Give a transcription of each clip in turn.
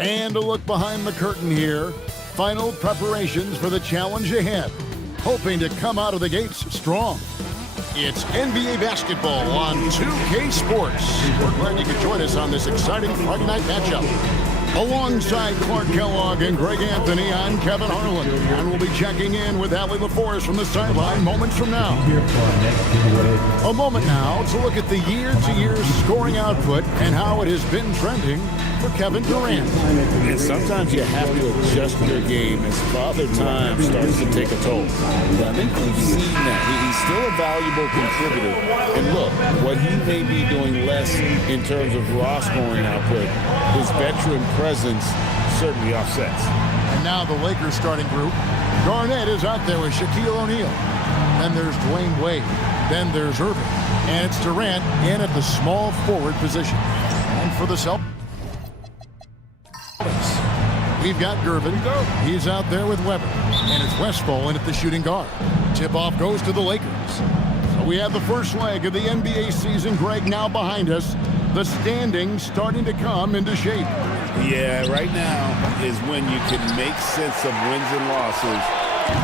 And a look behind the curtain here. Final preparations for the challenge ahead. Hoping to come out of the gates strong. It's NBA basketball on 2K Sports. We're glad you could join us on this exciting Friday night matchup. Alongside Clark Kellogg and Greg Anthony, I'm Kevin Harlan. And we'll be checking in with Allie LaForest from the sideline moments from now. A moment now to look at the year-to-year scoring output and how it has been trending for Kevin Durant. And sometimes you have to adjust your game as Father Time starts to take a toll. But I think we've seen that. He's still a valuable contributor. And look, what he may be doing less in terms of raw scoring output, his veteran presence certainly offsets. And now the Lakers starting group. Garnett is out there with Shaquille O'Neal. Then there's Dwayne Wade. Then there's Irving. And it's Durant in at the small forward position. And for the Celtics, we've got Gervin. He's out there with Weber. And it's Westphal in at the shooting guard. Tip-off goes to the Lakers. So we have the first leg of the NBA season, Greg, now behind us. The standings starting to come into shape. Yeah, right now is when you can make sense of wins and losses.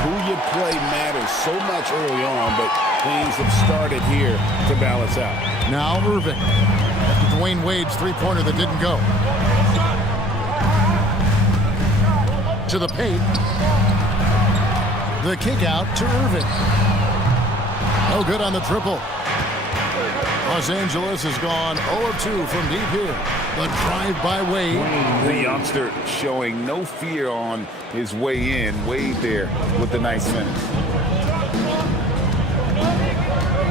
Who you play matters so much early on, but things have started here to balance out. Now Irving. After Dwayne Wade's three-pointer that didn't go. To the paint. The kick out to Irving. No good on the triple. Los Angeles has gone 0-2 from deep here. The drive by Wade. The youngster showing no fear on his way in. Wade there with the nice finish.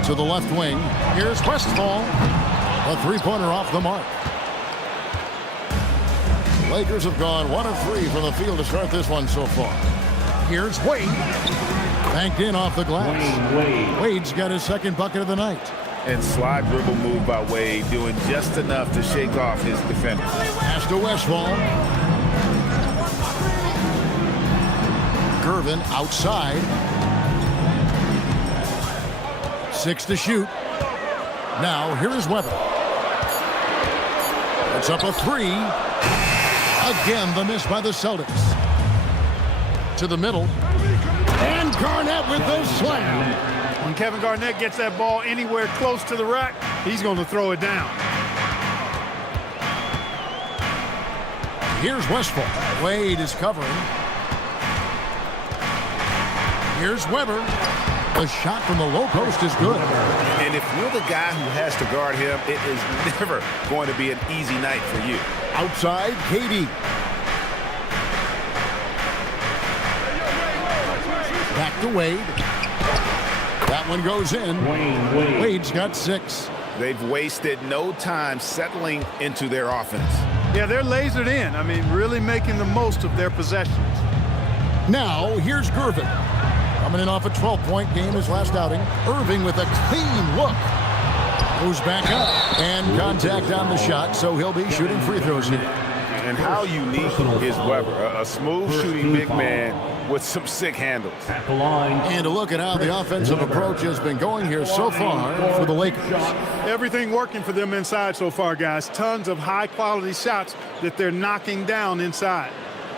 To the left wing. Here's Westphal. A three-pointer off the mark. Lakers have gone 1 of 3 from the field to start this one so far. Here's Wade. Banked in off the glass. Wade's got his second bucket of the night. And slide dribble move by Wade, doing just enough to shake off his defenders. Pass to Westphal. Gervin outside. 6 to shoot. Now here is Weber. It's up a 3. Again, the miss by the Celtics. To the middle. And Garnett with the slam. When Kevin Garnett gets that ball anywhere close to the rack, he's going to throw it down. Here's Westphal. Wade is covering. Here's Weber. The shot from the low post is good. And if you're the guy who has to guard him, it is never going to be an easy night for you. Outside, KD. Back to Wade. That one goes in. Wade's got 6. They've wasted no time settling into their offense. Yeah, they're lasered in. I mean, really making the most of their possessions. Now, here's Gervin. Coming in off a 12-point game his last outing. Irving with a clean look. Goes back up. And contact on the shot, so he'll be shooting free throws here. And how unique is Weber? A smooth shooting big man with some sick handles. And a look at how the offensive approach has been going here so far for the Lakers. Everything working for them inside so far, guys. Tons of high-quality shots that they're knocking down inside.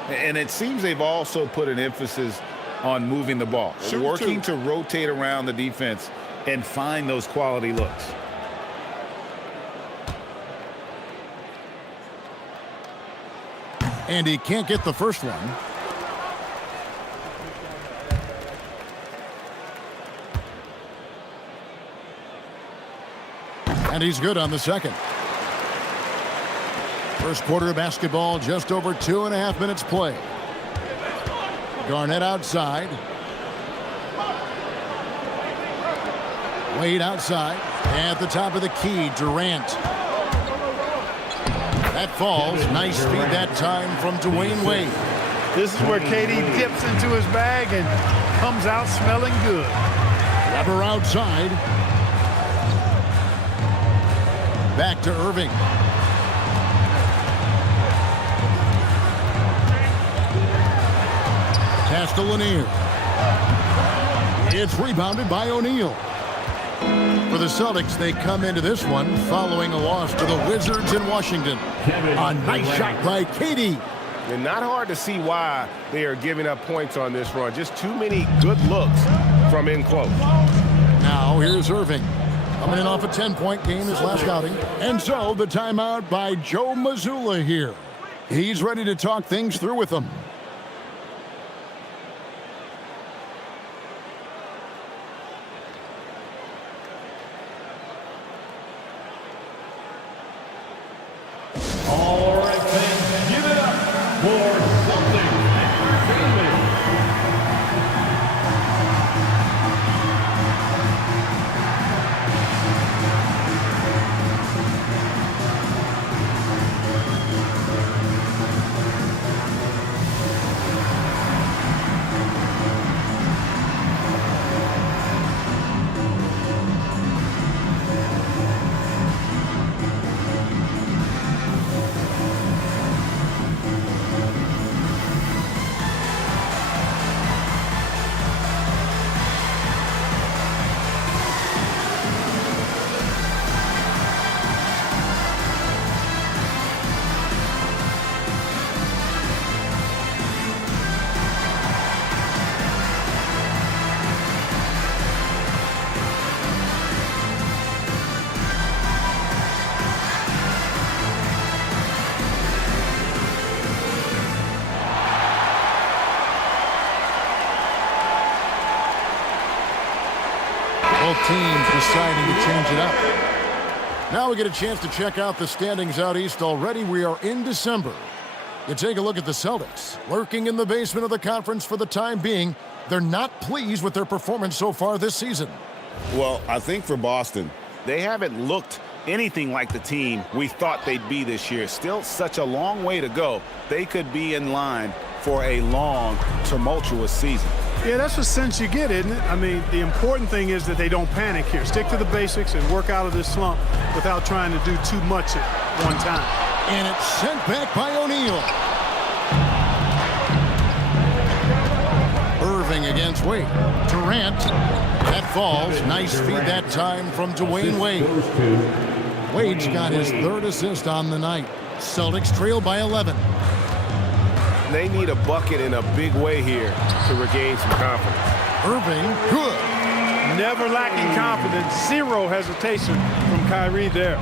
And it seems they've also put an emphasis on moving the ball, working to rotate around the defense and find those quality looks. And he can't get the first one. And he's good on the second. First quarter of basketball, just over 2.5 minutes play. Garnett outside. Wade outside. At the top of the key, Durant. That falls. Nice feed that time from Dwayne Wade. This is where KD dips into his bag and comes out smelling good. Weber outside. Back to Irving. Pass to Lanier. It's rebounded by O'Neal. For the Celtics, they come into this one following a loss to the Wizards in Washington. A nice shot by KD. And not hard to see why they are giving up points on this run. Just too many good looks from in close. Now here's Irving. Coming in off a 10-point game his last outing. And so the timeout by Joe Mazzulla here. He's ready to talk things through with them. All right, fans, give it up for Celtics Entertainment. Both teams deciding to change it up. Now we get a chance to check out the standings out east already. We are in December. You take a look at the Celtics, lurking in the basement of the conference for the time being. They're not pleased with their performance so far this season. Well, I think for Boston, they haven't looked anything like the team we thought they'd be this year. Still such a long way to go. They could be in line for a long, tumultuous season. Yeah, that's the sense you get, isn't it? I mean, the important thing is that they don't panic here. Stick to the basics and work out of this slump without trying to do too much at one time. And it's sent back by O'Neal. Irving against Wade. Durant. That falls. Nice feed that time from Dwayne Wade. Wade's got his third assist on the night. Celtics trail by 11. They need a bucket in a big way here to regain some confidence. Irving, good. Never lacking confidence. Zero hesitation from Kyrie there.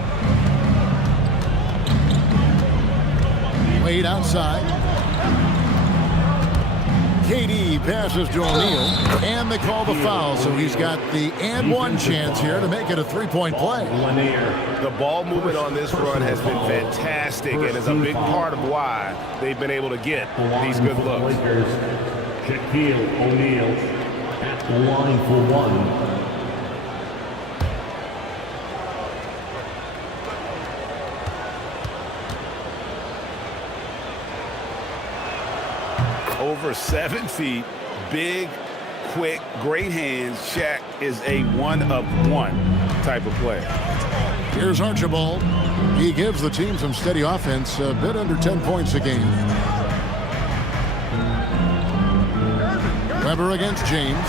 Wade outside. KD passes to O'Neal, and they call the foul, so he's got the and one chance here to make it a three-point play. The ball movement on this run has been fantastic and is a big part of why they've been able to get these good looks. Shaquille O'Neal at the line for one. Over 7 feet, big, quick, great hands. Shaq is a one-of-one type of player. Here's Archibald. He gives the team some steady offense, a bit under 10 points a game. Weber against James.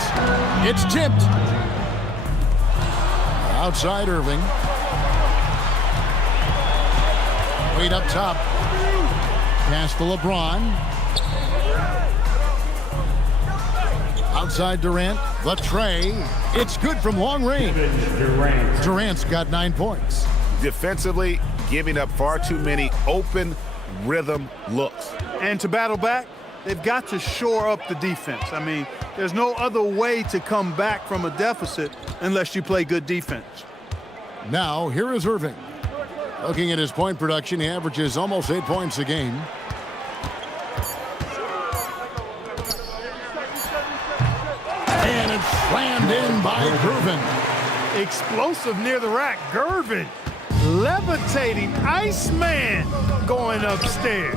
It's tipped. Outside Irving. Wade up top. Pass to LeBron. Outside Durant, the tray. It's good from long range. Durant's got 9 points. Defensively, giving up far too many open rhythm looks. And to battle back, they've got to shore up the defense. I mean, there's no other way to come back from a deficit unless you play good defense. Now, here is Irving. Looking at his point production, he averages almost 8 points a game. And it's slammed in by Gervin. Explosive near the rack. Gervin, levitating Iceman going upstairs.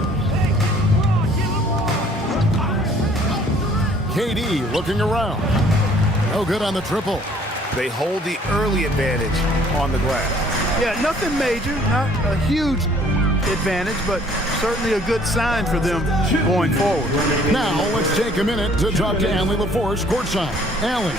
KD looking around. No good on the triple. They hold the early advantage on the glass. Yeah, nothing major, not a huge advantage, but certainly a good sign for them going forward. Now let's take a minute to talk to Allie LaForce courtside. Allie.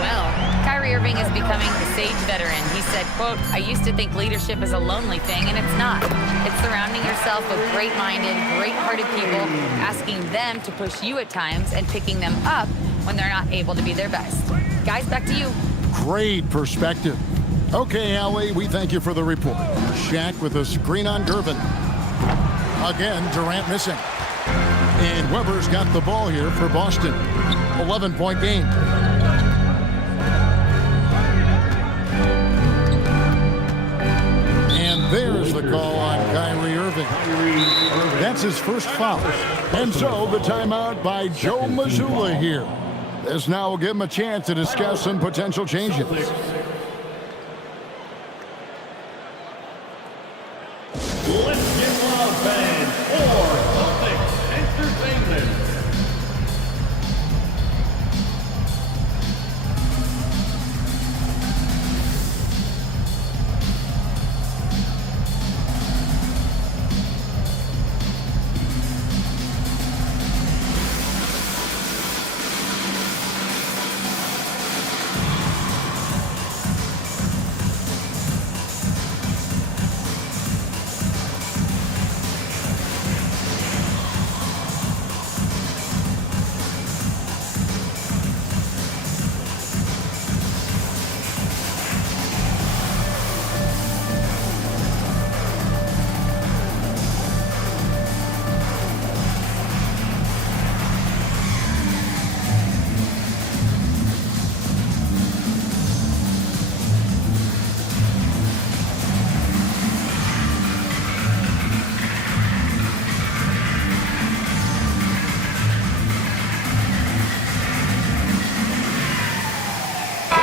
Well, Kyrie Kyrie Irving is becoming the sage veteran. He said, quote, "I used to think leadership is a lonely thing, and it's not. It's surrounding yourself with great-minded, great-hearted people, asking them to push you at times and picking them up when they're not able to be their best." Guys, back to you. Great perspective. Okay, Allie, we thank you for the report. Shaq with a screen on Gervin. Again, Durant missing. And Weber's got the ball here for Boston. 11-point game. And there's the call on Kyrie Irving. That's his first foul. And so the timeout by Joe Mazzulla here. This now will give him a chance to discuss some potential changes. Let's get loud, fans, for Celtics Entertainment.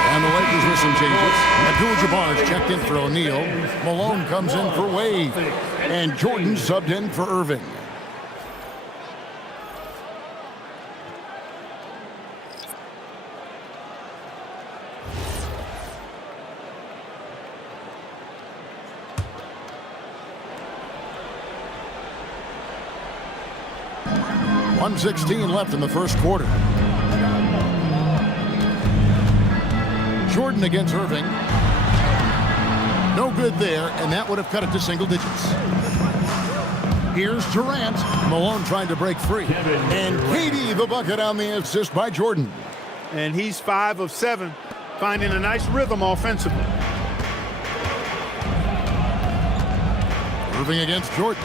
And the Lakers with some changes. Abdul-Jabbar is checked in for O'Neal. Malone comes in for Wade. And Jordan subbed in for Irving. .116 left in the first quarter. Jordan against Irving. No good there, and that would have cut it to single digits. Here's Durant. Malone trying to break free. And KD the bucket on the assist by Jordan. And he's 5 of 7, finding a nice rhythm offensively. Irving against Jordan.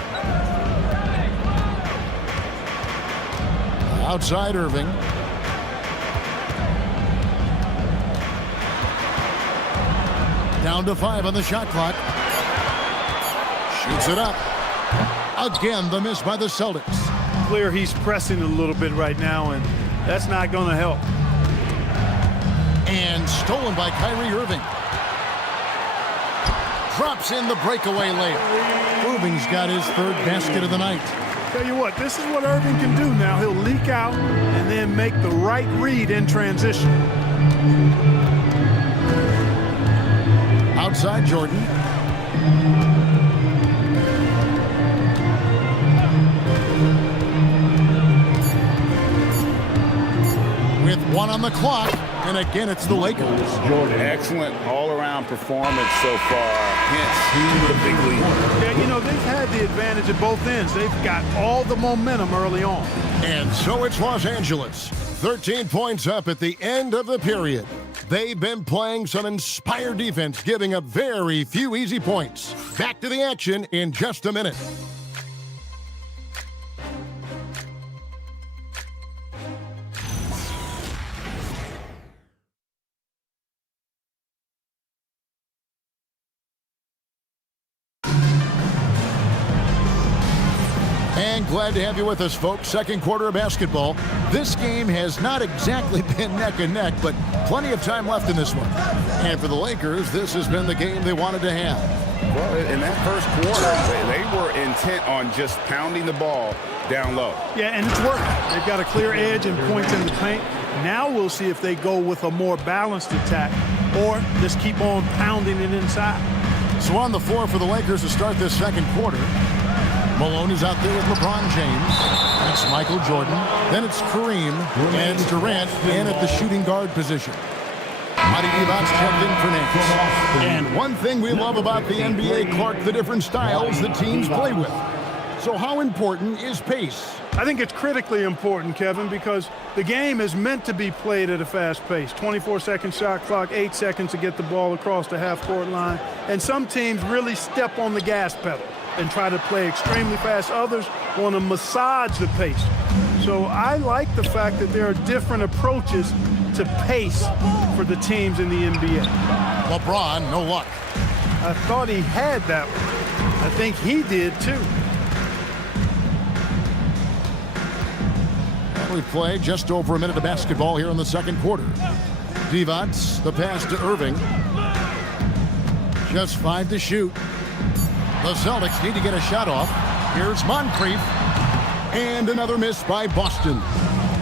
Outside Irving. Down to 5 on the shot clock. Shoots it up. Again, the miss by the Celtics. Clear he's pressing a little bit right now, and that's not going to help. And stolen by Kyrie Irving. Drops in the breakaway layup. Irving's got his third basket of the night. Tell you what, this is what Irving can do now. He'll leak out and then make the right read in transition. Outside Jordan. With 1 on the clock, and again it's the Lakers. Jordan, excellent all-around performance so far. Hence, the big lead. Yeah, you know, they've had the advantage at both ends. They've got all the momentum early on. And so it's Los Angeles. 13 points up at the end of the period. They've been playing some inspired defense, giving up very few easy points. Back to the action in just a minute. And glad to have you with us, folks. Second quarter of basketball. This game has not exactly been neck and neck, but plenty of time left in this one. And for the Lakers, this has been the game they wanted to have. Well, in that first quarter, they were intent on just pounding the ball down low. Yeah, and it's working. They've got a clear edge and points in the paint. Now we'll see if they go with a more balanced attack or just keep on pounding it inside. So on the floor for the Lakers to start this second quarter, Malone is out there with LeBron James. That's Michael Jordan. Then it's Kareem and Durant in at the shooting guard position. Marty Evans checked in for Nance. And one thing we love about the NBA, Clark, the different styles the teams play with. So how important is pace? I think it's critically important, Kevin, because the game is meant to be played at a fast pace. 24-second shot clock, 8 seconds to get the ball across the half-court line. And some teams really step on the gas pedal and try to play extremely fast. Others want to massage the pace. So I like the fact that there are different approaches to pace for the teams in the NBA. LeBron, no luck. I thought he had that one. I think he did, too. We play just over a minute of basketball here in the second quarter. Divac, the pass to Irving. Just 5 to shoot. The Celtics need to get a shot off. Here's Moncrief. And another miss by Boston.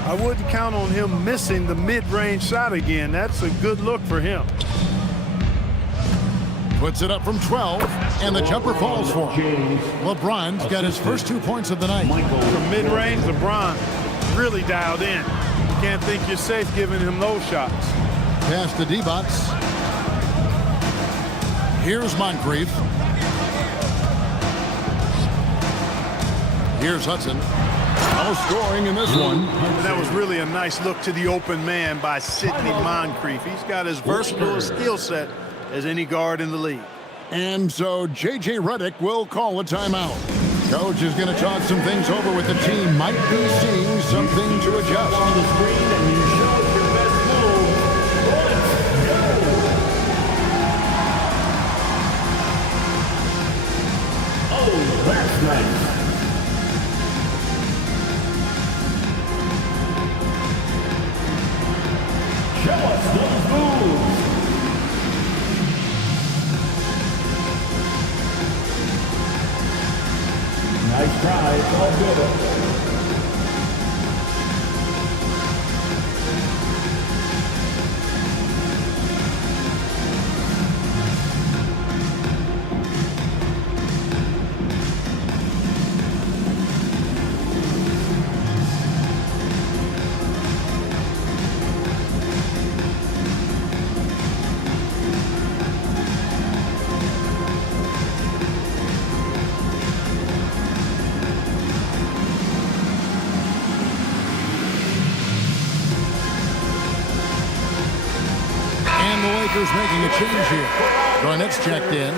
I wouldn't count on him missing the mid-range shot again. That's a good look for him. Puts it up from 12, and the jumper falls for him. LeBron's got his first 2 points of the night. From mid-range, LeBron really dialed in. Can't think you're safe giving him those shots. Pass to Divac. Here's Moncrief. Here's Hudson. No scoring in this one. And that was really a nice look to the open man by Sidney Moncrief. He's got as versatile a skill set as any guard in the league. And so J.J. Redick will call a timeout. Coach is going to talk some things over with the team. Might be seeing something to adjust. On the screen, and you show us your best move. Let's go. Oh, that's nice. Show us those moves. Nice try, it's all good. Making a change here. Garnett's checked in.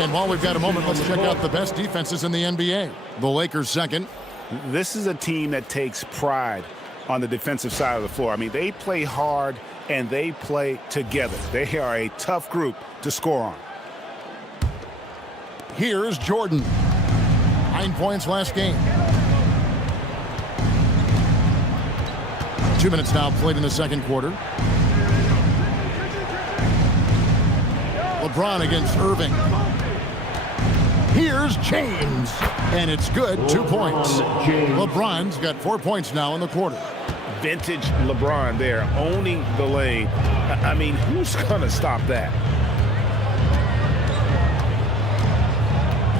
And while we've got a moment, let's check out the best defenses in the NBA. The Lakers second. This is a team that takes pride on the defensive side of the floor. I mean, they play hard and they play together. They are a tough group to score on. Here's Jordan. 9 points last game. 2 minutes now played in the second quarter. LeBron against Irving. Here's James. And it's good. 2 points. LeBron's got 4 points now in the quarter. Vintage LeBron there, owning the lane. I mean, who's going to stop that?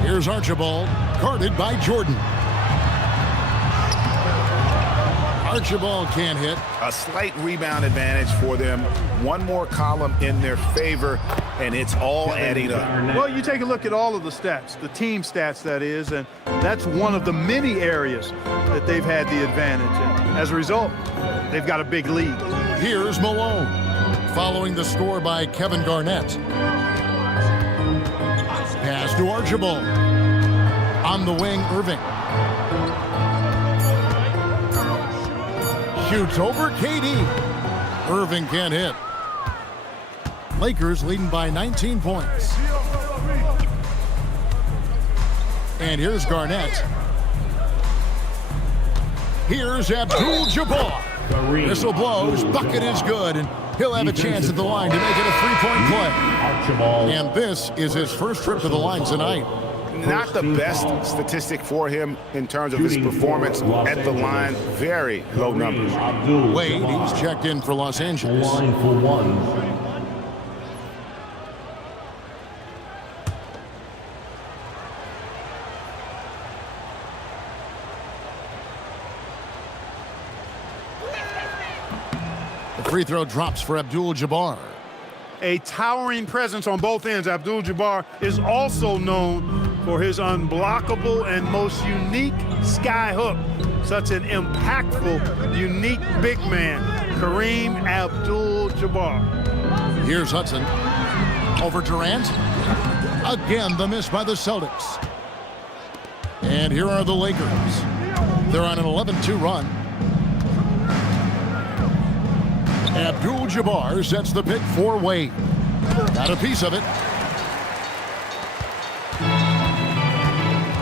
Here's Archibald, guarded by Jordan. Archibald can't hit. A slight rebound advantage for them. One more column in their favor, and it's all adding up. Well, you take a look at all of the stats, the team stats, that is, and that's one of the many areas that they've had the advantage. And as a result, they've got a big lead. Here's Malone, following the score by Kevin Garnett. Pass to Archibald. On the wing, Irving. Shoots over KD. Irving can't hit. Lakers leading by 19 points. And here's Garnett. Here's Abdul-Jabbar. Whistle blows. Bucket is good. And he'll have a chance at the line to make it a three-point play. And this is his first trip to the line tonight. Not the best statistic for him in terms of his performance at the line. Very low numbers. Wade, he's checked in for Los Angeles. Line for one. The Free throw drops for Abdul-Jabbar. A towering presence on both ends. Abdul-Jabbar is also known for his unblockable and most unique sky hook. Such an impactful, unique big man, Kareem Abdul-Jabbar. Here's Hudson. Over Durant. Again, the miss by the Celtics. And here are the Lakers. They're on an 11-2 run. Abdul-Jabbar sets the pick for Wade. Got a piece of it.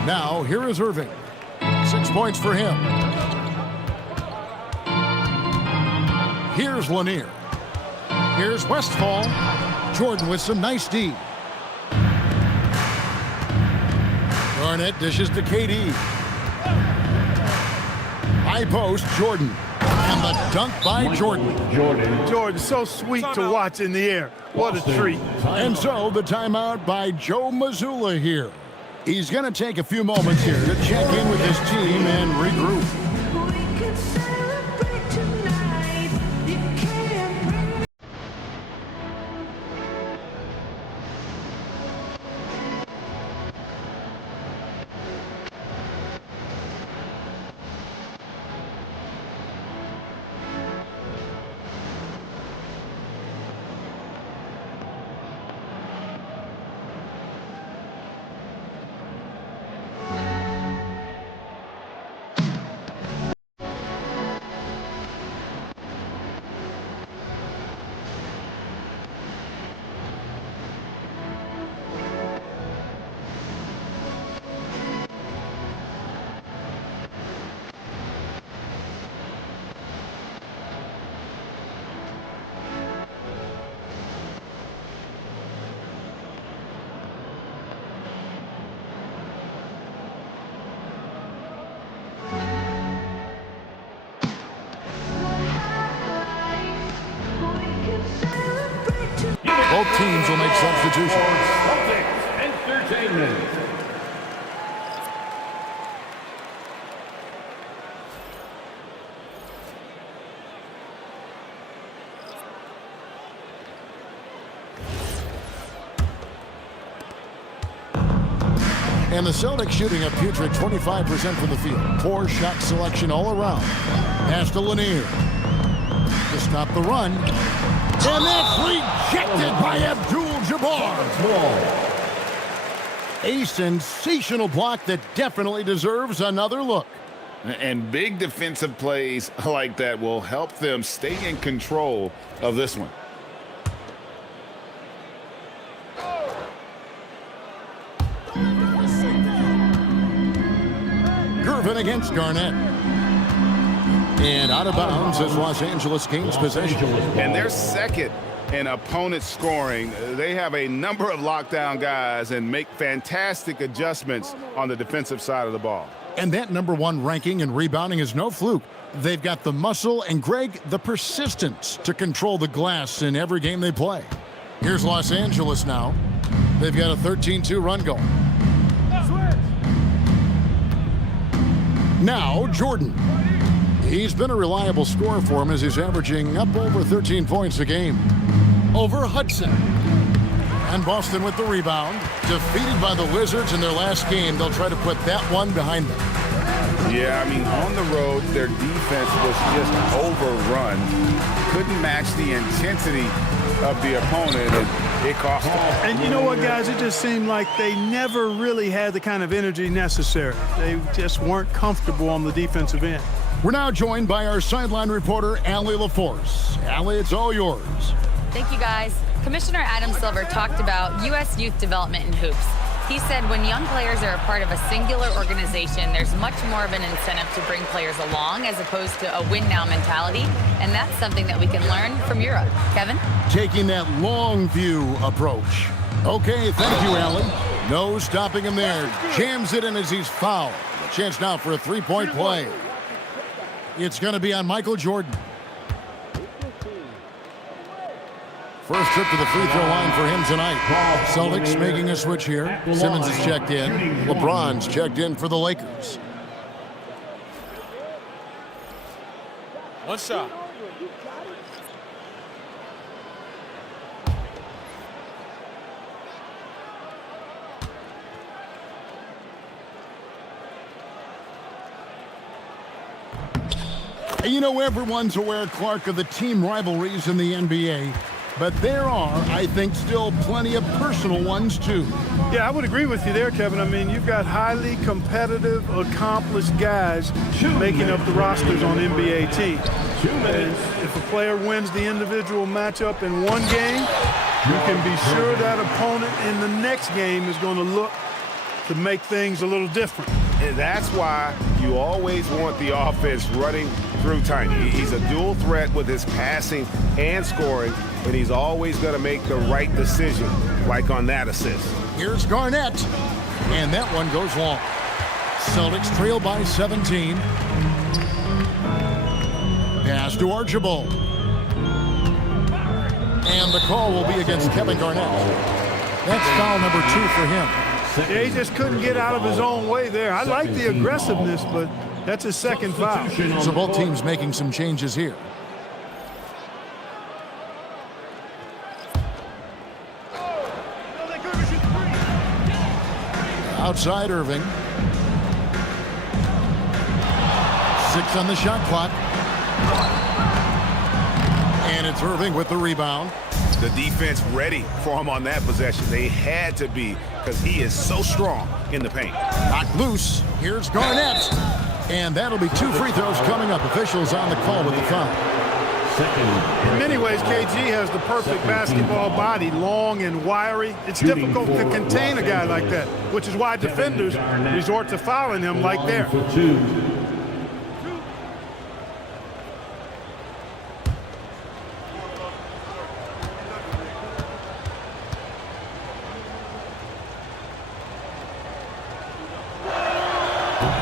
Now, here is Irving. 6 points for him. Here's Lanier. Here's Westphal. Jordan with some nice D. Garnett dishes to KD. High post, Jordan. And the dunk by Jordan. Jordan, so sweet to watch in the air. What a treat. And so the timeout by Joe Mazzulla here. He's going to take a few moments here to check in with his team and regroup. Both teams will make substitutions. Celtics Entertainment. And the Celtics shooting a putrid 25% from the field. Poor shot selection all around. Pass to Lanier. To stop the run. And that's rejected by Abdul-Jabbar. A sensational block that definitely deserves another look. And big defensive plays like that will help them stay in control of this one. Gervin against Garnett. And out of bounds as Los Angeles gains possession. And they're second in opponent scoring. They have a number of lockdown guys and make fantastic adjustments on the defensive side of the ball. And that #1 ranking in rebounding is no fluke. They've got the muscle and, Greg, the persistence to control the glass in every game they play. Here's Los Angeles now. They've got a 13-2 run going. Now, Jordan. He's been a reliable scorer for him as he's averaging up over 13 points a game. Over Hudson. And Boston with the rebound. Defeated by the Wizards in their last game, they'll try to put that one behind them. Yeah, I mean, on the road, their defense was just overrun. Couldn't match the intensity of the opponent, and it cost them. And you know what, guys? It just seemed like they never really had the kind of energy necessary. They just weren't comfortable on the defensive end. We're now joined by our sideline reporter, Allie LaForce. Allie, it's all yours. Thank you, guys. Commissioner Adam Silver talked about U.S. youth development in hoops. He said when young players are a part of a singular organization, there's much more of an incentive to bring players along as opposed to a win-now mentality, and that's something that we can learn from Europe. Kevin? Taking that long view approach. Okay, thank you, Allie. No stopping him there. Jams it in as he's fouled. A chance now for a three-point play. It's going to be on Michael Jordan. First trip to the free throw line for him tonight. Celtics making a switch here. Simmons is checked in. LeBron's checked in for the Lakers. One shot. You know, everyone's aware, Clark, of the team rivalries in the NBA, but there are, I think, still plenty of personal ones, too. Yeah, I would agree with you there, Kevin. I mean, you've got highly competitive, accomplished guys making up the rosters on NBA teams. And if a player wins the individual matchup in one game, you can be sure that opponent in the next game is going to look to make things a little different. And that's why you always want the offense running through Tiny. He's a dual threat with his passing and scoring, and he's always going to make the right decision, like on that assist. Here's Garnett, and that one goes long. Celtics trail by 17. Pass to Archibald. And the call will be against Kevin Garnett. That's foul number 2 for him. Yeah, he just couldn't get out of his own way there. I like the aggressiveness, but that's his second foul. So both teams making some changes here. Outside Irving. 6 on the shot clock. And it's Irving with the rebound. The defense ready for him on that possession. They had to be, because he is so strong in the paint. Knocked loose. Here's Garnett. And that'll be 2 free throws coming up. Officials on the call with the foul. In many ways, KG has the perfect basketball body, long and wiry. It's difficult to contain a guy like that, which is why defenders resort to fouling him like there.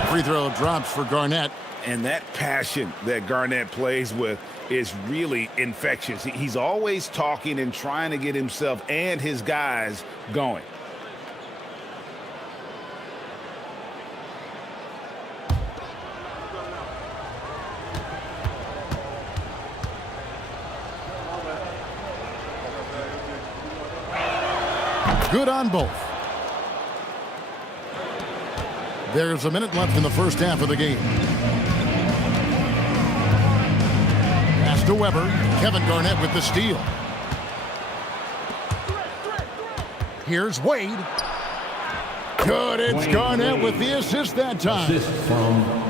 Free throw drops for Garnett. And that passion that Garnett plays with is really infectious. He's always talking and trying to get himself and his guys going. Good on both. There's a minute left in the first half of the game. Pass to Weber. Kevin Garnett with the steal. Here's Wade. Good. It's Garnett with the assist that time.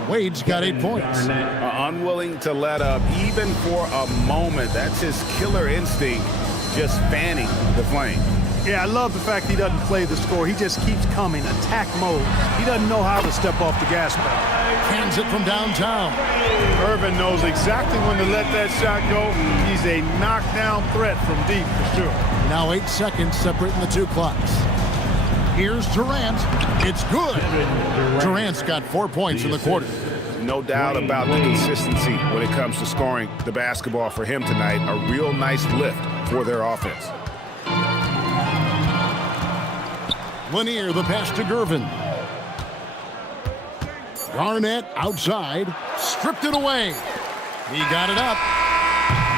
Wade's got 8 points. Unwilling to let up even for a moment. That's his killer instinct, just fanning the flame. Yeah, I love the fact he doesn't play the score. He just keeps coming, attack mode. He doesn't know how to step off the gas pedal. Hands it from downtown. Irvin knows exactly when to let that shot go. He's a knockdown threat from deep for sure. Now 8 seconds separating the 2 clocks. Here's Durant. It's good. Durant's got 4 points in the quarter. No doubt about the consistency when it comes to scoring the basketball for him tonight. A real nice lift for their offense. Lanier, the pass to Gervin. Garnett outside, stripped it away. He got it up.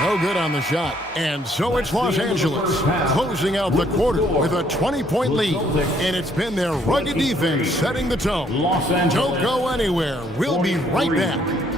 No good on the shot. And so it's Los Angeles closing out the quarter with a 20-point lead. And it's been their rugged defense setting the tone. Don't go anywhere. We'll be right back.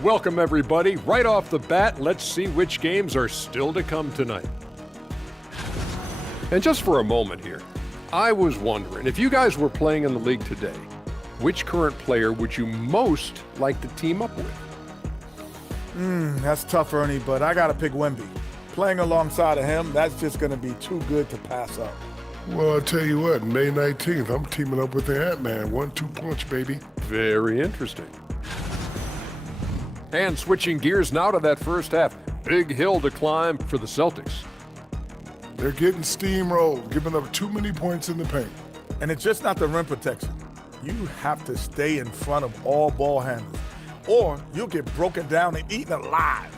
Welcome, everybody. Right off the bat, let's see which games are still to come tonight. And just for a moment here, I was wondering, if you guys were playing in the league today, which current player would you most like to team up with? That's tough, Ernie, but I got to pick Wemby. Playing alongside of him, that's just going to be too good to pass up. Well, I'll tell you what, May 19th, I'm teaming up with the Ant-Man. 1-2 punch, baby. Very interesting. And switching gears now to that first half. Big hill to climb for the Celtics. They're getting steamrolled, giving up too many points in the paint. And it's just not the rim protection. You have to stay in front of all ball handlers, or you'll get broken down and eaten alive.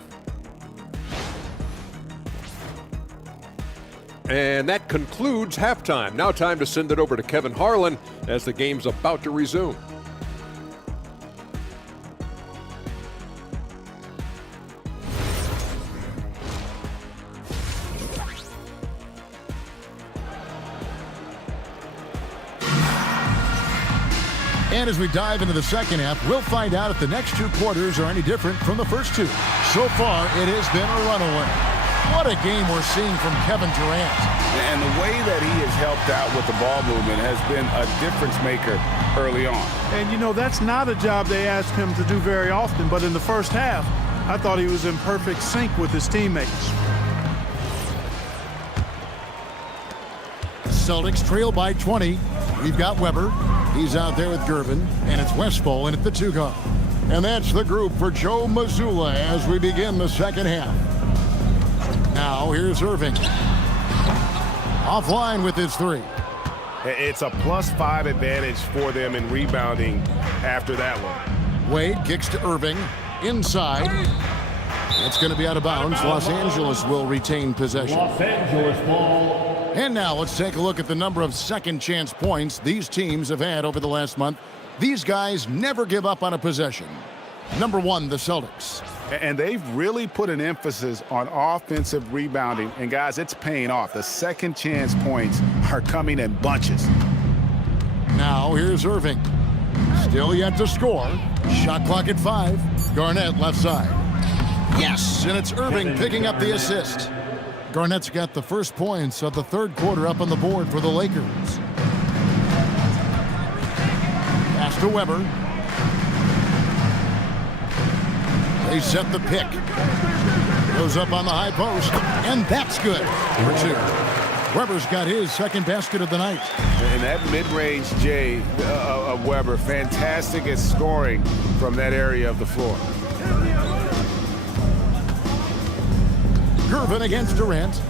And that concludes halftime. Now time to send it over to Kevin Harlan as the game's about to resume. And as we dive into the second half, we'll find out if the next two quarters are any different from the first two. So far, it has been a runaway. What a game we're seeing from Kevin Durant. And the way that he has helped out with the ball movement has been a difference maker early on. And, you know, that's not a job they ask him to do very often, but in the first half, I thought he was in perfect sync with his teammates. The Celtics trail by 20. We've got Weber. He's out there with Gervin, and it's Westphal in at the 2 guard. And that's the group for Joe Mazzulla as we begin the second half. Now here's Irving. Offline with his 3. It's a +5 advantage for them in rebounding after that one. Wade kicks to Irving. Inside. It's going to be out of bounds. Los Angeles will retain possession. Los Angeles ball. And now let's take a look at the number of second chance points these teams have had over the last month. These guys never give up on a possession. Number 1, the Celtics. And they've really put an emphasis on offensive rebounding. And, guys, it's paying off. The second chance points are coming in bunches. Now here's Irving. Still yet to score. Shot clock at 5. Garnett left side. Yes, and it's Irving picking up the assist. Garnett's got the first points of the third quarter up on the board for the Lakers. Pass to Weber. They set the pick. Goes up on the high post, and that's good for 2. Weber's got his second basket of the night. And that mid-range J of Weber, fantastic at scoring from that area of the floor. Gervin against Durant.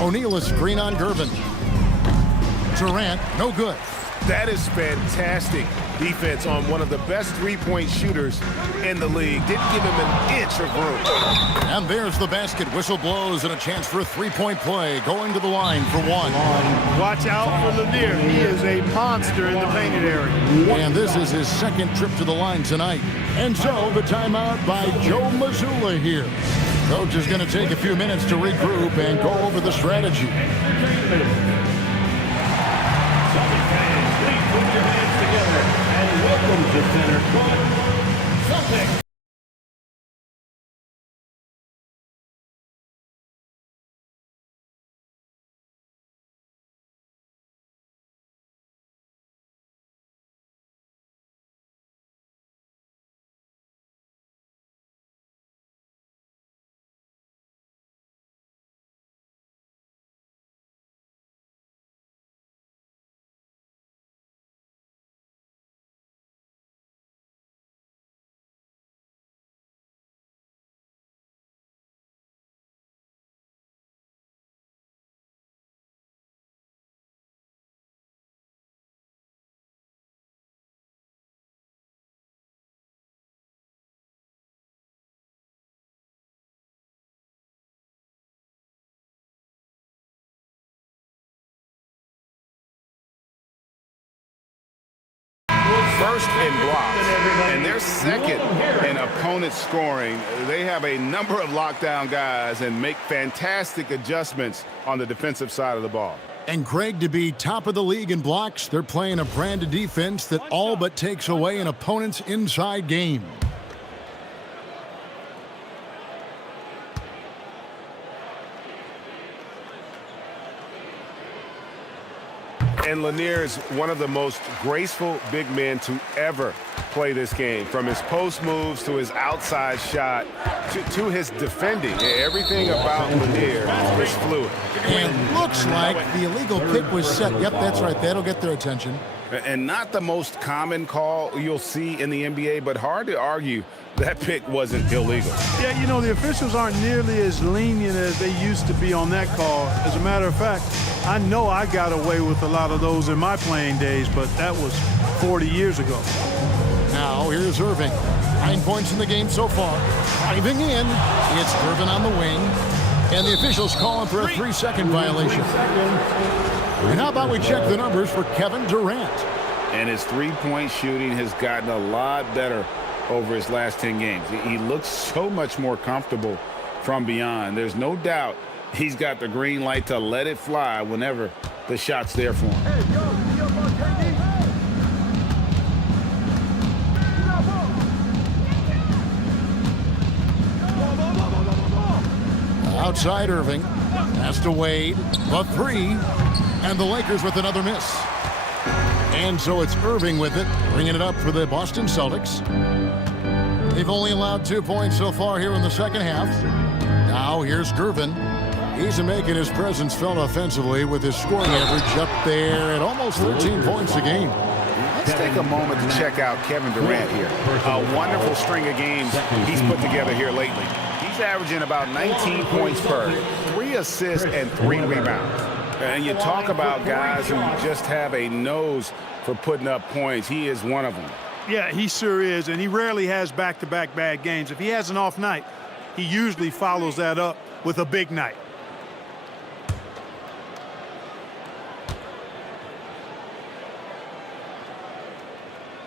O'Neal is screen on Gervin. Durant, no good. That is fantastic defense on one of the best three-point shooters in the league. Didn't give him an inch of room. And there's the basket. Whistle blows and a chance for a three-point play. Going to the line for 1. Watch out for Lanier. He is a monster in the painted area. And this is his second trip to the line tonight. And so the timeout by Joe Mazzulla here. Coach is going to take a few minutes to regroup and go over the strategy. Please put your hands together and welcome to Center Court, Celtics. First in blocks, and they're second in opponent scoring. They have a number of lockdown guys and make fantastic adjustments on the defensive side of the ball. And Craig, to be top of the league in blocks, they're playing a brand of defense that all but takes away an opponent's inside game. And Lanier is one of the most graceful big men to ever play this game. From his post moves to his outside shot to his defending. Everything about Lanier is fluid. And looks like the illegal pick was set. Yep, that's right. That'll get their attention. And not the most common call you'll see in the NBA, but hard to argue that pick wasn't illegal. Yeah, you know, the officials aren't nearly as lenient as they used to be on that call. As a matter of fact, I know I got away with a lot of those in my playing days, but that was 40 years ago. Now here's Irving. 9 points in the game so far. Driving in. It's Irving on the wing. And the officials calling for a 3-second violation. And how about we check the numbers for Kevin Durant? And his three-point shooting has gotten a lot better over his last 10 games. He looks so much more comfortable from beyond. There's no doubt he's got the green light to let it fly whenever the shot's there for him. Outside Irving. Pass to Wade. The 3. And the Lakers with another miss. And so it's Irving with it, bringing it up for the Boston Celtics. They've only allowed 2 points so far here in the second half. Now here's Gervin. He's making his presence felt offensively with his scoring average up there at almost 13 points a game. Let's take a moment to check out Kevin Durant here. A wonderful string of games he's put together here lately. He's averaging about 19 points per, 3 assists and 3 rebounds. And you talk about guys who just have a nose for putting up points. He is one of them. Yeah, he sure is, and he rarely has back-to-back bad games. If he has an off night, he usually follows that up with a big night.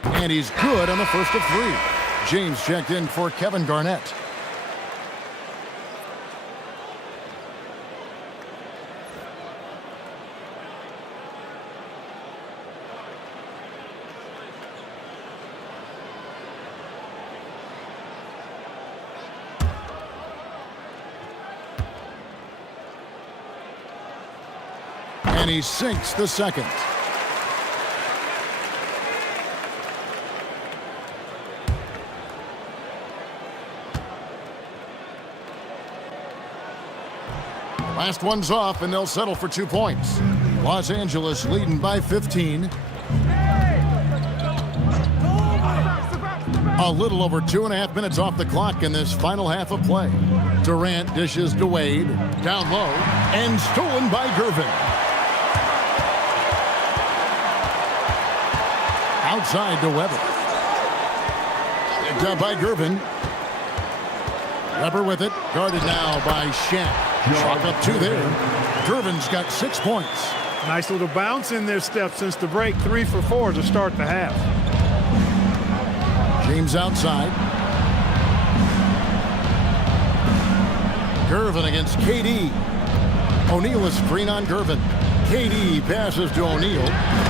And he's good on the first of 3. James checked in for Kevin Garnett. And he sinks the second. Last one's off, and they'll settle for 2 points. Los Angeles leading by 15. A little over 2.5 minutes off the clock in this final half of play. Durant dishes to Wade, down low, and stolen by Gervin. Outside to Weber. Picked up by Gervin. Weber with it, guarded now by Shaq. Chalk up 2 there. Gervin's got 6 points. Nice little bounce in their step since the break. 3 for 4 to start the half. James outside. Gervin against KD. O'Neal is screen on Gervin. KD passes to O'Neal.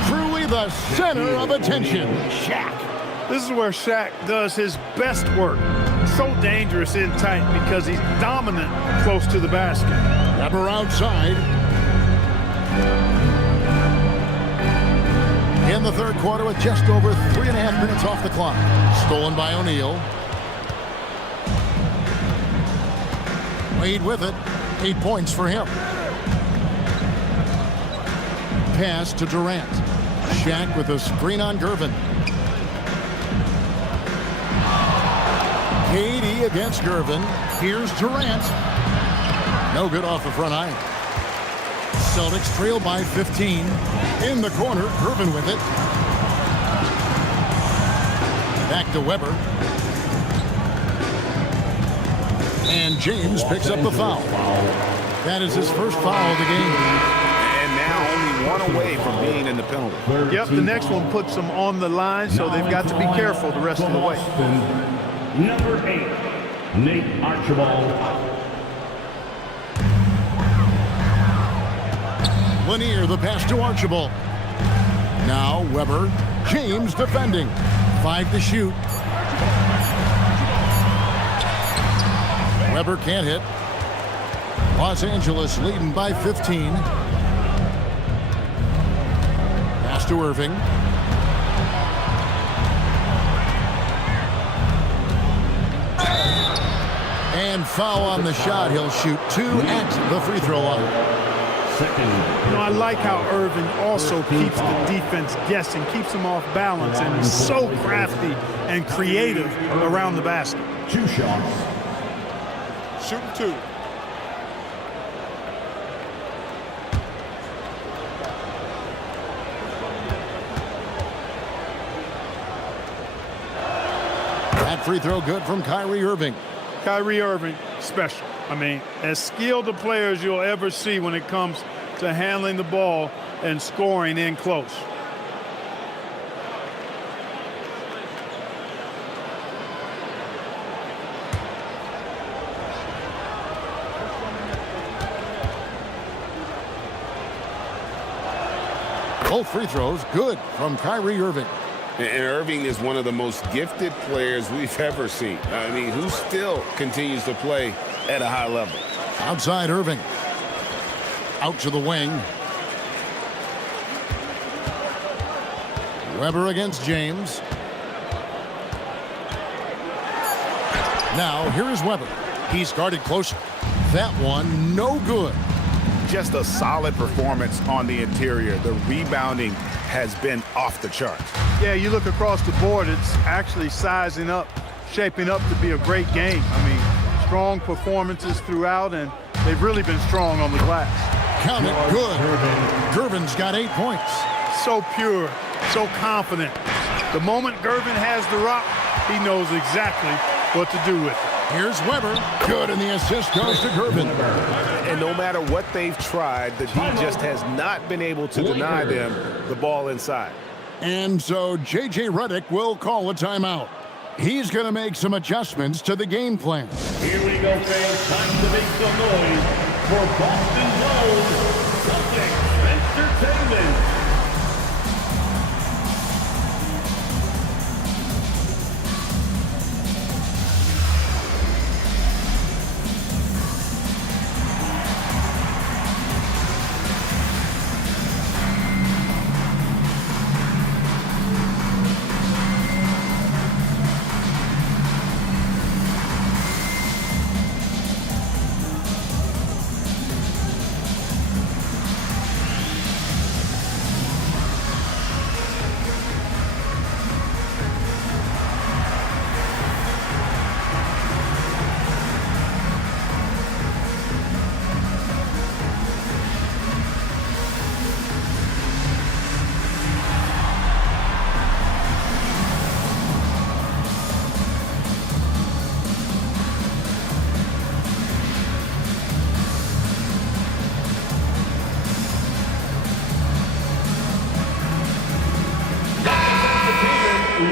Truly the center of attention. Shaq. This is where Shaq does his best work. So dangerous in tight because he's dominant close to the basket. Weber outside. In the third quarter with just over 3.5 minutes off the clock. Stolen by O'Neal. Wade with it. 8 points for him. Pass to Durant. Shaq with a screen on Gervin. KD against Gervin. Here's Durant. No good off the front iron. Celtics trail by 15. In the corner, Gervin with it. Back to Weber. And James picks up the foul. That is his first foul of the game. And now only 1 away from being in the penalty. Yep, the next one puts them on the line, so they've got to be careful the rest of the way. Number 8, Nate Archibald. Lanier, the pass to Archibald. Now Weber. James defending. 5 to shoot. Weber can't hit. Los Angeles leading by 15. Pass to Irving. And foul on the shot. He'll shoot 2 at the free throw line. I like how Irving also keeps the defense guessing, keeps them off balance, and is so crafty and creative around the basket. 2 shots. Shooting 2. That free throw good from Kyrie Irving. Kyrie Irving, special. I mean, as skilled a player as you'll ever see when it comes to handling the ball and scoring in close. Both free throws good from Kyrie Irving. And Irving is one of the most gifted players we've ever seen. I mean, who still continues to play at a high level. Outside Irving. Out to the wing. Weber against James. Now, here is Weber. He's guarded closer. That one, no good. Just a solid performance on the interior. The rebounding has been off the charts. Yeah, you look across the board, it's actually sizing up, shaping up to be a great game. I mean, strong performances throughout, and they've really been strong on the glass. Count it, good. Gervin's got 8 points. So pure, so confident. The moment Gervin has the rock, he knows exactly what to do with it. Here's Weber. Good, and the assist goes to Gervin. And no matter what they've tried, the D just has not been able to deny them the ball inside. And so J.J. Redick will call a timeout. He's going to make some adjustments to the game plan. Here we go, fans. Time to make some noise for Boston's own Celtics Entertainment.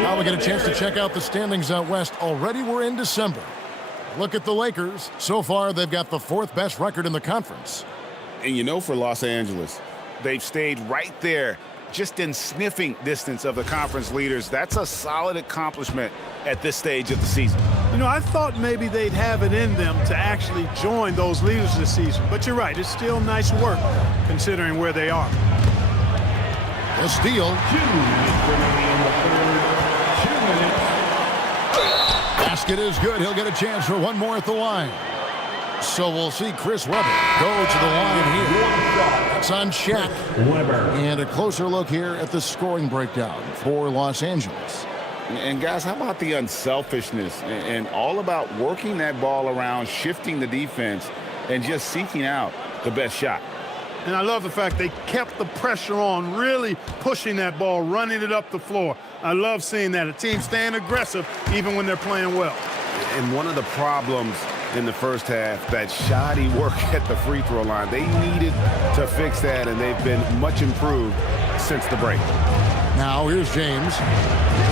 Now we get a chance to check out the standings out west. Already we're in December. Look at the Lakers. So far, they've got the 4th best record in the conference. And you know, for Los Angeles, they've stayed right there, just in sniffing distance of the conference leaders. That's a solid accomplishment at this stage of the season. You know, I thought maybe they'd have it in them to actually join those leaders this season. But you're right, it's still nice work considering where they are. The steal. Basket is good. He'll get a chance for one more at the line. So we'll see Chris Webber go to the line here. That's on Shaq. And a closer look here at the scoring breakdown for Los Angeles. And guys, how about the unselfishness and all about working that ball around, shifting the defense, and just seeking out the best shot. And I love the fact they kept the pressure on, really pushing that ball, running it up the floor. I love seeing that. A team staying aggressive even when they're playing well. And one of the problems in the first half, that shoddy work at the free throw line. They needed to fix that, and they've been much improved since the break. Now here's James.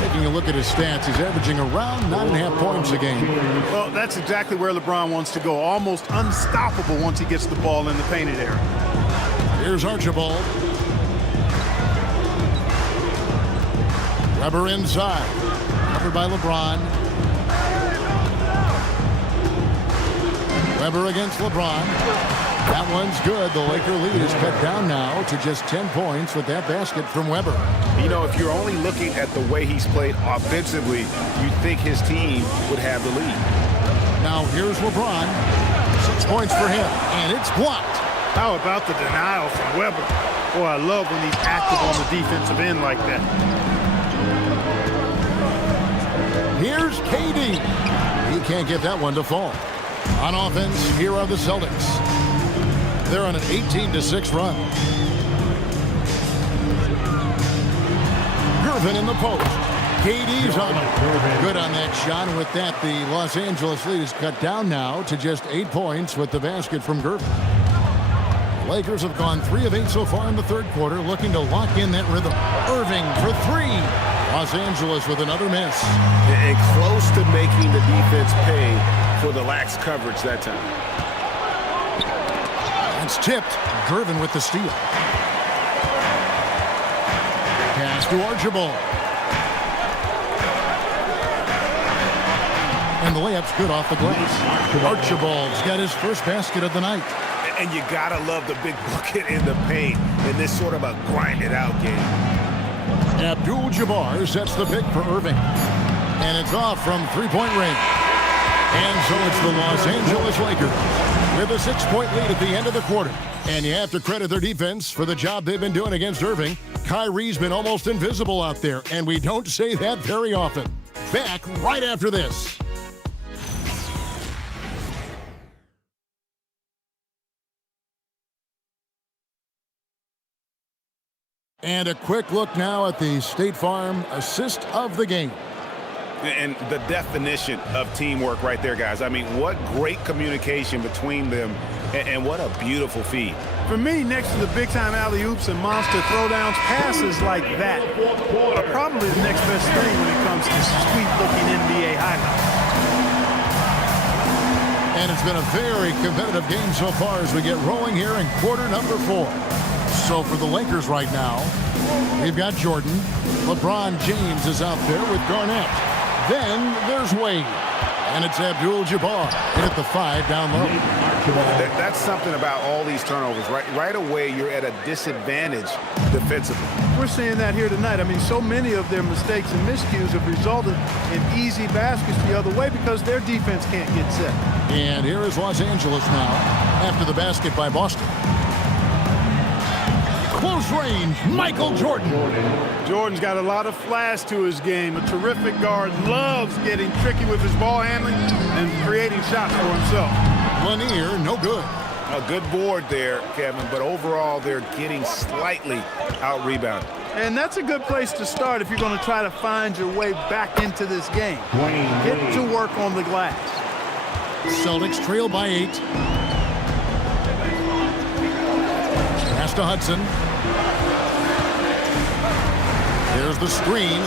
Taking a look at his stats, he's averaging around 9.5 points a game. Well, that's exactly where LeBron wants to go. Almost unstoppable once he gets the ball in the painted area. Here's Archibald. Weber inside. Covered by LeBron. Weber against LeBron. That one's good. The Laker lead is cut down now to just 10 points with that basket from Weber. You know, if you're only looking at the way he's played offensively, you'd think his team would have the lead. Now here's LeBron. 6 points for him, and it's blocked. How about the denial from Weber? Boy, I love when he's active on the defensive end like that. Here's KD. He can't get that one to fall. On offense, here are the Celtics. They're on an 18-6 run. Gervin in the post. KD's on him. Good on that shot. And with that, the Los Angeles lead is cut down now to just 8 points with the basket from Gervin. The Lakers have gone 3 of 8 so far in the third quarter, looking to lock in that rhythm. Irving for 3. Los Angeles with another miss. And close to making the defense pay for the lax coverage that time. It's tipped. Gervin with the steal. Pass to Archibald. And the layup's good off the glass. Archibald's got his first basket of the night. And you gotta love the big bucket in the paint in this sort of a grinded-out game. Abdul-Jabbar sets the pick for Irving. And it's off from three-point range. And so it's the Los Angeles Lakers with a 6-point lead at the end of the quarter. And you have to credit their defense for the job they've been doing against Irving. Kyrie's been almost invisible out there, and we don't say that very often. Back right after this. And a quick look now at the State Farm assist of the game. And the definition of teamwork right there, guys. I mean, what great communication between them, and what a beautiful feed. For me, next to the big-time alley-oops and monster throwdowns, passes like that are probably the next best thing when it comes to sweet-looking NBA highlights. And it's been a very competitive game so far as we get rolling here in quarter number 4. So for the Lakers right now, we've got Jordan. LeBron James is out there with Garnett. Then there's Wade. And it's Abdul-Jabbar in at the 5 down low. That's something about all these turnovers. Right away, you're at a disadvantage defensively. We're seeing that here tonight. I mean, so many of their mistakes and miscues have resulted in easy baskets the other way because their defense can't get set. And here is Los Angeles now after the basket by Boston. Close range, Michael Jordan. Jordan's got a lot of flash to his game. A terrific guard, loves getting tricky with his ball handling and creating shots for himself. Lanier, no good. A good board there, Kevin, but overall they're getting slightly out-rebounded. And that's a good place to start if you're going to try to find your way back into this game. Get to work on the glass. Celtics trail by 8. Pass to Hudson. There's the screen.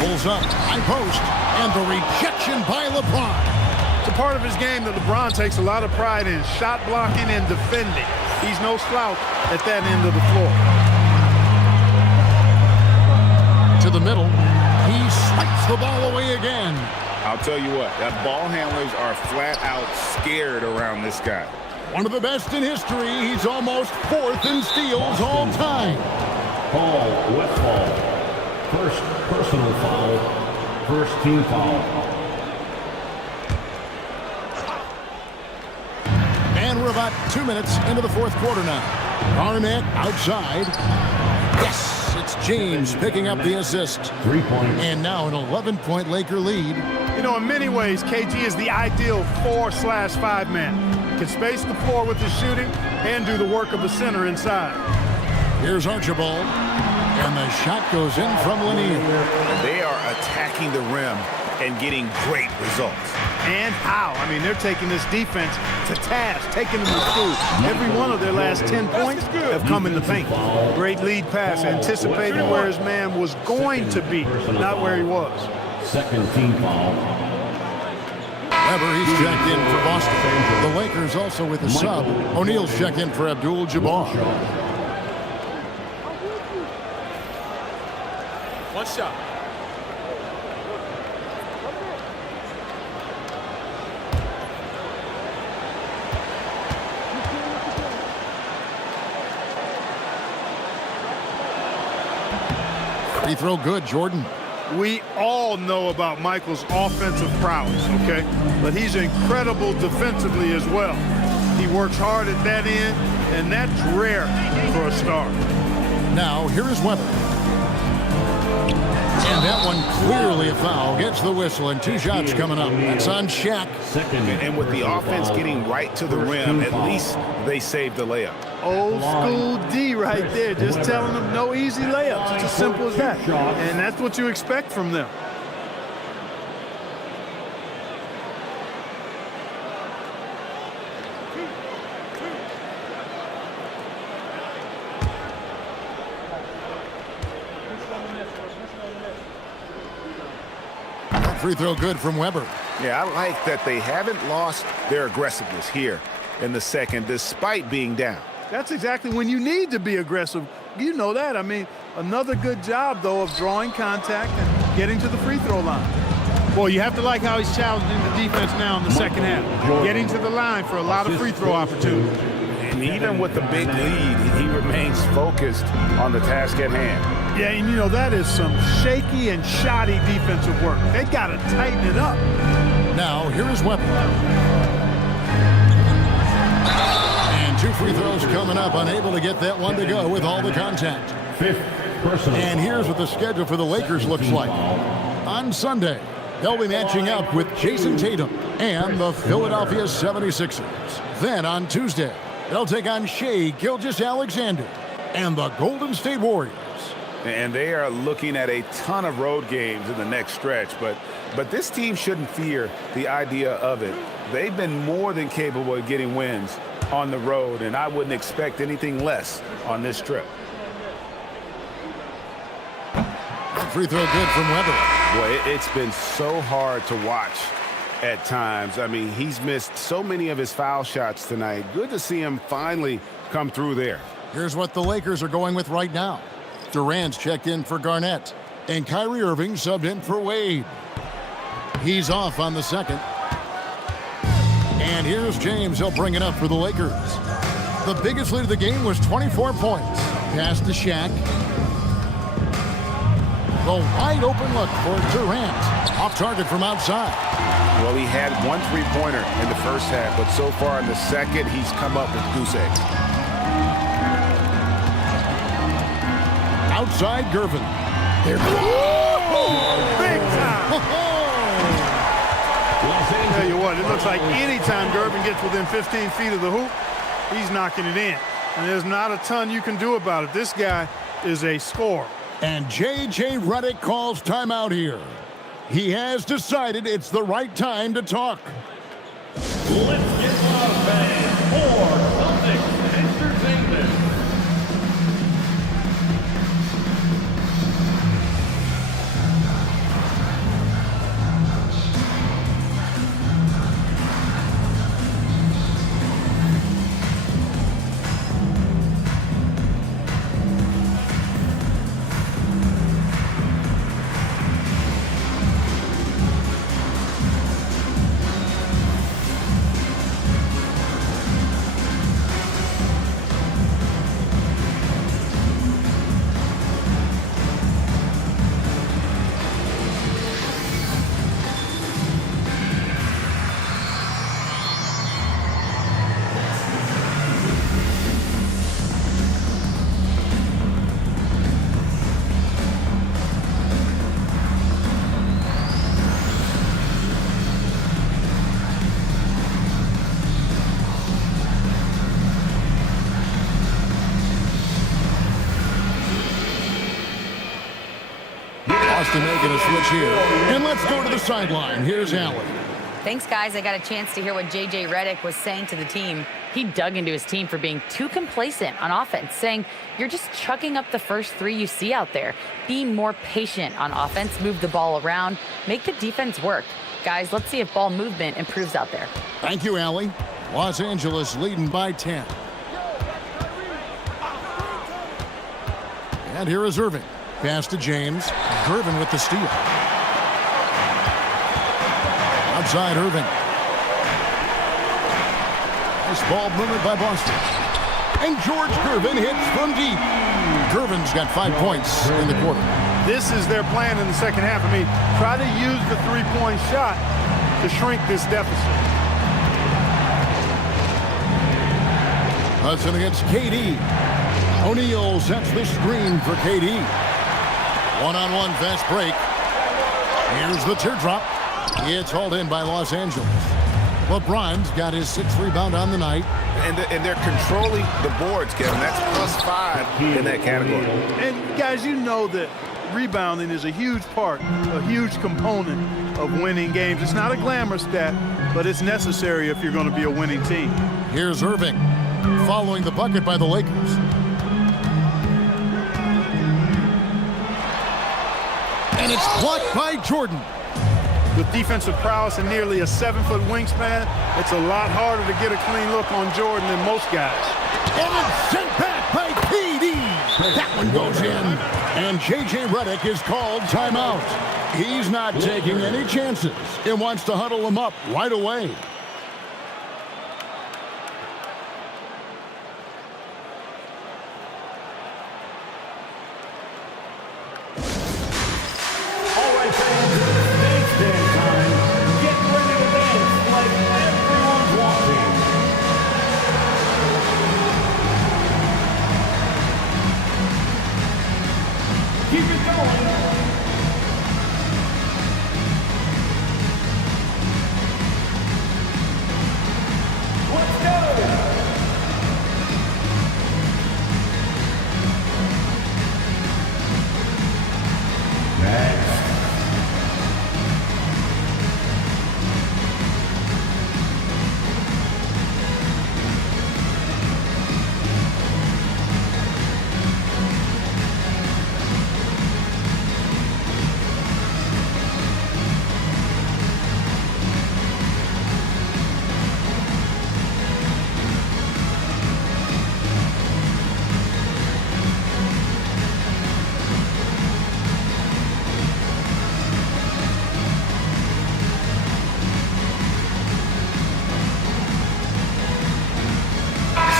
Pulls up, high post, and the rejection by LeBron. It's a part of his game that LeBron takes a lot of pride in, shot blocking and defending. He's no slouch at that end of the floor. To the middle. He swipes the ball away again. I'll tell you what, that ball handlers are flat out scared around this guy. One of the best in history. He's almost 4th in steals all time. Paul Westphal. First personal foul. First team foul. And we're about 2 minutes into the fourth quarter now. Garnett outside. Yes, it's James picking up the assist. 3 points. And now an 11-point Laker lead. You know, in many ways, KG is the ideal 4/5 man. Can space the floor with his shooting and do the work of the center inside. Here's Archibald. And the shot goes in from Lanier. They are attacking the rim and getting great results. And how? I mean, they're taking this defense to task, taking them to school. Every one of their last 10 points have come in the paint. Great lead pass, anticipating where his man was going to be, not where he was. Second team foul. Weber, he's checked in for Boston. The Lakers also with a sub. O'Neal's checked in for Abdul-Jabbar. One shot. Free throw good, Jordan. We all know about Michael's offensive prowess, okay? But he's incredible defensively as well. He works hard at that end, and that's rare for a star. Now, here is Weber. And that one clearly a foul. Gets the whistle, and 2 shots coming up. That's on Shaq. And with the offense getting right to the rim, at least they saved the layup. Old school D right there, just telling them no easy layups. It's as simple as that. And that's what you expect from them. Free throw good from Weber. Yeah, I like that they haven't lost their aggressiveness here in the second, despite being down. That's exactly when you need to be aggressive. You know that. I mean, another good job, though, of drawing contact and getting to the free throw line. Boy, you have to like how he's challenging the defense now in the second half. Getting to the line for a lot of free throw opportunities. And even with the big lead, he remains focused on the task at hand. Yeah, and you know, that is some shaky and shoddy defensive work. They got to tighten it up. Now, here is Weber. And 2 free throws coming up, unable to get that one to go with all the contact. And here's what the schedule for the Lakers looks like. On Sunday, they'll be matching up with Jason Tatum and the Philadelphia 76ers. Then on Tuesday, they'll take on Shai Gilgeous-Alexander and the Golden State Warriors. And they are looking at a ton of road games in the next stretch, but this team shouldn't fear the idea of it. They've been more than capable of getting wins on the road, and I wouldn't expect anything less on this trip. Free throw good from Weber. Boy, it's been so hard to watch at times. I mean, he's missed so many of his foul shots tonight. Good to see him finally come through there. Here's what the Lakers are going with right now. Durant's checked in for Garnett, and Kyrie Irving subbed in for Wade. He's off on the second. And here's James. He'll bring it up for the Lakers. The biggest lead of the game was 24 points. Pass to Shaq. The wide open look for Durant. Off target from outside. Well, he had 1 3-pointer in the first half, but so far in the second, he's come up with goose eggs. Outside Gervin. There. Big time. Tell you what, it looks like anytime Gervin gets within 15 feet of the hoop, he's knocking it in. And there's not a ton you can do about it. This guy is a scorer. And J.J. Redick calls timeout here. He has decided it's the right time to talk. Let's get loud, fans, for Celtics Entertainment. Making a switch here. And let's go to the sideline. Here's Allen. Thanks, guys. I got a chance to hear what J.J. Redick was saying to the team. He dug into his team for being too complacent on offense, saying, you're just chucking up the first 3 you see out there. Be more patient on offense, move the ball around, make the defense work. Guys, let's see if ball movement improves out there. Thank you, Allie. Los Angeles leading by 10. And here is Irving. Pass to James. Gervin with the steal. Outside Irving. Nice ball movement by Boston. And George Gervin hits from deep. Gervin's got 5 points in the quarter. This is their plan in the second half. I mean, try to use the three-point shot to shrink this deficit. Hudson against KD. O'Neal sets the screen for KD. One-on-one fast break. Here's the teardrop. It's hauled in by Los Angeles. LeBron's got his 6th rebound on the night. And they're controlling the boards, Kevin. That's +5 in that category. And, guys, you know that rebounding is a huge part, a huge component of winning games. It's not a glamour stat, but it's necessary if you're going to be a winning team. Here's Irving following the bucket by the Lakers. And it's blocked by Jordan. With defensive prowess and nearly a 7-foot wingspan, it's a lot harder to get a clean look on Jordan than most guys. And it's sent back by PD. That one goes in. And J.J. Redick is called timeout. He's not taking any chances. He wants to huddle him up right away.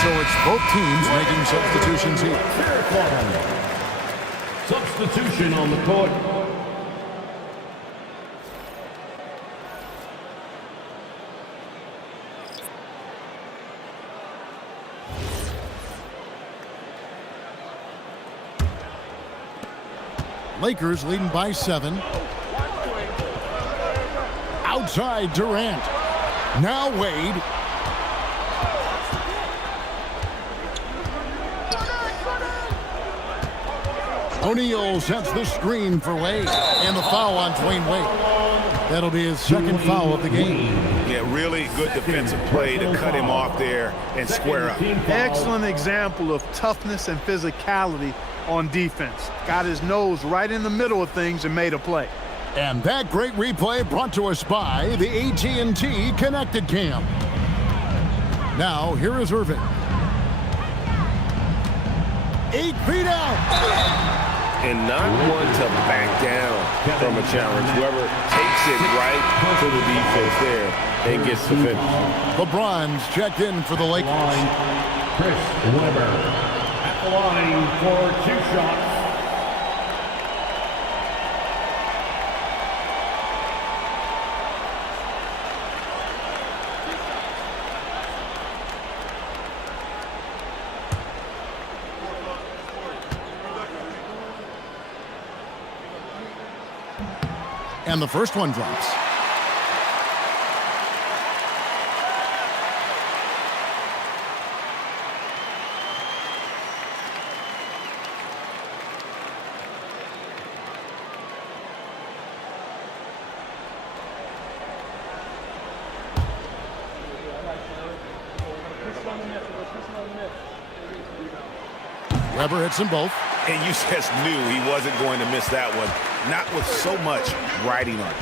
So it's both teams making substitutions here. Substitution on the court. Lakers leading by 7. Outside Durant. Now Wade. O'Neal sets the screen for Wade. And the foul on Dwayne Wade. That'll be his 2nd foul of the game. Yeah, really good defensive play to cut him off there and square up. Excellent example of toughness and physicality on defense. Got his nose right in the middle of things and made a play. And that great replay brought to us by the AT&T Connected Cam. Now, here is Irving. 8 feet out. And not one to back down from a challenge. Whoever takes it right to the defense there and gets the finish. LeBron's checked in for the Lakers. Chris Webber at the line for 2 shots. And the first one drops. Webber hits them both. And you just knew he wasn't going to miss that one. Not with so much riding on it.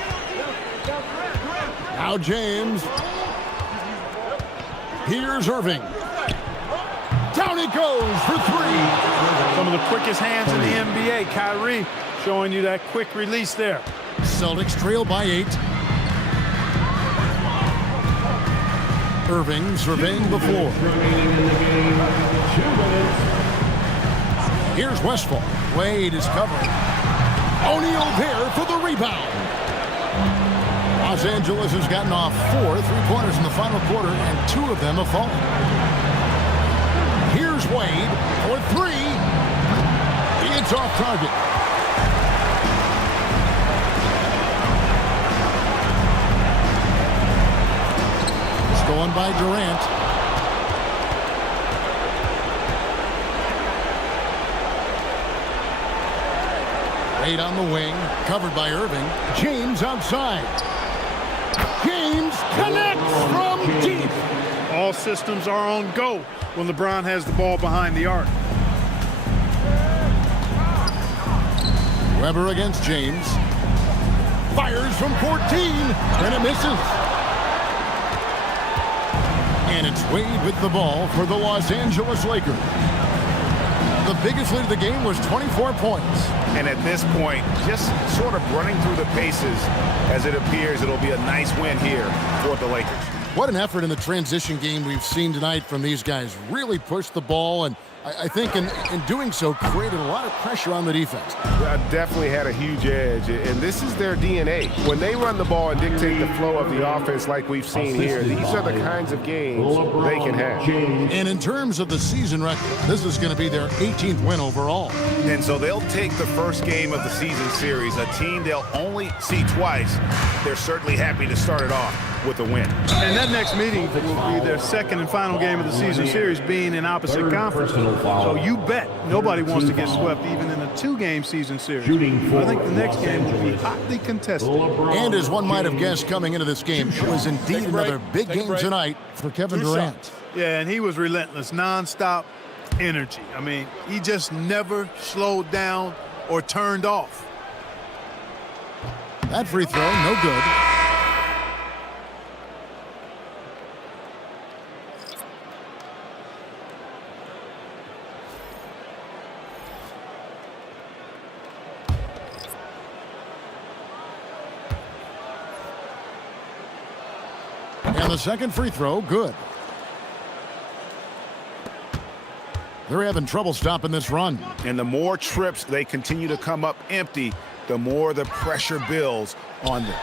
Now James. Here's Irving. Down it goes for 3. Some of the quickest hands in the NBA. Kyrie showing you that quick release there. Celtics trail by 8. Irving surveying the floor. Here's Westphal. Wade is covering. O'Neal there for the rebound. Los Angeles has gotten off 4 3-pointers in the final quarter, and 2 of them have fallen. Here's Wade for 3. It's off target. down by Durant. Wade on the wing, covered by Irving. James outside. James connects from deep. All systems are on go when LeBron has the ball behind the arc. Weber against James. Fires from 14, and it misses. And it's Wade with the ball for the Los Angeles Lakers. The biggest lead of the game was 24 points. And at this point, just sort of running through the paces, as it appears it'll be a nice win here for the Lakers. What an effort in the transition game we've seen tonight from these guys. Really pushed the ball, and I think in doing so created a lot of pressure on the defense. Definitely had a huge edge, and this is their DNA. When they run the ball and dictate the flow of the offense like we've seen here, these are the kinds of games they can have. And in terms of the season record, this is going to be their 18th win overall. And so they'll take the first game of the season series, a team they'll only see twice. They're certainly happy to start it off with a win. And that next meeting will be their second and final game of the season series, being in opposite conference. So you bet nobody wants to get swept even in a two-game season series. I think the next game will be hotly contested. And as one might have guessed coming into this game, it was indeed another big game tonight for Kevin Durant. Yeah, and he was relentless, nonstop energy. I mean, he just never slowed down or turned off. That free throw, no good. And the second free throw, good. They're having trouble stopping this run. And the more trips they continue to come up empty, the more the pressure builds on them.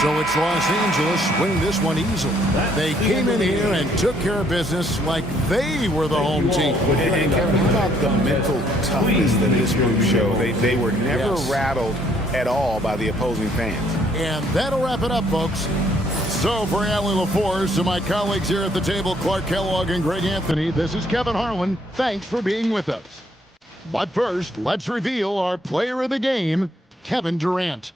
So it's Los Angeles winning this one easily. They came in here and took care of business like they were the home team. And Kevin, how about the mental toughness that this group showed? They were never rattled at all by the opposing fans. And that'll wrap it up, folks. So for Allie LaForce and my colleagues here at the table, Clark Kellogg and Greg Anthony, this is Kevin Harlan. Thanks for being with us. But first, let's reveal our player of the game, Kevin Durant.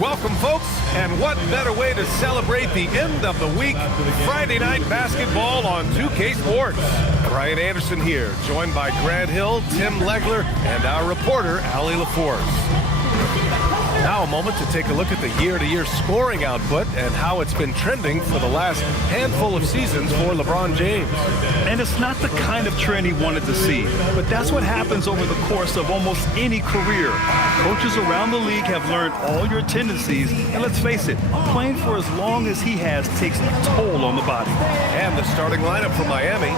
Welcome, folks, and what better way to celebrate the end of the week? Friday night basketball on 2K Sports. Brian Anderson here, joined by Grant Hill, Tim Legler, and our reporter, Allie LaForce. Now a moment to take a look at the year-to-year scoring output and how it's been trending for the last handful of seasons for LeBron James. And it's not the kind of trend he wanted to see, but that's what happens over the course of almost any career. Coaches around the league have learned all your tendencies, and let's face it, playing for as long as he has takes a toll on the body. And the starting lineup for Miami,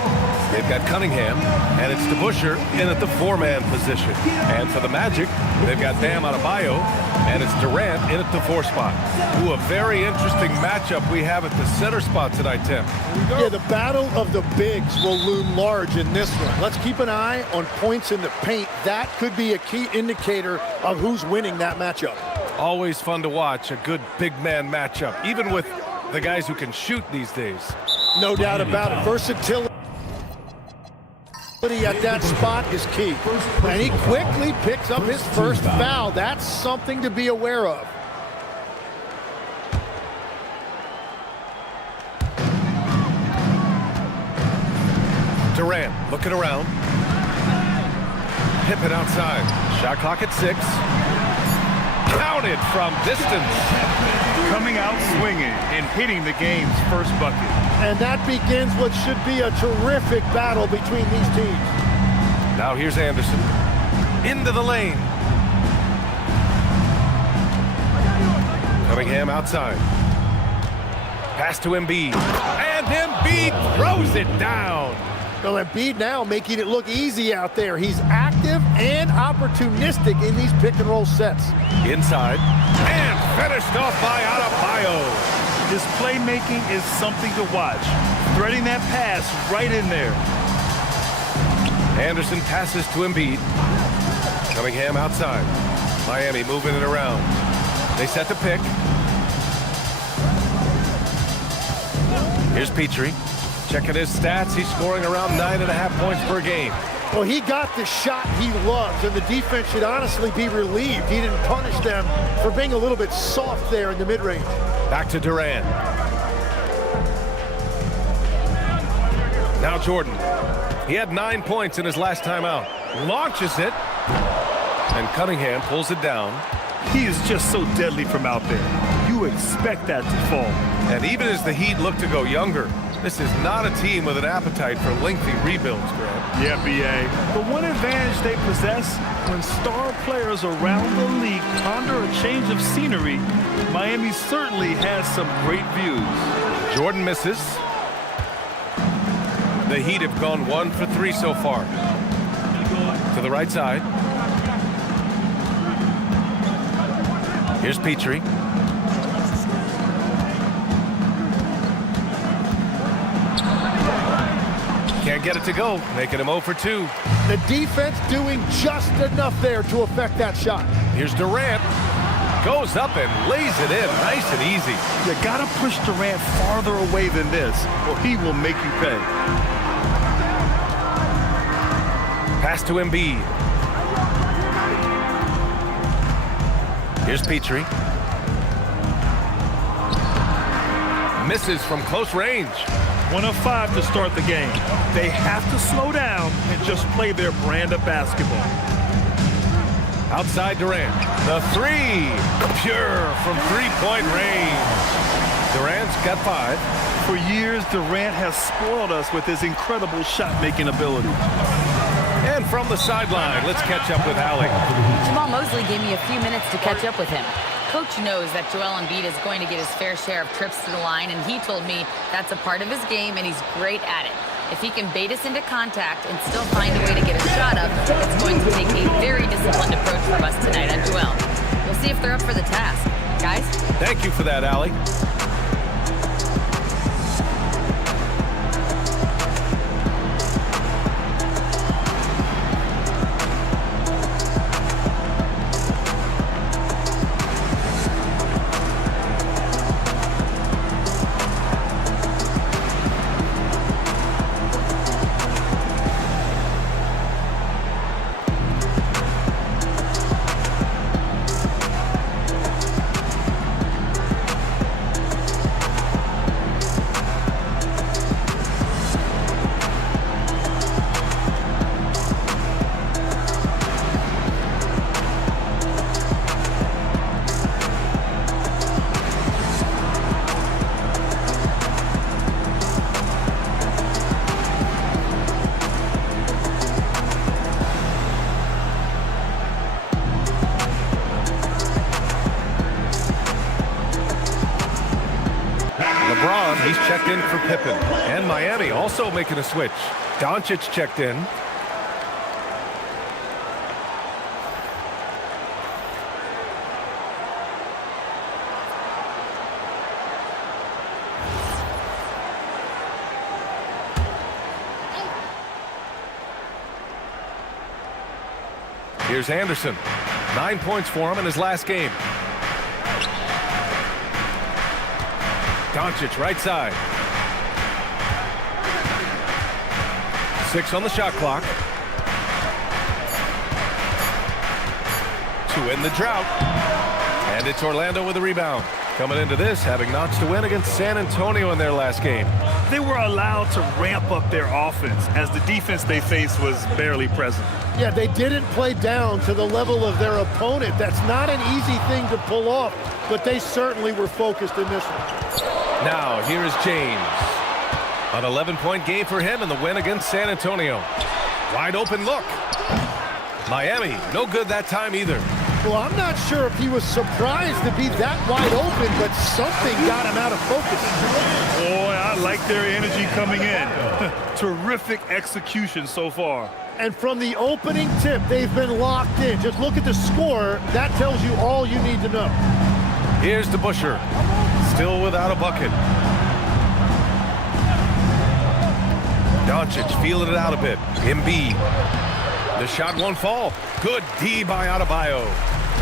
they've got Cunningham, and it's DeBusschere in at the four-man position. And for the Magic, they've got Bam Adebayo, and it's Durant in at the four spot. Ooh, a very interesting matchup we have at the center spot tonight, Tim. Yeah, the battle of the bigs will loom large in this one. Let's keep an eye on points in the paint. That could be a key indicator of who's winning that matchup. Always fun to watch a good big man matchup, even with the guys who can shoot these days. No doubt about it. Versatility at that spot is key. And he quickly picks up his first foul. That's something to be aware of. Durant looking around. Hip it outside. Shot clock at 6. counted from distance. Coming out swinging and hitting the game's first bucket. And that begins what should be a terrific battle between these teams. Now here's Anderson. Into the lane. Cunningham outside. Pass to Embiid. And Embiid throws it down. Well, Embiid now making it look easy out there. He's active and opportunistic in these pick-and-roll sets. Inside. And finished off by Adebayo. His playmaking is something to watch. Threading that pass right in there. Anderson passes to Embiid. Cunningham outside. Miami moving it around. They set the pick. Here's Petrie. Checking his stats. He's scoring around 9.5 points per game. Well, he got the shot he loves, and the defense should honestly be relieved. He didn't punish them for being a little bit soft there in the mid-range. Back to Durant. Now Jordan. He had 9 points in his last time out. Launches it. And Cunningham pulls it down. He is just so deadly from out there. You expect that to fall. And even as the Heat look to go younger, this is not a team with an appetite for lengthy rebuilds, Grant. Yeah, B.A. The one advantage they possess, when star players around the league ponder a change of scenery, Miami certainly has some great views. Jordan misses. The Heat have gone 1 for 3 so far. To the right side. Here's Petrie. Can't get it to go, making him 0 for 2. The defense doing just enough there to affect that shot. Here's Durant. Goes up and lays it in nice and easy. You gotta push Durant farther away than this, or he will make you pay. Pass to Embiid. Here's Petrie. Misses from close range. 1 of 5 to start the game. They have to slow down and just play their brand of basketball. Outside Durant. The 3. Pure from three-point range. Durant's got 5. For years, Durant has spoiled us with his incredible shot-making ability. And from the sideline, let's catch up with Allie. Jamal Mosley gave me a few minutes to catch up with him. Coach knows that Joel Embiid is going to get his fair share of trips to the line, and he told me that's a part of his game, and he's great at it. If he can bait us into contact and still find a way to get a shot up, it's going to take a very disciplined approach from us tonight on Joel. We'll see if they're up for the task. Guys? Thank you for that, Allie. He's checked in for Pippen. And Miami also making a switch. Doncic checked in. Here's Anderson. 9 points for him in his last game. Doncic right side. 6 on the shot clock. To end the drought. And it's Orlando with a rebound. Coming into this, having notched a win against San Antonio in their last game. They were allowed to ramp up their offense as the defense they faced was barely present. Yeah, they didn't play down to the level of their opponent. That's not an easy thing to pull off, but they certainly were focused in this one. Now, here is James. An 11-point game for him in the win against San Antonio. Wide open look. Miami, no good that time either. Well, I'm not sure if he was surprised to be that wide open, but something got him out of focus. Boy, I like their energy coming in. Terrific execution so far. And from the opening tip, they've been locked in. Just look at the score. That tells you all you need to know. Here's DeBusschere. Still without a bucket. Doncic feeling it out a bit. Embiid. The shot won't fall. Good D by Adebayo.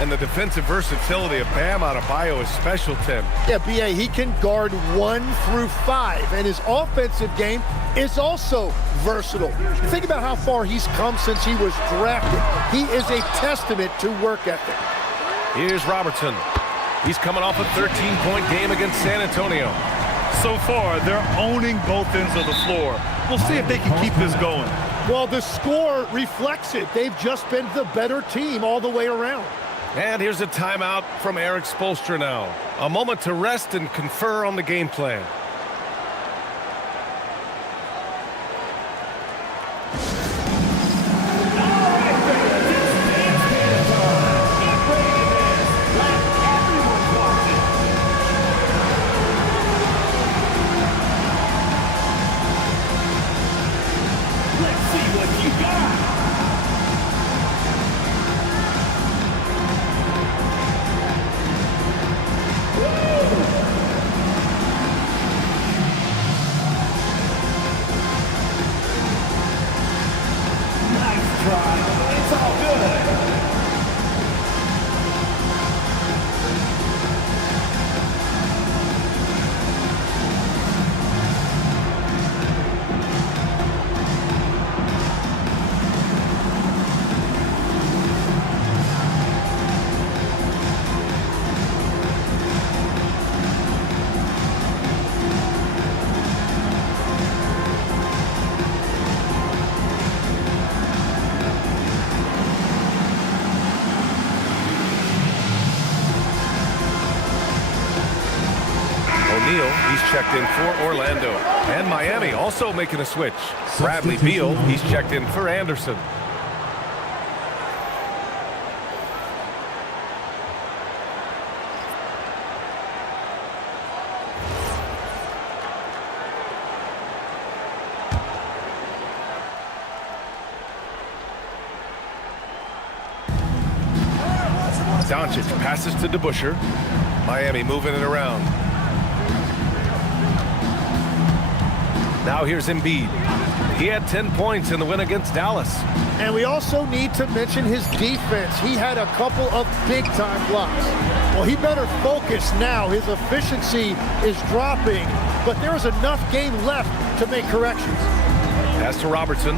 And the defensive versatility of Bam Adebayo is special, Tim. Yeah, B.A., he can guard 1 through 5, and his offensive game is also versatile. Think about how far he's come since he was drafted. He is a testament to work ethic. Here's Robertson. He's coming off a 13-point game against San Antonio. So far, they're owning both ends of the floor. We'll see if they can keep this going. Well, the score reflects it. They've just been the better team all the way around. And here's a timeout from Eric Spoelstra now. A moment to rest and confer on the game plan. He's checked in for Orlando. And Miami also making a switch. Bradley Beal, he's checked in for Anderson. Doncic passes to DeBusschere. Miami moving it around. Now here's Embiid. He had 10 points in the win against Dallas. And we also need to mention his defense. He had a couple of big-time blocks. Well, he better focus now. His efficiency is dropping, but there is enough game left to make corrections. Pass to Robertson.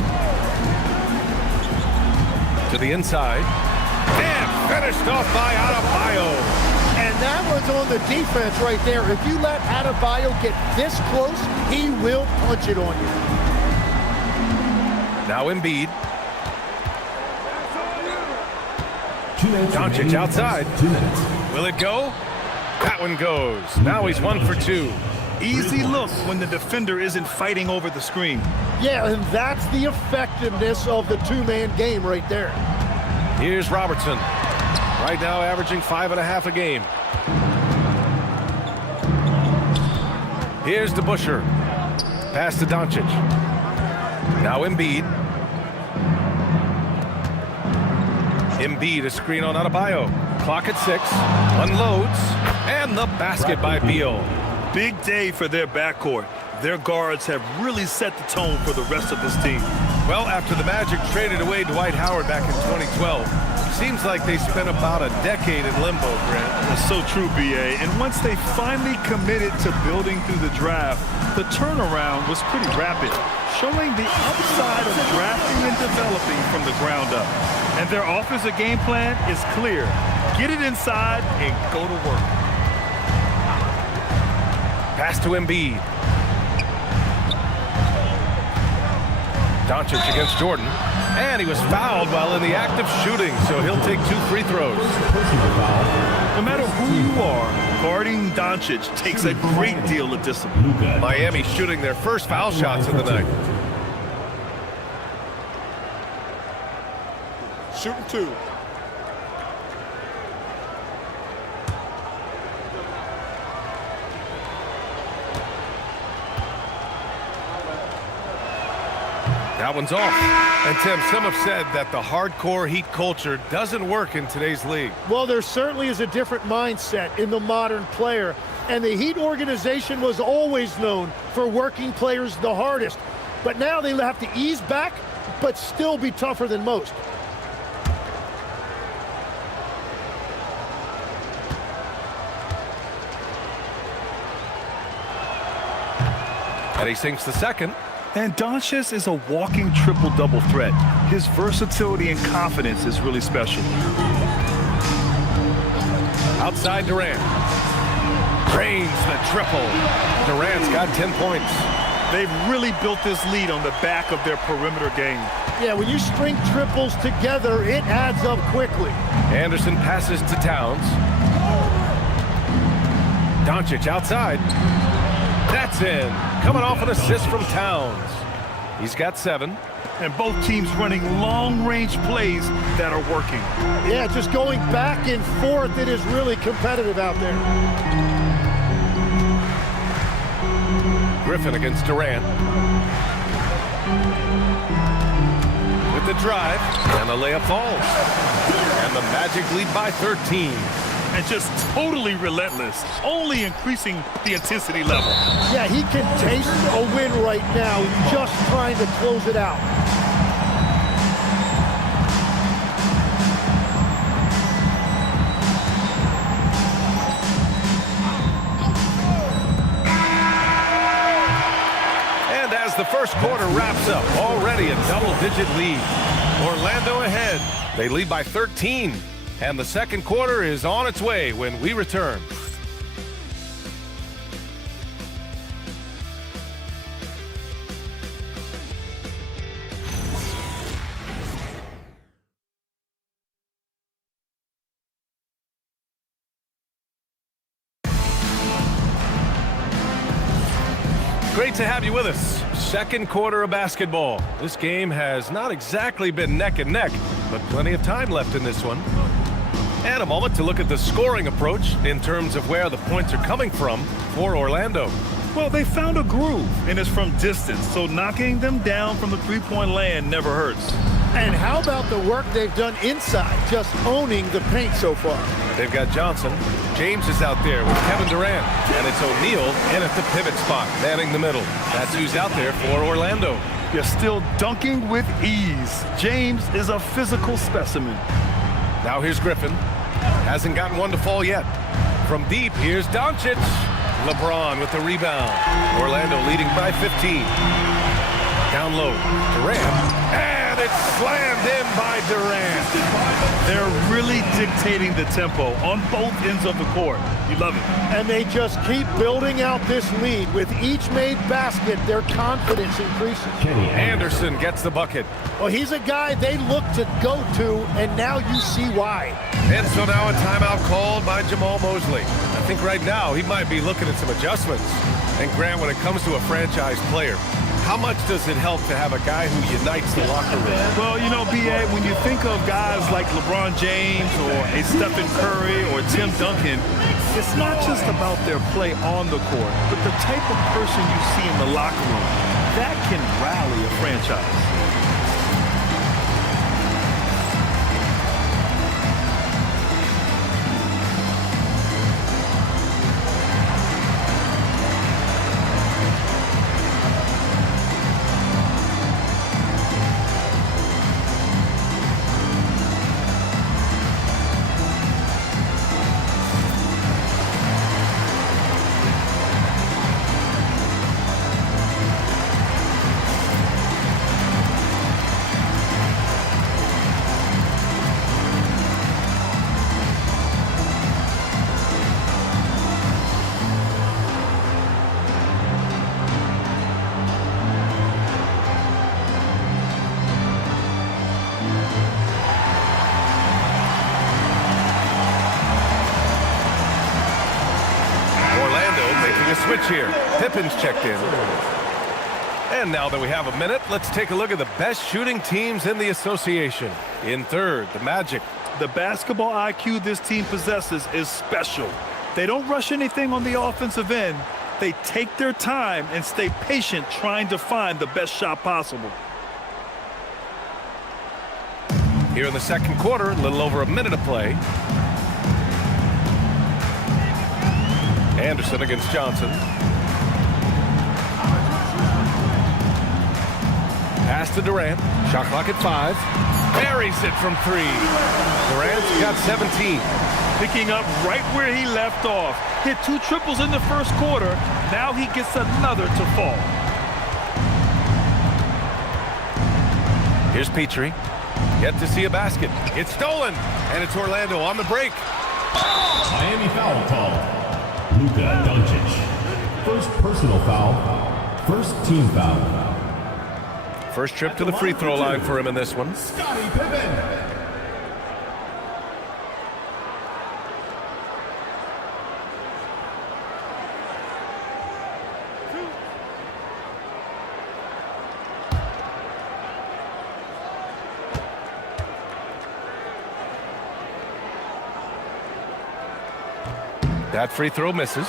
To the inside. And finished off by Adebayo. And that was on the defense right there. If you let Adebayo get this close, he will punch it on you. Now Embiid. Doncic outside. Will it go? That one goes. Now he's 1 for 2. Easy look when the defender isn't fighting over the screen. Yeah, and that's the effectiveness of the two-man game right there. Here's Robertson. Right now averaging 5.5 a game. Here's DeBusschere. Pass to Doncic. Now Embiid. Embiid, a screen on Adebayo. Clock at 6. Unloads. And the basket by Beal. Big day for their backcourt. Their guards have really set the tone for the rest of this team. Well, after the Magic traded away Dwight Howard back in 2012, seems like they spent about a decade in limbo, Grant. That's so true, B.A. And once they finally committed to building through the draft, the turnaround was pretty rapid, showing the upside of drafting and developing from the ground up. And their offensive game plan is clear. Get it inside and go to work. Pass to Embiid. Doncic against Jordan. And he was fouled while in the act of shooting, so he'll take 2 free throws. No matter who you are, guarding Doncic takes a great deal of discipline. Miami shooting their first foul shots of the night. Shooting 2. That one's off. And Tim, some have said that the hardcore Heat culture doesn't work in today's league. Well, there certainly is a different mindset in the modern player. And the Heat organization was always known for working players the hardest. But now they have to ease back, but still be tougher than most. And he sinks the second. And Doncic is a walking triple-double threat. His versatility and confidence is really special. Outside Durant. Drains the triple. Durant's got 10 points. They've really built this lead on the back of their perimeter game. Yeah, when you string triples together, it adds up quickly. Anderson passes to Towns. Doncic outside. That's in. Coming off an assist from Towns. He's got 7. And both teams running long-range plays that are working. Yeah, just going back and forth, it is really competitive out there. Griffin against Durant. With the drive, and the layup falls. And the Magic lead by 13. And just totally relentless, only increasing the intensity level. Yeah, he can taste a win right now, just trying to close it out. And as the first quarter wraps up, already a double-digit lead. Orlando ahead. They lead by 13. And the second quarter is on its way when we return. Great to have you with us. Second quarter of basketball. This game has not exactly been neck and neck, but plenty of time left in this one. And a moment to look at the scoring approach in terms of where the points are coming from for Orlando. Well, they found a groove, and it's from distance, so knocking them down from the three-point land never hurts. And how about the work they've done inside, just owning the paint so far? They've got Johnson. James is out there with Kevin Durant, and it's O'Neal in at the pivot spot, manning the middle. That's who's out there for Orlando. You're still dunking with ease. James is a physical specimen. Now here's Griffin. Hasn't gotten one to fall yet. From deep, here's Doncic. LeBron with the rebound. Orlando leading by 15. Down low, Durant. And it's slammed in by Durant. They're really dictating the tempo on both ends of the court. You love it. And they just keep building out this lead. With each made basket, their confidence increases. Anderson gets the bucket. Well, he's a guy they look to go to, and now you see why. And so now a timeout called by Jamal Mosley. I think right now he might be looking at some adjustments. And Grant, when it comes to a franchise player, how much does it help to have a guy who unites the locker room? Well, you know, B.A., when you think of guys like LeBron James or a Stephen Curry or Tim Duncan, it's not just about their play on the court, but the type of person you see in the locker room. That can rally a franchise. switch here. Pippen's checked in. And now that we have a minute, let's take a look at the best shooting teams in the association. In third, the Magic. The basketball IQ this team possesses is special. They don't rush anything on the offensive end. They take their time and stay patient trying to find the best shot possible. Here in the second quarter, a little over a minute of play. Anderson against Johnson. Pass to Durant. Shot clock at 5. Buries it from 3. Durant's got 17. Picking up right where he left off. Hit 2 triples in the first quarter. Now he gets another to fall. Here's Petrie. Yet to see a basket. It's stolen. And it's Orlando on the break. Miami foul call. Luka Doncic. First personal foul. First team foul. First trip to the free throw line for him in this one. Scottie Pippen. That free throw misses.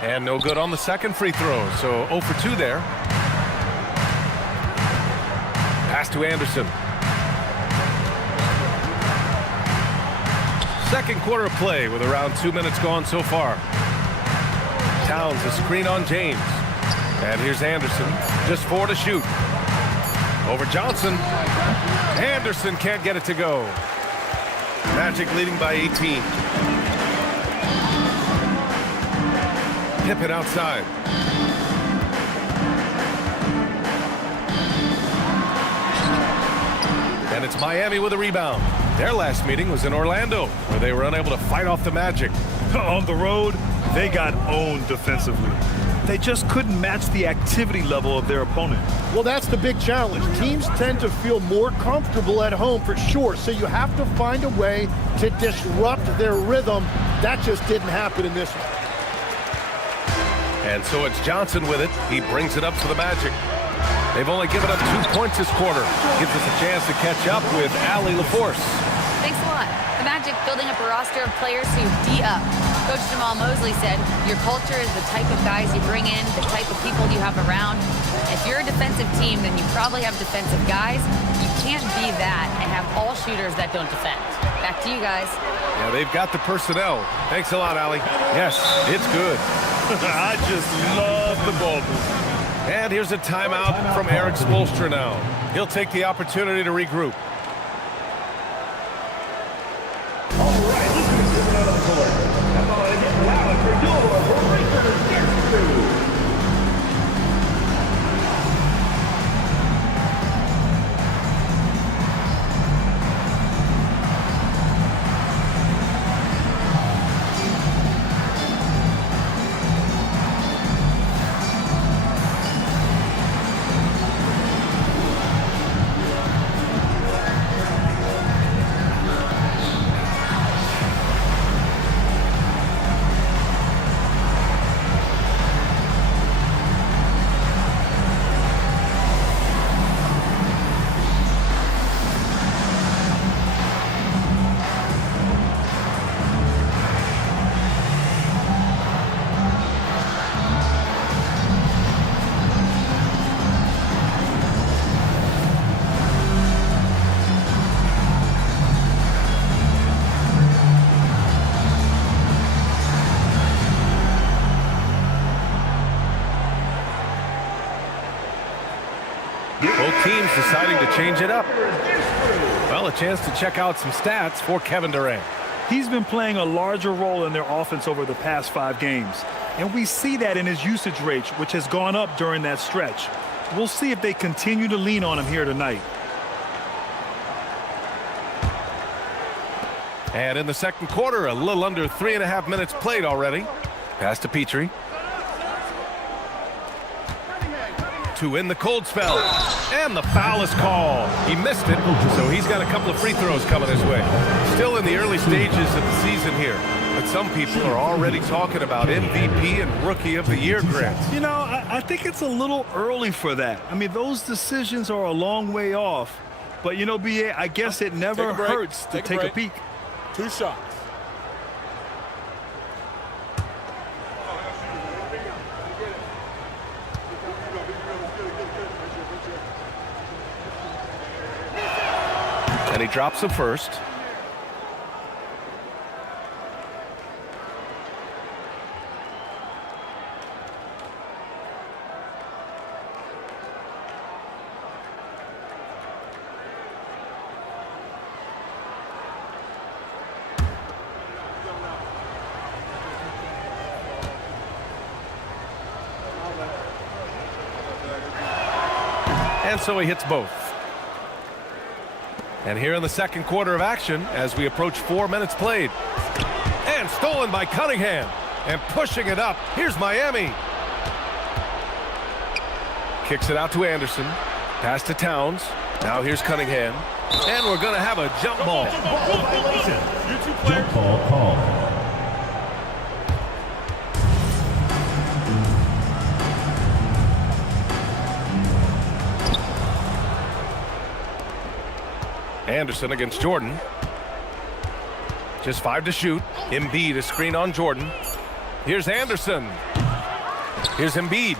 And no good on the second free throw, so 0 for 2 there. Pass to Anderson. Second quarter of play with around 2 minutes gone so far. Towns a screen on James. And here's Anderson, just 4 to shoot. Over Johnson. Anderson can't get it to go. Magic leading by 18. Pippen outside. And it's Miami with a rebound. Their last meeting was in Orlando, where they were unable to fight off the Magic. On the road, they got owned defensively. They just couldn't match the activity level of their opponent. Well, that's the big challenge. Teams tend to feel more comfortable at home for sure, so you have to find a way to disrupt their rhythm. That just didn't happen in this one. And so it's Johnson with it. He brings it up for the Magic. They've only given up 2 points this quarter. Gives us a chance to catch up with Allie LaForce. Thanks a lot. The Magic building up a roster of players who D up. Coach Jamal Mosley said, your culture is the type of guys you bring in, the type of people you have around. If you're a defensive team, then you probably have defensive guys. You can't be that and have all shooters that don't defend. Back to you guys. Yeah, they've got the personnel. Thanks a lot, Allie. Yes, it's good. I just love the ball movement. And here's a timeout from Eric Spoelstra now. He'll take the opportunity to regroup. All right, let's get it on the court. Come on, get loud for your Blazers next to. Both teams deciding to change it up. Well, a chance to check out some stats for Kevin Durant. He's been playing a larger role in their offense over the past 5 games. And we see that in his usage rate, which has gone up during that stretch. We'll see if they continue to lean on him here tonight. And in the second quarter, a little under 3.5 minutes played already. Pass to Petrie. To in the cold spell. And the foul is called. He missed it, so he's got a couple of free throws coming his way. Still in the early stages of the season here, but some people are already talking about MVP and Rookie of the Year, Grant. You know, I think it's a little early for that. I mean, those decisions are a long way off. But, you know, B.A., I guess it never hurts to take a peek. 2 shots. And he drops the first. And so he hits both. And here in the second quarter of action, as we approach 4 minutes played. And stolen by Cunningham. And pushing it up. Here's Miami. Kicks it out to Anderson. Pass to Towns. Now here's Cunningham. And we're going to have a jump ball. Jump ball call. Anderson against Jordan. Just 5 to shoot. Embiid a screen on Jordan. Here's Anderson. Here's Embiid.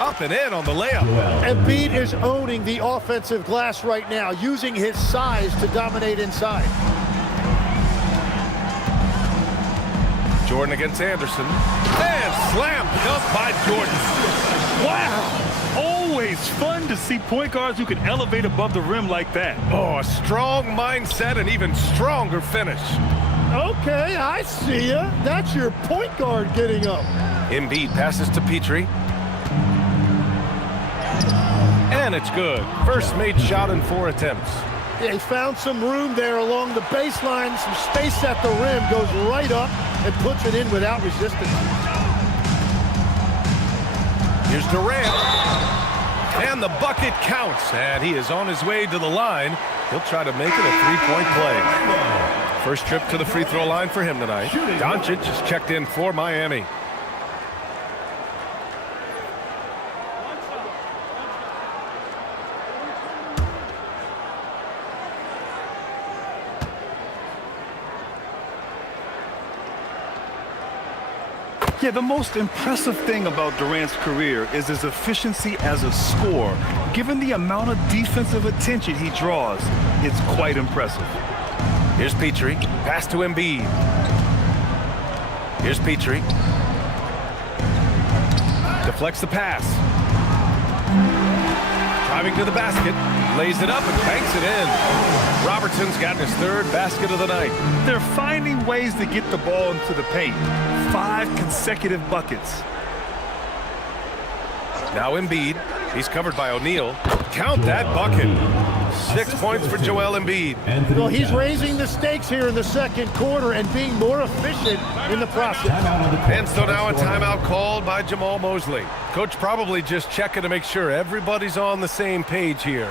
Up and in on the layup. Embiid is owning the offensive glass right now, using his size to dominate inside. Jordan against Anderson. And slam dunk by Jordan. Wow. Always fun to see point guards who can elevate above the rim like that. Oh, a strong mindset and even stronger finish. Okay, I see ya. That's your point guard getting up. Embiid passes to Petrie. And it's good. First made shot in 4 attempts. Yeah, he found some room there along the baseline, some space at the rim, goes right up and puts it in without resistance. Here's Durant. And the bucket counts. And he is on his way to the line. He'll try to make it a 3-point play. First trip to the free throw line for him tonight. Doncic is checked in for Miami. Yeah, the most impressive thing about Durant's career is his efficiency as a scorer. Given the amount of defensive attention he draws, it's quite impressive. Here's Petrie. Pass to Embiid. Here's Petrie. Deflects the pass. Driving to the basket. Lays it up and banks it in. Robertson's gotten his 3rd basket of the night. They're finding ways to get the ball into the paint. 5 consecutive buckets. Now Embiid. He's covered by O'Neal. Count that bucket. 6 points for Joel Embiid. Well, he's raising the stakes here in the second quarter and being more efficient in the process. And so now a timeout called by Jamal Mosley. Coach probably just checking to make sure everybody's on the same page here.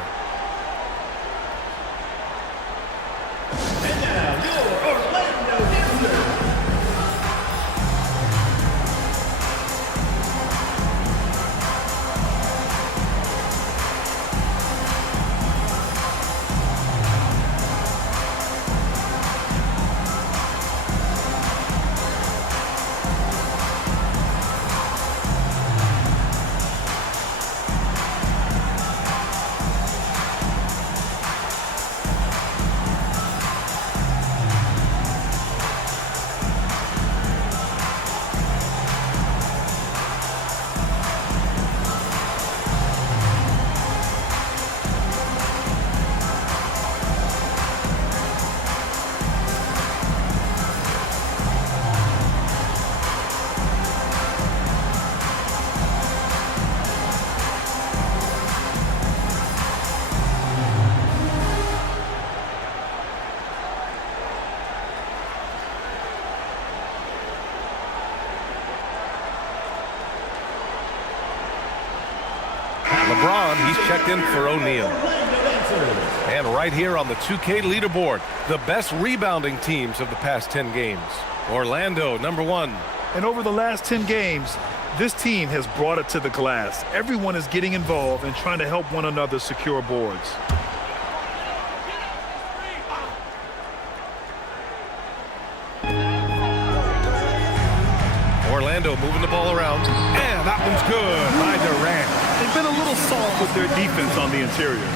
LeBron, he's checked in for O'Neal. And right here on the 2K leaderboard, the best rebounding teams of the past 10 games. Orlando, number 1. And over the last 10 games, this team has brought it to the glass. Everyone is getting involved and trying to help one another secure boards. Orlando moving the ball around. And that one's good by Durant. They've been a little soft with their defense on the interior.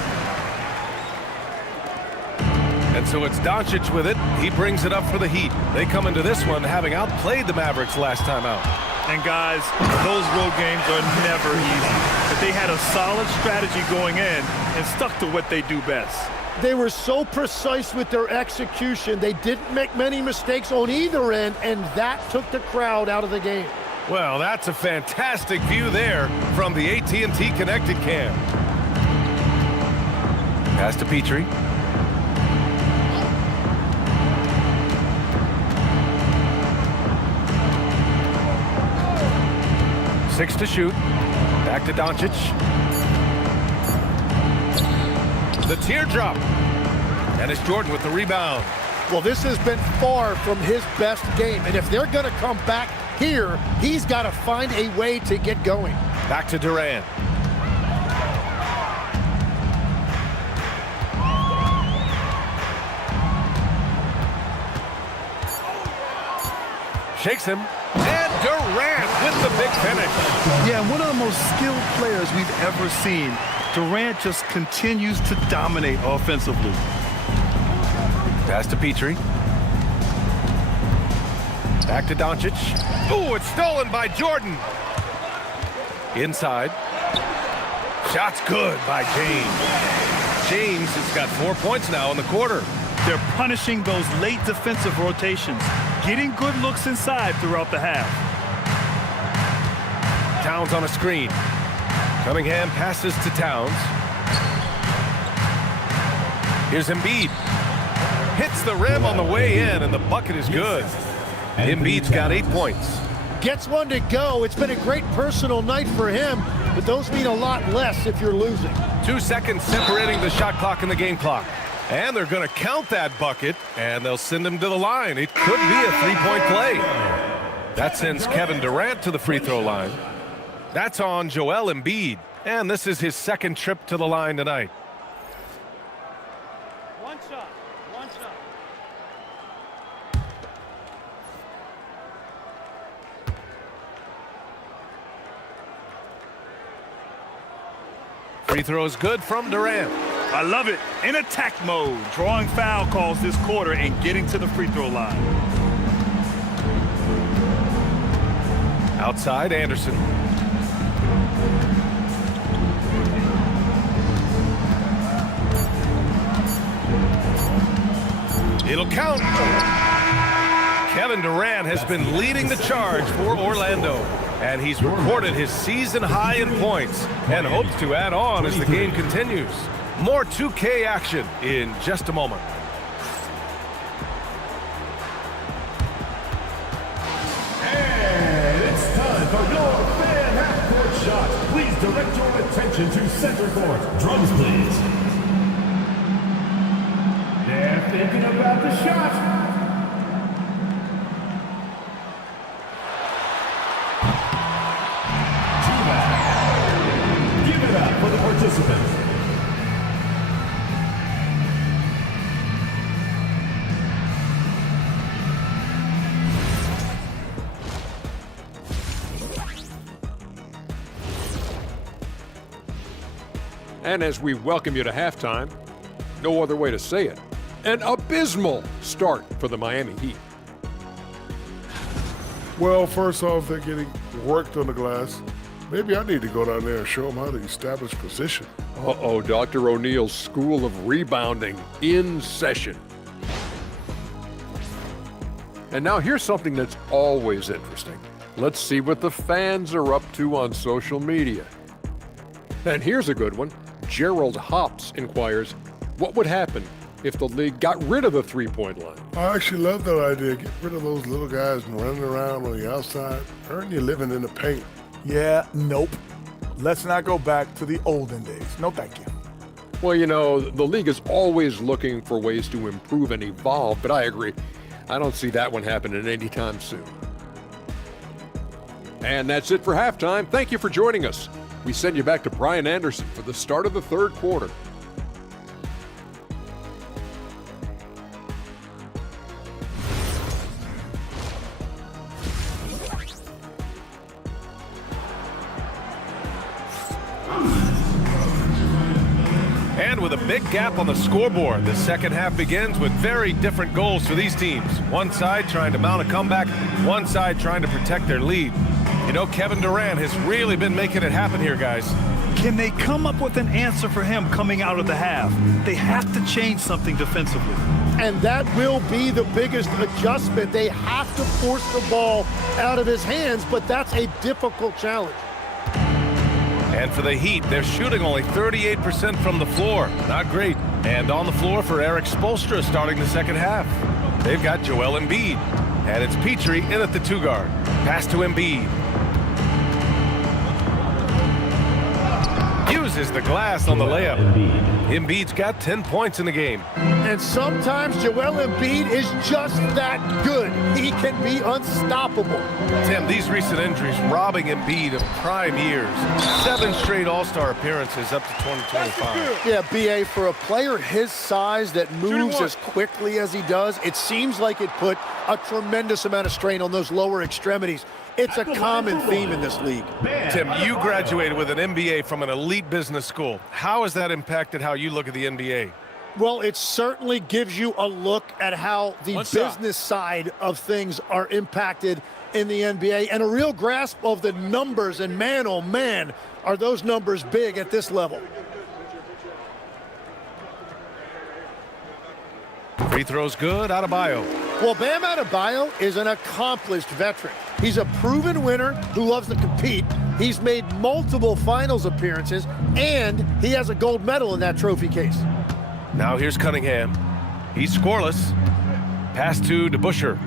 And so it's Doncic with it. He brings it up for the Heat. They come into this one having outplayed the Mavericks last time out. And guys, those road games are never easy. But they had a solid strategy going in and stuck to what they do best. They were so precise with their execution. They didn't make many mistakes on either end, and that took the crowd out of the game. Well, that's a fantastic view there from the AT&T Connected Cam. Pass to Petrie. Six to shoot. Back to Doncic. The teardrop. And it's Jordan with the rebound. Well, this has been far from his best game, and if they're going to come back here, he's got to find a way to get going. Back to Durant. Shakes him. And Durant with the big finish. Yeah, one of the most skilled players we've ever seen. Durant just continues to dominate offensively. Pass to Petrie. Back to Doncic. Ooh, it's stolen by Jordan. Inside. Shot's good by James. James has got 4 points now in the quarter. They're punishing those late defensive rotations, getting good looks inside throughout the half. Towns on a screen. Cunningham passes to Towns. Here's Embiid. Hits the rim on the way in, and the bucket is good. Embiid's got 8 points. Gets one to go. It's been a great personal night for him, but those mean a lot less if you're losing. 2 seconds separating the shot clock and the game clock. And they're going to count that bucket, and they'll send him to the line. It could be a three-point play. That sends Kevin Durant to the free throw line. That's on Joel Embiid, and this is his second trip to the line tonight. One shot. Free throw is good from Durant. I love it. In attack mode, drawing foul calls this quarter and getting to the free throw line. Outside, Anderson. It'll count. Kevin Durant has been leading the charge for Orlando, and he's recorded his season high in points and hopes to add on as the game continues. More 2K action in just a moment. And it's time for your fan half-court shot. Please direct your attention to center court. Drums, please. They're thinking about the shot. Give it up for the participants. And as we welcome you to halftime, no other way to say it, an abysmal start for the Miami Heat. Well, first off, they're getting worked on the glass. Maybe I need to go down there and show them how to establish position. Uh-oh, Dr. O'Neal's School of Rebounding in session. And now here's something that's always interesting. Let's see what the fans are up to on social media. And here's a good one. Gerald Hops inquires, what would happen if the league got rid of the three-point line? I actually love that idea. Get rid of those little guys running around on the outside. Earn your living in the paint. Yeah, nope. Let's not go back to the olden days. No, thank you. Well, you know, the league is always looking for ways to improve and evolve, but I agree. I don't see that one happening anytime soon. And that's it for halftime. Thank you for joining us. We send you back to Brian Anderson for the start of the third quarter. And with a big gap on the scoreboard, the second half begins with very different goals for these teams. One side trying to mount a comeback, one side trying to protect their lead. You know, Kevin Durant has really been making it happen here, guys. Can they come up with an answer for him coming out of the half? They have to change something defensively. And that will be the biggest adjustment. They have to force the ball out of his hands, but that's a difficult challenge. And for the Heat, they're shooting only 38% from the floor. Not great. And on the floor for Eric Spoelstra starting the second half. They've got Joel Embiid. And it's Petrie in at the 2 guard. Pass to Embiid. Uses the glass on the layup. Embiid's got 10 points in the game. And sometimes Joel Embiid is just that good. He can be unstoppable. Tim, these recent injuries robbing Embiid of prime years. 7 straight All-Star appearances up to 2025. Yeah, B.A., for a player his size that moves as quickly as he does, it seems like it put a tremendous amount of strain on those lower extremities. It's a common theme in this league. Tim, you graduated with an MBA from an elite business school. How has that impacted how you look at the NBA? Well, it certainly gives you a look at how the business side of things are impacted in the NBA and a real grasp of the numbers. And man, oh man, are those numbers big at this level. Free throws good, Adebayo. Well, Bam Adebayo is an accomplished veteran. He's a proven winner who loves to compete. He's made multiple finals appearances, and he has a gold medal in that trophy case. Now here's Cunningham. He's scoreless. Pass to DeBusschere.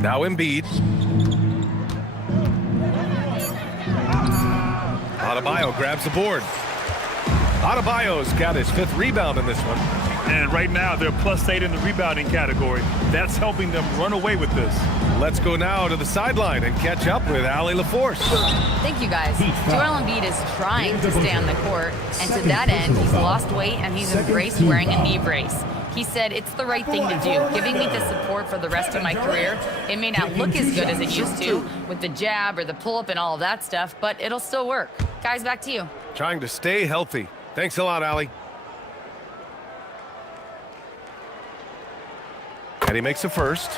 Now Embiid. Adebayo grabs the board. Adebayo's got his 5th rebound in this one. And right now, they're +8 in the rebounding category. That's helping them run away with this. Let's go now to the sideline and catch up with Allie LaForce. Thank you, guys. Joel Embiid is trying to stay on the court, and to that end, he's lost weight and he's embraced wearing a knee brace. He said, it's the right thing to do, giving me the support for the rest of my career. It may not look as good as it used to with the jab or the pull-up and all of that stuff, but it'll still work. Guys, back to you. Trying to stay healthy. Thanks a lot, Allie. And he makes the first.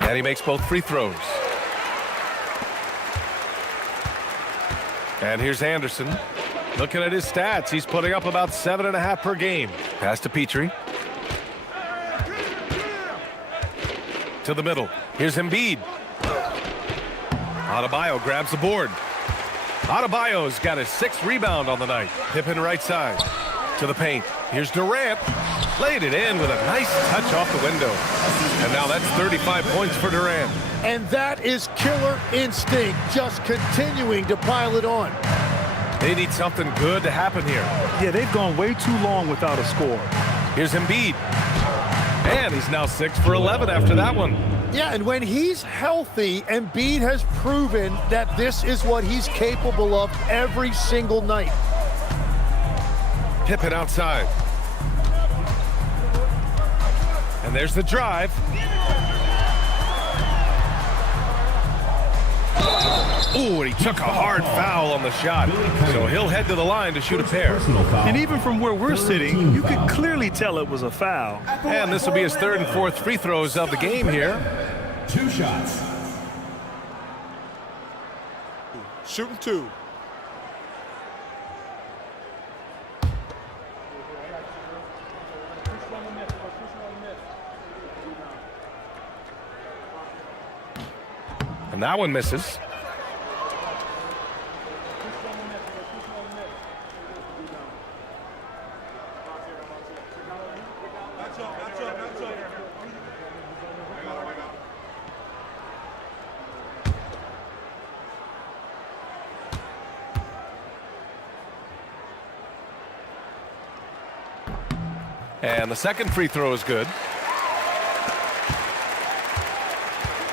And he makes both free throws. And here's Anderson. Looking at his stats, he's putting up about 7.5 per game. Pass to Petrie. To the middle. Here's Embiid. Adebayo grabs the board. Adebayo's got his 6th rebound on the night. Pippen right side. To the paint. Here's Durant. Laid it in with a nice touch off the window. And now that's 35 points for Durant. And that is killer instinct, just continuing to pile it on. They need something good to happen here. Yeah, they've gone way too long without a score. Here's Embiid. And he's now 6 for 11 after that one. Yeah, and when he's healthy, Embiid has proven that this is what he's capable of every single night. Pippen outside. And there's the drive. Ooh, and he took a hard foul on the shot. So he'll head to the line to shoot a pair. And even from where we're sitting, you could clearly tell it was a foul. And this will be his 3rd and 4th free throws of the game here. 2 shots. Shooting 2. And that one misses. And the second free throw is good.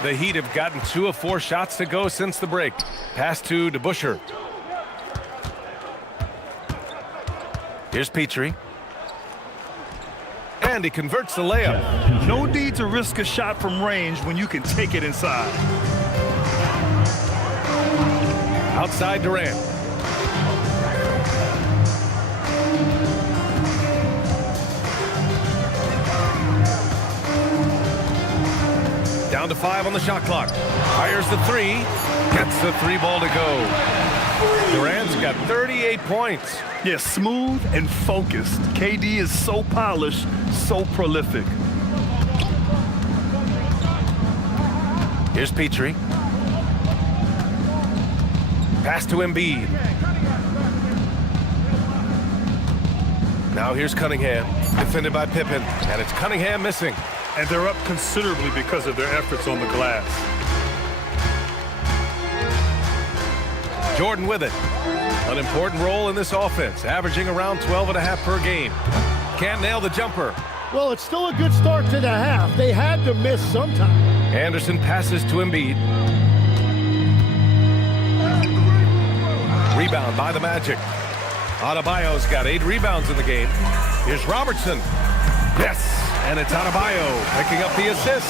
The Heat have gotten 2 of 4 shots to go since the break. Pass to DeBusschere. Here's Petrie. And he converts the layup. No need to risk a shot from range when you can take it inside. Outside Durant. Down to 5 on the shot clock. Fires the 3. Gets the 3 ball to go. Durant's got 38 points. Yeah, smooth and focused. KD is so polished, so prolific. Here's Petrie. Pass to Embiid. Now here's Cunningham. Defended by Pippen. And it's Cunningham missing. And they're up considerably because of their efforts on the glass. Jordan with it. An important role in this offense, averaging around 12.5 per game. Can't nail the jumper. Well, it's still a good start to the half. They had to miss sometime. Anderson passes to Embiid. Rebound by the Magic. Adebayo's got 8 rebounds in the game. Here's Robertson. Yes, and it's Adebayo picking up the assist.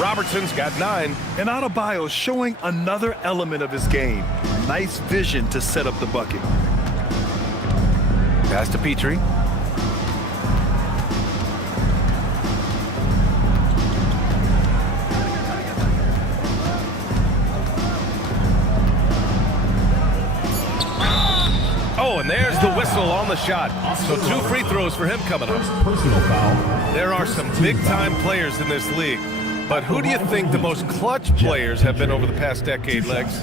Robertson's got 9. And Adebayo showing another element of his game. Nice vision to set up the bucket. Pass to Petrie. Oh, and there's the whistle on the shot. So 2 free throws for him coming up. Personal foul. There are some big-time players in this league. But who do you think the most clutch players have been over the past decade, Legs?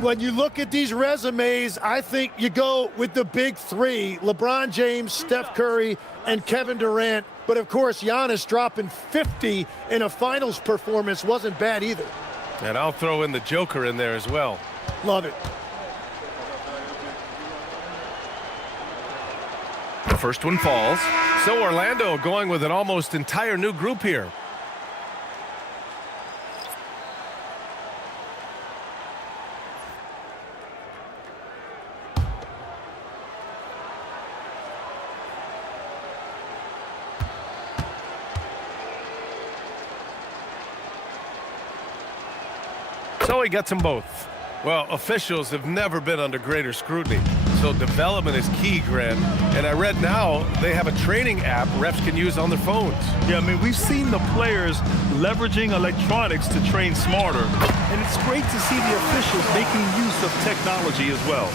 When you look at these resumes, I think you go with the big 3, LeBron James, Steph Curry, and Kevin Durant. But, of course, Giannis dropping 50 in a finals performance wasn't bad either. And I'll throw in the Joker in there as well. Love it. The first one falls. So Orlando going with an almost entire new group here. So he gets them both. Well, officials have never been under greater scrutiny. So development is key, Grant. And I read now they have a training app refs can use on their phones. Yeah, I mean, we've seen the players leveraging electronics to train smarter. And it's great to see the officials making use of technology as well.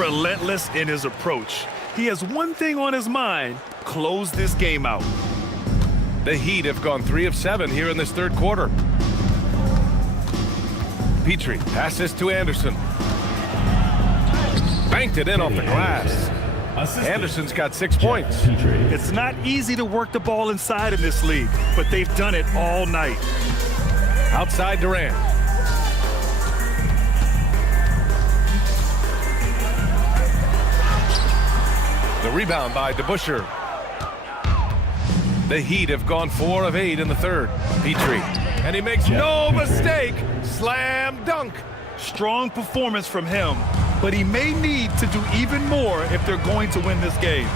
Relentless in his approach. He has one thing on his mind: close this game out. The Heat have gone 3 of 7 here in this third quarter. Petrie passes to Anderson. Banked it in off the glass. Anderson's got 6 points. It's not easy to work the ball inside in this league, but they've done it all night. Outside Durant. The rebound by DeBusschere. The Heat have gone 4 of 8 in the third. Petrie. And he makes no mistake. Slam dunk. Strong performance from him, but he may need to do even more if they're going to win this game.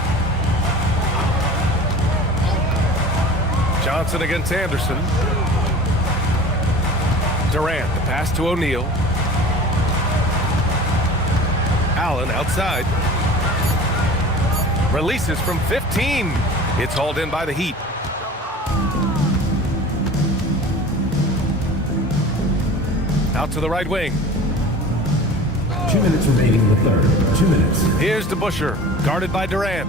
Johnson against Anderson. Durant, the pass to O'Neal. Allen outside. Releases from 15. It's hauled in by the Heat. Out to the right wing. 2 minutes remaining in the third. 2 minutes. Here's DeBusschere, guarded by Durant.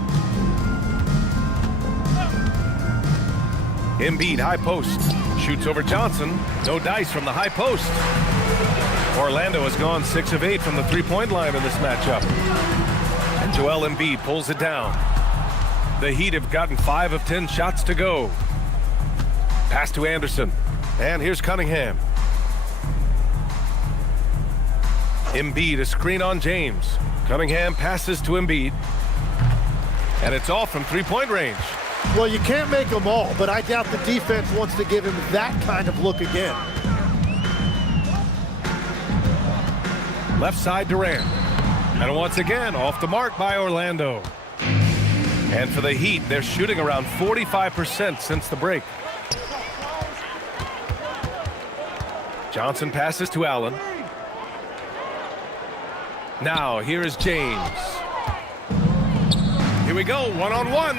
Embiid, high post. Shoots over Johnson. No dice from the high post. Orlando has gone 6 of 8 from the three-point line in this matchup. And Joel Embiid pulls it down. The Heat have gotten 5 of 10 shots to go. Pass to Anderson. And here's Cunningham. Embiid, a screen on James. Cunningham passes to Embiid. And it's off from three-point range. Well, you can't make them all, but I doubt the defense wants to give him that kind of look again. Left side Durant. And once again, off the mark by Orlando. And for the Heat, they're shooting around 45% since the break. Johnson passes to Allen. Now, here is James. Here we go, one-on-one.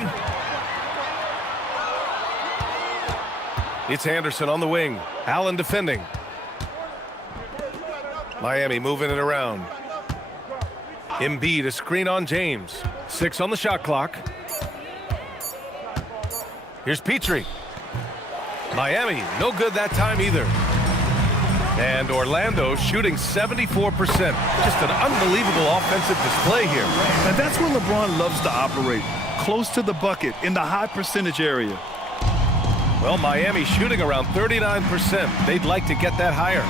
It's Anderson on the wing. Allen defending. Miami moving it around. Embiid a screen on James. 6 on the shot clock. Here's Petrie. Miami, no good that time either. And Orlando shooting 74%. Just an unbelievable offensive display here. And that's where LeBron loves to operate. Close to the bucket in the high percentage area. Well, Miami shooting around 39%. They'd like to get that higher.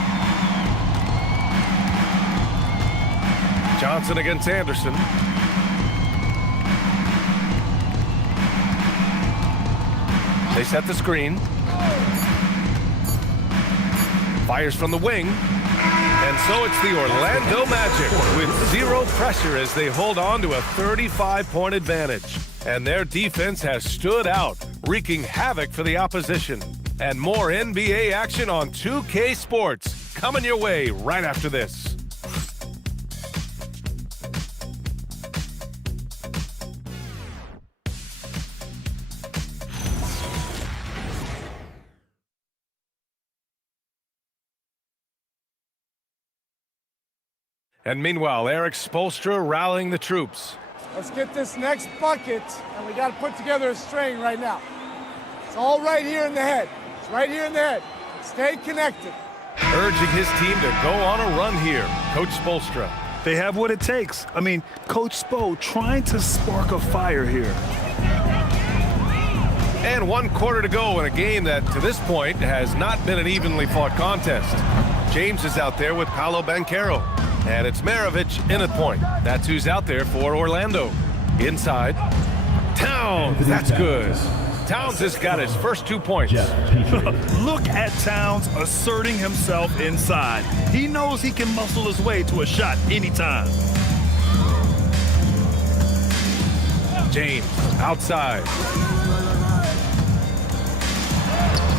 Johnson against Anderson. They set the screen. Fires from the wing. And so it's the Orlando Magic with zero pressure as they hold on to a 35-point advantage. And their defense has stood out, wreaking havoc for the opposition. And more NBA action on 2K Sports coming your way right after this. And meanwhile, Eric Spoelstra rallying the troops. Let's get this next bucket, and we got to put together a string right now. It's all right here in the head. It's right here in the head. Stay connected. Urging his team to go on a run here, Coach Spoelstra. They have what it takes. I mean, Coach Spo trying to spark a fire here. And 1 quarter to go in a game that, to this point, has not been an evenly fought contest. James is out there with Paolo Banchero. And it's Maravich in at point. That's who's out there for Orlando. Inside. Towns, that's good. Towns has got his first 2 points. Look at Towns asserting himself inside. He knows he can muscle his way to a shot anytime. James outside.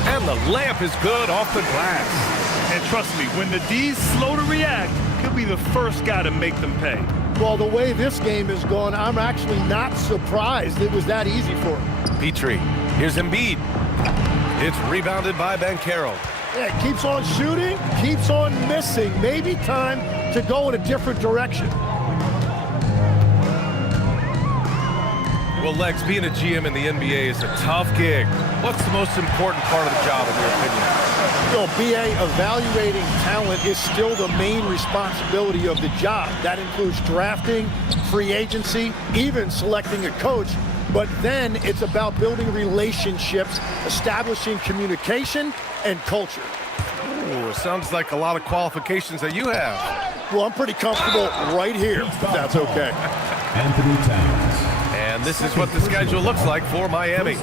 And the layup is good off the glass. And trust me, when the D's slow to react, he'll be the first guy to make them pay. Well, the way this game is going, I'm actually not surprised it was that easy for him. Petrie. Here's Embiid. It's rebounded by Banchero. Yeah, keeps on shooting, keeps on missing. Maybe time to go in a different direction. Well, Lex, being a GM in the NBA is a tough gig. What's the most important part of the job, in your opinion? You know, BA, evaluating talent is still the main responsibility of the job. That includes drafting, free agency, even selecting a coach. But then it's about building relationships, establishing communication, and culture. Ooh, sounds like a lot of qualifications that you have. Well, I'm pretty comfortable right here, if that's okay. Anthony Towns. And this is what the schedule looks like for Miami.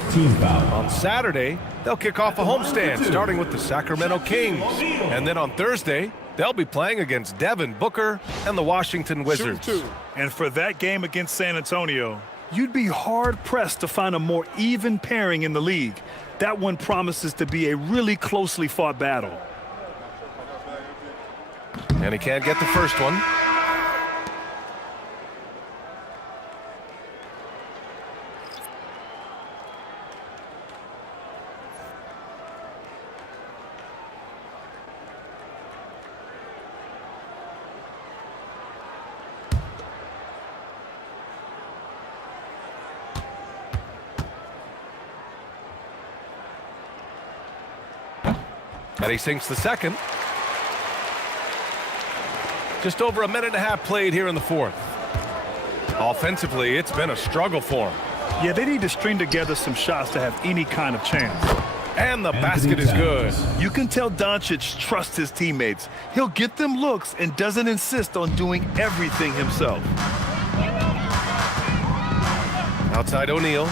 On Saturday, they'll kick off a homestand, starting with the Sacramento Kings. And then on Thursday, they'll be playing against Devin Booker and the Washington Wizards. And for that game against San Antonio, you'd be hard-pressed to find a more even pairing in the league. That one promises to be a really closely fought battle. And he can't get the first one. And he sinks the second. Just over a minute and a half played here in the fourth. Offensively, it's been a struggle for him. Yeah, they need to string together some shots to have any kind of chance. And the basket is good. You can tell Doncic trusts his teammates. He'll get them looks and doesn't insist on doing everything himself. Outside O'Neal.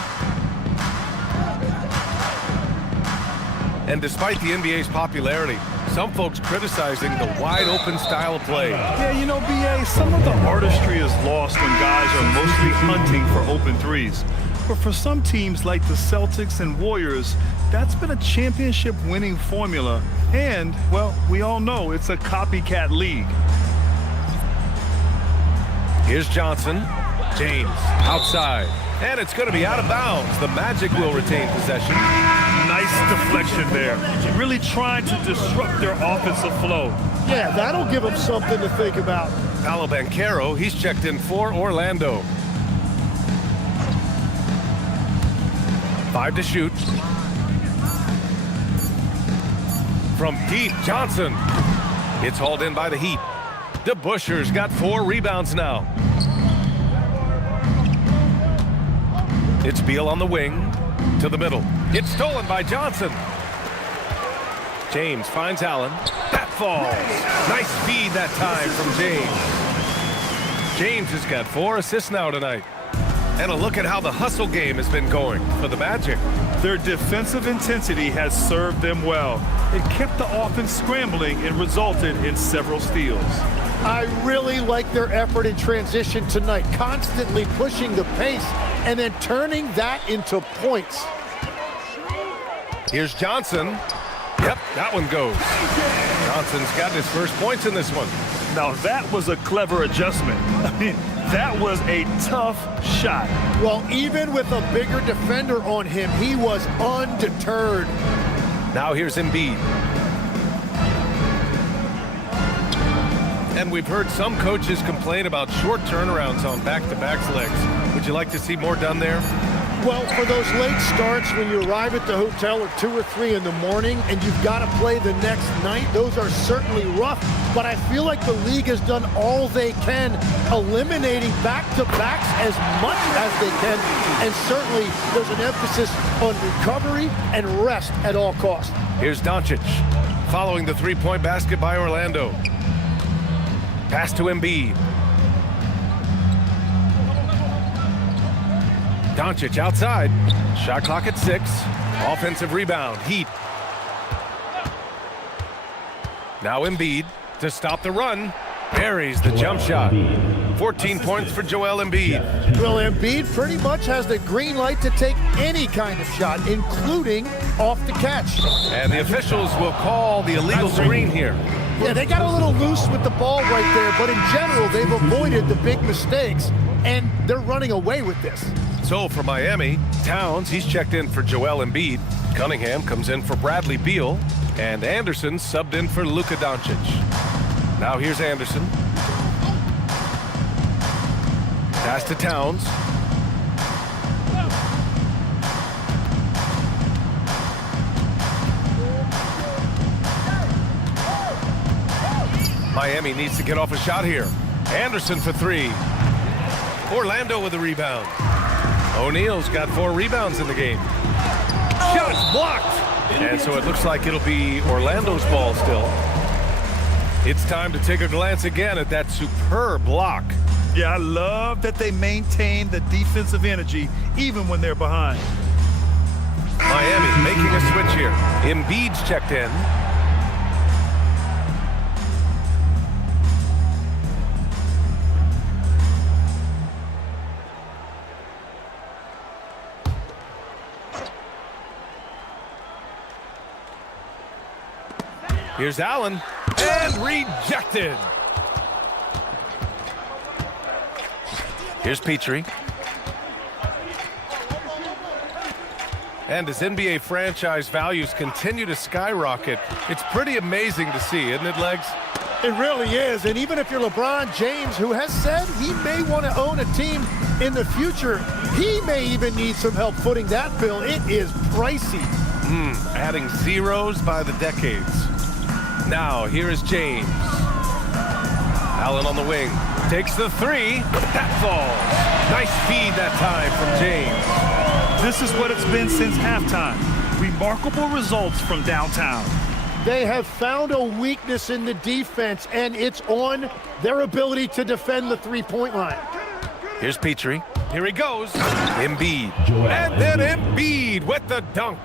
And despite the NBA's popularity, some folks criticizing the wide-open style of play. Yeah, you know, BA, some of the artistry is lost when guys are mostly hunting for open threes. But for some teams like the Celtics and Warriors, that's been a championship-winning formula. And, well, we all know it's a copycat league. Here's Johnson. James outside. And it's going to be out of bounds. The Magic will retain possession. Nice deflection there. Really trying to disrupt their offensive flow. Yeah, that'll give them something to think about. Paolo Banchero, he's checked in for Orlando. 5 to shoot. From deep, Johnson. It's hauled in by the Heat. DeBuscher's got 4 rebounds now. It's Beal on the wing to the middle. It's stolen by Johnson. James finds Allen. That falls. Nice feed that time from James. James has got 4 assists now tonight. And a look at how the hustle game has been going for the Magic. Their defensive intensity has served them well. It kept the offense scrambling and resulted in several steals. I really like their effort in transition tonight, constantly pushing the pace and then turning that into points. Here's Johnson. Yep, that one goes. Johnson's got his first points in this one. Now that was a clever adjustment. I mean, that was a tough shot. Well, even with a bigger defender on him, he was undeterred. Now here's Embiid. And we've heard some coaches complain about short turnarounds on back-to-backs legs. Would you like to see more done there? Well, for those late starts when you arrive at the hotel at 2 or 3 in the morning and you've got to play the next night, those are certainly rough. But I feel like the league has done all they can, eliminating back-to-backs as much as they can. And certainly there's an emphasis on recovery and rest at all costs. Here's Doncic following the three-point basket by Orlando. Pass to Embiid. Doncic outside. Shot clock at 6. Offensive rebound. Heat. Now Embiid to stop the run. Buries the jump shot. 14 points for Joel Embiid. Well, Embiid pretty much has the green light to take any kind of shot, including off the catch. And the officials will call the illegal screen here. Yeah, they got a little loose with the ball right there, but in general, they've avoided the big mistakes, and they're running away with this. So for Miami, Towns, he's checked in for Joel Embiid. Cunningham comes in for Bradley Beal, and Anderson subbed in for Luka Doncic. Now here's Anderson. Pass to Towns. Miami needs to get off a shot here. Anderson for 3. Orlando with a rebound. O'Neal's got 4 rebounds in the game. Shot is blocked. And so it looks like it'll be Orlando's ball still. It's time to take a glance again at that superb block. Yeah, I love that they maintain the defensive energy even when they're behind. Miami making a switch here. Embiid's checked in. Here's Allen, and rejected. Here's Petrie. And as NBA franchise values continue to skyrocket, it's pretty amazing to see, isn't it, Legs? It really is, and even if you're LeBron James, who has said he may want to own a team in the future, he may even need some help footing that bill. It is pricey. Adding zeros by the decades. Now, here is James. Allen on the wing. Takes the 3. That falls. Nice feed that time from James. This is what it's been since halftime. Remarkable results from downtown. They have found a weakness in the defense, and it's on their ability to defend the three-point line. Here's Petrie. Here he goes. Embiid. And then Embiid with the dunk.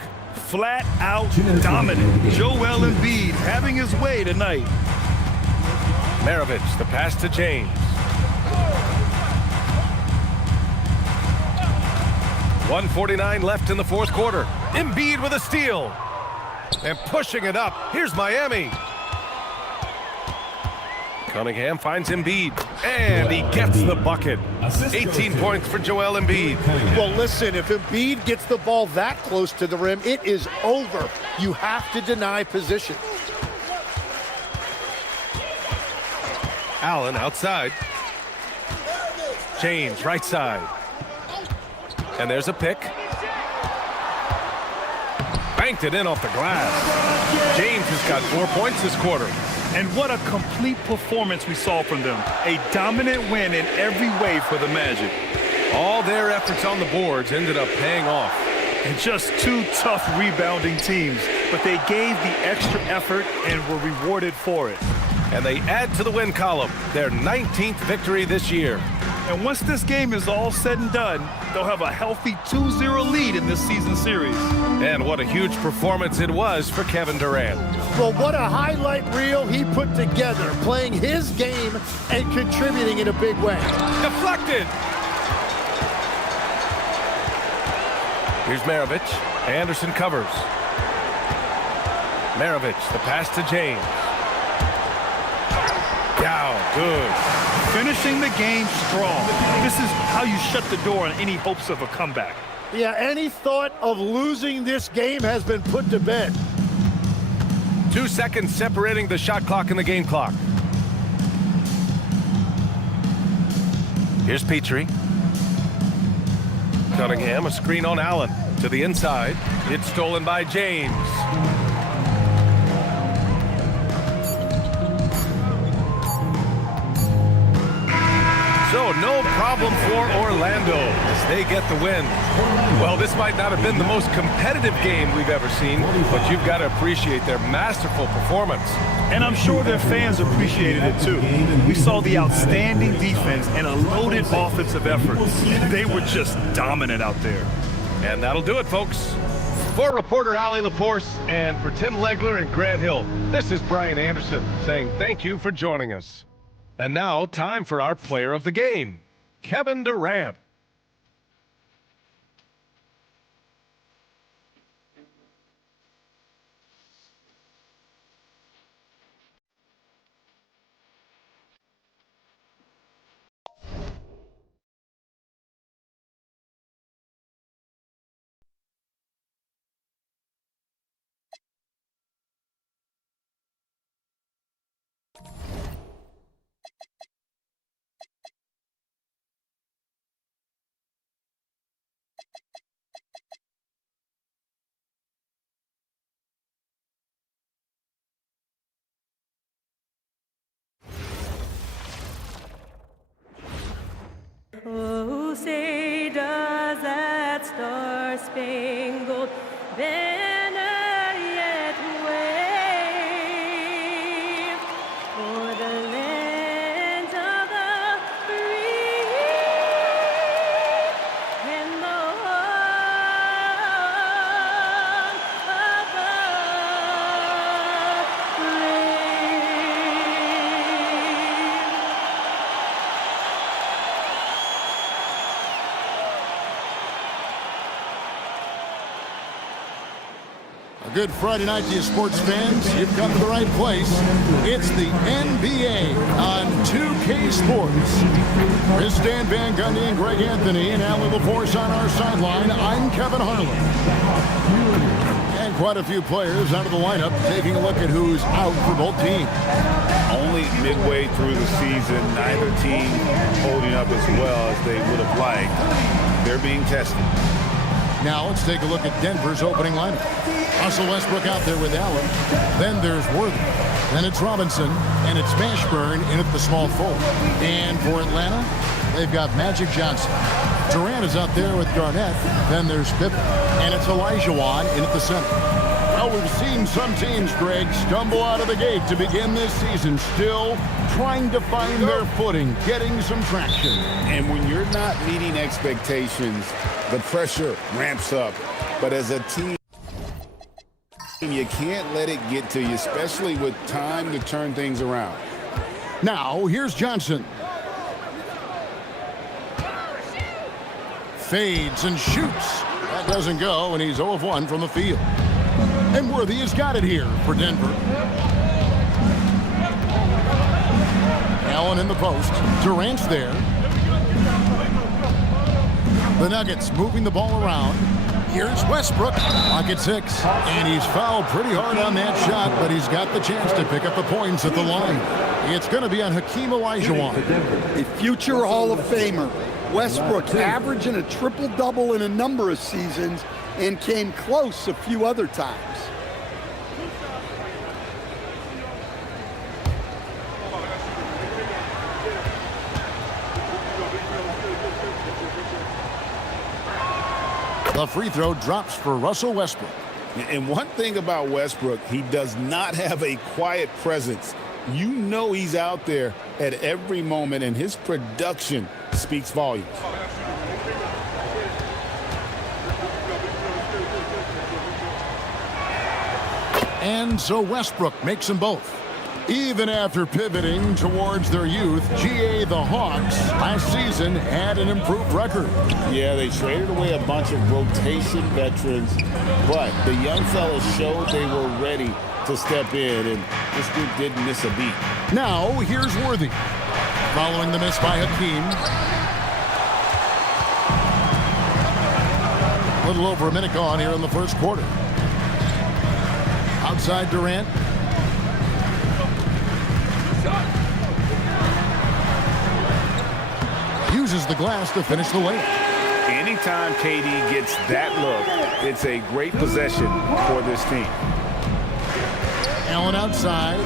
flat out dominant. Joel Embiid having his way tonight. Maravich, the pass to James. .149 left in the fourth quarter. Embiid with a steal. And pushing it up. Here's Miami. Cunningham finds Embiid. And he gets the bucket. 18 points for Joel Embiid. Well, listen, if Embiid gets the ball that close to the rim, it is over. You have to deny position. Allen outside. James right side. And there's a pick. Banked it in off the glass. James has got 4 points this quarter. And what a complete performance we saw from them. A dominant win in every way for the Magic. All their efforts on the boards ended up paying off. And just two tough rebounding teams, but they gave the extra effort and were rewarded for it. And they add to the win column, their 19th victory this year. And once this game is all said and done, they'll have a healthy 2-0 lead in this season series. And what a huge performance it was for Kevin Durant. Well, what a highlight reel he put together, playing his game and contributing in a big way. Deflected. Here's Maravich. Anderson covers. Maravich, the pass to James. Down, good. Finishing the game strong. This is how you shut the door on any hopes of a comeback. Yeah, any thought of losing this game has been put to bed. 2 seconds separating the shot clock and the game clock. Here's Petrie. Cunningham, a screen on Allen. To the inside. It's stolen by James. So no problem for Orlando as they get the win. Well, this might not have been the most competitive game we've ever seen, but you've got to appreciate their masterful performance. And I'm sure their fans appreciated it too. We saw the outstanding defense and a loaded offensive effort. They were just dominant out there. And that'll do it, folks. For reporter Ali Laporce and for Tim Legler and Grant Hill, this is Brian Anderson saying thank you for joining us. And now, time for our player of the game, Kevin Durant. Oh, say does that star-spangled banner yet wave for the land of the free and the home of the A good Friday night to you sports fans. You've come to the right place. It's the NBA on 2K Sports. With Stan Van Gundy and Greg Anthony and Ali LaForce on our sideline, I'm Kevin Harlan. And quite a few players out of the lineup, taking a look at who's out for both teams. Only midway through the season, neither team holding up as well as they would have liked. They're being tested. Now let's take a look at Denver's opening lineup. Russell Westbrook out there with Allen. Then there's Worthy. Then it's Robinson. And it's Mashburn in at the small forward. And for Atlanta, they've got Magic Johnson. Durant is out there with Garnett. Then there's Pippen. And it's Olajuwon in at the center. Well, we've seen some teams, Greg, stumble out of the gate to begin this season, still trying to find their footing, getting some traction. And when you're not meeting expectations, the pressure ramps up. But as a team... You can't let it get to you, especially with time to turn things around. Now, here's Johnson. Fades and shoots. That doesn't go, and he's 0 of 1 from the field. And Worthy has got it here for Denver. Allen in the post. Durant's there. The Nuggets moving the ball around. Here's Westbrook. Pocket 6. And he's fouled pretty hard on that shot, but he's got the chance to pick up the points at the line. It's going to be on Hakeem Olajuwon. A future Hall of Famer. Westbrook averaging a triple-double in a number of seasons and came close a few other times. The free throw drops for Russell Westbrook. And one thing about Westbrook, he does not have a quiet presence. You know he's out there at every moment, and his production speaks volumes. And so Westbrook makes them both. Even after pivoting towards their youth, GA the Hawks last season had an improved record. Yeah, they traded away a bunch of rotation veterans, but the young fellas showed they were ready to step in, and this group didn't miss a beat. Now, here's Worthy. Following the miss by Hakeem. A little over a minute gone here in the first quarter. Outside Durant. Uses the glass to finish the layup. Anytime KD gets that look, it's a great possession for this team. Allen outside.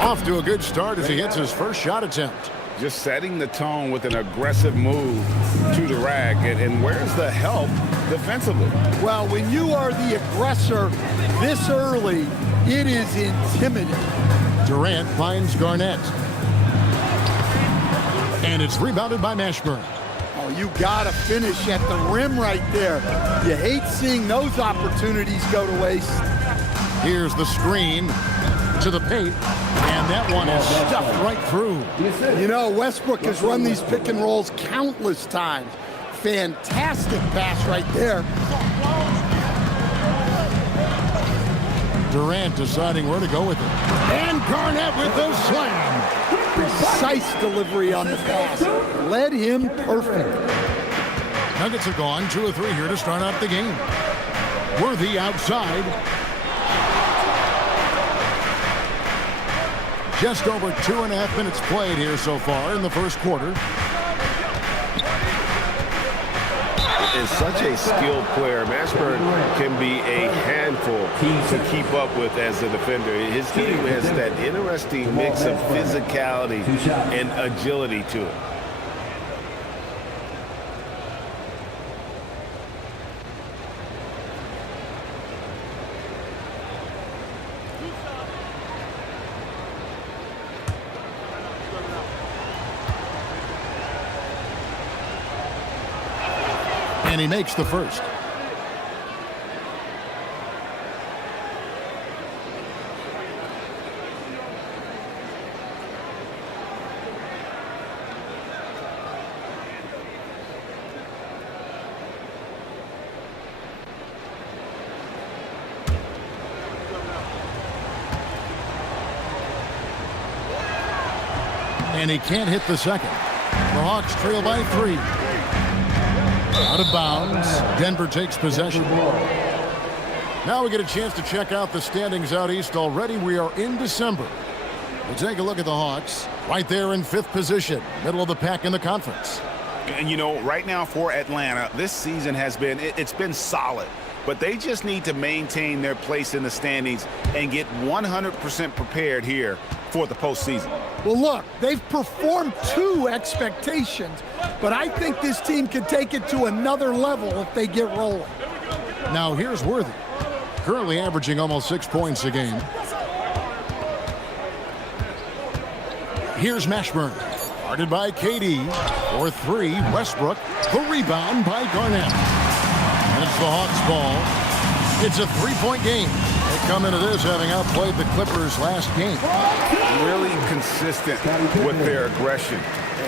Off to a good start as he hits his first shot attempt. Just setting the tone with an aggressive move to the rack. And where's the help defensively? Well, when you are the aggressor this early, it is intimidating. Durant finds Garnett. And it's rebounded by Mashburn. Oh, you got to finish at the rim right there. You hate seeing those opportunities go to waste. Here's the screen to the paint. And that one is stuffed right through. You know, Westbrook has run these pick and rolls countless times. Fantastic pass right there. Durant deciding where to go with it. And Garnett with the slam. Precise delivery on the pass. Led him perfect. Nuggets have gone 2 of 3 here to start out the game. Worthy outside. Just over 2.5 minutes played here so far in the first quarter. Is such a skilled player. Mashburn can be a handful to keep up with as a defender. His team has that interesting mix of physicality and agility to it. And he makes the first. And he can't hit the second. The Hawks trail by 3. Out of bounds. Denver takes possession. Now we get a chance to check out the standings out east already. We are in December. We'll take a look at the Hawks. Right there in 5th position. Middle of the pack in the conference. And you know, right now for Atlanta, this season has been, it's been solid. But they just need to maintain their place in the standings and get 100% prepared here for the postseason. Well, look, they've performed to expectations, but I think this team can take it to another level if they get rolling. Now here's Worthy, currently averaging almost 6 points a game. Here's Mashburn, guarded by KD. For 3, Westbrook. The rebound by Garnett. And It's the Hawks ball. It's a three-point game. They come into this having outplayed the Clippers last game. Really consistent with their aggression.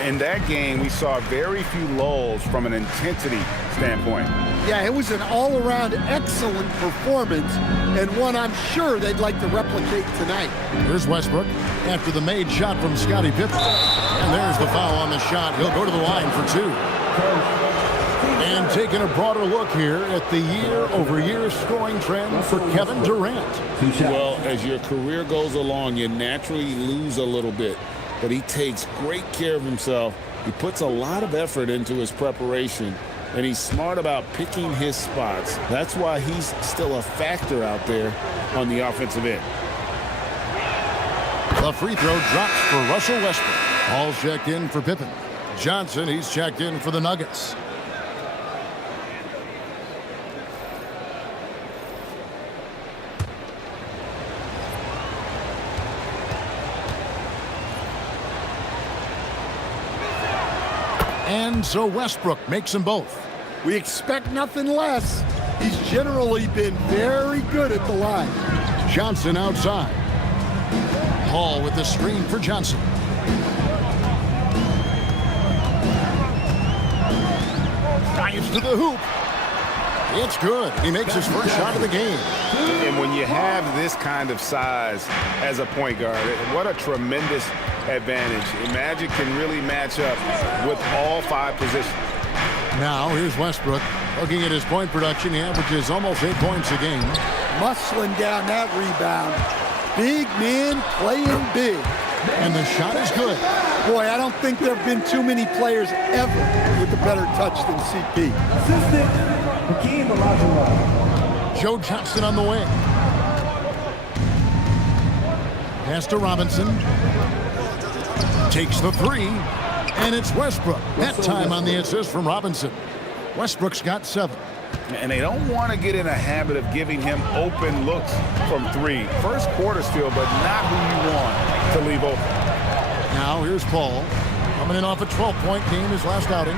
In that game, we saw very few lulls from an intensity standpoint. Yeah, it was an all-around excellent performance, and one I'm sure they'd like to replicate tonight. Here's Westbrook after the made shot from Scottie Pippen. And there's the foul on the shot. He'll go to the line for two. And taking a broader look here at the year-over-year scoring trend for Kevin Durant. Well, as your career goes along, you naturally lose a little bit. But he takes great care of himself. He puts a lot of effort into his preparation, and he's smart about picking his spots. That's why he's still a factor out there on the offensive end. The free throw drops for Russell Westbrook. Hall's checked in for Pippen. Johnson, he's checked in for the Nuggets. And so Westbrook makes them both. We expect nothing less. He's generally been very good at the line. Johnson outside. Hall with the screen for Johnson. Dives to the hoop. It's good. He makes his first shot of the game. And when you have this kind of size as a point guard, what a tremendous advantage. Magic can really match up with all five positions. Now here's Westbrook. Looking at his point production, he averages almost 8 points a game. Muscling down that rebound. Big man playing big. And the shot is good. Boy, I don't think there have been too many players ever with a better touch than CP. Joe Johnson on the wing. Pass to Robinson. Takes the three. And it's Westbrook. That time on the assist from Robinson. Westbrook's got 7. And they don't want to get in a habit of giving him open looks from three. First quarter still, but not who you want to leave open. Now here's Paul. Coming in off a 12-point game his last outing.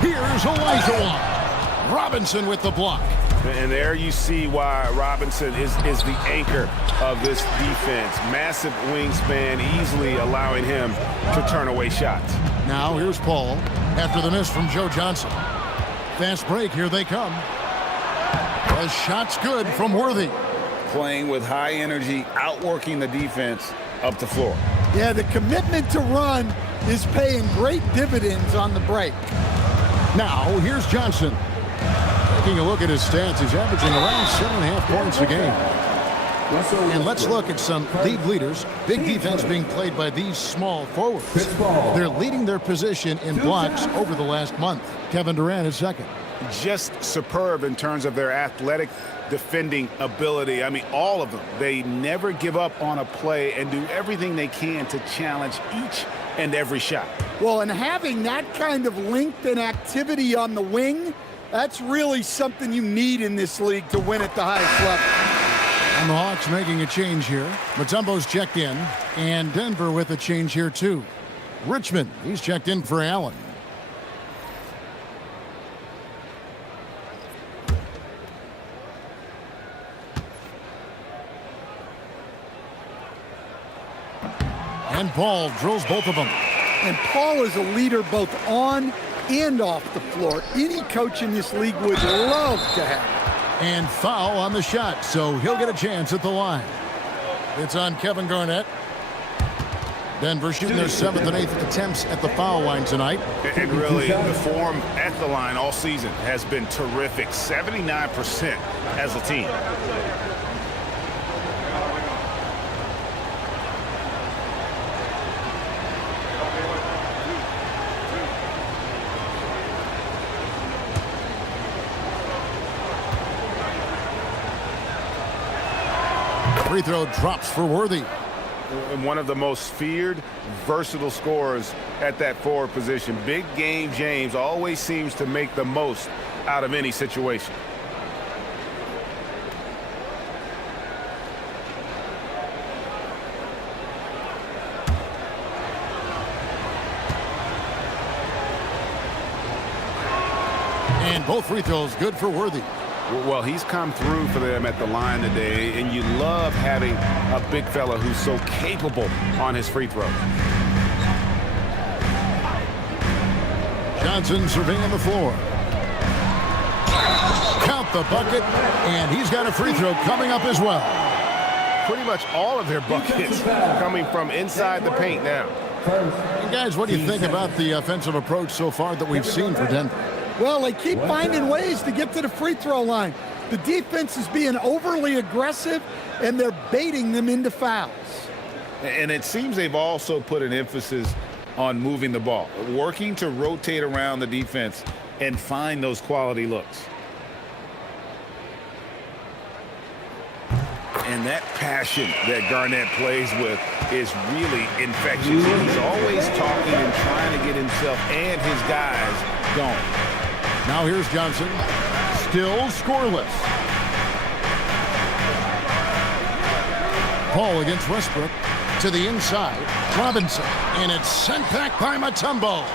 Here's Olajuwon. Robinson with the block. And there you see why Robinson is the anchor of this defense. Massive wingspan, easily allowing him to turn away shots. Now here's Paul after the miss from Joe Johnson. Fast break, here they come. The shot's good from Worthy. Playing with high energy, outworking the defense up the floor. Yeah, the commitment to run is paying great dividends on the break. Now here's Johnson. Taking a look at his stats, he's averaging around 7.5 points a game. And let's look at some league leaders. Big defense being played by these small forwards. They're leading their position in blocks over the last month. Kevin Durant is second. Just superb in terms of their athletic defending ability. I mean, all of them. They never give up on a play and do everything they can to challenge each and every shot. Well, and having that kind of length and activity on the wing, that's really something you need in this league to win at the highest level. And the Hawks making a change here. Mutombo's checked in, and Denver with a change here too. Richmond, he's checked in for Allen. And Paul drills both of them. And Paul is a leader both on and off the floor. Any coach in this league would love to have it. And foul on the shot, so he'll get a chance at the line. It's on Kevin Garnett. Denver shooting their 7th and 8th attempts at the foul line tonight. And really, the form at the line all season has been terrific. 79% as a team. Free throw drops for Worthy. And one of the most feared, versatile scorers at that forward position. Big game James always seems to make the most out of any situation. And both free throws good for Worthy. Well, he's come through for them at the line today, and you love having a big fella who's so capable on his free throws. Johnson surveying the floor. Count the bucket, and he's got a free throw coming up as well. Pretty much all of their buckets coming from inside the paint now. And guys, what do you think about the offensive approach so far that we've seen for Denver? Well, they keep finding ways to get to the free throw line. The defense is being overly aggressive, and they're baiting them into fouls. And it seems they've also put an emphasis on moving the ball, working to rotate around the defense and find those quality looks. And that passion that Garnett plays with is really infectious. He's always talking and trying to get himself and his guys going. Now here's Johnson, still scoreless. Paul against Westbrook to the inside. Robinson, and it's sent back by Mutombo.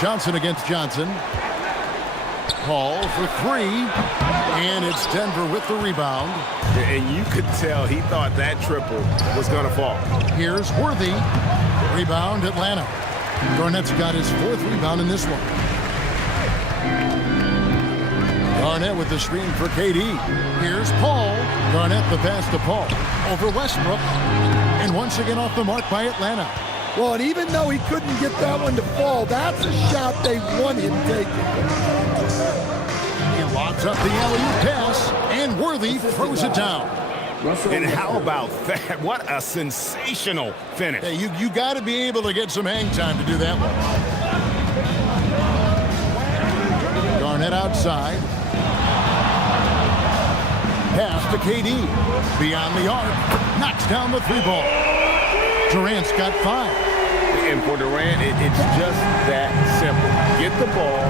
Johnson against Johnson. Paul for three, and it's Denver with the rebound. And you could tell he thought that triple was going to fall. Here's Worthy. Rebound, Atlanta. Garnett's got his fourth rebound in this one. Garnett with the screen for KD. Here's Paul. Garnett the pass to Paul. Over Westbrook. And once again off the mark by Atlanta. Well, and even though he couldn't get that one to fall, that's a shot they want him taking. He lobs up the alley-oop pass, and Worthy throws it down. And how about that? What a sensational finish. Hey, you got to be able to get some hang time to do that one. Garnett outside. Pass to KD. Beyond the arc. Knocks down the three ball. Durant's got 5. And for Durant, it's just that simple. Get the ball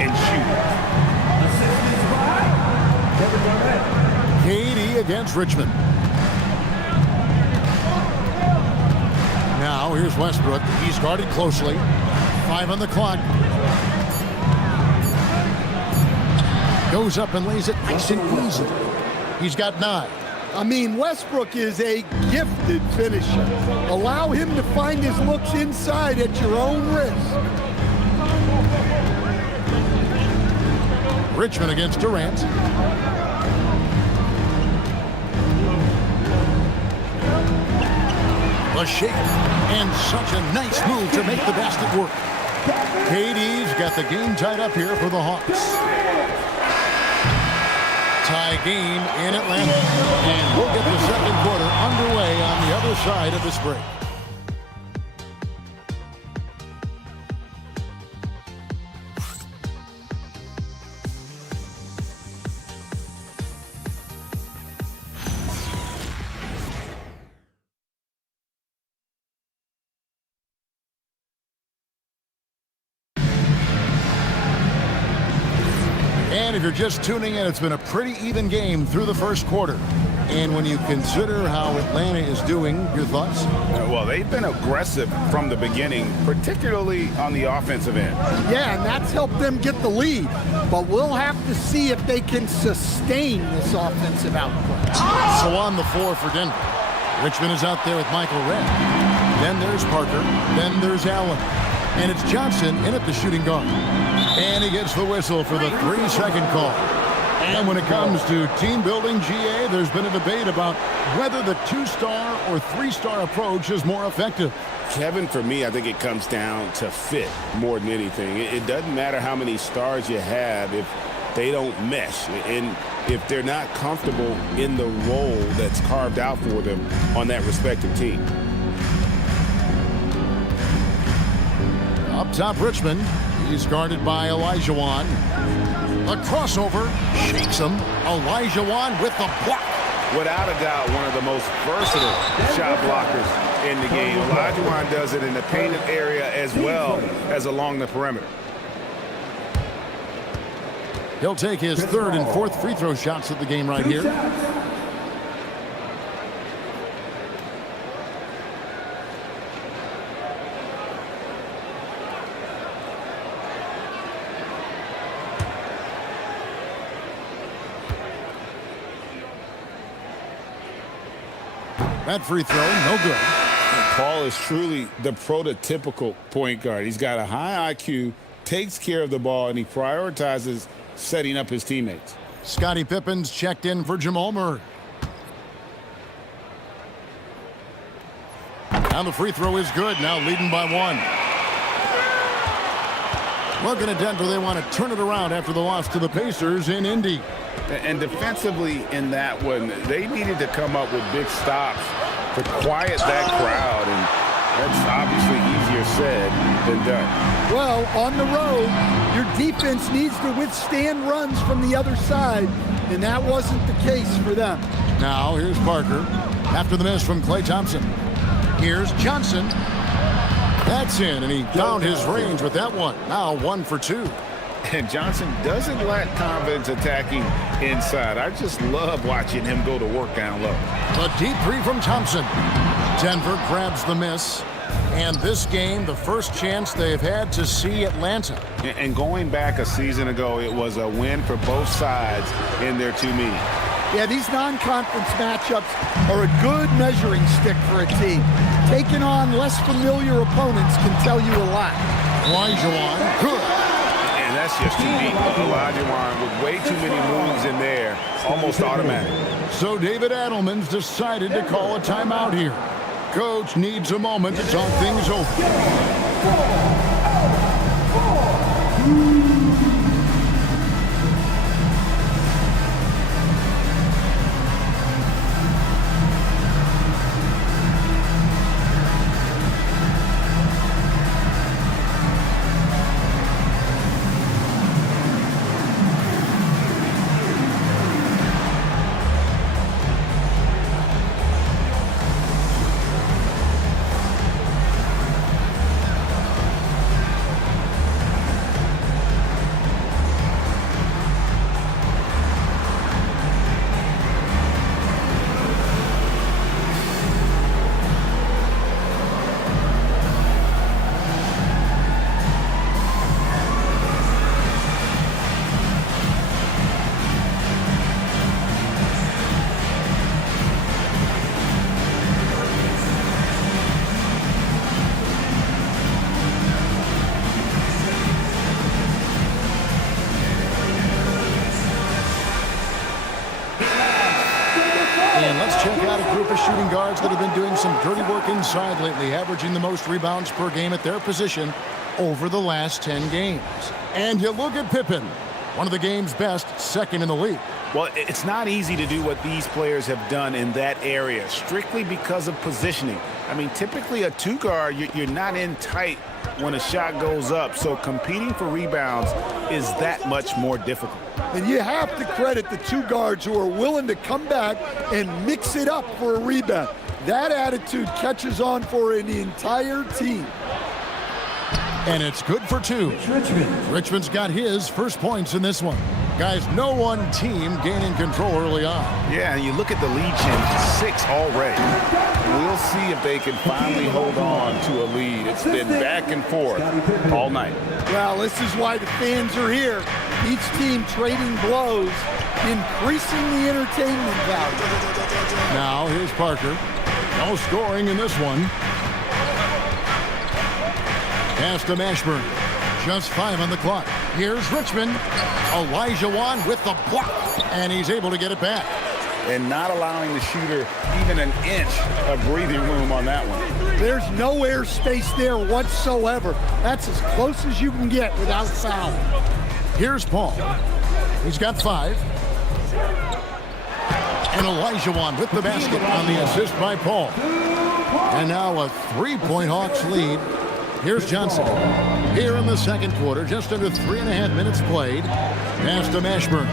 and shoot. KD against Richmond. Now here's Westbrook. He's guarded closely. 5 on the clock. Goes up and lays it nice and easy. He's got 9. I mean, Westbrook is a gifted finisher. Allow him to find his looks inside at your own risk. Richmond against Durant. The shake, and such a nice move to make the basket work. KD's got the game tied up here for the Hawks. Tie game in Atlanta, and we'll get the second quarter underway on the other side of this break. And if you're just tuning in, it's been a pretty even game through the first quarter. And when you consider how Atlanta is doing, your thoughts? Well, they've been aggressive from the beginning, particularly on the offensive end. Yeah, and that's helped them get the lead. But we'll have to see if they can sustain this offensive output. So on the floor for Denver. Richmond is out there with Michael Redd. Then there's Parker. Then there's Allen. And it's Johnson in at the shooting guard. And he gets the whistle for the 3-second call. And when it comes to team building, GA, there's been a debate about whether the 2-star or 3-star approach is more effective. Kevin, for me, I think it comes down to fit more than anything. It doesn't matter how many stars you have if they don't mesh. And if they're not comfortable in the role that's carved out for them on that respective team. Up top, Richmond. He's guarded by Olajuwon. A crossover, shakes him. Olajuwon with the block. Without a doubt, one of the most versatile shot blockers in the game. Olajuwon does it in the painted area as well as along the perimeter. He'll take his 3rd and 4th free throw shots of the game right here. That free throw, no good. Paul is truly the prototypical point guard. He's got a high IQ, takes care of the ball, and he prioritizes setting up his teammates. Scottie Pippen's checked in for Jamal Murray. And the free throw is good, now leading by 1. Looking at Denver, they want to turn it around after the loss to the Pacers in Indy. And defensively in that one, they needed to come up with big stops to quiet that crowd, and that's obviously easier said than done. Well, on the road, your defense needs to withstand runs from the other side, and that wasn't the case for them. Now, here's Parker after the miss from Klay Thompson. Here's Johnson. That's in, and he found his range with that one. Now 1 for 2. And Johnson doesn't lack confidence attacking inside. I just love watching him go to work down low. A deep three from Thompson. Denver grabs the miss. And this game, the first chance they've had to see Atlanta. And going back a season ago, it was a win for both sides in their 2 meetings. Yeah, these non-conference matchups are a good measuring stick for a team. Taking on less familiar opponents can tell you a lot. Olajuwon, good. And that's just too deep. Olajuwon with way too many moves in there, almost automatic. So David Adelman's decided to call a timeout here. Coach needs a moment to talk things over. And let's check out a group of shooting guards that have been doing some dirty work inside lately, averaging the most rebounds per game at their position over the last 10 games. And you look at Pippen, one of the game's best, second in the league. Well, it's not easy to do what these players have done in that area, strictly because of positioning. I mean, typically a 2-guard, you're not in tight when a shot goes up, so competing for rebounds is that much more difficult. And you have to credit the 2 guards who are willing to come back and mix it up for a rebound. That attitude catches on for the entire team. And it's good for 2. Richmond's got his first points in this one. Guys, no one team gaining control early on. Yeah, and you look at the lead change, 6 already. We'll see if they can finally hold on to a lead. It's been back and forth all night. Well, this is why the fans are here. Each team trading blows, increasing the entertainment value. Now, here's Parker. No scoring in this one. Pass to Mashburn. Just 5 on the clock. Here's Richmond. Olajuwon with the block. And he's able to get it back. And not allowing the shooter even an inch of breathing room on that one. There's no airspace there whatsoever. That's as close as you can get without foul. Here's Paul. He's got 5. And Olajuwon with the basket on the assist by Paul. And now a 3-point Hawks lead. Here's Johnson. Here in the second quarter, just under 3.5 minutes played. Pass to Mashburn.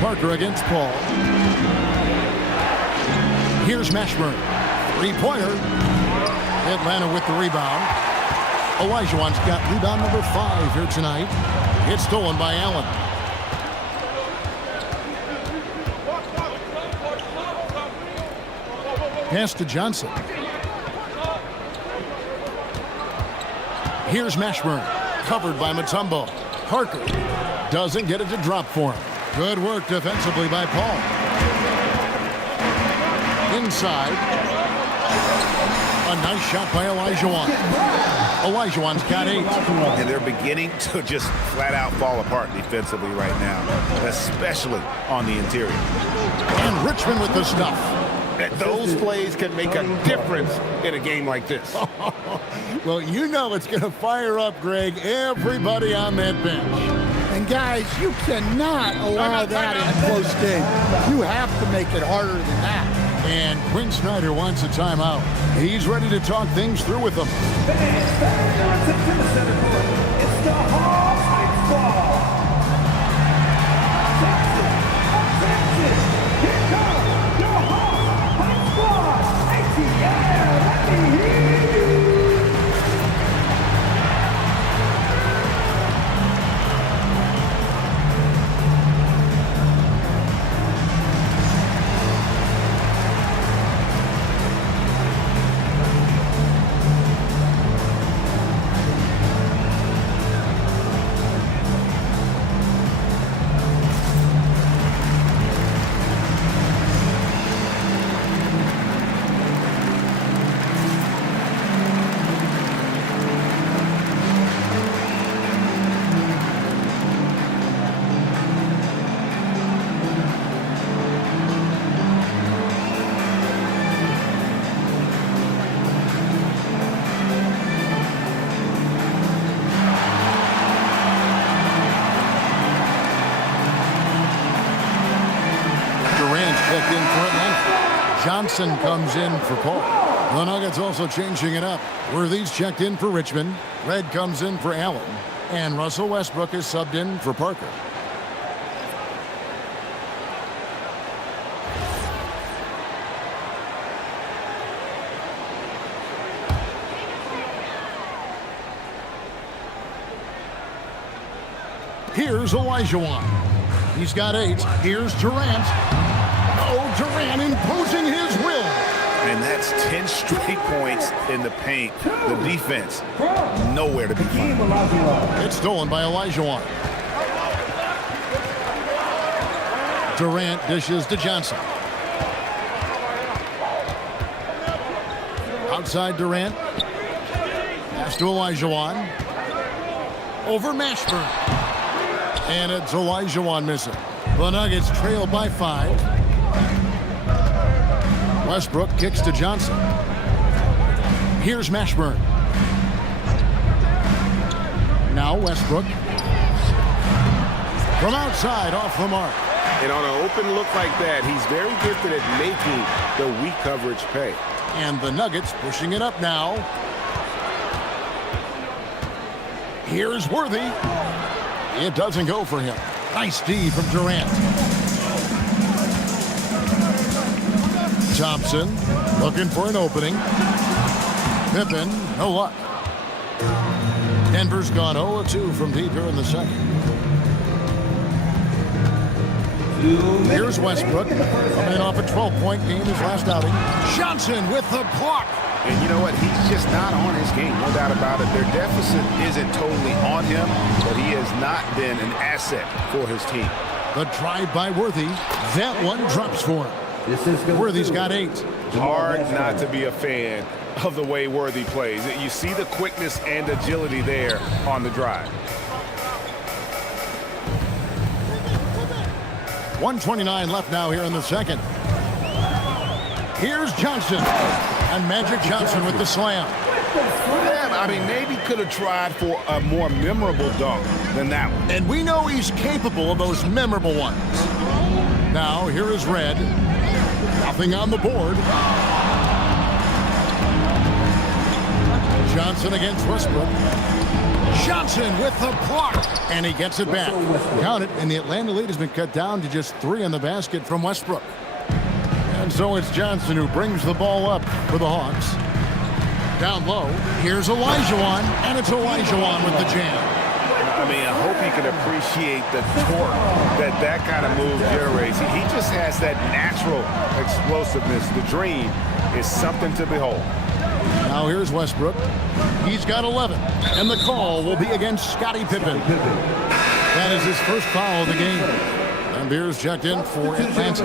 Parker against Paul. Here's Mashburn. 3-pointer. Atlanta with the rebound. Olajuwon's got rebound number 5 here tonight. It's stolen by Allen. Pass to Johnson. Here's Mashburn, covered by Mutombo. Parker doesn't get it to drop for him. Good work defensively by Paul. Inside. A nice shot by Olajuwon. Olajuwon's got 8. And they're beginning to just flat out fall apart defensively right now, especially on the interior. And Richmond with the stuff. Those plays can make a difference in a game like this. Well, you know it's going to fire up, Greg, everybody on that bench. And guys, you cannot allow that in a close game. You have to make it harder than that. And Quinn Snyder wants a timeout. He's ready to talk things through with them. It's the half-time ball. Here comes your half-time squad. ATL, let me hear you. Johnson comes in for Paul. The Nuggets also changing it up. Worthy's checked in for Richmond. Red comes in for Allen. And Russell Westbrook is subbed in for Parker. Here's Olajuwon. He's got 8. Here's Durant. Oh, Durant imposing his will. And that's 10 straight points in the paint. The defense, nowhere to be found. It's stolen by Olajuwon. Durant dishes to Johnson. Outside Durant. Pass to Olajuwon. Over Mashburn. And it's Olajuwon missing. The Nuggets trail by 5. Westbrook kicks to Johnson. Here's Mashburn. Now Westbrook. From outside, off the mark. And on an open look like that, he's very gifted at making the weak coverage pay. And the Nuggets pushing it up now. Here's Worthy. It doesn't go for him. Nice D from Durant. Thompson looking for an opening. Pippen, no luck. Denver's gone 0-2 from deep here in the second. Here's Westbrook, coming off a 12-point game his last outing. Johnson with the block. And you know what? He's just not on his game, no doubt about it. Their deficit isn't totally on him, but he has not been an asset for his team. The drive by Worthy. That one drops for him. Worthy's got 8. Hard not to be a fan of the way Worthy plays. You see the quickness and agility there on the drive. 1:29 left now here in the second. Here's Johnson. And Magic Johnson with the slam. Yeah, I mean, maybe could have tried for a more memorable dunk than that one. And we know he's capable of those memorable ones. Now, here is Red. Nothing on the board. Johnson against Westbrook. Johnson with the block. And he gets it back. Count it, and the Atlanta lead has been cut down to just 3 in the basket from Westbrook. And so it's Johnson who brings the ball up for the Hawks. Down low, here's Olajuwon, and it's Olajuwon with the jam. I mean, I hope he can appreciate the torque that kind of move generates. He just has that natural explosiveness. The dream is something to behold. Now here's Westbrook. He's got 11, and the call will be against Scottie Pippen. That is his first foul of the game. And And Beers checked in for Atlanta.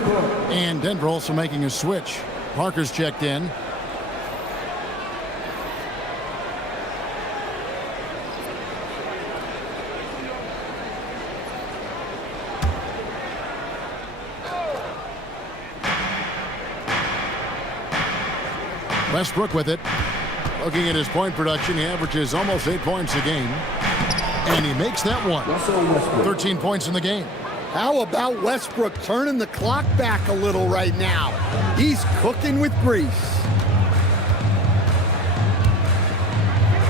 And Denver also making a switch. Parker's checked in. Westbrook with it. Looking at his point production, he averages almost 8 points a game. And he makes that one. 13 points in the game. How about Westbrook turning the clock back a little right now? He's cooking with grease.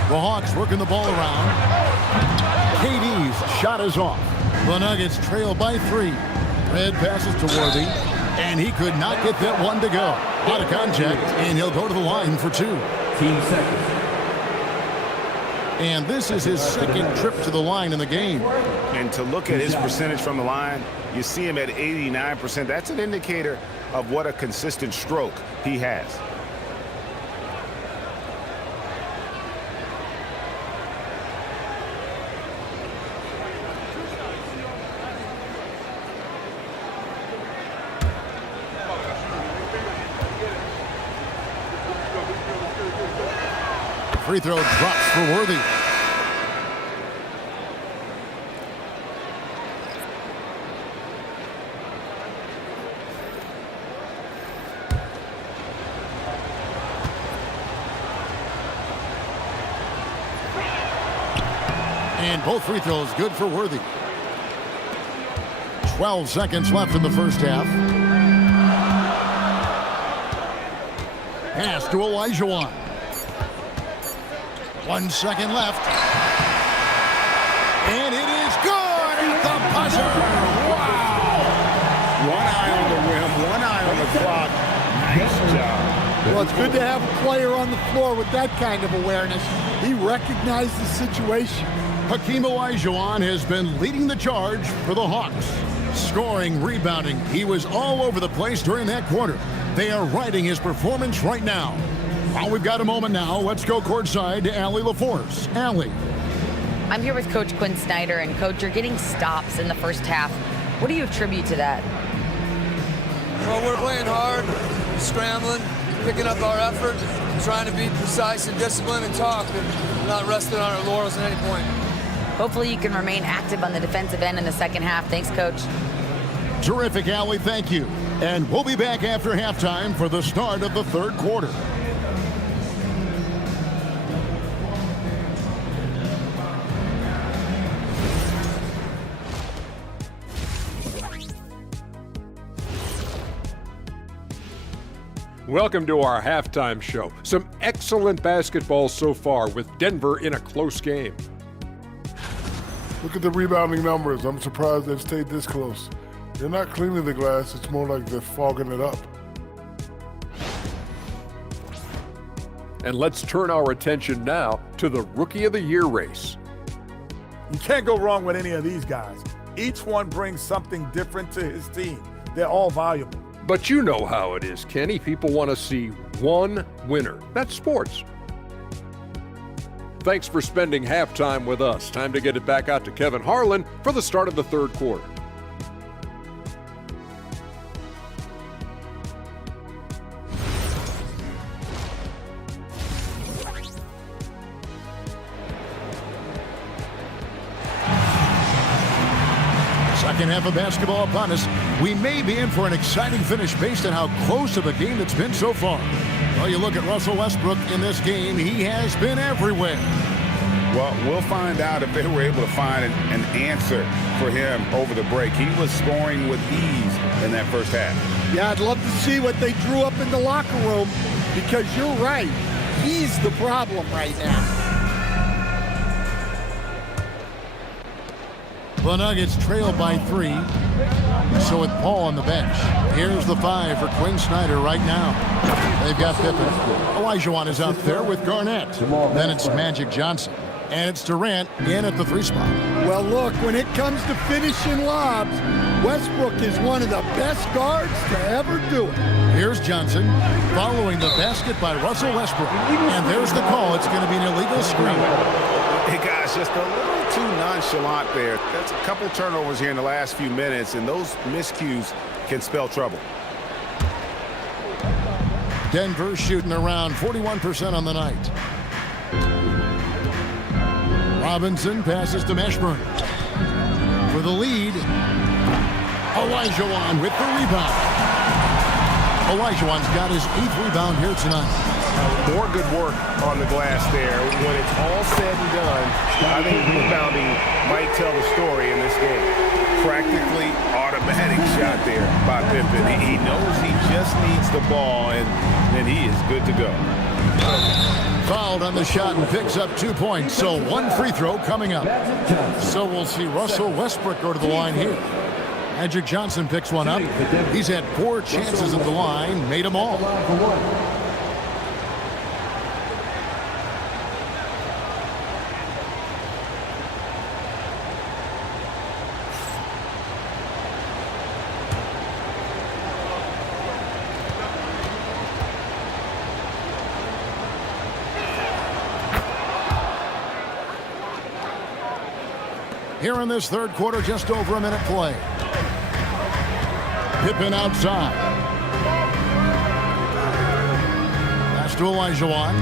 The Hawks working the ball around. KD's shot is off. The Nuggets trail by 3. Red passes to Worthy. And he could not get that one to go. Out of contact, and he'll go to the line for 2. 15 seconds. And this is his second trip to the line in the game. And to look at his percentage from the line, you see him at 89%. That's an indicator of what a consistent stroke he has. Free throw drops for Worthy. And both free throws good for Worthy. 12 seconds left in the first half. Pass to Olajuwon. 1 second left. And it is good at the buzzer. Wow. One eye on the rim, one eye on the clock. Nice job. Well, it's good to have a player on the floor with that kind of awareness. He recognized the situation. Hakeem Olajuwon has been leading the charge for the Hawks. Scoring, rebounding. He was all over the place during that quarter. They are riding his performance right now. Well, we've got a moment now. Let's go courtside to Allie LaForce. Allie. I'm here with Coach Quinn Snyder, and Coach, you're getting stops in the first half. What do you attribute to that? Well, we're playing hard, scrambling, picking up our effort, trying to be precise and disciplined and talk, and not resting on our laurels at any point. Hopefully you can remain active on the defensive end in the second half. Thanks, Coach. Terrific, Allie. Thank you. And we'll be back after halftime for the start of the third quarter. Welcome to our halftime show. Some excellent basketball so far with Denver in a close game. Look at the rebounding numbers. I'm surprised they've stayed this close. They're not cleaning the glass. It's more like they're fogging it up. And let's turn our attention now to the Rookie of the Year race. You can't go wrong with any of these guys. Each one brings something different to his team. They're all valuable. But you know how it is, Kenny. People want to see one winner. That's sports. Thanks for spending halftime with us. Time to get it back out to Kevin Harlan for the start of the third quarter. Second half of basketball upon us. We may be in for an exciting finish based on how close of a game it's been so far. Well, you look at Russell Westbrook in this game, he has been everywhere. Well, we'll find out if they were able to find an answer for him over the break. He was scoring with ease in that first half. Yeah, I'd love to see what they drew up in the locker room, because you're right. He's the problem right now. The Nuggets trail by 3. So with Paul on the bench, here's the 5 for Quinn Snyder right now. They've got Pippen. Olajuwon is out there with Garnett. Then it's Magic Johnson. And it's Durant in at the 3 spot. Well, look, when it comes to finishing lobs, Westbrook is one of the best guards to ever do it. Here's Johnson following the basket by Russell Westbrook. And there's the call. It's going to be an illegal screen. Hey, guys, just a little too nonchalant there. That's a couple turnovers here in the last few minutes, and those miscues can spell trouble. Denver shooting around 41% on the night. Robinson passes to Mashburn. For the lead, Olajuwon with the rebound. Olajuwon's got his 8th rebound here tonight. More good work on the glass there. When it's all said and done, I think rebounding might tell the story in this game. Practically automatic shot there by Pippen. He knows he just needs the ball, and then he is good to go. Fouled on the shot and picks up 2 points, so 1 free throw coming up. So we'll see Russell Westbrook go to the line here. Magic Johnson picks one up. He's had 4 chances at the line, made them all. Here in this third quarter, just over a minute play. Pippen outside. Pass to Olajuwon.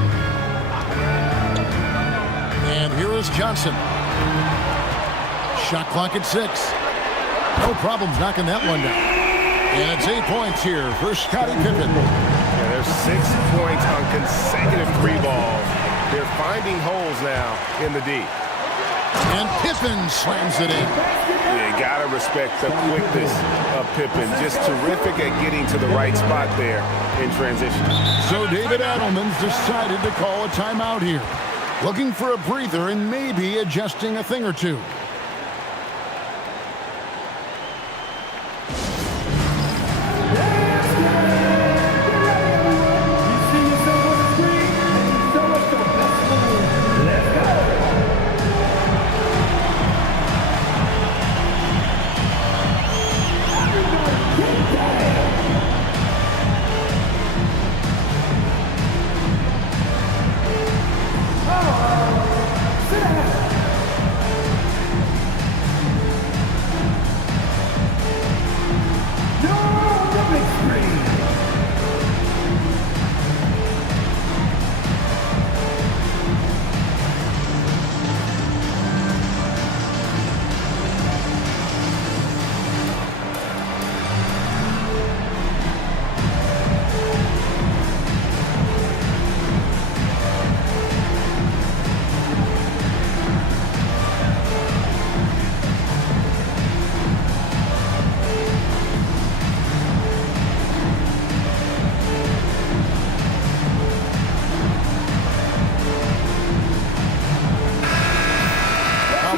And here is Johnson. Shot clock at 6. No problems knocking that one down. And it's 8 points here for Scottie Pippen. Yeah, there's 6 points on consecutive 3 balls. They're finding holes now in the D. And Pippen slams it in. You gotta respect the quickness of Pippen. Just terrific at getting to the right spot there in transition. So David Adelman's decided to call a timeout here. Looking for a breather and maybe adjusting a thing or two.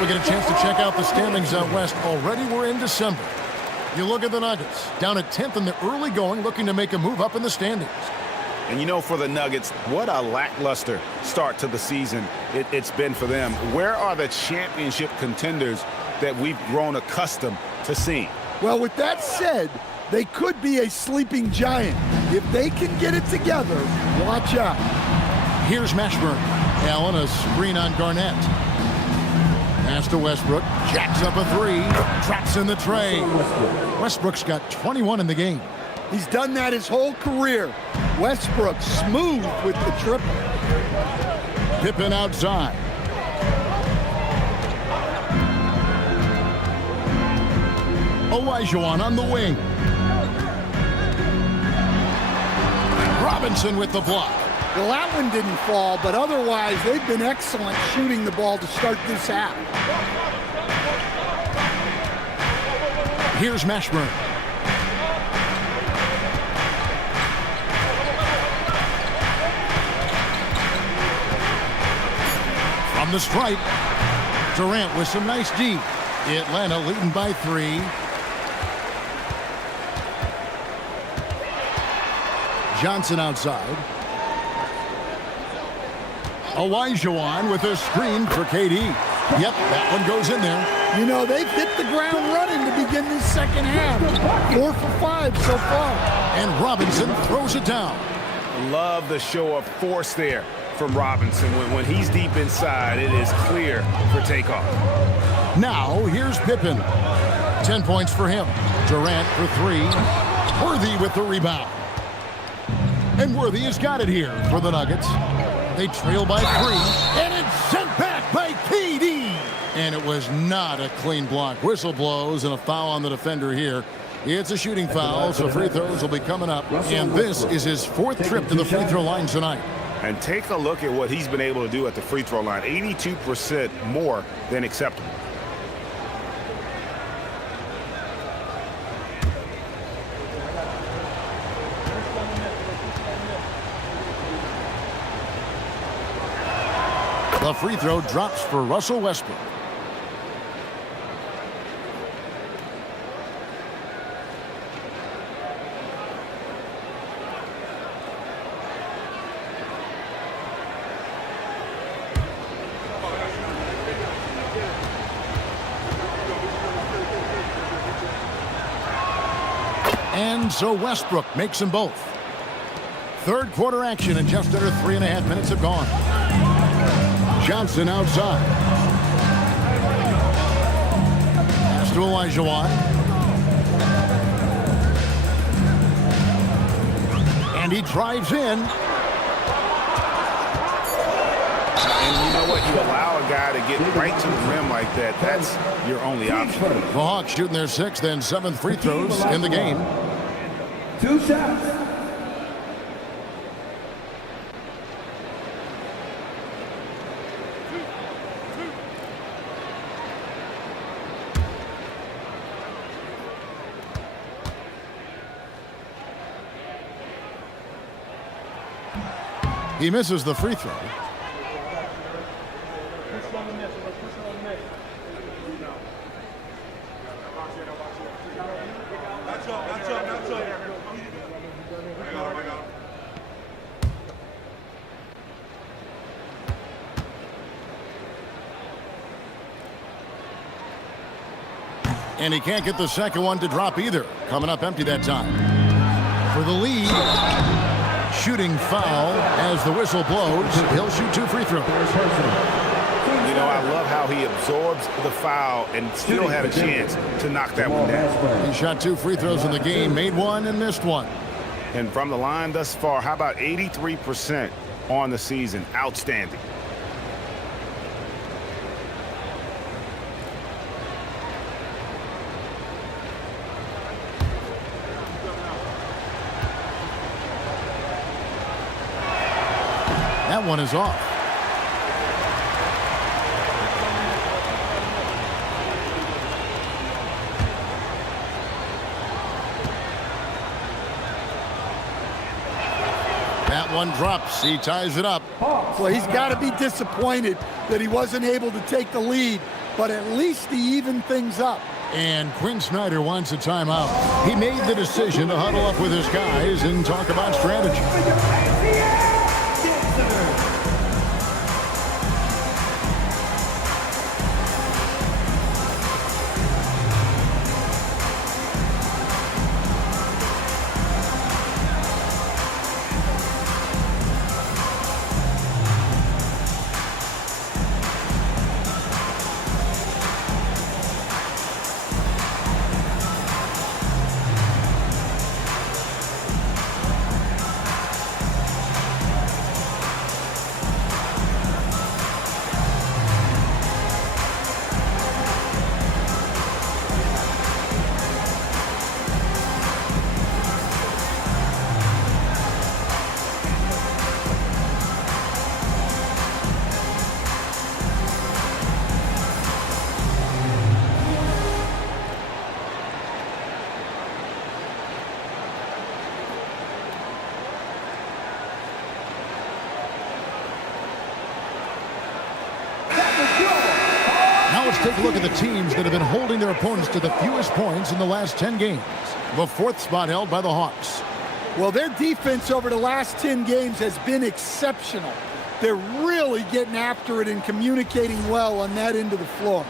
We get a chance to check out the standings out west. Already we're in December. You look at the Nuggets, down at 10th in the early going, looking to make a move up in the standings. And you know, for the Nuggets, what a lackluster start to the season it's been for them. Where are the championship contenders that we've grown accustomed to seeing? Well, with that said, they could be a sleeping giant. If they can get it together, watch out. Here's Mashburn. Allen, a screen on Garnett. Pass to Westbrook. Jacks up a 3. Traps in the tray. Westbrook's got 21 in the game. He's done that his whole career. Westbrook smooth with the triple. Pippen outside. Olajuwon on the wing. Robinson with the block. Well, that one didn't fall, but otherwise they've been excellent shooting the ball to start this half. Here's Mashburn. From the stripe, Durant with some nice D. Atlanta leading by 3. Johnson outside. Olajuwon with a screen for KD. Yep, that one goes in there. You know, they've hit the ground running to begin this second half. 4 for 5 so far. And Robinson throws it down. Love the show of force there from Robinson. When he's deep inside, it is clear for takeoff. Now, here's Pippen. 10 points for him. Durant for 3. Worthy with the rebound. And Worthy has got it here for the Nuggets. They trail by 3. And it's sent back by KD. And it was not a clean block. Whistle blows and a foul on the defender here. It's a shooting foul, so free throws will be coming up. And this is his 4th trip to the free throw line tonight. And take a look at what he's been able to do at the free throw line. 82% more than acceptable. The free throw drops for Russell Westbrook. And so Westbrook makes them both. Third quarter action, and just under 3.5 minutes have gone. Johnson outside. Pass to Olajuwon. And he drives in. And you know what? You allow a guy to get right to the rim like that. That's your only option. The Hawks shooting their 6th and 7th free throws in the game. 2 shots. He misses the free throw. And he can't get the second one to drop either. Coming up empty that time. For the lead. Shooting foul as the whistle blows. He'll shoot 2 free throws. You know, I love how he absorbs the foul and still had a chance to knock that one down. He shot 2 free throws in the game, made 1 and missed 1. And from the line thus far, how about 83% on the season? Outstanding. That one is off. That one drops. He ties it up. Well, he's got to be disappointed that he wasn't able to take the lead, but at least he evened things up. And Quinn Snyder wants a timeout. He made the decision to huddle up with his guys and talk about strategy. Now let's take a look at the teams that have been holding their opponents to the fewest points in the last 10 games. The 4th spot held by the Hawks. Well, their defense over the last 10 games has been exceptional. They're really getting after it and communicating well on that end of the floor.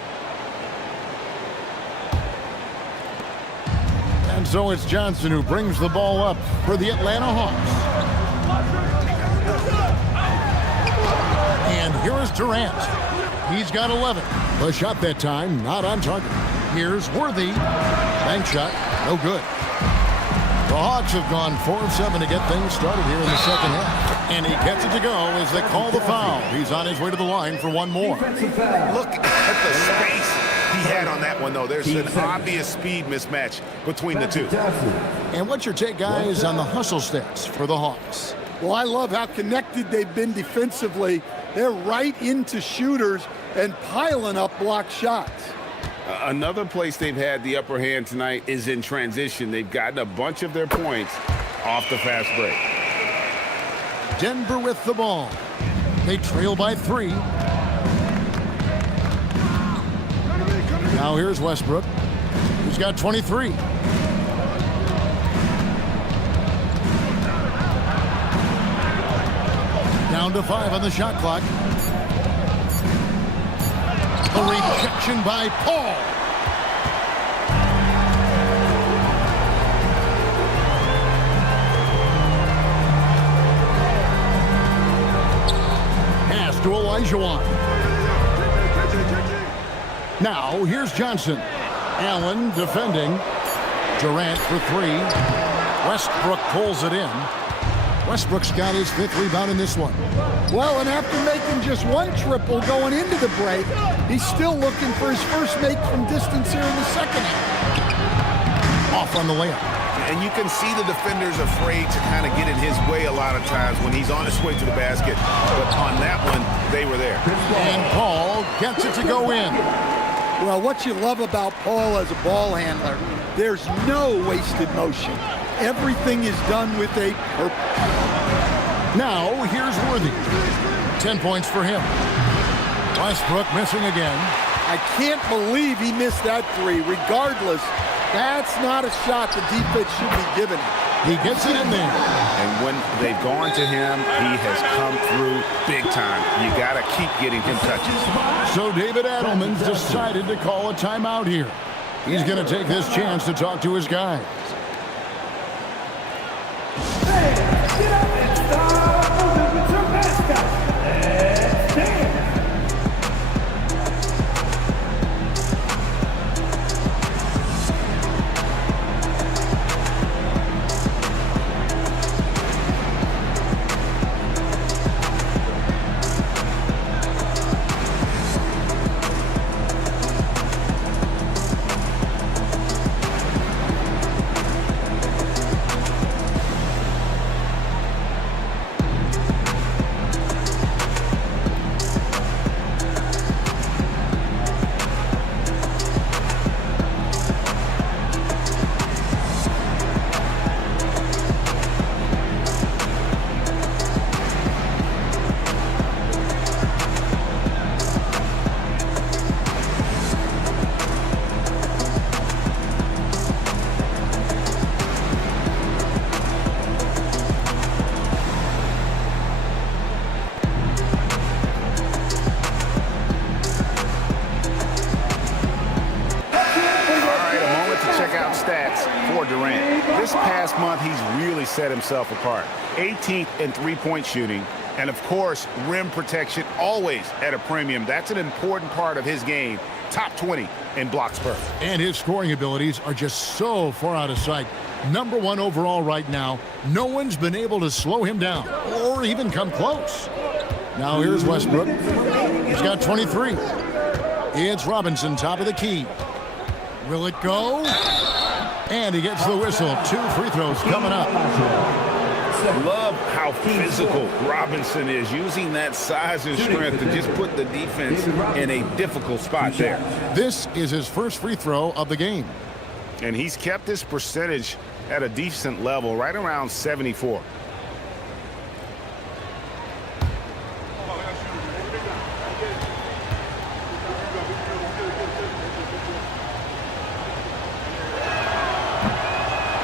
And so it's Johnson who brings the ball up for the Atlanta Hawks. Here is Durant. He's got 11. The shot that time, not on target. Here's Worthy. Bank shot, no good. The Hawks have gone 4 of 7 to get things started here in the second half. And he gets it to go as they call the foul. He's on his way to the line for one more. Look at the space he had on that one, though. There's an obvious speed mismatch between the two. And what's your take, guys, on the hustle stats for the Hawks? Well, I love how connected they've been defensively. They're right into shooters and piling up block shots. Another place they've had the upper hand tonight is in transition. They've gotten a bunch of their points off the fast break. Denver with the ball. They trail by 3. Now here's Westbrook. He's got 23. Down to 5 on the shot clock. A rejection by Paul. Pass to Olajuwon. Now here's Johnson. Allen defending. Durant for 3. Westbrook pulls it in. Westbrook's got his 5th rebound in this one. Well, and after making just 1 triple going into the break, he's still looking for his first make from distance here in the second half. Off on the layup. And you can see the defenders afraid to kind of get in his way a lot of times when he's on his way to the basket. But on that one, they were there. And Paul gets it to go in. Well, what you love about Paul as a ball handler, there's no wasted motion. Everything is done with a purpose. Now, here's Worthy. 10 points for him. Westbrook missing again. I can't believe he missed that 3. Regardless, that's not a shot the defense should be giving him. He gets it in there. And when they've gone to him, he has come through big time. You got to keep getting him touches. So David Adelman's decided to call a timeout here. He's going to take this chance to talk to his guys. This past month, he's really set himself apart. 18th in three-point shooting. And, of course, rim protection always at a premium. That's an important part of his game. Top 20 in blocks per. And his scoring abilities are just so far out of sight. Number 1 overall right now. No one's been able to slow him down or even come close. Now here's Westbrook. He's got 23. It's Robinson, top of the key. Will it go? And he gets the whistle. 2 free throws coming up. Love how physical Robinson is, using that size and strength to just put the defense in a difficult spot there. This is his first free throw of the game. And he's kept this percentage at a decent level, right around 74.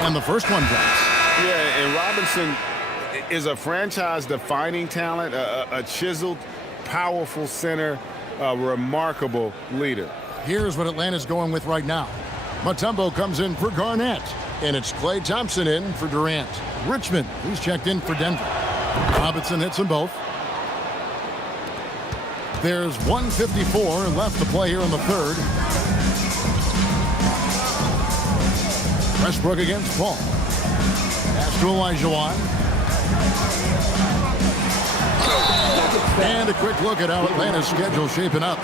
And the first one drops. Yeah, and Robinson is a franchise-defining talent, a chiseled, powerful center, a remarkable leader. Here's what Atlanta's going with right now. Mutombo comes in for Garnett, and it's Klay Thompson in for Durant. Richmond, he's checked in for Denver. Robinson hits them both. There's 1:54 left to play here in the third. Westbrook against Paul. Pass to Olajuwon. And a quick look at how Atlanta's schedule shaping up.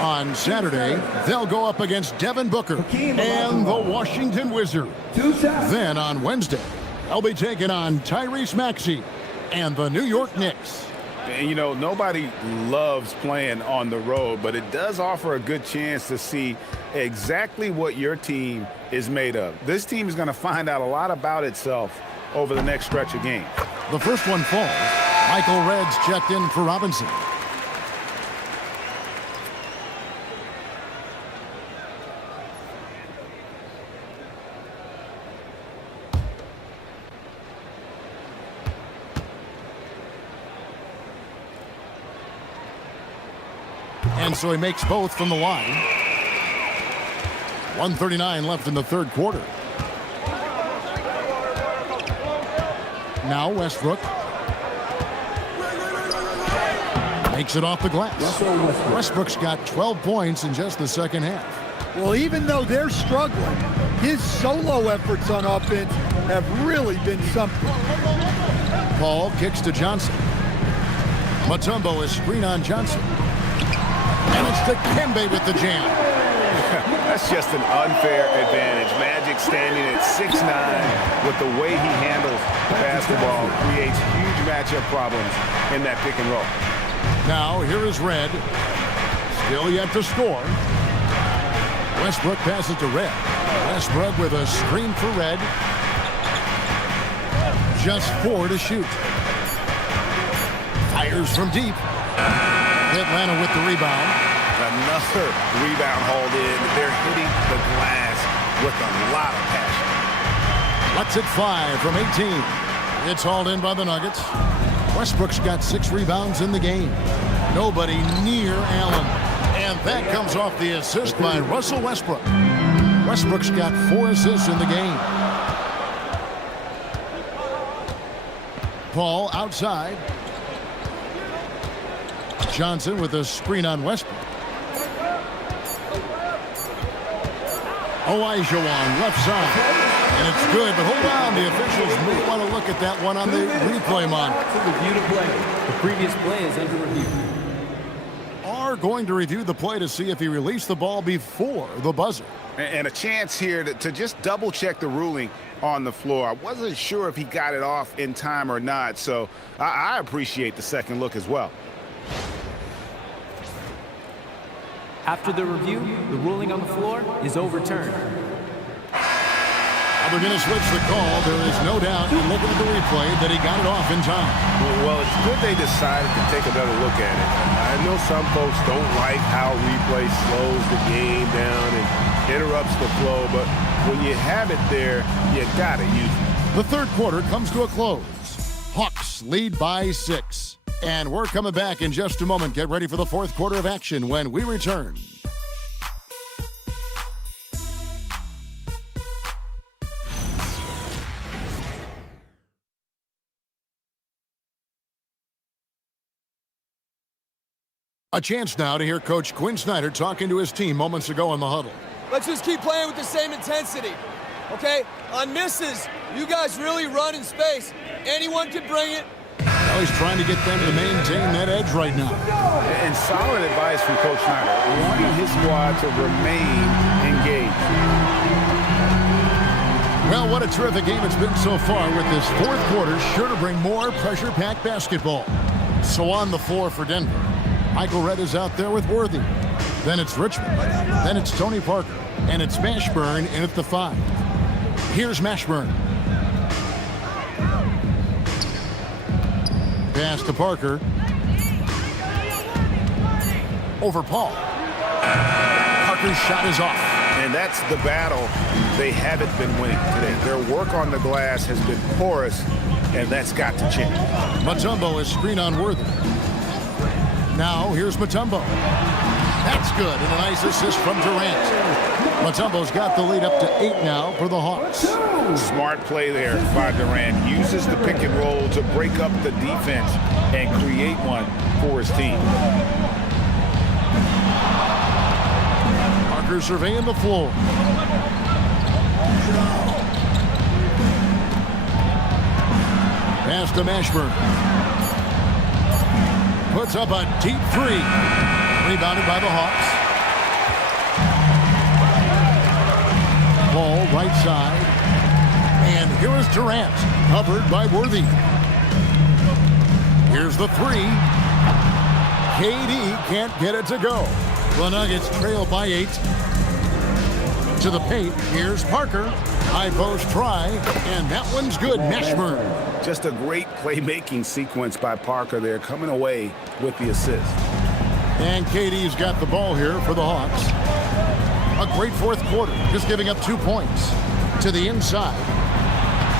On Saturday, they'll go up against Devin Booker and the Washington Wizards. Then on Wednesday, they'll be taking on Tyrese Maxey and the New York Knicks. And, you know, nobody loves playing on the road, but it does offer a good chance to see exactly what your team is made of. This team is going to find out a lot about itself over the next stretch of games. The first one falls. Michael Red's checked in for Robinson. And so he makes both from the line. 1:39 left in the third quarter. Now Westbrook. Makes it off the glass. Westbrook's got 12 points in just the second half. Well, even though they're struggling, his solo efforts on offense have really been something. Paul kicks to Johnson. Mutombo is screen on Johnson. And it's Dikembe with the jam. That's just an unfair advantage. Magic standing at 6'9", with the way he handles basketball, creates huge matchup problems in that pick and roll. Now here is Red. Still yet to score. Westbrook passes to Red. Westbrook with a screen for Red. Just 4 to shoot. Fires from deep. Atlanta with the rebound. Another rebound hauled in. They're hitting the glass with a lot of passion. Lets it fly from 18. It's hauled in by the Nuggets. Westbrook's got 6 rebounds in the game. Nobody near Allen. And that comes off the assist by Russell Westbrook. Westbrook's got 4 assists in the game. Paul outside. Johnson with a screen on Westbrook. Olajuwon left side. And it's good, but hold on. The officials may want to look at that one on the replay monitor. Review the play. The previous play is under review. Are going to review the play to see if he released the ball before the buzzer. And a chance here to just double check the ruling on the floor. I wasn't sure if he got it off in time or not, so I appreciate the second look as well. After the review, the ruling on the floor is overturned. They're going to switch the call. There is no doubt, looking at the replay, that he got it off in time. Well, it's good they decided to take another look at it. I know some folks don't like how replay slows the game down and interrupts the flow, but when you have it there, you got to use it. The third quarter comes to a close. Hawks lead by 6. And we're coming back in just a moment. Get ready for the fourth quarter of action when we return. A chance now to hear Coach Quinn Snyder talking to his team moments ago in the huddle. Let's just keep playing with the same intensity, okay? On misses, you guys really run in space. Anyone can bring it. Well, he's trying to get them to maintain that edge right now. And solid advice from Coach Snyder, wanting his squad to remain engaged. Well, what a terrific game it's been so far, with this fourth quarter sure to bring more pressure-packed basketball. So on the floor for Denver, Michael Redd is out there with Worthy. Then it's Richmond. Then it's Tony Parker. And it's Mashburn in at the 5. Here's Mashburn. Pass to Parker. Over Paul. Parker's shot is off. And that's the battle they haven't been winning today. Their work on the glass has been porous, and that's got to change. Mutombo is screen on Worthy. Now here's Mutombo. That's good, and a nice assist from Durant. Mutombo's got the lead up to 8 now for the Hawks. Smart play there by Durant. Uses the pick and roll to break up the defense and create one for his team. Parker surveying the floor. Pass to Mashburn. Puts up a deep three. Rebounded by the Hawks. Ball right side. And here is Durant. Covered by Worthy. Here's the three. KD can't get it to go. The Nuggets trail by 8. To the paint. Here's Parker. High post try. And that one's good. Mashburn. Just a great playmaking sequence by Parker there, coming away with the assist. And KD's got the ball here for the Hawks. A great fourth quarter, just giving up 2 points to the inside.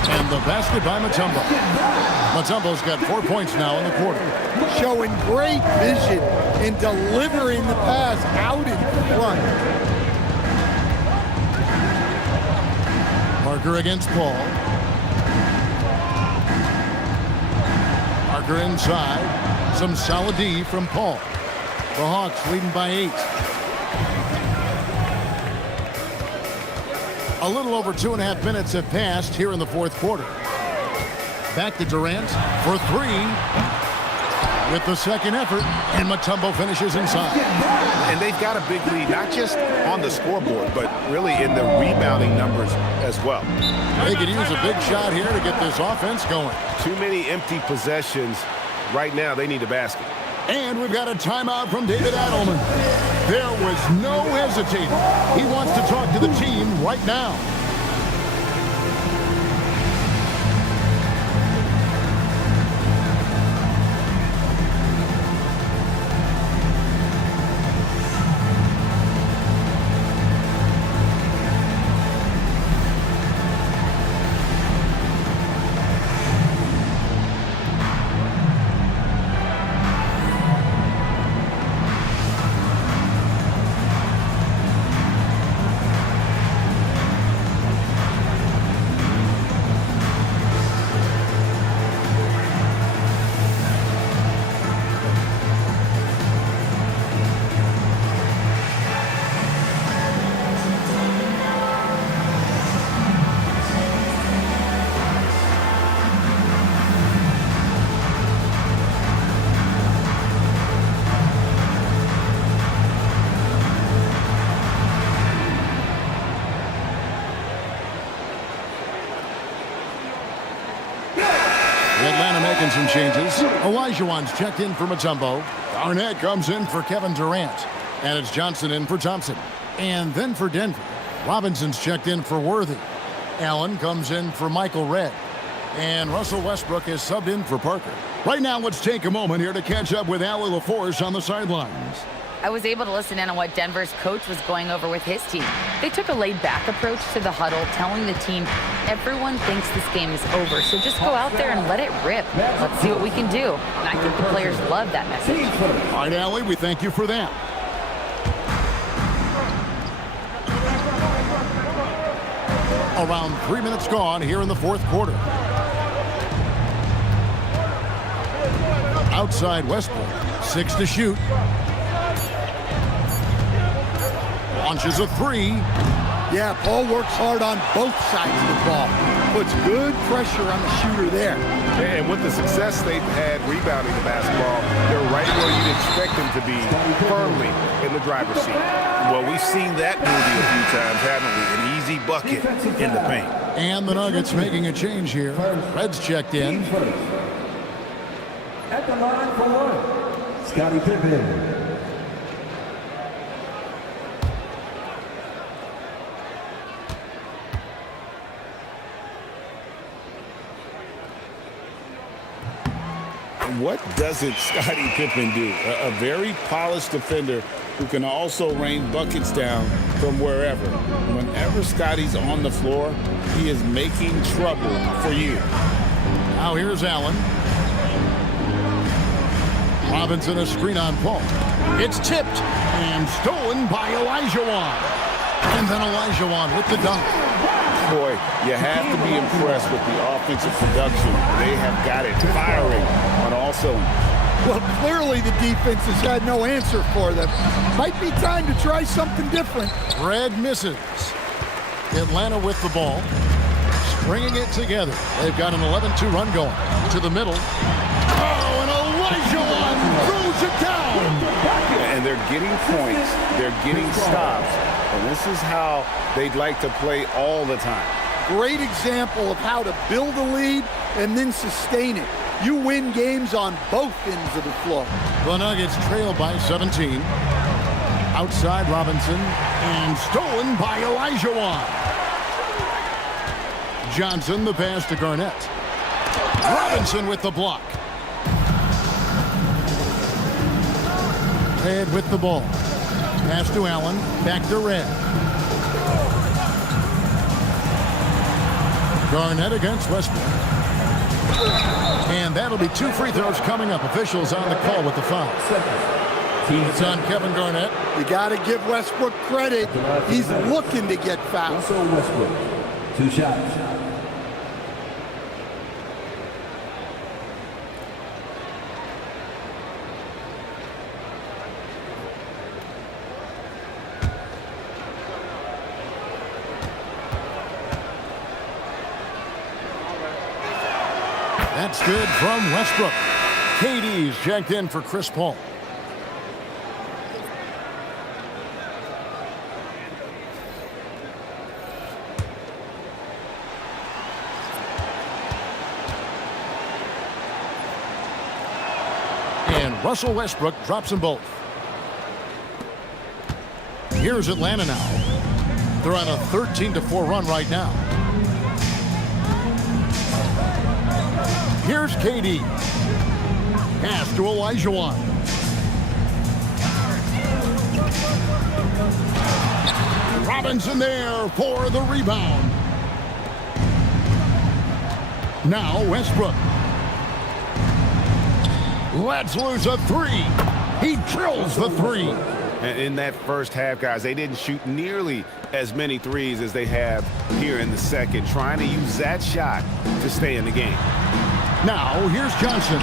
And the basket by Mutombo. Mutombo's got 4 points now in the quarter. Showing great vision in delivering the pass out in front. Parker against Paul. Parker inside. Some solid D from Paul. The Hawks leading by 8. A little over 2.5 minutes have passed here in the fourth quarter. Back to Durant for 3 with the second effort, and Mutombo finishes inside. And they've got a big lead, not just on the scoreboard, but really in the rebounding numbers as well. They could use a big shot here to get this offense going. Too many empty possessions. Right now, they need a basket. And we've got a timeout from David Adelman. There was no hesitating. He wants to talk to the team right now. Atlanta making some changes. Olajuwon's checked in for Mutombo. Garnett comes in for Kevin Durant. And it's Johnson in for Thompson. And then for Denver, Robinson's checked in for Worthy. Allen comes in for Michael Redd. And Russell Westbrook is subbed in for Parker. Right now, let's take a moment here to catch up with Allie LaForce on the sidelines. I was able to listen in on what Denver's coach was going over with his team. They took a laid-back approach to the huddle, telling the team, everyone thinks this game is over, so just go out there and let it rip. Let's see what we can do. And I think the players love that message. All right, Allie, we thank you for that. Around 3 minutes gone here in the fourth quarter. Outside Westbrook, 6 to shoot. Launches a 3. Yeah, Paul works hard on both sides of the ball. Puts good pressure on the shooter there. And with the success they've had rebounding the basketball, they're right where you'd expect them to be, firmly in the driver's seat. Well, we've seen that movie a few times, haven't we? An easy bucket in the paint. And the Nuggets making a change here. Red's checked in. At the line for one, Scottie Pippen. What doesn't Scottie Pippen do? A very polished defender who can also rain buckets down from wherever. Whenever Scottie's on the floor, he is making trouble for you. Now here's Allen. Robinson a screen on Paul. It's tipped and stolen by Olajuwon. And then Olajuwon with the dunk. Boy, you have to be impressed with the offensive production. They have got it firing on all cylinders. Well, clearly the defense has had no answer for them. Might be time to try something different. Red misses. Atlanta with the ball. Stringing it together. They've got an 11-2 run going. To the middle. Oh, and Elijah throws it down. And they're getting points. They're getting stops. And this is how they'd like to play all the time. Great example of how to build a lead and then sustain it. You win games on both ends of the floor. The Nuggets trail by 17. Outside Robinson. And stolen by Elijah Johnson, the pass to Garnett. Robinson with the block. Head with the ball. Pass to Allen. Back to Red. Garnett against Westbrook. And that'll be 2 free throws coming up. Officials on the call with the foul. It's on Kevin Garnett. You got to give Westbrook credit. He's looking to get fouled. Westbrook, 2 shots. That's good from Westbrook. KD's checked in for Chris Paul. And Russell Westbrook drops them both. Here's Atlanta now. They're on a 13-4 run right now. Here's KD. Pass to Elijah Robinson there for the rebound. Now Westbrook. Lets loose a 3. He drills the 3. In that first half, guys, they didn't shoot nearly as many threes as they have here in the second, trying to use that shot to stay in the game. Now, here's Johnson.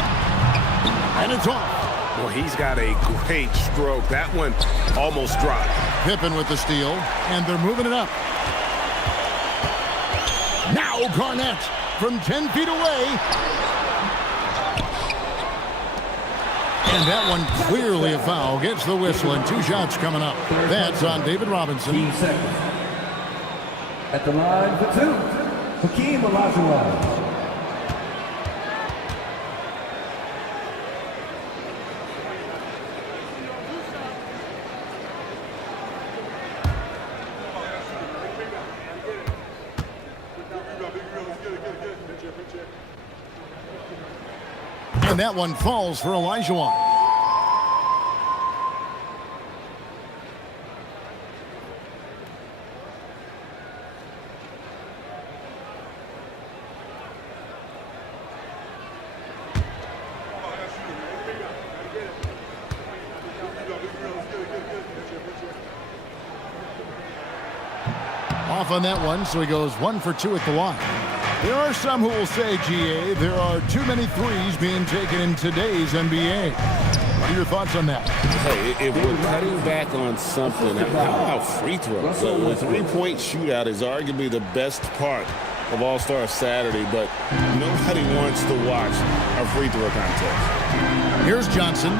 And it's off. Well, he's got a great stroke. That one almost dropped. Pippen with the steal, and they're moving it up. Now Garnett from 10 feet away. And that one clearly a foul. Gets the whistle, and 2 shots coming up. That's on David Robinson. At the line for 2, Hakeem Olajuwon. And that one falls for Elijah Off on that one, so he goes 1 for 2 at the line. There are some who will say, GA, there are too many threes being taken in today's NBA. What are your thoughts on that? Hey, if we're cutting back on something, how about free throws? The three-point shootout is arguably the best part of All-Star Saturday, but nobody wants to watch a free throw contest. Here's Johnson.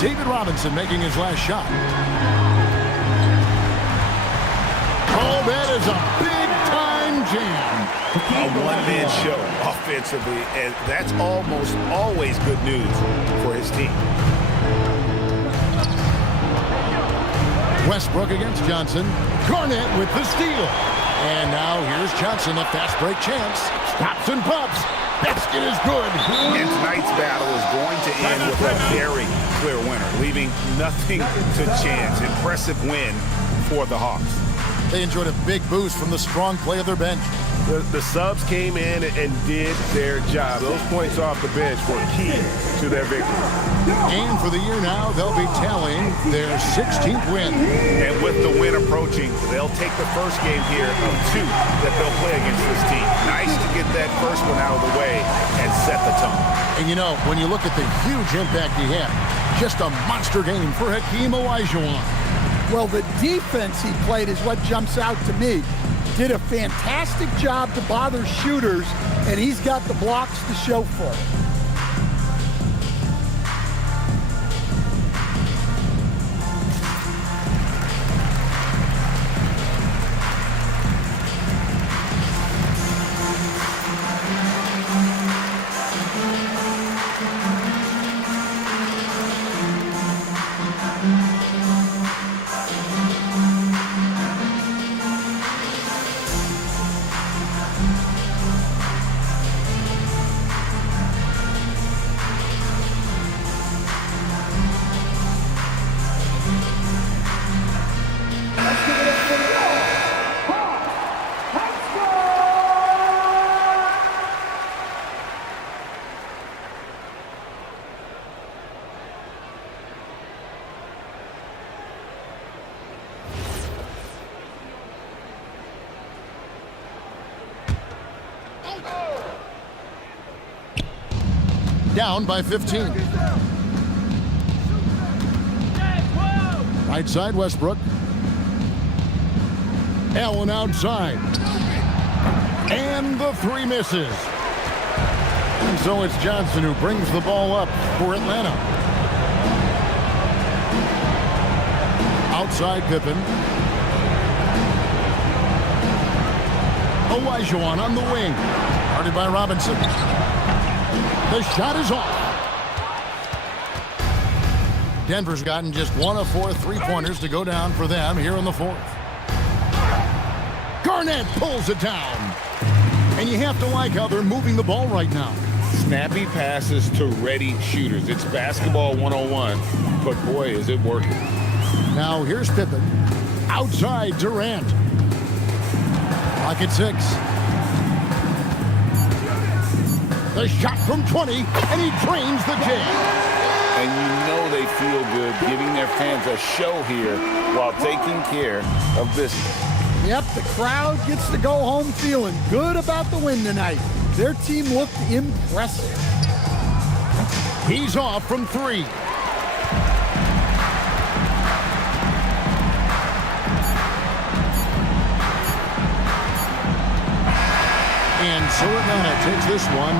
David Robinson making his last shot. Oh, that is a big-time jam. A one-man show offensively, and that's almost always good news for his team. Westbrook against Johnson. Garnett with the steal. And now here's Johnson, a fast break chance. Stops and pops. Basket is good. And tonight's battle is going to end with a very clear winner, leaving nothing to chance. Impressive win for the Hawks. They enjoyed a big boost from the strong play of their bench. The subs came in and did their job. Those points off the bench were key to their victory. Game for the year now, they'll be tallying their 16th win. And with the win approaching, they'll take the first game here of 2 that they'll play against this team. Nice to get that first one out of the way and set the tone. And you know, when you look at the huge impact he had, just a monster game for Hakeem Olajuwon. Well, the defense he played is what jumps out to me. Did a fantastic job to bother shooters, and he's got the blocks to show for it. Down by 15. Right side, Westbrook. Allen outside. And the 3 misses. And so it's Johnson who brings the ball up for Atlanta. Outside Pippen. Olajuwon on the wing. Guarded by Robinson. The shot is off. Denver's gotten just 1 of 4 3-pointers to go down for them here in the 4th. Garnett pulls it down. And you have to like how they're moving the ball right now. Snappy passes to ready shooters. It's basketball 101, but boy, is it working. Now here's Pippen. Outside Durant. Clock at 6. The shot from 20, and he drains the jam. And you know they feel good giving their fans a show here while taking care of business. Yep, the crowd gets to go home feeling good about the win tonight. Their team looked impressive. He's off from 3. And so Atlanta takes this one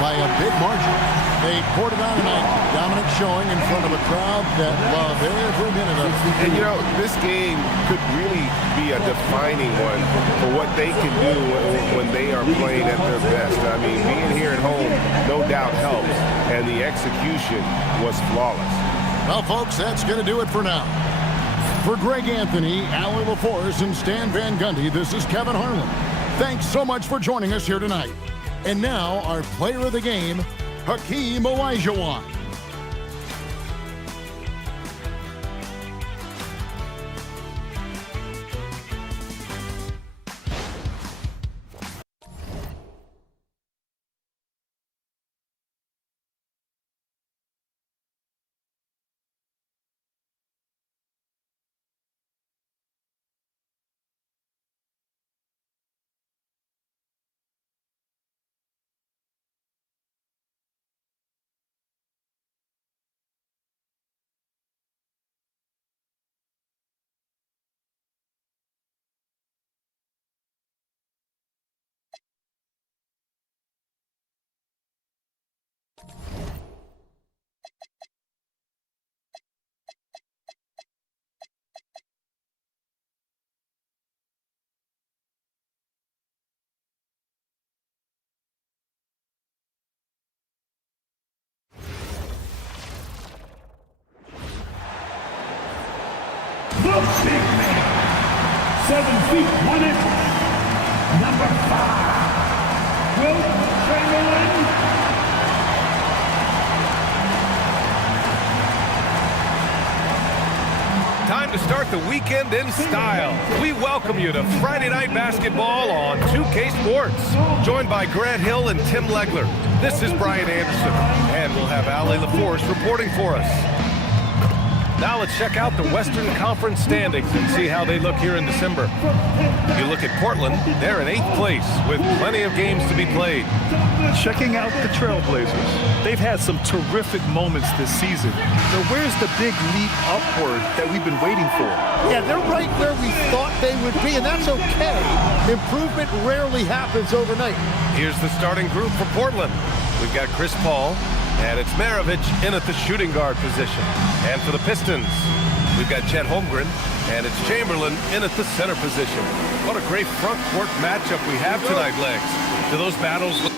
by a big margin. They poured it on tonight. Dominant showing in front of a crowd that loved every minute of it. And you know, this game could really be a defining one for what they can do when they are playing at their best. I mean, being here at home no doubt helps, and the execution was flawless. Well, folks, that's going to do it for now. For Greg Anthony, Allie LaForce, and Stan Van Gundy, this is Kevin Harlan. Thanks so much for joining us here tonight. And now, our player of the game, Hakeem Olajuwon. The big man, 7 feet 1 inch, number 5, Will Chamberlain. Time to start start the weekend in style. We welcome you to Friday Night Basketball on 2K Sports. Joined by Grant Hill and Tim Legler. This is Brian Anderson, and we'll have Ali LaForce reporting for us. Now let's check out the Western Conference standings and see how they look here in December. You look at Portland, they're in 8th place with plenty of games to be played. Checking out the Trailblazers. They've had some terrific moments this season. Now, where's the big leap upward that we've been waiting for? Yeah, they're right where we thought they would be, and that's okay. Improvement rarely happens overnight. Here's the starting group for Portland. We've got Chris Paul, and it's Maravich in at the shooting guard position. And for the Pistons, we've got Chet Holmgren, and it's Chamberlain in at the center position. What a great front court matchup we have tonight, Legs. Do those battles look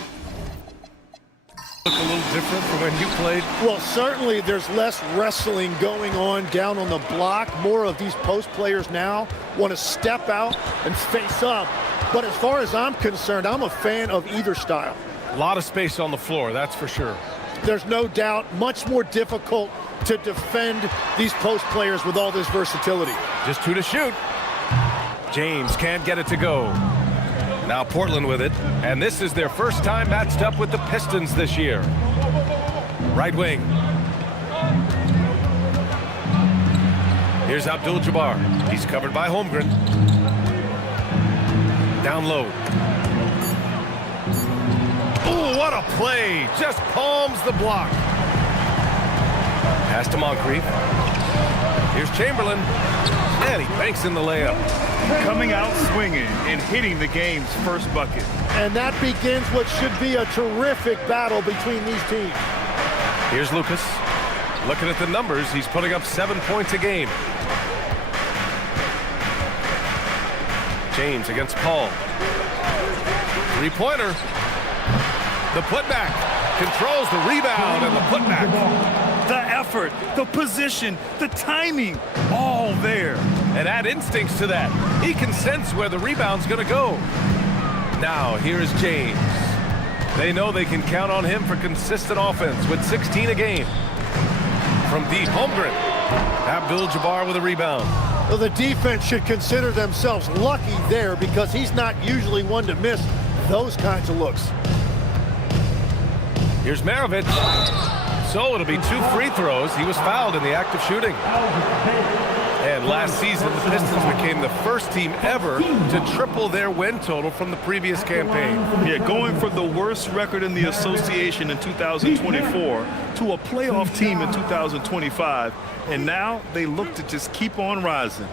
a little different from when you played? Well, certainly there's less wrestling going on down on the block. More of these post players now want to step out and face up. But as far as I'm concerned, I'm a fan of either style. A lot of space on the floor, that's for sure. There's no doubt much more difficult to defend these post players with all this versatility. Just 2 to shoot. James can't get it to go. Now Portland with it, and this is their first time matched up with the Pistons this year. Right wing. Here's Abdul-Jabbar. He's covered by Holmgren. Down low. Oh, what a play! Just palms the block. Pass to Moncrief. Here's Chamberlain, and he banks in the layup. Coming out swinging and hitting the game's first bucket. And that begins what should be a terrific battle between these teams. Here's Lucas. Looking at the numbers, he's putting up 7 points a game. James against Paul. Three-pointer. The putback. Controls the rebound and the putback. The effort, the position, the timing, all there. And add instincts to that. He can sense where the rebound's going to go. Now, here is James. They know they can count on him for consistent offense with 16 a game. From deep, Holmgren. Abdul-Jabbar with a rebound. Well, the defense should consider themselves lucky there because he's not usually one to miss those kinds of looks. Here's Maravich. So it'll be 2 free throws. He was fouled in the act of shooting. And last season, the Pistons became the first team ever to triple their win total from the previous campaign. Yeah, going from the worst record in the association in 2024 to a playoff team in 2025. And now they look to just keep on rising.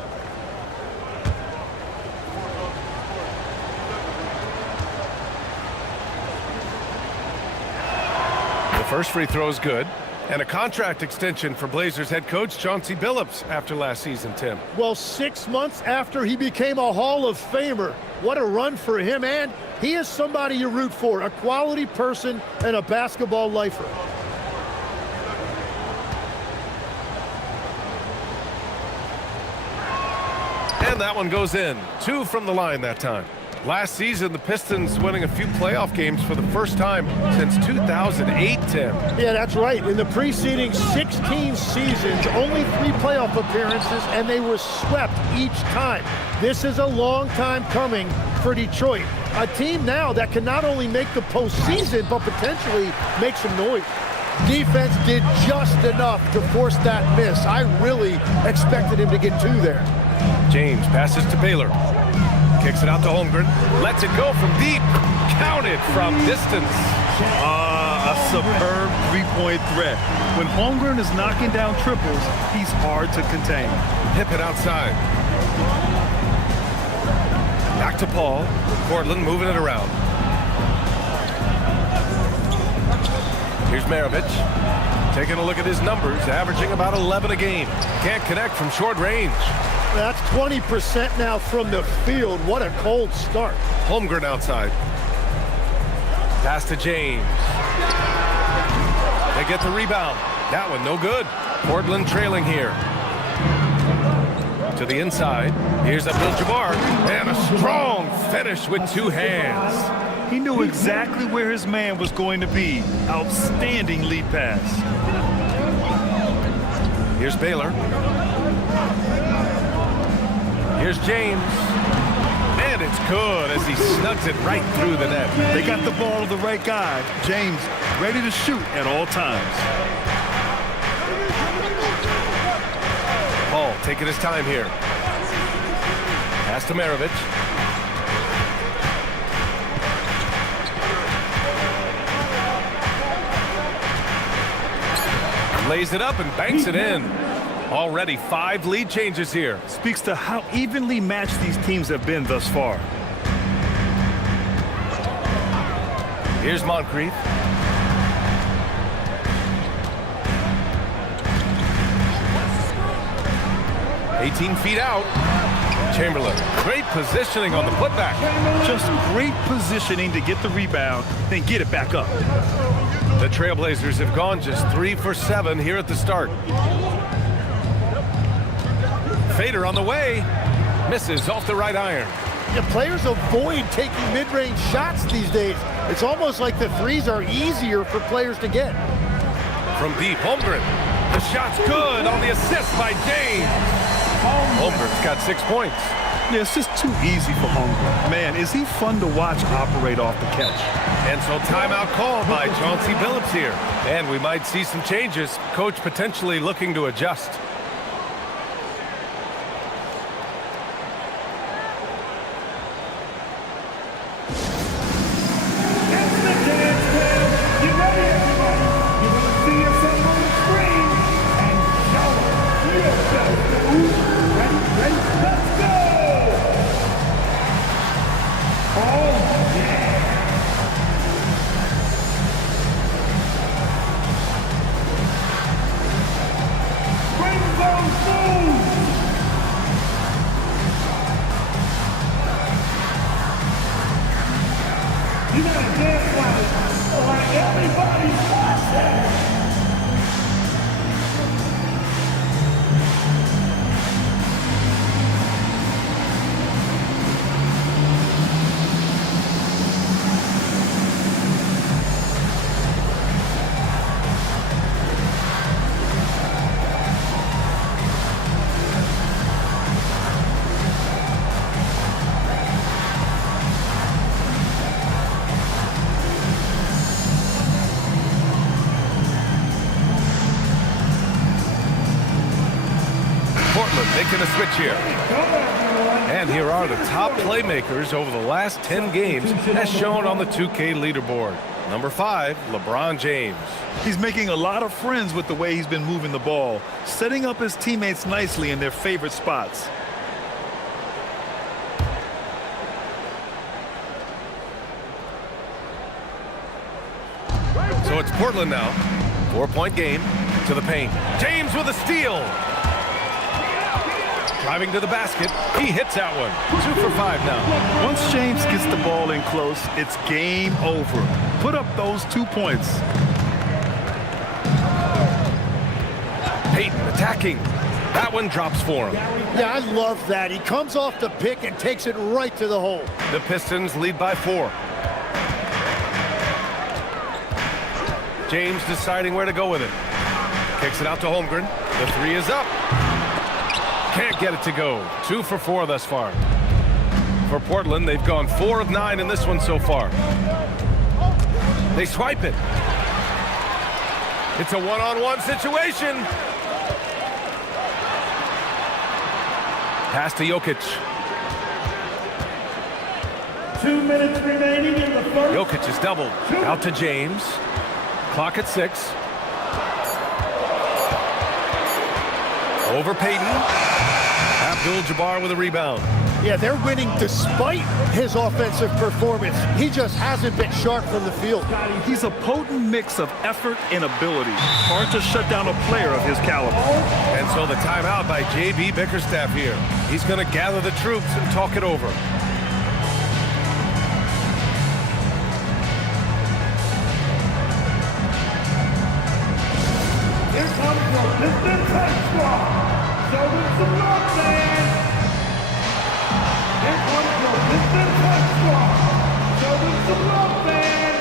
First free throw is good, and a contract extension for Blazers head coach Chauncey Billups after last season, Tim. Well, 6 months after he became a Hall of Famer. What a run for him, and he is somebody you root for, a quality person and a basketball lifer. And that one goes in. 2 from the line that time. Last season, the Pistons winning a few playoff games for the first time since 2008, Tim. Yeah, that's right. In the preceding 16 seasons, only 3 playoff appearances, and they were swept each time. This is a long time coming for Detroit. A team now that can not only make the postseason, but potentially make some noise. Defense did just enough to force that miss. I really expected him to get 2 there. James passes to Baylor. Kicks it out to Holmgren. Lets it go from deep. Counted from distance. A superb three-point threat. When Holmgren is knocking down triples, he's hard to contain. Hip it outside. Back to Paul. Portland moving it around. Here's Maravich. Taking a look at his numbers, averaging about 11 a game. Can't connect from short range. That's 20% now from the field. What a cold start. Holmgren outside. Pass to James. They get the rebound. That one no good. Portland trailing here. To the inside. Here's Abdul-Jabbar. And a strong finish with 2 hands. He knew exactly where his man was going to be. Outstanding lead pass. Here's Baylor. Here's James. And it's good as he snugs it right through the net. They got the ball to the right guy. James ready to shoot at all times. Paul taking his time here. Pass to Maravich. Lays it up and banks it in. Already 5 lead changes here. Speaks to how evenly matched these teams have been thus far. Here's Moncrief. "18 feet out." Chamberlain, great positioning on the putback. Just great positioning to get the rebound, then get it back up. The Trailblazers have gone just 3 for 7 here at the start. Fader on the way. Misses off the right iron. Yeah, players avoid taking mid-range shots these days. It's almost like the threes are easier for players to get. From deep, Holmgren. The shot's good on the assist by James. Holmgren's got 6 points. Yeah, it's just too easy for Holmgren. Man, is he fun to watch operate off the catch. And so timeout called by Chauncey Billups here. And we might see some changes. Coach potentially looking to adjust. Making a switch here. And here are the top playmakers over the last 10 games as shown on the 2K leaderboard. Number 5, LeBron James. He's making a lot of friends with the way he's been moving the ball, setting up his teammates nicely in their favorite spots. So it's Portland now. 4-point game to the paint. James with a steal. Driving to the basket. He hits that one. 2 for 5 now. Once James gets the ball in close, it's game over. Put up those 2 points. Payton attacking. That one drops for him. Yeah, I love that. He comes off the pick and takes it right to the hole. The Pistons lead by 4. James deciding where to go with it. Kicks it out to Holmgren. The 3 is up. Can't get it to go. 2 for 4 thus far. For Portland, they've gone 4 of 9 in this one so far. They swipe it. It's a one-on-one situation. Pass to Jokic. 2 minutes remaining in the first. Jokic is doubled. Out to James. Clock at 6. Over Payton. Abdul-Jabbar with a rebound. Yeah, they're winning despite his offensive performance. He just hasn't been sharp from the field. He's a potent mix of effort and ability. Hard to shut down a player of his caliber. And so the timeout by J.B. Bickerstaff here. He's going to gather the troops and talk it over. Here comes the Pistons Tech Squad. Show them some love, man. Here comes the Pistons Tech Squad. Show them some love, man.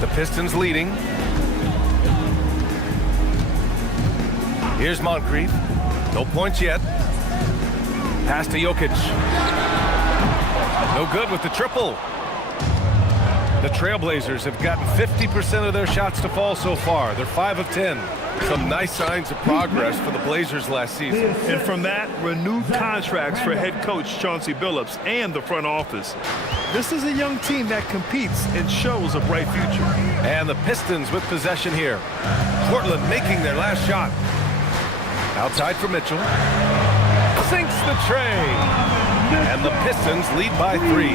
The Pistons leading. Here's Moncrief. No points yet. Pass to Jokic. No good with the triple. The Trailblazers have gotten 50% of their shots to fall so far. They're 5 of 10. Some nice signs of progress for the Blazers last season. And from that, renewed contracts for head coach Chauncey Billups and the front office. This is a young team that competes and shows a bright future. And the Pistons with possession here. Portland making their last shot. Outside for Mitchell. Sinks the tray. And the Pistons lead by 3.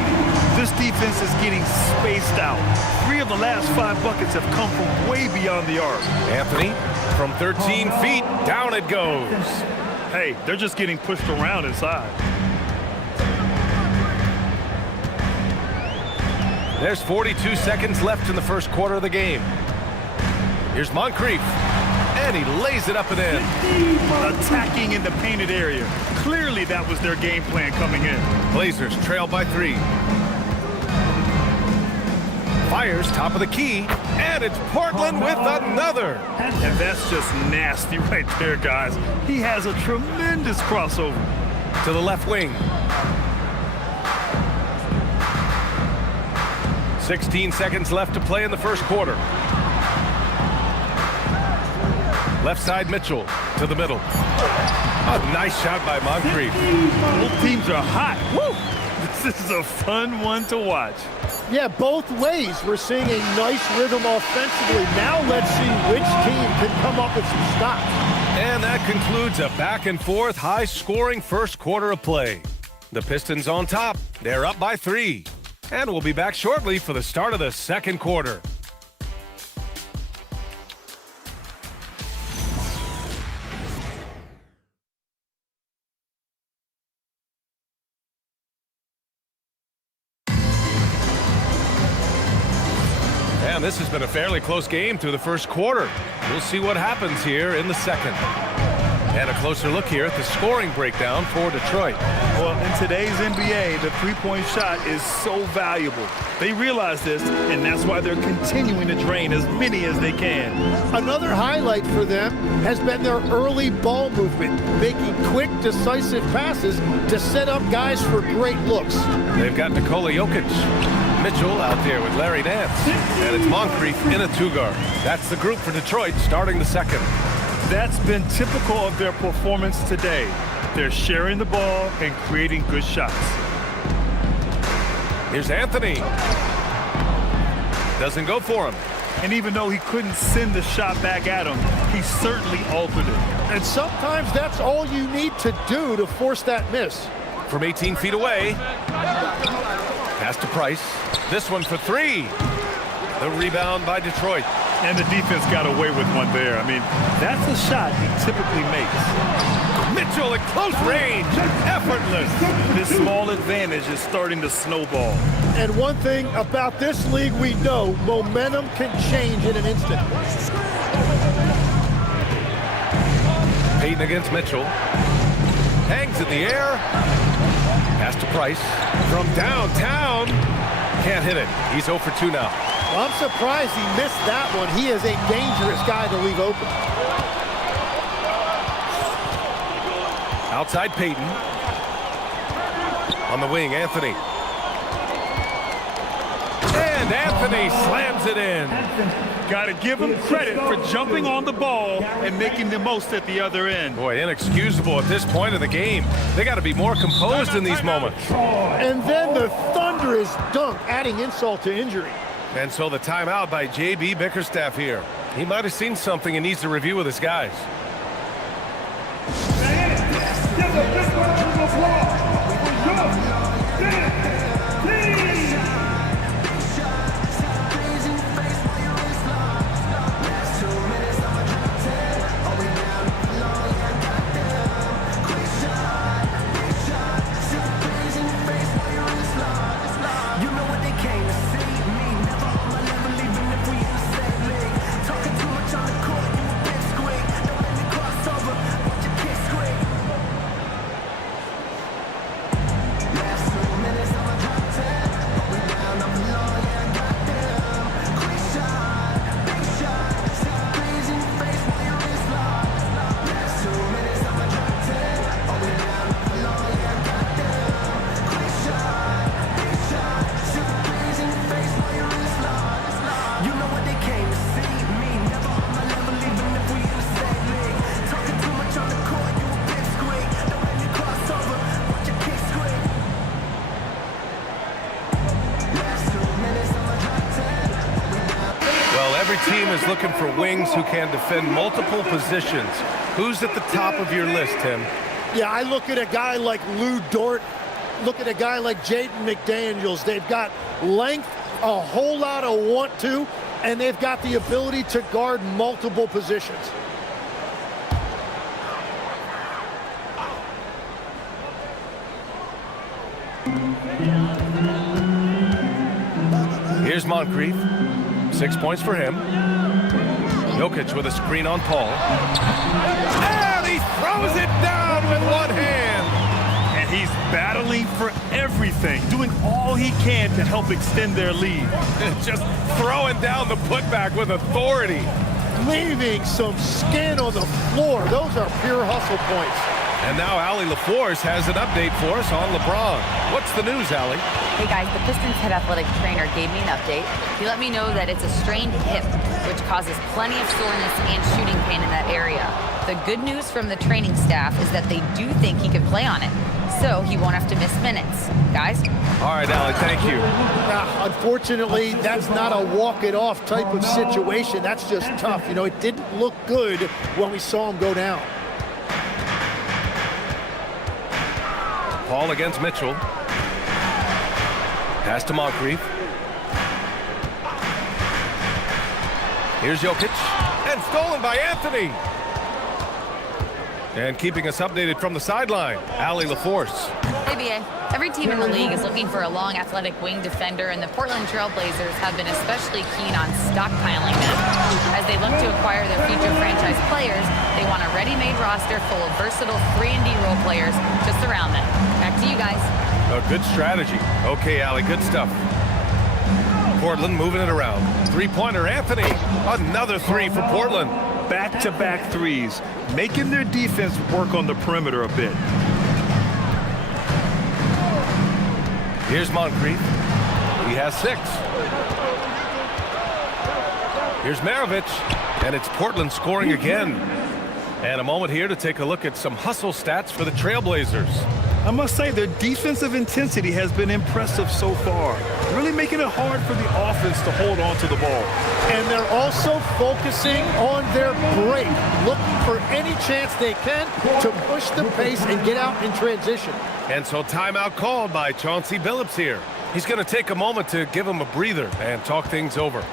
This defense is getting spaced out. 3 of the last 5 buckets have come from way beyond the arc. Anthony from 13 feet, down it goes. Hey, they're just getting pushed around inside. There's 42 seconds left in the first quarter of the game. Here's Moncrief, and he lays it up and in. Attacking in the painted area. Clearly that was their game plan coming in. Blazers trail by 3. Fires top of the key, and it's Portland with another. And that's just nasty right there, guys. He has a tremendous crossover. To the left wing. 16 seconds left to play in the first quarter. Left side Mitchell to the middle. A nice shot by Moncrief. Both teams are hot. Woo! This is a fun one to watch. Yeah, both ways. We're seeing a nice rhythm offensively. Now let's see which team can come up with some stops. And that concludes a back-and-forth, high-scoring first quarter of play. The Pistons on top. They're up by 3. And we'll be back shortly for the start of the second quarter. And this has been a fairly close game through the first quarter. We'll see what happens here in the second. And a closer look here at the scoring breakdown for Detroit. Well, in today's NBA, the three-point shot is so valuable. They realize this, and that's why they're continuing to drain as many as they can. Another highlight for them has been their early ball movement, making quick, decisive passes to set up guys for great looks. They've got Nikola Jokic. Mitchell out there with Larry Nance. And it's Moncrief in a 2-guard. That's the group for Detroit starting the second. That's been typical of their performance today. They're sharing the ball and creating good shots. Here's Anthony. Doesn't go for him. And even though he couldn't send the shot back at him, he certainly altered it. And sometimes that's all you need to do to force that miss. From 18 feet away. Pass to Price. This one for 3. The rebound by Detroit. And the defense got away with one there. I mean, that's a shot he typically makes. Mitchell at close range. Effortless. This small advantage is starting to snowball. And one thing about this league we know, momentum can change in an instant. Payton against Mitchell. Hangs in the air. Pass to Price. From downtown. Can't hit it. He's 0 for 2 now. Well, I'm surprised he missed that one. He is a dangerous guy to leave open. Outside Payton. On the wing, Anthony. And Anthony slams it in. Got to give him credit for jumping on the ball and making the most at the other end. Boy, inexcusable at this point of the game. They got to be more composed in these moments. And then the thunderous dunk, adding insult to injury. And so the timeout by J.B. Bickerstaff here. He might have seen something and needs to review with his guys. team is looking for wings who can defend multiple positions. Who's at the top of your list, Tim? Yeah, I look at a guy like Lou Dort, look at a guy like Jaden McDaniels. They've got length, a whole lot of want to, and they've got the ability to guard multiple positions. Here's Moncrief. 6 points for him. Jokic with a screen on Paul. And he throws it down with one hand. And he's battling for everything, doing all he can to help extend their lead. Just throwing down the putback with authority. Leaving some skin on the floor. Those are pure hustle points. And now Allie LaForce has an update for us on LeBron. What's the news, Allie? Hey guys, the Pistons head athletic trainer gave me an update. He let me know that it's a strained hip, which causes plenty of soreness and shooting pain in that area. The good news from the training staff is that they do think he could play on it, so he won't have to miss minutes. Guys? All right, Allie, thank you. Unfortunately, that's not a walk-it-off type of situation. That's just tough. You know, it didn't look good when we saw him go down. Paul against Mitchell. Pass to Moncrief. Here's Jokic. And stolen by Anthony. And keeping us updated from the sideline, Allie LaForce. Hey, BA. Every team in the league is looking for a long, athletic wing defender, and the Portland Trailblazers have been especially keen on stockpiling them. As they look to acquire their future franchise players, they want a ready-made roster full of versatile 3-and-D role players to surround them. Back to you guys. A good strategy. Okay, Allie, good stuff. Portland moving it around. Three-pointer, Anthony. Another three for Portland. Back-to-back threes, making their defense work on the perimeter a bit. Here's Moncrief. He has 6. Here's Maravich. And it's Portland scoring again. And a moment here to take a look at some hustle stats for the Trailblazers. I must say their defensive intensity has been impressive so far, really making it hard for the offense to hold on to the ball. And they're also focusing on their break, looking for any chance they can to push the pace and get out in transition. And so timeout called by Chauncey Billups here. He's going to take a moment to give him a breather and talk things over.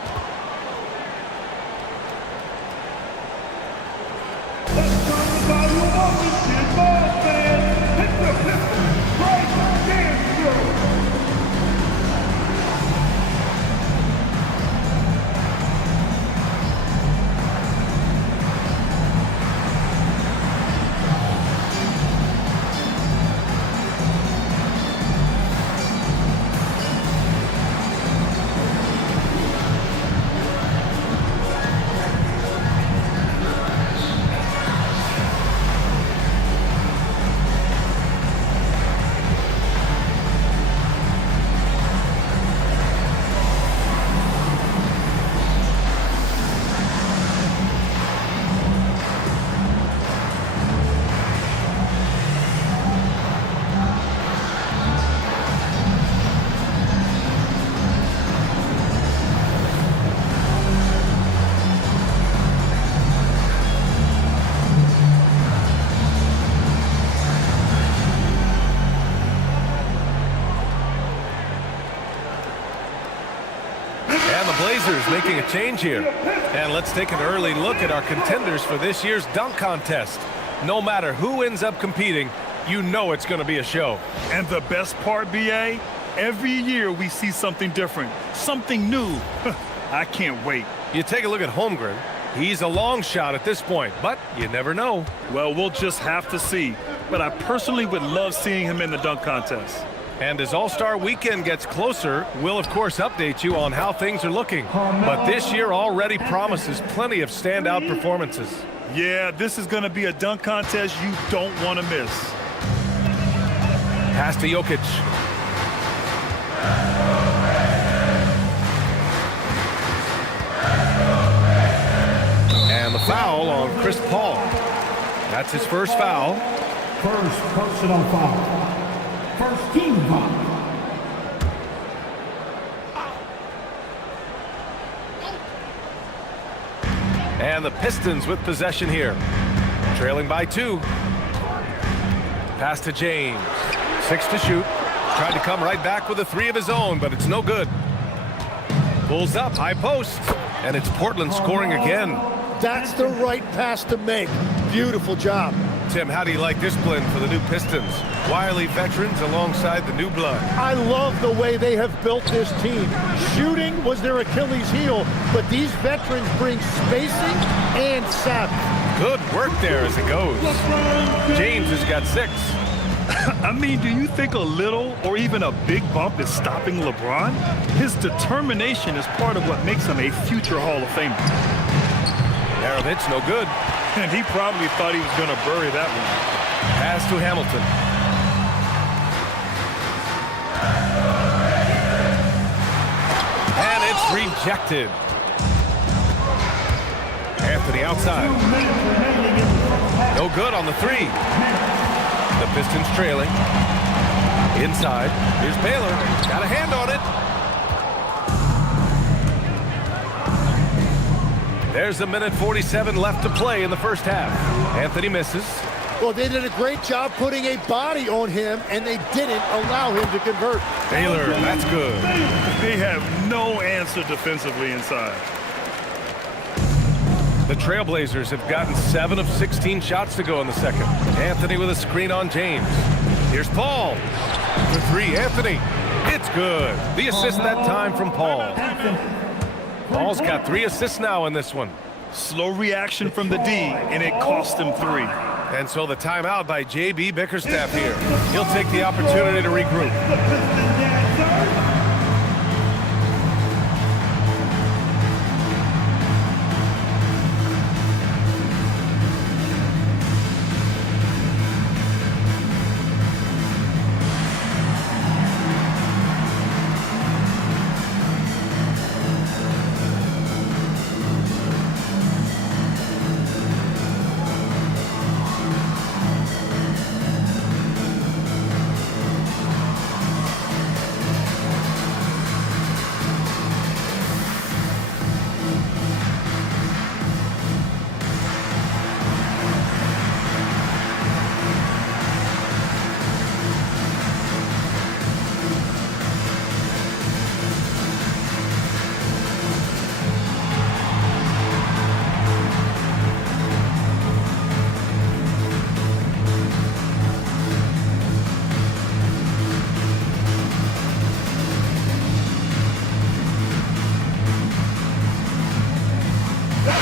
Blazers making a change here. And let's take an early look at our contenders for this year's dunk contest. No matter who ends up competing, you know it's going to be a show. And the best part, BA, every year we see something different, something new. I can't wait. You take a look at Holmgren. He's a long shot at this point, but you never know. Well, we'll just have to see. But I personally would love seeing him in the dunk contest. And as All-Star Weekend gets closer, we'll of course update you on how things are looking. But this year already promises plenty of standout performances. Yeah, this is going to be a dunk contest you don't want to miss. Pass to Jokic. And the foul on Chris Paul. That's his first foul. First personal foul. First team foul. And the Pistons with possession here. Trailing by 2. Pass to James. 6 to shoot. Tried to come right back with a 3 of his own, but it's no good. Pulls up, high post. And it's Portland scoring again. That's the right pass to make. Beautiful job. Tim, how do you like this blend for the new Pistons? Wily veterans alongside the new blood. I love the way they have built this team. Shooting was their Achilles heel, but these veterans bring spacing and savvy. Good work there as it goes. James has got 6. I mean, do you think a little or even a big bump is stopping LeBron? His determination is part of what makes him a future Hall of Famer. Maravich, no good. And he probably thought he was going to bury that one. Pass to Hamilton. And it's rejected. Anthony outside. No good on the 3. The Pistons trailing. Inside. Here's Baylor. Got a hand on it. There's 1:47 left to play in the first half. Anthony misses. Well, they did a great job putting a body on him, and they didn't allow him to convert. Baylor, that's good. They have no answer defensively inside. The Trailblazers have gotten 7 of 16 shots to go in the second. Anthony with a screen on James. Here's Paul. The 3, Anthony. It's good. The assist that time from Paul. Paul's got 3 assists now in this one. Slow reaction from the D, and it cost him 3. And so the timeout by J.B. Bickerstaff here. He'll take the opportunity to regroup.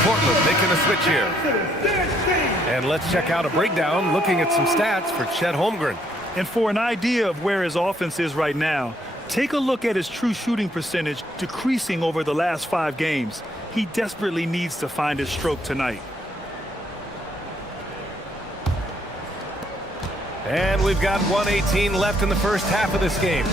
Portland making a switch here. And let's check out a breakdown looking at some stats for Chet Holmgren. And for an idea of where his offense is right now, take a look at his true shooting percentage decreasing over the last 5 games. He desperately needs to find his stroke tonight. And we've got 1:18 left in the first half of this game.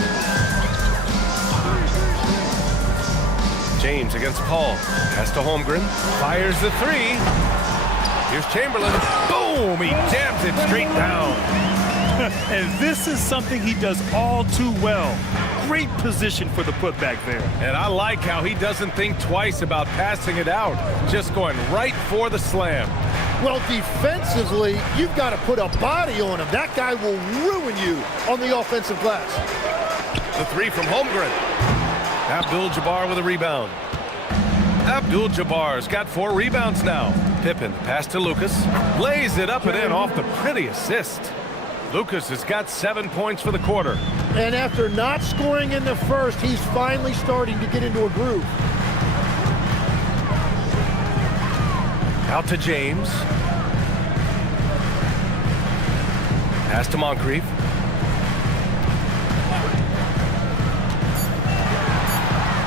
James against Paul. Pass to Holmgren. Fires the 3. Here's Chamberlain. Boom! He jams it straight down. And this is something he does all too well. Great position for the putback there. And I like how he doesn't think twice about passing it out. Just going right for the slam. Well, defensively, you've got to put a body on him. That guy will ruin you on the offensive glass. The 3 from Holmgren. Abdul-Jabbar with a rebound. Abdul-Jabbar's got 4 rebounds now. Pippen, pass to Lucas. Lays it up and in off the pretty assist. Lucas has got 7 points for the quarter. And after not scoring in the first, he's finally starting to get into a groove. Out to James. Pass to Moncrief.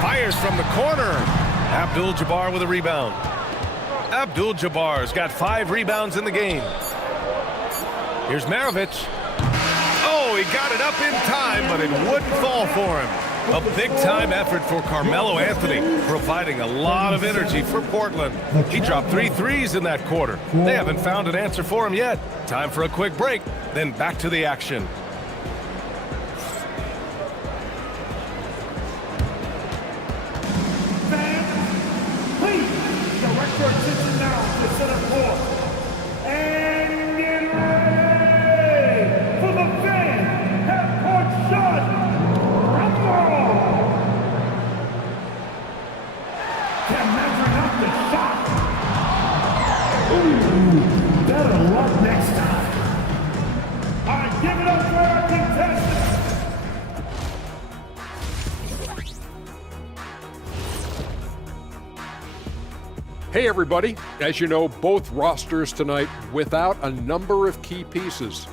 Fires from the corner. Abdul-Jabbar with a rebound. Abdul-Jabbar's got 5 rebounds in the game. Here's Maravich. Oh, he got it up in time, but it wouldn't fall for him. A big-time effort for Carmelo Anthony, providing a lot of energy for Portland. He dropped 3 threes in that quarter. They haven't found an answer for him yet. Time for a quick break, then back to the action. Please, direct your attention now court. And get ready for the fan half-court shot. They're measuring up the shot. Ooh, better luck next time. All right, give it up for our contestants. Hey everybody, as you know, both rosters tonight without a number of key pieces.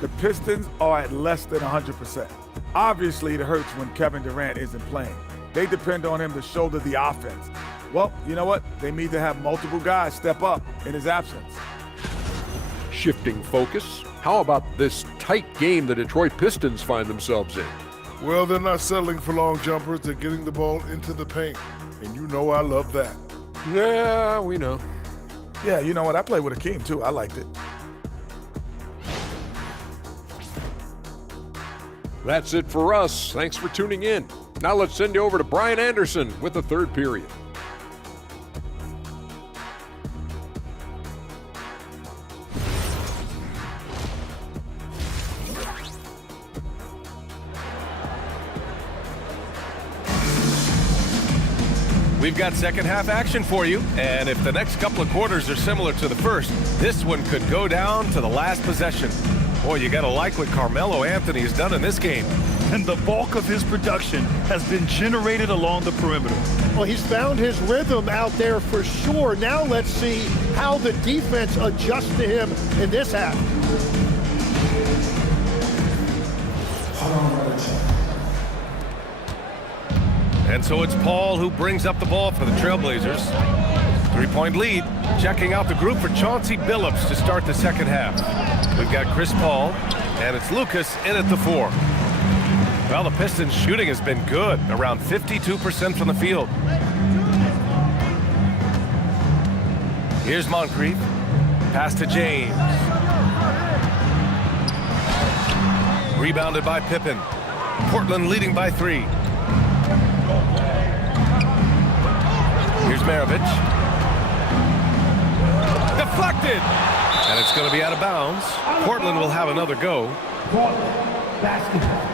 The Pistons are at less than 100%. Obviously, it hurts when Kevin Durant isn't playing. They depend on him to shoulder the offense. Well, you know what? They need to have multiple guys step up in his absence. Shifting focus, how about this tight game the Detroit Pistons find themselves in? Well, they're not settling for long jumpers. They're getting the ball into the paint. And you know I love that. Yeah, we know. Yeah, you know what? I played with Akeem, too. I liked it. That's it for us. Thanks for tuning in. Now let's send you over to Brian Anderson with the third period. We've got second half action for you, and if the next couple of quarters are similar to the first, this one could go down to the last possession. Boy, you gotta like what Carmelo Anthony has done in this game. And the bulk of his production has been generated along the perimeter. Well, he's found his rhythm out there for sure. Now let's see how the defense adjusts to him in this half. And so it's Paul who brings up the ball for the Trailblazers. 3-point lead. Checking out the group for Chauncey Billups to start the second half. We've got Chris Paul, and it's Lucas in at the 4. Well, the Pistons' shooting has been good, around 52% from the field. Here's Moncrief. Pass to James. Rebounded by Pippen. Portland leading by 3. Here's Maravich. Deflected! And it's going to be out of bounds. Portland will have another go. Basketball.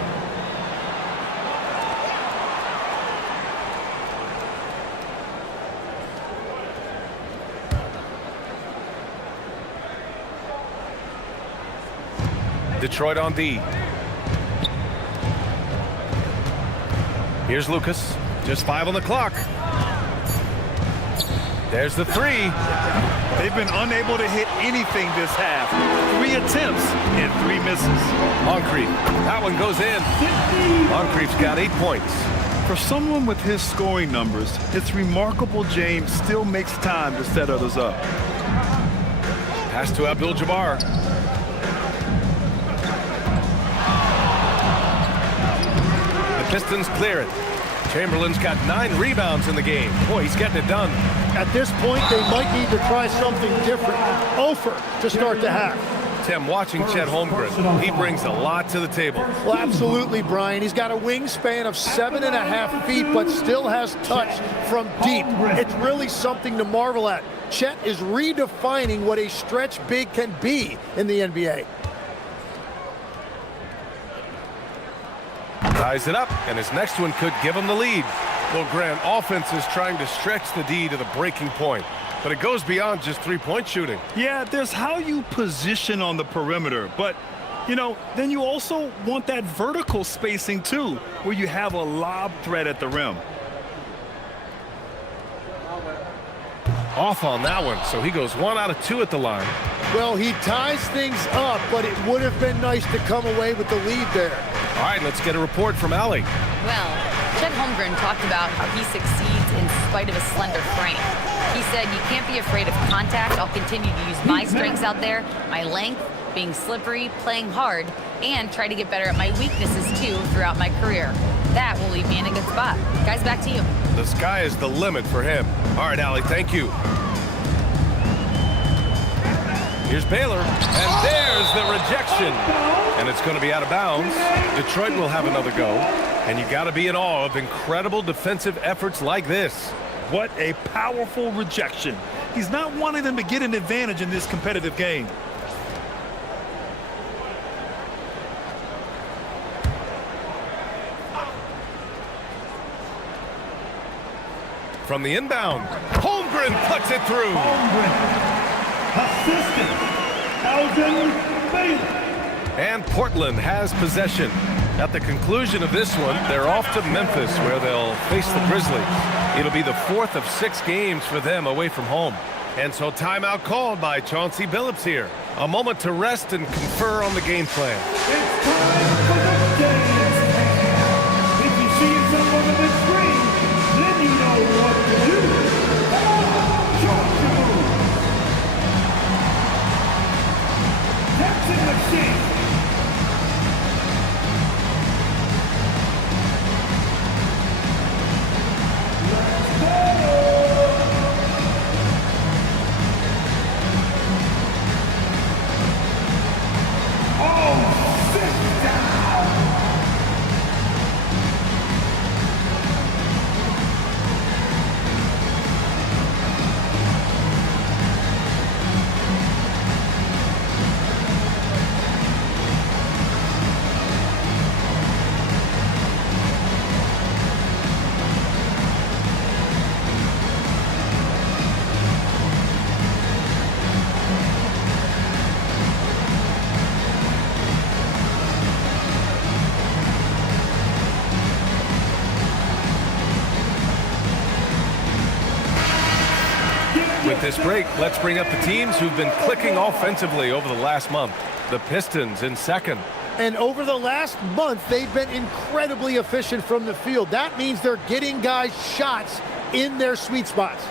Detroit on D. Here's Lucas. Just 5 on the clock. There's the 3. They've been unable to hit anything this half. 3 attempts and 3 misses. Moncrief. That one goes in. Moncrief's got 8 points. For someone with his scoring numbers, it's remarkable James still makes time to set others up. Pass to Abdul-Jabbar. The Pistons clear it. Chamberlain's got 9 rebounds in the game. Boy, he's getting it done. At this point, they might need to try something different. Over to start the half. Tim, watching Chet Holmgren, he brings a lot to the table. Well, absolutely, Brian. He's got a wingspan of 7.5 feet, but still has touch from deep. It's really something to marvel at. Chet is redefining what a stretch big can be in the NBA. Ties it up, and his next one could give him the lead. Well, Grant, offense is trying to stretch the D to the breaking point, but it goes beyond just 3-point shooting. Yeah, there's how you position on the perimeter, but, you know, then you also want that vertical spacing, too, where you have a lob threat at the rim. Off on that one, so he goes 1 out of 2 at the line. Well, he ties things up, but it would have been nice to come away with the lead there. All right, let's get a report from Allie. Well, Chet Holmgren talked about how he succeeds in spite of a slender frame. He said, you can't be afraid of contact. I'll continue to use my strengths out there, my length, being slippery, playing hard, and try to get better at my weaknesses, too, throughout my career. That will leave me in a good spot. Guys, back to you. The sky is the limit for him. All right, Allie, thank you. Here's Baylor, and there's the rejection. And it's going to be out of bounds. Detroit will have another go. And you got to be in awe of incredible defensive efforts like this. What a powerful rejection. He's not wanting them to get an advantage in this competitive game. From the inbound, Holmgren puts it through. Assistant, Elgin Baylor. And Portland has possession. At the conclusion of this one, they're off to Memphis, where they'll face the Grizzlies. It'll be the 4th of 6 games for them away from home. And so timeout called by Chauncey Billups here. A moment to rest and confer on the game plan. It's time for the dance. If you see yourself on the big screen, then you know what to do. Come on, Georgia move. Dancing machine. With this break, let's bring up the teams who've been clicking offensively over the last month. The Pistons in second. And over the last month, they've been incredibly efficient from the field. That means they're getting guys shots in their sweet spots.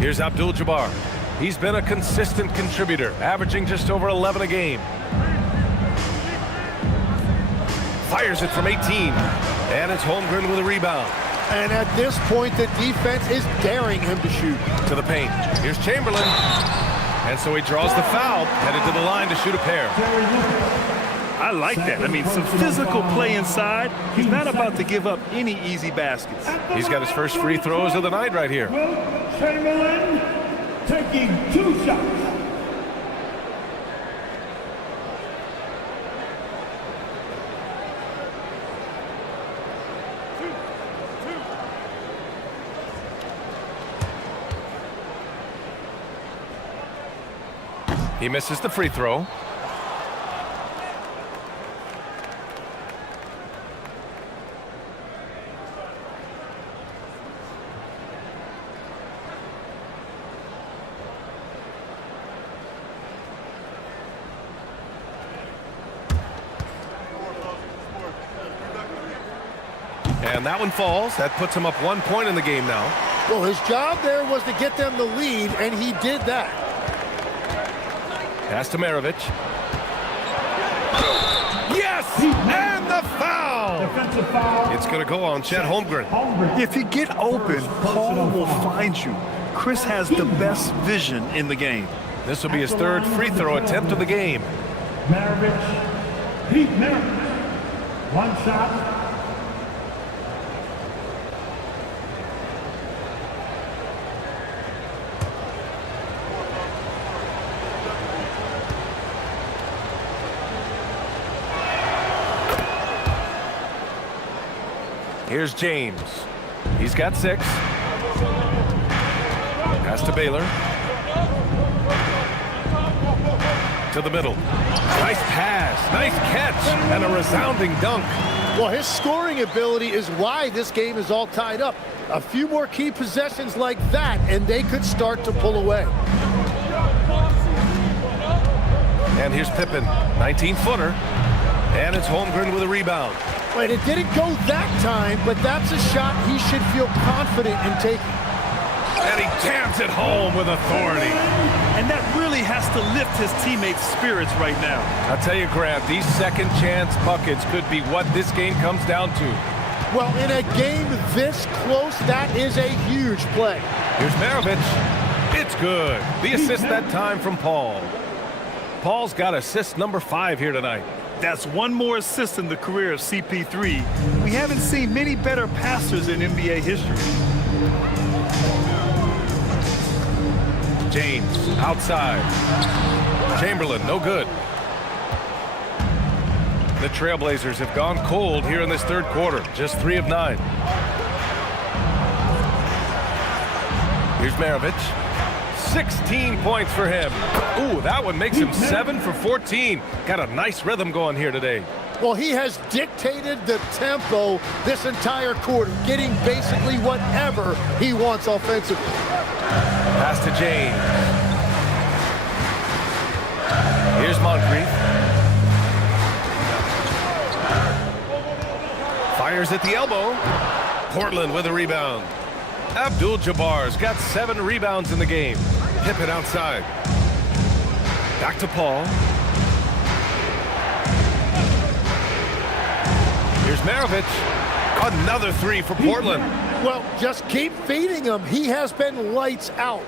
Here's Abdul-Jabbar. He's been a consistent contributor, averaging just over 11 a game. Fires it from 18, and it's Holmgren with a rebound. And at this point, the defense is daring him to shoot. To the paint. Here's Chamberlain. And so he draws the foul, headed to the line to shoot a pair. I like that. I mean, some physical play inside. He's not about to give up any easy baskets. He's got his first free throws of the night right here. Chamberlain taking 2 shots. He misses the free throw. And that one falls. That puts him up 1 point in the game now. Well, his job there was to get them the lead, and he did that. Pass to Maravich. Yes! And the foul! Defensive foul. It's going to go on Chet Holmgren. If you get open, Paul will find you. Chris has the best vision in the game. This will be his 3rd free throw attempt of the game. Maravich. Pete Maravich. 1 shot. Here's James. He's got 6. Pass to Baylor. To the middle. Nice pass, nice catch, and a resounding dunk. Well, his scoring ability is why this game is all tied up. A few more key possessions like that, and they could start to pull away. And here's Pippen, 19-footer. And it's Holmgren with a rebound. Wait, it didn't go that time, but that's a shot he should feel confident in taking. And he jams it home with authority. And that really has to lift his teammates' spirits right now. I'll tell you, Grant, these second chance buckets could be what this game comes down to. Well, in a game this close, that is a huge play. Here's Maravich. It's good. The assist that time from Paul. Paul's got assist number 5 here tonight. That's one more assist in the career of CP3. We haven't seen many better passers in NBA history. James outside. Chamberlain, no good. The Trailblazers have gone cold here in this third quarter, just 3 of 9. Here's Maravich. 16 points for him. Ooh, that one makes him 7 for 14. Got a nice rhythm going here today. Well, he has dictated the tempo this entire quarter, getting basically whatever he wants offensively. Pass to James. Here's Moncrief. Fires at the elbow. Portland with a rebound. Abdul-Jabbar's got 7 rebounds in the game. Pippen outside. Back to Paul. Here's Maravich. Another 3 for Portland. Well, just keep feeding him. He has been lights out.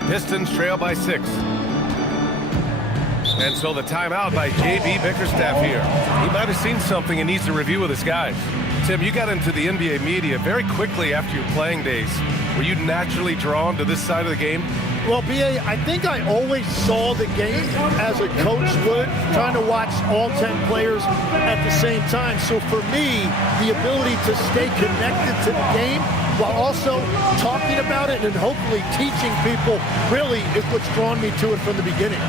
Pistons trail by 6. And so the timeout by J.B. Bickerstaff here. He might have seen something and needs to review with his guys. Tim, you got into the NBA media very quickly after your playing days. Were you naturally drawn to this side of the game? Well, B.A., I think I always saw the game as a coach would, trying to watch all 10 players at the same time. So for me, the ability to stay connected to the game while also talking about it and hopefully teaching people really is what's drawn me to it from the beginning.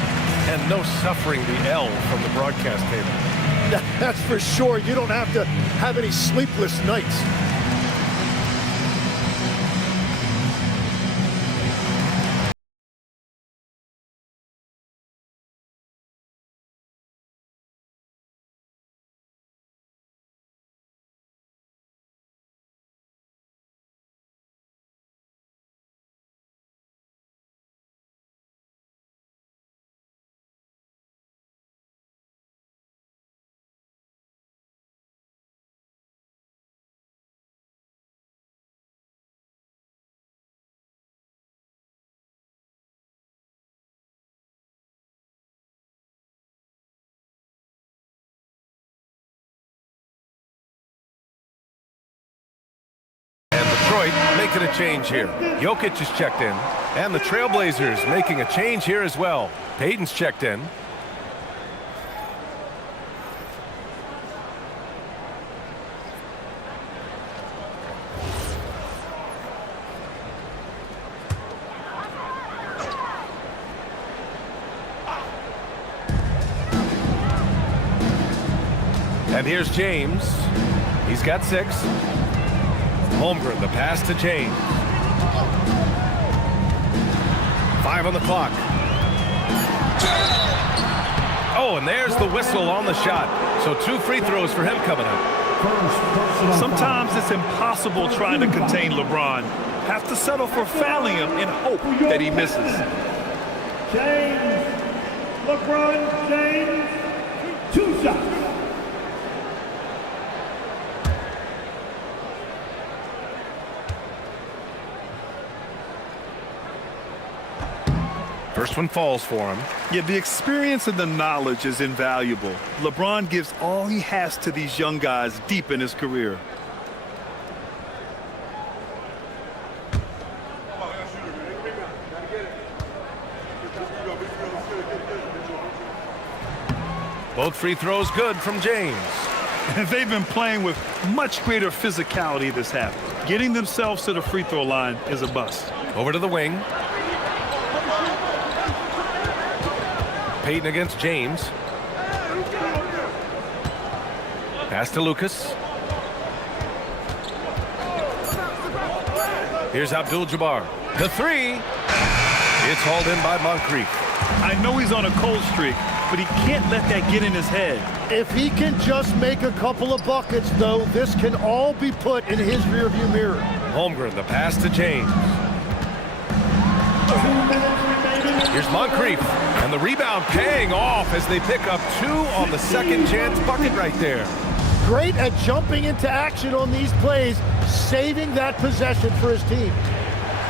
And no suffering the L from the broadcast table. That's for sure. You don't have to have any sleepless nights. Making a change here. Jokic is checked in. And the Trailblazers making a change here as well. Payton's checked in. And here's James. He's got 6. Holmgren, the pass to James. 5 on the clock. Oh, and there's the whistle on the shot. So 2 free throws for him coming up. Sometimes it's impossible trying to contain LeBron. Have to settle for fouling him and hope that he misses. James, LeBron James, 2 shots. First one falls for him. Yeah, the experience and the knowledge is invaluable. LeBron gives all he has to these young guys deep in his career. Both free throws good from James. They've been playing with much greater physicality this half. Getting themselves to the free throw line is a bust. Over to the wing. Payton against James. Pass to Lucas. Here's Abdul-Jabbar. The 3. It's hauled in by Moncrief. I know he's on a cold streak, but he can't let that get in his head. If he can just make a couple of buckets, though, this can all be put in his rearview mirror. Holmgren, the pass to James. Here's Moncrief, and the rebound paying off as they pick up 2 on the second chance bucket right there. Great at jumping into action on these plays, saving that possession for his team.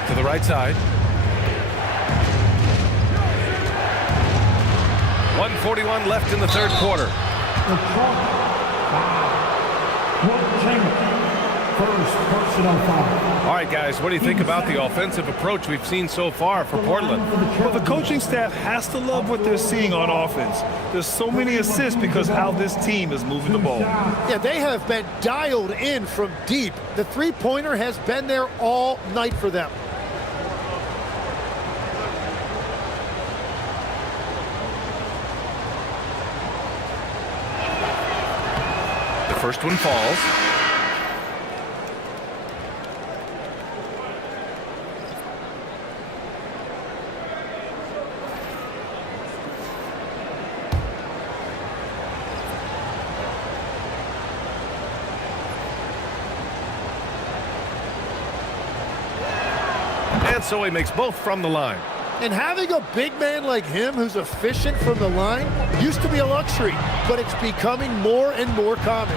To the right side. 1:41 left in the third quarter. First personal foul. All right, guys, what do you think about the offensive approach we've seen so far for Portland? Well, the coaching staff has to love what they're seeing on offense. There's so many assists because how this team is moving the ball. Yeah, they have been dialed in from deep. The three-pointer has been there all night for them. The first one falls. And so he makes both from the line. And having a big man like him who's efficient from the line used to be a luxury, but it's becoming more and more common.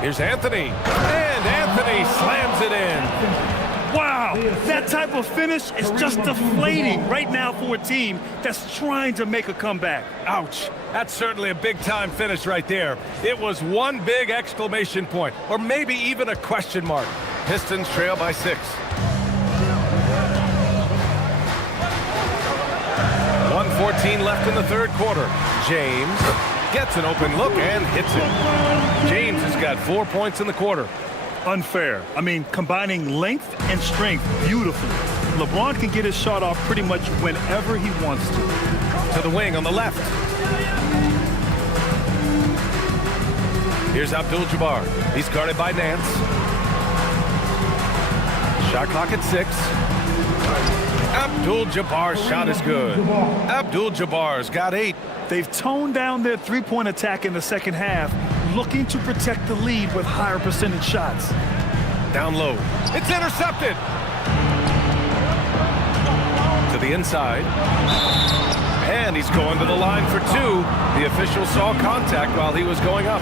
Here's Anthony. And Anthony slams it in. Wow, that type of finish is just deflating right now for a team that's trying to make a comeback. Ouch. That's certainly a big-time finish right there. It was one big exclamation point, or maybe even a question mark. Pistons trail by 6. 1:14 left in the third quarter. James gets an open look and hits it. James has got 4 points in the quarter. Unfair. I mean, combining length and strength beautifully. LeBron can get his shot off pretty much whenever he wants to. To the wing on the left. Here's Abdul-Jabbar. He's guarded by Nance. Shot clock at 6. Abdul-Jabbar's shot is good. Abdul-Jabbar's got 8. They've toned down their three-point attack in the second half, looking to protect the lead with higher percentage shots. Down low. It's intercepted. To the inside. And he's going to the line for 2. The official saw contact while he was going up.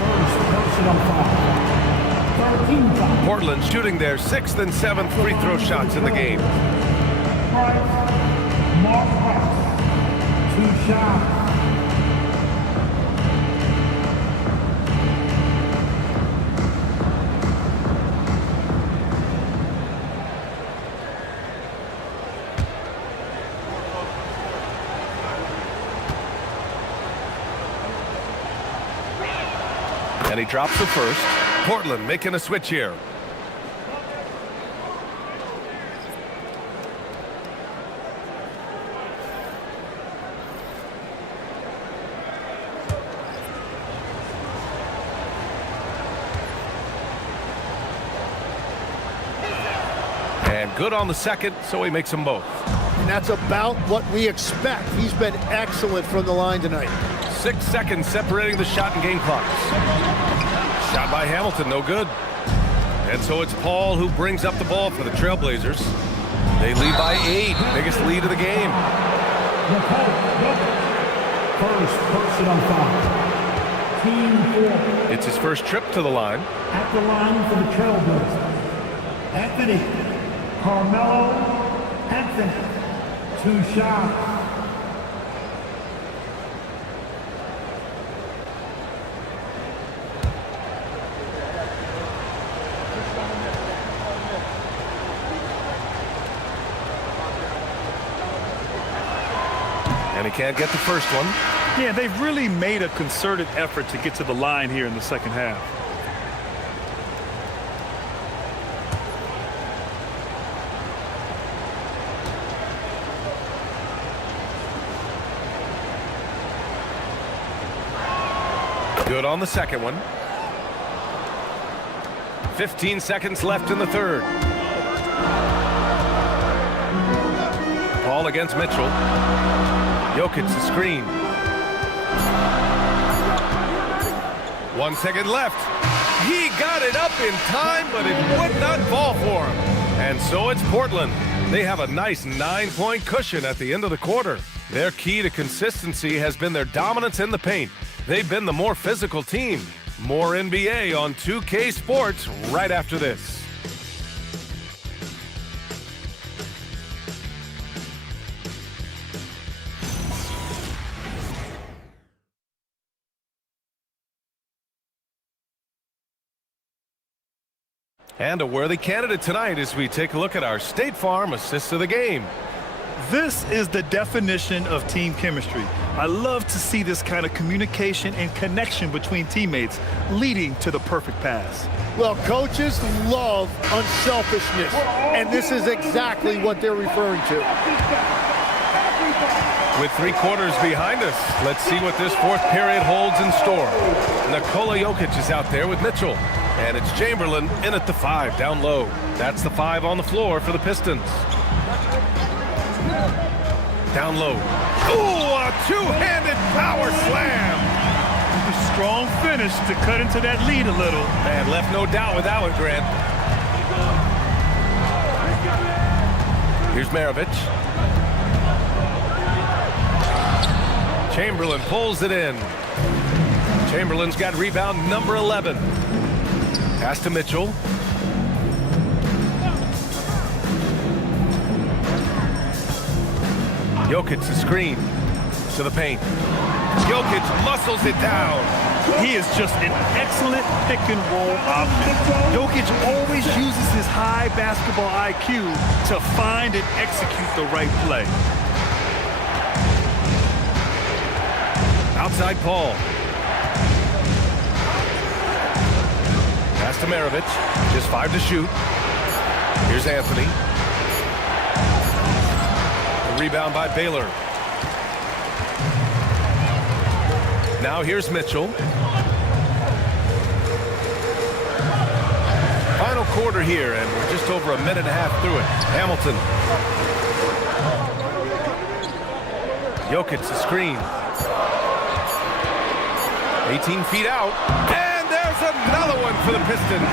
Portland shooting their 6th and 7th free throw shots in the game. 2 shots. And he drops the first. Portland making a switch here. And good on the second, so he makes them both. And that's about what we expect. He's been excellent from the line tonight. 6 seconds separating the shot and game clocks. Shot by Hamilton, no good. And so it's Paul who brings up the ball for the Trailblazers. They lead by 8, biggest lead of the game. First personal foul. Team 4. It's his first trip to the line. At the line for the Trailblazers. Anthony. Carmelo Anthony. 2 shots. And he can't get the first one. Yeah, they've really made a concerted effort to get to the line here in the second half. Good on the second one. 15 seconds left in the third. Paul against Mitchell. Jokic the screen. 1 second left. He got it up in time, but it would not fall for him. And so it's Portland. They have a nice 9-point cushion at the end of the quarter. Their key to consistency has been their dominance in the paint. They've been the more physical team. More NBA on 2K Sports right after this. And a worthy candidate tonight as we take a look at our State Farm assist of the game. This is the definition of team chemistry. I love to see this kind of communication and connection between teammates leading to the perfect pass. Well, coaches love unselfishness, and this is exactly what they're referring to. With 3 quarters behind us, let's see what this fourth period holds in store. Nikola Jokic is out there with Mitchell, and it's Chamberlain in at the 5 down low. That's the 5 on the floor for the Pistons. Down low. Ooh, a two-handed power slam. A strong finish to cut into that lead a little. Man, left no doubt with that one, Grant. Here's Maravich. Chamberlain pulls it in. Chamberlain's got rebound number 11. Pass to Mitchell. Jokic the screen to the paint. Jokic muscles it down. He is just an excellent pick and roll option. Jokic always uses his high basketball IQ to find and execute the right play. Outside Paul. Pass to Maravich. Just 5 to shoot. Here's Anthony. Rebound by Baylor. Now here's Mitchell. Final quarter here, and we're just over a minute and a half through it. Hamilton. Jokic the screen. 18 feet out. And there's another one for the Pistons.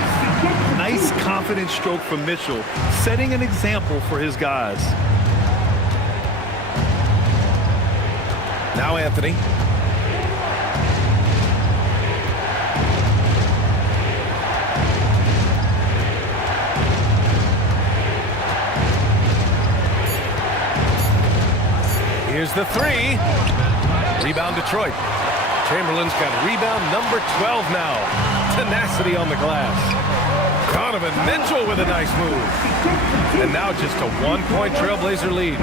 Nice confident stroke from Mitchell, setting an example for his guys. Now Anthony. Here's the 3. Rebound Detroit. Chamberlain's got rebound number 12 now. Tenacity on the glass. Donovan Mitchell with a nice move. And now just a 1-point Trailblazer lead.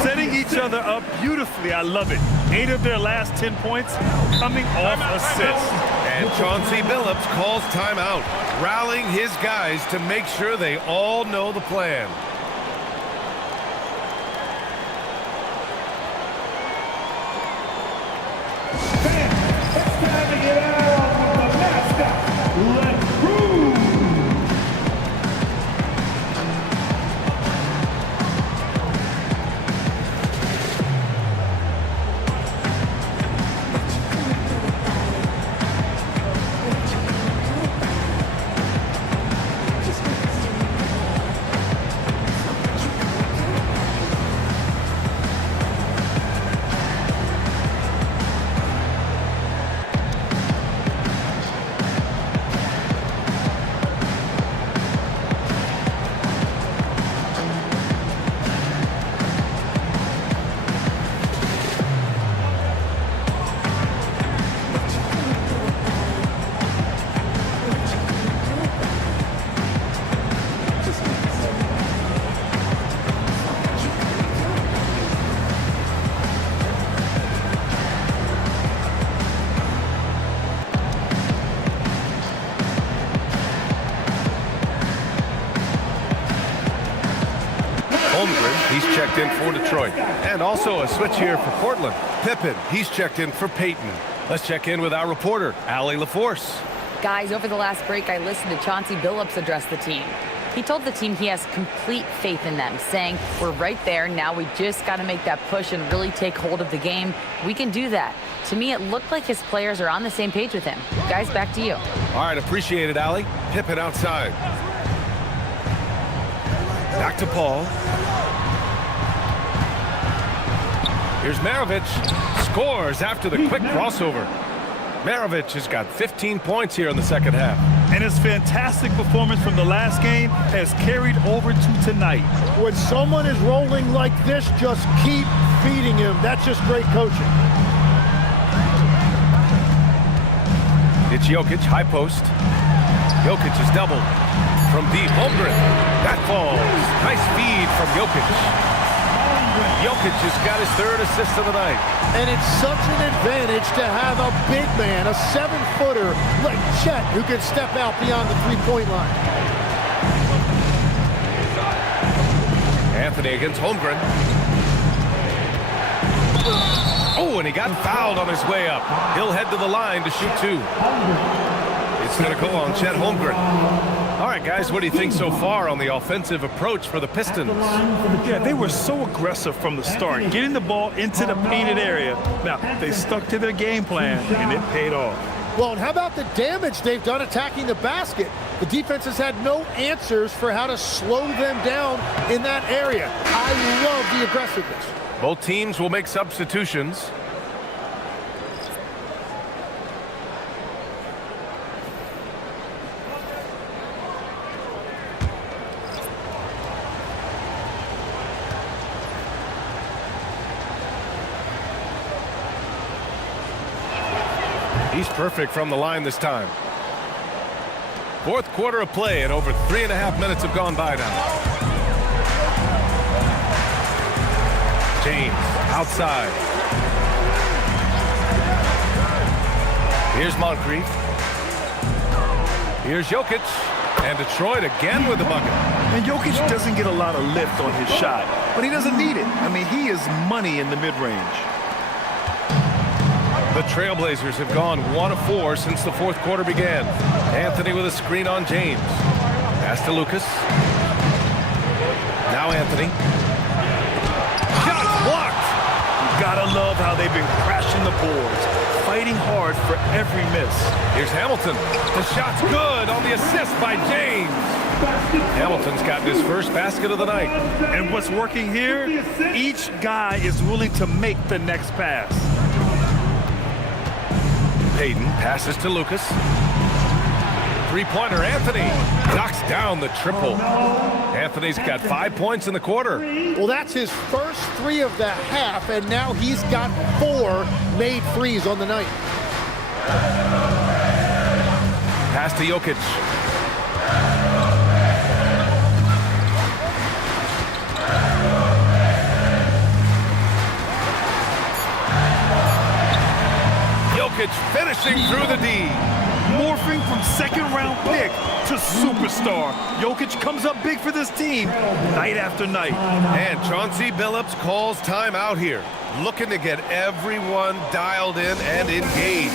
Setting each other up beautifully. I love it. 8 of their last 10 points coming off assists. And Chauncey Billups calls timeout, rallying his guys to make sure they all know the plan. It's time to get out with the mascot. Let's groove. He's checked in for Detroit. And also a switch here for Portland. Pippen, he's checked in for Peyton. Let's check in with our reporter, Allie LaForce. Guys, over the last break, I listened to Chauncey Billups address the team. He told the team he has complete faith in them, saying, we're right there. Now we just got to make that push and really take hold of the game. We can do that. To me, it looked like his players are on the same page with him. Guys, back to you. All right, appreciate it, Allie. Pippen outside. Back to Paul. Here's Maravich. Scores after the quick crossover. Maravich has got 15 points here in the second half. And his fantastic performance from the last game has carried over to tonight. When someone is rolling like this, just keep feeding him. That's just great coaching. It's Jokic, high post. Jokic is doubled. From deep, Holmgren. That falls. Nice feed from Jokic. Jokic has got his 3rd assist of the night. And it's such an advantage to have a big man, a 7-footer like Chet, who can step out beyond the three-point line. Anthony against Holmgren. Oh, and he got fouled on his way up. He'll head to the line to shoot 2. It's going to go on Chet Holmgren. All right, guys, what do you think so far on the offensive approach for the Pistons? Yeah, they were so aggressive from the start, getting the ball into the painted area. Now, they stuck to their game plan, and it paid off. Well, and how about the damage they've done attacking the basket? The defense has had no answers for how to slow them down in that area. I love the aggressiveness. Both teams will make substitutions. He's perfect from the line this time. 4th quarter of play, and over 3.5 minutes have gone by now. James outside. Here's Moncrief. Here's Jokic. And Detroit again with the bucket. And Jokic doesn't get a lot of lift on his shot, but he doesn't need it. I mean, he is money in the mid-range. The Trailblazers have gone 1 of 4 since the 4th quarter began. Anthony with a screen on James. Pass to Lucas. Now Anthony. Shot blocked. You gotta love how they've been crashing the boards, fighting hard for every miss. Here's Hamilton. The shot's good on the assist by James. Hamilton's gotten his first basket of the night. And what's working here? Each guy is willing to make the next pass. Payton passes to Lucas. Three-pointer, Anthony knocks down the triple. Anthony's got 5 points in the quarter. Well, that's his first 3 of the half, and now he's got 4 made threes on the night. Pass to Jokic. Finishing through the D. Morphing from 2nd-round pick to superstar. Jokic comes up big for this team night after night. And Chauncey Billups calls time out here, looking to get everyone dialed in and engaged.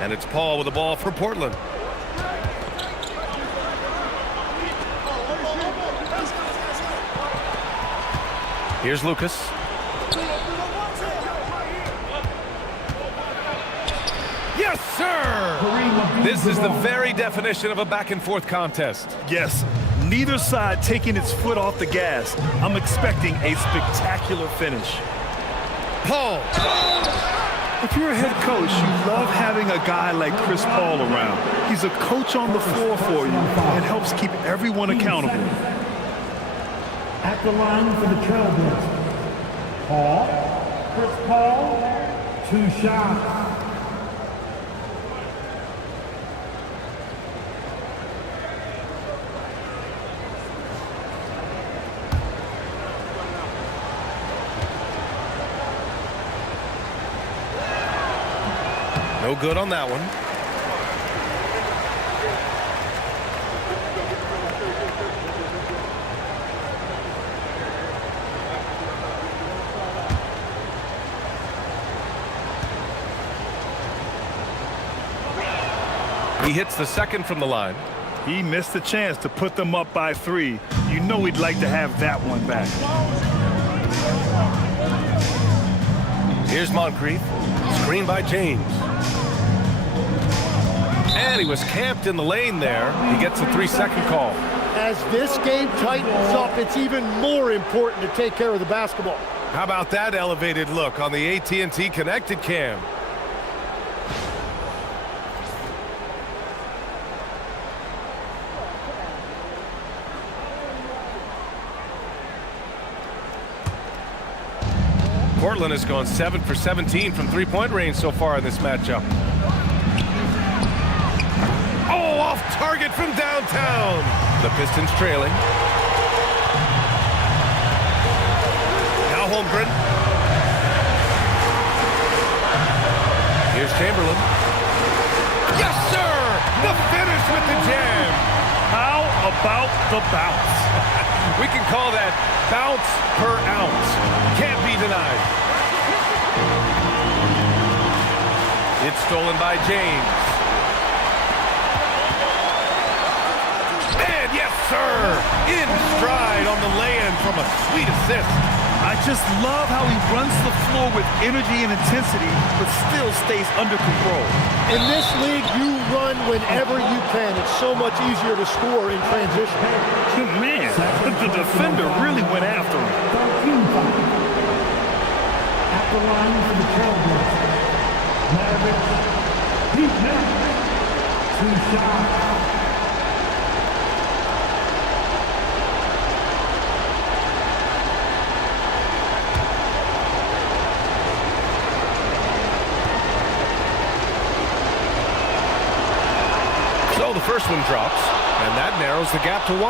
And it's Paul with the ball for Portland. Here's Lucas. Yes, sir! This is the very definition of a back-and-forth contest. Yes, neither side taking its foot off the gas. I'm expecting a spectacular finish. Paul. If you're a head coach, you love having a guy like Chris Paul around. He's a coach on the floor for you and helps keep everyone accountable. At the line for the Trailblazers, Chris Paul, 2 shots. No good on that one. He hits the second from the line. He missed the chance to put them up by 3. You know he'd like to have that one back. Here's Moncrief. Screen by James. And he was camped in the lane there. He gets a 3-second call. As this game tightens up, it's even more important to take care of the basketball. How about that elevated look on the AT&T connected cam? Portland has gone 7 for 17 from three-point range so far in this matchup. Oh, off target from downtown. The Pistons trailing. Now Holmgren. Here's Chamberlain. Yes, sir! The finish with the jam. How about the bounce? We can call that bounce per ounce. Can't be denied. It's stolen by James. And yes, sir! In stride on the lay-in from a sweet assist. I just love how he runs the floor with energy and intensity, but still stays under control. In this league, you run whenever you can. It's so much easier to score in transition. Man, the defender really went after him. At the line for the Trailblazers, Pete Mills, 2 shots. So the first one drops, and that narrows the gap to 1.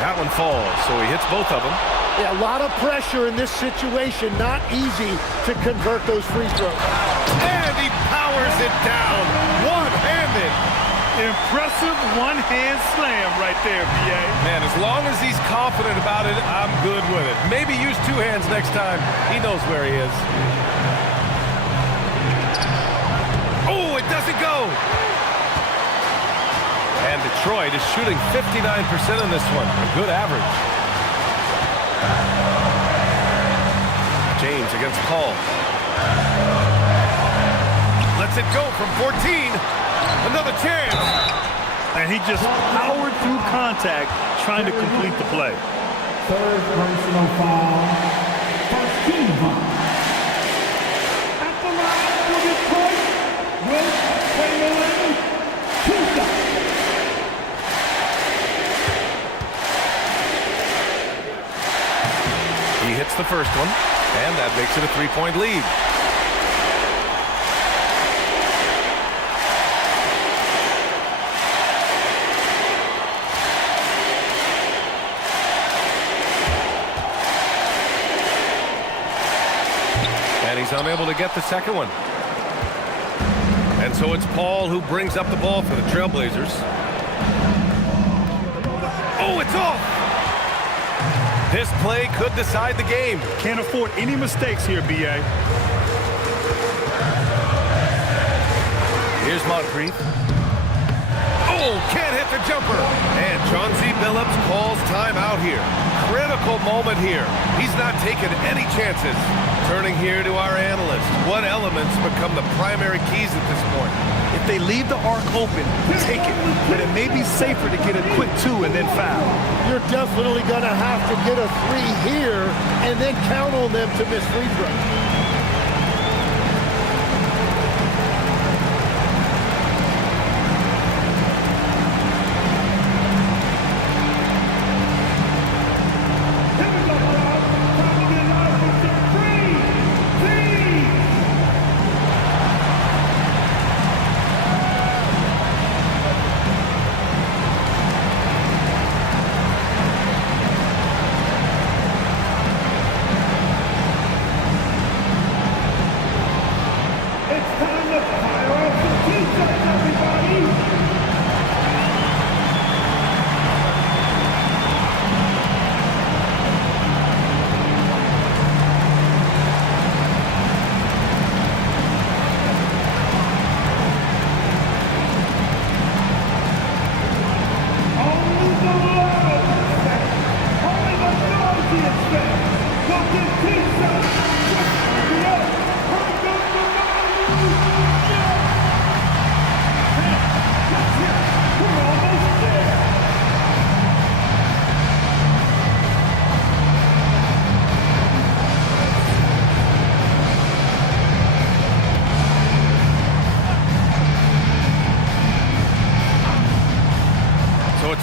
That one falls, so he hits both of them. Yeah, a lot of pressure in this situation. Not easy to convert those free throws. And he powers it down, one-handed. Impressive one-hand slam right there, B.A. Man, as long as he's confident about it, I'm good with it. Maybe use 2 hands next time. He knows where he is. Oh, it doesn't go. And Detroit is shooting 59% in this one. A good average. James against Paul. Lets it go from 14. Another chance. And he just powered through contact trying to complete the play. Third personal foul. First team foul. At the line for Detroit, with Chamberlain, 2 shots. He hits the first one, and that makes it a 3-point lead. And he's unable to get the second one. And so it's Paul who brings up the ball for the Trailblazers. Oh, it's off! This play could decide the game. Can't afford any mistakes here, B.A. Here's Moncrief. Oh, can't hit the jumper. And Chauncey Billups calls timeout here. Critical moment here. He's not taking any chances. Turning here to our analyst. What elements become the primary keys at this point? If they leave the arc open, take it. But it may be safer to get a quick 2 and then foul. You're definitely going to have to get a 3 here and then count on them to miss free throws.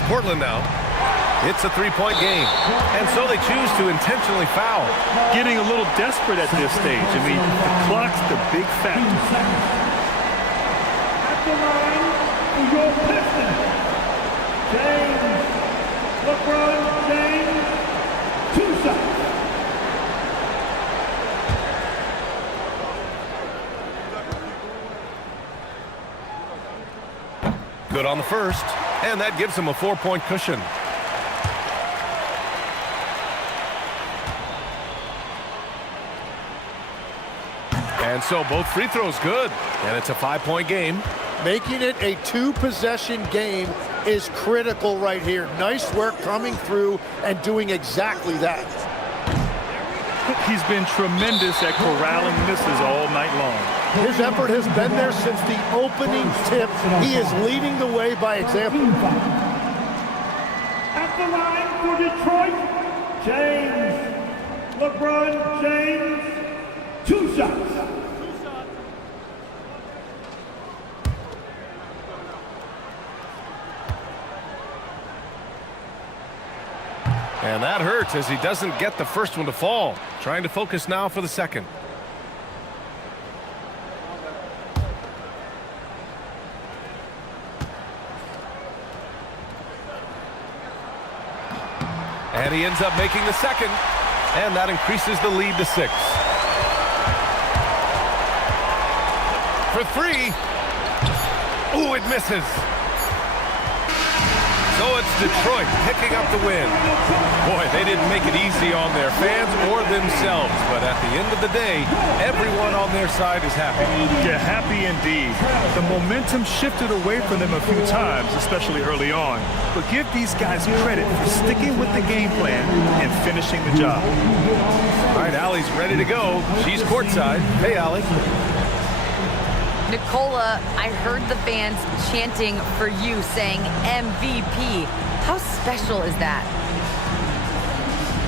Portland now. It's a three-point game. And so they choose to intentionally foul. Getting a little desperate at this stage. I mean, the clock's the big factor. At the line for your Pistons, James, LeBron James, 2 shots. Good on the first. And that gives him a 4-point cushion. And so both free throws good. And it's a 5-point game. Making it a 2-possession game is critical right here. Nice work coming through and doing exactly that. He's been tremendous at corralling misses all night long. His effort has been there since the opening tip. He is leading the way by example. At the line for Detroit, James, LeBron James, 2 shots. And that hurts as he doesn't get the first one to fall. Trying to focus now for the second. And he ends up making the second. And that increases the lead to 6. For 3. Ooh, it misses. So it's Detroit picking up the win. Boy, they didn't make it easy on their fans or themselves. But at the end of the day, everyone on their side is happy. Yeah, happy indeed. The momentum shifted away from them a few times, especially early on. But give these guys credit for sticking with the game plan and finishing the job. All right, Allie's ready to go. She's courtside. Hey, Allie. Nicola, I heard the fans chanting for you, saying MVP. How special is that?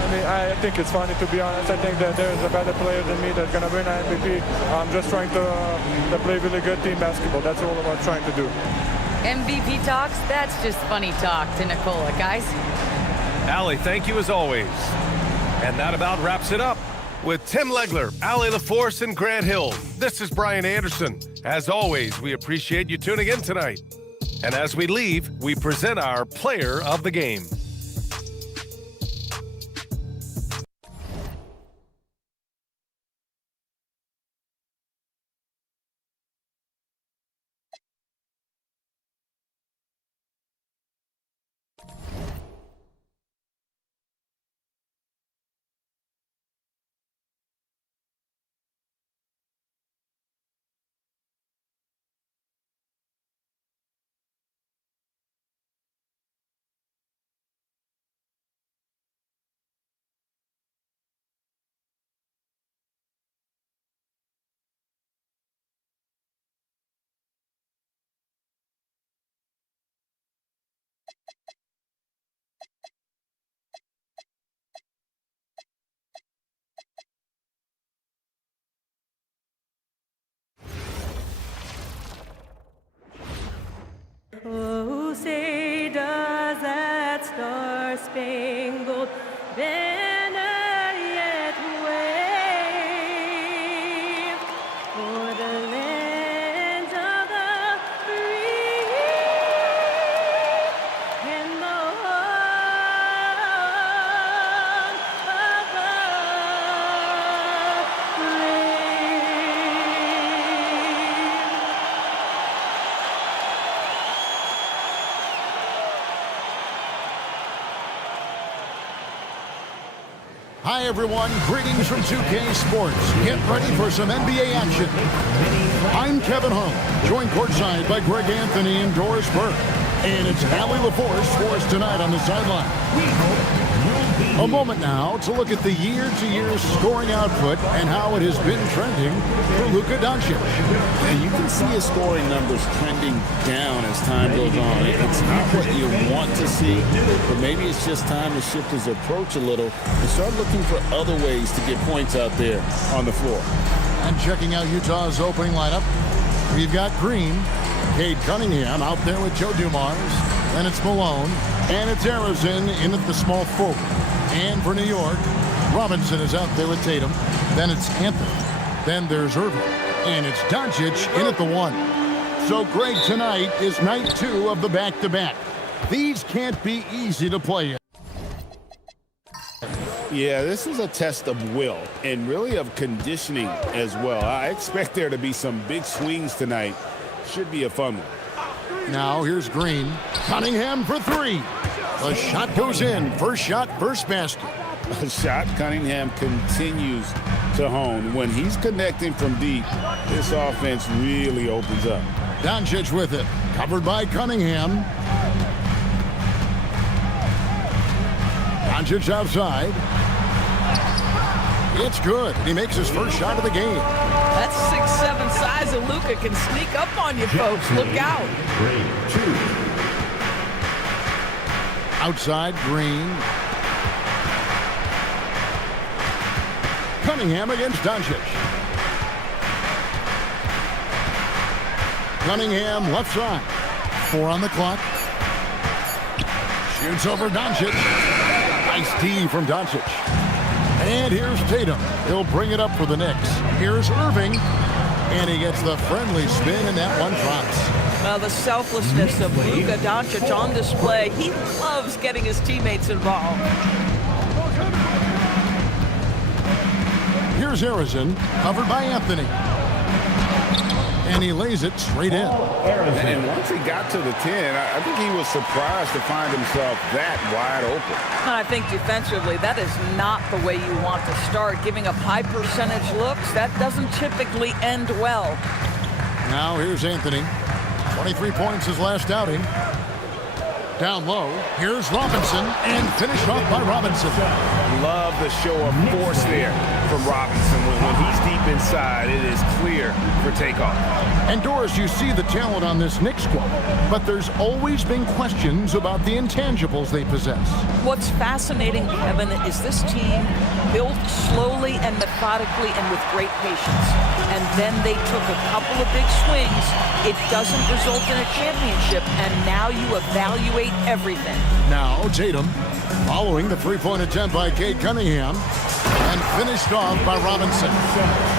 I mean, I think it's funny, to be honest. I think that there's a better player than me that's going to win an MVP. I'm just trying to play really good team basketball. That's all I'm trying to do. MVP talks? That's just funny talk to Nicola, guys. Allie, thank you as always. And that about wraps it up. With Tim Legler, Allie LaForce, and Grant Hill, this is Brian Anderson. As always, we appreciate you tuning in tonight. And as we leave, we present our player of the game. star-spangled banner yet wave for the land of the free and the home of the Hi, everyone. Greetings from 2K Sports. Get ready for some NBA action. I'm Kevin Hunt, joined courtside by Greg Anthony and Doris Burke. And it's Allie LaForce for us tonight on the sideline. A moment now to look at the year-to-year scoring output and how it has been trending for Luka Doncic. And you can see his scoring numbers trending down as time goes on. It's not what you want to see, but maybe it's just time to shift his approach a little and start looking for other ways to get points out there on the floor. And checking out Utah's opening lineup, we've got Green, Cade Cunningham out there with Joe Dumars, then it's Malone, and it's Arizin in at the small forward. And for New York, Robinson is out there with Tatum, then it's Anthony, then there's Irving, and it's Doncic in at the 1. So Greg, tonight is night 2 of the back-to-back. These can't be easy to play in. Yeah, this is a test of will and really of conditioning as well. I expect there to be some big swings tonight. Should be a fun one. Now here's Green. Cunningham for 3. The shot goes in. First shot, first basket. A shot Cunningham continues to hone. When he's connecting from deep, this offense really opens up. Doncic with it. Covered by Cunningham. Doncic outside. It's good. He makes his first shot of the game. That 6'7" size of Luka can sneak up on you, folks. Look out. Outside, Green. Cunningham against Doncic. Cunningham left side. 4 on the clock. Shoots over Doncic. Nice D from Doncic. And here's Tatum. He'll bring it up for the Knicks. Here's Irving. And he gets the friendly spin, and that one drops. Well, the selflessness of Luka Doncic on display. He loves getting his teammates involved. Here's Arizin, covered by Anthony. And he lays it straight in. And once he got to the 10, I think he was surprised to find himself that wide open. And I think defensively, that is not the way you want to start. Giving up high percentage looks, that doesn't typically end well. Now here's Anthony. 23 points his last outing. Down low, here's Robinson, and finished off by Robinson. Love the show of force there from Robinson. When he's deep inside, it is clear for takeoff. And Doris, you see the talent on this Knicks squad, but there's always been questions about the intangibles they possess. What's fascinating, Kevin, is this team built slowly and methodically and with great patience. And then they took a couple of big swings. It doesn't result in a championship, and now you evaluate everything. Now Tatum, following the three-point attempt by Cade Cunningham, and finished off by Robinson.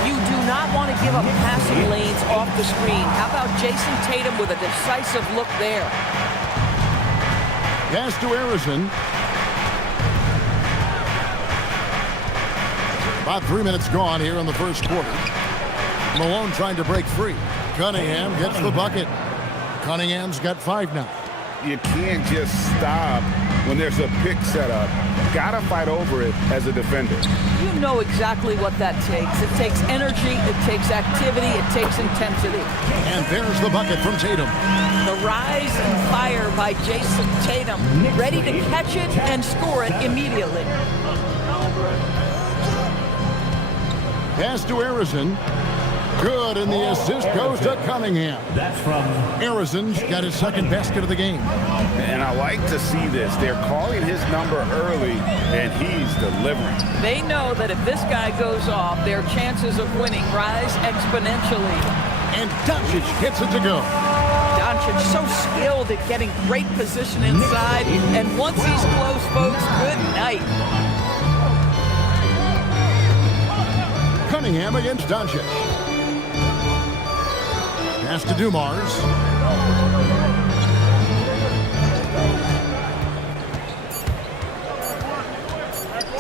You do not want to give up passing lanes off the screen. How about Jason Tatum with a decisive look there? Pass to Arizin. About 3 minutes gone here in the first quarter. Malone trying to break free. Cunningham gets the bucket. Cunningham's got 5 now. You can't just stop when there's a pick set up. Gotta fight over it as a defender. You know exactly what that takes. It takes energy, it takes activity, it takes intensity. And there's the bucket from Tatum. The rise and fire by Jason Tatum, ready to catch it and score it immediately. Pass to Arizin. Good, and the assist goes to Cunningham. That's from Arizin's got his second basket of the game. And I like to see this. They're calling his number early, and he's delivering. They know that if this guy goes off, their chances of winning rise exponentially. And Doncic gets it to go. Doncic, so skilled at getting great position inside. And once he's close, folks, good night. Cunningham against Doncic. Pass to Dumars.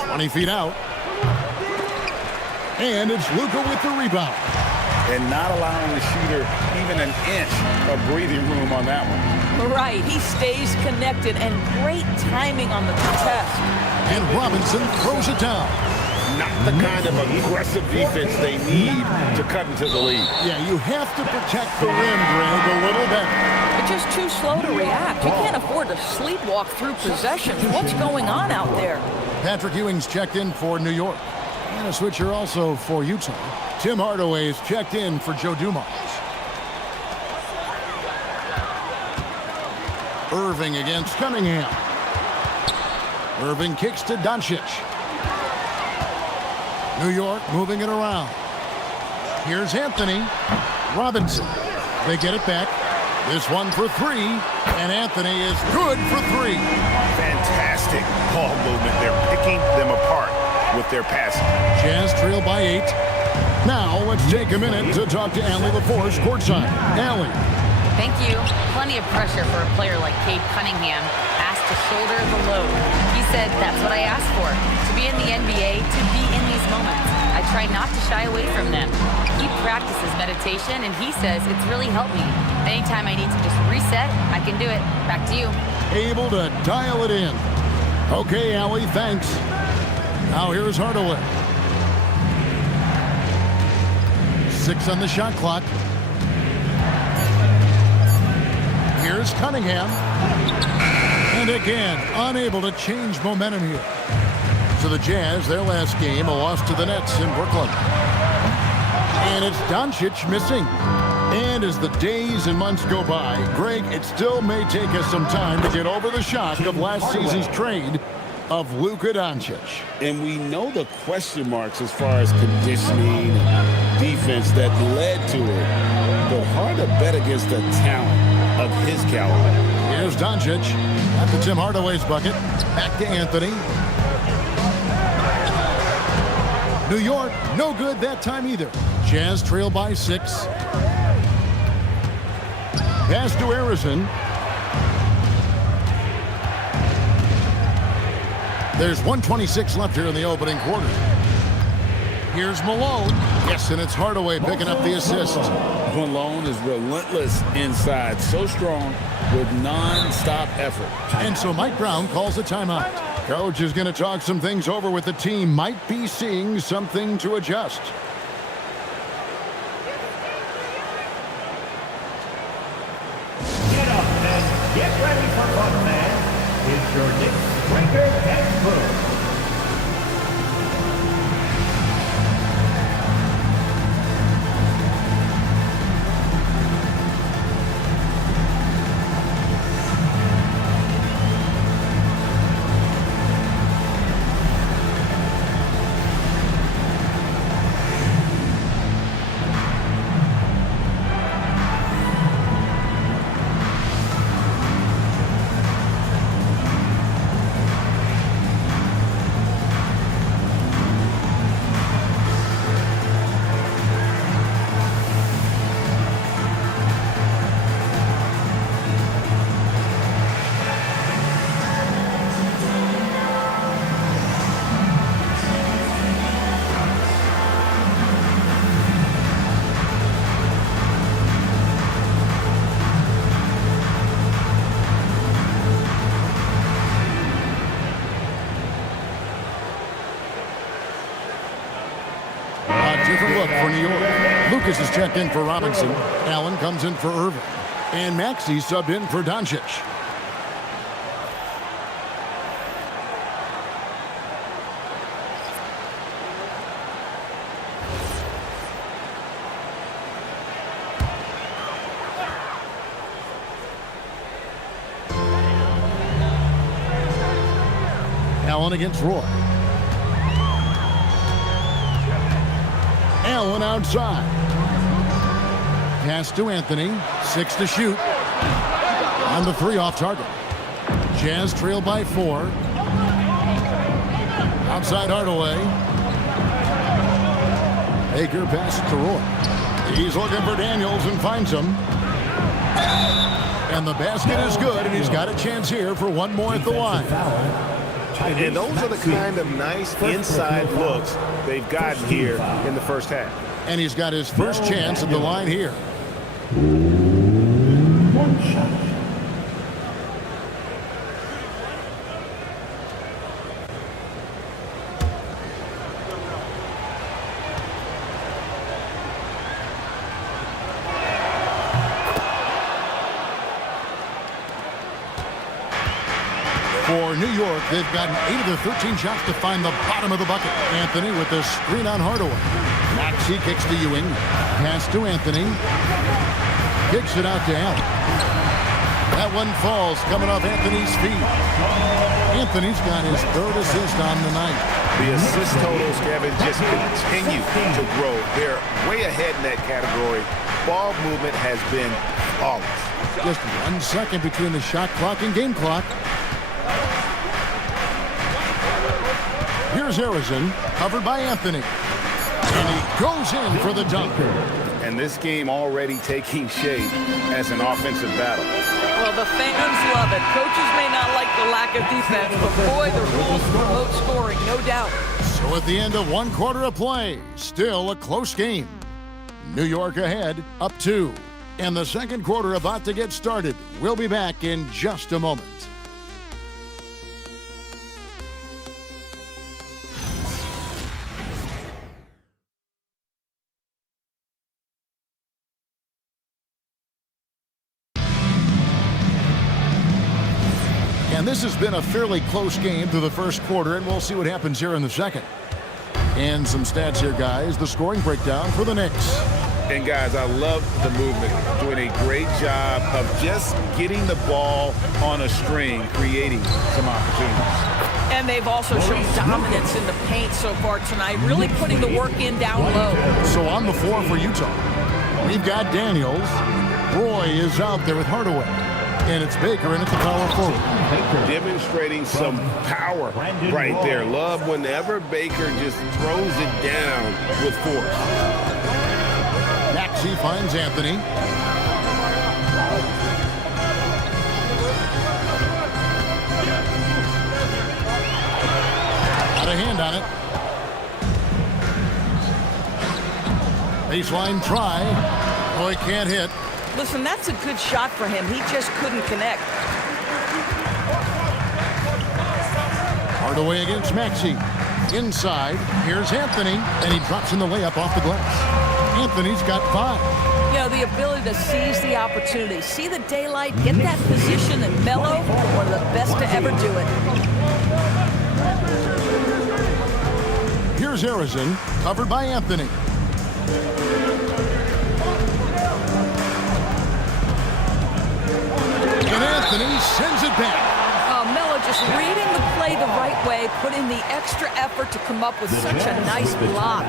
"20 feet out. And it's Luka with the rebound. And not allowing the shooter even an inch of breathing room on that one. Right, he stays connected, and great timing on the contest. And Robinson throws it down. Not the kind of aggressive defense they need to cut into the lead. Yeah, you have to protect the rim, Greg, a little better. They're just too slow to react. You can't afford to sleepwalk through possessions. What's going on out there? Patrick Ewing's checked in for New York. And a switcher also for Utah. Tim Hardaway's checked in for Joe Dumars. Irving against Cunningham. Irving kicks to Doncic. New York moving it around. Here's Anthony. Robinson. They get it back. This one for three. And Anthony is good for three. Fantastic ball movement. They're picking them apart with their passing. Jazz trail by 8. Now let's take a minute to talk to Allie LaForce courtside. Allie. Thank you. Plenty of pressure for a player like Cade Cunningham, asked to shoulder the load. He said, "That's what I asked for, to be in the NBA, to be in these moments. I try not to shy away from them." He practices meditation, and he says it's really helped me. Anytime I need to just reset, I can do it. Back to you. Able to dial it in. Okay, Allie, thanks. Now here's Hardaway. 6 on the shot clock. Here's Cunningham. And again, unable to change momentum here. So the Jazz, their last game, a loss to the Nets in Brooklyn. And it's Doncic missing. And as the days and months go by, Greg, it still may take us some time to get over the shock of last season's trade of Luka Doncic. And we know the question marks as far as conditioning and defense that led to it. But hard to bet against the talent of his caliber. Here's Doncic at the Tim Hardaway's bucket. Back to Anthony. New York, no good that time either. Jazz trail by 6. Pass to Harrison. There's 1:26 left here in the opening quarter. Here's Malone. Yes, and it's Hardaway picking up the assist. Malone is relentless inside, so strong with non-stop effort. And so Mike Brown calls a timeout. Coach is going to talk some things over with the team. Might be seeing something to adjust. Get up and get ready for fun, man. It's your Knicks Breaker Textbook. Different look for New York. Lucas is checked in for Robinson. Allen comes in for Irving. And Maxey subbed in for Doncic. Allen against Roy. Allen outside. Pass to Anthony. 6 to shoot. On the 3 off target. Jazz trail by 4. Outside Hardaway. Baker passes to Roy. He's looking for Daniels and finds him. And the basket is good, and he's got a chance here for one more at the line. And those are the kind of nice inside looks they've gotten here in the first half. And he's got his first chance at the line here. One shot. For New York, they've gotten 8 of their 13 shots to find the bottom of the bucket. Anthony with the screen on Hardaway. Maxey kicks to Ewing. Pass to Anthony. Kicks it out to Allen. That one falls coming off Anthony's feet. Anthony's got his 3rd assist on the night. The assist totals, Kevin, just continue to grow. They're way ahead in that category. Ball movement has been flawless. Just 1 second between the shot clock and game clock. Here's Harrison, covered by Anthony. And he goes in for the dunk. And this game already taking shape as an offensive battle. Well, the fans love it. Coaches may not like the lack of defense, but boy, the rules promote scoring, no doubt. So at the end of 1 quarter of play, still a close game. New York ahead, up 2. And the second quarter about to get started. We'll be back in just a moment. And this has been a fairly close game through the first quarter, and we'll see what happens here in the second. And some stats here, guys. The scoring breakdown for the Knicks. And, guys, I love the movement. Doing a great job of just getting the ball on a string, creating some opportunities. And they've also shown dominance in the paint so far tonight, really putting the work in down low. So on the floor for Utah, we've got Daniels. Roy is out there with Hardaway. And it's Baker, and it's a power forward. Demonstrating some power right there. Love whenever Baker just throws it down with force. Maxey finds Anthony. Got a hand on it. Baseline try. Roy can't hit. Listen, that's a good shot for him. He just couldn't connect. Hardaway against Maxey. Inside, here's Anthony, and he drops in the layup off the glass. Anthony's got 5. You know, the ability to seize the opportunity, see the daylight, get that position, and mellow, one of the best to ever do it. Here's Harrison, covered by Anthony. And Anthony sends it back. Melo just reading the play the right way, putting the extra effort to come up with such a nice block.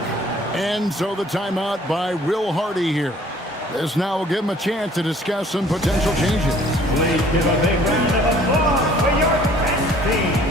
And so the timeout by Will Hardy here. This now will give him a chance to discuss some potential changes. Please give a big round of applause for your best team.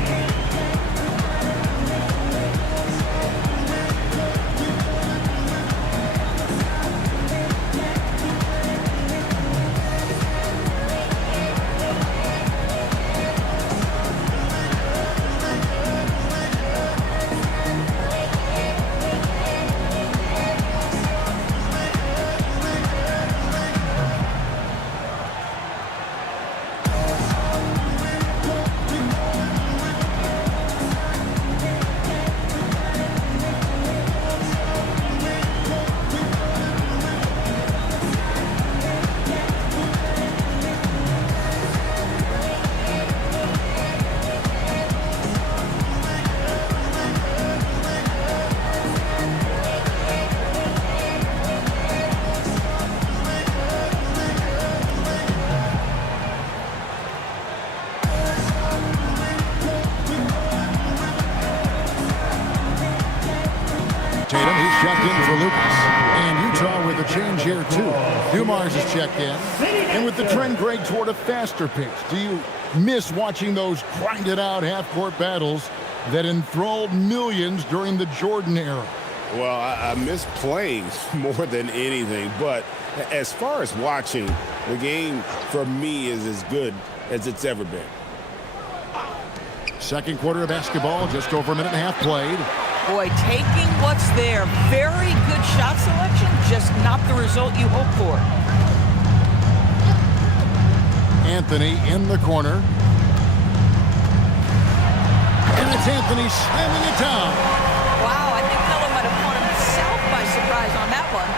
Tatum, he's checked in for Lucas. And Utah with a change here, too. Dumars is checked in. And with the trend, Greg, toward a faster pace, do you miss watching those grinded-out half-court battles that enthralled millions during the Jordan era? Well, I miss playing more than anything, but as far as watching, the game for me is as good as it's ever been. Second quarter of basketball, just over a minute and a half played. Boy, taking what's there. Very good shot selection, just not the result you hope for. Anthony in the corner. And it's Anthony slamming it down. Wow, I think Miller might have caught himself by surprise on that one.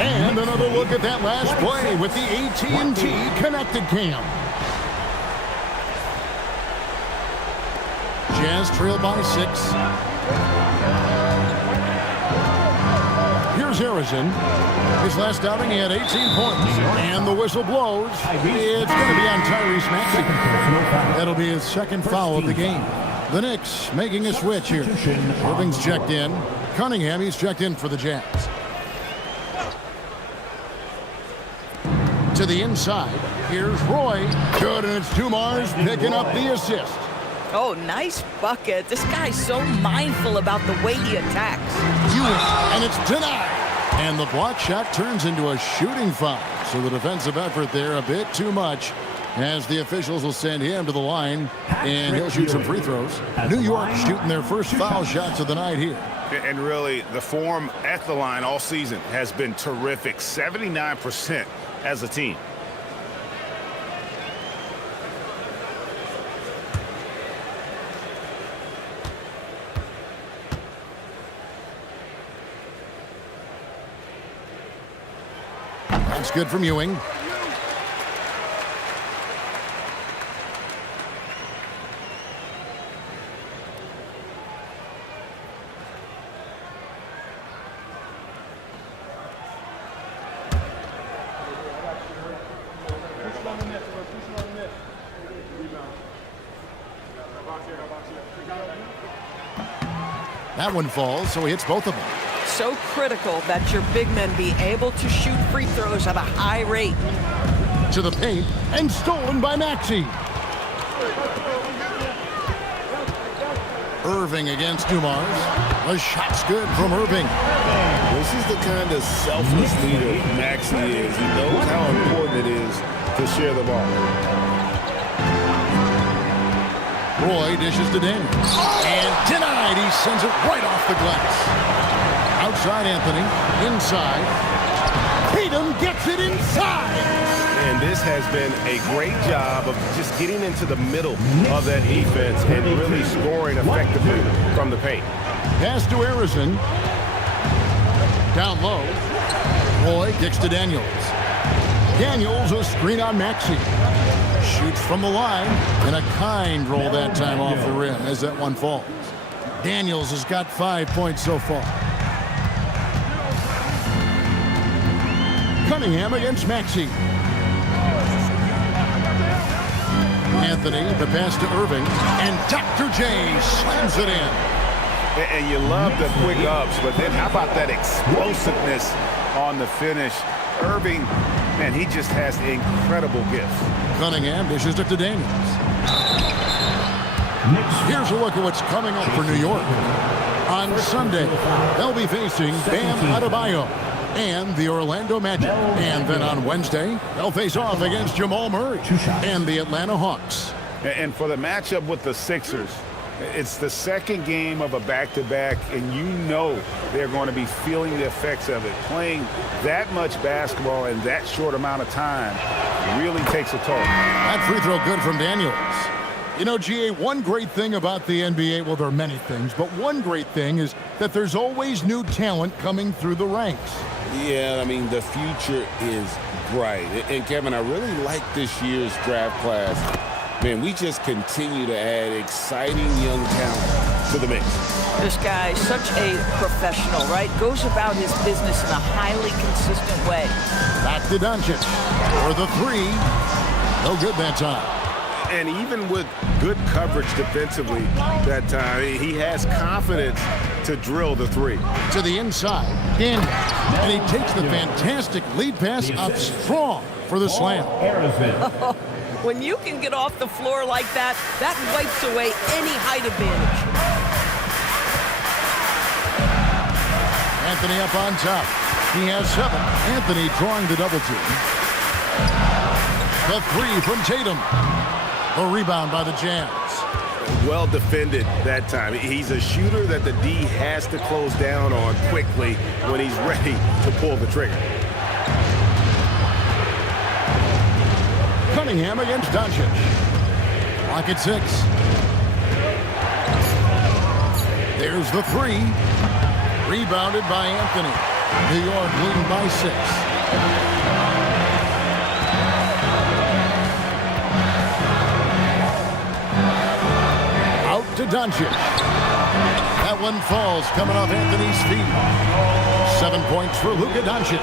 And another look at that last play with the AT&T connected cam. Jazz trail by 6. Here's Harrison. His last outing, he had 18 points. And the whistle blows. It's going to be on Tyrese Maxey. That'll be his second foul of the game. The Knicks making a switch here. Irving's checked in. Cunningham, he's checked in for the Jazz. To the inside. Here's Roy. Good, and it's Dumars picking up the assist. Oh, nice bucket. This guy's so mindful about the way he attacks. And it's denied. And the block shot turns into a shooting foul. So the defensive effort there a bit too much, as the officials will send him to the line, and he'll shoot some free throws. New York shooting their first foul shots of the night here. And really, the form at the line all season has been terrific. 79% as a team. That's good from Ewing. That one falls, so he hits both of them. So critical that your big men be able to shoot free throws at a high rate. To the paint, and stolen by Maxey. Irving against Dumars. The shot's good from Irving. This is the kind of selfless leader Maxey is. He knows how important it is to share the ball. Roy dishes to Daniels. And denied. He sends it right off the glass. Outside Anthony. Inside. Tatum gets it inside. And this has been a great job of just getting into the middle of that defense and really scoring effectively from the paint. Pass to Harrison. Down low. Roy kicks to Daniels. Daniels a screen on Maxey. Shoots from the line. And a kind roll that time off the rim as that one falls. Daniels has got 5 points so far. Cunningham against Maxey. Anthony, the pass to Irving, and Dr. J slams it in. And you love the quick ups, but then how about that explosiveness on the finish? Irving, man, he just has incredible gifts. Cunningham dishes it to Daniels. Here's a look at what's coming up for New York. On Sunday, they'll be facing Bam Adebayo and the Orlando Magic. And then on Wednesday, they'll face off against Jamal Murray and the Atlanta Hawks. And for the matchup with the Sixers, it's the second game of a back-to-back, and you know they're going to be feeling the effects of it. Playing that much basketball in that short amount of time really takes a toll. That free throw good from Daniels. You know, GA, one great thing about the NBA, well, there are many things, but one great thing is that there's always new talent coming through the ranks. Yeah, I mean, the future is bright. And, Kevin, I really like this year's draft class. Man, we just continue to add exciting young talent to the mix. This guy's such a professional, right? Goes about his business in a highly consistent way. Back to Doncic for the three. No good that time. And even with good coverage defensively that time, he has confidence to drill the three. To the inside, Daniels. And he takes the fantastic lead pass up strong for the slam. When you can get off the floor like that, that wipes away any height advantage. Anthony up on top. He has 7. Anthony drawing the double team. The 3 from Tatum. The rebound by the Jazz. Well defended that time. He's a shooter that the D has to close down on quickly when he's ready to pull the trigger. Cunningham against Doncic. Clock at 6. There's the 3. Rebounded by Anthony. New York leading by 6. Out to Doncic. That one falls coming off Anthony's feet. 7 points for Luka Doncic.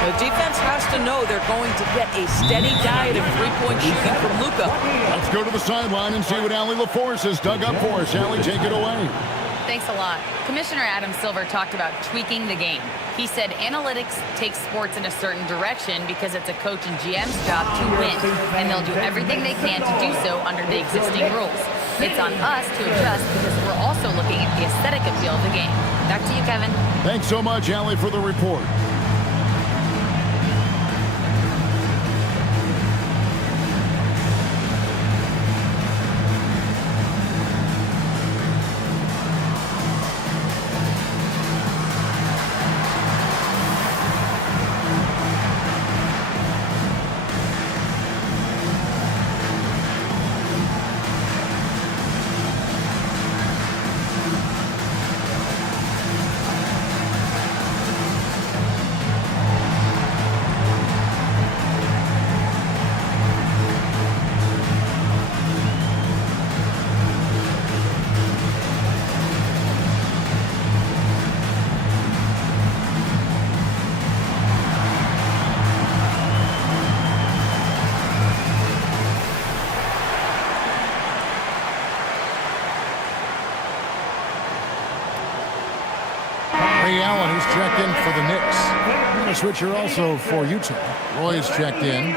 The defense has to know they're going to get a steady diet of three-point shooting from Luka. Let's go to the sideline and see what Allie LaForce has dug up for us. Allie, take it away. Thanks a lot. Commissioner Adam Silver talked about tweaking the game. He said analytics takes sports in a certain direction because it's a coach and GM's job to win, and they'll do everything they can to do so under the existing rules. It's on us to adjust because we're also looking at the aesthetic appeal of the game. Back to you, Kevin. Thanks so much, Allie, for the report. Ray Allen, who's checked in for the Knicks. And a switcher also for Utah. Roy's checked in.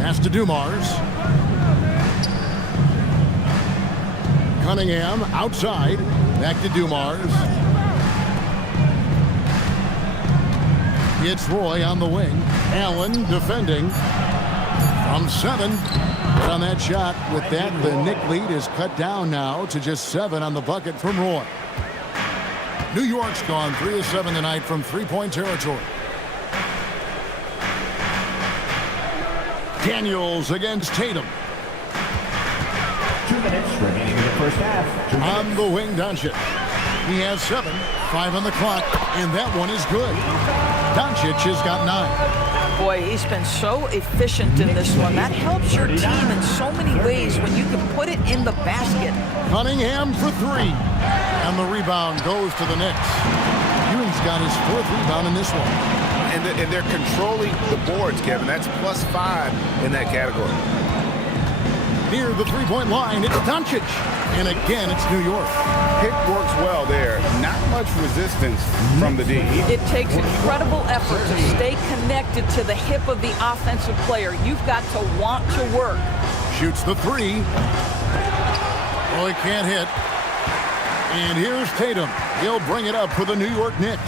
Pass to Dumars. Cunningham outside. Back to Dumars. It's Roy on the wing. Allen defending from 7. But on that shot, with that, the Knick lead is cut down now to just 7 on the bucket from Roy. New York's gone 3 of 7 tonight from three-point territory. Daniels against Tatum. 2 minutes remaining in the first half. On the wing, Doncic. He has 7, 5 on the clock, and that one is good. Doncic has got 9. Boy, he's been so efficient in this one. That helps your team in so many ways when you can put it in the basket. Cunningham for 3. And the rebound goes to the Knicks. Ewing's got his 4th rebound in this one. And they're controlling the boards, Kevin. That's +5 in that category. Near the three-point line, it's Doncic. And again, it's New York. Pick works well there. Not much resistance from the D. It takes incredible effort to stay connected to the hip of the offensive player. You've got to want to work. Shoots the 3. Oh, he can't hit. And here's Tatum. He'll bring it up for the New York Knicks.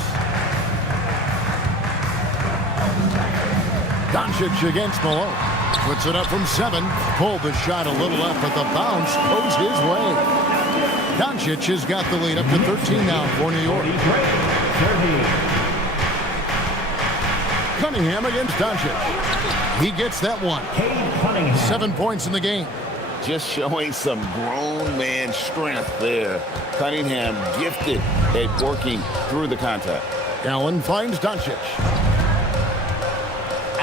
Doncic against Malone. Puts it up from 7. Pulled the shot a little up, but the bounce goes his way. Doncic has got the lead up to 13 now for New York. Cunningham against Doncic. He gets that one. 7 points in the game. Just showing some grown man strength there. Cunningham gifted at working through the contact. Allen finds Doncic.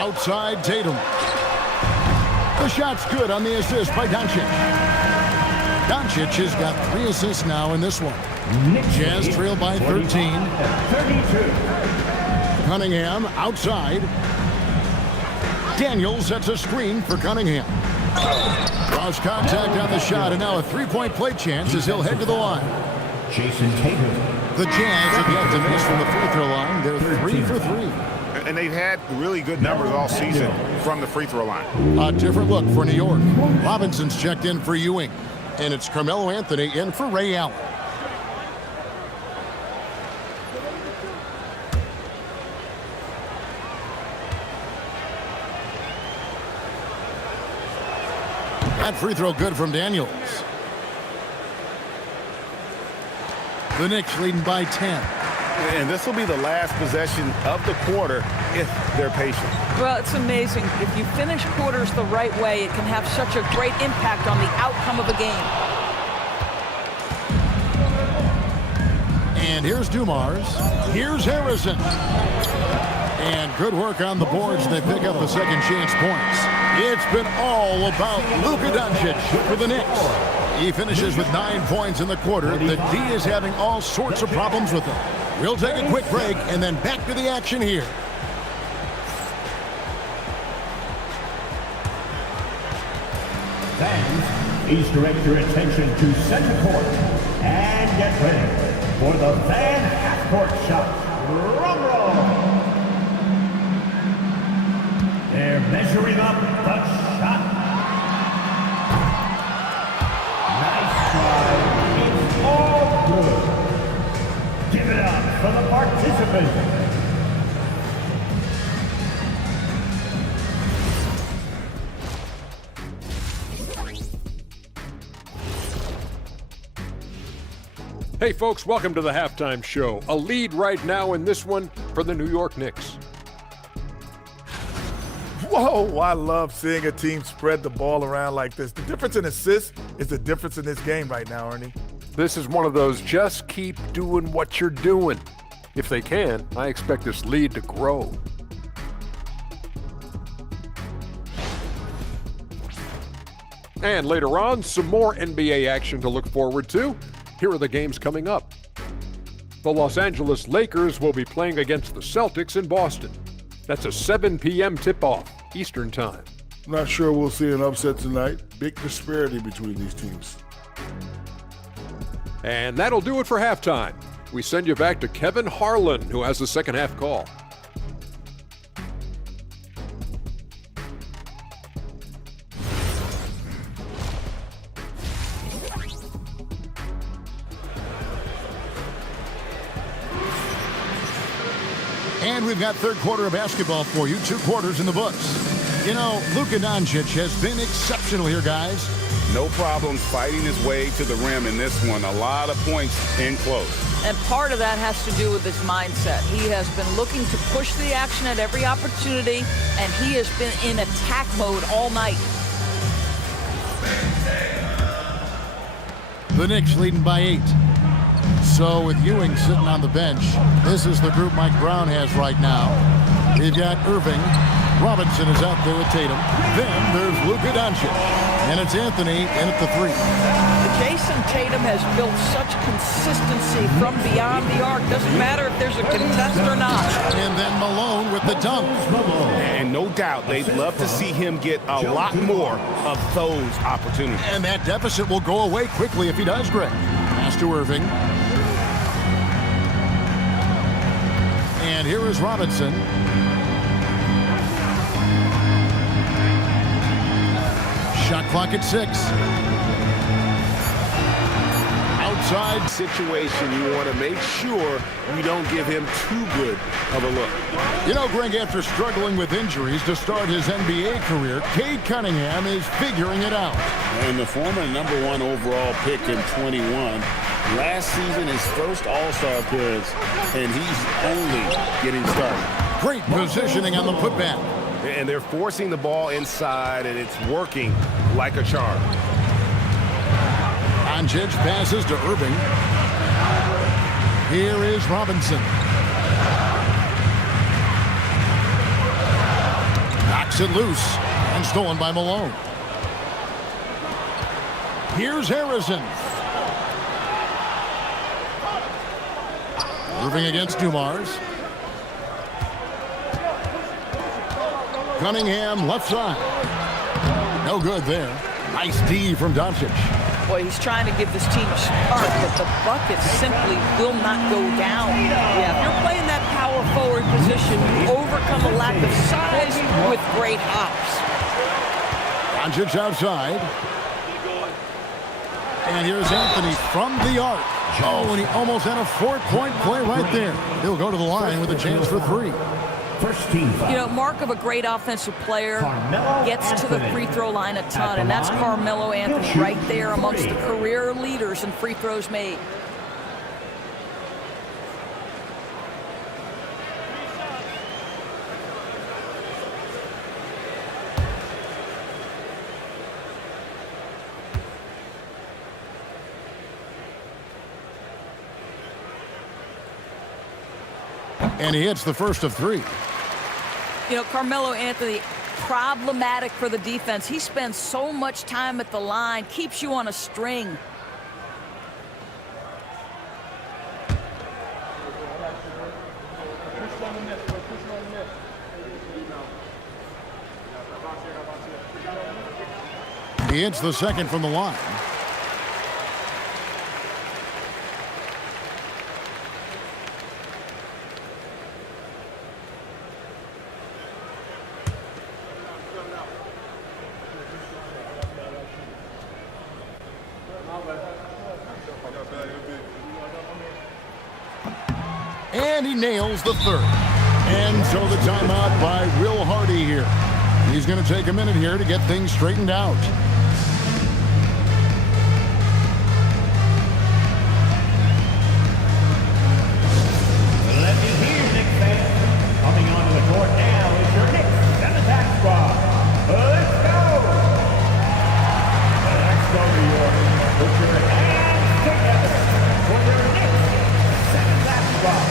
Outside Tatum. The shot's good on the assist by Doncic. Doncic has got 3 assists now in this one. Jazz trail by 13. 32. Cunningham outside. Daniels sets a screen for Cunningham. Lost contact on the shot, and now a three-point play chance as he'll head to the line. Jason Tatum. The Jazz have yet to miss from the free throw line. They're 3 for 3. And they've had really good numbers all season from the free throw line. A different look for New York. Robinson's checked in for Ewing. And it's Carmelo Anthony in for Ray Allen. That free throw good from Daniels. The Knicks leading by 10. And this will be the last possession of the quarter if they're patient. Well, it's amazing. If you finish quarters the right way, it can have such a great impact on the outcome of a game. And here's Dumars. Here's Harrison. And good work on the boards. They pick up the second chance points. It's been all about Luka Doncic for the Knicks. He finishes with 9 points in the quarter. The D is having all sorts of problems with him. We'll take a quick break and then back to the action here. Fans, please direct your attention to center court and get ready for the fan half-court shot. Drum roll. They're measuring up the shot. Nice try. It's all good. Give it up for the participants. Hey folks, welcome to the halftime show. A lead right now in this one for the New York Knicks. Whoa, I love seeing a team spread the ball around like this. The difference in assists is the difference in this game right now, Ernie. This is one of those just keep doing what you're doing. If they can, I expect this lead to grow. And later on, some more NBA action to look forward to. Here are the games coming up. The Los Angeles Lakers will be playing against the Celtics in Boston. That's a 7 p.m. tip-off, Eastern Time. Not sure we'll see an upset tonight. Big disparity between these teams. And that'll do it for halftime. We send you back to Kevin Harlan, who has the second half call. And we've got third quarter of basketball for you. 2 quarters in the books. You know, Luka Doncic has been exceptional here, guys. No problem fighting his way to the rim in this one. A lot of points in close. And part of that has to do with his mindset. He has been looking to push the action at every opportunity, and he has been in attack mode all night. The Knicks leading by 8. So with Ewing sitting on the bench, this is the group Mike Brown has right now. We've got Irving. Robinson is out there with Tatum. Then there's Luka Doncic. And it's Anthony in at the 3. Jason Tatum has built such consistency from beyond the arc. Doesn't matter if there's a contest or not. And then Malone with the dunk. And no doubt they'd love to see him get a lot more of those opportunities. And that deficit will go away quickly if he does, Greg. Pass to Irving. And here is Robinson. Shot clock at 6. Outside situation, you want to make sure you don't give him too good of a look. You know, Greg, after struggling with injuries to start his NBA career, Cade Cunningham is figuring it out. And the former #1 overall pick in 21. Last season, his first All-Star appearance, and he's only getting started. Great positioning on the putback. And they're forcing the ball inside, and it's working like a charm. Doncic passes to Irving. Here is Robinson. Knocks it loose and stolen by Malone. Here's Harrison. Irving against Dumars. Cunningham left side. No good there. Nice D from Doncic. Boy, he's trying to give this team a spark, but the bucket simply will not go down. Yeah, if you're playing that power forward position, you overcome a lack of size with great hops. Doncic outside. And here's Anthony from the arc. Oh, and he almost had a 4-point play right there. He'll go to the line with a chance for 3. You know, mark of a great offensive player, gets to the free throw line a ton, and that's Carmelo Anthony right there amongst the career leaders in free throws made. And he hits the first of 3. You know, Carmelo Anthony, problematic for the defense. He spends so much time at the line, keeps you on a string. He hits the second from the line. And he nails the third. And so the timeout by Will Hardy here. He's going to take a minute here to get things straightened out. Let me hear you, Knicks fans. Coming onto the court now is your Knicks and attack squad. Let's go! Let's go, New York. Put your hands together for your Knicks and attack squad.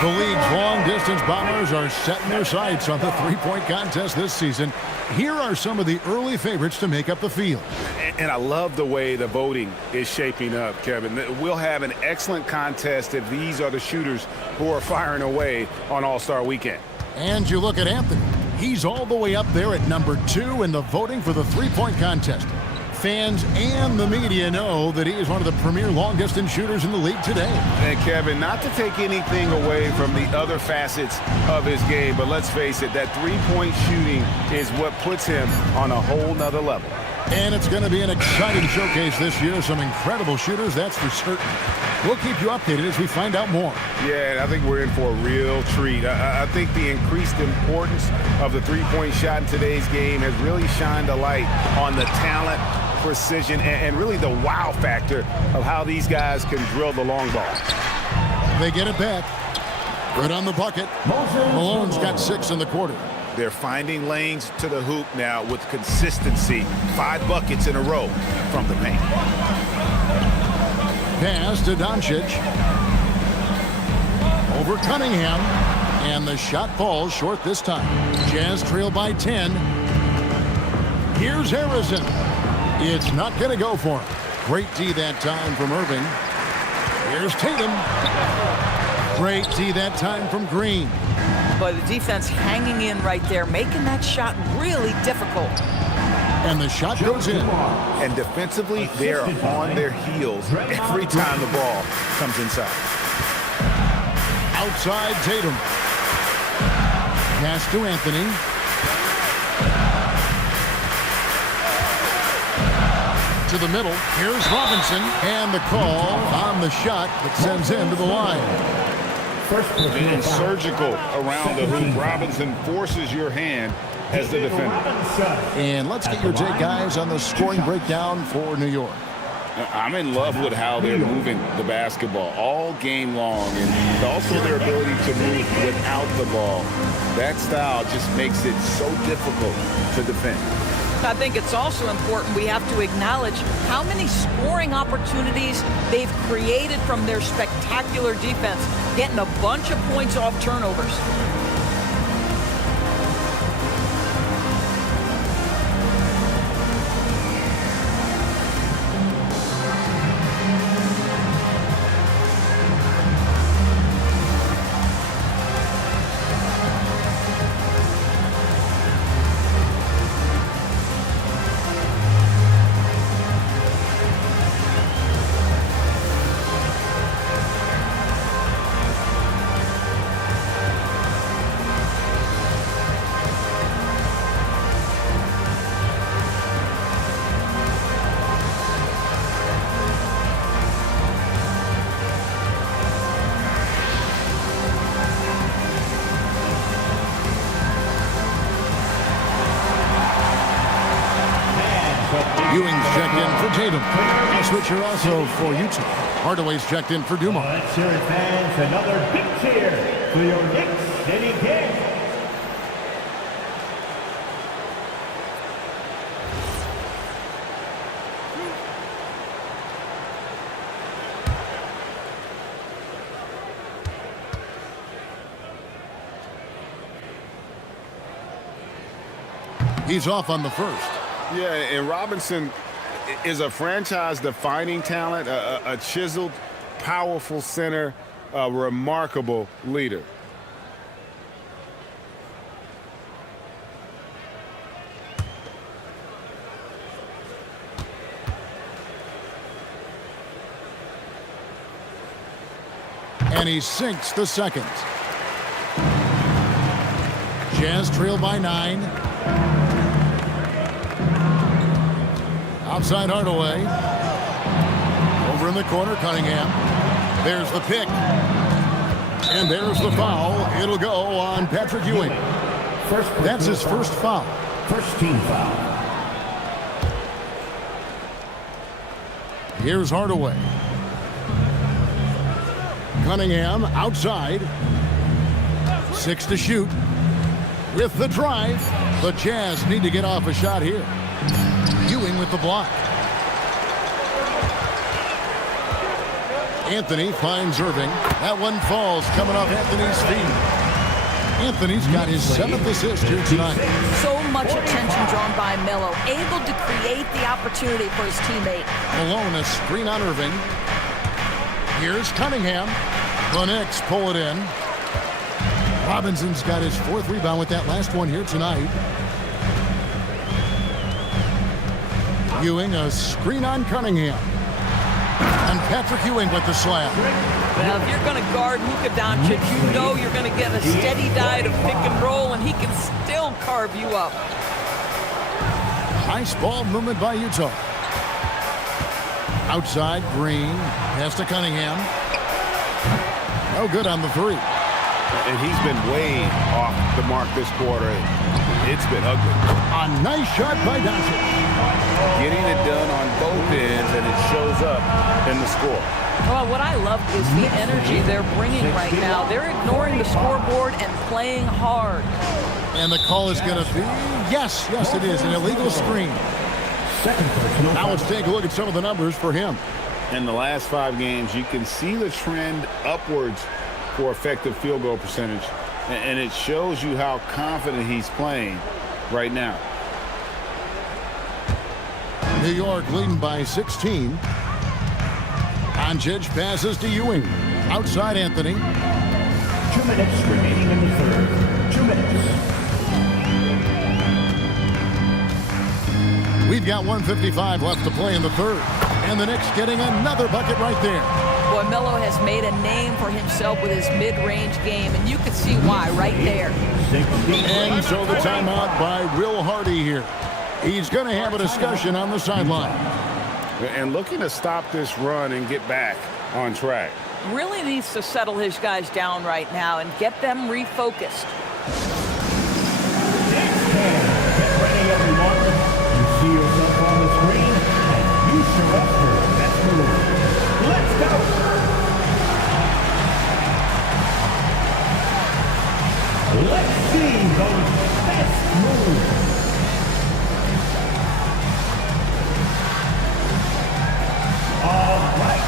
The league's long-distance bombers are setting their sights on the three-point contest this season. Here are some of the early favorites to make up the field. And I love the way the voting is shaping up, Kevin. We'll have an excellent contest if these are the shooters who are firing away on All-Star Weekend. And you look at Anthony. He's all the way up there at number 2 in the voting for the three-point contest. Fans and the media know that he is one of the premier long-distance shooters in the league today. And Kevin, not to take anything away from the other facets of his game, but let's face it, that three-point shooting is what puts him on a whole nother level. And it's going to be an exciting showcase this year. Some incredible shooters, that's for certain. We'll keep you updated as we find out more. Yeah, I think we're in for a real treat. I think the increased importance of the three-point shot in today's game has really shined a light on the talent, precision, and really the wow factor of how these guys can drill the long ball. They get it back. Good on the bucket. Malone's got 6 in the quarter. They're finding lanes to the hoop now with consistency. 5 buckets in a row from the paint. Pass to Doncic. Over Cunningham. And the shot falls short this time. Jazz trail by 10. Here's Harrison. It's not going to go for him. Great D that time from Irving. Here's Tatum. Great D that time from Green. But the defense hanging in right there, making that shot really difficult. And the shot goes in. And defensively, they're on their heels every time the ball comes inside. Outside Tatum. Pass to Anthony. To the middle. Here's Robinson. And the call on the shot that sends him to the line. And surgical around the hoop. Robinson forces your hand as the defender. And let's get your take, guys, on the scoring breakdown for New York. I'm in love with how they're moving the basketball all game long, and also their ability to move without the ball. That style just makes it so difficult to defend. I think it's also important we have to acknowledge how many scoring opportunities they've created from their spectacular defense, getting a bunch of points off turnovers. Ewing's checked in for Tatum. A switcher also for Utah. Hardaway's checked in for Dumont. Let's hear it, fans. Another big cheer for your Knicks City King. He's off on the first. Yeah, and Robinson is a franchise-defining talent, a chiseled, powerful center, a remarkable leader. And he sinks the second. Jazz trail by 9. Outside Hardaway. Over in the corner, Cunningham. There's the pick. And there's the foul. It'll go on Patrick Ewing. That's his first foul. First team foul. Here's Hardaway. Cunningham outside. 6 to shoot. With the drive. The Jazz need to get off a shot here. Ewing with the block. Anthony finds Irving. That one falls coming off Anthony's feet. Anthony's got his 7th assist here tonight. So much attention drawn by Melo, able to create the opportunity for his teammate. Malone, a screen on Irving. Here's Cunningham. The Knicks pull it in. Robinson's got his 4th rebound with that last one here tonight. Ewing, a screen on Cunningham. And Patrick Ewing with the slam. Now, if you're going to guard Luka Doncic, you know you're going to get a steady diet of pick and roll, and he can still carve you up. Nice ball movement by Utah. Outside, Green. Pass to Cunningham. No good on the 3. And he's been way off the mark this quarter. It's been ugly. A nice shot by Doncic. Getting it done on both ends, and it shows up in the score. Well, what I love is the energy they're bringing right now. They're ignoring the scoreboard and playing hard. And the call is going to be, yes, it is, an illegal screen. Now let's take a look at some of the numbers for him. In the last 5 games, you can see the trend upwards for effective field goal percentage, and it shows you how confident he's playing right now. New York leading by 16. Doncic passes to Ewing. Outside Anthony. 2 minutes remaining in the third. 2 minutes. We've got 1:55 left to play in the third. And the Knicks getting another bucket right there. Boy, Melo has made a name for himself with his mid-range game, and you can see why right there. And so the timeout by Will Hardy here. He's going to have a discussion on the sideline. And looking to stop this run and get back on track. Really needs to settle his guys down right now and get them refocused. Get ready, everyone. You see yourself on the screen, and you show up for the best move. Let's go. Let's see those best moves. All right.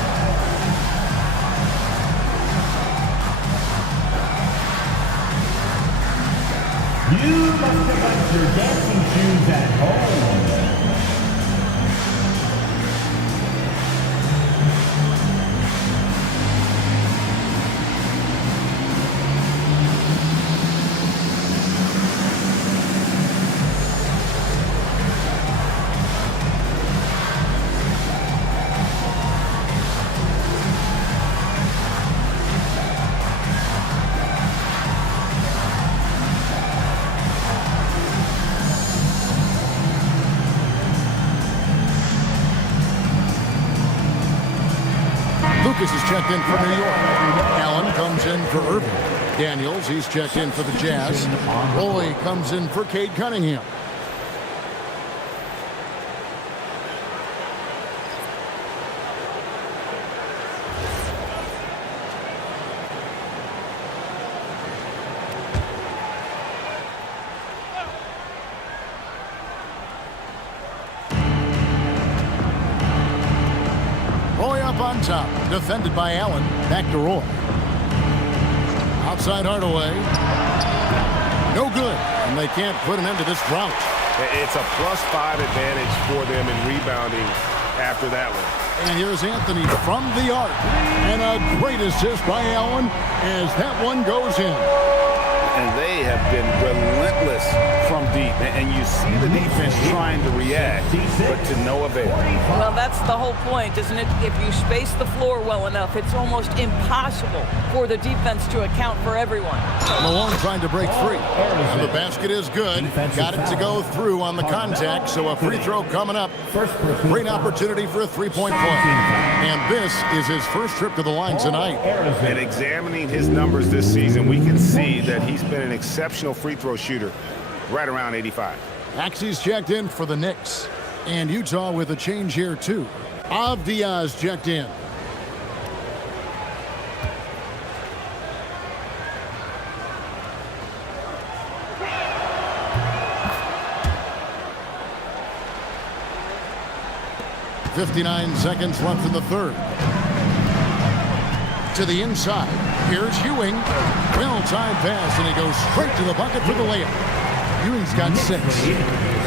You must have left your dancing shoes at home. Lucas is checked in for New York. Allen comes in for Irving. Daniels, he's checked in for the Jazz. Roy comes in for Cade Cunningham. On top, defended by Allen. Back to Roy. Outside Hardaway. No good, and they can't put an end to this drought. It's a +5 advantage for them in rebounding after that one. And here's Anthony from the arc. And a great assist by Allen as that one goes in. And they have been relentless from deep. And you see the defense trying to react, but to no avail. Well, that's the whole point, isn't it? If you space the floor well enough, it's almost impossible for the defense to account for everyone. Malone trying to break free. And the basket is good. Got it to go through on the contact, so a free throw coming up. Great opportunity for a three-point play. And this is his first trip to the line tonight. And examining his numbers this season, we can see that he's been an exceptional free throw shooter, right around 85. Maxey's checked in for the Knicks. And Utah with a change here, too. Avdia's checked in. .59 seconds left in the third. To the inside. Here's Ewing. Well-timed pass, and he goes straight to the bucket for the layup. Ewing's got 6.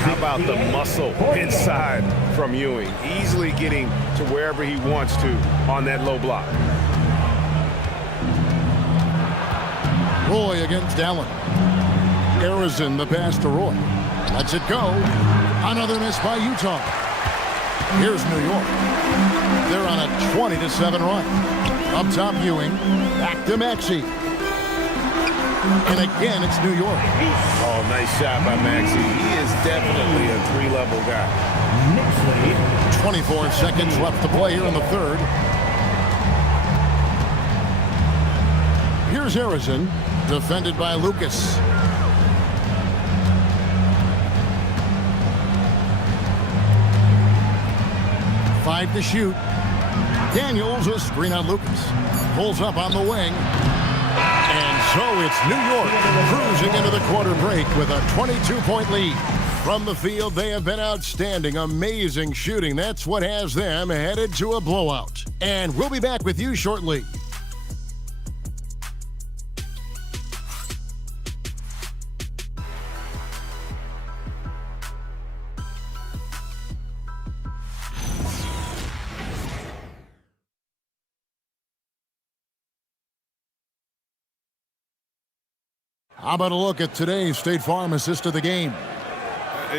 How about the muscle inside from Ewing? Easily getting to wherever he wants to on that low block. Roy against Allen. Harrison, the pass to Roy. Lets it go. Another miss by Utah. Here's New York. They're on a 20-7 run. Up top, Ewing. Back to Maxey. And again, it's New York. Oh, nice shot by Maxey. He is definitely a three-level guy. 24 seconds left to play here in the third. Here's Harrison, defended by Lucas. Five to shoot. Daniels, a screen on Lucas. Pulls up on the wing. And so it's New York cruising into the quarter break with a 22-point lead. From the field, they have been outstanding. Amazing shooting. That's what has them headed to a blowout. And we'll be back with you shortly. How about a look at today's State Farm assist of the game?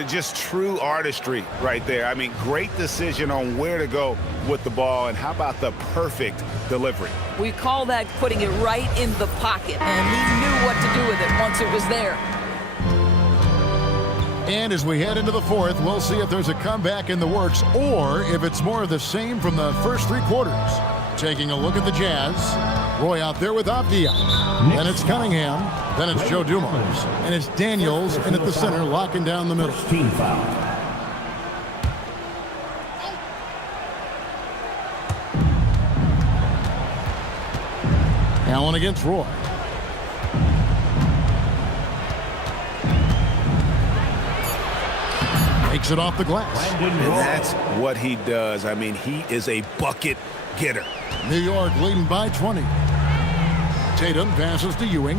Just true artistry right there. I mean, great decision on where to go with the ball, and how about the perfect delivery? We call that putting it right in the pocket, and he knew what to do with it once it was there. And as we head into the fourth, we'll see if there's a comeback in the works or if it's more of the same from the first three quarters. Taking a look at the Jazz. Roy out there with Avdia. Then it's Cunningham. Then it's Joe Dumars. And it's Daniels in at the center, locking down the middle. Team foul. Allen against Roy. Takes it off the glass. And that's what he does. I mean, he is a bucket getter. New York leading by 20. Tatum passes to Ewing.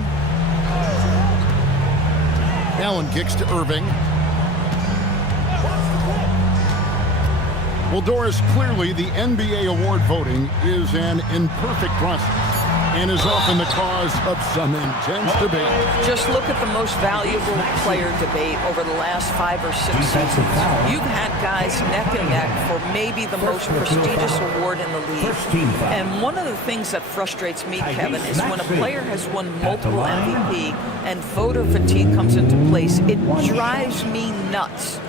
Allen kicks to Irving. Well, Doris, clearly the NBA award voting is an imperfect process and is often the cause of some intense debate. Just look at the most valuable player debate over the last 5 or 6 seasons. You've had guys neck and neck for maybe the most prestigious award in the league. And one of the things that frustrates me, Kevin, is when a player has won multiple MVP and voter fatigue comes into place. It drives me nuts.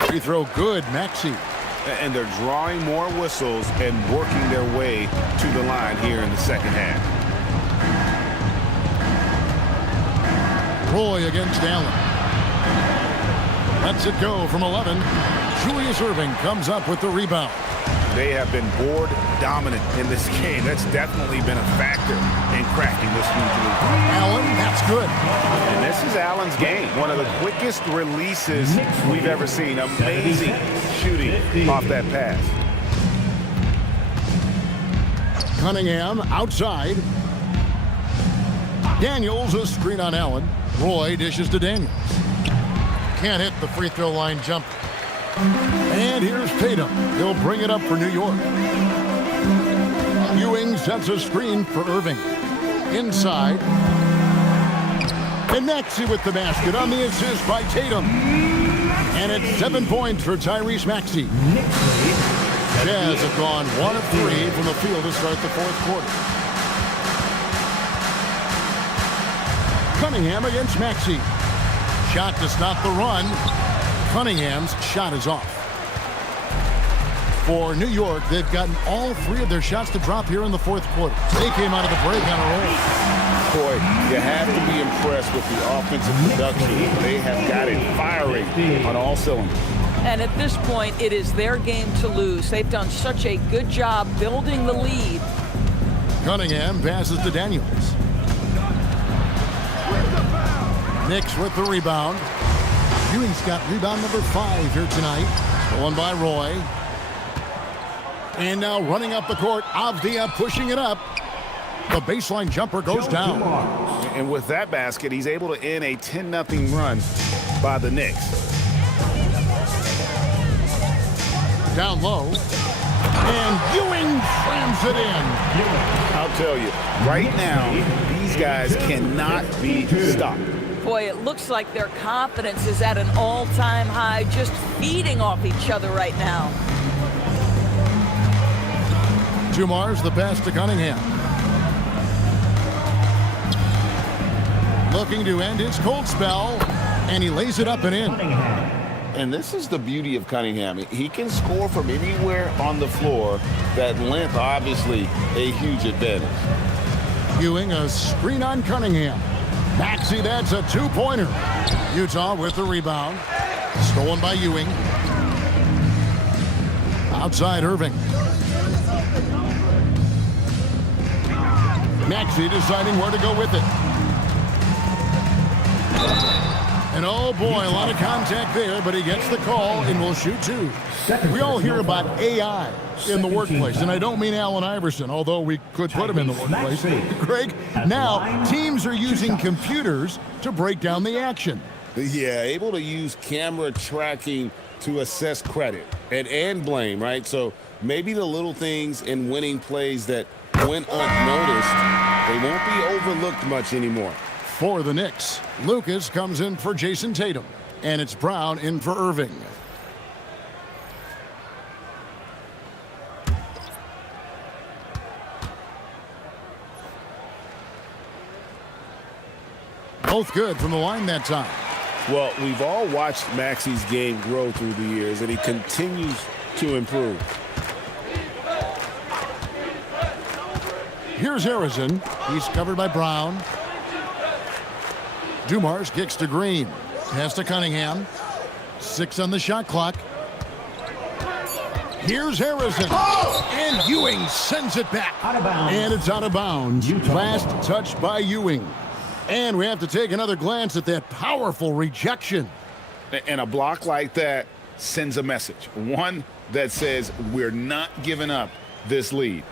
Free throw good, Maxey. And they're drawing more whistles and working their way to the line here in the second half. Roy against Allen. Lets it go from 11. Julius Irving comes up with the rebound. They have been board dominant in this game. That's definitely been a factor in cracking this huge lead. Allen, that's good. And this is Allen's game. One of the quickest releases we've ever seen. Amazing shooting off that pass. Cunningham outside. Daniels a screen on Allen. Roy dishes to Daniels. Can't hit the free throw line jumper. And here's Tatum. He'll bring it up for New York. Ewing sets a screen for Irving. Inside. And Maxey with the basket on the assist by Tatum. And it's 7 points for Tyrese Maxey. Jazz have gone 1 of 3 from the field to start the fourth quarter. Cunningham against Maxey. Shot to stop the run. Cunningham's shot is off. For New York, they've gotten all 3 of their shots to drop here in the fourth quarter. They came out of the break on a roll. Boy, you have to be impressed with the offensive production. They have got it firing on all cylinders. And at this point, it is their game to lose. They've done such a good job building the lead. Cunningham passes to Daniels. Knicks with the rebound. Ewing's got rebound number 5 here tonight. Stolen by Roy. And now running up the court, Avdia pushing it up. The baseline jumper goes down. And with that basket, he's able to end a 10-0 run by the Knicks. Down low. And Ewing slams it in. I'll tell you, right now, these guys cannot be stopped. Boy, it looks like their confidence is at an all-time high, just feeding off each other right now. Dumars the pass to Cunningham. Looking to end his cold spell, and he lays it up and in. And this is the beauty of Cunningham. He can score from anywhere on the floor. That length, obviously, a huge advantage. Ewing a screen on Cunningham. Maxey, that's a 2-pointer. Utah with the rebound. Stolen by Ewing. Outside Irving. Maxey deciding where to go with it. And oh boy, a lot of contact there, but he gets the call and will shoot 2. We all hear about AI in the workplace, and I don't mean Allen Iverson, although we could put him in the workplace. Greg, now teams are using computers to break down the action. Yeah, able to use camera tracking to assess credit and blame, right? So Maybe the little things in winning plays that went unnoticed, they won't be overlooked much anymore. For the Knicks, Lucas comes in for Jason Tatum, and it's Brown in for Irving. Both good from the line that time. Well, we've all watched Maxi's game grow through the years, and he continues to improve. Here's Harrison. He's covered by Brown. Dumars kicks to Green. Pass to Cunningham. 6 on the shot clock. Here's Harrison. And Ewing sends it back. And it's out of bounds. Last touch by Ewing. And we have to take another glance at that powerful rejection. And a block like that sends a message. One that says we're not giving up this lead.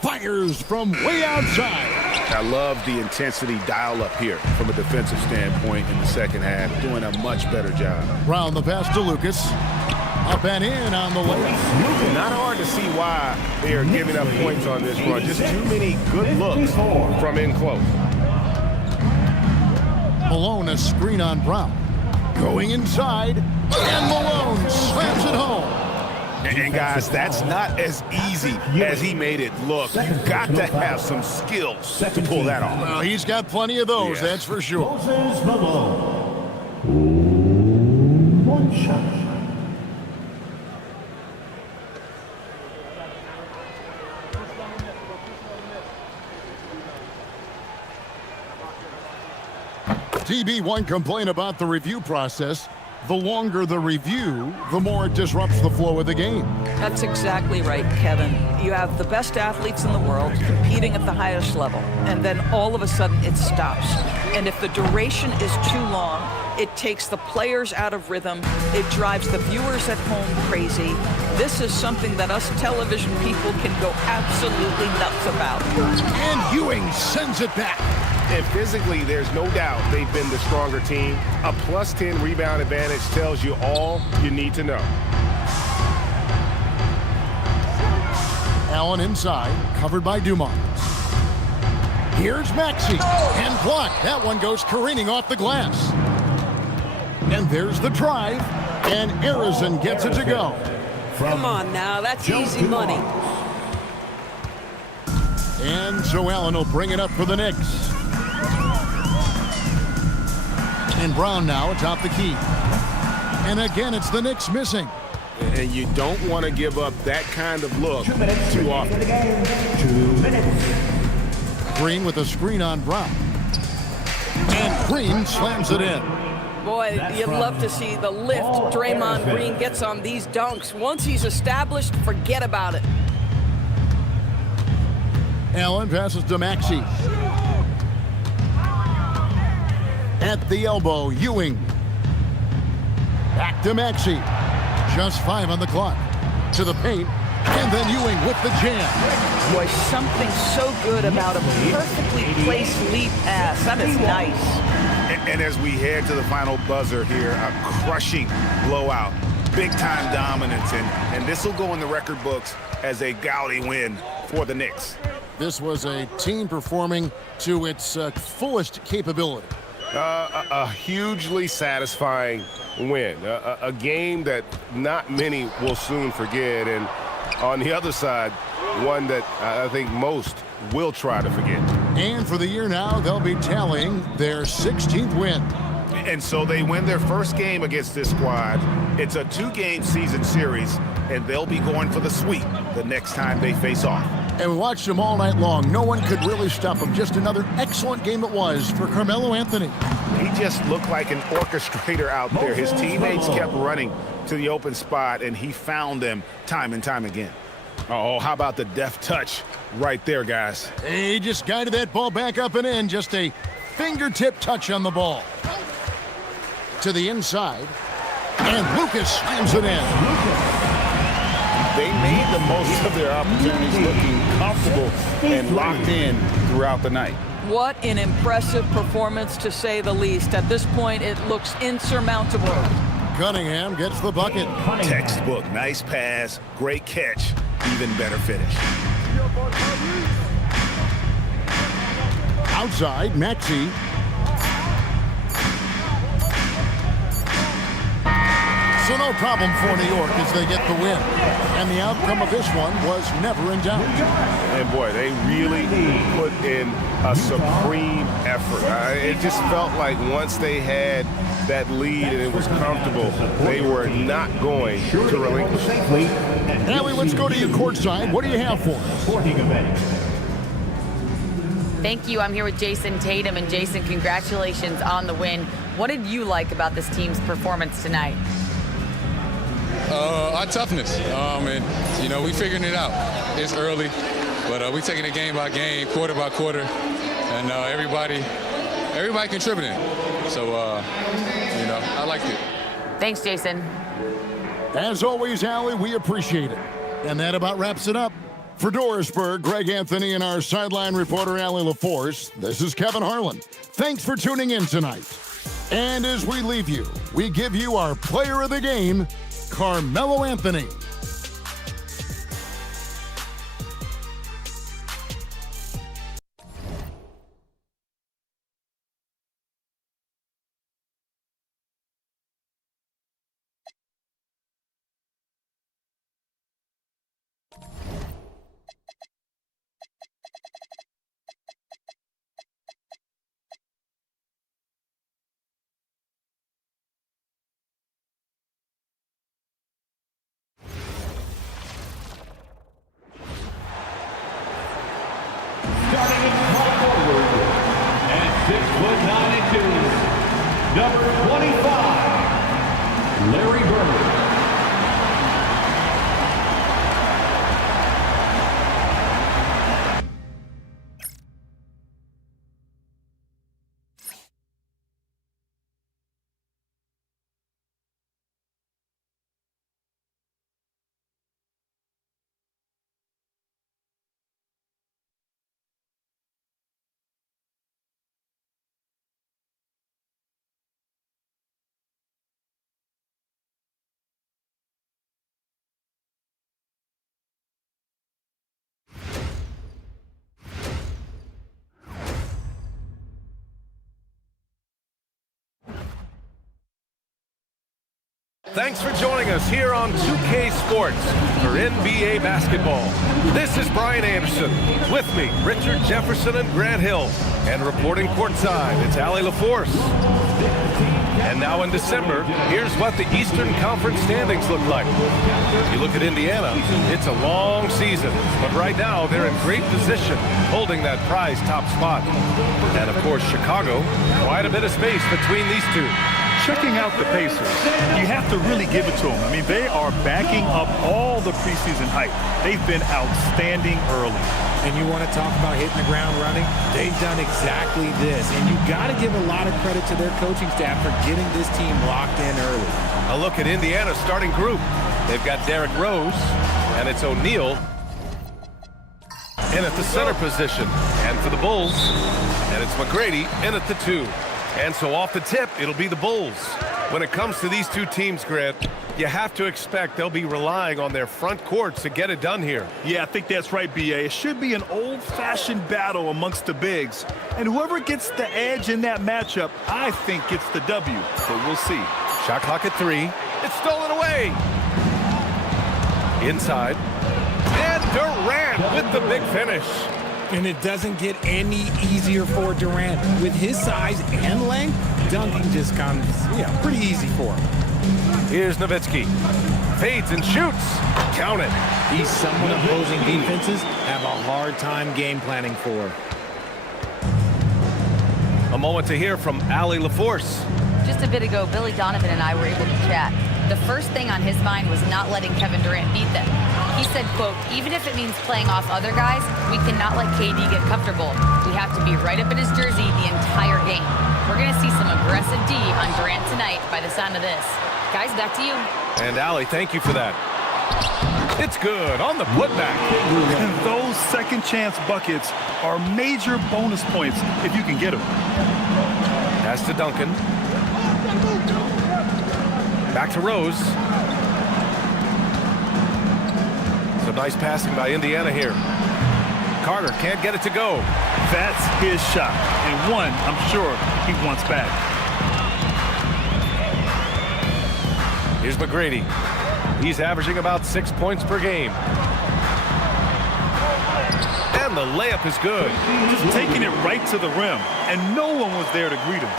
Fires from way outside. I love the intensity dial up here from a defensive standpoint in the second half. Doing a much better job. Round the pass to Lucas. Up and in on the layup. Not hard to see why they are giving up points on this run. Just too many good looks from in close. Malone, a screen on Brown. Going inside, and Malone slams it home. And guys, that's not as easy as he made it look. You've got to have some skills to pull that off. Well, he's got plenty of those, that's for sure. One shot. TB1 complain about the review process. The longer the review, the more it disrupts the flow of the game. That's exactly right, Kevin. You have the best athletes in the world competing at the highest level, and then all of a sudden it stops. And if the duration is too long, it takes the players out of rhythm. It drives the viewers at home crazy. This is something that us television people can go absolutely nuts about. And Ewing sends it back. And physically, there's no doubt they've been the stronger team. A plus 10 rebound advantage tells you all you need to know. Allen inside, covered by Dumars. Here's Maxey, and blocked. That one goes careening off the glass. And there's the drive, and Harrison gets it to go. Come on now, that's easy money. And so Allen will bring it up for the Knicks. And Brown now atop the key. And again, it's the Knicks missing. And you don't want to give up that kind of look too often. 2 minutes. Green with a screen on Brown. And Green slams it in. Boy, you'd love to see the lift Draymond Green gets on these dunks. Once he's established, forget about it. Allen passes to Maxey. At the elbow, Ewing. Back to Maxey. Just 5 on the clock. To the paint. And then Ewing with the jam. Boy, something so good about a perfectly placed lead pass. That is nice. And as we head to the final buzzer here, a crushing blowout. Big-time dominance. And this will go in the record books as a gaudy win for the Knicks. This was a team performing to its fullest capability. A hugely satisfying win. A game that not many will soon forget. And on the other side, one that I think most will try to forget. And for the year now, they'll be tallying their 16th win. And so they win their first game against this squad. It's a 2-game season series, and they'll be going for the sweep the next time they face off. And we watched them all night long. No one could really stop them. Just another excellent game it was for Carmelo Anthony. He just looked like an orchestrator out there. His teammates kept running to the open spot, and he found them time and time again. Oh, how about the deft touch right there, guys? He just guided that ball back up and in. Just a fingertip touch on the ball. To the inside. And Lucas slams it in. They made the most of their opportunities, looking comfortable and locked in throughout the night. What an impressive performance, to say the least. At this point, it looks insurmountable. Cunningham gets the bucket. Textbook, nice pass, great catch, even better finish. Outside, Maxey. So no problem for New York as they get the win. And the outcome of this one was never in doubt. And boy, they really put in a supreme effort. It just felt like once they had that lead and it was comfortable, they were not going to relinquish. Allie, let's go to you courtside. What do you have for us? Thank you. I'm here with Jason Tatum. And Jason, congratulations on the win. What did you like about this team's performance tonight? Our toughness. And, you know, we figuring it out. It's early, but we taking it game by game, quarter by quarter, and everybody contributing. So, you know, I liked it. Thanks, Jason. As always, Allie, we appreciate it. And that about wraps it up. For Dorisburg, Greg Anthony, and our sideline reporter, Allie LaForce, this is Kevin Harlan. Thanks for tuning in tonight. And as we leave you, we give you our player of the game, Carmelo Anthony. Starting at small forward at 6'9", number 25, Larry Bird. Thanks for joining us here on 2K Sports for NBA basketball. This is Brian Anderson. With me, Richard Jefferson and Grant Hill. And reporting courtside, it's Allie LaForce. And now in December, here's what the Eastern Conference standings look like. You look at Indiana, it's a long season. But right now, they're in great position, holding that prize top spot. And of course, Chicago, quite a bit of space between these two. Checking out the Pacers, you have to really give it to them. I mean, they are backing up all the preseason hype. They've been outstanding early. And you want to talk about hitting the ground running? They've done exactly this. And you got to give a lot of credit to their coaching staff for getting this team locked in early. A look at Indiana's starting group. They've got Derrick Rose, and it's O'Neal in at the center position. And for the Bulls, and it's McGrady in at the 2. And so off the tip, it'll be the Bulls. When it comes to these two teams, Grant, you have to expect they'll be relying on their front courts to get it done here. Yeah, I think that's right, B.A. It should be an old-fashioned battle amongst the bigs. And whoever gets the edge in that matchup, I think gets the W. But we'll see. Shot clock at 3. It's stolen away. Inside. And Durant with the big finish. And it doesn't get any easier for Durant. With his size and length, dunking just comes, pretty easy for him. Here's Nowitzki. Fades and shoots. Count it. He's someone opposing defenses have a hard time game planning for. A moment to hear from Allie LaForce. Just a bit ago, Billy Donovan and I were able to chat. The first thing on his mind was not letting Kevin Durant beat them. He said, quote, even if it means playing off other guys, we cannot let KD get comfortable. We have to be right up in his jersey the entire game. We're going to see some aggressive D on Durant tonight by the sound of this. Guys, back to you. And Allie, thank you for that. It's good on the putback. And those second chance buckets are major bonus points if you can get them. Pass to Duncan. Back to Rose. Some nice passing by Indiana here. Carter can't get it to go. That's his shot, and one I'm sure he wants back. Here's McGrady. He's averaging about 6 points per game. And the layup is good. Just taking it right to the rim, and no one was there to greet him.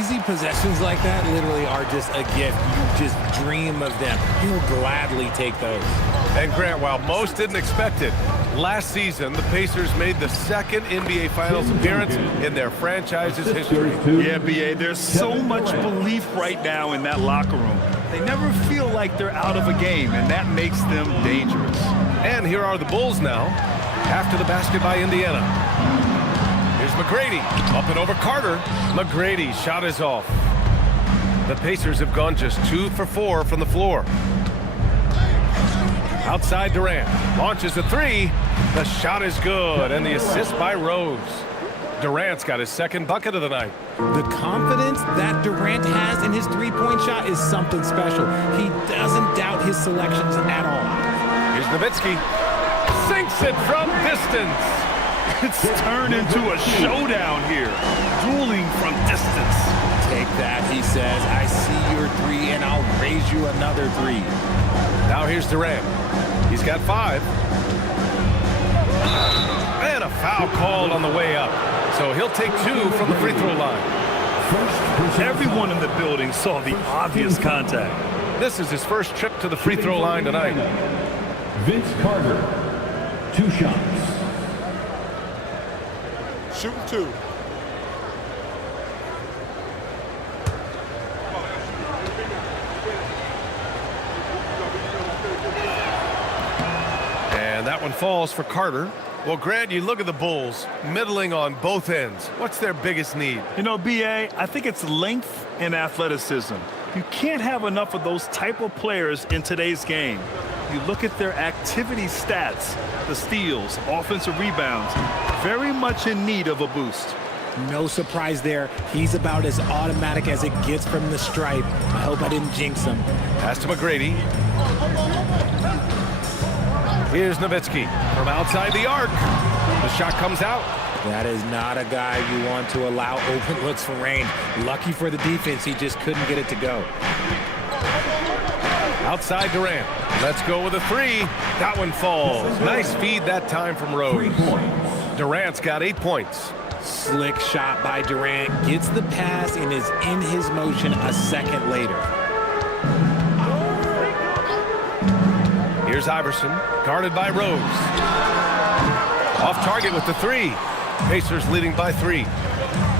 Easy possessions like that literally are just a gift. You just dream of them. He'll gladly take those. And Grant, while most didn't expect it, last season the Pacers made the second NBA Finals appearance in their franchise's history. Yeah, B.A., there's so much belief right now in that locker room. They never feel like they're out of a game, and that makes them dangerous. And here are the Bulls now, after the basket by Indiana. Here's McGrady, up and over Carter. McGrady's shot is off. The Pacers have gone just 2 for 4 from the floor. Outside Durant, launches a three. The shot is good, and the assist by Rose. Durant's got his second bucket of the night. The confidence that Durant has in his three-point shot is something special. He doesn't doubt his selections at all. Here's Nowitzki. Sinks it from distance. It's turned into a showdown here. Dueling from distance. Take that, he says. I see your three, and I'll raise you another three. Now here's Durant. He's got 5. And a foul called on the way up. So he'll take 2 from the free throw line. Everyone in the building saw the obvious contact. This is his first trip to the free throw line tonight. Vince Carter, 2 shots. Shooting 2. And that one falls for Carter. Well, Grant, you look at the Bulls, middling on both ends. What's their biggest need? You know, B.A., I think it's length and athleticism. You can't have enough of those type of players in today's game. You look at their activity stats, the steals, offensive rebounds, very much in need of a boost. No surprise there. He's about as automatic as it gets from the stripe. I hope I didn't jinx him. Pass to McGrady. Here's Nowitzki from outside the arc. The shot comes out. That is not a guy you want to allow open looks for rain. Lucky for the defense, he just couldn't get it to go. Outside Durant. Let's go with a 3. That one falls. Nice feed that time from Rose. Durant's got 8 points. Slick shot by Durant. Gets the pass and is in his motion a second later. Here's Iverson, guarded by Rose. Off target with the 3. Pacers leading by 3.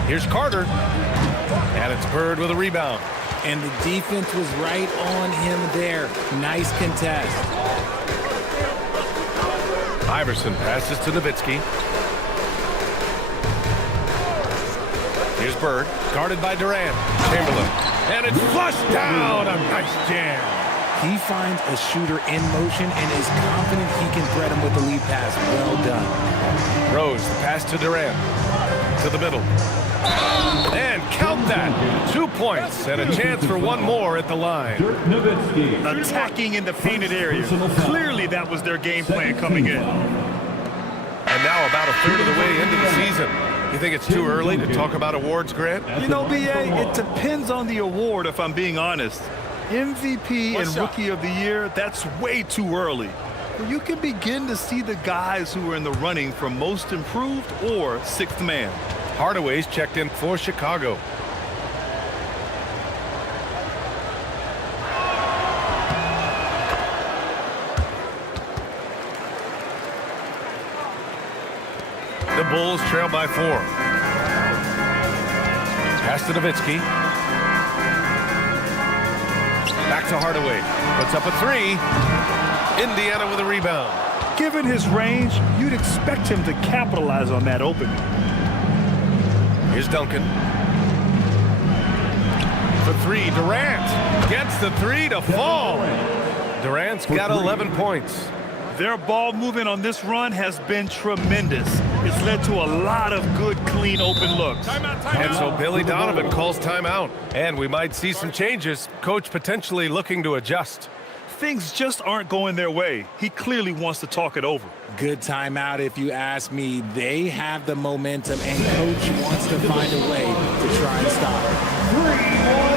Here's Carter. And it's Bird with a rebound. And the defense was right on him there. Nice contest. Iverson passes to Nowitzki. Here's Bird, guarded by Durant. Chamberlain. And it's flushed down. A nice jam. He finds a shooter in motion and is confident he can thread him with the lead pass. Well done. Rose, the pass to Durant. To the middle. And count that. 2 points and a chance for one more at the line. Attacking in the painted area. Clearly that was their game plan coming in. And now about a third of the way into the season. You think it's too early to talk about awards, Grant? You know, B.A., it depends on the award, if I'm being honest. MVP and Rookie of the Year, that's way too early. But you can begin to see the guys who are in the running for Most Improved or Sixth Man. Hardaway's checked in for Chicago. The Bulls trail by 4. Pass to Nowitzki. Back to Hardaway. Puts up a 3. Indiana with a rebound. Given his range, you'd expect him to capitalize on that opening. Here's Duncan. For 3, Durant gets the 3 to fall. Durant's got 11 points. Their ball movement on this run has been tremendous. It's led to a lot of good, clean, open looks. And so Billy Donovan calls timeout. And we might see some changes. Coach potentially looking to adjust. Things just aren't going their way. He clearly wants to talk it over. Good timeout, if you ask me. They have the momentum, and coach wants to find a way to try and stop it. 3-1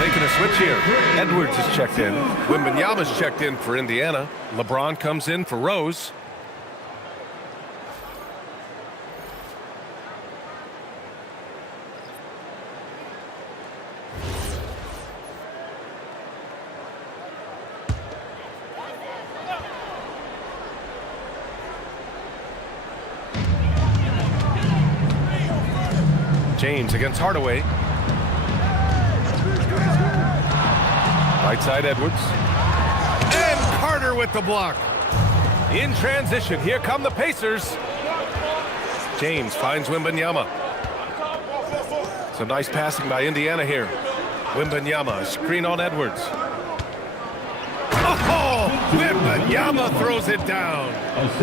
Making a switch here. Edwards is checked in. Wembanyama's checked in for Indiana. LeBron comes in for Rose. James against Hardaway. Right side Edwards. And Carter with the block. In transition, here come the Pacers. James finds Wembanyama. Some nice passing by Indiana here. Wembanyama, screen on Edwards. Oh, Wembanyama throws it down.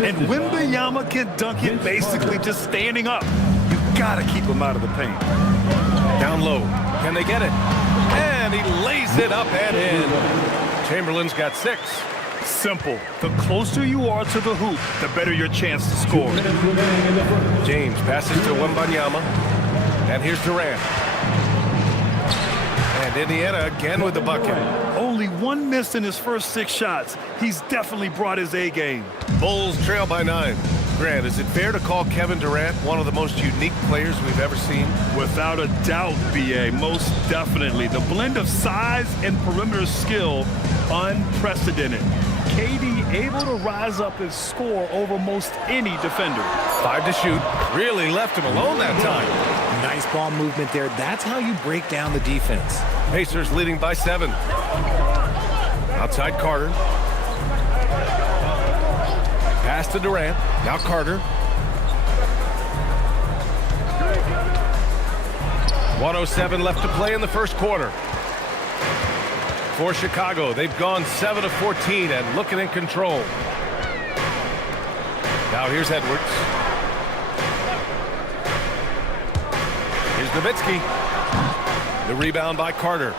And Wembanyama can dunk it basically just standing up. You gotta keep him out of the paint. Down low, can they get it? And he lays it up and in. Chamberlain's got 6. Simple. The closer you are to the hoop, the better your chance to score. James passes to Wembanyama. And here's Durant. And Indiana again with the bucket. Only one miss in his first 6 shots. He's definitely brought his A game. Bulls trail by 9. Grant, is it fair to call Kevin Durant one of the most unique players we've ever seen? Without a doubt, B.A., most definitely. The blend of size and perimeter skill, unprecedented. KD able to rise up and score over most any defender. 5 to shoot. Really left him alone that time. Nice ball movement there. That's how you break down the defense. Pacers leading by 7. Outside Carter. Pass to Durant. Now Carter. 1:07 left to play in the first quarter. For Chicago, they've gone 7 of 14 and looking in control. Now here's Edwards. Here's Nowitzki. The rebound by Carter.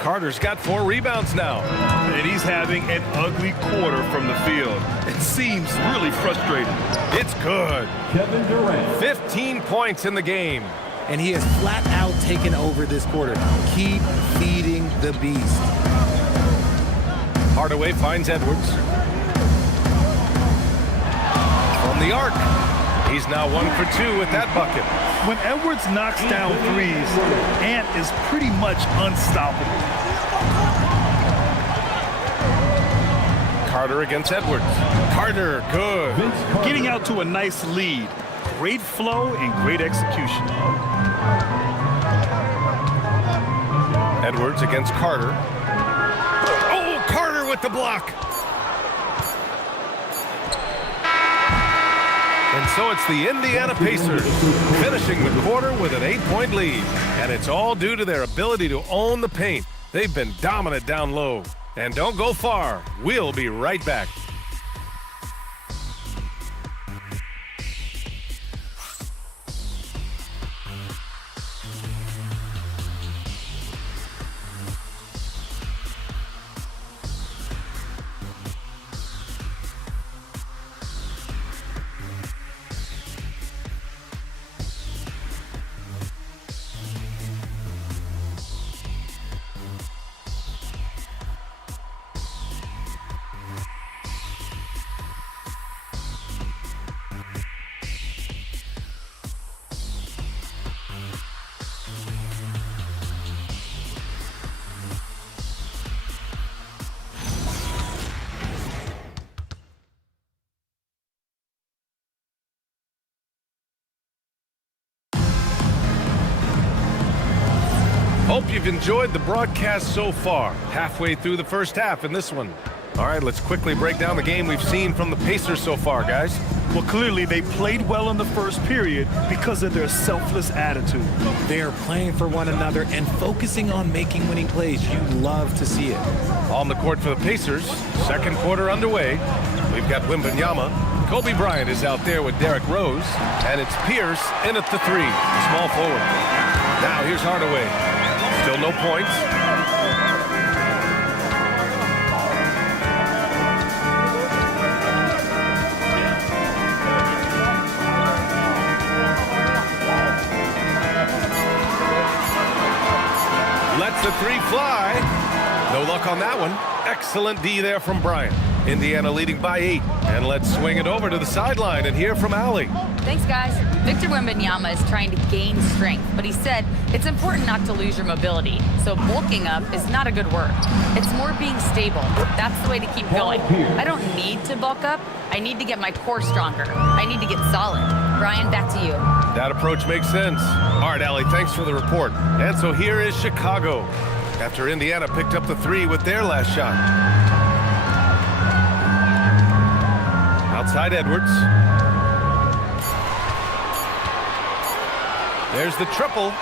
Carter's got 4 rebounds now. And he's having an ugly quarter from the field. It seems really frustrating. It's good. Kevin Durant. 15 points in the game. And he has flat out taken over this quarter. Keep feeding the beast. Hardaway finds Edwards. From the arc. He's now 1 for 2 with that bucket. When Edwards knocks down threes, Ant is pretty much unstoppable. Carter against Edwards. Carter, good. Getting out to a nice lead. Great flow and great execution. Edwards against Carter. Oh, Carter with the block. And so it's the Indiana Pacers finishing the quarter with an 8-point lead. And it's all due to their ability to own the paint. They've been dominant down low. And don't go far. We'll be right back. Hope you've enjoyed the broadcast so far. Halfway through the first half in this one. All right, let's quickly break down the game we've seen from the Pacers so far, guys. Well, clearly they played well in the first period because of their selfless attitude. They are playing for one another and focusing on making winning plays. You love to see it. On the court for the Pacers, second quarter underway. We've got Wembanyama. Kobe Bryant is out there with Derrick Rose. And it's Pierce in at the three, the small forward. Now here's Hardaway. Still no points. Lets the three fly. No luck on that one. Excellent D there from Bryant. Indiana leading by 8. And let's swing it over to the sideline and hear from Allie. Thanks, guys. Victor Wembanyama is trying to gain strength, but he said it's important not to lose your mobility. So bulking up is not a good word. It's more being stable. That's the way to keep going. I don't need to bulk up. I need to get my core stronger. I need to get solid. Brian, back to you. That approach makes sense. All right, Allie, thanks for the report. And so here is Chicago after Indiana picked up the 3 with their last shot. Outside Edwards. There's the triple.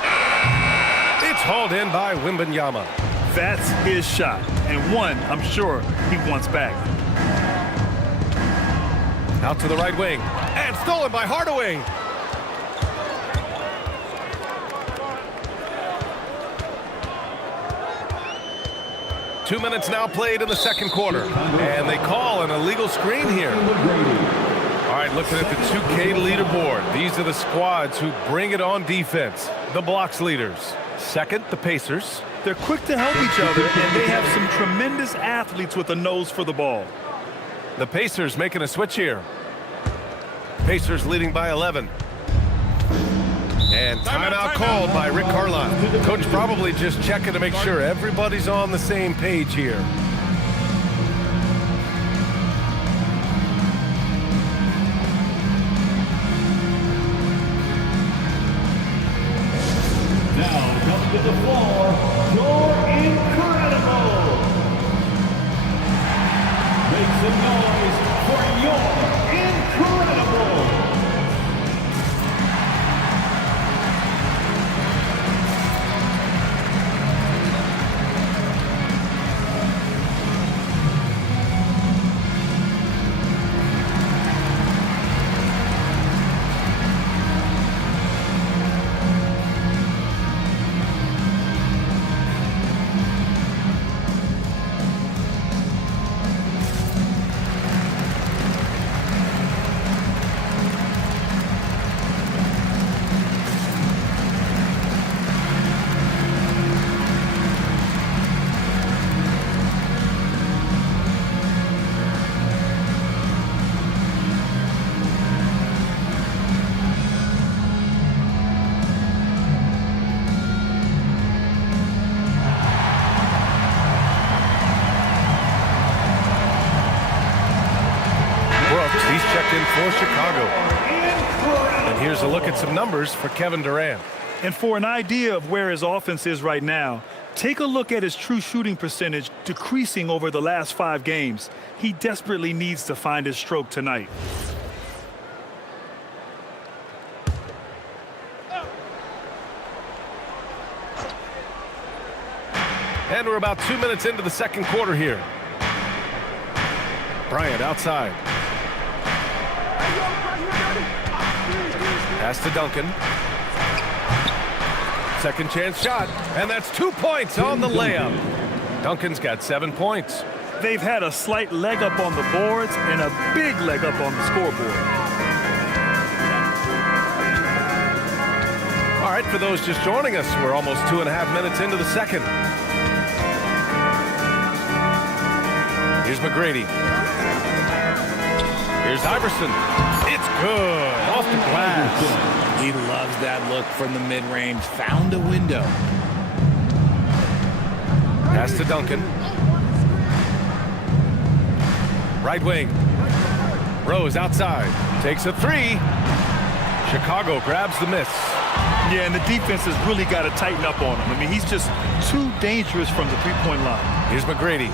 It's hauled in by Wembanyama. That's his shot, and one I'm sure he wants back. Out to the right wing, and stolen by Hardaway. Two minutes now played in the second quarter, and they call an illegal screen here. All right, looking at the 2K leaderboard, these are the squads who bring it on defense. The blocks leaders. Second, the Pacers. They're quick to help each other, and they have some tremendous athletes with a nose for the ball. The Pacers making a switch here. Pacers leading by 11. And timeout called by Rick Carlisle. Coach probably just checking to make sure everybody's on the same page here. Now comes to the floor, you're incredible. Make some noise for your incredible. He's checked in for Chicago. And here's a look at some numbers for Kevin Durant. And for an idea of where his offense is right now, take a look at his true shooting percentage decreasing over the last 5 games. He desperately needs to find his stroke tonight. And we're about 2 minutes into the second quarter here. Bryant outside. Pass to Duncan. Second chance shot, and that's 2 points on the layup. Duncan's got 7 points. They've had a slight leg up on the boards and a big leg up on the scoreboard. All right, for those just joining us, we're almost 2.5 minutes into the second. Here's McGrady. Here's Iverson. It's good. Off the glass. He loves that look from the mid-range. Found a window. Pass to Duncan. Right wing. Rose outside. Takes a 3. Chicago grabs the miss. Yeah, and the defense has really got to tighten up on him. I mean, he's just too dangerous from the three-point line. Here's McGrady.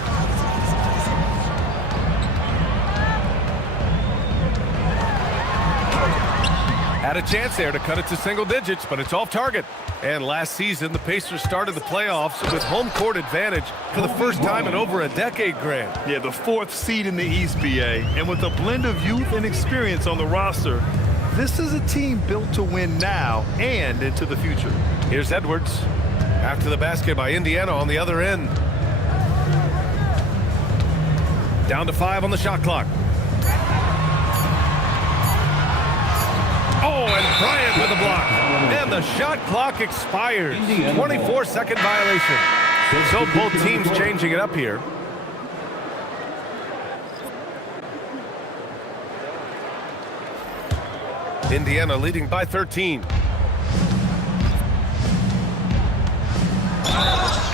Had a chance there to cut it to single digits, but it's off target. And last season, the Pacers started the playoffs with home court advantage for the first time in over a decade, Grant. Yeah, the 4th seed in the East, BA. And with a blend of youth and experience on the roster, this is a team built to win now and into the future. Here's Edwards. After the basket by Indiana on the other end. Down to 5 on the shot clock. Oh, and Bryant with the block. And the shot clock expires. 24-second violation. So both teams changing it up here. Indiana leading by 13.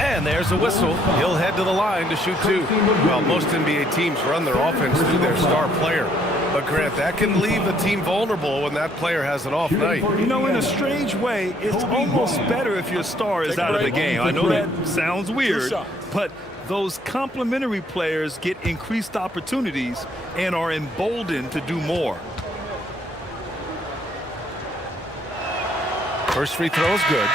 And there's a whistle. He'll head to the line to shoot 2. Well, most NBA teams run their offense through their star player. But, Grant, that can leave the team vulnerable when that player has an off night. You know, in a strange way, it's almost better if your star is out of the game. I know that sounds weird, but those complementary players get increased opportunities and are emboldened to do more. First free throw is good.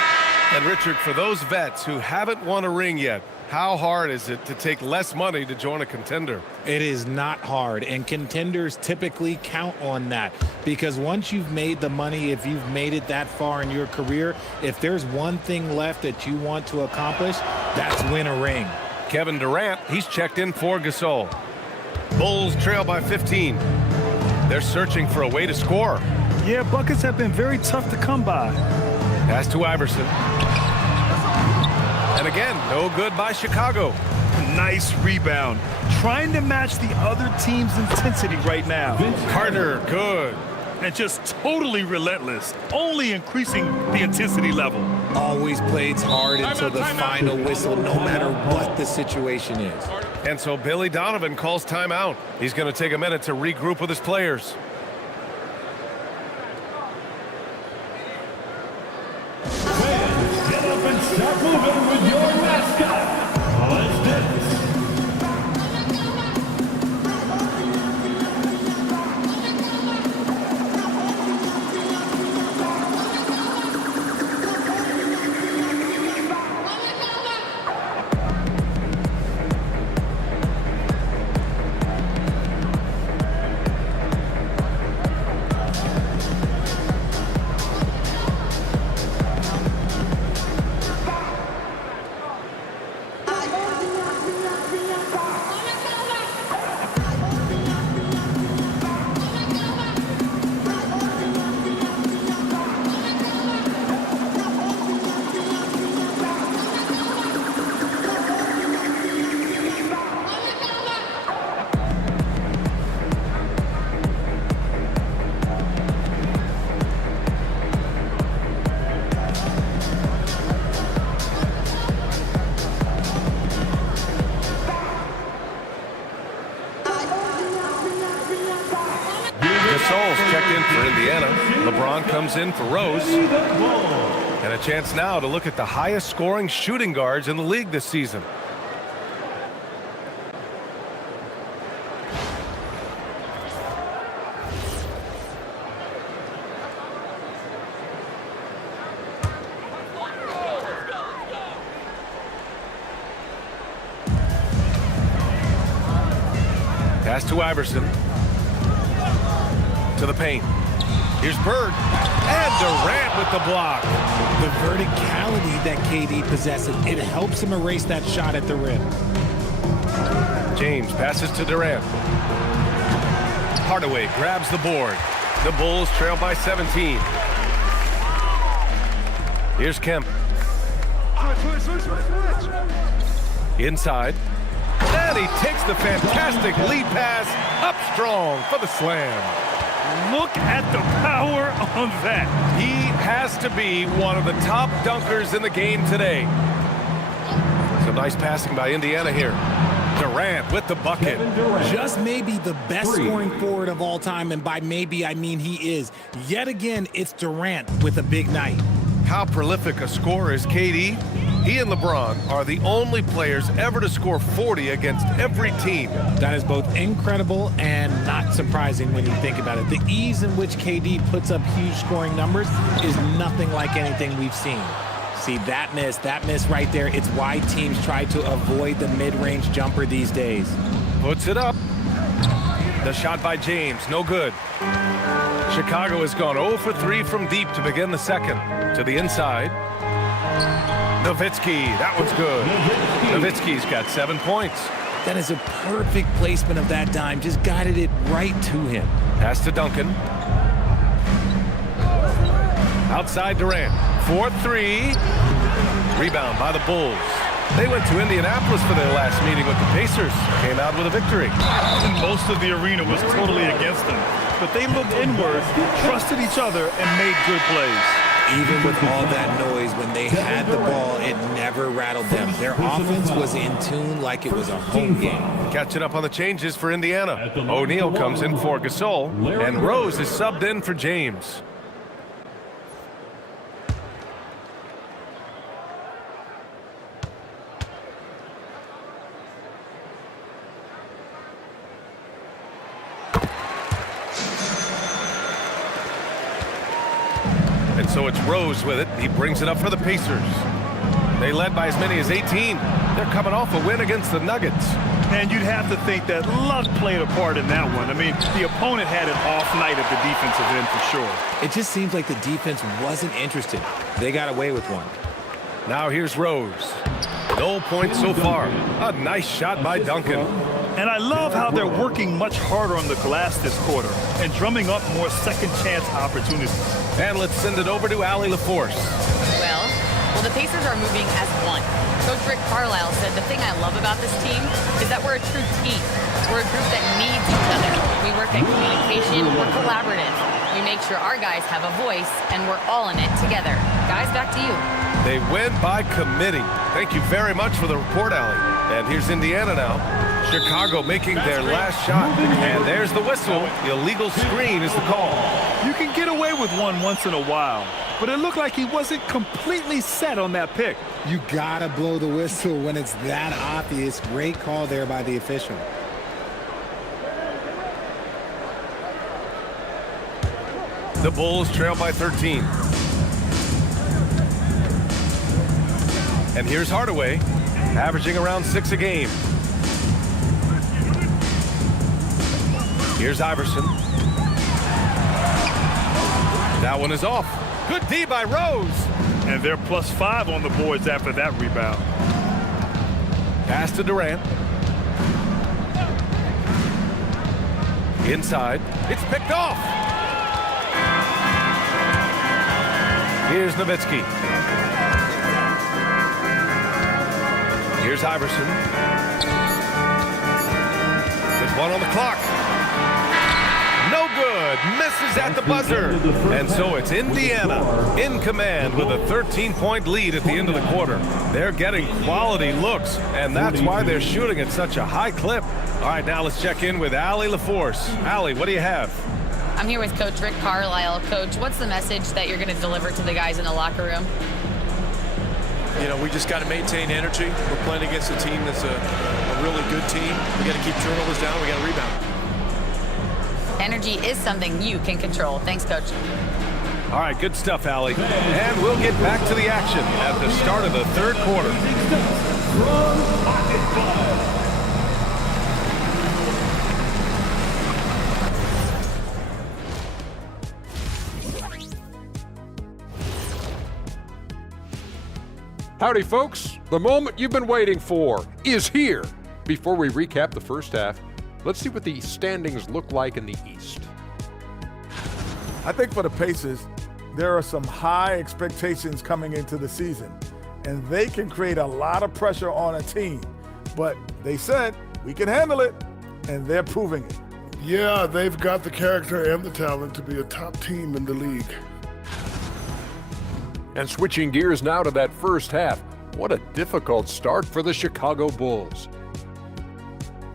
And, Richard, for those vets who haven't won a ring yet, how hard is it to take less money to join a contender? It is not hard, and contenders typically count on that because once you've made the money, if you've made it that far in your career, if there's one thing left that you want to accomplish, that's win a ring. Kevin Durant, he's checked in for Gasol. Bulls trail by 15. They're searching for a way to score. Yeah, buckets have been very tough to come by. Pass to Iverson. And again, no good by Chicago. Nice rebound. Trying to match the other team's intensity right now. Carter, good. And just totally relentless, only increasing the intensity level. Always plays hard until the final whistle, no matter what the situation is. And so Billy Donovan calls timeout. He's going to take a minute to regroup with his players. Get up and start moving with your mascot. Let's dance. Gasol's checked in for Indiana. LeBron comes in for Rose. And a chance now to look at the highest scoring shooting guards in the league this season. Pass to Iverson. To the paint. Here's Bird. And Durant with the block. The verticality that KD possesses, it helps him erase that shot at the rim. James passes to Durant. Hardaway grabs the board. The Bulls trail by 17. Here's Kemp. Inside. And he takes the fantastic lead pass up strong for the slam. Look at the power on that. He has to be one of the top dunkers in the game today. Some nice passing by Indiana here. Durant with the bucket. Just maybe the best scoring forward of all time, and by maybe I mean he is. Yet again, it's Durant with a big night. How prolific a scorer is KD? He and LeBron are the only players ever to score 40 against every team. That is both incredible and not surprising when you think about it. The ease in which KD puts up huge scoring numbers is nothing like anything we've seen. See, that miss right there, it's why teams try to avoid the mid-range jumper these days. Puts it up. The shot by James, no good. Chicago has gone 0 for 3 from deep to begin the second. To the inside. Nowitzki, that one's good. Nowitzki's got 7 points. That is a perfect placement of that dime. Just guided it right to him. Pass to Duncan. Outside Durant. 4-3. Rebound by the Bulls. They went to Indianapolis for their last meeting with the Pacers. Came out with a victory. And most of the arena was totally against them. But they looked inward, trusted each other, and made good plays. Even with all that noise, when they had the ball, it never rattled them. Their offense was in tune like it was a home game. Catching up on the changes for Indiana. O'Neal comes in for Gasol, and Rose is subbed in for James. So it's Rose with it. He brings it up for the Pacers. They led by as many as 18. They're coming off a win against the Nuggets. And you'd have to think that luck played a part in that one. I mean, the opponent had an off night at the defensive end for sure. It just seems like the defense wasn't interested. They got away with one. Now here's Rose. No points so far. A nice shot by Duncan. And I love how they're working much harder on the glass this quarter and drumming up more second chance opportunities. And let's send it over to Allie LaForce. Well, the Pacers are moving as one. Coach Rick Carlisle said the thing I love about this team is that we're a true team. We're a group that needs each other. We work at communication, we're collaborative. We make sure our guys have a voice, and we're all in it together. Guys, back to you. They win by committee. Thank you very much for the report, Allie. And here's Indiana now. Chicago making their last shot. And there's the whistle. Illegal screen is the call. You can get away with one once in a while, but it looked like he wasn't completely set on that pick. You gotta blow the whistle when it's that obvious. Great call there by the official. The Bulls trail by 13. And here's Hardaway, averaging around 6 a game. Here's Iverson. That one is off. Good D by Rose. And they're +5 on the boards after that rebound. Pass to Durant. Inside. It's picked off. Here's Nowitzki. Here's Iverson. With 1 on the clock. No good. Misses at the buzzer. And so it's Indiana in command with a 13-point lead at the end of the quarter. They're getting quality looks, and that's why they're shooting at such a high clip. All right, now let's check in with Allie LaForce. Allie, what do you have? I'm here with Coach Rick Carlisle. Coach, what's the message that you're going to deliver to the guys in the locker room? You know, we just got to maintain energy. We're playing against a team that's a really good team. We got to keep turnovers down. We got to rebound. Energy is something you can control. Thanks, Coach. All right, good stuff, Allie. And we'll get back to the action at the start of the third quarter. Howdy, folks. The moment you've been waiting for is here. Before we recap the first half, let's see what the standings look like in the East. I think for the Pacers, there are some high expectations coming into the season, and they can create a lot of pressure on a team. But they said, we can handle it, and they're proving it. Yeah, they've got the character and the talent to be a top team in the league. And switching gears now to that first half, what a difficult start for the Chicago Bulls.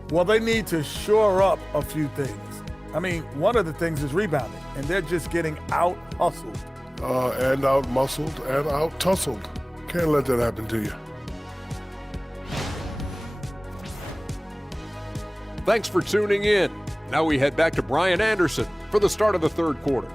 Well, they need to shore up a few things. I mean, one of the things is rebounding, and they're just getting out-hustled. and out-muscled and out-tussled. Can't let that happen to you. Thanks for tuning in. Now we head back to Brian Anderson for the start of the third quarter.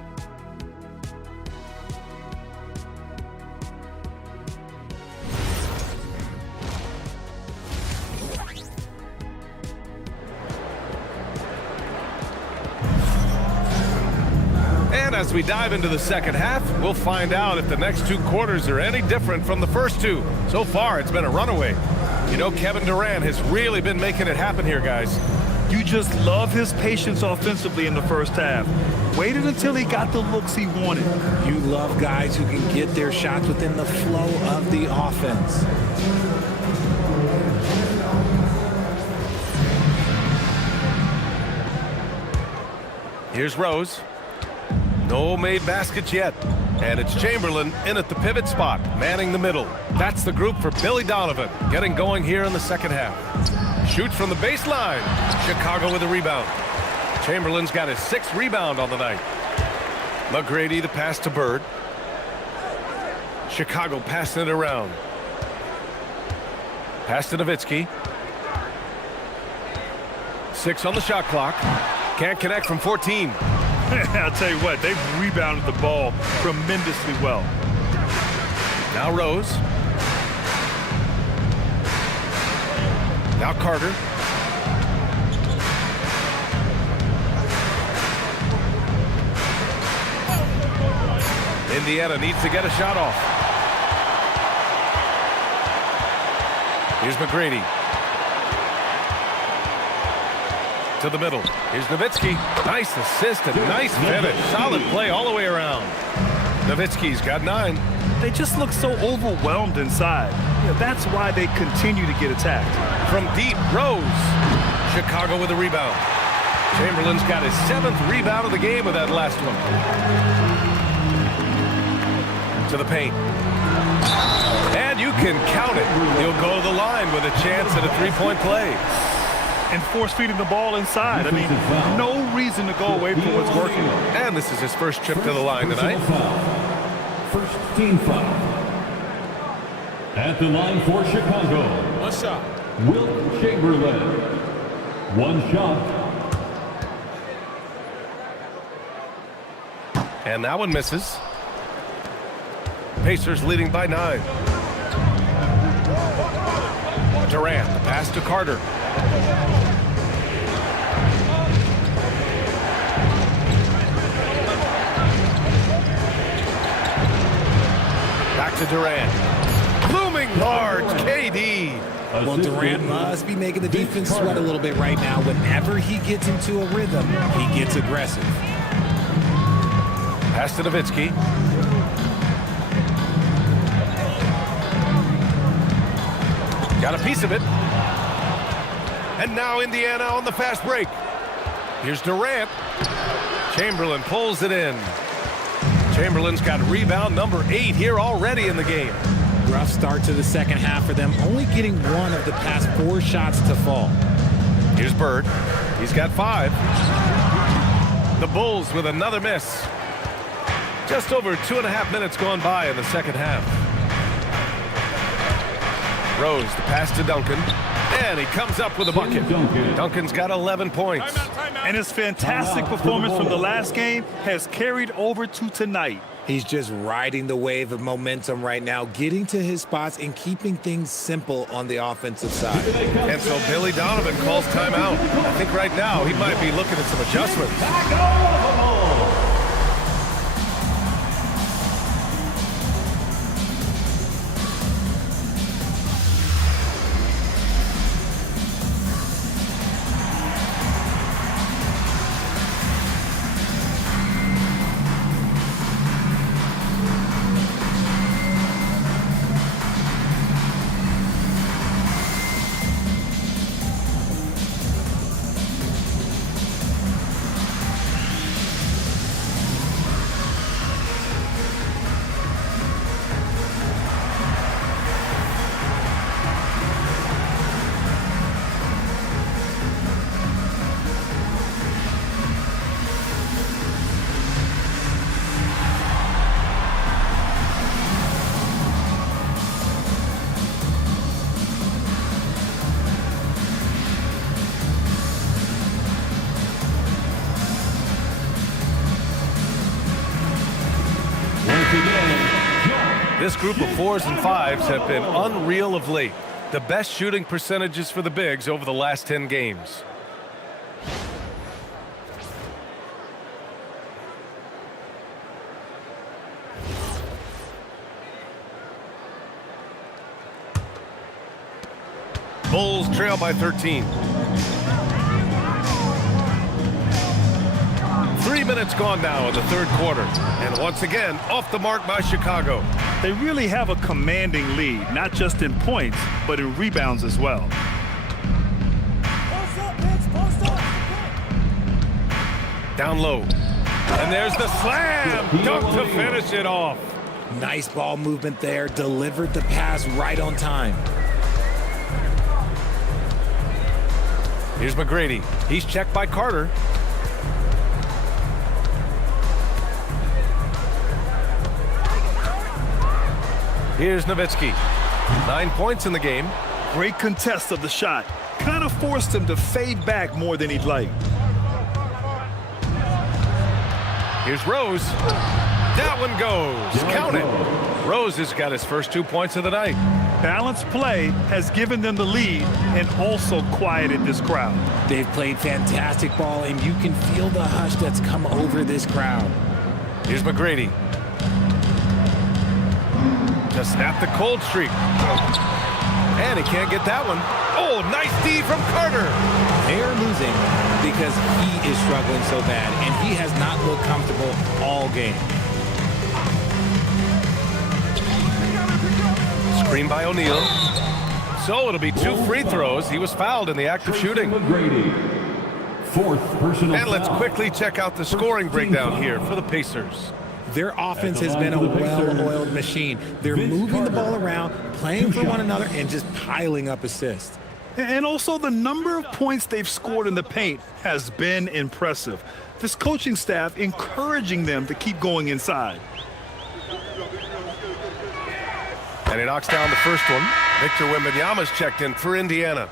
And as we dive into the second half, we'll find out if the next two quarters are any different from the first two. So far, it's been a runaway. You know, Kevin Durant has really been making it happen here, guys. You just love his patience offensively in the first half. Waited until he got the looks he wanted. You love guys who can get their shots within the flow of the offense. Here's Rose. No made baskets yet. And it's Chamberlain in at the pivot spot, manning the middle. That's the group for Billy Donovan, getting going here in the second half. Shoots from the baseline. Chicago with a rebound. Chamberlain's got his 6th rebound on the night. McGrady the pass to Bird. Chicago passing it around. Pass to Nowitzki. 6 on the shot clock. Can't connect from 14. I'll tell you what, they've rebounded the ball tremendously well. Now Rose. Now Carter. Indiana needs to get a shot off. Here's McGrady. To the middle. Here's Nowitzki. Nice assist and nice finish. Solid play all the way around. Nowitzki's got 9. They just look so overwhelmed inside. You know, that's why they continue to get attacked. From deep, Rose. Chicago with a rebound. Chamberlain's got his 7th rebound of the game with that last one. To the paint. And you can count it. He'll go to the line with a chance at a 3-point play. And force-feeding the ball inside. I mean, no reason to go away from what's working. And this is his first trip to the line tonight. First team foul. At the line for Chicago. One shot. Wilt Chamberlain. One shot. And that one misses. Pacers leading by 9. Durant, the pass to Carter. Back to Durant. Looming large, KD. Well, Durant must be making the defense sweat a little bit right now. Whenever he gets into a rhythm, he gets aggressive. Pass to Nowitzki. Got a piece of it. And now Indiana on the fast break. Here's Durant. Chamberlain pulls it in. Chamberlain's got rebound number 8 here already in the game. Rough start to the second half for them, only getting 1 of the past 4 shots to fall. Here's Bird. He's got 5. The Bulls with another miss. Just over 2.5 minutes gone by in the second half. Rose, the pass to Duncan. And he comes up with a bucket. Duncan's got 11 points. And his fantastic performance from the last game has carried over to tonight. He's just riding the wave of momentum right now, getting to his spots and keeping things simple on the offensive side. And so Billy Donovan calls timeout. I think right now he might be looking at some adjustments. This group of 4s and 5s have been unreal of late. The best shooting percentages for the bigs over the last 10 games. Bulls trail by 13. 3 minutes gone now in the third quarter. And once again, off the mark by Chicago. They really have a commanding lead, not just in points, but in rebounds as well. Down low. And there's the slam dunk to finish it off. Nice ball movement there. Delivered the pass right on time. Here's McGrady. He's checked by Carter. Here's Nowitzki. 9 points in the game. Great contest of the shot. Kind of forced him to fade back more than he'd like. Here's Rose. That one goes. Count it. Rose has got his first 2 points of the night. Balanced play has given them the lead and also quieted this crowd. They've played fantastic ball, and you can feel the hush that's come over this crowd. Here's McGrady. To snap the cold streak. And he can't get that one. Oh, nice D from Carter. They are losing because he is struggling so bad, and he has not looked comfortable all game. Screen by O'Neal. So it'll be 2 free throws. He was fouled in the act of shooting. Fourth personal And let's foul. quickly check out the scoring breakdown here for the Pacers. Their offense has been a well-oiled machine. They're moving the ball around, playing for one another, and just piling up assists. And also the number of points they've scored in the paint has been impressive. This coaching staff encouraging them to keep going inside. And he knocks down the first one. Victor Wembanyama's checked in for Indiana.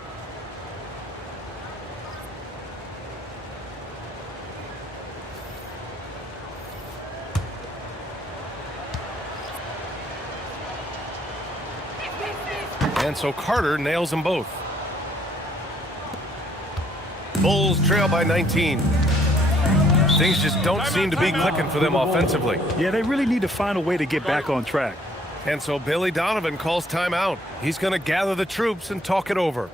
And so Carter nails them both. Bulls trail by 19. Things just don't seem to be clicking for them offensively. Yeah, they really need to find a way to get back on track. And so Billy Donovan calls timeout. He's going to gather the troops and talk it over.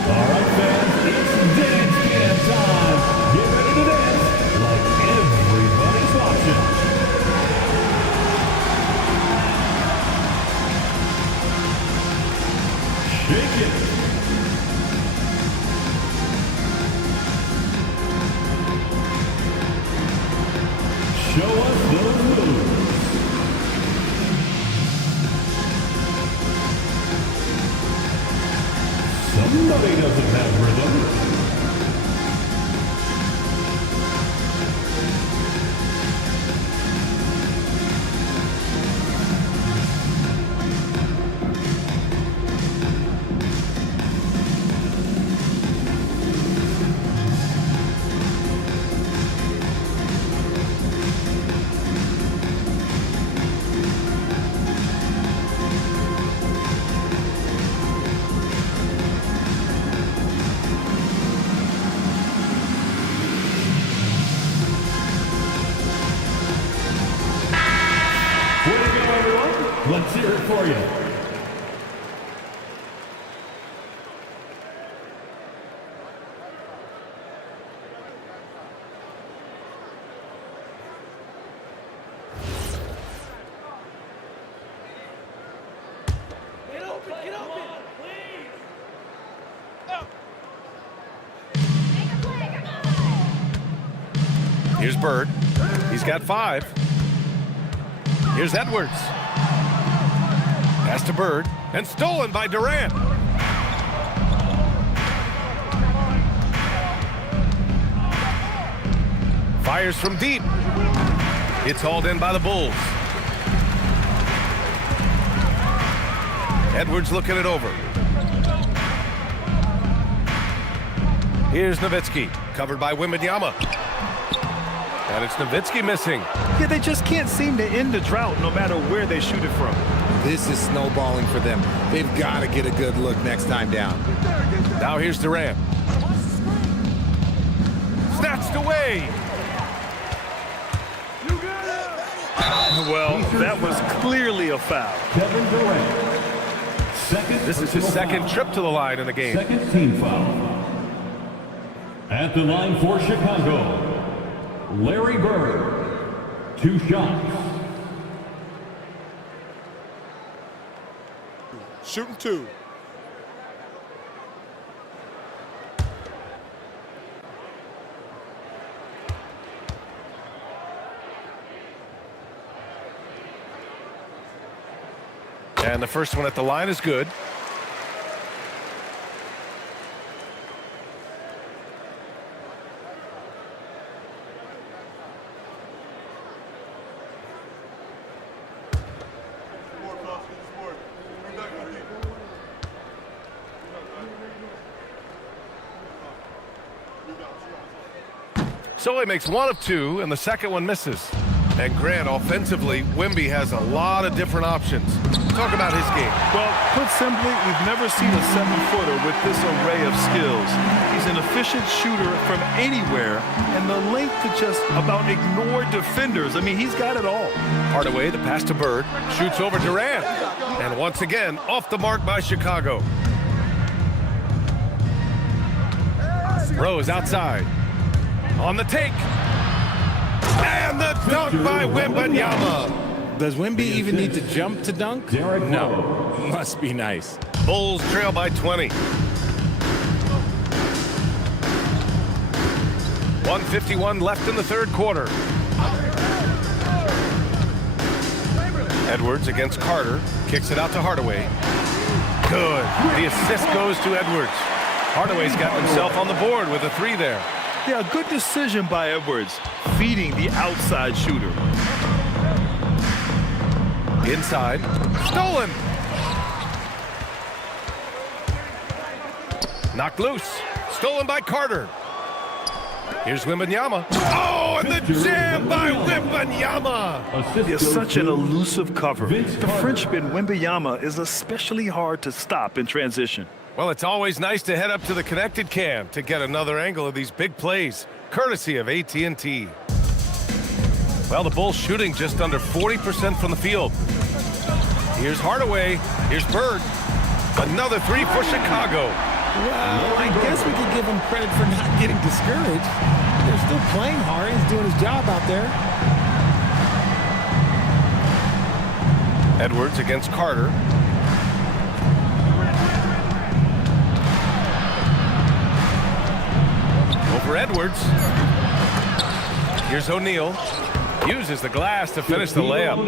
All right, fans, it's dance time. Get ready to dance like everybody's watching. Shake it. Show us those moves. Somebody doesn't have rhythm. Let's hear it for you. Get open, please. Here's Bird. He's got 5. Here's Edwards. Pass to Bird, and stolen by Durant. Fires from deep. It's hauled in by the Bulls. Edwards looking it over. Here's Nowitzki, covered by Wembanyama. And it's Nowitzki missing. Yeah, they just can't seem to end the drought no matter where they shoot it from. This is snowballing for them. They've got to get a good look next time down. Now here's Durant. Snatched away. Well, that was clearly a foul. Kevin Durant. This is his second trip to the line in the game. Second team foul. At the line for Chicago, Larry Bird. 2 shots. Shooting 2. And the first one at the line is good. So he makes 1 of 2, and the second one misses. And Grant, offensively, Wemby has a lot of different options. Talk about his game. Well, put simply, we've never seen a 7-footer with this array of skills. He's an efficient shooter from anywhere, and the length to just about ignore defenders. I mean, he's got it all. Hardaway, the pass to Bird, shoots over Durant. And once again, off the mark by Chicago. Rose outside. On the take. And the dunk by Wembanyama. Does Wemby even need to jump to dunk? No. Must be nice. Bulls trail by 20. 1:51 left in the third quarter. Edwards against Carter. Kicks it out to Hardaway. Good. The assist goes to Edwards. Hardaway's got himself on the board with a 3 there. Yeah, good decision by Edwards, feeding the outside shooter. Inside. Stolen. Knocked loose. Stolen by Carter. Here's Wembanyama. Oh, and the jam by Wembanyama. It's such an elusive cover. The Frenchman Wembanyama is especially hard to stop in transition. Well, it's always nice to head up to the connected cam to get another angle of these big plays, courtesy of AT&T. Well, the Bulls shooting just under 40% from the field. Here's Hardaway. Here's Bird. Another 3 for Chicago. Well, I guess we could give him credit for not getting discouraged. They're still playing hard. He's doing his job out there. Edwards against Carter. Over Edwards. Here's O'Neal. Uses the glass to finish the layup.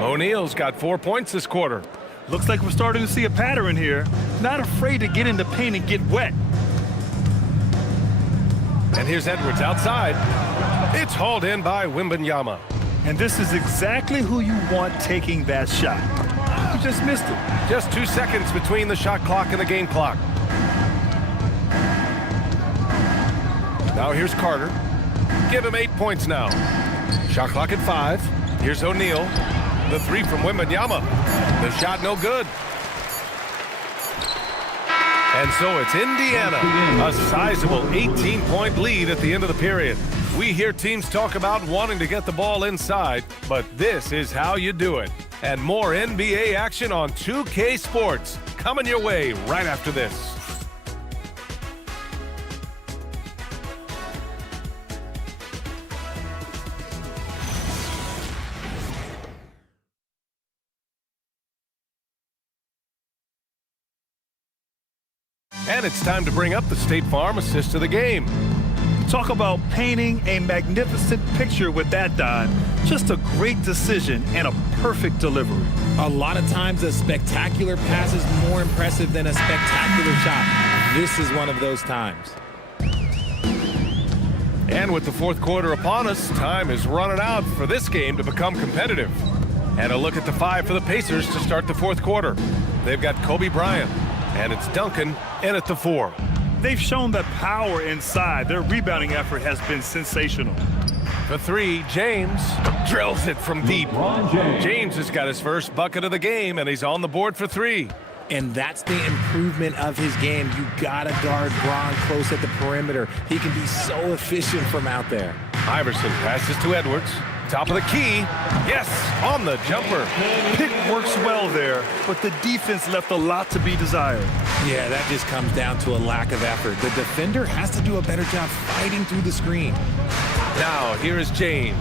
O'Neal's got 4 points this quarter. Looks like we're starting to see a pattern here. Not afraid to get in the paint and get wet. And here's Edwards outside. It's hauled in by Wembanyama. And this is exactly who you want taking that shot. You just missed it. Just 2 seconds between the shot clock and the game clock. Now here's Carter. Give him 8 points now. Shot clock at 5. Here's O'Neal. The 3 from Wembanyama. The shot no good. And so it's Indiana. A sizable 18-point lead at the end of the period. We hear teams talk about wanting to get the ball inside, but this is how you do it. And more NBA action on 2K Sports coming your way right after this. And it's time to bring up the State Farm assist of the game. Talk about painting a magnificent picture with that dive. Just a great decision and a perfect delivery. A lot of times a spectacular pass is more impressive than a spectacular shot. This is one of those times. And with the fourth quarter upon us, time is running out for this game to become competitive. And a look at the 5 for the Pacers to start the fourth quarter. They've got Kobe Bryant, and it's Duncan in at the 4. They've shown that power inside. Their rebounding effort has been sensational. For three, James drills it from deep. James has got his first bucket of the game, and he's on the board for three. And that's the improvement of his game. You gotta guard Braun close at the perimeter. He can be so efficient from out there. Iverson passes to Edwards. Top of the key. Yes, on the jumper. Pick works well there, but the defense left a lot to be desired. Yeah, that just comes down to a lack of effort. The defender has to do a better job fighting through the screen. Now, here is James.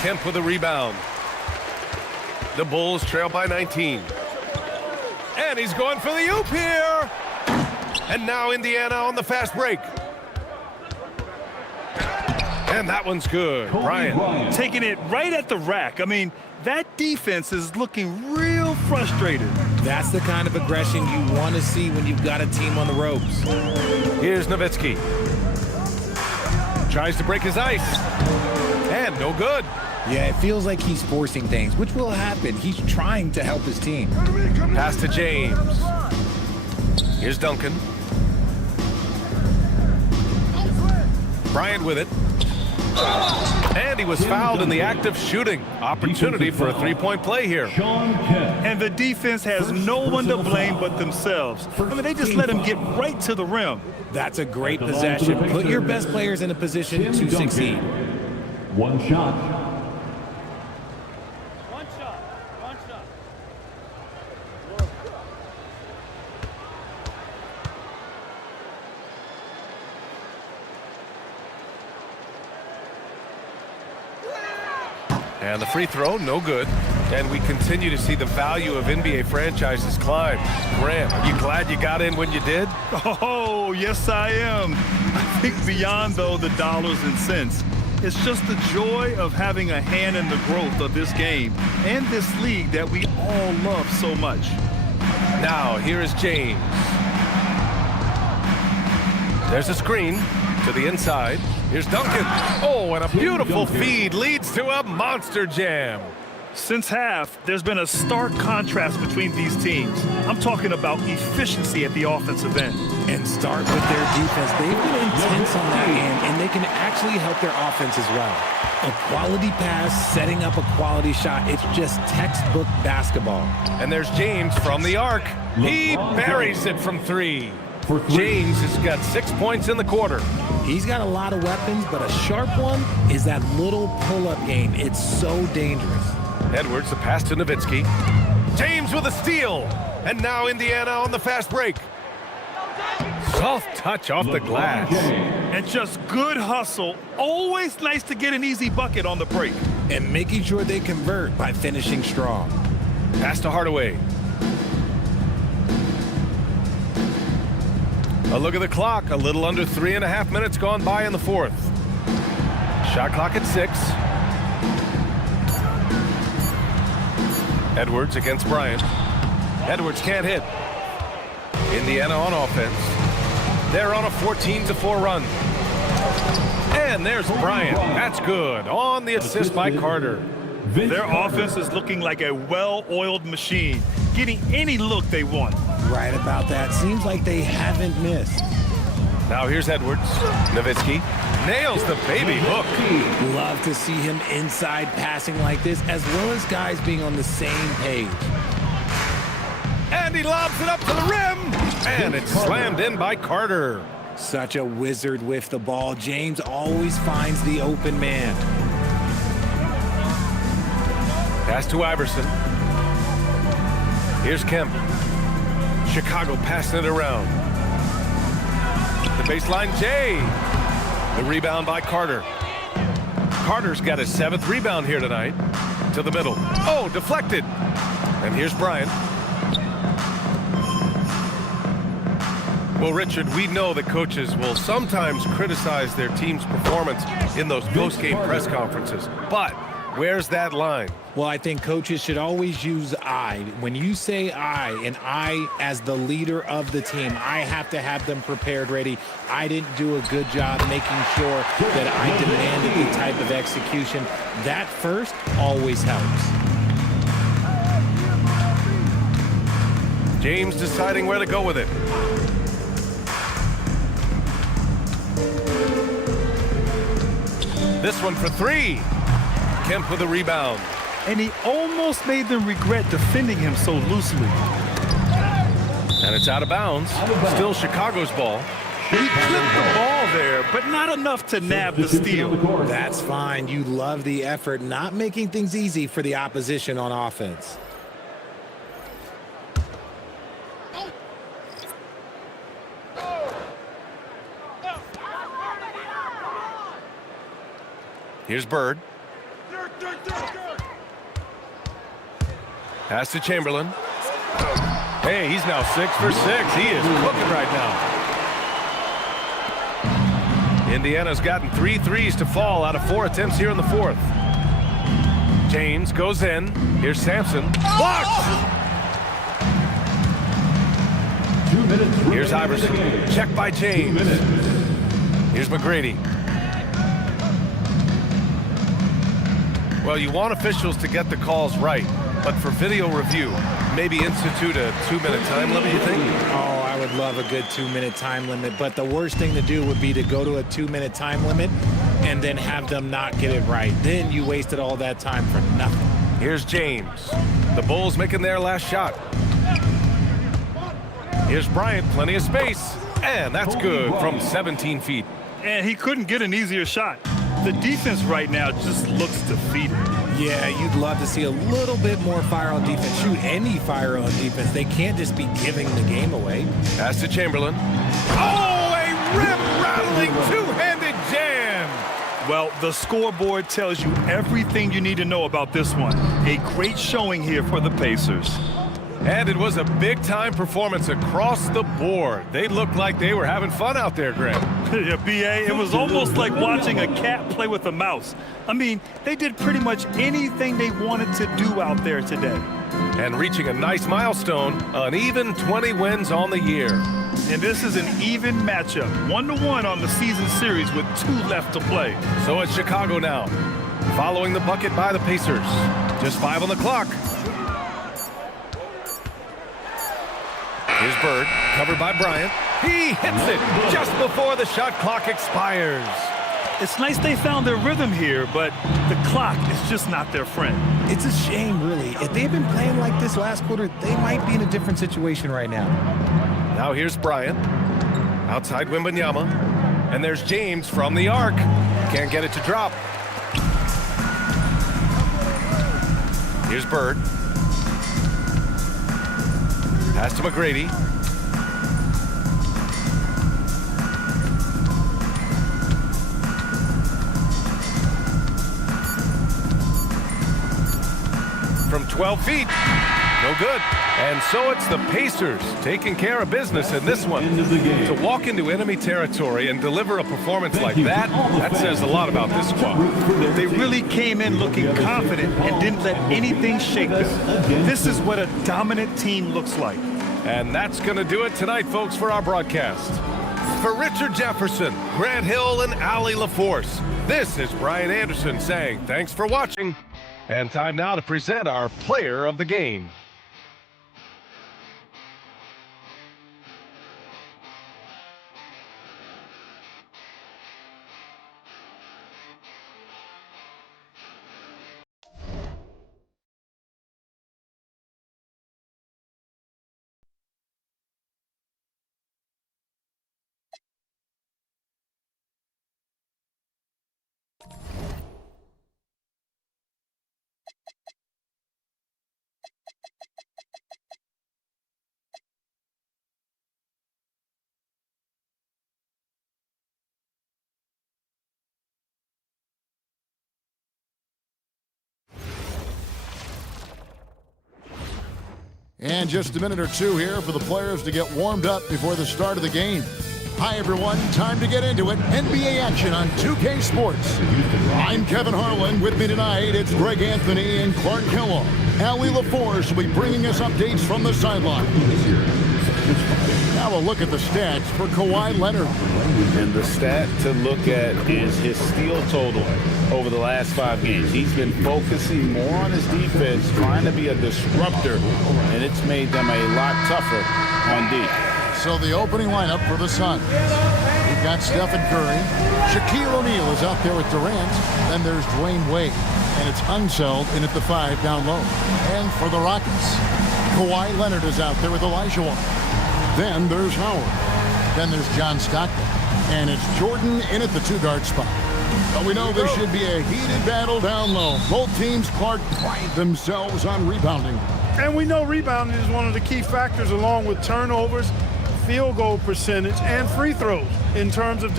Kemp with a rebound. The Bulls trail by 19. And he's going for the oop here. And now Indiana on the fast break. And that one's good. Bryant. Taking it right at the rack. I mean, that defense is looking real frustrated. That's the kind of aggression you want to see when you've got a team on the ropes. Here's Nowitzki. Tries to break his ice. And no good. Yeah, it feels like he's forcing things, which will happen. He's trying to help his team. Pass to James. Here's Duncan. Bryant with it. And he was fouled in the act of shooting. Opportunity for a three-point play here. And the defense has no one to blame but themselves. I mean, they just let him get right to the rim. That's a great possession. Put your best players in a position to succeed. One shot. And the free throw, no good. And we continue to see the value of NBA franchises climb. Grant, are you glad you got in when you did? Oh, yes, I am. I think beyond, though, the dollars and cents, it's just the joy of having a hand in the growth of this game and this league that we all love so much. Now, here is James. There's a screen to the inside. Here's Duncan. Oh, and a beautiful feed leads to a monster jam. Since half, there's been a stark contrast between these teams. I'm talking about efficiency at the offensive end. And start with their defense. They've been intense on that end, and they can actually help their offense as well. A quality pass, setting up a quality shot. It's just textbook basketball. And there's James from the arc. He buries it from three. James has got 6 points in the quarter. He's got a lot of weapons, but a sharp one is that little pull-up game. It's so dangerous. Edwards, the pass to Nowitzki. James with a steal. And now Indiana on the fast break. Soft touch off the glass. And just good hustle. Always nice to get an easy bucket on the break. And making sure they convert by finishing strong. Pass to Hardaway. A look at the clock. A little under 3.5 minutes gone by in the fourth. Shot clock at 6. Edwards against Bryant. Edwards can't hit. Indiana on offense. They're on a 14-4 run. And there's Bryant. That's good. On the assist by Carter. Their offense is looking like a well-oiled machine, getting any look they want. Right about that. Seems like they haven't missed. Now here's Edwards. Nowitzki nails the baby hook. Love to see him inside passing like this, as well as guys being on the same page. And he lobs it up to the rim. And it's slammed in by Carter. Such a wizard with the ball. James always finds the open man. Pass to Iverson. Here's Kemp. Chicago passing it around. The baseline, Jay. The rebound by Carter. Carter's got his 7th rebound here tonight. To the middle. Oh, deflected. And here's Bryant. Well, Richard, we know that coaches will sometimes criticize their team's performance in those post-game press conferences. But Where's that line? Well, I think coaches should always use I. When you say I, and I as the leader of the team, I have to have them prepared ready. I didn't do a good job making sure that I demanded the type of execution. That first always helps. James deciding where to go with it. This one for three. Kemp with a rebound. And he almost made them regret defending him so loosely. And it's out of bounds. Still Chicago's ball. He clipped the ball there, but not enough to nab the steal. That's fine. You love the effort, not making things easy for the opposition on offense. Here's Bird. Pass to Chamberlain. Hey, he's now 6 for 6. He is cooking right now. Indiana's gotten 3 threes to fall out of 4 attempts here in the fourth. James goes in. Here's Sampson. Blocked! Here's Iverson. Check by James. Here's McGrady. Well, you want officials to get the calls right, but for video review, maybe institute a 2-minute time limit, you think? Oh, I would love a good 2-minute time limit, but the worst thing to do would be to go to a 2-minute time limit and then have them not get it right. Then you wasted all that time for nothing. Here's James. The Bulls making their last shot. Here's Bryant, plenty of space, and that's good from 17 feet. And he couldn't get an easier shot. The defense right now just looks defeated. Yeah, you'd love to see a little bit more fire on defense. Shoot, any fire on defense. They can't just be giving the game away. Pass to Chamberlain. Oh, a rim-rattling two-handed jam. Well, the scoreboard tells you everything you need to know about this one. A great showing here for the Pacers. And it was a big-time performance across the board. They looked like they were having fun out there, Greg. Yeah, B.A., it was almost like watching a cat play with a mouse. I mean, they did pretty much anything they wanted to do out there today. And reaching a nice milestone, an even 20 wins on the year. And this is an even matchup, 1-1 on the season series with 2 left to play. So it's Chicago now, following the bucket by the Pacers. Just 5 on the clock. Here's Bird, covered by Bryant. He hits it just before the shot clock expires. It's nice they found their rhythm here, but the clock is just not their friend. It's a shame, really. If they had been playing like this last quarter, they might be in a different situation right now. Now here's Bryant. Outside Wembanyama. And there's James from the arc. Can't get it to drop. Here's Bird. Pass to McGrady. From 12 feet. No good. And so it's the Pacers taking care of business in this one. To walk into enemy territory and deliver a performance like that, that says a lot about this squad. They really came in looking confident and didn't let anything shake them. This is what a dominant team looks like. And that's going to do it tonight, folks, for our broadcast. For Richard Jefferson, Grant Hill, and Allie LaForce, this is Brian Anderson saying thanks for watching. And time now to present our player of the game. And just a minute or two here for the players to get warmed up before the start of the game. Hi, everyone. Time to get into it. NBA action on 2K Sports. I'm Kevin Harlan. With me tonight, it's Greg Anthony and Clark Kellogg. Allie LaForce will be bringing us updates from the sideline. Now a look at the stats for Kawhi Leonard. And the stat to look at is his steal total over the last 5 games. He's been focusing more on his defense, trying to be a disruptor, and it's made them a lot tougher on D. So the opening lineup for the Suns. We've got Stephen Curry. Shaquille O'Neal is out there with Durant. Then there's Dwayne Wade. And it's Unseld in at the 5 down low. And for the Rockets, Kawhi Leonard is out there with Olajuwon. Then there's Howard. Then there's John Stockton. And it's Jordan in at the 2-guard spot. But we know this should be a heated battle down low. Both teams, Clark, pride themselves on rebounding. And we know rebounding is one of the key factors along with turnovers, field goal percentage, and free throws in terms of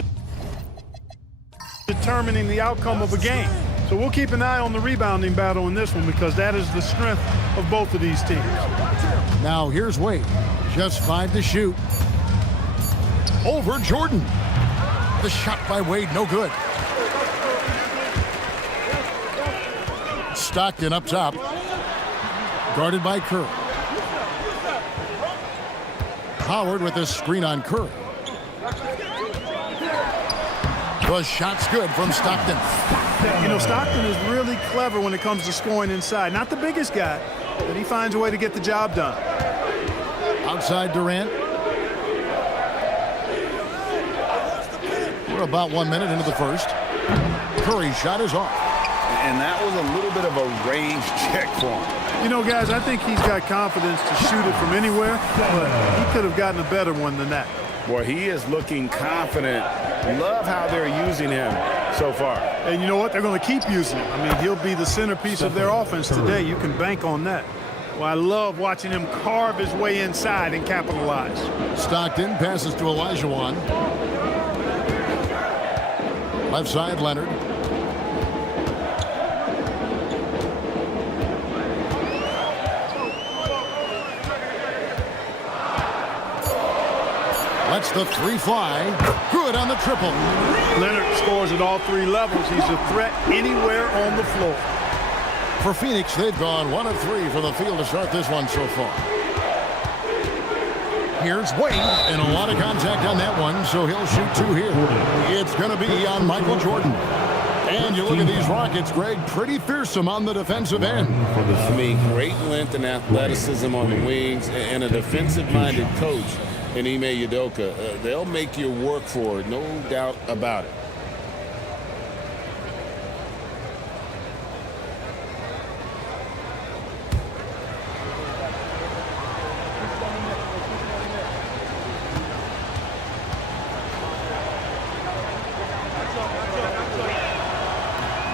determining the outcome of a game. So we'll keep an eye on the rebounding battle in this one because that is the strength of both of these teams. Now here's Wade. Just 5 to shoot. Over Jordan. The shot by Wade, no good. Stockton up top. Guarded by Curry. Howard with a screen on Curry. The shot's good from Stockton. You know, Stockton is really clever when it comes to scoring inside. Not the biggest guy, but he finds a way to get the job done. Outside Durant. We're about 1 minute into the first. Curry's shot is off. And that was a little bit of a range check for him. You know, guys, I think he's got confidence to shoot it from anywhere, but he could have gotten a better one than that. Boy, he is looking confident. Love how they're using him so far. And you know what? They're going to keep using him. I mean, he'll be the centerpiece of their offense today. You can bank on that. Well, I love watching him carve his way inside and capitalize. Stockton passes to Olajuwon. Left side, Leonard. Lets the 3 fly. Good on the triple. Leonard scores at all 3 levels. He's a threat anywhere on the floor. For Phoenix, they've gone 1 of 3 from the field to start this one so far. Here's Wade, and a lot of contact on that one, so he'll shoot 2 here. It's going to be on Michael Jordan. And you look at these Rockets, Greg, pretty fearsome on the defensive end. I mean, great length and athleticism on the wings, and a defensive-minded coach in Ime Udoka. They'll make you work for it, no doubt about it.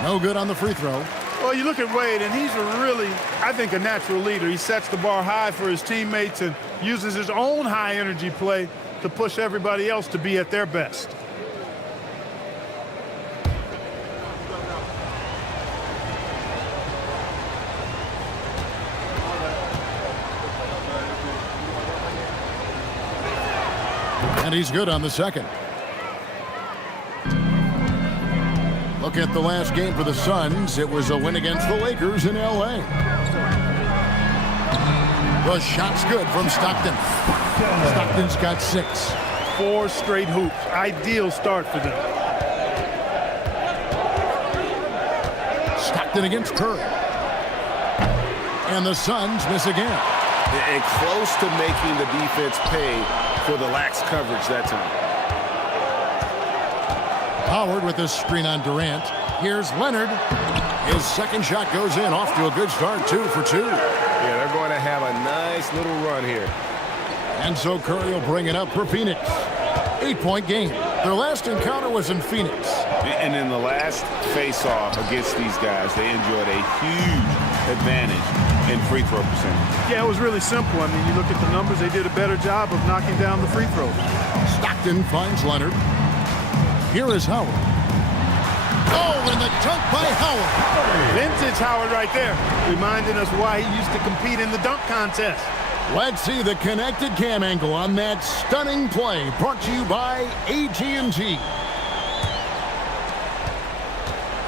No good on the free throw. Well, you look at Wade, and he's really, I think, a natural leader. He sets the bar high for his teammates and uses his own high-energy play to push everybody else to be at their best. And he's good on the second. Look at the last game for the Suns. It was a win against the Lakers in L.A. The shot's good from Stockton. Stockton's got 6. 4 straight hoops. Ideal start for them. Stockton against Curry. And the Suns miss again. And close to making the defense pay for the lax coverage that time. Howard with this screen on Durant. Here's Leonard. His second shot goes in, off to a good start, 2 for 2. Yeah, they're going to have a nice little run here. And so Curry will bring it up for Phoenix. 8-point game. Their last encounter was in Phoenix. And in the last face-off against these guys, they enjoyed a huge advantage in free throw percentage. Yeah, it was really simple. I mean, you look at the numbers, they did a better job of knocking down the free throws. Stockton finds Leonard. Here is Howard. Oh, and the dunk by Howard. Vintage Howard right there, reminding us why he used to compete in the dunk contest. Let's see the connected cam angle on that stunning play, brought to you by AT&T.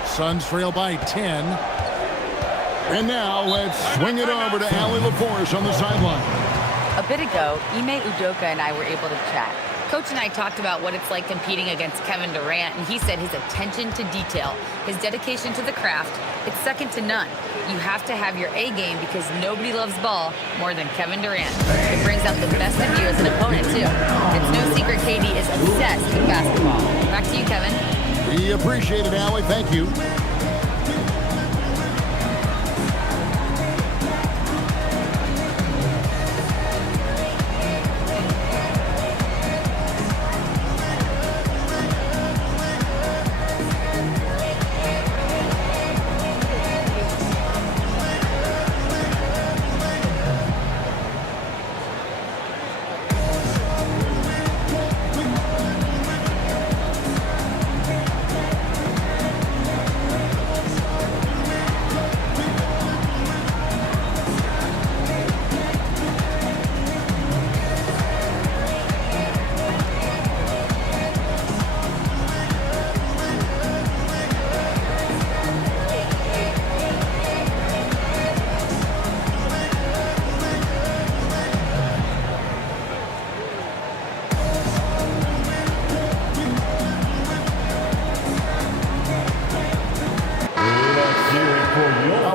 Suns trail by 10. And now let's swing it over to Allie LaForce on the sideline. A bit ago, Ime Udoka and I were able to chat. Coach and I talked about what it's like competing against Kevin Durant, and he said his attention to detail, his dedication to the craft, it's second to none. You have to have your A game because nobody loves ball more than Kevin Durant. It brings out the best of you as an opponent, too. It's no secret KD is obsessed with basketball. Back to you, Kevin. We appreciate it, Allie. Thank you.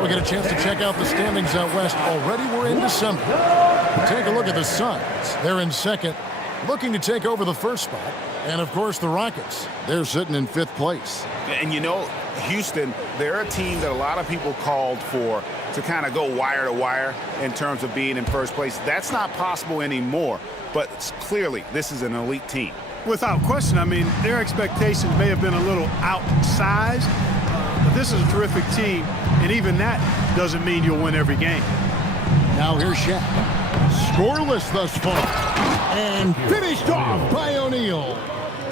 We get a chance to check out the standings out west. Already we're in December. Take a look at the Suns. They're in second, looking to take over the first spot. And, of course, the Rockets. They're sitting in fifth place. And, you know, Houston, they're a team that a lot of people called for to kind of go wire to wire in terms of being in first place. That's not possible anymore. But clearly, this is an elite team. Without question. I mean, their expectations may have been a little outsized. But this is a terrific team, and even that doesn't mean you'll win every game. Now here's Shaq. Scoreless thus far. And finished off by O'Neal.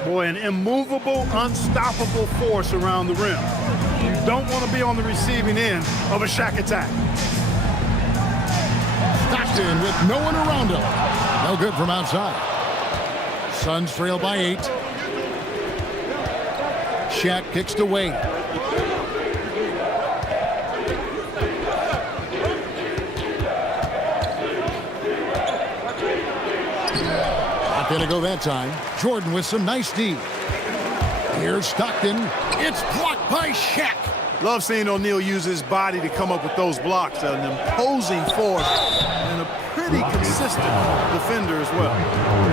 Boy, an immovable, unstoppable force around the rim. You don't want to be on the receiving end of a Shaq attack. Stockton with no one around him. No good from outside. Suns trail by 8. Shaq kicks to Wade. Not going to go that time. Jordan with some nice D. Here's Stockton. It's blocked by Shaq. Love seeing O'Neal use his body to come up with those blocks. An imposing force and a pretty consistent defender as well.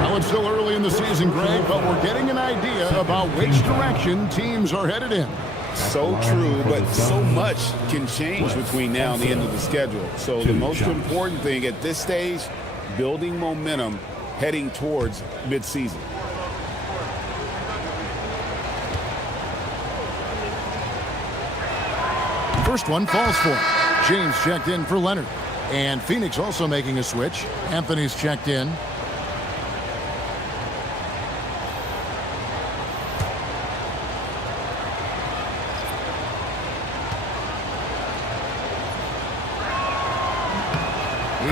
Well, it's still early in the season, Greg, but we're getting an idea about which direction teams are headed in. So true, but so much can change between now and the end of the schedule. So the most important thing at this stage, building momentum heading towards midseason. First one falls for him. James checked in for Leonard. And Phoenix also making a switch. Anthony's checked in.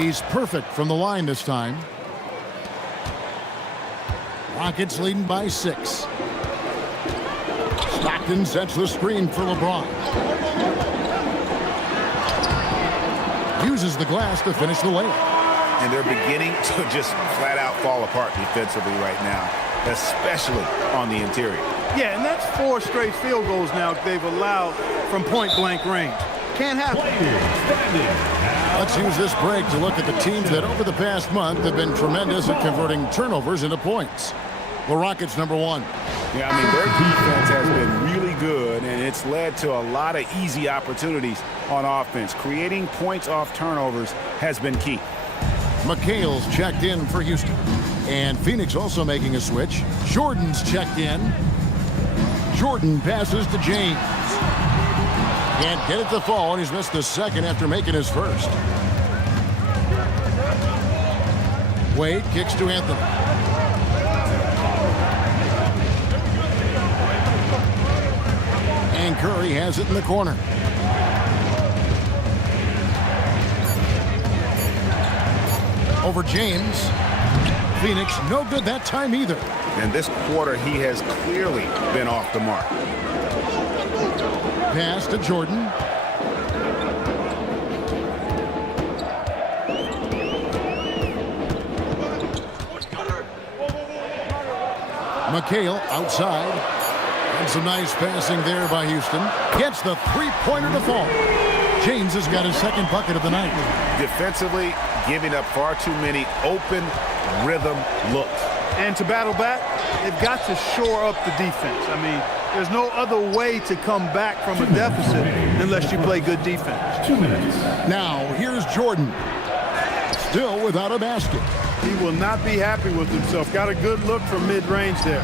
He's perfect from the line this time. Rockets leading by 6. Stockton sets the screen for LeBron. Uses the glass to finish the layup. And they're beginning to just flat out fall apart defensively right now, especially on the interior. Yeah, and that's 4 straight field goals now they've allowed from point-blank range. Can't happen. Let's use this break to look at the teams that over the past month have been tremendous at converting turnovers into points. The Rockets, number 1. Yeah, I mean, their defense has been really good, and it's led to a lot of easy opportunities on offense. Creating points off turnovers has been key. McHale's checked in for Houston. And Phoenix also making a switch. Jordan's checked in. Jordan passes to James. Can't get it to fall, and he's missed the second after making his first. Wade kicks to Anthony. And Curry has it in the corner. over James. Phoenix no good that time either. And this quarter, he has clearly been off the mark. Pass to Jordan. McHale outside. And some nice passing there by Houston. Gets the three-pointer to fall. James has got his second bucket of the night. Defensively, giving up far too many open rhythm looks. And to battle back, they've got to shore up the defense. I mean, there's no other way to come back from a deficit unless you play good defense. 2 minutes. Now, here's Jordan. Still without a basket. He will not be happy with himself. Got a good look from mid-range there.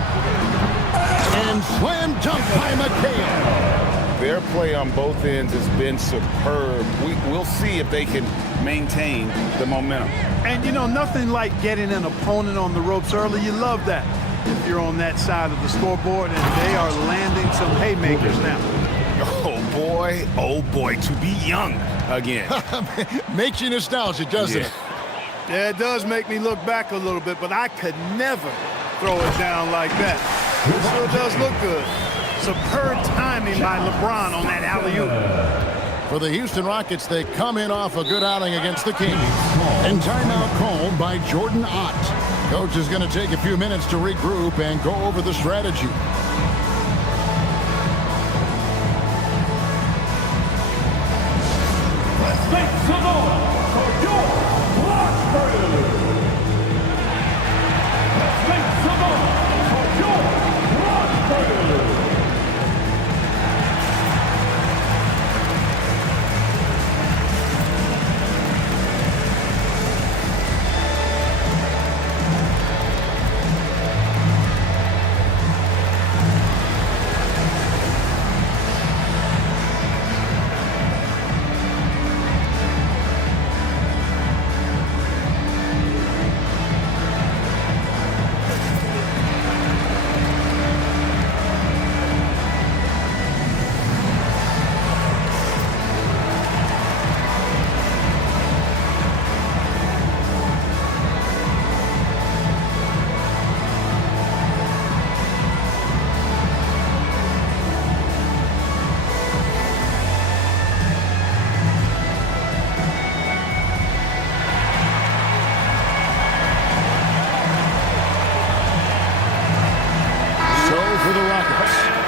And slam dunk by McHale. Their play on both ends has been superb. We'll see if they can maintain the momentum. And, you know, nothing like getting an opponent on the ropes early. You love that if you're on that side of the scoreboard, and they are landing some haymakers now. Oh boy, to be young again. Makes you nostalgic, doesn't it? Yeah, it does make me look back a little bit, but I could never throw it down like that. It sure does look good. Superb timing by LeBron on that alley-oop. For the Houston Rockets, they come in off a good outing against the Kings. And timeout called by Jordan Ott. Coach is going to take a few minutes to regroup and go over the strategy. Let's make some noise for George Rockford. Let's make some noise for George Rockford.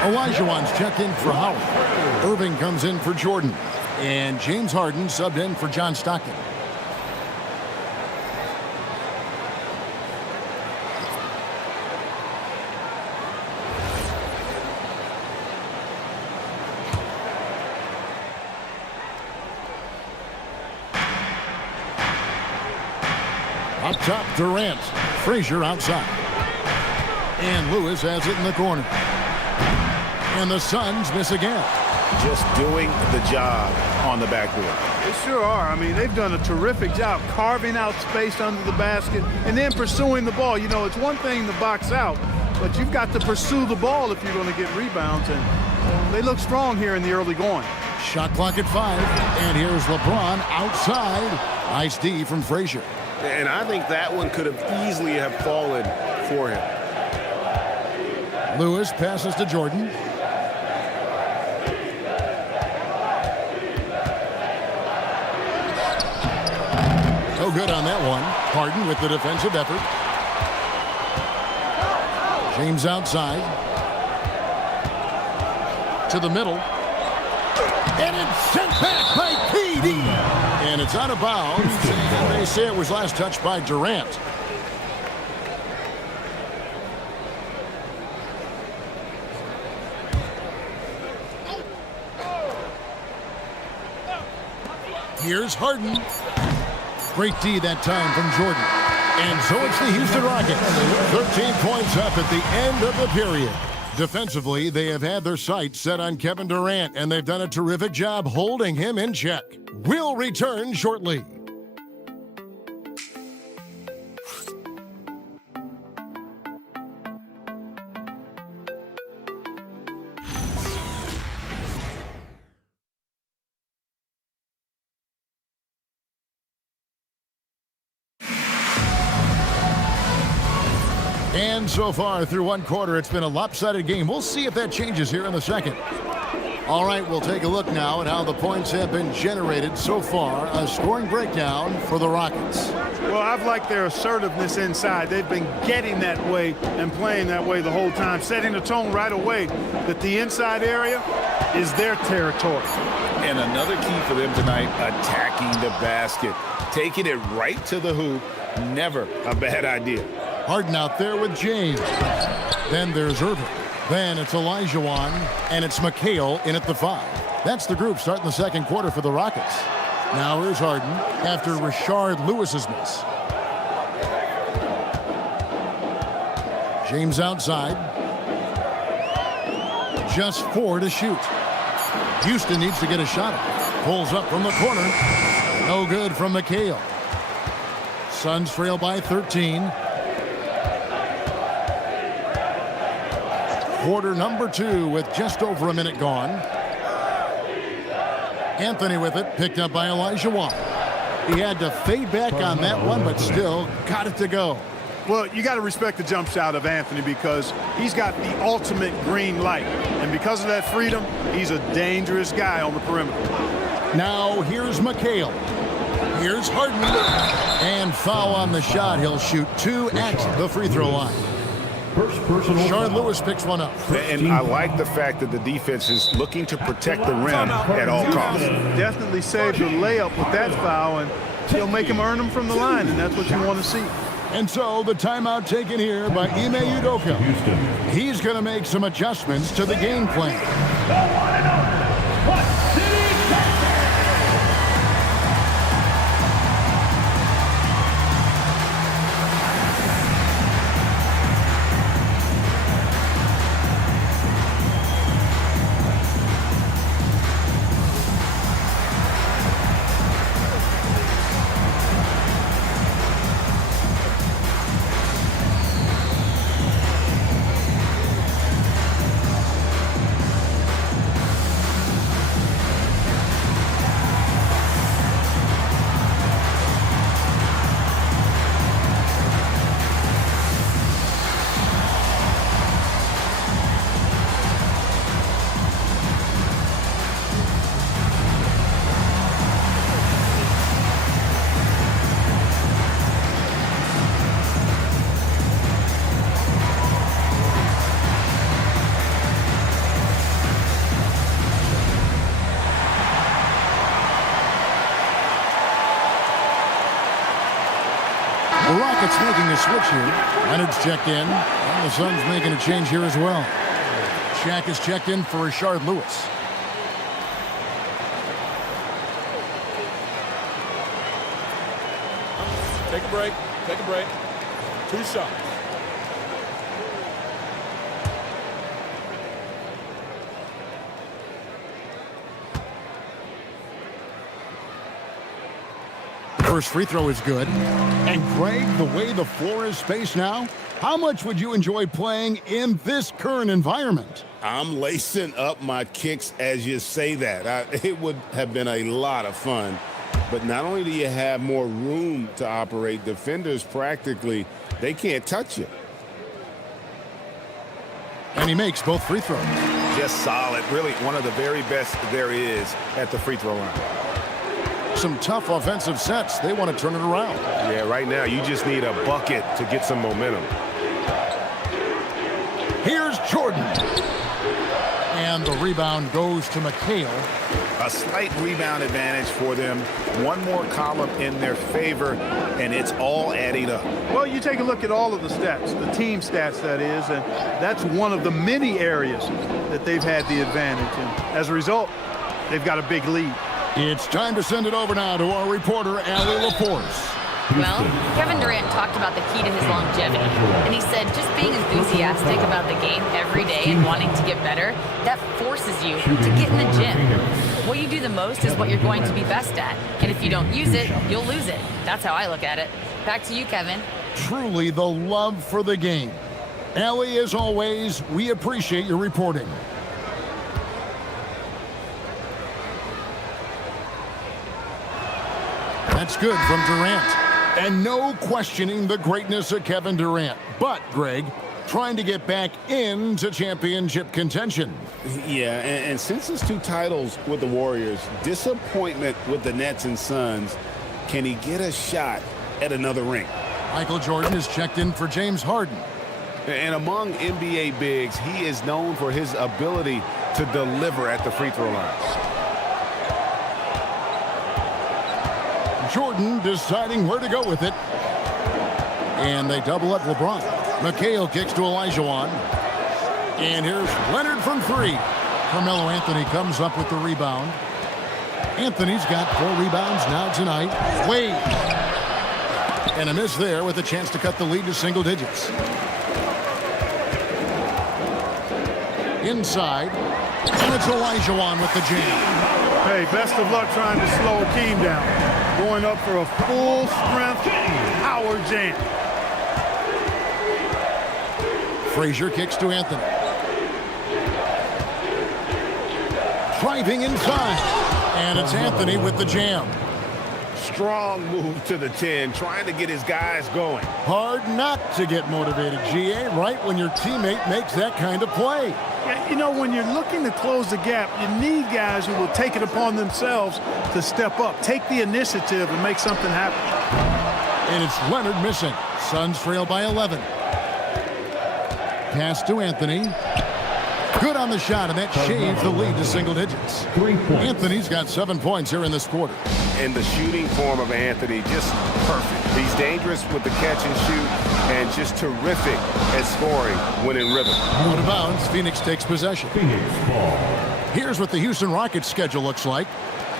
Olajuwon's checked in for Howard. Irving comes in for Jordan. And James Harden subbed in for John Stockton. Up top, Durant. Frazier outside. And Lewis has it in the corner. And the Suns miss again. Just doing the job on the backboard. They sure are. I mean, they've done a terrific job carving out space under the basket and then pursuing the ball. You know, it's one thing to box out, but you've got to pursue the ball if you're going to get rebounds. And they look strong here in the early going. Shot clock at 5. And here's LeBron outside. Nice D from Frazier. And I think that one could have easily have fallen for him. Lewis passes to Jordan. No good on that one. Harden with the defensive effort. James outside. To the middle. And it's sent back by KD. And it's out of bounds. And they say it was last touched by Durant. Here's Harden. Great D that time from Jordan. And so it's the Houston Rockets. 13 points up at the end of the period. Defensively, they have had their sights set on Kevin Durant, and they've done a terrific job holding him in check. We'll return shortly. And so far through one quarter, it's been a lopsided game. We'll see if that changes here in the second. All right, we'll take a look now at how the points have been generated so far. A scoring breakdown for the Rockets. Well, I've liked their assertiveness inside. They've been getting that way and playing that way the whole time, setting the tone right away that the inside area is their territory. And another key for them tonight, attacking the basket. Taking it right to the hoop, never a bad idea. Harden out there with James. Then there's Irving. Then it's Olajuwon, and it's McHale in at the 5. That's the group starting the second quarter for the Rockets. Now here's Harden after Rashard Lewis's miss. James outside. Just 4 to shoot. Houston needs to get a shot up. Pulls up from the corner. No good from McHale. Suns trail by 13. Quarter number 2 with just over a minute gone. Anthony with it, picked up by Olajuwon. He had to fade back on that one, but still got it to go. Well, you got to respect the jump shot of Anthony because he's got the ultimate green light. And because of that freedom, he's a dangerous guy on the perimeter. Now here's McHale. Here's Harden. And foul on the shot. He'll shoot 2 at the free throw line. Rashard Lewis picks one up. And I like the fact that the defense is looking to protect the rim at all costs. Definitely saved the layup with that foul, and he'll make him earn them from the line, and that's what you want to see. And so the timeout taken here by Ime Udoka. He's going to make some adjustments to the game plan. The Rockets making a switch here. Leonard's checked in, and the Suns making a change here as well. Shaq is checked in for Rashard Lewis. Take a break. Take a break. 2 shots. First free throw is good. And Greg, the way the floor is spaced now, how much would you enjoy playing in this current environment? I'm lacing up my kicks as you say that. It would have been a lot of fun. But not only do you have more room to operate, defenders practically, they can't touch you. And he makes both free throws. Just solid. Really one of the very best there is at the free throw line. Some tough offensive sets. They want to turn it around. Yeah, right now you just need a bucket to get some momentum. Here's Jordan. And the rebound goes to McHale. A slight rebound advantage for them. One more column in their favor, and it's all adding up. Well, you take a look at all of the stats, the team stats that is, and that's one of the many areas that they've had the advantage. And as a result, they've got a big lead. It's time to send it over now to our reporter, Allie LaForce. Well, Kevin Durant talked about the key to his longevity, and he said just being enthusiastic about the game every day and wanting to get better, that forces you to get in the gym. What you do the most is what you're going to be best at, and if you don't use it, you'll lose it. That's how I look at it. Back to you, Kevin. Truly the love for the game. Allie, as always, we appreciate your reporting. That's good from Durant. And no questioning the greatness of Kevin Durant. But, Greg, trying to get back into championship contention. Yeah, and since his 2 titles with the Warriors, disappointment with the Nets and Suns, can he get a shot at another ring? Michael Jordan is checked in for James Harden. And among NBA bigs, he is known for his ability to deliver at the free throw line. Jordan deciding where to go with it. And they double up LeBron. McHale kicks to Olajuwon. And here's Leonard from 3. Carmelo Anthony comes up with the rebound. Anthony's got 4 rebounds now tonight. Wade. And a miss there with a chance to cut the lead to single digits. Inside. And it's Olajuwon with the jam. Hey, best of luck trying to slow Akeem down. Going up for a full-strength power jam. Frazier kicks to Anthony. Driving inside. And it's Anthony with the jam. Strong move to the 10, trying to get his guys going. Hard not to get motivated, GA, right when your teammate makes that kind of play. Yeah, you know, when you're looking to close the gap, you need guys who will take it upon themselves to step up, take the initiative and make something happen. And it's Leonard missing. Suns trail by 11. Pass to Anthony. Good on the shot, and that shaves the lead to single digits. Anthony's got 7 points here in this quarter. And the shooting form of Anthony, just perfect. He's dangerous with the catch and shoot, and just terrific at scoring when in rhythm. Out of bounds, Phoenix takes possession. Here's what the Houston Rockets schedule looks like.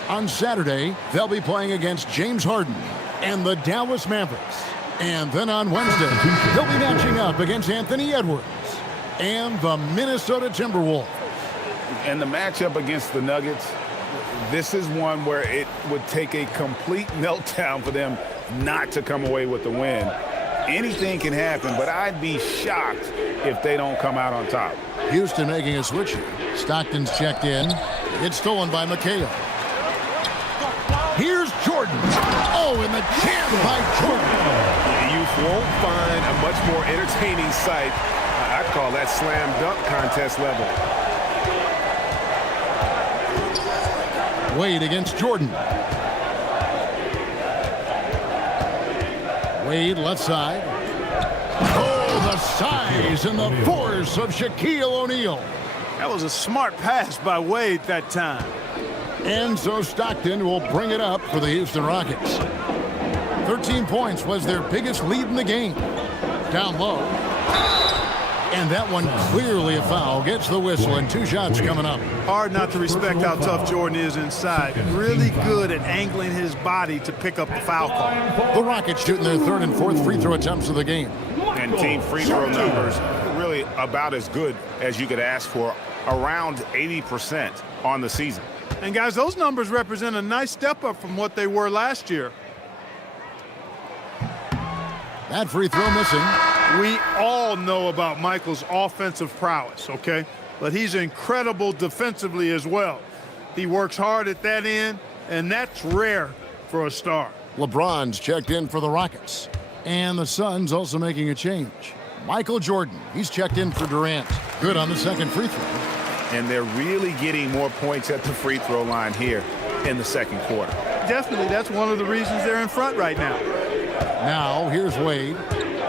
On Saturday, they'll be playing against James Harden and the Dallas Mavericks. And then on Wednesday, they'll be matching up against Anthony Edwards and the Minnesota Timberwolves. And the matchup against the Nuggets, this is one where it would take a complete meltdown for them not to come away with the win. Anything can happen, but I'd be shocked if they don't come out on top. Houston making a switch here. Stockton's checked in. It's stolen by McHale. Here's Jordan. Oh, and the jam by Jordan. You won't find a much more entertaining sight. I'd call that slam dunk contest level. Wade against Jordan. Wade left side. Oh, the size and the force of Shaquille O'Neal. That was a smart pass by Wade that time. And so Stockton will bring it up for the Houston Rockets. 13 points was their biggest lead in the game. Down low. And that one clearly a foul. Gets the whistle, and 2 shots coming up. Hard not to respect how tough Jordan is inside. Really good at angling his body to pick up the foul call. The Rockets shooting their 3rd and 4th free throw attempts of the game. And team free throw numbers really about as good as you could ask for. Around 80% on the season. And guys, those numbers represent a nice step up from what they were last year. That free throw missing. We all know about Michael's offensive prowess, okay? But he's incredible defensively as well. He works hard at that end, and that's rare for a star. LeBron's checked in for the Rockets. And the Suns also making a change. Michael Jordan, he's checked in for Durant. Good on the second free throw. And they're really getting more points at the free throw line here in the second quarter. Definitely, that's one of the reasons they're in front right now. Now, here's Wade.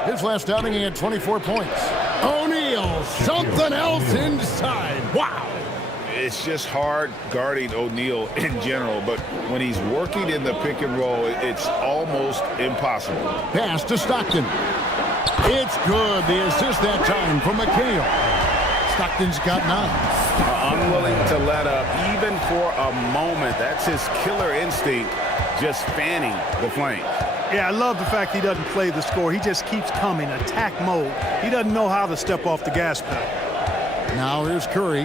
His last outing, he had 24 points. O'Neal, something else inside. Wow. It's just hard guarding O'Neal in general, but when he's working in the pick and roll, it's almost impossible. Pass to Stockton. It's good. The assist that time from McHale. Stockton's got 9. Unwilling to let up even for a moment. That's his killer instinct, just fanning the flames. Yeah, I love the fact he doesn't play the score. He just keeps coming, attack mode. He doesn't know how to step off the gas pedal. Now here's Curry.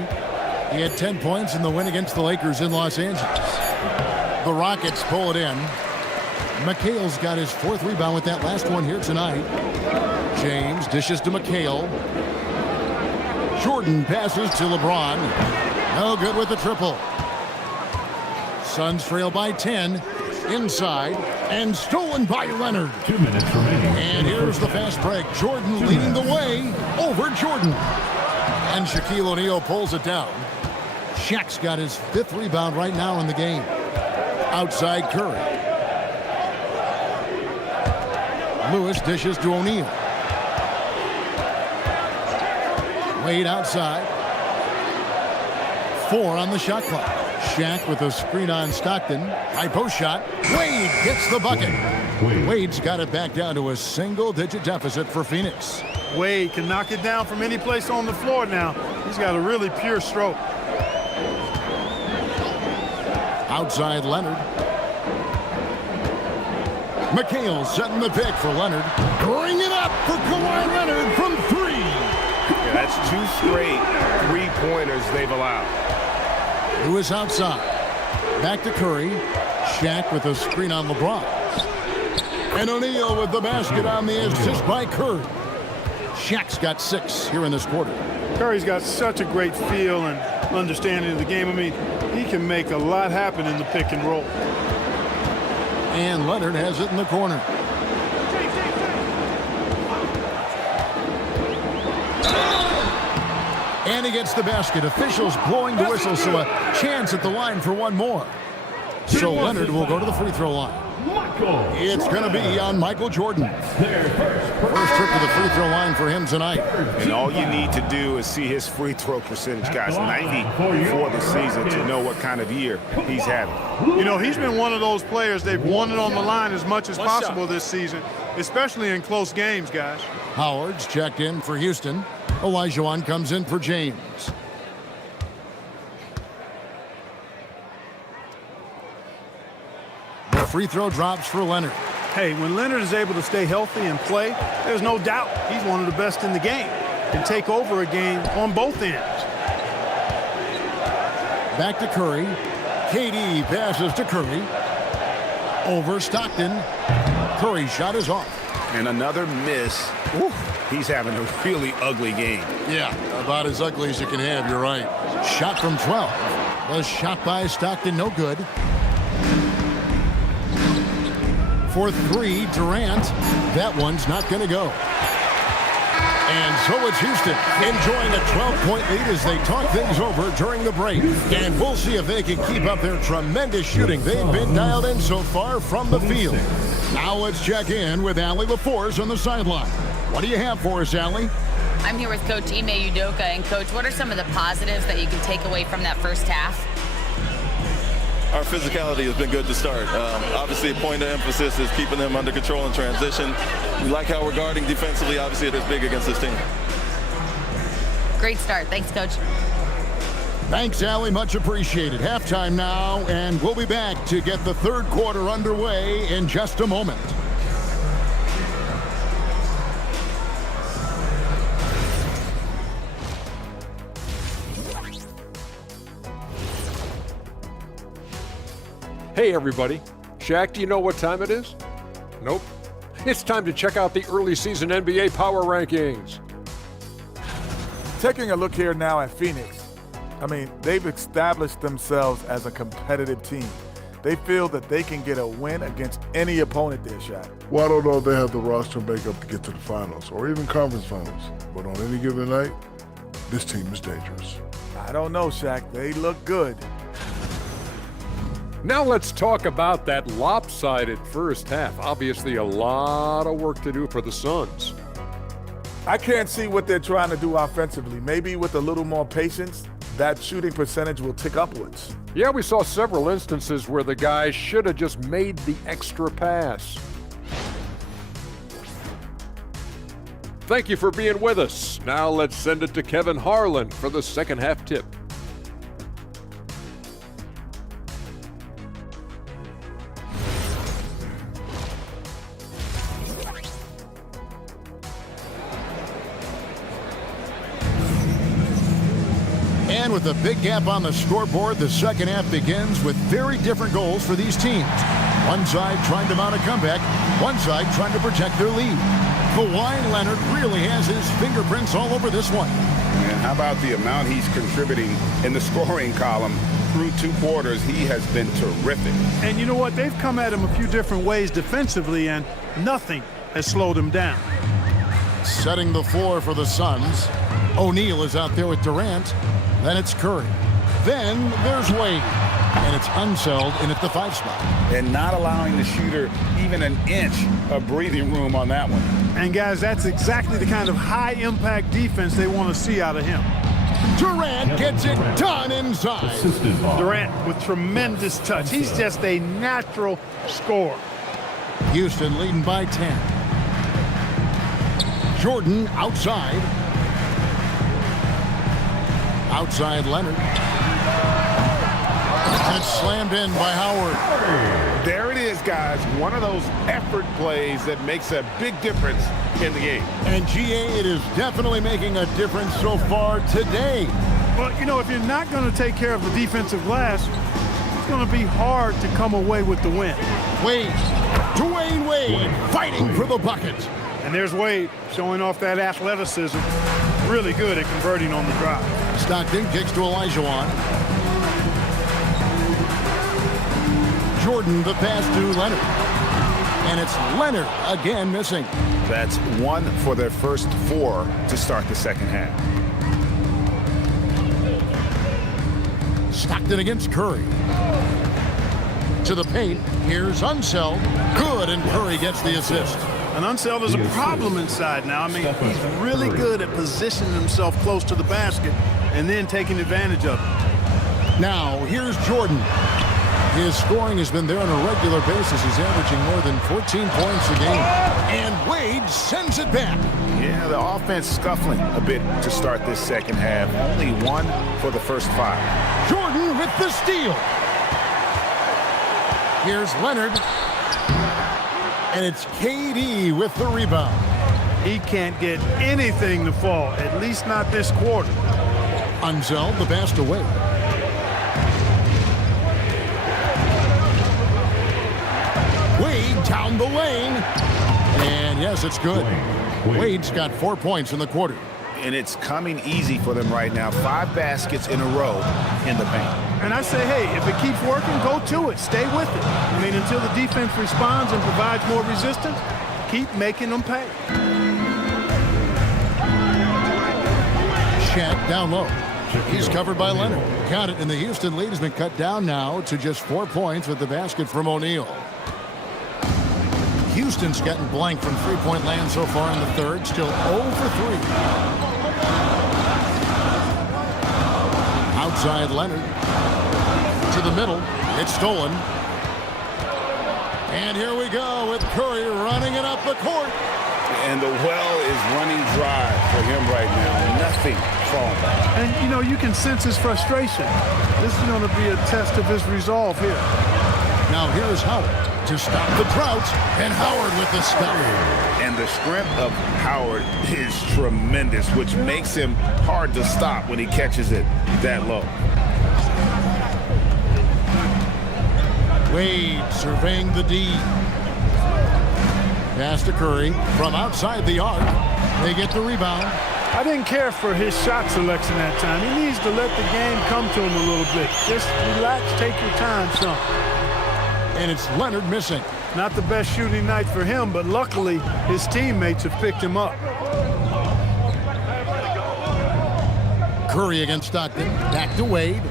He had 10 points in the win against the Lakers in Los Angeles. The Rockets pull it in. McHale's got his 4th rebound with that last one here tonight. James dishes to McHale. Jordan passes to LeBron. No good with the triple. Suns trail by 10. Inside, and stolen by Leonard. 2 minutes remaining. And here's the fast break. Jordan leading the way over Jordan. And Shaquille O'Neal pulls it down. Shaq's got his 5th rebound right now in the game. Outside Curry. Lewis dishes to O'Neal. Wade outside. 4 on the shot clock. Shaq with a screen on Stockton. High post shot. Wade gets the bucket. Wade's got it back down to a single-digit deficit for Phoenix. Wade can knock it down from any place on the floor now. He's got a really pure stroke. Outside Leonard. McHale setting the pick for Leonard. Bring it up for Kawhi Leonard from 3. Yeah, that's 2 straight 3-pointers they've allowed. Lewis outside. Back to Curry. Shaq with a screen on LeBron. And O'Neal with the basket on the assist by Curry. Shaq's got 6 here in this quarter. Curry's got such a great feel and understanding of the game. I mean, he can make a lot happen in the pick and roll. And Leonard has it in the corner. And he gets the basket. Officials blowing the whistle, so a chance at the line for one more. So Leonard will go to the free throw line. It's going to be on Michael Jordan. First trip to the free throw line for him tonight. And all you need to do is see his free throw percentage, guys. 90 for the season to know what kind of year he's having. You know, he's been one of those players. They've won it on the line as much as possible this season, especially in close games, guys. Howard's checked in for Houston. Olajuwon comes in for James. The free throw drops for Leonard. Hey, when Leonard is able to stay healthy and play, there's no doubt he's one of the best in the game. Can take over a game on both ends. Back to Curry. KD passes to Curry. Over Stockton. Curry's shot is off. And another miss. Ooh, he's having a really ugly game. Yeah, about as ugly as you can have, you're right. Shot from 12. The shot by Stockton, no good. For 3, Durant. That one's not going to go. And so it's Houston enjoying a 12-point lead as they talk things over during the break. And we'll see if they can keep up their tremendous shooting. They've been dialed in so far from the field. Now let's check in with Allie LaForce on the sideline. What do you have for us, Allie? I'm here with Coach Ime Udoka. And, Coach, what are some of the positives that you can take away from that first half? Our physicality has been good to start. Obviously, a point of emphasis is keeping them under control in transition. We like how we're guarding defensively. Obviously, it is big against this team. Great start. Thanks, Coach. Thanks, Allie. Much appreciated. Halftime now, and we'll be back to get the third quarter underway in just a moment. Hey everybody, Shaq, do you know what time it is? Nope. It's time to check out the early season NBA Power Rankings. Taking a look here now at Phoenix. I mean, they've established themselves as a competitive team. They feel that they can get a win against any opponent there, Shaq. Well, I don't know if they have the roster makeup to get to the finals or even conference finals. But on any given night, this team is dangerous. I don't know, Shaq. They look good. Now let's talk about that lopsided first half. Obviously a lot of work to do for the Suns. I can't see what they're trying to do offensively. Maybe with a little more patience, that shooting percentage will tick upwards. Yeah, we saw several instances where the guys should have just made the extra pass. Thank you for being with us. Now let's send it to Kevin Harlan for the second half tip. And with a big gap on the scoreboard, the second half begins with very different goals for these teams. One side trying to mount a comeback, one side trying to protect their lead. Kawhi Leonard really has his fingerprints all over this one. And how about the amount he's contributing in the scoring column? through 2 quarters, he has been terrific. And you know what? They've come at him a few different ways defensively, and nothing has slowed him down. Setting the floor for the Suns. O'Neal is out there with Durant. Then it's Curry. Then there's Wade. And it's Unseld in at the 5 spot. And not allowing the shooter even an inch of breathing room on that one. And guys, that's exactly the kind of high-impact defense they want to see out of him. Durant gets it done inside. Durant with tremendous touch. He's just a natural scorer. Houston leading by 10. Jordan outside. Outside Leonard. And it's slammed in by Howard. There it is, guys. One of those effort plays that makes a big difference in the game. And GA, it is definitely making a difference so far today. Well, you know, if you're not going to take care of the defensive glass, it's going to be hard to come away with the win. Wade, Dwayne Wade, fighting for the bucket. And there's Wade showing off that athleticism. Really good at converting on the drive. Stockton kicks to Olajuwon. Jordan, the pass to Leonard. And it's Leonard again missing. That's 1 for their first 4 to start the second half. Stockton against Curry. To the paint. Here's Unseld. Good, and Curry gets the assist. And Unseld is a problem inside now. I mean, he's really good at positioning himself close to the basket and then taking advantage of it. Now, here's Jordan. His scoring has been there on a regular basis. He's averaging more than 14 points a game. And Wade sends it back. Yeah, the offense scuffling a bit to start this second half. Only 1 for the first 5. Jordan with the steal. Here's Leonard. And it's KD with the rebound. He can't get anything to fall, at least not this quarter. Unseld the pass to Wade. Wade down the lane. And yes, it's good. Wade's got 4 points in the quarter. And it's coming easy for them right now. 5 baskets in a row in the paint. And I say, hey, if it keeps working, go to it. Stay with it. I mean, until the defense responds and provides more resistance, keep making them pay. Shaq down low. He's covered by Leonard. Count it, and the Houston lead has been cut down now to just 4 points with the basket from O'Neal. Houston's gotten blank from three-point land so far in the third. Still 0 for 3. Outside Leonard. To the middle. It's stolen. And here we go with Curry running it up the court. And the well is running dry for him right now. Nothing falling. And, you know, you can sense his frustration. This is going to be a test of his resolve here. Now here's Howard to stop the drought, and Howard with the stop. And the strength of Howard is tremendous, which makes him hard to stop when he catches it that low. Wade surveying the D. Pass to Curry from outside the arc. They get the rebound. I didn't care for his shot selection that time. He needs to let the game come to him a little bit. Just relax, take your time, son. And it's Leonard missing. Not the best shooting night for him, but luckily his teammates have picked him up. Curry against Stockton. Back to Wade.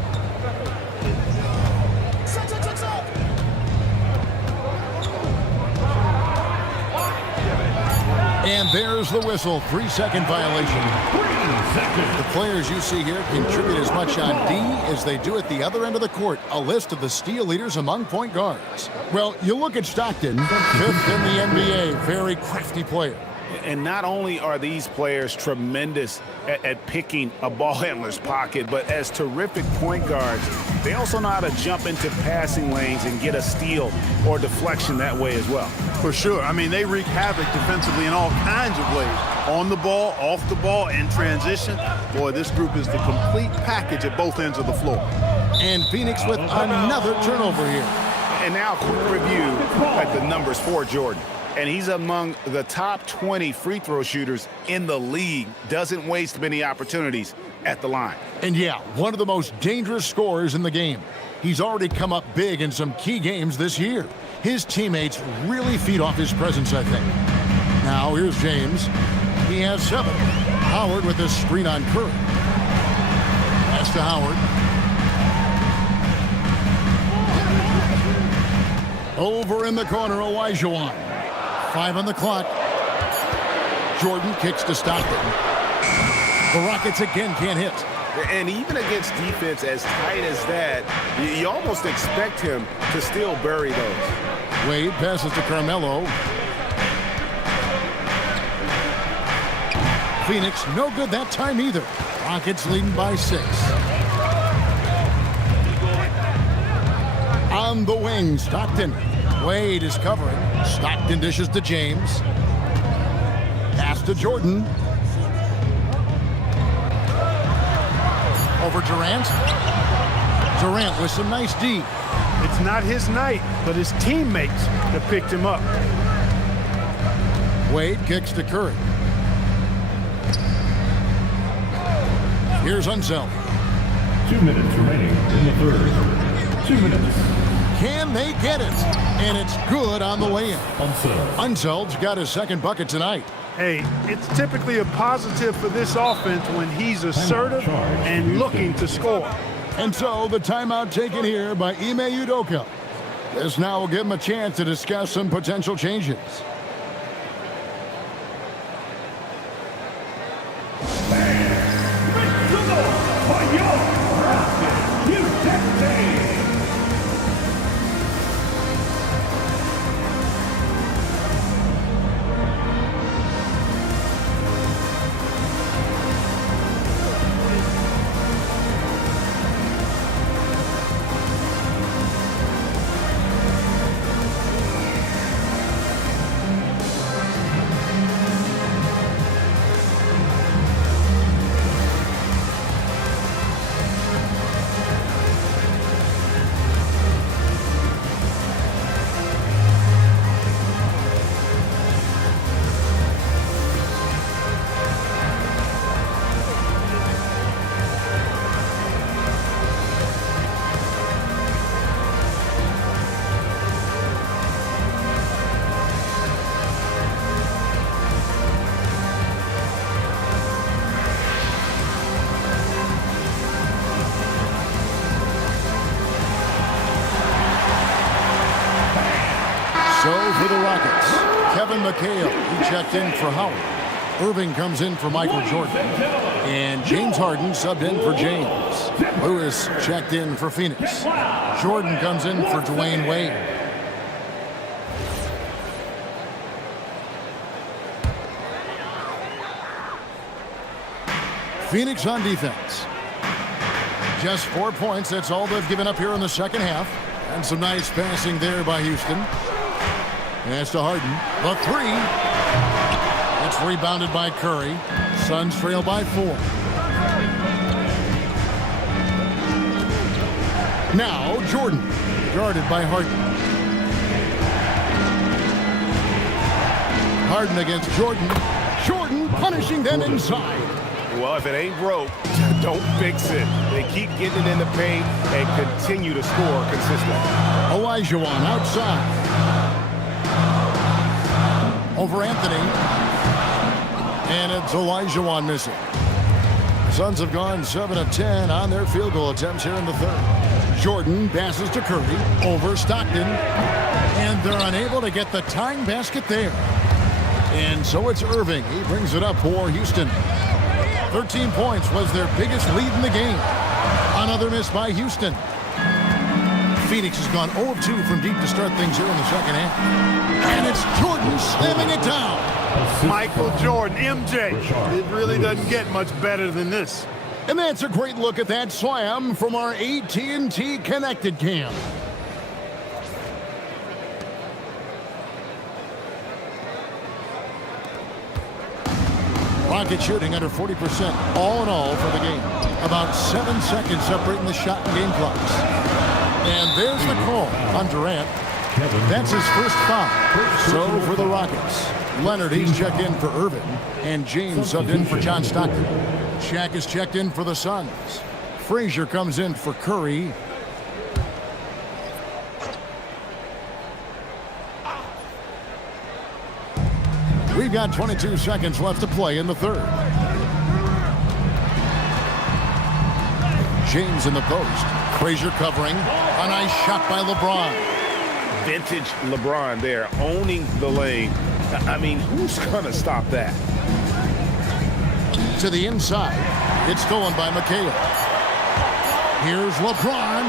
And there's the whistle. 3-second violation. The players you see here contribute as much on D as they do at the other end of the court. A list of the steal leaders among point guards. Well, you look at Stockton, 5th in the NBA. Very crafty player. And not only are these players tremendous at picking a ball handler's pocket, but as terrific point guards, they also know how to jump into passing lanes and get a steal or deflection that way as well. For sure. I mean, they wreak havoc defensively in all kinds of ways. On the ball, off the ball, in transition. Boy, this group is the complete package at both ends of the floor. And Phoenix with another turnover here. And now a quick review at the numbers for Jordan. And he's among the top 20 free throw shooters in the league. Doesn't waste many opportunities at the line. And yeah, one of the most dangerous scorers in the game. He's already come up big in some key games this year. His teammates really feed off his presence, I think. Now, here's James. He has 7. Howard with this screen on Curry. Pass to Howard. Over in the corner, Olajuwon. 5 on the clock. Jordan kicks to Stockton. The Rockets again can't hit. And even against defense as tight as that, you almost expect him to still bury those. Wade passes to Carmelo. Phoenix, no good that time either. Rockets leading by 6. On the wing, Stockton. Wade is covering. Stockton dishes to James. Pass to Jordan. Over Durant. Durant with some nice D. It's not his night, but his teammates that picked him up. Wade kicks to Curry. Here's Unseld. 2 minutes remaining in the third. 2 minutes. Can they get it? And it's good on the way in. Unseld's got his second bucket tonight. Hey, it's typically a positive for this offense when he's assertive and looking to score. And so the timeout taken here by Ime Udoka. This now will give him a chance to discuss some potential changes. For the Rockets, Kevin McHale, he checked in for Howard. Irving comes in for Michael Jordan. And James Harden subbed in for James. Lewis checked in for Phoenix. Jordan comes in for Dwayne Wade. Phoenix on defense. Just 4 points, that's all they've given up here in the second half. And some nice passing there by Houston. Pass to Harden. The 3. It's rebounded by Curry. Suns trail by 4. Now Jordan, guarded by Harden. Harden against Jordan. Jordan punishing them inside. Well, if it ain't broke, don't fix it. They keep getting it in the paint and continue to score consistently. Olajuwon outside. Over Anthony. And it's Olajuwon missing. Suns have gone 7 of 10 on their field goal attempts here in the third. Jordan passes to Curry. Over Stockton. And they're unable to get the tying basket there. And so it's Irving. He brings it up for Houston. 13 points was their biggest lead in the game. Another miss by Houston. Phoenix has gone 0 of 2 from deep to start things here in the second half. And it's Jordan slamming it down. Michael Jordan, MJ. It really doesn't get much better than this. And that's a great look at that slam from our AT&T Connected Cam. Rocket shooting under 40% all in all for the game. About 7 seconds separating the shot and game clocks. And there's the call on Durant. That's his first foul. So for the Rockets, Leonard, he's checked in for Irving. And James subbed in for John Stockton. Shaq is checked in for the Suns. Frazier comes in for Curry. We've got 22 seconds left to play in the third. James in the post. Frazier covering. A nice shot by LeBron. Vintage LeBron there, owning the lane. I mean, who's going to stop that? To the inside. It's stolen by McHale. Here's LeBron.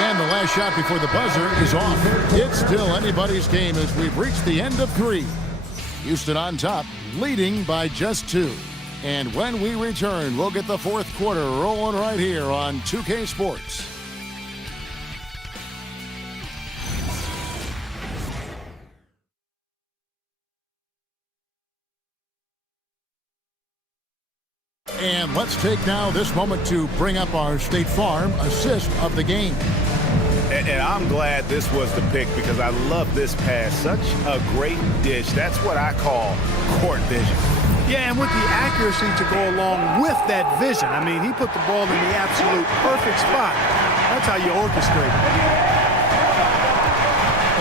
And the last shot before the buzzer is off. It's still anybody's game as we've reached the end of 3. Houston on top, leading by just 2. And when we return, we'll get the fourth quarter rolling right here on 2K Sports. And let's take now this moment to bring up our State Farm assist of the game. And I'm glad this was the pick because I love this pass. Such a great dish. That's what I call court vision. Yeah, and with the accuracy to go along with that vision. I mean, he put the ball in the absolute perfect spot. That's how you orchestrate it.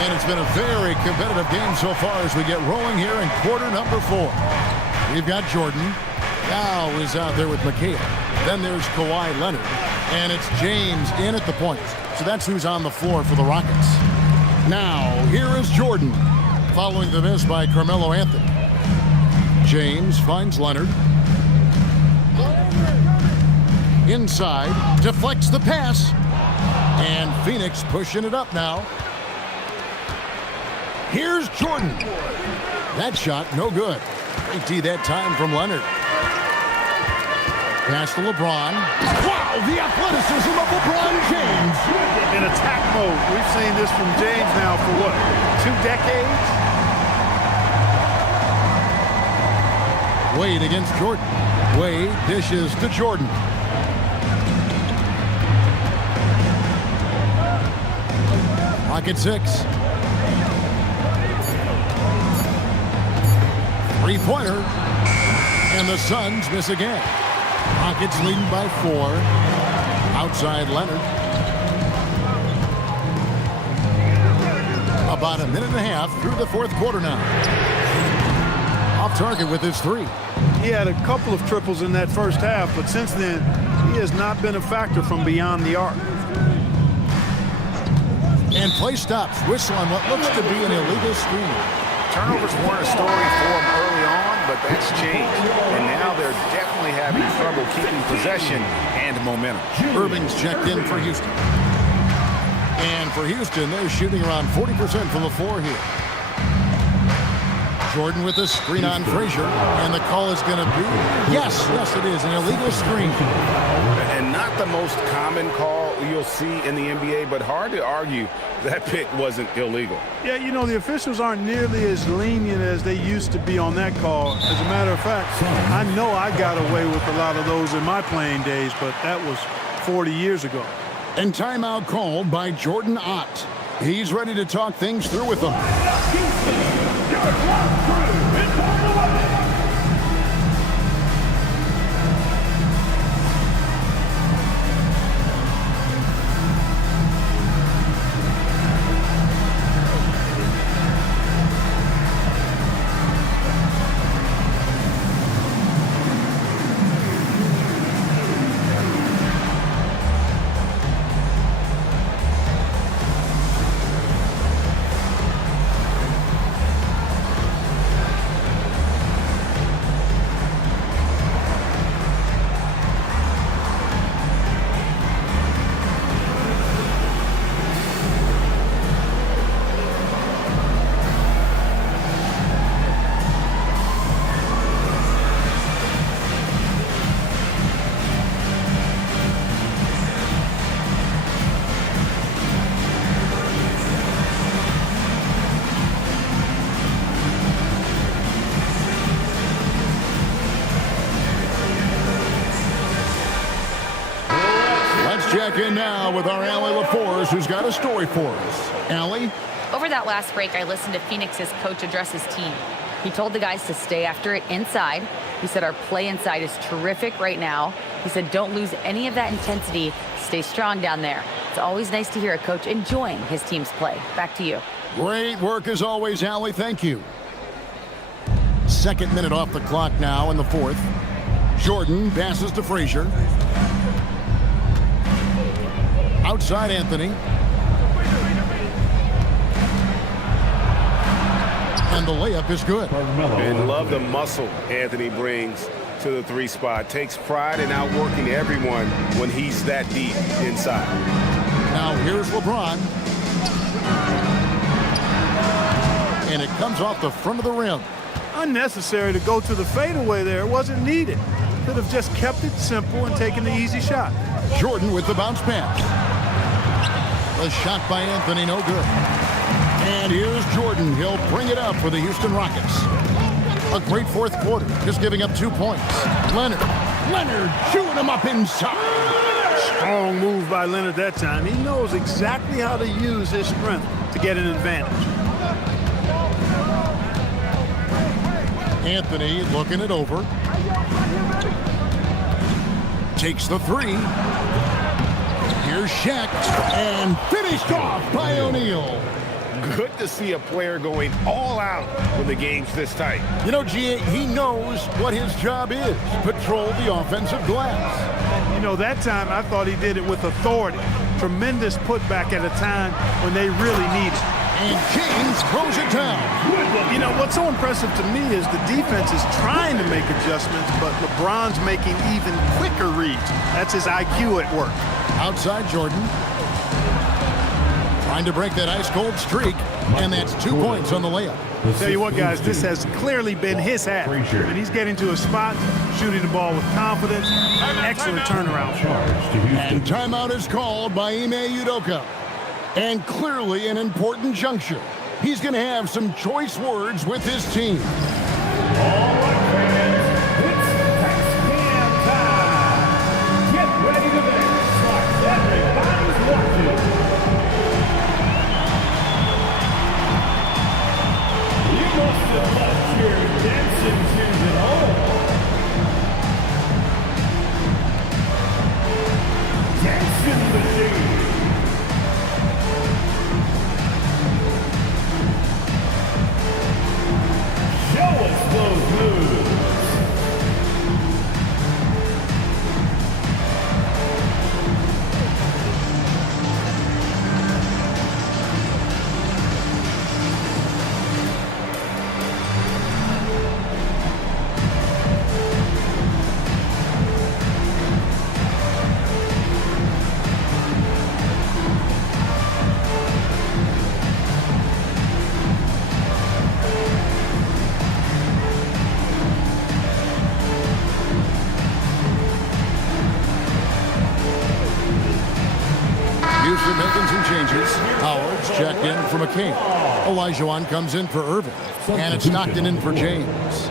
And it's been a very competitive game so far as we get rolling here in quarter number 4. We've got Jordan. Now is out there with McHale. Then there's Kawhi Leonard. And it's James in at the point. So that's who's on the floor for the Rockets. Now, here is Jordan, following the miss by Carmelo Anthony. James finds Leonard. Inside, deflects the pass. And Phoenix pushing it up now. Here's Jordan. That shot, no good. Great D that time from Leonard. Pass to LeBron. Wow, the athleticism of LeBron James. In attack mode. We've seen this from James now for what, 2 decades? Wade against Jordan. Wade dishes to Jordan. Rocket 6. Three-pointer. And the Suns miss again. Rockets leading by 4. Outside Leonard. About a minute and a half through the fourth quarter now. Off target with his 3. He had a couple of triples in that first half, but since then, he has not been a factor from beyond the arc. And play stops. Whistle on what looks to be an illegal screen. Turnovers weren't a story for him early on, but that's changed. And now they're definitely having trouble keeping possession and momentum. Irving's checked in for Houston. And for Houston, they're shooting around 40% from the floor here. Jordan with a screen on Frazier, and the call is going to be, yes, it is, an illegal screen. And not the most common call you'll see in the NBA, but hard to argue that pick wasn't illegal. Yeah, you know, the officials aren't nearly as lenient as they used to be on that call. As a matter of fact, I know I got away with a lot of those in my playing days, but that was 40 years ago. And timeout called by Jordan Ott. He's ready to talk things through with them. Check in now with our Allie LaForce, who's got a story for us. Allie? Over that last break, I listened to Phoenix's coach address his team. He told the guys to stay after it inside, He said our play inside is terrific right now. He said don't lose any of that intensity. Stay strong down there. It's always nice to hear a coach enjoying his team's play. Back to you. Great work as always, Allie. Thank you. Second minute off the clock now in the fourth. Jordan passes to Frazier. Outside Anthony. And the layup is good. And love the muscle Anthony brings to the three spot. Takes pride in outworking everyone when he's that deep inside. Now here's LeBron. And it comes off the front of the rim. Unnecessary to go to the fadeaway there. It wasn't needed. Could have just kept it simple and taken the easy shot. Jordan with the bounce pass. The shot by Anthony, no good. And here's Jordan. He'll bring it up for the Houston Rockets. A great fourth quarter, just giving up 2 points. Leonard chewing him up inside. Strong move by Leonard that time. He knows exactly how to use his strength to get an advantage. Anthony looking it over. Takes the three. Here's Shaq. And finished off by O'Neal. Good to see a player going all out when the game's this tight. You know, G.A., he knows what his job is. Patrol the offensive glass. You know, that time I thought he did it with authority. Tremendous putback at a time when they really need it. And James throws it down. You know, what's so impressive to me is the defense is trying to make adjustments, but LeBron's making even quicker reads. That's his IQ at work. Outside Jordan. Trying to break that ice-cold streak, and that's 2 points on the layup. Tell you what, guys, this has clearly been his hat. And he's getting to a spot, shooting the ball with confidence. Excellent turnaround. And timeout is called by Ime Udoka. And clearly an important juncture. He's going to have some choice words with his team. All right, fans, it's X-Cam time. Get ready to dance like everybody's watching. You must have left your dancing shoes at home. Dancing machine. Show us those moves. Houston making some changes. Howard's checked in for McCain. Olajuwon comes in for Irvin. And it's knocked in for James.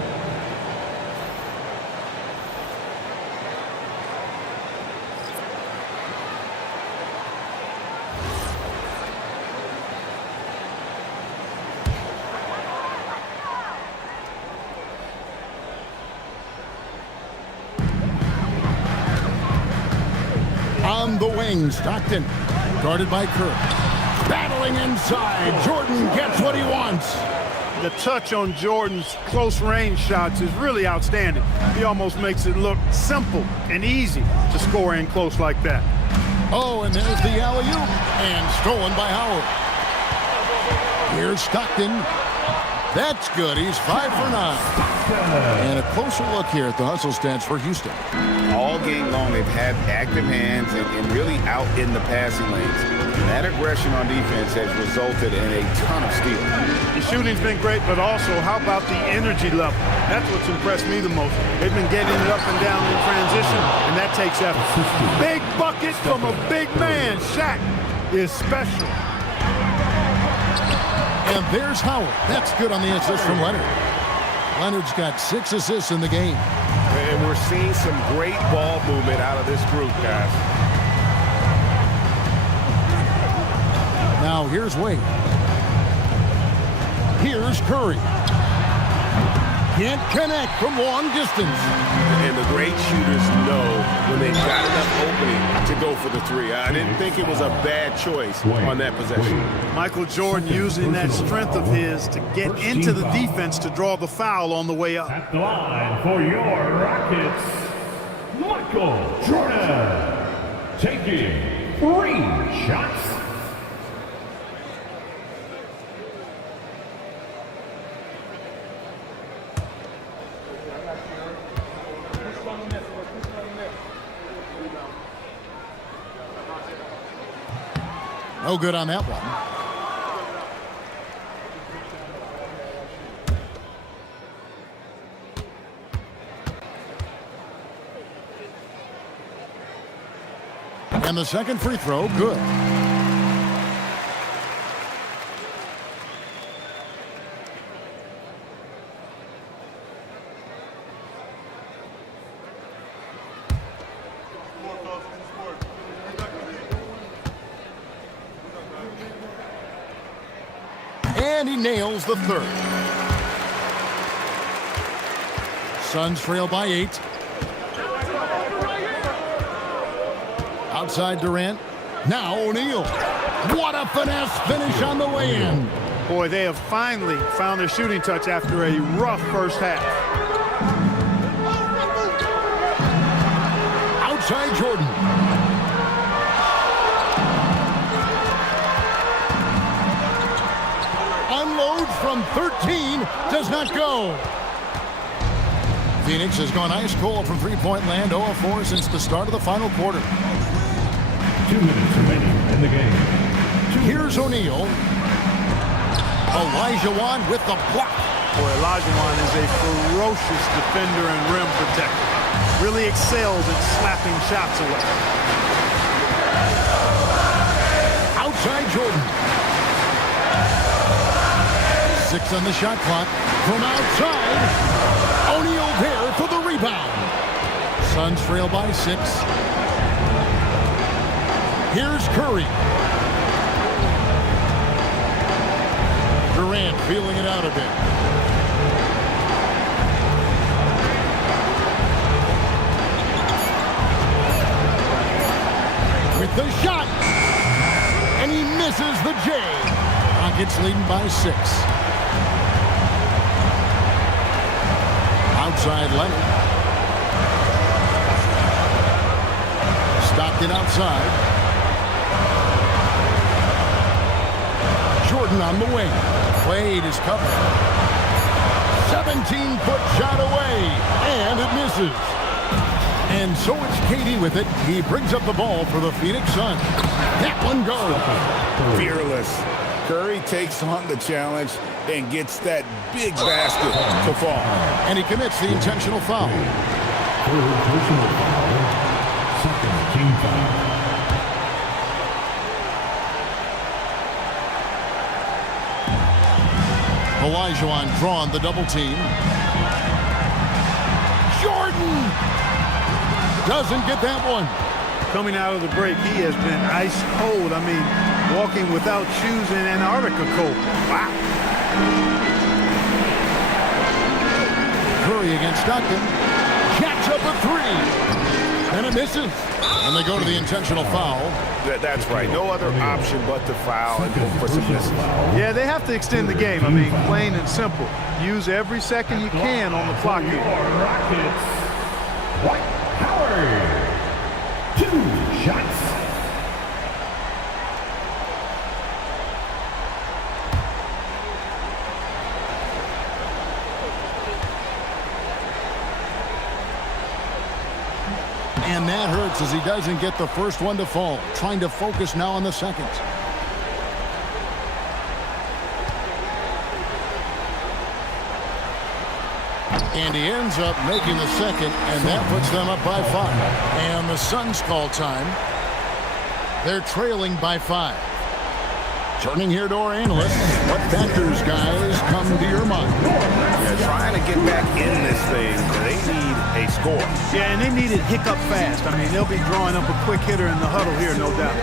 On the wing, Stockton. Guarded by Kirk. Battling inside. Jordan gets what he wants. The touch on Jordan's close range shots is really outstanding. He almost makes it look simple and easy to score in close like that. Oh, and there's the alley-oop. And stolen by Howard. Here's Stockton. That's good. He's 5 for 9. And a closer look here at the hustle stats for Houston. All game long, they've had active hands and really out in the passing lanes. That aggression on defense has resulted in a ton of steals. The shooting's been great, but also, how about the energy level? That's what's impressed me the most. They've been getting it up and down in transition, and that takes effort. Big bucket from a big man. Shaq is special. And there's Howard. That's good on the assist from Leonard. Leonard's got 6 assists in the game. And we're seeing some great ball movement out of this group, guys. Now here's Wade. Here's Curry. Can't connect from long distance. And the great shooters know when they've got enough opening to go for the three. I didn't think it was a bad choice on that possession. Michael Jordan using that strength of his to get into the defense to draw the foul on the way up. At the line for your Rockets, Michael Jordan, taking 3 shots. No good on that one. And the second free throw, good. And he nails the third. Suns trail by 8. Outside Durant. Now O'Neal. What a finesse finish on the way in. Boy, they have finally found their shooting touch after a rough first half. Outside Jordan. Unloads from 13. Does not go. Phoenix has gone ice cold from three-point land, 0 of 4 since the start of the final quarter. 2 minutes remaining in the game. Here's O'Neal. Olajuwon with the block. Boy, Olajuwon is a ferocious defender and rim protector. Really excels at slapping shots away. Outside Jordan. 6 on the shot clock. From outside, O'Neal there for the rebound. Suns trail by 6. Here's Curry. Durant feeling it out a bit. With the shot. And he misses the J. Rockets leading by 6. Outside Leonard. Stockton outside. Jordan on the wing. Wade is covered. 17-foot shot away. And it misses. And so it's Katie with it. He brings up the ball for the Phoenix Suns. That one goes. Fearless. Curry takes on the challenge and gets that big basket to fall. And he commits the intentional foul. Third personal foul. Second team foul. Olajuwon drawn the double team. Jordan doesn't get that one. Coming out of the break, he has been ice cold. I mean, walking without shoes in Antarctica cold. Wow. Curry against Stockton. Jacks up a 3. And it misses. And they go to the intentional foul. That's right. No other option but to foul and hope for some misses. Yeah, they have to extend the game. I mean, plain and simple. Use every second you can on the clock here. Rockets, Dwight Howard. 2 shots. And that hurts as he doesn't get the first one to fall. Trying to focus now on the second. And he ends up making the second, and that puts them up by 5. And the Suns call time. They're trailing by 5. Turning here to our analysts, what factors, guys, come to your mind? Yeah, trying to get back in this thing, they need a score. Yeah, and they need it hiccup fast. I mean, they'll be drawing up a quick hitter in the huddle here, no doubt.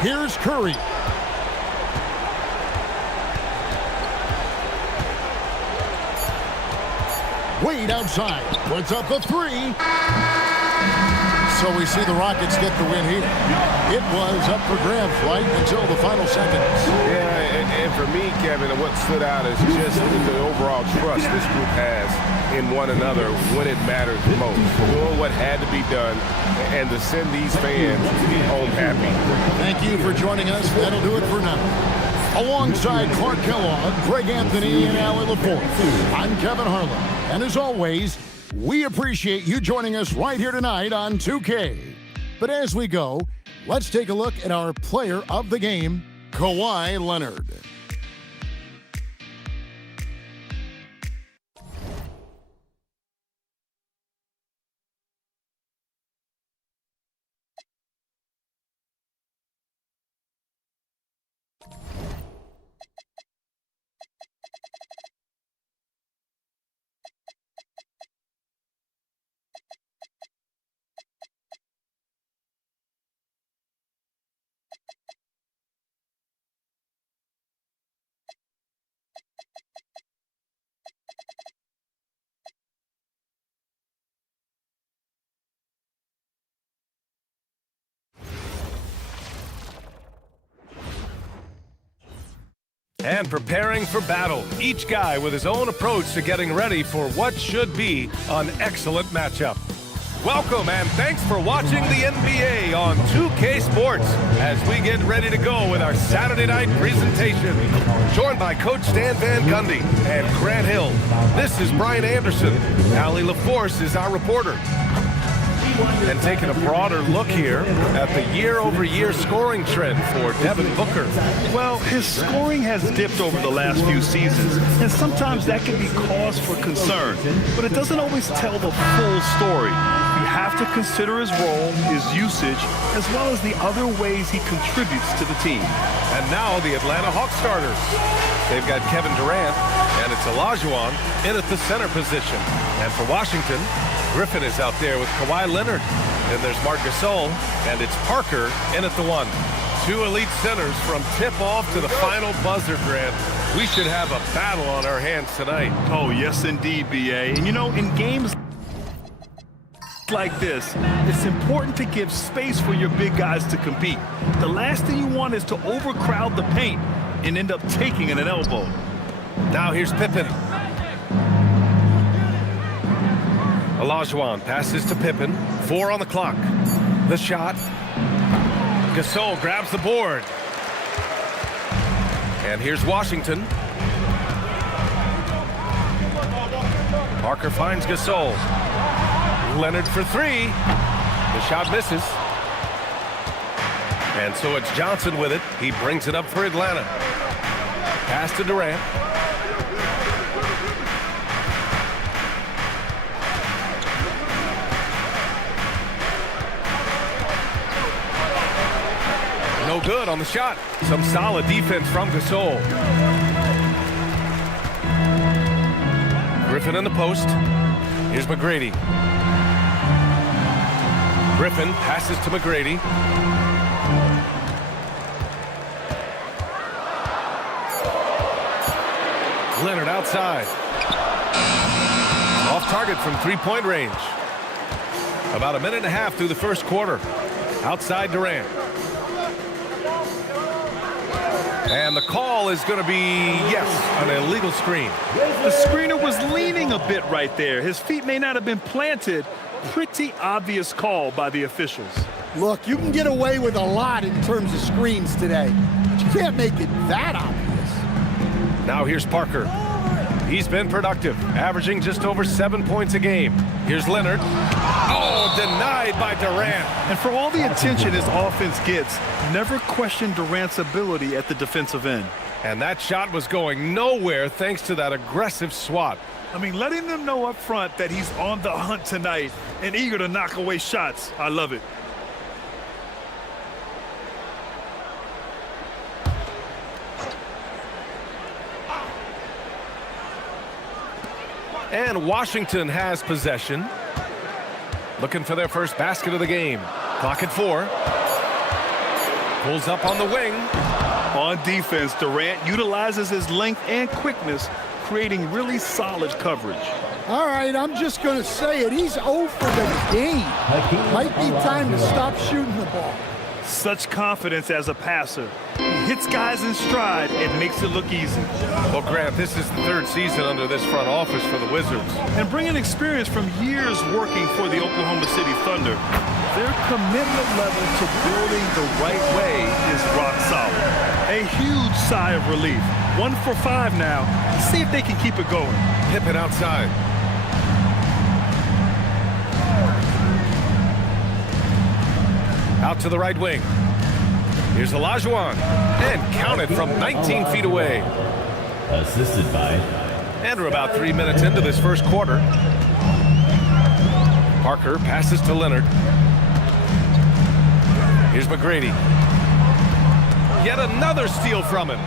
Here's Curry. Wade outside, puts up the three. So we see the Rockets get the win here. It was up for grabs right until the final seconds. Yeah, and for me, Kevin, what stood out is just the overall trust this group has in one another when it matters most. Doing what had to be done and to send these fans home happy. Thank you for joining us. That'll do it for now. Alongside Clark Kellogg, Greg Anthony, and Allie LaForce, I'm Kevin Harlan. And as always, we appreciate you joining us right here tonight on 2K. But as we go, let's take a look at our player of the game, Kawhi Leonard. And preparing for battle, each guy with his own approach to getting ready for what should be an excellent matchup. Welcome and thanks for watching the NBA on 2K Sports as we get ready to go with our Saturday night presentation. Joined by Coach Stan Van Gundy and Grant Hill. This is Brian Anderson. Allie LaForce is our reporter. And taking a broader look here at the year-over-year scoring trend for Devin Booker. Well, his scoring has dipped over the last few seasons, and sometimes that can be cause for concern, but it doesn't always tell the full story. You have to consider his role, his usage, as well as the other ways he contributes to the team. And now the Atlanta Hawks starters. They've got Kevin Durant, and it's Olajuwon in at the center position. And for Washington, Griffin is out there with Kawhi Leonard. Then there's Marc Gasol, and it's Parker in at the one. Two elite centers from tip-off to the final buzzer, Grant. We should have a battle on our hands tonight. Oh, yes, indeed, B.A. And, you know, in games like this, it's important to give space for your big guys to compete. The last thing you want is to overcrowd the paint and end up taking an elbow. Now here's Pippen. Olajuwon passes to Pippen. 4 on the clock. The shot. Gasol grabs the board. And here's Washington. Parker finds Gasol. Leonard for 3. The shot misses. And so it's Johnson with it. He brings it up for Atlanta. Pass to Durant. No good on the shot. Some solid defense from Gasol. Griffin in the post. Here's McGrady. Griffin passes to McGrady. Leonard outside. Off target from three-point range. About a minute and a half through the first quarter. Outside Durant. And the call is going to be, yes, an illegal screen. The screener was leaning a bit right there. His feet may not have been planted. Pretty obvious call by the officials. Look, you can get away with a lot in terms of screens today, but you can't make it that obvious. Now here's Parker. He's been productive, averaging just over 7 points a game. Here's Leonard. Oh, denied by Durant. And for all the attention his offense gets, never question Durant's ability at the defensive end. And that shot was going nowhere thanks to that aggressive swat. I mean, letting them know up front that he's on the hunt tonight and eager to knock away shots. I love it. And Washington has possession. Looking for their first basket of the game. Clock at 4. Pulls up on the wing. On defense, Durant utilizes his length and quickness, creating really solid coverage. All right, I'm just going to say it. He's 0 for the game. Might be time to stop shooting the ball. Such confidence as a passer. He hits guys in stride and makes it look easy. Well, Grant, this is the third season under this front office for the Wizards. And bringing experience from years working for the Oklahoma City Thunder, their commitment level to building the right way is rock solid. A huge sigh of relief. 1 for 5 now. See if they can keep it going. Pippen outside. Out to the right wing. Here's Olajuwon. And counted from 19 feet away. Assisted by. And we're about 3 minutes into this first quarter. Parker passes to Leonard. Here's McGrady. Yet another steal from him.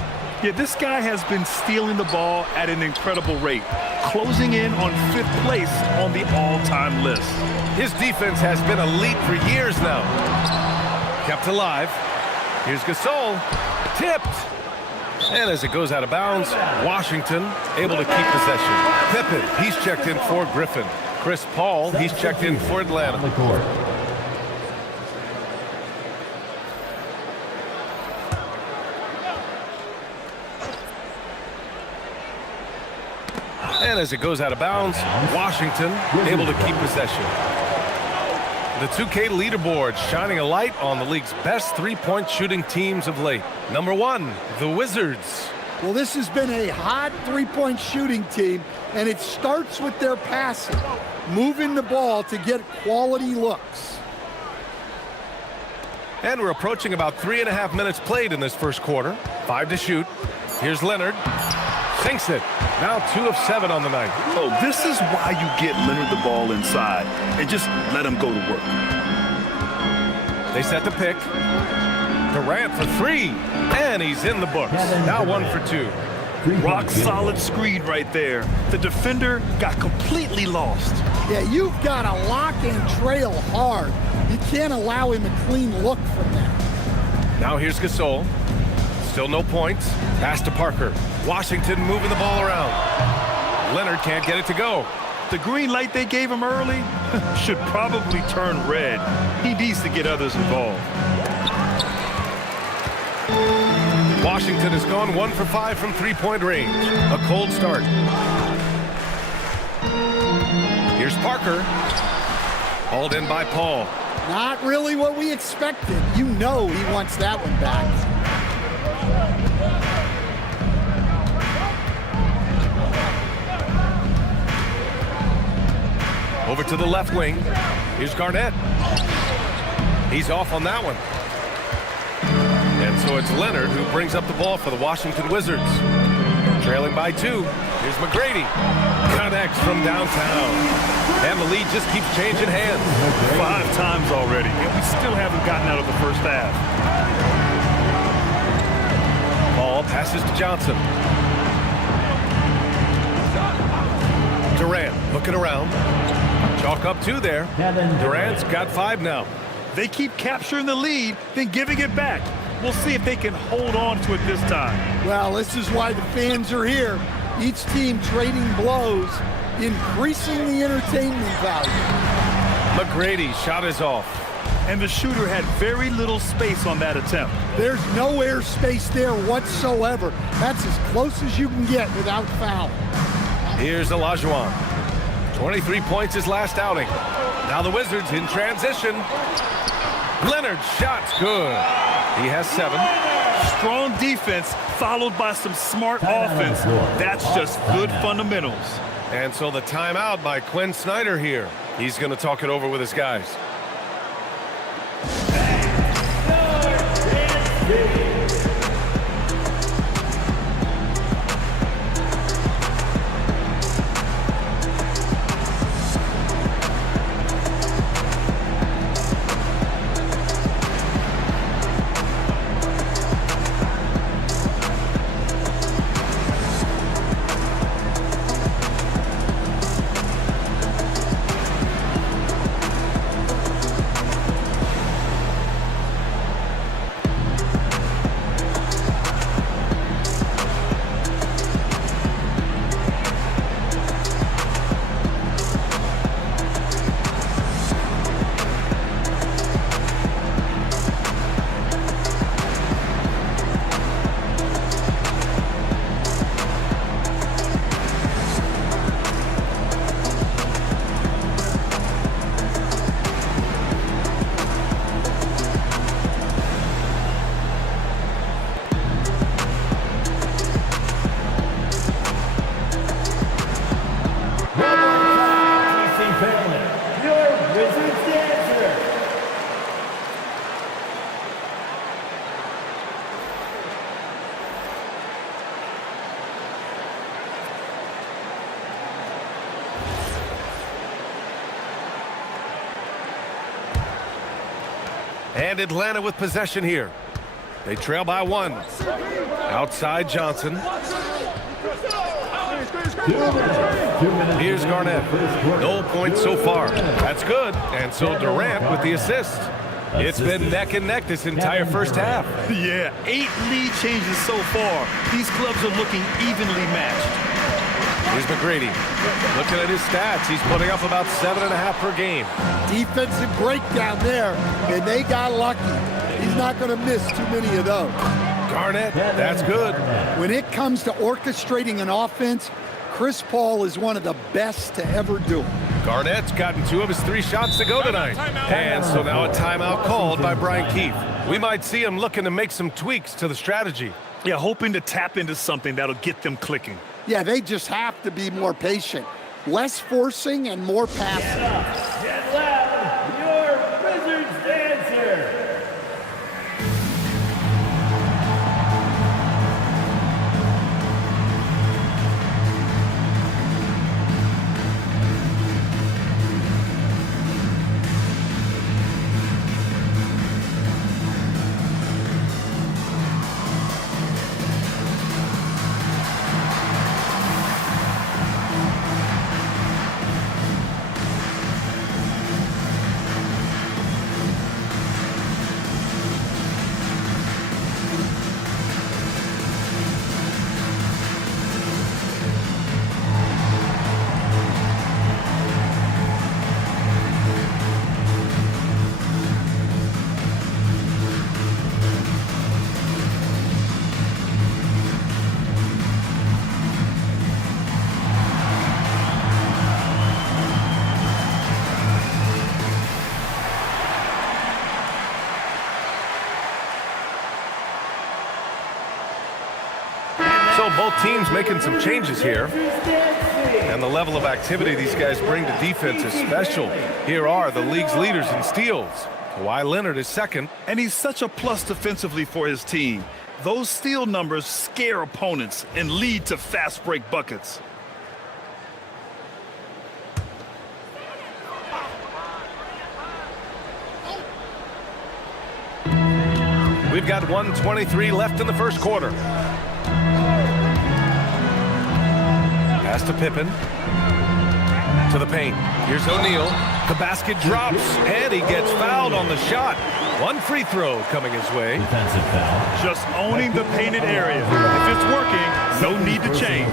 Yeah, this guy has been stealing the ball at an incredible rate, closing in on 5th place on the all-time list. His defense has been elite for years now. Kept alive. Here's Gasol. Tipped. And as it goes out of bounds, Washington able to keep possession. Pippen, he's checked in for Griffin. Chris Paul, he's checked in for Atlanta. And as it goes out of bounds, Washington able to keep possession. The 2K leaderboard shining a light on the league's best three-point shooting teams of late. Number 1, the Wizards. Well, this has been a hot three-point shooting team, and it starts with their passing, moving the ball to get quality looks. And we're approaching about 3.5 minutes played in this first quarter. 5 to shoot. Here's Leonard. Sinks it. Now 2 of 7 on the night. Oh, this is why you get Leonard the ball inside and just let him go to work. They set the pick. Durant for 3. And he's in the books. Now 1 for 2. Rock solid screen right there. The defender got completely lost. Yeah, you've got to lock and trail hard. You can't allow him a clean look from there. Now here's Gasol. Still no points. Pass to Parker. Washington moving the ball around. Leonard can't get it to go. The green light they gave him early should probably turn red. He needs to get others involved. Washington has gone 1 for 5 from three-point range. A cold start. Here's Parker. Hauled in by Paul. Not really what we expected. You know he wants that one back. Over to the left wing. Here's Garnett. He's off on that one. And so it's Leonard who brings up the ball for the Washington Wizards. Trailing by 2. Here's McGrady. Connects from downtown. And the lead just keeps changing hands. 5 times already, and we still haven't gotten out of the first half. Ball passes to Johnson. Durant looking around. Chalk up 2 there. Durant's got 5 now. They keep capturing the lead, then giving it back. We'll see if they can hold on to it this time. Well, this is why the fans are here. Each team trading blows, increasing the entertainment value. McGrady shot is off. And the shooter had very little space on that attempt. There's no air space there whatsoever. That's as close as you can get without foul. Here's Olajuwon. 23 points his last outing. Now the Wizards in transition. Leonard's shot's good. He has 7. Strong defense followed by some smart offense. That's just good fundamentals. And so the timeout by Quinn Snyder here. He's going to talk it over with his guys. And Atlanta with possession here. They trail by 1. Outside Johnson. Here's Garnett. No points so far. That's good. And so Durant with the assist. It's been neck and neck this entire first half. Yeah, 8 lead changes so far. These clubs are looking evenly matched. Here's McGrady. Looking at his stats, he's putting up about 7.5 per game. Defensive breakdown there, and they got lucky. He's not going to miss too many of those. Garnett, that's good. When it comes to orchestrating an offense, Chris Paul is one of the best to ever do it. Garnett's gotten 2 of his 3 shots to go tonight. And so now a timeout called by Brian Keefe. We might see him looking to make some tweaks to the strategy. Yeah, hoping to tap into something that'll get them clicking. Yeah, they just have to be more patient. Less forcing and more passing. Get loud, your Wizards dancer. So both teams making some changes here. And the level of activity these guys bring to defense is special. Here are the league's leaders in steals. Kawhi Leonard is second. And he's such a plus defensively for his team. Those steal numbers scare opponents and lead to fast break buckets. We've got 1:23 left in the first quarter. Pass to Pippen. To the paint. Here's O'Neal. The basket drops, and he gets fouled on the shot. 1 free throw coming his way. Defensive foul. Just owning the painted area. If it's working, no need to change.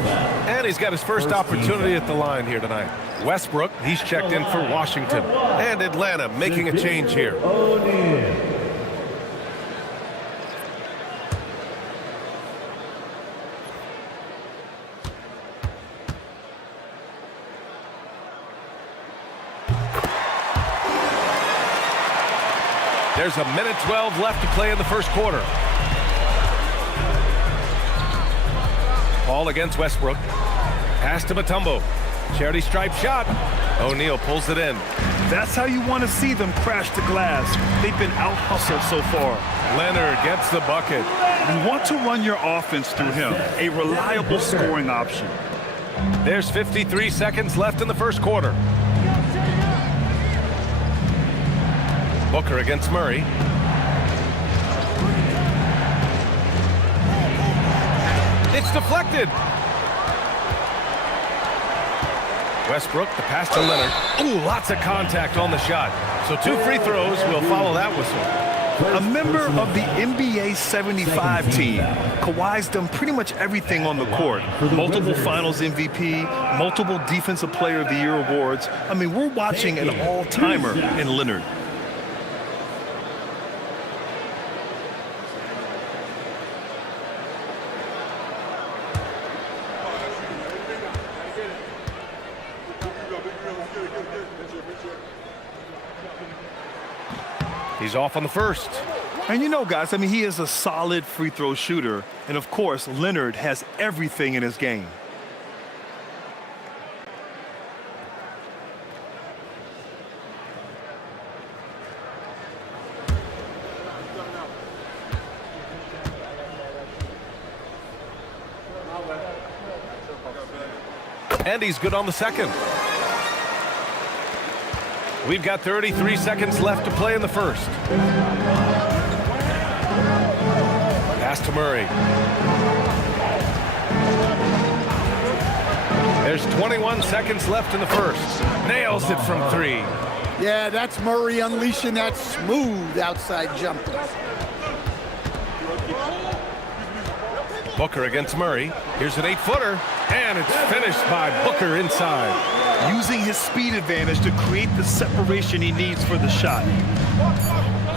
And he's got his first opportunity at the line here tonight. Westbrook, he's checked in for Washington. And Atlanta making a change here. There's 1:12 left to play in the first quarter. Paul against Westbrook. Pass to Mutombo. Charity stripe shot. O'Neal pulls it in. That's how you want to see them crash the glass. They've been out-hustled so far. Leonard gets the bucket. You want to run your offense through him, a reliable scoring option. There's 53 seconds left in the first quarter. Booker against Murray. It's deflected. Westbrook, the pass to Leonard. Ooh, lots of contact on the shot. So 2 free throws will follow that whistle. A member of the NBA 75 team, Kawhi's done pretty much everything on the court. Multiple Finals MVP, multiple Defensive Player of the Year awards. I mean, we're watching an all-timer in Leonard. He's off on the first. And you know, guys, I mean, he is a solid free throw shooter. And, of course, Leonard has everything in his game. And he's good on the second. We've got 33 seconds left to play in the first. Pass to Murray. There's 21 seconds left in the first. Nails it from 3. Yeah, that's Murray unleashing that smooth outside jumper. Booker against Murray. Here's an 8-footer, and it's finished by Booker inside. Using his speed advantage to create the separation he needs for the shot.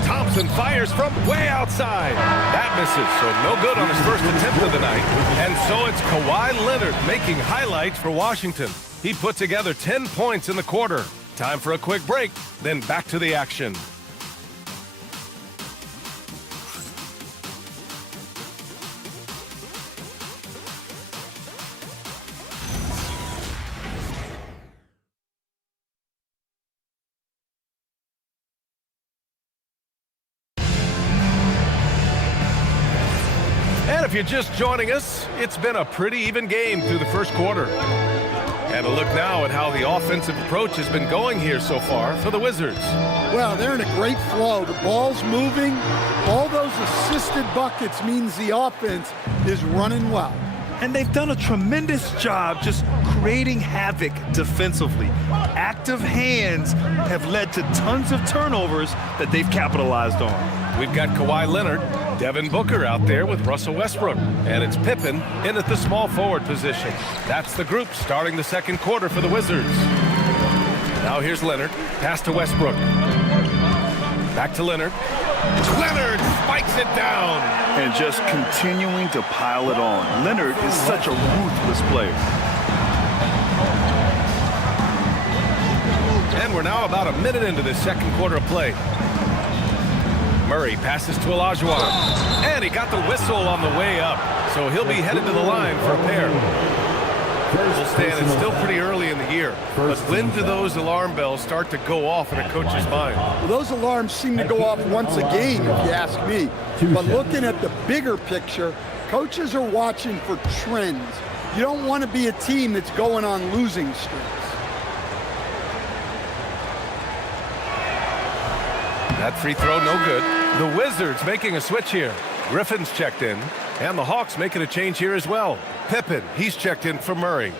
Thompson fires from way outside. That misses, so no good on his first attempt of the night. And so it's Kawhi Leonard making highlights for Washington. He put together 10 points in the quarter. Time for a quick break, then back to the action. And if you're just joining us, it's been a pretty even game through the first quarter. And a look now at how the offensive approach has been going here so far for the Wizards. Well, they're in a great flow. The ball's moving. All those assisted buckets means the offense is running well. And they've done a tremendous job just creating havoc defensively. Active hands have led to tons of turnovers that they've capitalized on. We've got Kawhi Leonard, Devin Booker out there with Russell Westbrook, and it's Pippen in at the small forward position. That's the group starting the second quarter for the Wizards. Now here's Leonard, pass to Westbrook. Back to Leonard. Leonard spikes it down. And just continuing to pile it on. Leonard is such a ruthless player. And we're now about a minute into this second quarter of play. Murray passes to Olajuwon. And he got the whistle on the way up. So he'll be headed to the line for a pair. Well, Stan, it's still pretty early in the year, but when do those alarm bells start to go off in a coach's mind? Well, those alarms seem to go off once a game, if you ask me. But looking at the bigger picture, coaches are watching for trends. You don't want to be a team that's going on losing streaks. That free throw, no good. The Wizards making a switch here. Griffin's checked in, and the Hawks making a change here as well. Pippen, he's checked in for Murray.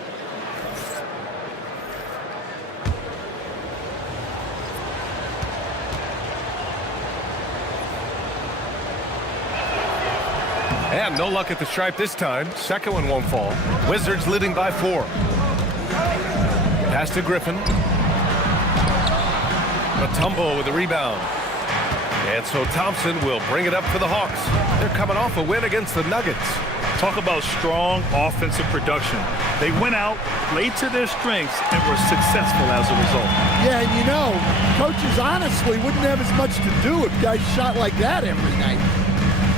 And no luck at the stripe this time. Second one won't fall. Wizards leading by 4. Pass to Griffin. Mutombo with the rebound. And so Thompson will bring it up for the Hawks. They're coming off a win against the Nuggets. Talk about strong offensive production. They went out, played to their strengths, and were successful as a result. Yeah, and you know, coaches honestly wouldn't have as much to do if guys shot like that every night.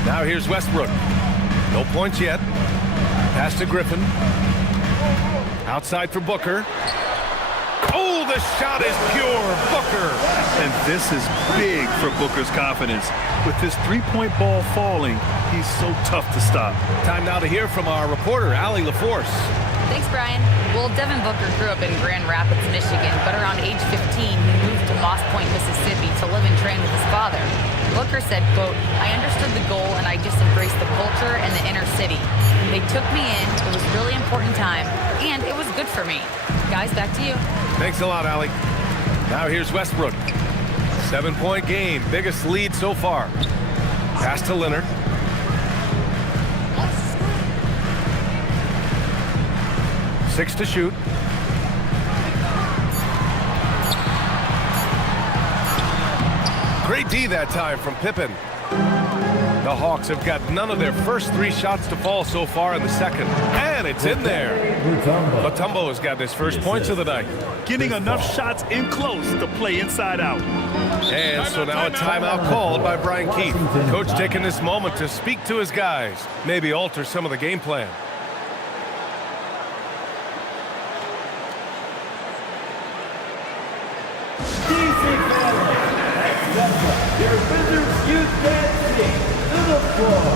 Now here's Westbrook. No points yet. Pass to Griffin. Outside for Booker. Oh, the shot is pure. Booker. And this is big for Booker's confidence. With his three-point ball falling, he's so tough to stop. Time now to hear from our reporter, Allie LaForce. Thanks, Brian. Well, Devin Booker grew up in Grand Rapids, Michigan, but around age 15, he moved to Moss Point, Mississippi to live and train with his father. Booker said, quote, "I understood the goal and I just embraced the culture and the inner city. They took me in, it was a really important time, and it was good for me." Guys, back to you. Thanks a lot, Allie. Now here's Westbrook. 7-point game, biggest lead so far. Pass to Leonard. Six to shoot. Great D that time from Pippen. The Hawks have got none of their first 3 shots to fall so far in the second. And it's in there. Mutombo has got his first points of the night. Getting enough shots in close to play inside out. And so now a timeout called by Brian Keith. Coach taking this moment to speak to his guys. Maybe alter some of the game plan. Your Wizards youth dancing to the floor.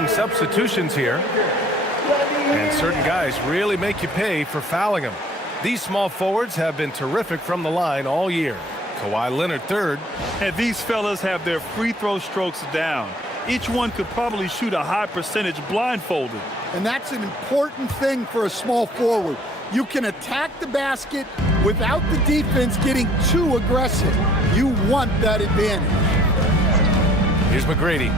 making substitutions here. And certain guys really make you pay for fouling them. These small forwards have been terrific from the line all year. Kawhi Leonard third. And these fellas have their free throw strokes down. Each one could probably shoot a high percentage blindfolded. And that's an important thing for a small forward. You can attack the basket without the defense getting too aggressive. You want that advantage. Here's McGrady.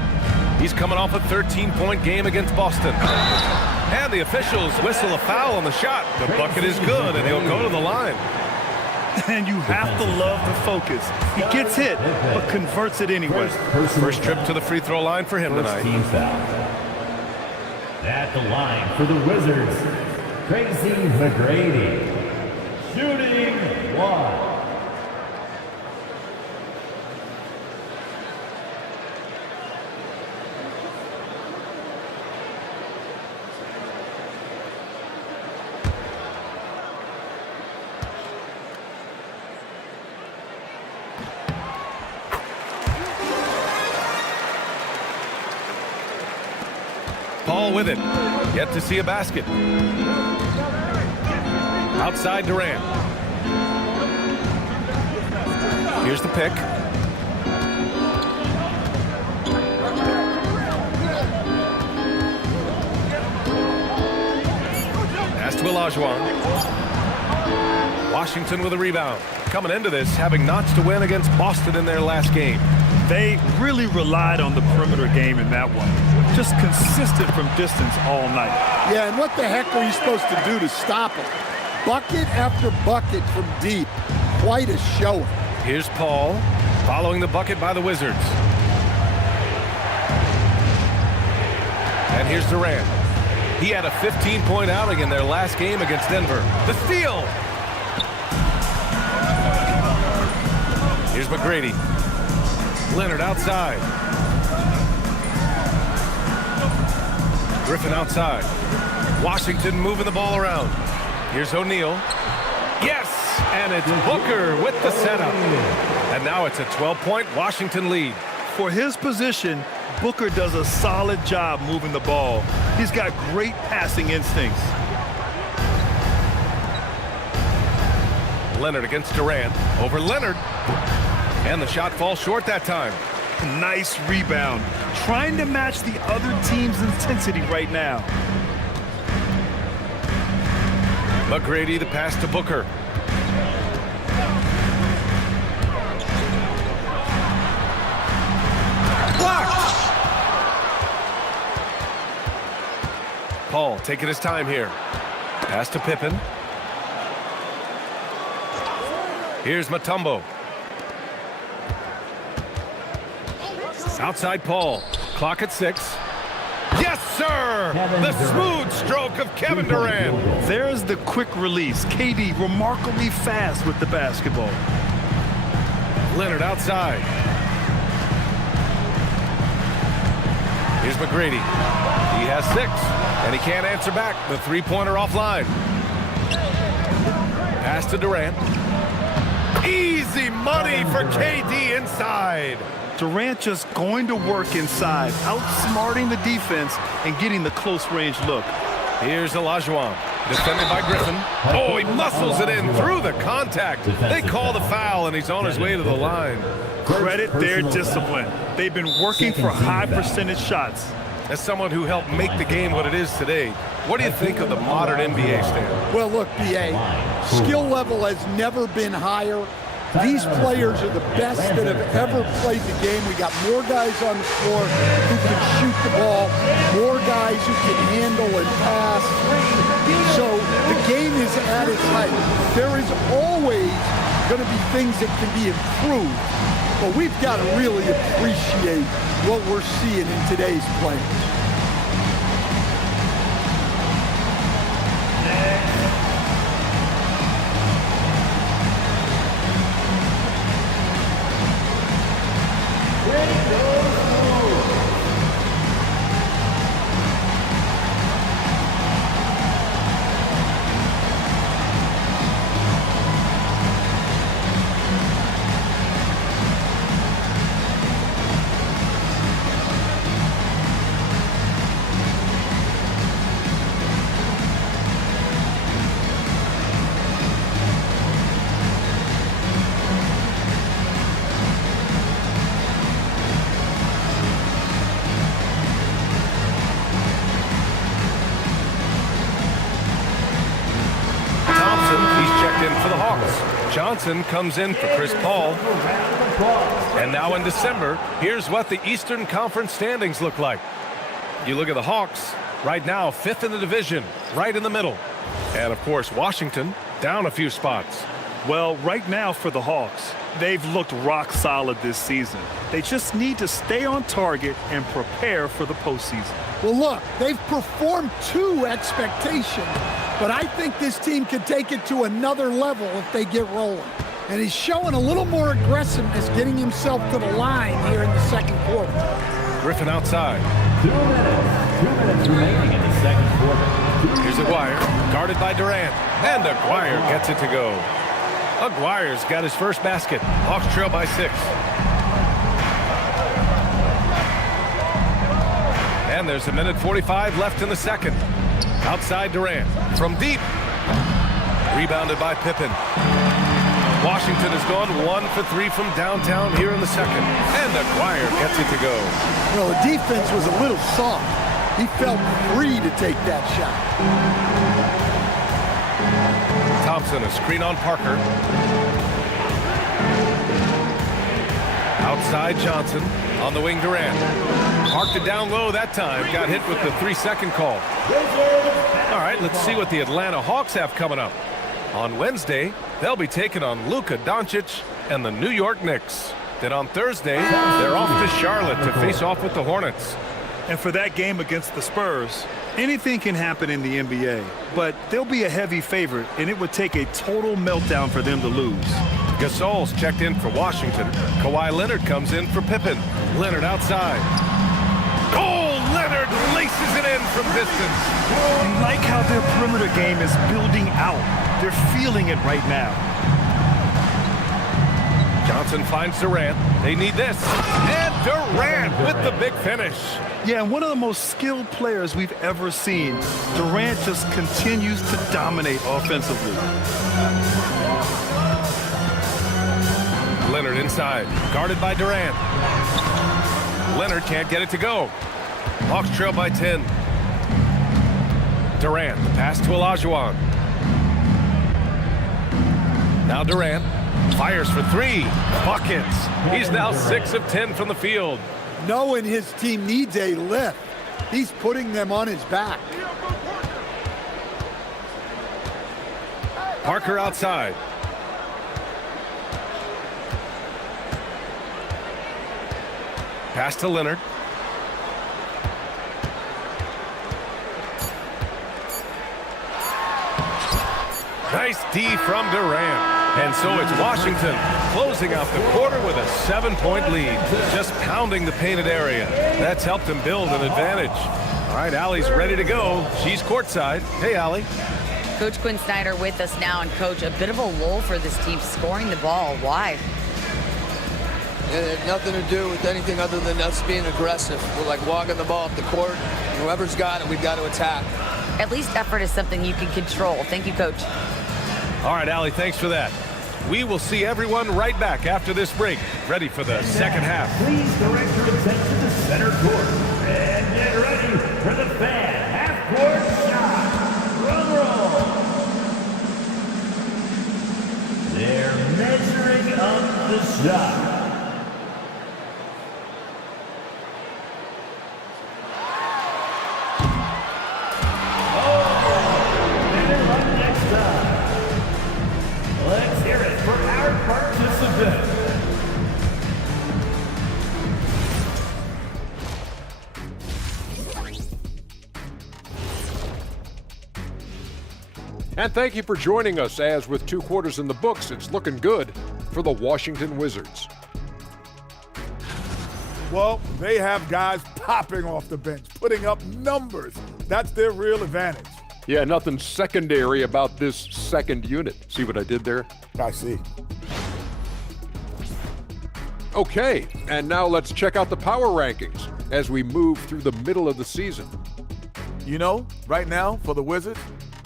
He's coming off a 13-point game against Boston. And the officials whistle a foul on the shot. The bucket is good, and he'll go to the line. And you have to love the focus. He gets hit, but converts it anyway. First trip to the free throw line for him tonight. At the line for the Wizards, Tracy McGrady, shooting one. Paul with it. Yet to see a basket. Outside Durant. Here's the pick. Pass to Olajuwon. Washington with a rebound. Coming into this, having notched a win against Boston in their last game. They really relied on the perimeter game in that one. Just consistent from distance all night. Yeah, and what the heck are you supposed to do to stop them? Bucket after bucket from deep. Quite a showing. Here's Paul, following the bucket by the Wizards. And here's Durant. He had a 15-point outing in their last game against Denver. The steal! Here's McGrady. Leonard outside. Griffin outside. Washington moving the ball around. Here's O'Neal. Yes! And it's Booker with the setup. And now it's a 12-point Washington lead. For his position, Booker does a solid job moving the ball. He's got great passing instincts. Leonard against Durant. Over Leonard. And the shot falls short that time. Nice rebound. Trying to match the other team's intensity right now. McGrady, the pass to Booker. Blocked! Paul taking his time here. Pass to Pippen. Here's Mutombo. Outside Paul. Clock at 6. Yes, sir! The smooth stroke of Kevin Durant. There's the quick release. KD remarkably fast with the basketball. Leonard outside. Here's McGrady. He has 6, and he can't answer back. The three-pointer offline. Pass to Durant. Easy money for KD inside. Durant just going to work inside, outsmarting the defense and getting the close-range look. Here's Olajuwon, defended by Griffin. Oh, he muscles it in through the contact. They call the foul, and he's on his way to the line. Credit their discipline. They've been working for high percentage shots. As someone who helped make the game what it is today, what do you think of the modern NBA standard? Well, look, BA, skill level has never been higher. These players are the best that have ever played the game. We got more guys on the floor who can shoot the ball, more guys who can handle and pass. So the game is at its height. There is always going to be things that can be improved, but we've got to really appreciate what we're seeing in today's players. Johnson comes in for Chris Paul. And now in December, here's what the Eastern Conference standings look like. You look at the Hawks, right now 5th in the division, right in the middle. And of course, Washington down a few spots. Well, right now for the Hawks, they've looked rock solid this season. They just need to stay on target and prepare for the postseason. Well, look, they've performed to expectation, but I think this team could take it to another level if they get rolling. And he's showing a little more aggressiveness, getting himself to the line here in the second quarter. Griffin outside. 2 minutes remaining in the second quarter. Here's Aguirre, guarded by Durant, and Aguirre gets it to go. Aguirre's got his first basket. Hawks trail by 6. And there's 1:45 left in the second. Outside Durant, from deep. Rebounded by Pippen. Washington has gone 1 for 3 from downtown here in the second. And Aguirre gets it to go. Well, the defense was a little soft. He felt free to take that shot. Thompson, a screen on Parker. Outside Johnson, on the wing Durant. Parked it down low that time, got hit with the 3-second call. All right, let's see what the Atlanta Hawks have coming up. On Wednesday, they'll be taking on Luka Doncic and the New York Knicks. Then on Thursday, they're off to Charlotte to face off with the Hornets. And for that game against the Spurs, anything can happen in the NBA, but they'll be a heavy favorite, and it would take a total meltdown for them to lose. Gasol's checked in for Washington. Kawhi Leonard comes in for Pippen. Leonard outside. Oh, Leonard laces it in from distance. I like how their perimeter game is building out. They're feeling it right now. Johnson finds Durant. They need this. And Durant with the big finish. Yeah, and one of the most skilled players we've ever seen. Durant just continues to dominate offensively. Leonard inside, guarded by Durant. Leonard can't get it to go. Hawks trail by 10. Durant, pass to Olajuwon. Now Durant fires for 3. Buckets. He's now 6 of 10 from the field. Knowing his team needs a lift, he's putting them on his back. Parker outside. Pass to Leonard. Nice D from Durant. And so it's Washington closing out the quarter with a 7-point lead. Just pounding the painted area. That's helped them build an advantage. All right, Allie's ready to go. She's courtside. Hey, Allie. Coach Quinn Snyder with us now. And, Coach, a bit of a lull for this team scoring the ball. Why? It had nothing to do with anything other than us being aggressive. We're like walking the ball up the court. Whoever's got it, we've got to attack. At least effort is something you can control. Thank you, Coach. All right, Allie, thanks for that. We will see everyone right back after this break. Ready for the second half. Please direct your attention to center court. And get ready for the fan half-court shot. Drum roll. They're measuring up the shot. Let's hear it for our participant. And thank you for joining us, as with 2 quarters in the books, it's looking good for the Washington Wizards. Well, they have guys popping off the bench, putting up numbers. That's their real advantage. Yeah, nothing secondary about this second unit. See what I did there? I see. Okay, and now let's check out the power rankings as we move through the middle of the season. You know, right now for the Wizards,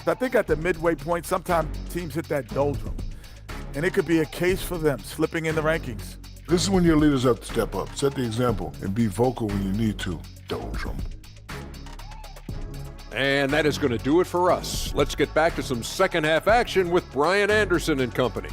I think at the midway point, sometimes teams hit that doldrum. And it could be a case for them slipping in the rankings. This is when your leaders have to step up, set the example, and be vocal when you need to. Doldrum. And that is going to do it for us. Let's get back to some second half action with Brian Anderson and company.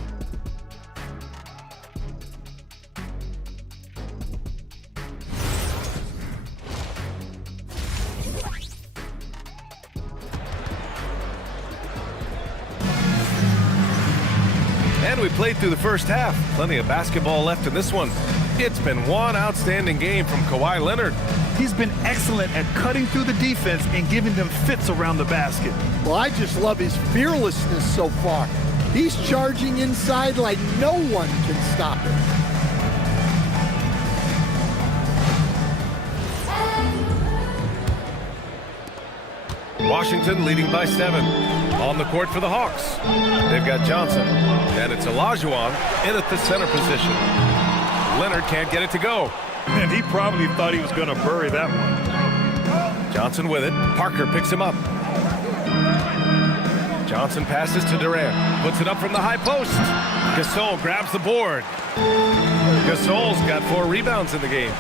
And we played through the first half. Plenty of basketball left in this one. It's been one outstanding game from Kawhi Leonard. He's been excellent at cutting through the defense and giving them fits around the basket. Well, I just love his fearlessness so far. He's charging inside like no one can stop him. Washington leading by 7. On the court for the Hawks. They've got Johnson, and it's Olajuwon in at the center position. Leonard can't get it to go. And he probably thought he was going to bury that one. Johnson with it. Parker picks him up. Johnson passes to Durant. Puts it up from the high post. Gasol grabs the board. Gasol's got 4 rebounds in the game.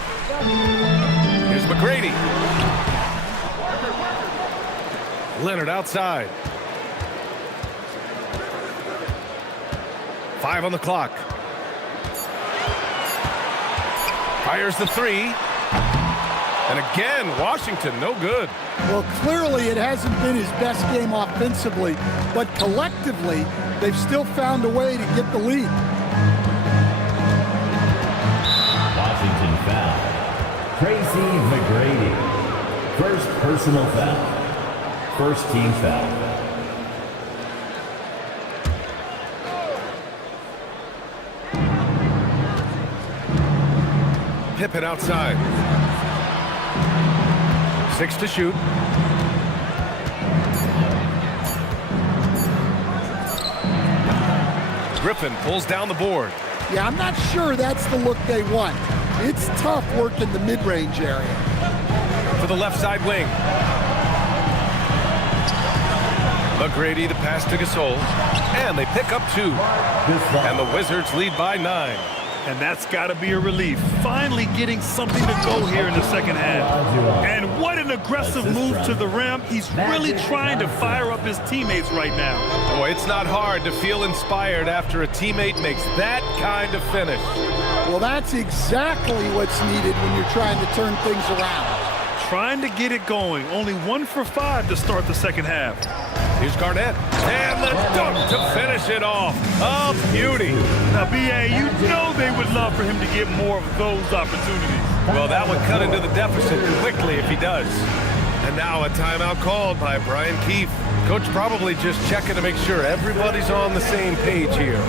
Here's McGrady. Leonard outside. 5 on the clock. Fires the 3. And again, Washington, no good. Well, clearly it hasn't been his best game offensively, but collectively, they've still found a way to get the lead. Washington foul. Tracy McGrady. First personal foul. First team foul. Pippen outside. 6 to shoot. Griffin pulls down the board. Yeah, I'm not sure that's the look they want. It's tough working the mid-range area. For the left side wing. McGrady to pass to Gasol. And they pick up 2. And the Wizards lead by 9. And that's got to be a relief. Finally getting something to go here in the second half. And what an aggressive move to the rim. He's really trying to fire up his teammates right now. Boy, it's not hard to feel inspired after a teammate makes that kind of finish. Well, that's exactly what's needed when you're trying to turn things around. Trying to get it going. Only 1 for 5 to start the second half. Here's Garnett. And the dunk to finish it off. A beauty. Now, B.A., you know they would love for him to get more of those opportunities. Well, that would cut into the deficit quickly if he does. And now a timeout called by Brian Keefe. Coach probably just checking to make sure everybody's on the same page here.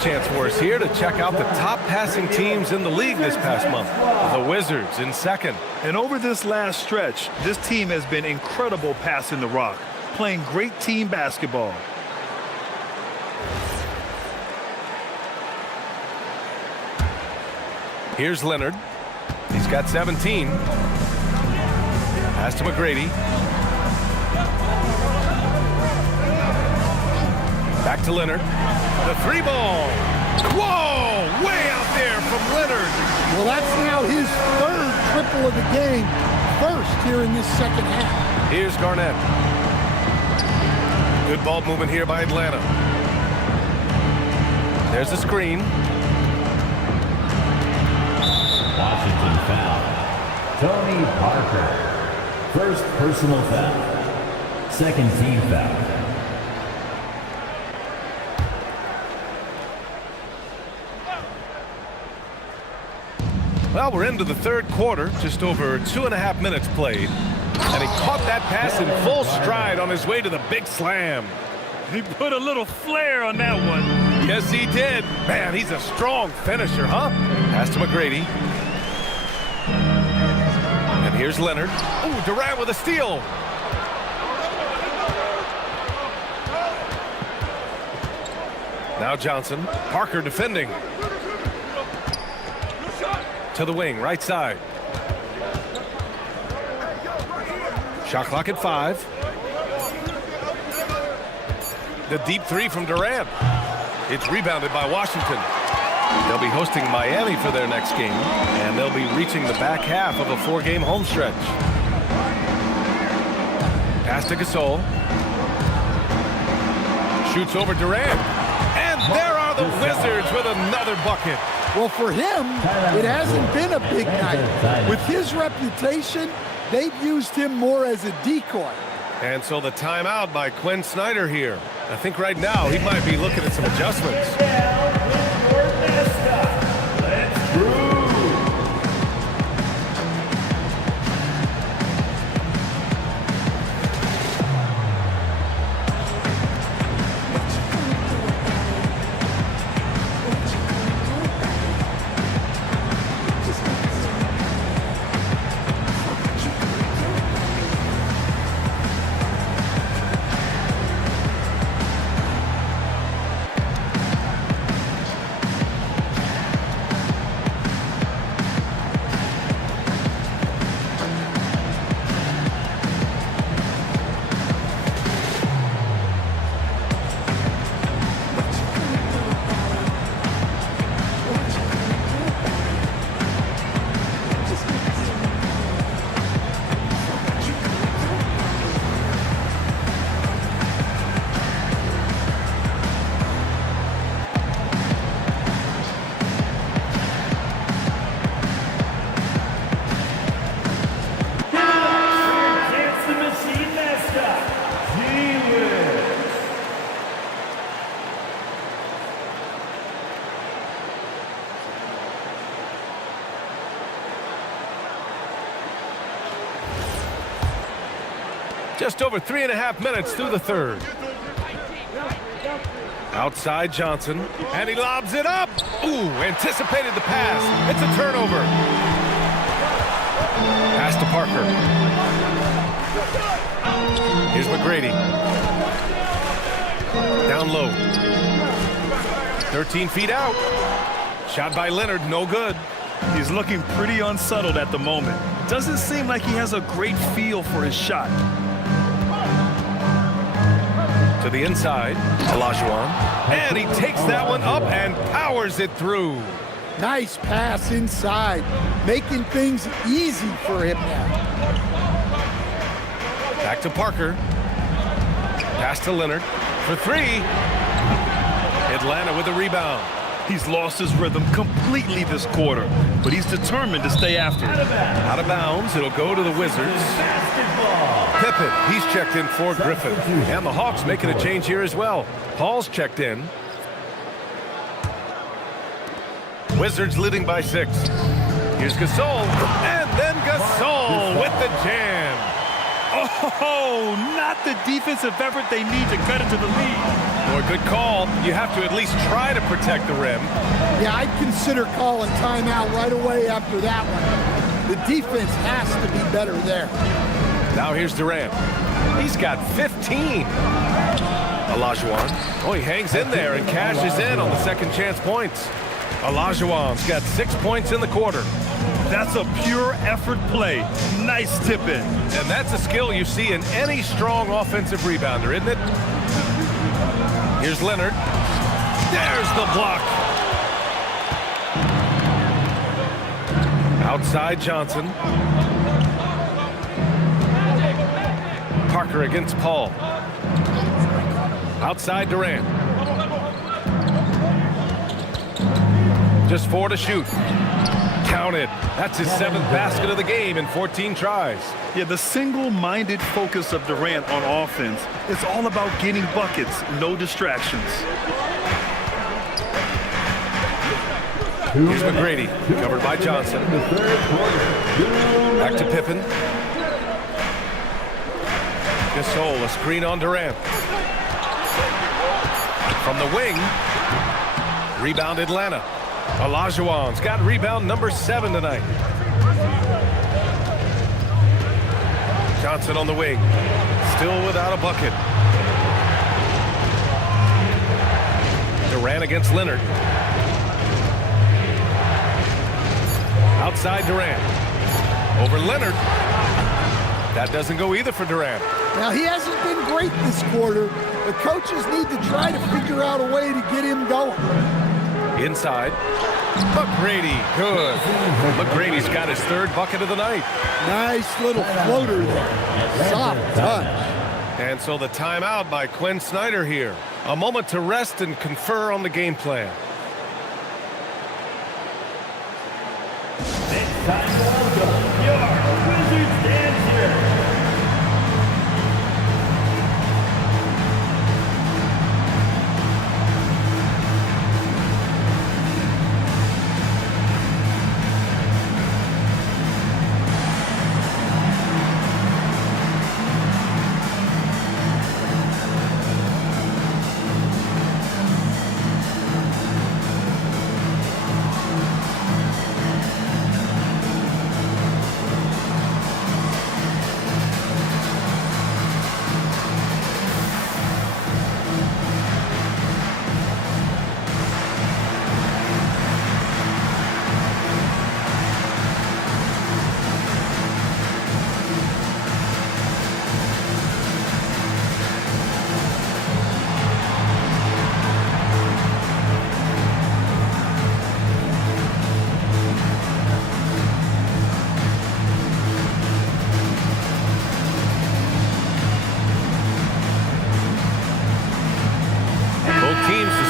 Chance for us here to check out the top passing teams in the league this past month. The Wizards in second. And over this last stretch, this team has been incredible passing the rock, playing great team basketball. Here's Leonard. He's got 17. Pass to McGrady. Back to Leonard. The 3-ball. Whoa! Way out there from Leonard. Well, that's now his 3rd triple of the game. First here in this second half. Here's Garnett. Good ball movement here by Atlanta. There's the screen. Washington foul. Tony Parker. First personal foul. Second team foul. Well, we're into the 3rd quarter, just over 2.5 minutes played. And he caught that pass in full stride on his way to the big slam. He put a little flair on that one. Yes, he did. Man, he's a strong finisher, huh? Pass to McGrady. And here's Leonard. Ooh, Durant with a steal. Now Johnson. Parker defending. To the wing, right side. Shot clock at 5. The deep three from Durant. It's rebounded by Washington. They'll be hosting Miami for their next game, and they'll be reaching the back half of a 4-game home stretch. Pass to Gasol. Shoots over Durant. And there are the Wizards with another bucket. Well, for him, it hasn't been a big night. With his reputation, they've used him more as a decoy. And so the timeout by Quinn Snyder here. I think right now he might be looking at some adjustments. Just over 3.5 minutes through the third. Outside Johnson, and he lobs it up. Ooh, anticipated the pass. It's a turnover. Pass to Parker. Here's McGrady. Down low. 13 feet out. Shot by Leonard, no good. He's looking pretty unsettled at the moment. Doesn't seem like he has a great feel for his shot. To the inside, Olajuwon. And he takes that one up and powers it through. Nice pass inside, making things easy for him now. Back to Parker. Pass to Leonard for 3. Atlanta with the rebound. He's lost his rhythm completely this quarter, but he's determined to stay after it. Out of bounds, it'll go to the Wizards. Pippen, he's checked in for Griffin. And the Hawks making a change here as well. Paul's checked in. Wizards leading by 6. Here's Gasol, and then Gasol with the jam. Oh, not the defensive effort they need to cut into the lead. Boy, good call. You have to at least try to protect the rim. Yeah, I'd consider calling timeout right away after that one. The defense has to be better there. Now here's Durant. He's got 15. Olajuwon. Oh, he hangs in there and cashes in on the second chance points. Olajuwon's got 6 points in the quarter. That's a pure effort play. Nice tip in. And that's a skill you see in any strong offensive rebounder, isn't it? Here's Leonard. There's the block. Outside Johnson. Parker against Paul. Outside Durant. Just 4 to shoot. Counted. That's his 7th basket of the game in 14 tries. Yeah, the single-minded focus of Durant on offense is all about getting buckets, no distractions. Here's McGrady, covered by Johnson. Back to Pippen. Gasol, a screen on Durant. From the wing. Rebound Atlanta. Olajuwon's got rebound number 7 tonight. Johnson on the wing. Still without a bucket. Durant against Leonard. Outside Durant. Over Leonard. That doesn't go either for Durant. Now, he hasn't been great this quarter, but coaches need to try to figure out a way to get him going. Inside. McGrady, good. McGrady's got his 3rd bucket of the night. Nice little floater there. Soft touch. And so the timeout by Quinn Snyder here. A moment to rest and confer on the game plan. It's time to welcome your Wizards dancer.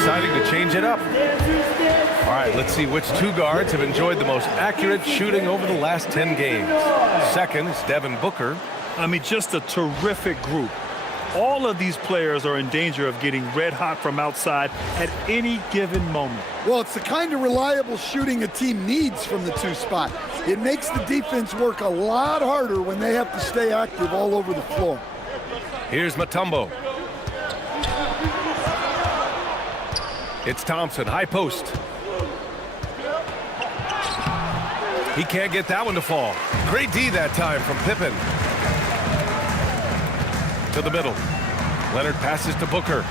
Deciding to change it up. All right, let's see which 2 guards have enjoyed the most accurate shooting over the last 10 games. Second is Devin Booker. I mean, just a terrific group. All of these players are in danger of getting red hot from outside at any given moment. Well, it's the kind of reliable shooting a team needs from the 2 spot. It makes the defense work a lot harder when they have to stay active all over the floor. Here's Mutombo. It's Thompson, high post. He can't get that one to fall. Great D that time from Pippen. To the middle. Leonard passes to Booker.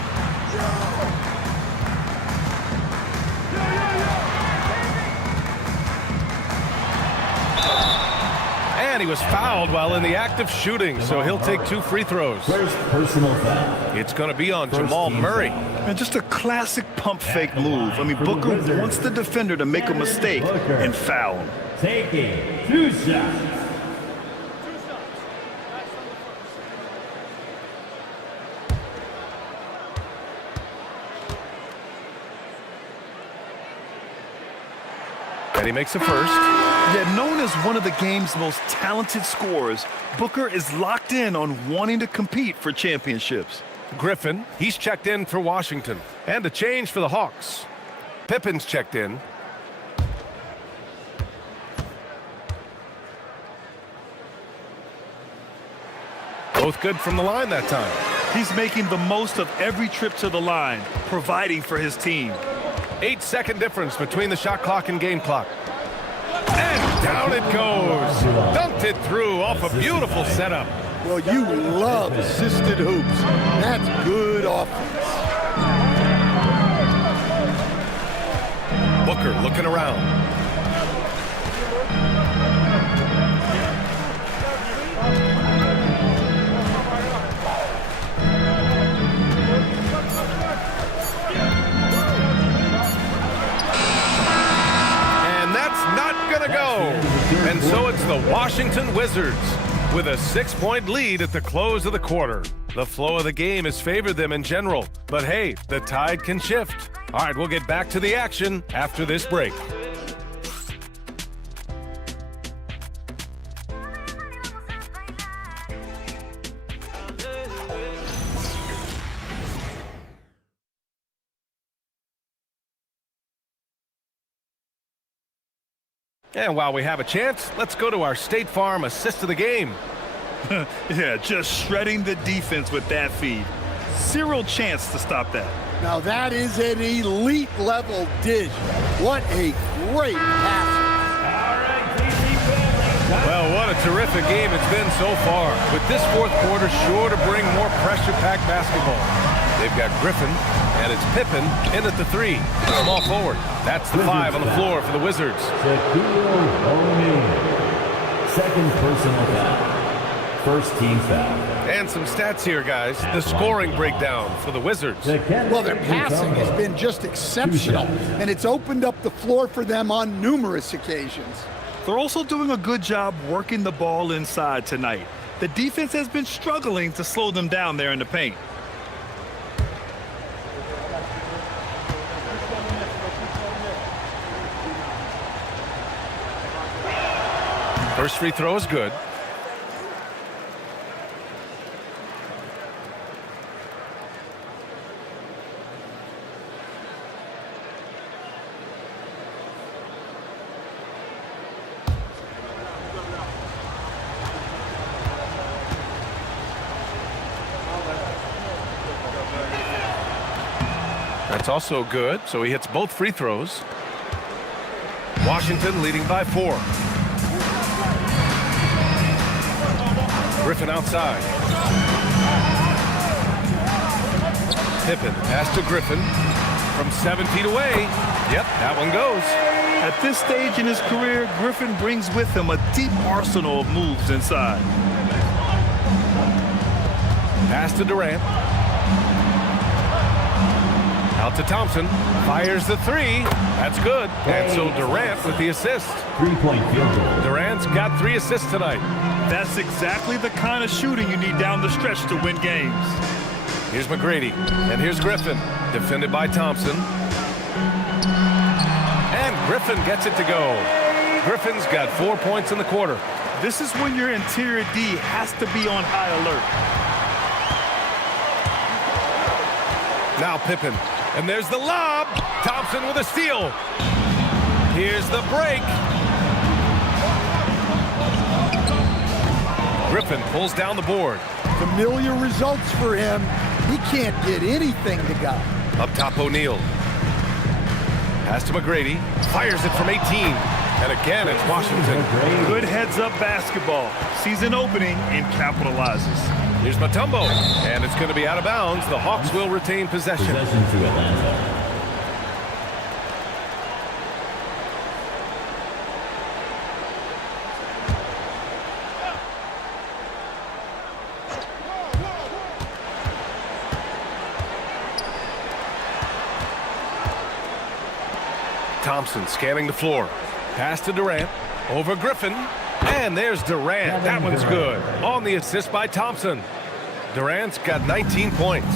And he was fouled while in the act of shooting, so he'll take 2 free throws. First personal foul. It's going to be on Jamal Murray. And just a classic pump fake move. I mean, Booker wants the defender to make a mistake and foul him. Taking 2 shots. And he makes a first. Yet known as one of the game's most talented scorers, Booker is locked in on wanting to compete for championships. Griffin, he's checked in for Washington. And a change for the Hawks. Pippen's checked in. Both good from the line that time. He's making the most of every trip to the line, providing for his team. 8-second difference between the shot clock and game clock. And down it goes. Dunked it through off a beautiful setup. Well, you love assisted hoops. That's good offense. Booker looking around. And so it's the Washington Wizards with a 6-point lead at the close of the quarter. The flow of the game has favored them in general, but hey, the tide can shift. All right, we'll get back to the action after this break. And while we have a chance, let's go to our State Farm assist of the game. Yeah, just shredding the defense with that feed. Zero chance to stop that. Now that is an elite level dish. What a great pass. Well, what a terrific game it's been so far. With this fourth quarter sure to bring more pressure-packed basketball. They've got Griffin, and it's Pippen in at the 3. Small forward. That's the 5 on the floor for the Wizards. Second personal foul. First team foul. And some stats here, guys. The scoring breakdown for the Wizards. Well, their passing has been just exceptional, and it's opened up the floor for them on numerous occasions. They're also doing a good job working the ball inside tonight. The defense has been struggling to slow them down there in the paint. First free throw is good. That's also good, so he hits both free throws. Washington leading by 4. Griffin outside. Pippen pass to Griffin from 7 feet away. Yep, that one goes. At this stage in his career, Griffin brings with him a deep arsenal of moves inside. Pass to Durant. Out to Thompson. Fires the 3. That's good. And so Durant with the assist. 3-point field goal. Durant's got 3 assists tonight. That's exactly the kind of shooting you need down the stretch to win games. Here's McGrady. And here's Griffin. Defended by Thompson. And Griffin gets it to go. Griffin's got 4 points in the quarter. This is when your interior D has to be on high alert. Now Pippen. And there's the lob. Thompson with a steal. Here's the break. Griffin pulls down the board. Familiar results for him. He can't get anything to go. Up top, O'Neal. Pass to McGrady. Fires it from 18. And again, it's Washington. Good heads-up basketball. Sees an opening and capitalizes. Here's Mutombo. And it's going to be out of bounds. The Hawks will retain possession. Possession to Atlanta. Thompson scanning the floor. Pass to Durant. Over Griffin. And there's Durant. That one's good. On the assist by Thompson. Durant's got 19 points.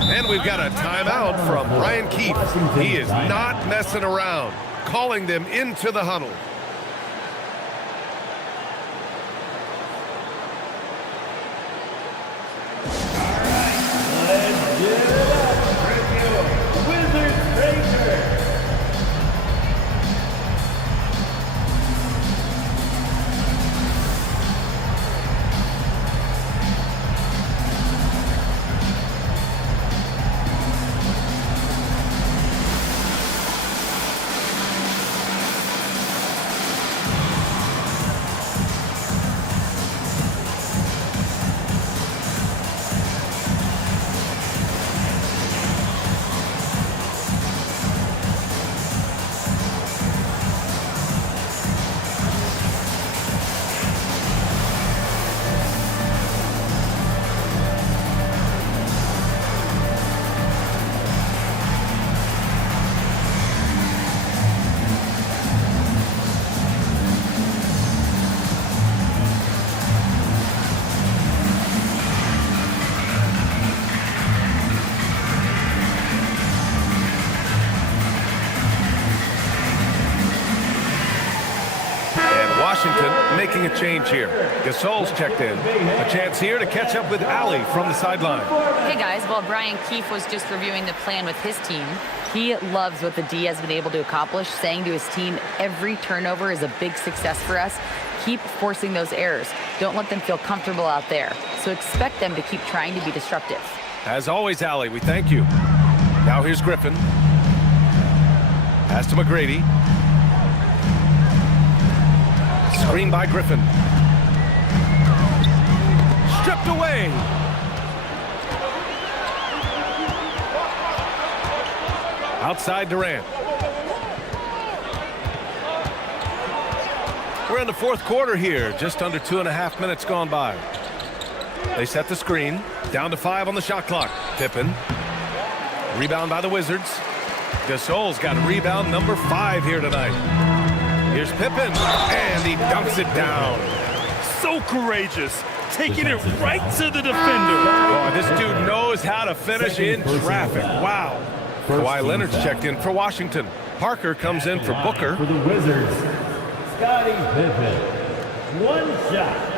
And we've got a timeout from Brian Keefe. He is not messing around. Calling them into the huddle. Let's give it up for your Wizards Rangers. Washington making a change here. Gasol's checked in. A chance here to catch up with Allie from the sideline. Hey guys, while Brian Keefe was just reviewing the plan with his team, he loves what the D has been able to accomplish, saying to his team, every turnover is a big success for us. Keep forcing those errors. Don't let them feel comfortable out there. So expect them to keep trying to be disruptive. As always, Allie, we thank you. Now here's Griffin. Pass to McGrady. Screen by Griffin. Stripped away. Outside Durant. We're in the fourth quarter here. Just under 2.5 minutes gone by. They set the screen. Down to 5 on the shot clock. Pippen. Rebound by the Wizards. Gasol's got rebound number 5 here tonight. Here's Pippen. And he dunks it down. So courageous. Taking it right to the defender. Oh, this dude knows how to finish in traffic. Wow. Kawhi Leonard's checked in for Washington. Parker comes in for Booker. For the Wizards, Scottie Pippen. One shot.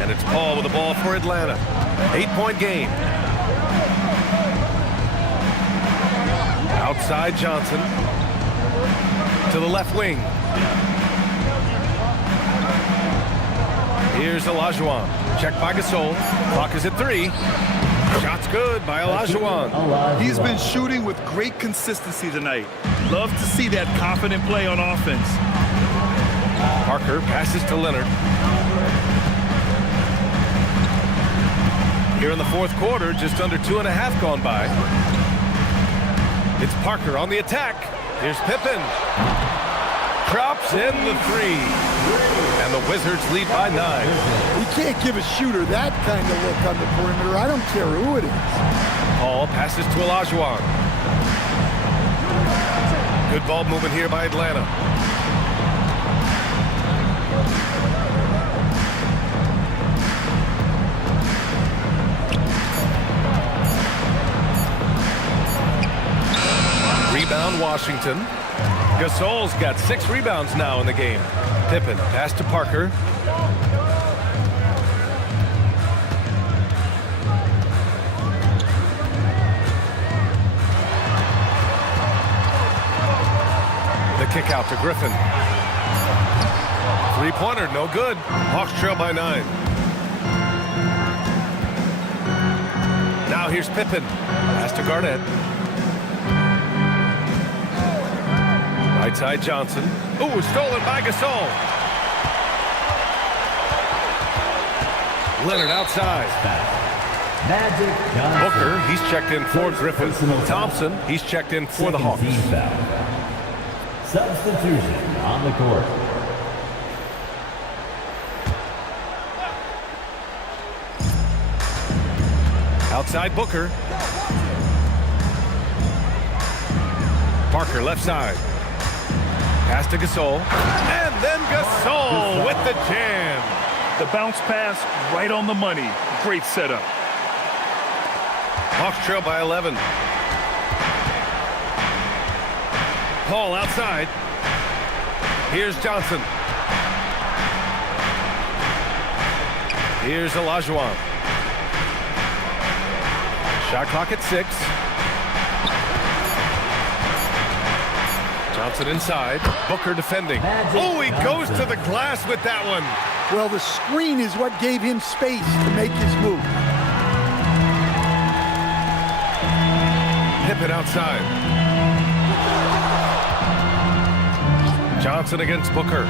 And it's Paul with the ball for Atlanta. 8-point game. Outside Johnson. To the left wing. Here's Olajuwon. Checked by Gasol. Clock is at 3. Shot's good by Olajuwon. He's been shooting with great consistency tonight. Love to see that confident play on offense. Parker passes to Leonard. Here in the fourth quarter, just under 2.5 gone by. It's Parker on the attack. Here's Pippen. Drops in the 3. And the Wizards lead by 9. You can't give a shooter that kind of look on the perimeter. I don't care who it is. Paul passes to Olajuwon. Good ball movement here by Atlanta. Rebound Washington. Gasol's got 6 rebounds now in the game. Pippen pass to Parker. The kick out to Griffin. 3-pointer, no good. Hawks trail by 9. Now here's Pippen. Pass to Garnett. Right side Johnson. Ooh, stolen by Gasol. Leonard outside. Booker, he's checked in for Griffin. Thompson, he's checked in for the Hawks. Substitution on the court. Outside Booker. Parker left side. Pass to Gasol. And then Gasol with the jam. The bounce pass right on the money. Great setup. Hawks trail by 11. Paul outside. Here's Johnson. Here's Olajuwon. Shot clock at 6. Johnson inside. Booker defending. Oh, he goes to the glass with that one. Well, the screen is what gave him space to make his move. Pippen outside. Johnson against Booker.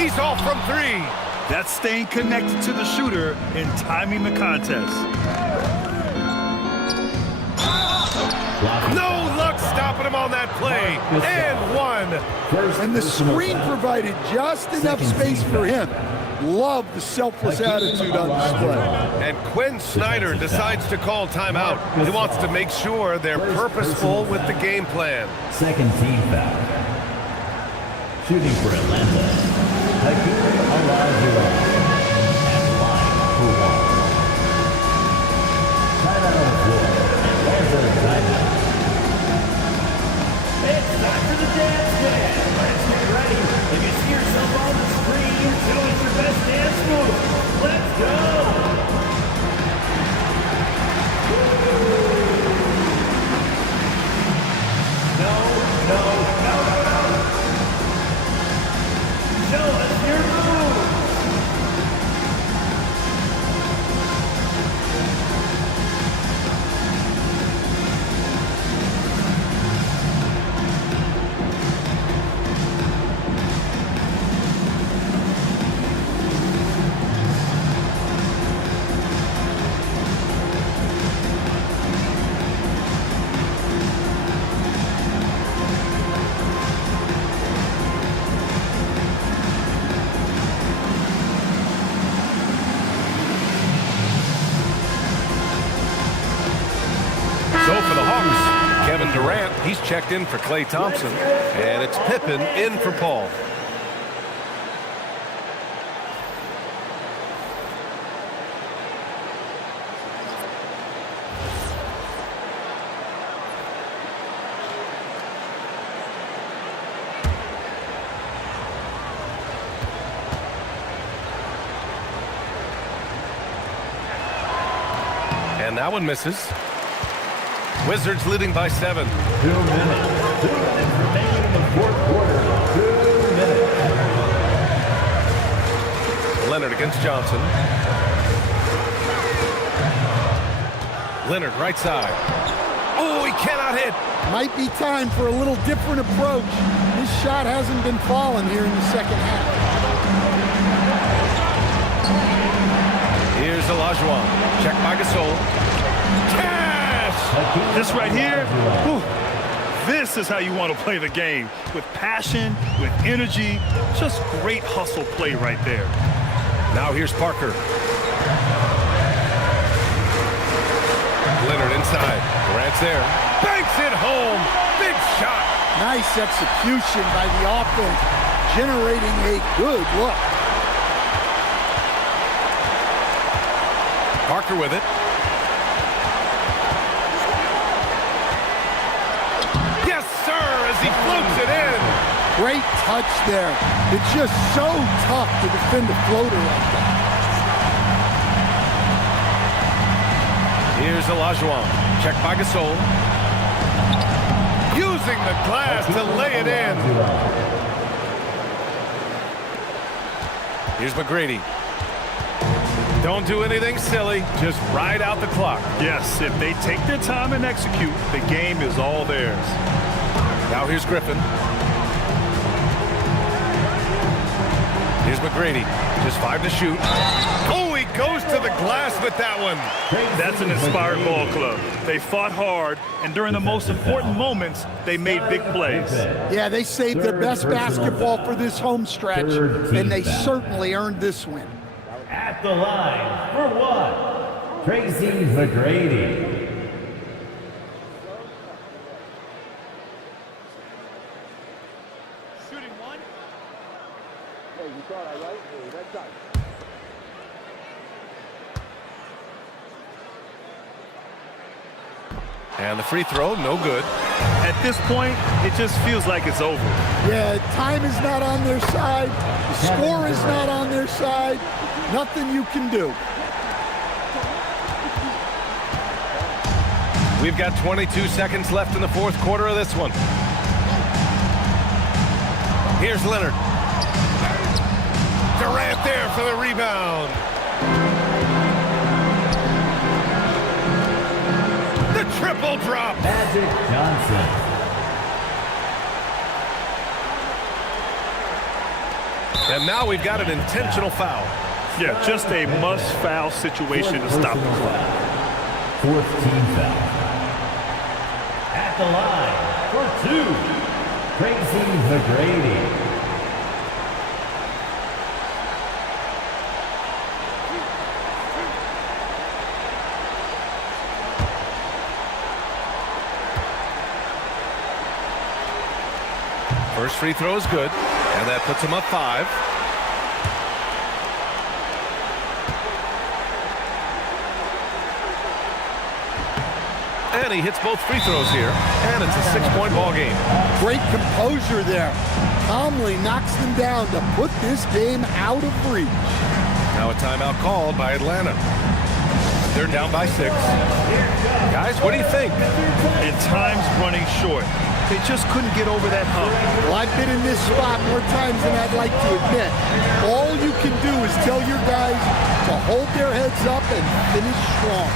He's off from 3. That's staying connected to the shooter and timing the contest. No luck stopping him on that play. And 1. And the screen provided just enough space for him. Love the selfless attitude on display. And Quinn Snyder decides to call timeout. He wants to make sure they're purposeful with the game plan. Second team foul. Shooting for Atlanta, Hakeem Olajuwon. At line for 1. Timeout on the floor. Atlanta timeout. for the dance band. Let's get ready. If you see yourself on the screen, show us your best dance move. Let's go. No. Show us your move. So for the Hawks, Kevin Durant, he's checked in for Klay Thompson, and it's Pippen in for Paul. And that one misses. Wizards leading by 7. 2 minutes. 2 minutes remaining in the fourth quarter. 2 minutes. Leonard against Johnson. Leonard right side. Oh, he cannot hit. Might be time for a little different approach. His shot hasn't been falling here in the second half. Here's Olajuwon. Check by Gasol. This right here, whew, this is how you want to play the game. With passion, with energy, just great hustle play right there. Now here's Parker. Leonard inside. Durant's there. Banks it home. Big shot. Nice execution by the offense, generating a good look. Parker with it. He floats it in. Great touch there. It's just so tough to defend a floater like that. Here's Olajuwon. Check by Gasol. Using the glass to lay it in. Here's McGrady. Don't do anything silly. Just ride out the clock. Yes, if they take their time and execute, the game is all theirs. Now here's Griffin. Here's McGrady. Just 5 to shoot. Oh, he goes to the glass with that one. That's an inspired ball club. They fought hard, and during the most important moments, they made big plays. Yeah, they saved their best basketball for this home stretch, and they certainly earned this win. At the line for one, Tracy McGrady. And the free throw, no good. At this point, it just feels like it's over. Yeah, time is not on their side. The score is not on their side. Nothing you can do. We've got 22 seconds left in the fourth quarter of this one. Here's Leonard. Durant there for the rebound. The triple drop. Magic Johnson. And now we've got an intentional foul. Yeah, just a must-foul situation to stop the clock. Fourth team foul. At the line for 2, Tracy McGrady. First free throw is good, and that puts him up 5. And he hits both free throws here, and it's a 6-point ball game. Great composure there. Calmly knocks them down to put this game out of reach. Now a timeout called by Atlanta. They're down by 6. Guys, what do you think? And time's running short. They just couldn't get over that hump. Well, I've been in this spot more times than I'd like to admit. All you can do is tell your guys to hold their heads up and finish strong.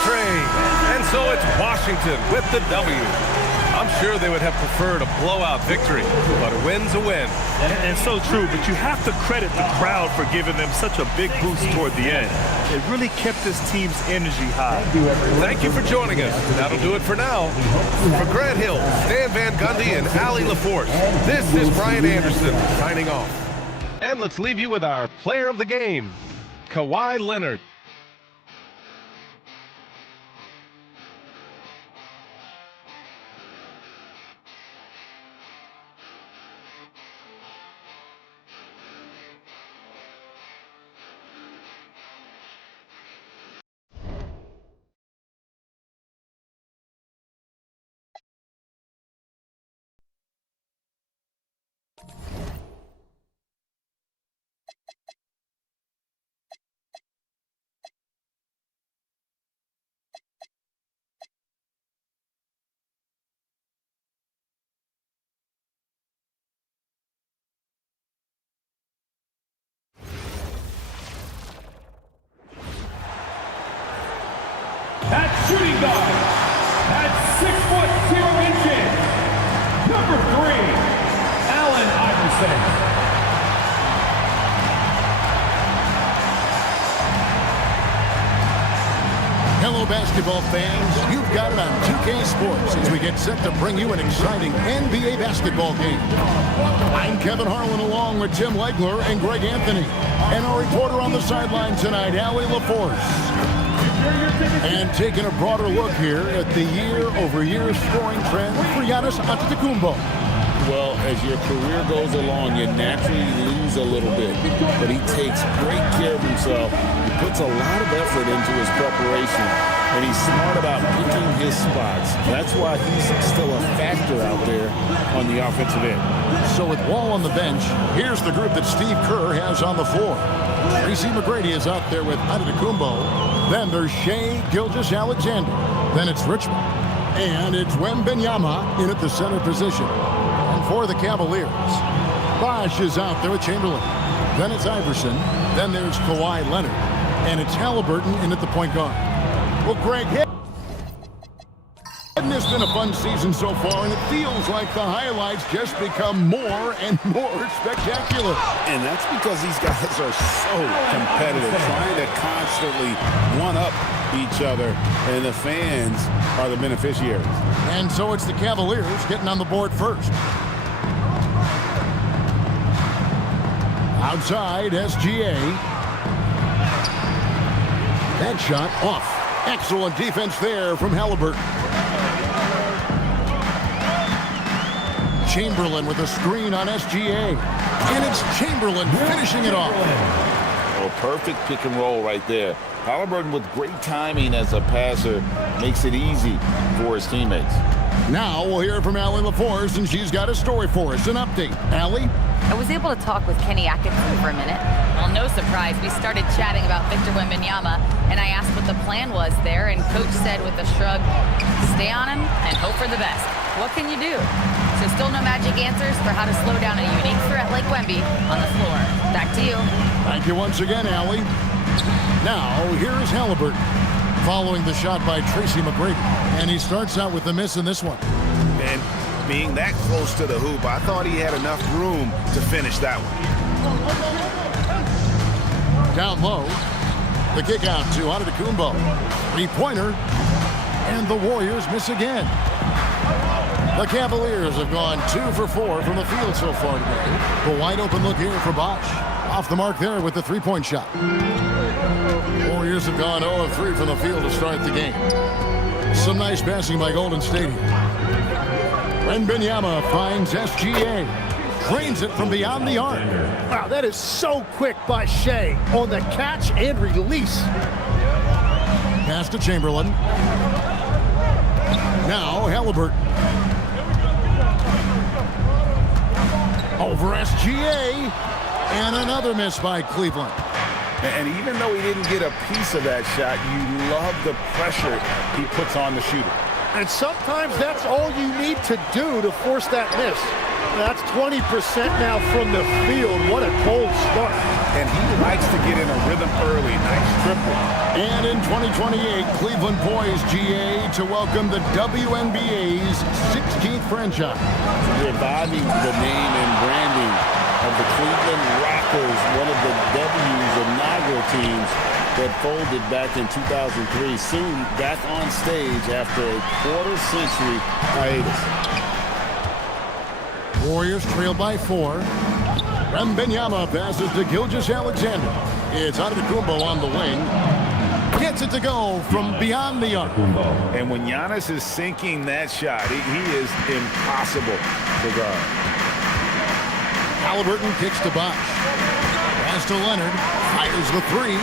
And so it's Washington with the W. I'm sure they would have preferred a blowout victory, but a win's a win. And so true, but you have to credit the crowd for giving them such a big boost toward the end. It really kept this team's energy high. Thank you for joining us. That'll do it for now. For Grant Hill, Stan Van Gundy, and Allie LaForce, this is Brian Anderson signing off. And let's leave you with our player of the game, Kawhi Leonard. At shooting guard, at 6'0", number 3, Allen Iverson. Hello, basketball fans. You've got it on 2K Sports as we get set to bring you an exciting NBA basketball game. I'm Kevin Harlan along with Tim Legler and Greg Anthony. And our reporter on the sideline tonight, Allie LaForce. And taking a broader look here at the year-over-year scoring trend for Giannis Antetokounmpo. Well, as your career goes along, you naturally lose a little bit. But he takes great care of himself. He puts a lot of effort into his preparation. And he's smart about picking his spots. That's why he's still a factor out there on the offensive end. So with Wall on the bench, here's the group that Steve Kerr has on the floor. Tracy McGrady is out there with Antetokounmpo. Then there's Shai Gilgeous-Alexander. Then it's Richmond. And it's Wembanyama in at the center position. And for the Cavaliers, Bosh is out there with Chamberlain. Then it's Iverson. Then there's Kawhi Leonard. And it's Halliburton in at the point guard. Well, Greg, it's been a fun season so far, and it feels like the highlights just become more and more spectacular. And that's because these guys are so competitive, trying to constantly one-up each other, and the fans are the beneficiaries. And so it's the Cavaliers getting on the board first. Outside, SGA. That shot off. Excellent defense there from Halliburton. Chamberlain with a screen on SGA. And it's Chamberlain finishing it off. Oh, perfect pick and roll right there. Halliburton with great timing as a passer makes it easy for his teammates. Now we'll hear from Allie LaForce, and she's got a story for us. An update. Allie? I was able to talk with Kenny Atkinson for a minute. Well, no surprise, we started chatting about Victor Wembanyama, and I asked what the plan was there, and Coach said with a shrug, stay on him and hope for the best. What can you do? So still no magic answers for how to slow down a unique threat like Wemby on the floor. Back to you. Thank you once again, Allie. Now, here's Halliburton, following the shot by Tracy McGrady. And he starts out with a miss in this one. And being that close to the hoop, I thought he had enough room to finish that one. Down low, the kick out to Antetokounmpo. Three-pointer, and the Warriors miss again. The Cavaliers have gone 2 for 4 from the field so far today. The wide open look here for Bosch. Off the mark there with the three-point shot. Warriors have gone 0 of 3 from the field to start the game. Some nice passing by Golden State. Wembanyama finds SGA. Drains it from beyond the arc. Wow, that is so quick by Shea on the catch and release. Pass to Chamberlain. Now Halliburton. Over SGA. And another miss by Cleveland. And even though he didn't get a piece of that shot, you love the pressure he puts on the shooter. And sometimes that's all you need to do to force that miss. That's 20% now from the field. What a cold start. And he likes to get in a rhythm early. Nice triple. And in 2028, Cleveland poised, GA, to welcome the WNBA's 16th franchise. Reviving the name and branding of the Cleveland Rockers, one of the W's inaugural teams that folded back in 2003, soon back on stage after a quarter-century hiatus. Warriors trail by 4. Wembanyama passes to Gilgeous-Alexander. It's Antetokounmpo on the wing. Gets it to go from beyond the arc. And when Giannis is sinking that shot, he is impossible to guard. Halliburton kicks to Bosch. Pass to Leonard. Fires the 3.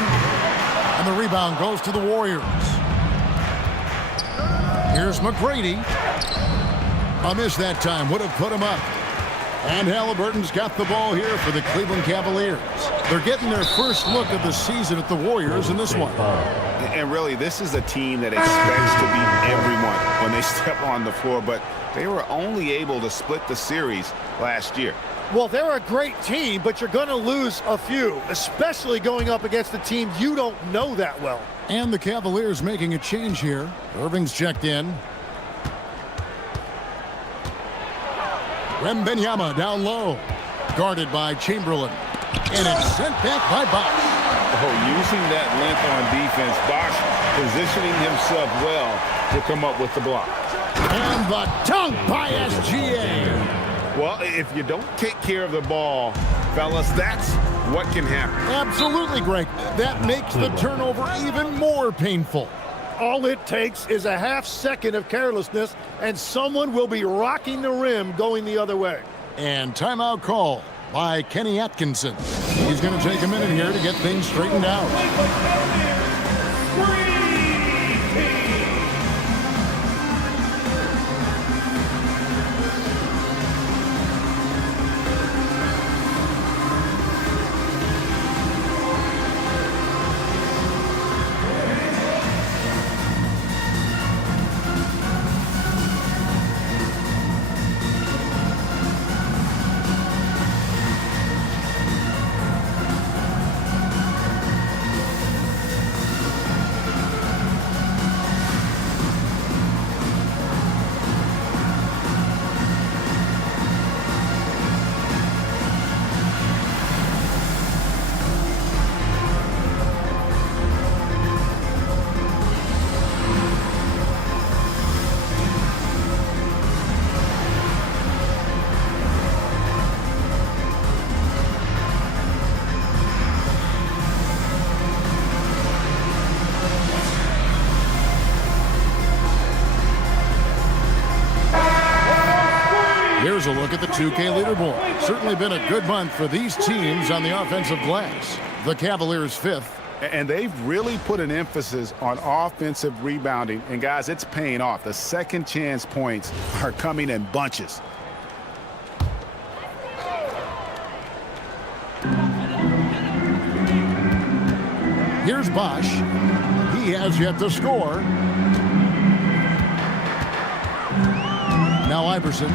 And the rebound goes to the Warriors. Here's McGrady. A miss that time. Would have put him up. And Halliburton's got the ball here for the Cleveland Cavaliers. They're getting their first look of the season at the Warriors in this one. And really, this is a team that expects to beat everyone when they step on the floor, but they were only able to split the series last year. Well, they're a great team, but you're going to lose a few, especially going up against a team you don't know that well. And the Cavaliers making a change here. Irving's checked in. Wembanyama down low. Guarded by Chamberlain. And it's sent back by Bosch. Oh, using that length on defense, Bosch positioning himself well to come up with the block. And the dunk by SGA. Well, if you don't take care of the ball, fellas, that's what can happen. Absolutely, Greg. That makes the turnover even more painful. All it takes is a half second of carelessness, and someone will be rocking the rim going the other way. And timeout call by Kenny Atkinson. He's going to take a minute here to get things straightened out. Here's a look at the 2K leaderboard. Certainly been a good month for these teams on the offensive glass. The Cavaliers 5th. And they've really put an emphasis on offensive rebounding. And, guys, it's paying off. The second chance points are coming in bunches. Here's Bosch. He has yet to score. Now Iverson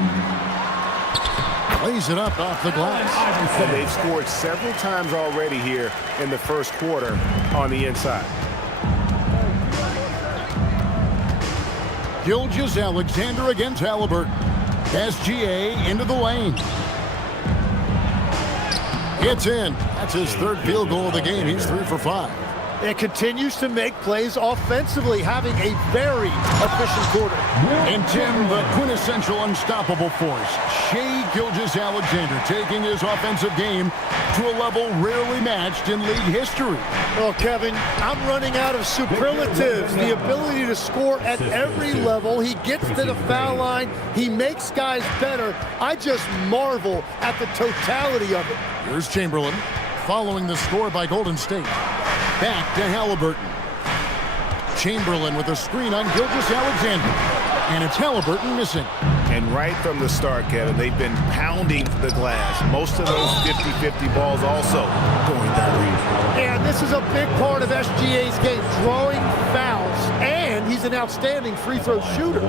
lays it up off the glass. And they've scored several times already here in the first quarter on the inside. Gilgeous-Alexander against Halliburton. SGA into the lane. It's in. That's his third field goal of the game. He's 3 for 5. And continues to make plays offensively, having a very efficient quarter. And Tim, the quintessential unstoppable force, Shai Gilgeous-Alexander, taking his offensive game to a level rarely matched in league history. Well, Kevin, I'm running out of superlatives. The ability to score at every level. He gets to the foul line. He makes guys better. I just marvel at the totality of it. Here's Chamberlain following the score by Golden State. Back to Halliburton. Chamberlain with a screen on Gilgeous-Alexander. And it's Halliburton missing. And right from the start, Kevin, they've been pounding the glass. Most of those 50-50 balls also going that way. And this is a big part of SGA's game, drawing fouls. And he's an outstanding free throw shooter.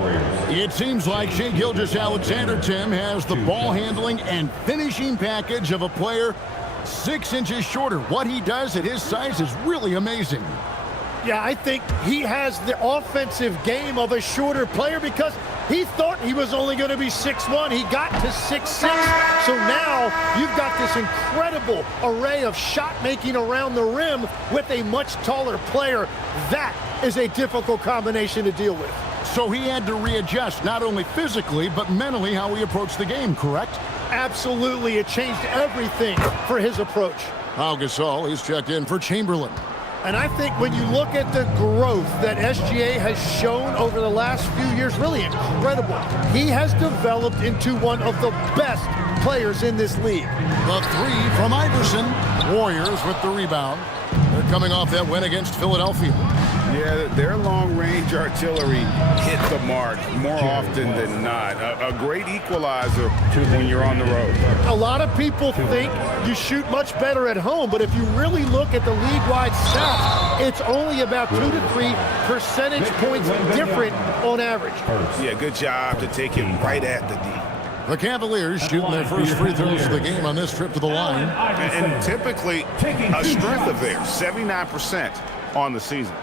It seems like Shai Gilgeous-Alexander, Tim, has the ball handling and finishing package of a player 6 inches shorter. What he does at his size is really amazing. Yeah, I think he has the offensive game of a shorter player because he thought he was only going to be 6'1". He got to 6'6". So now you've got this incredible array of shot making around the rim with a much taller player. That is a difficult combination to deal with. So he had to readjust not only physically but mentally how he approached the game, correct? Absolutely. It changed everything for his approach. Pau Gasol is checked in for Chamberlain. And I think when you look at the growth that SGA has shown over the last few years, really incredible. He has developed into one of the best players in this league. The 3 from Iverson. Warriors with the rebound. They're coming off that win against Philadelphia. Yeah, their long-range artillery hit the mark more often than not. A great equalizer when you're on the road. A lot of people think you shoot much better at home, but if you really look at the league-wide stats, it's only about 2 to 3 percentage points different on average. Yeah, good job to take it right at the D. The Cavaliers shooting their first free throws of the game on this trip to the line. And typically a strength of theirs, 79% on the season.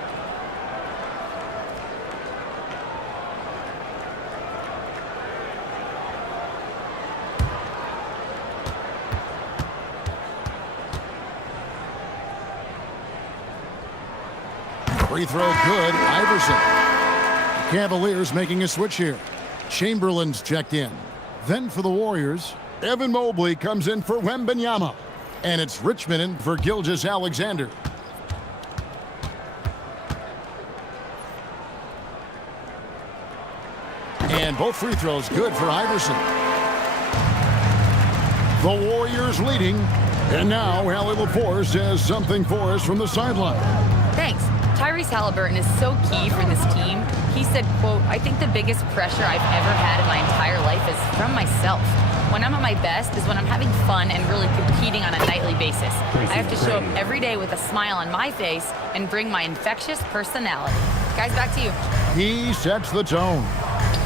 Free throw good, Iverson. The Cavaliers making a switch here. Chamberlain's checked in. Then for the Warriors, Evan Mobley comes in for Wembanyama. And it's Richmond in for Gilgeous-Alexander. And both free throws good for Iverson. The Warriors leading. And now Allie LaForce has something for us from the sideline. Thanks. Tyrese Halliburton is so key for this team. He said, quote, "I think the biggest pressure I've ever had in my entire life is from myself. When I'm at my best is when I'm having fun and really competing on a nightly basis. I have to show up every day with a smile on my face and bring my infectious personality." Guys, back to you. He sets the tone.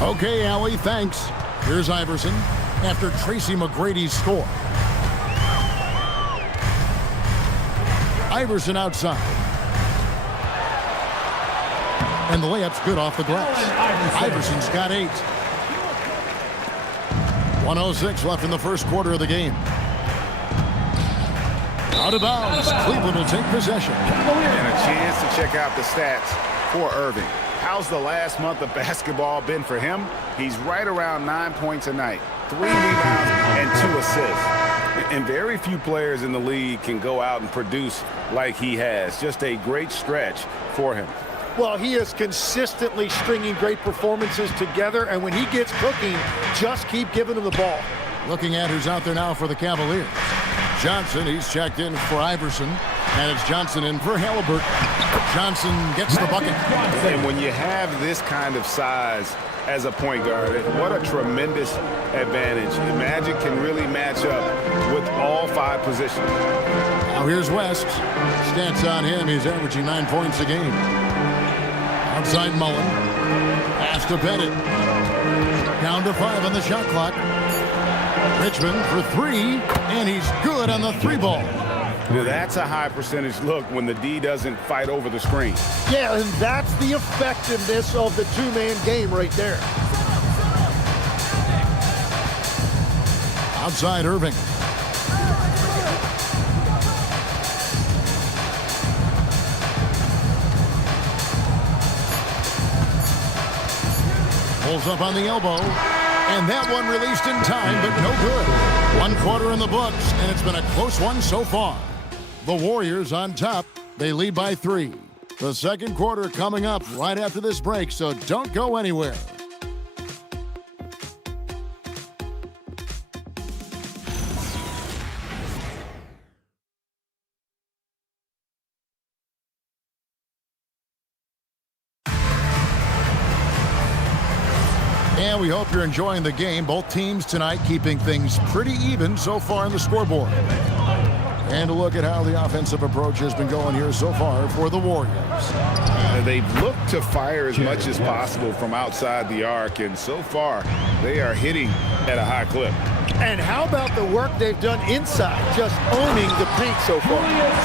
Okay, Allie, thanks. Here's Iverson after Tracy McGrady's score. Iverson outside. And the layup's good off the glass. Iverson's got 8. 1:06 left in the first quarter of the game. Out of bounds. Cleveland will take possession. And a chance to check out the stats for Irving. How's the last month of basketball been for him? He's right around 9 points a night, 3 rebounds, and 2 assists. And very few players in the league can go out and produce like he has. Just a great stretch for him. Well, he is consistently stringing great performances together, and when he gets cooking, just keep giving him the ball. Looking at who's out there now for the Cavaliers. Johnson, he's checked in for Iverson, and it's Johnson in for Halliburton. Johnson gets the bucket. And when you have this kind of size as a point guard, what a tremendous advantage. Magic can really match up with all 5 positions. Now here's West. Stats on him, he's averaging 9 points a game. Outside Mullen. Pass to Bennett. Down to 5 on the shot clock. Richmond for 3, and he's good on the 3-ball. Well, that's a high percentage look when the D doesn't fight over the screen. Yeah, and that's the effectiveness of the 2-man game right there. Outside Irving. Pulls up on the elbow. And that one released in time, but no good. 1 quarter in the books, and it's been a close one so far. The Warriors on top. They lead by 3. The second quarter coming up right after this break, so don't go anywhere. And we hope you're enjoying the game. Both teams tonight keeping things pretty even so far in the scoreboard. And a look at how the offensive approach has been going here so far for the Warriors. They've looked to fire as much as possible from outside the arc, and so far they are hitting at a high clip. And how about the work they've done inside, just owning the paint so far?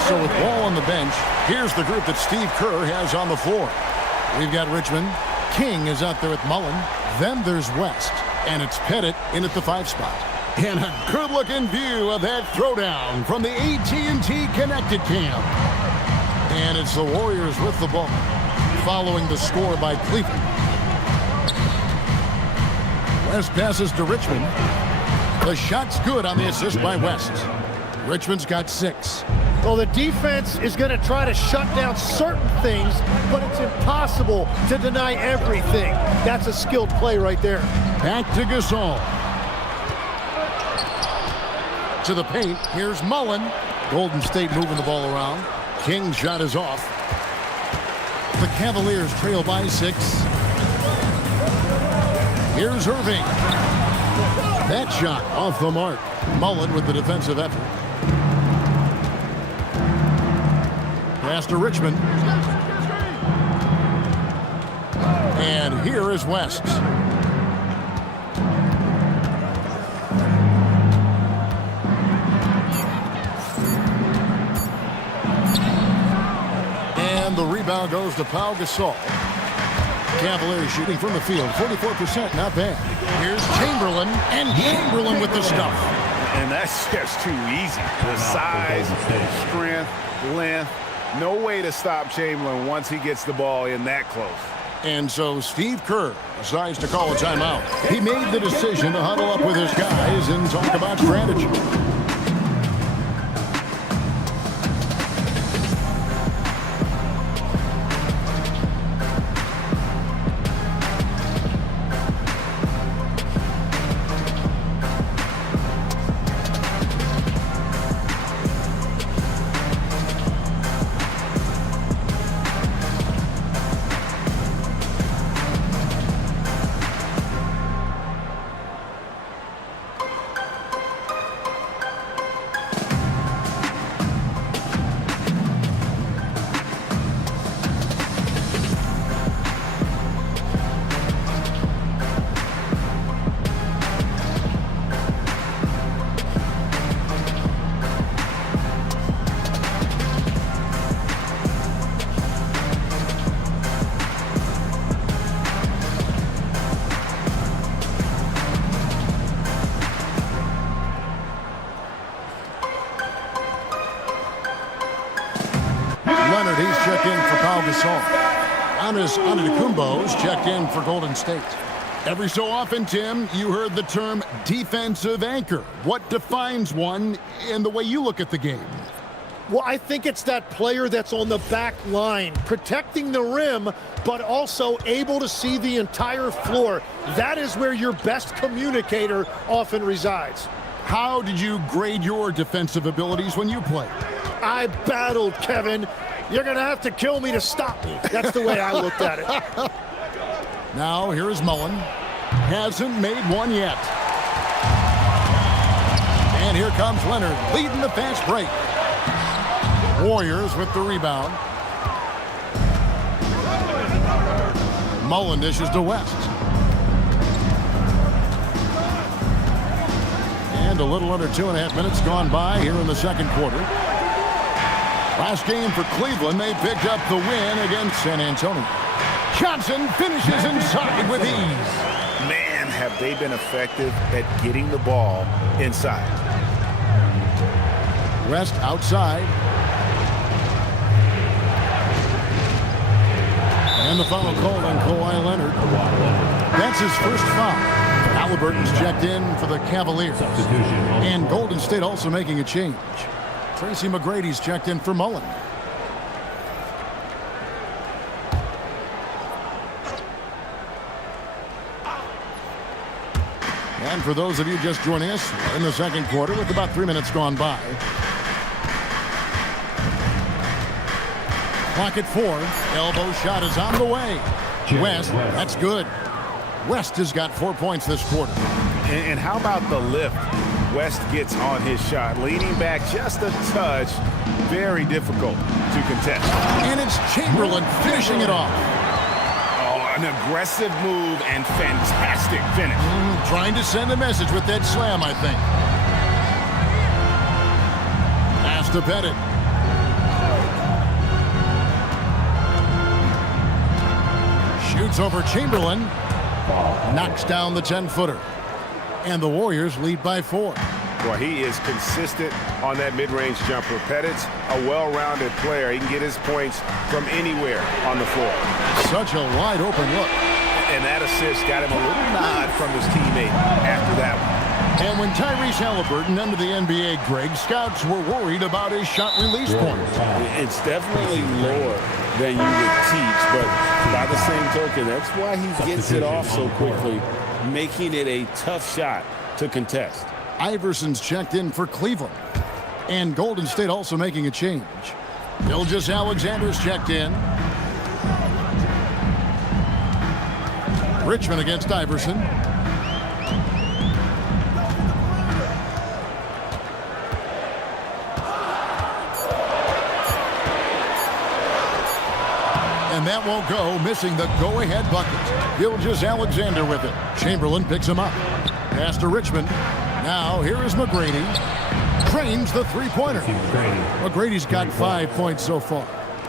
So with Wall on the bench, here's the group that Steve Kerr has on the floor. We've got Richmond. King is out there with Mullen. Then there's West, and it's Pettit in at the 5 spot. And a good-looking view of that throwdown from the AT&T Connected Cam. And it's the Warriors with the ball, following the score by Cleveland. West passes to Richmond. The shot's good on the assist by West. Richmond's got 6. Well, the defense is going to try to shut down certain things, but it's impossible to deny everything. That's a skilled play right there. Back to Gasol. To the paint. Here's Mullen. Golden State moving the ball around. King's shot is off. The Cavaliers trail by 6. Here's Irving. That shot off the mark. Mullen with the defensive effort. Pass to Richmond. And here is West. And the rebound goes to Pau Gasol. Cavaliers shooting from the field, 44%, not bad. Here's Chamberlain, and Chamberlain with the stuff. And that's just too easy. The size, strength, length. No way to stop Chamberlain once he gets the ball in that close. And so Steve Kerr decides to call a timeout. He made the decision to huddle up with his guys and talk about strategy. Leonard, he's checked in for Pau Gasol. Giannis Antetokounmpo's checked in for Golden State. Every so often, Tim, you heard the term defensive anchor. What defines one in the way you look at the game? Well, I think it's that player that's on the back line, protecting the rim, but also able to see the entire floor. That is where your best communicator often resides. How did you grade your defensive abilities when you played? I battled, Kevin. You're going to have to kill me to stop me. That's the way I looked at it. Now, here's Mullen. Hasn't made one yet. And here comes Leonard, leading the fast break. Warriors with the rebound. Mullen dishes to West. And a little under 2.5 minutes gone by here in the second quarter. Last game for Cleveland, they picked up the win against San Antonio. Johnson finishes inside with ease. Man, have they been effective at getting the ball inside. West outside. And the foul called on Kawhi Leonard. That's his first foul. Halliburton's checked in for the Cavaliers. And Golden State also making a change. Tracy McGrady's checked in for Mullen. And for those of you just joining us, in the second quarter with about 3 minutes gone by. Clock at 4. Elbow shot is on the way. West, that's good. West has got 4 points this quarter. And how about the lift West gets on his shot? Leaning back just a touch. Very difficult to contest. And it's Chamberlain finishing it off. Oh, an aggressive move and fantastic finish. Trying to send a message with that slam, I think. Pass to Pettit. Shoots over Chamberlain. Knocks down the 10-footer. And the Warriors lead by 4. Well, he is consistent on that mid-range jumper. Pettit's a well-rounded player. He can get his points from anywhere on the floor. Such a wide-open look. And that assist got him a little nod from his teammate after that one. And when Tyrese Halliburton entered the NBA, Greg, scouts were worried about his shot release point. It's definitely lower than you would teach, but by the same token, that's why he gets it off so quickly, making it a tough shot to contest. Iverson's checked in for Cleveland. And Golden State also making a change. Gilgeous-Alexander's checked in. Richmond against Iverson. And that won't go, missing the go-ahead bucket. Gilgeous-Alexander with it. Chamberlain picks him up. Pass to Richmond. Now, here is McGrady. Drains the three-pointer. McGrady's got 5 points so far.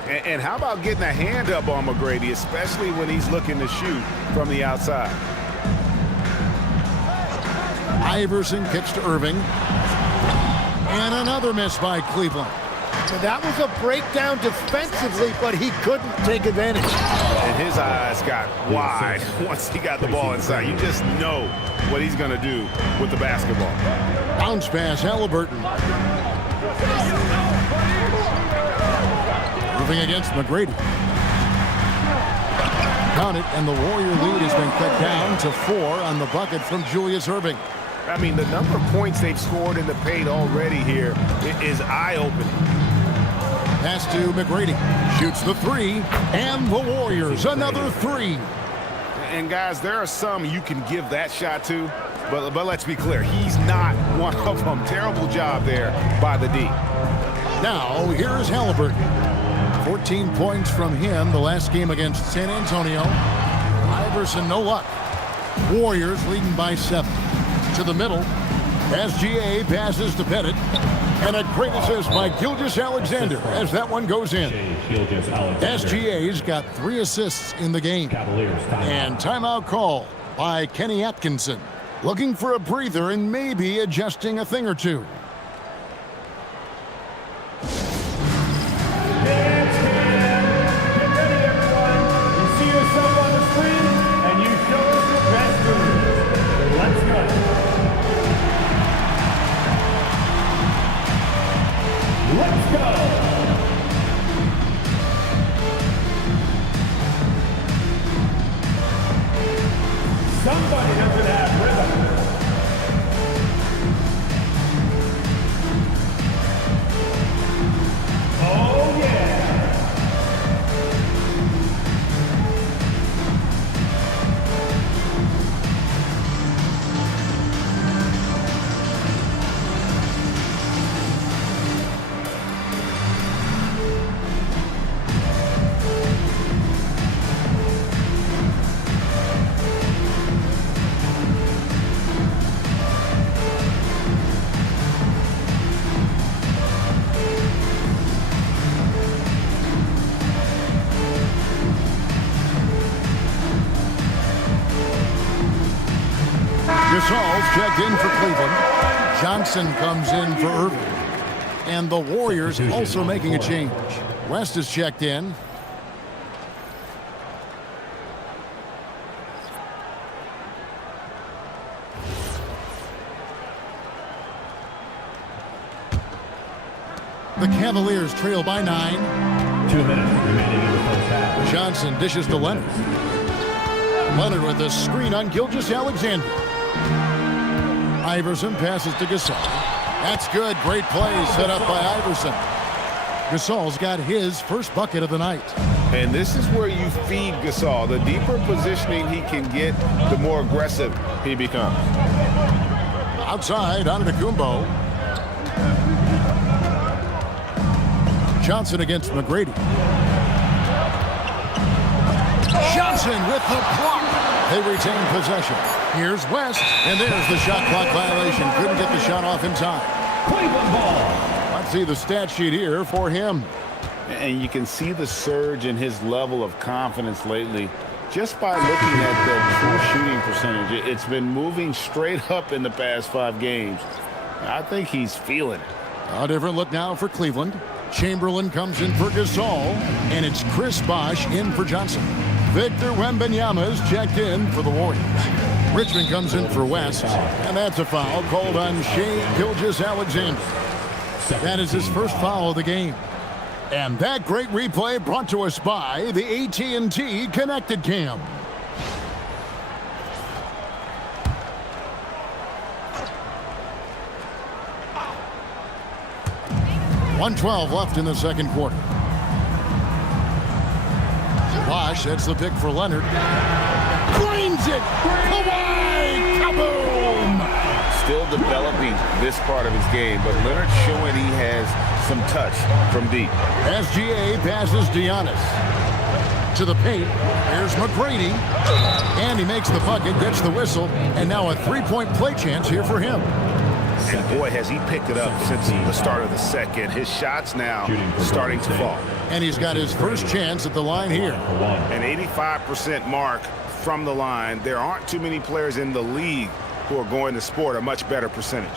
And how about getting a hand up on McGrady, especially when he's looking to shoot from the outside? Iverson kicks to Irving. And another miss by Cleveland. So that was a breakdown defensively, but he couldn't take advantage. And his eyes got wide once he got the ball inside. You just know what he's going to do with the basketball. Bounce pass, Halliburton. Moving against McGrady. Count it, and the Warrior lead has been cut down to 4 on the bucket from Julius Erving. I mean, the number of points they've scored in the paint already here is eye-opening. Pass to McGrady. Shoots the 3, and the Warriors another 3. And guys, there are some you can give that shot to, but let's be clear, he's not one of them. Terrible job there by the D. Now, here's Halliburton. 14 points from him the last game against San Antonio. Iverson, no luck. Warriors leading by 7. To the middle. SGA passes to Pettit. And a great assist by Gilgeous-Alexander as that one goes in. SGA's got 3 assists in the game. And timeout call by Kenny Atkinson. Looking for a breather and maybe adjusting a thing or two. Let's go! doesn't have rhythm. Oh, yeah. Gasol's checked in for Cleveland. Johnson comes in for Irving. And the Warriors also making a change. West is checked in. The Cavaliers trail by 9. 2 minutes remaining in the first half. Johnson dishes to Leonard. Leonard with a screen on Gilgeous-Alexander. Iverson passes to Gasol. That's good. Great play set up by Iverson. Gasol's got his first bucket of the night. And this is where you feed Gasol. The deeper positioning he can get, the more aggressive he becomes. Outside, Antetokounmpo. Johnson against McGrady. Johnson with the block. They retain possession. Here's West, and there's the shot clock violation. Couldn't get the shot off in time. Cleveland ball. Let's see the stat sheet here for him. And you can see the surge in his level of confidence lately just by looking at the true shooting percentage. It's been moving straight up in the past 5 games. I think he's feeling it. A different look now for Cleveland. Chamberlain comes in for Gasol, and it's Chris Bosh in for Johnson. Victor Wembanyama's checked in for the Warriors. Richmond comes in for West, and that's a foul called on Shai Gilgeous-Alexander. That is his first foul of the game. And that great replay brought to us by the AT&T Connected Cam. .112 left in the second quarter. Bosh, that's the pick for Leonard. Drains it! Kawhi! Kaboom! Still developing this part of his game, but Leonard showing he has some touch from deep. SGA passes Giannis. To the paint. Here's McGrady. And he makes the bucket, gets the whistle, and now a three-point play chance here for him. And boy, has he picked it up since the start of the second. His shots now starting to fall. And he's got his first chance at the line here. An 85% mark from the line. There aren't too many players in the league who are going to sport a much better percentage.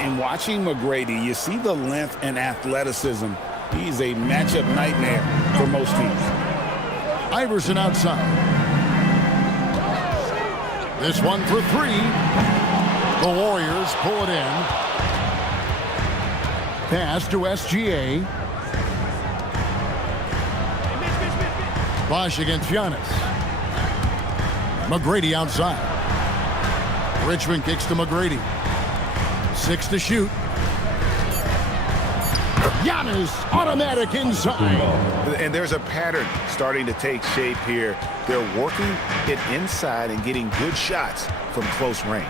In watching McGrady, you see the length and athleticism. He's a matchup nightmare for most teams. Iverson outside. This one for 3. The Warriors pull it in. Pass to SGA. Bosh against Giannis. McGrady outside. Richmond kicks to McGrady. 6 to shoot. Giannis automatic inside. And there's a pattern starting to take shape here. They're working it inside and getting good shots from close range.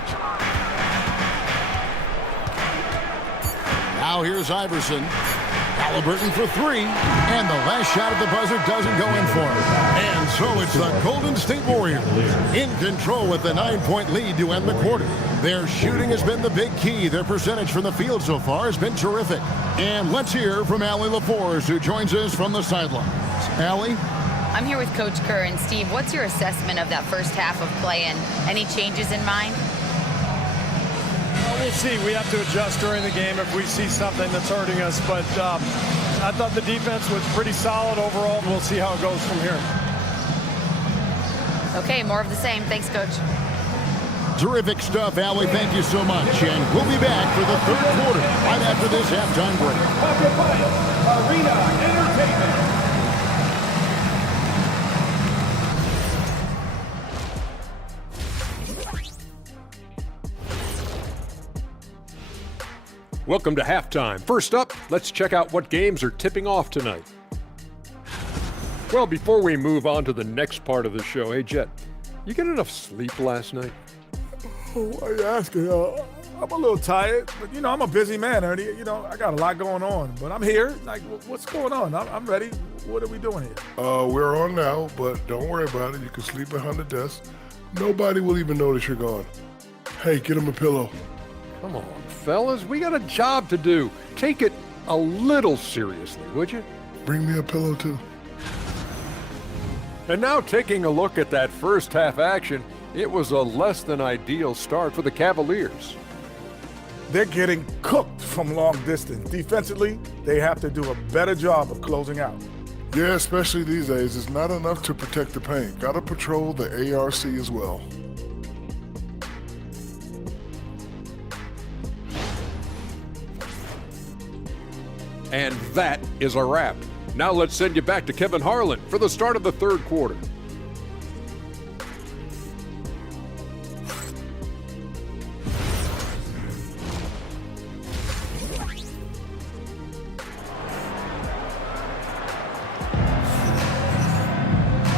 Now here's Iverson. Halliburton for 3. And the last shot at the buzzer doesn't go in for him. And so it's the Golden State Warriors in control with the 9-point lead to end the quarter. Their shooting has been the big key. Their percentage from the field so far has been terrific. And let's hear from Allie LaForce, who joins us from the sidelines. Allie? I'm here with Coach Kerr. And Steve, what's your assessment of that first half of play and any changes in mind? We'll see. We have to adjust during the game if we see something that's hurting us. But I thought the defense was pretty solid overall. We'll see how it goes from here. Okay, more of the same. Thanks, Coach. Terrific stuff, Allie. Thank you so much. And we'll be back for the third quarter right after this halftime break. Arena Entertainment. Welcome to halftime. First up, let's check out what games are tipping off tonight. Well, before we move on to the next part of the show, hey, Jet, you get enough sleep last night? Why are you asking? I'm a little tired, but, I'm a busy man, Ernie. I got a lot going on, but I'm here. Like, what's going on? I'm ready. What are we doing here? We're on now, but don't worry about it. You can sleep behind the desk. Nobody will even notice you're gone. Hey, get him a pillow. Come on, fellas. We got a job to do. Take it a little seriously, would you? Bring me a pillow, too. And now taking a look at that first half action, it was a less than ideal start for the Cavaliers. They're getting cooked from long distance. Defensively, they have to do a better job of closing out. Yeah, especially these days. It's not enough to protect the paint. Got to patrol the ARC as well. And that is a wrap. Now let's send you back to Kevin Harlan for the start of the third quarter.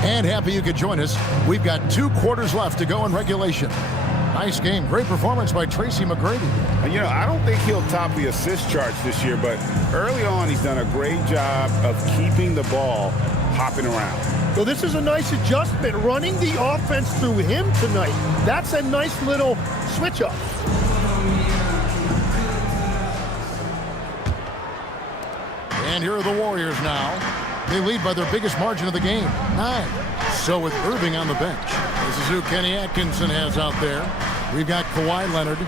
And happy you could join us. We've got 2 quarters left to go in regulation. Nice game. Great performance by Tracy McGrady. I don't think he'll top the assist charts this year, but early on he's done a great job of keeping the ball hopping around. So this is a nice adjustment, running the offense through him tonight. That's a nice little switch up. And here are the Warriors now. They lead by their biggest margin of the game, 9. So with Irving on the bench, this is who Kenny Atkinson has out there. We've got Kawhi Leonard.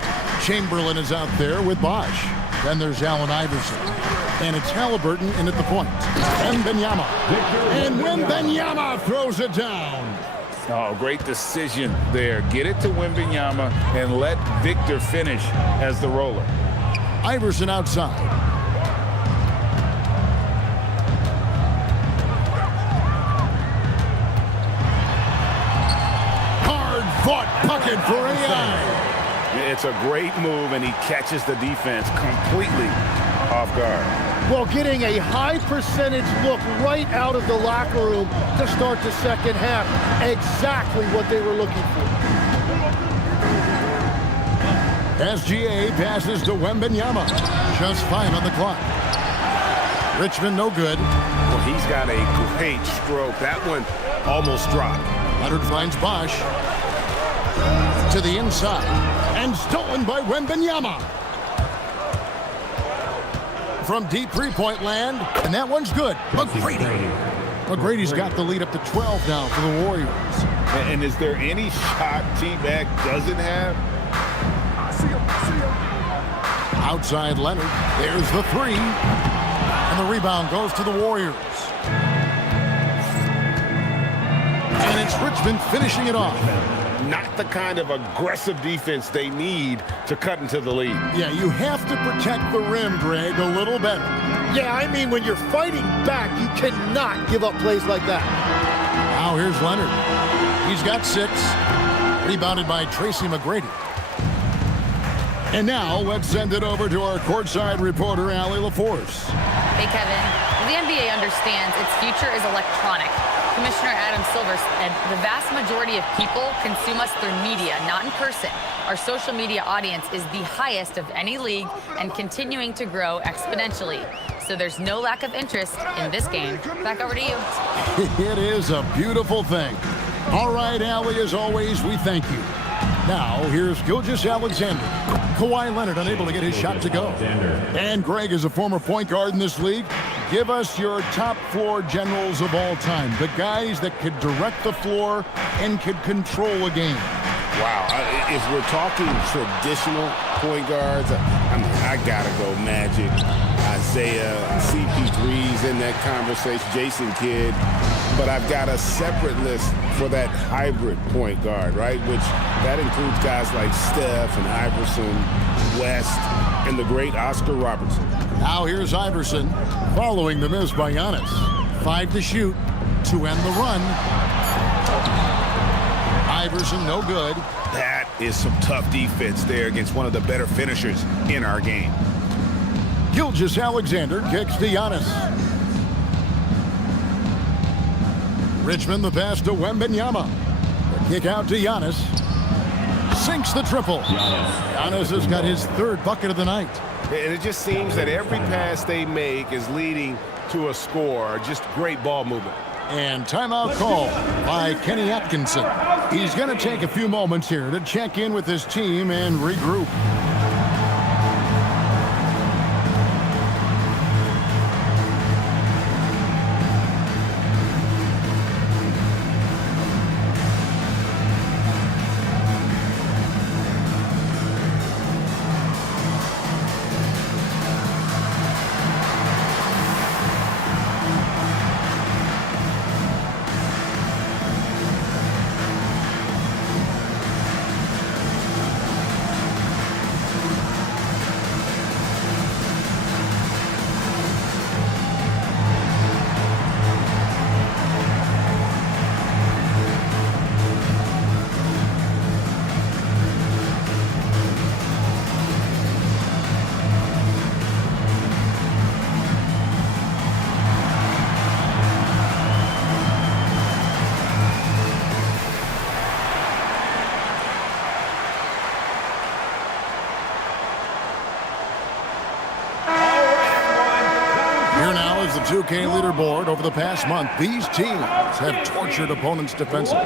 Chamberlain is out there with Bosh. Then there's Allen Iverson. And it's Halliburton in at the point. Wembanyama. And Wembanyama throws it down. Oh, great decision there. Get it to Wembanyama and let Victor finish as the roller. Iverson outside. Fought bucket for AI. It's a great move, and he catches the defense completely off guard. Well, getting a high percentage look right out of the locker room to start the second half. Exactly what they were looking for. SGA passes to Wembanyama. Just 5 on the clock. Richmond no good. Well, he's got a great stroke. That one almost dropped. Leonard finds Bosh. To the inside, and stolen by Wembanyama. From deep three-point land, and that one's good. McGrady's got the lead up to 12 now for the Warriors. And is there any shot T-Mac doesn't have? Outside Leonard, there's the 3. And the rebound goes to the Warriors. And it's Richmond finishing it off. Not the kind of aggressive defense they need to cut into the lead. Yeah, you have to protect the rim, Greg, a little better. Yeah, I mean, when you're fighting back, you cannot give up plays like that. Now here's Leonard. He's got 6. Rebounded by Tracy McGrady. And now let's send it over to our courtside reporter, Allie LaForce. Hey, Kevin. The NBA understands its future is electronic. Commissioner Adam Silver said the vast majority of people consume us through media, not in person. Our social media audience is the highest of any league and continuing to grow exponentially. So there's no lack of interest in this game. Back over to you. It is a beautiful thing. All right, Allie, as always, we thank you. Now, here's Gilgeous-Alexander. Kawhi Leonard unable to get his shot to go. And Greg is a former point guard in this league. Give us your top floor generals of all time. The guys that could direct the floor and could control a game. Wow. If we're talking traditional point guards, I got to go Magic, Isaiah, CP3's in that conversation, Jason Kidd. but I've got a separate list for that hybrid point guard, right? Which that includes guys like Steph and Iverson, West, and the great Oscar Robertson. Now here's Iverson following the miss by Giannis. 5 to shoot to end the run. Iverson no good. That is some tough defense there against one of the better finishers in our game. Gilgeous-Alexander kicks to Giannis. Richmond the pass to Wembanyama. The kick out to Giannis. Sinks the triple. Giannis has got his 3rd bucket of the night. And it just seems that every pass they make is leading to a score. Just great ball movement. And timeout call by Kenny Atkinson. He's going to take a few moments here to check in with his team and regroup. Here now is the 2K leaderboard. Over the past month, these teams have tortured opponents defensively.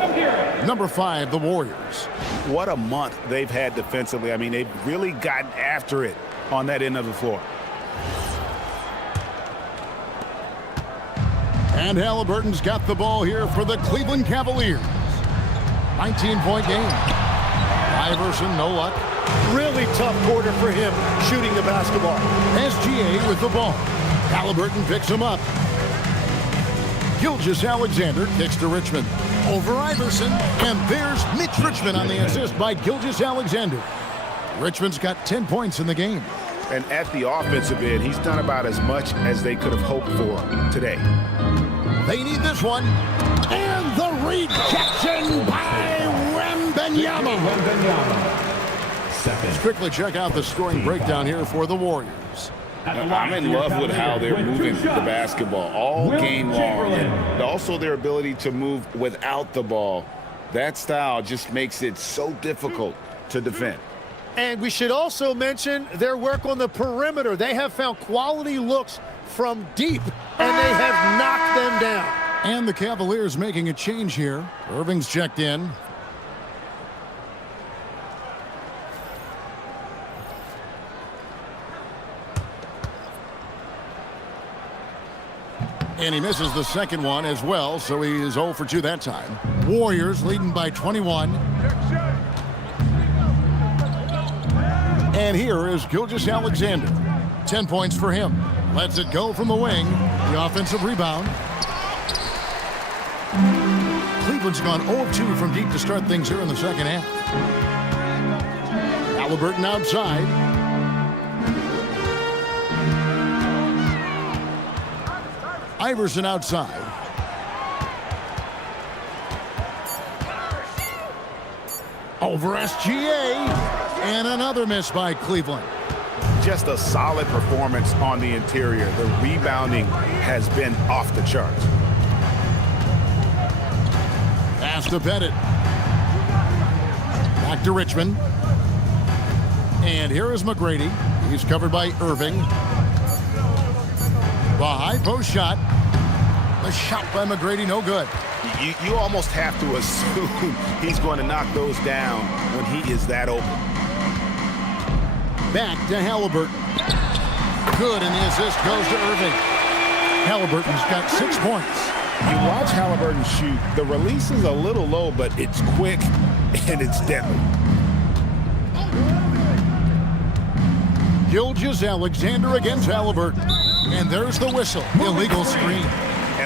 Number 5, the Warriors. What a month they've had defensively. I mean, they've really gotten after it on that end of the floor. And Halliburton's got the ball here for the Cleveland Cavaliers. 19-point game. Iverson, no luck. Really tough quarter for him shooting the basketball. SGA with the ball. Halliburton picks him up. Gilgeous-Alexander kicks to Richmond. Over Iverson. And there's Mitch Richmond on the assist by Gilgeous-Alexander. Richmond's got 10 points in the game. And at the offensive end, he's done about as much as they could have hoped for today. They need this one. And the rejection by Wembanyama. Let's quickly check out the scoring breakdown here for the Warriors. I'm in love with how they're moving the basketball all game long, and also their ability to move without the ball. That style just makes it so difficult to defend. And we should also mention their work on the perimeter. They have found quality looks from deep, and they have knocked them down. And the Cavaliers making a change here. Irving's checked in. And he misses the second one as well, so he is 0 for 2 that time. Warriors leading by 21. And here is Gilgeous-Alexander. 10 points for him. Lets it go from the wing. The offensive rebound. Cleveland's gone 0-2 from deep to start things here in the second half. Halliburton outside. Iverson outside. Over SGA. And another miss by Cleveland. Just a solid performance on the interior. The rebounding has been off the charts. Pass to Pettit. Back to Richmond. And here is McGrady. He's covered by Irving. The high post shot. The shot by McGrady, no good. You almost have to assume he's going to knock those down when he is that open. Back to Halliburton. Good, and the assist goes to Irving. Halliburton's got 6 points. You watch Halliburton shoot. The release is a little low, but it's quick and it's deadly. Gilgeous-Alexander against Halliburton. And there's the whistle. Illegal screen.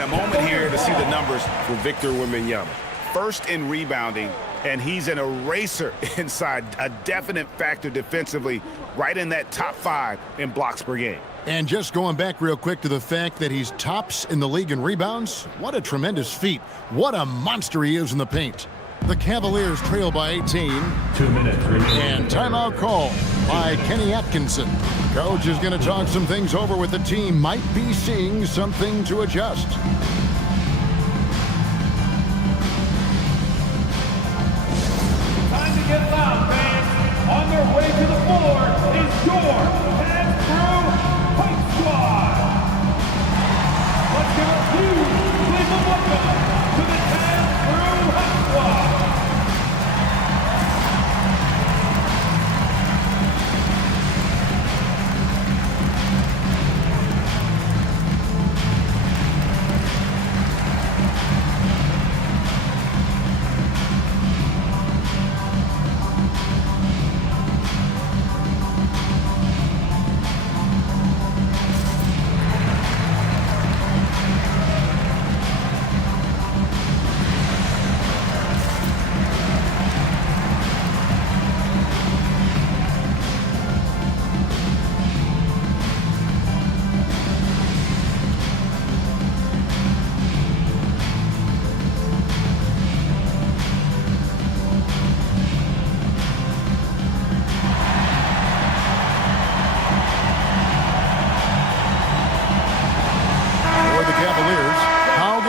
And a moment here to see the numbers for Victor Wembanyama. First in rebounding, and he's an eraser inside, a definite factor defensively, right in that top 5 in blocks per game. And just going back real quick to the fact that he's tops in the league in rebounds, what a tremendous feat. What a monster he is in the paint. The Cavaliers trail by 18. 2 minutes remaining. And timeout call by Kenny Atkinson. Coach is going to talk some things over with the team. Might be seeing something to adjust. Time to get loud, fans. On their way to the floor is your Taz Crew Fight Squad. Let's give a huge Cleveland welcome to the Taz Crew Fight Squad.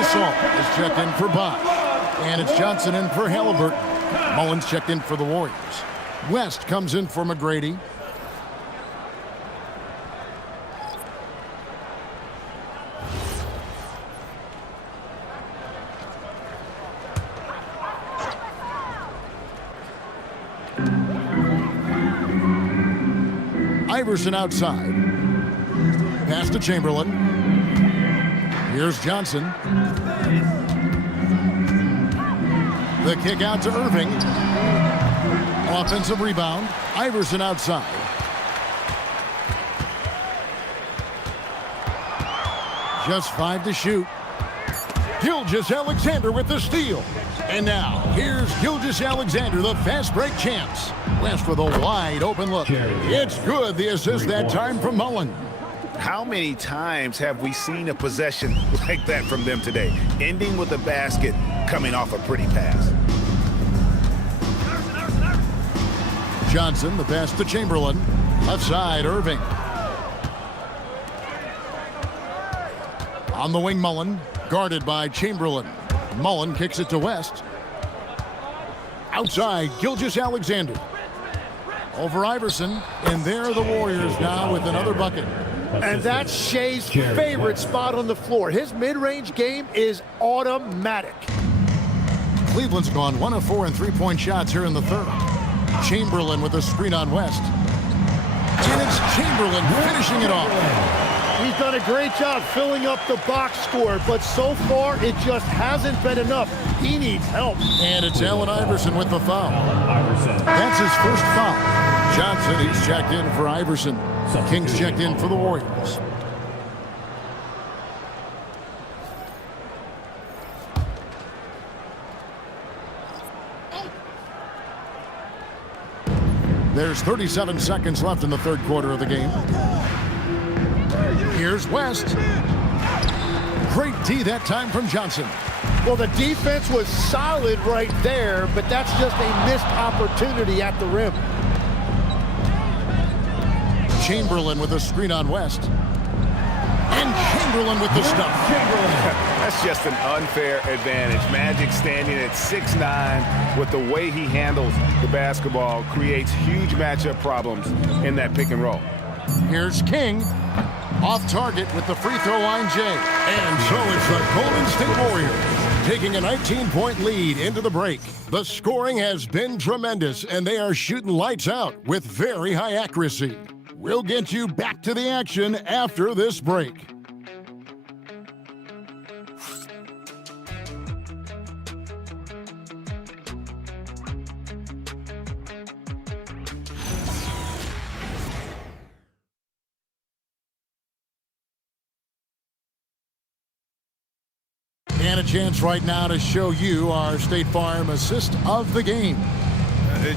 Is checked in for Bach. And it's Johnson in for Halliburton. Mullins checked in for the Warriors. West comes in for McGrady. Iverson outside. Pass to Chamberlain. Here's Johnson. The kick out to Irving. Offensive rebound. Iverson outside. Just 5 to shoot. Gilgeous-Alexander with the steal. And now, here's Gilgeous-Alexander, the fast break champs. West with a wide open look. It's good, the assist that time from Mullen. How many times have we seen a possession like that from them today, ending with a basket coming off a pretty pass? Johnson, the pass to Chamberlain. Left side, Irving. On the wing, Mullen, guarded by Chamberlain. Mullen kicks it to West. Outside, Gilgeous-Alexander. Over Iverson, and there are the Warriors now with another bucket. And that's Shea's favorite spot on the floor. His mid-range game is automatic. Cleveland's gone 1 of 4 in three-point shots here in the third. Chamberlain with a screen on West. And it's Chamberlain finishing it off. He's done a great job filling up the box score, but so far it just hasn't been enough. He needs help. And it's Allen Iverson with the foul. That's his first foul. Johnson, he's checked in for Iverson. Kings checked in for the Warriors. There's 37 seconds left in the third quarter of the game. Here's West. Great D that time from Johnson. Well, the defense was solid right there, but that's just a missed opportunity at the rim. Chamberlain with a screen on West. And Chamberlain with the stuff. That's just an unfair advantage. Magic standing at 6'9", with the way he handles the basketball, creates huge matchup problems in that pick and roll. Here's King. Off target with the free throw line, Jay. And so it's the Golden State Warriors taking a 19-point lead into the break. The scoring has been tremendous, and they are shooting lights out with very high accuracy. We'll get you back to the action after this break. And a chance right now to show you our State Farm assist of the game.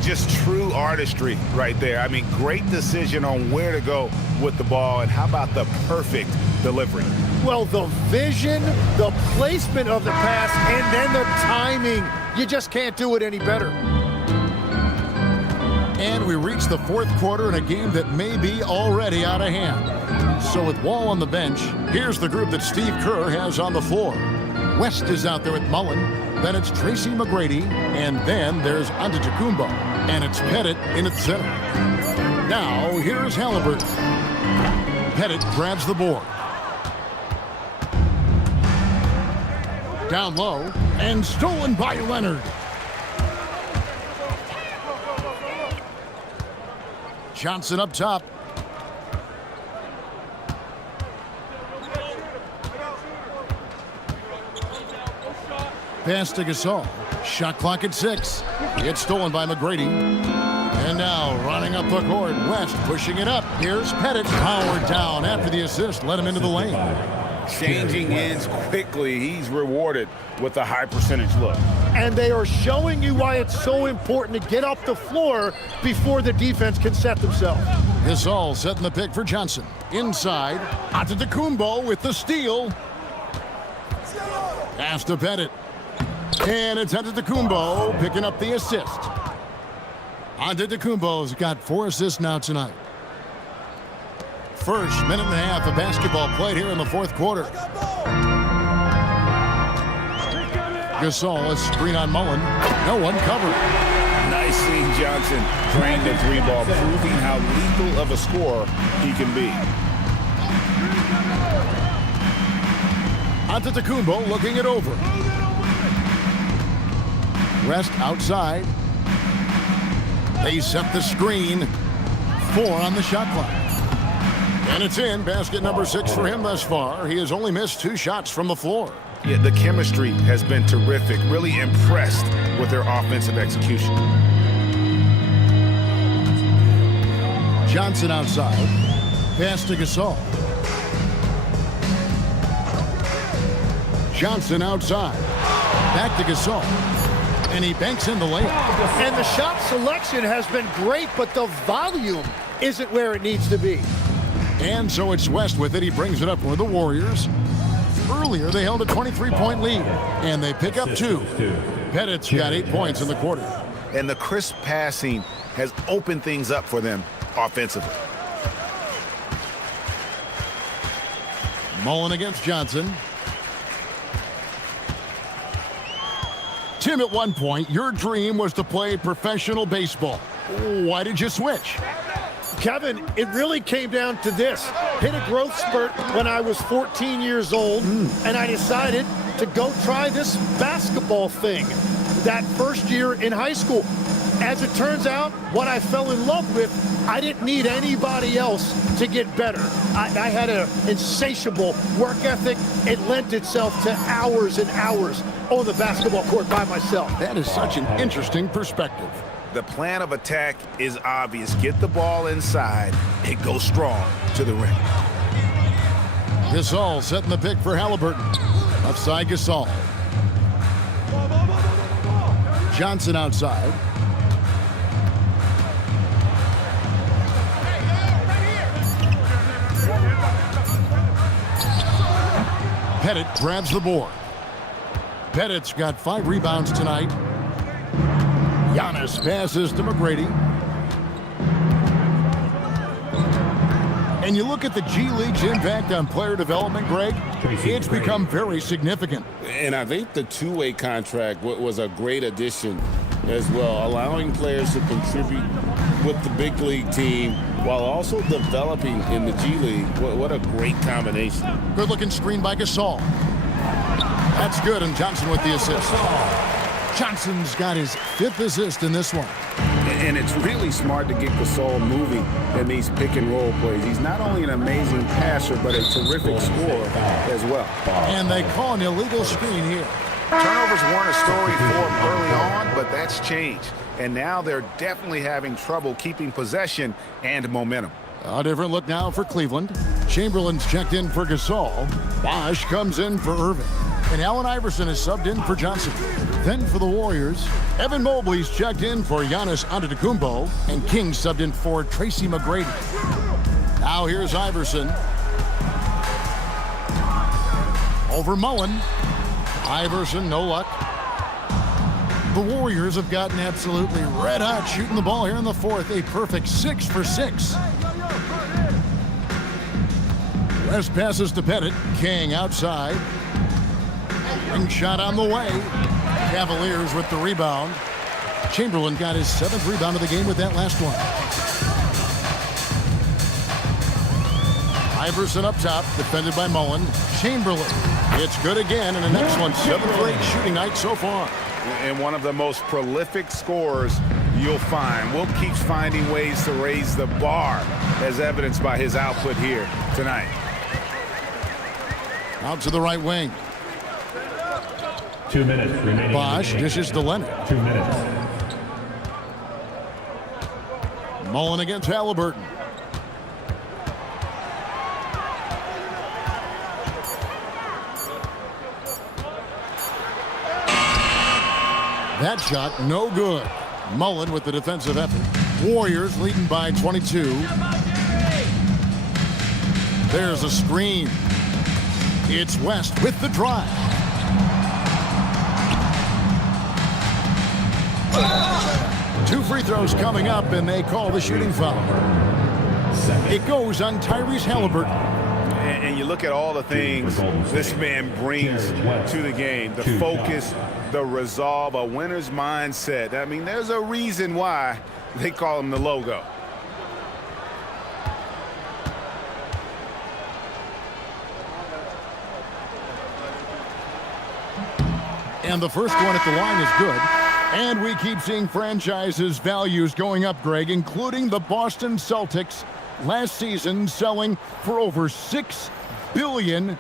Just true artistry right there. I mean, great decision on where to go with the ball, and how about the perfect delivery? Well, the vision, the placement of the pass, and then the timing. You just can't do it any better. And we reach the fourth quarter in a game that may be already out of hand. So with Wall on the bench, here's the group that Steve Kerr has on the floor. West is out there with Mullen. Then it's Tracy McGrady. And then there's Antetokounmpo. And it's Pettit in at center. Now, here's Halliburton. Pettit grabs the board. Down low. And stolen by Leonard. Johnson up top. Pass to Gasol. Shot clock at 6. It's stolen by McGrady. And now running up the court. West pushing it up. Here's Pettit. Powered down after the assist. Let him into the lane. Changing ends quickly. He's rewarded with a high percentage look. And they are showing you why it's so important to get off the floor before the defense can set themselves. Gasol setting the pick for Johnson. Inside. Antetokounmpo with the steal. Pass to Pettit. And it's Antetokounmpo picking up the assist. Antetokounmpo's got 4 assists now tonight. First minute and a half of basketball played here in the fourth quarter. Gasol, a screen on Mullen. No one covered. Nice seeing Johnson drain the 3-ball, proving how lethal of a scorer he can be. Antetokounmpo looking it over. Rest outside. They set the screen. 4 on the shot clock. And it's in. Basket number 6 for him thus far. He has only missed 2 shots from the floor. Yeah, the chemistry has been terrific. Really impressed with their offensive execution. Johnson outside. Pass to Gasol. Johnson outside. Back to Gasol. And he banks in the layup. And the shot selection has been great, but the volume isn't where it needs to be. And so it's West with it. He brings it up for the Warriors. Earlier, they held a 23-point lead, and they pick up 2. Pettit's got 8 points in the quarter. And the crisp passing has opened things up for them offensively. Mullen against Johnson. Tim, at one point, your dream was to play professional baseball. Why did you switch? Kevin, it really came down to this. Hit a growth spurt when I was 14 years old, and I decided to go try this basketball thing that first year in high school. As it turns out, what I fell in love with, I didn't need anybody else to get better. I had an insatiable work ethic. It lent itself to hours and hours on the basketball court by myself. That is such an interesting perspective. The plan of attack is obvious. Get the ball inside and go strong to the rim. Gasol setting the pick for Halliburton. Offside Gasol. Johnson outside. Pettit grabs the board. Pettit's got 5 rebounds tonight. Giannis passes to McGrady. And you look at the G League's impact on player development, Greg, it's become very significant. And I think the two-way contract was a great addition as well, allowing players to contribute with the big league team while also developing in the G League. What a great combination. Good-looking screen by Gasol. That's good, and Johnson with the assist. Johnson's got his 5th assist in this one. And it's really smart to get Gasol moving in these pick-and-roll plays. He's not only an amazing passer, but a terrific scorer as well. And they call an illegal screen here. Turnovers weren't a story for him early on, but that's changed. And now they're definitely having trouble keeping possession and momentum. A different look now for Cleveland. Chamberlain's checked in for Gasol. Bosch comes in for Irving. and Allen Iverson is subbed in for Johnson. Then for the Warriors, Evan Mobley's checked in for Giannis Antetokounmpo, and King subbed in for Tracy McGrady. Now here's Iverson. Over Mullen. Iverson, no luck. The Warriors have gotten absolutely red hot shooting the ball here in the fourth. A perfect 6 for 6. West passes to Pettit. King outside. Ring shot on the way. Cavaliers with the rebound. Chamberlain got his 7th rebound of the game with that last one. Iverson up top, defended by Mullen. Chamberlain. It's good again, and an excellent 7 for 8 shooting night so far. And one of the most prolific scorers you'll find. Will keeps finding ways to raise the bar, as evidenced by his output here tonight. Out to the right wing. 2 minutes remaining. Bosch dishes to Leonard. 2 minutes. Mullen against Halliburton. That shot, no good. Mullen with the defensive effort. Warriors leading by 22. There's a screen. It's West with the drive. Two free throws coming up, and they call the shooting foul. It goes on Tyrese Halliburton. And you look at all the things this man brings to the game. The focus, the resolve, a winner's mindset. I mean, there's a reason why they call him the logo. And the first one at the line is good. And we keep seeing franchises' values going up, Greg, including the Boston Celtics last season selling for over $6 billion.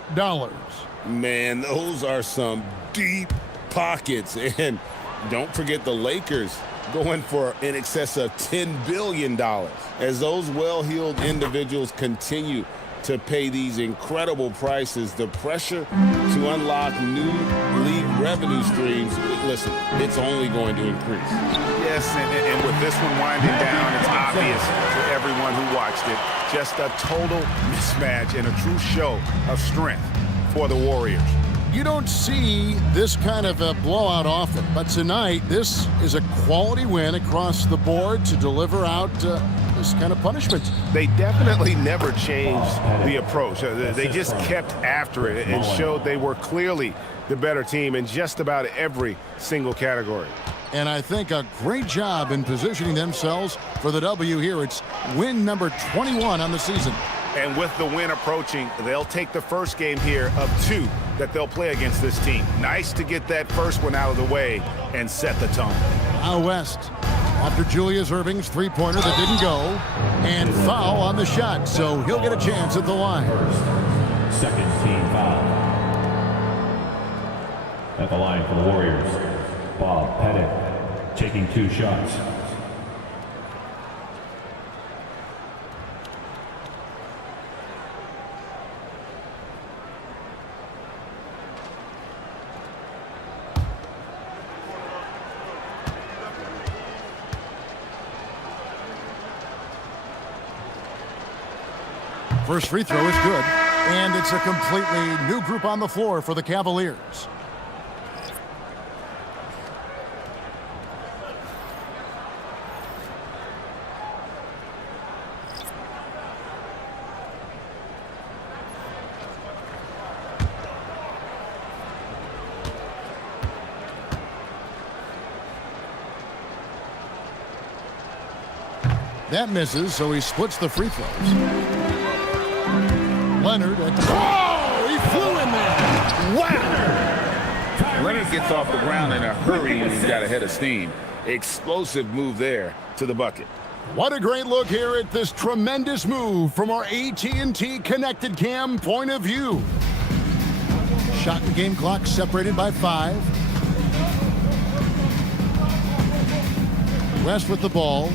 Man, those are some deep pockets. And don't forget the Lakers going for in excess of $10 billion. As those well-heeled individuals continue to pay these incredible prices, the pressure to unlock new league revenue streams, listen, it's only going to increase. Yes, and with this one winding down, it's obvious to everyone who watched it. Just a total mismatch and a true show of strength for the Warriors. You don't see this kind of a blowout often, but tonight this is a quality win across the board to deliver out this kind of punishment. They definitely never changed the approach. They just kept after it and showed they were clearly the better team in just about every single category. And I think a great job in positioning themselves for the W here. It's win number 21 on the season. And with the win approaching, they'll take the first game here of 2 that they'll play against this team. Nice to get that first one out of the way and set the tone. Out West, after Julius Erving's three-pointer that didn't go, and foul on the shot, so he'll get a chance at the line. Second team foul. At the line for the Warriors, Bob Pettit taking 2 shots. First free throw is good, and it's a completely new group on the floor for the Cavaliers. That misses, so he splits the free throws. Leonard, oh, he flew in there. Wow. Leonard gets off the ground in a hurry when he's got a head of steam. Explosive move there to the bucket. What a great look here at this tremendous move from our AT&T Connected Cam point of view. Shot and game clock separated by 5. West with the ball.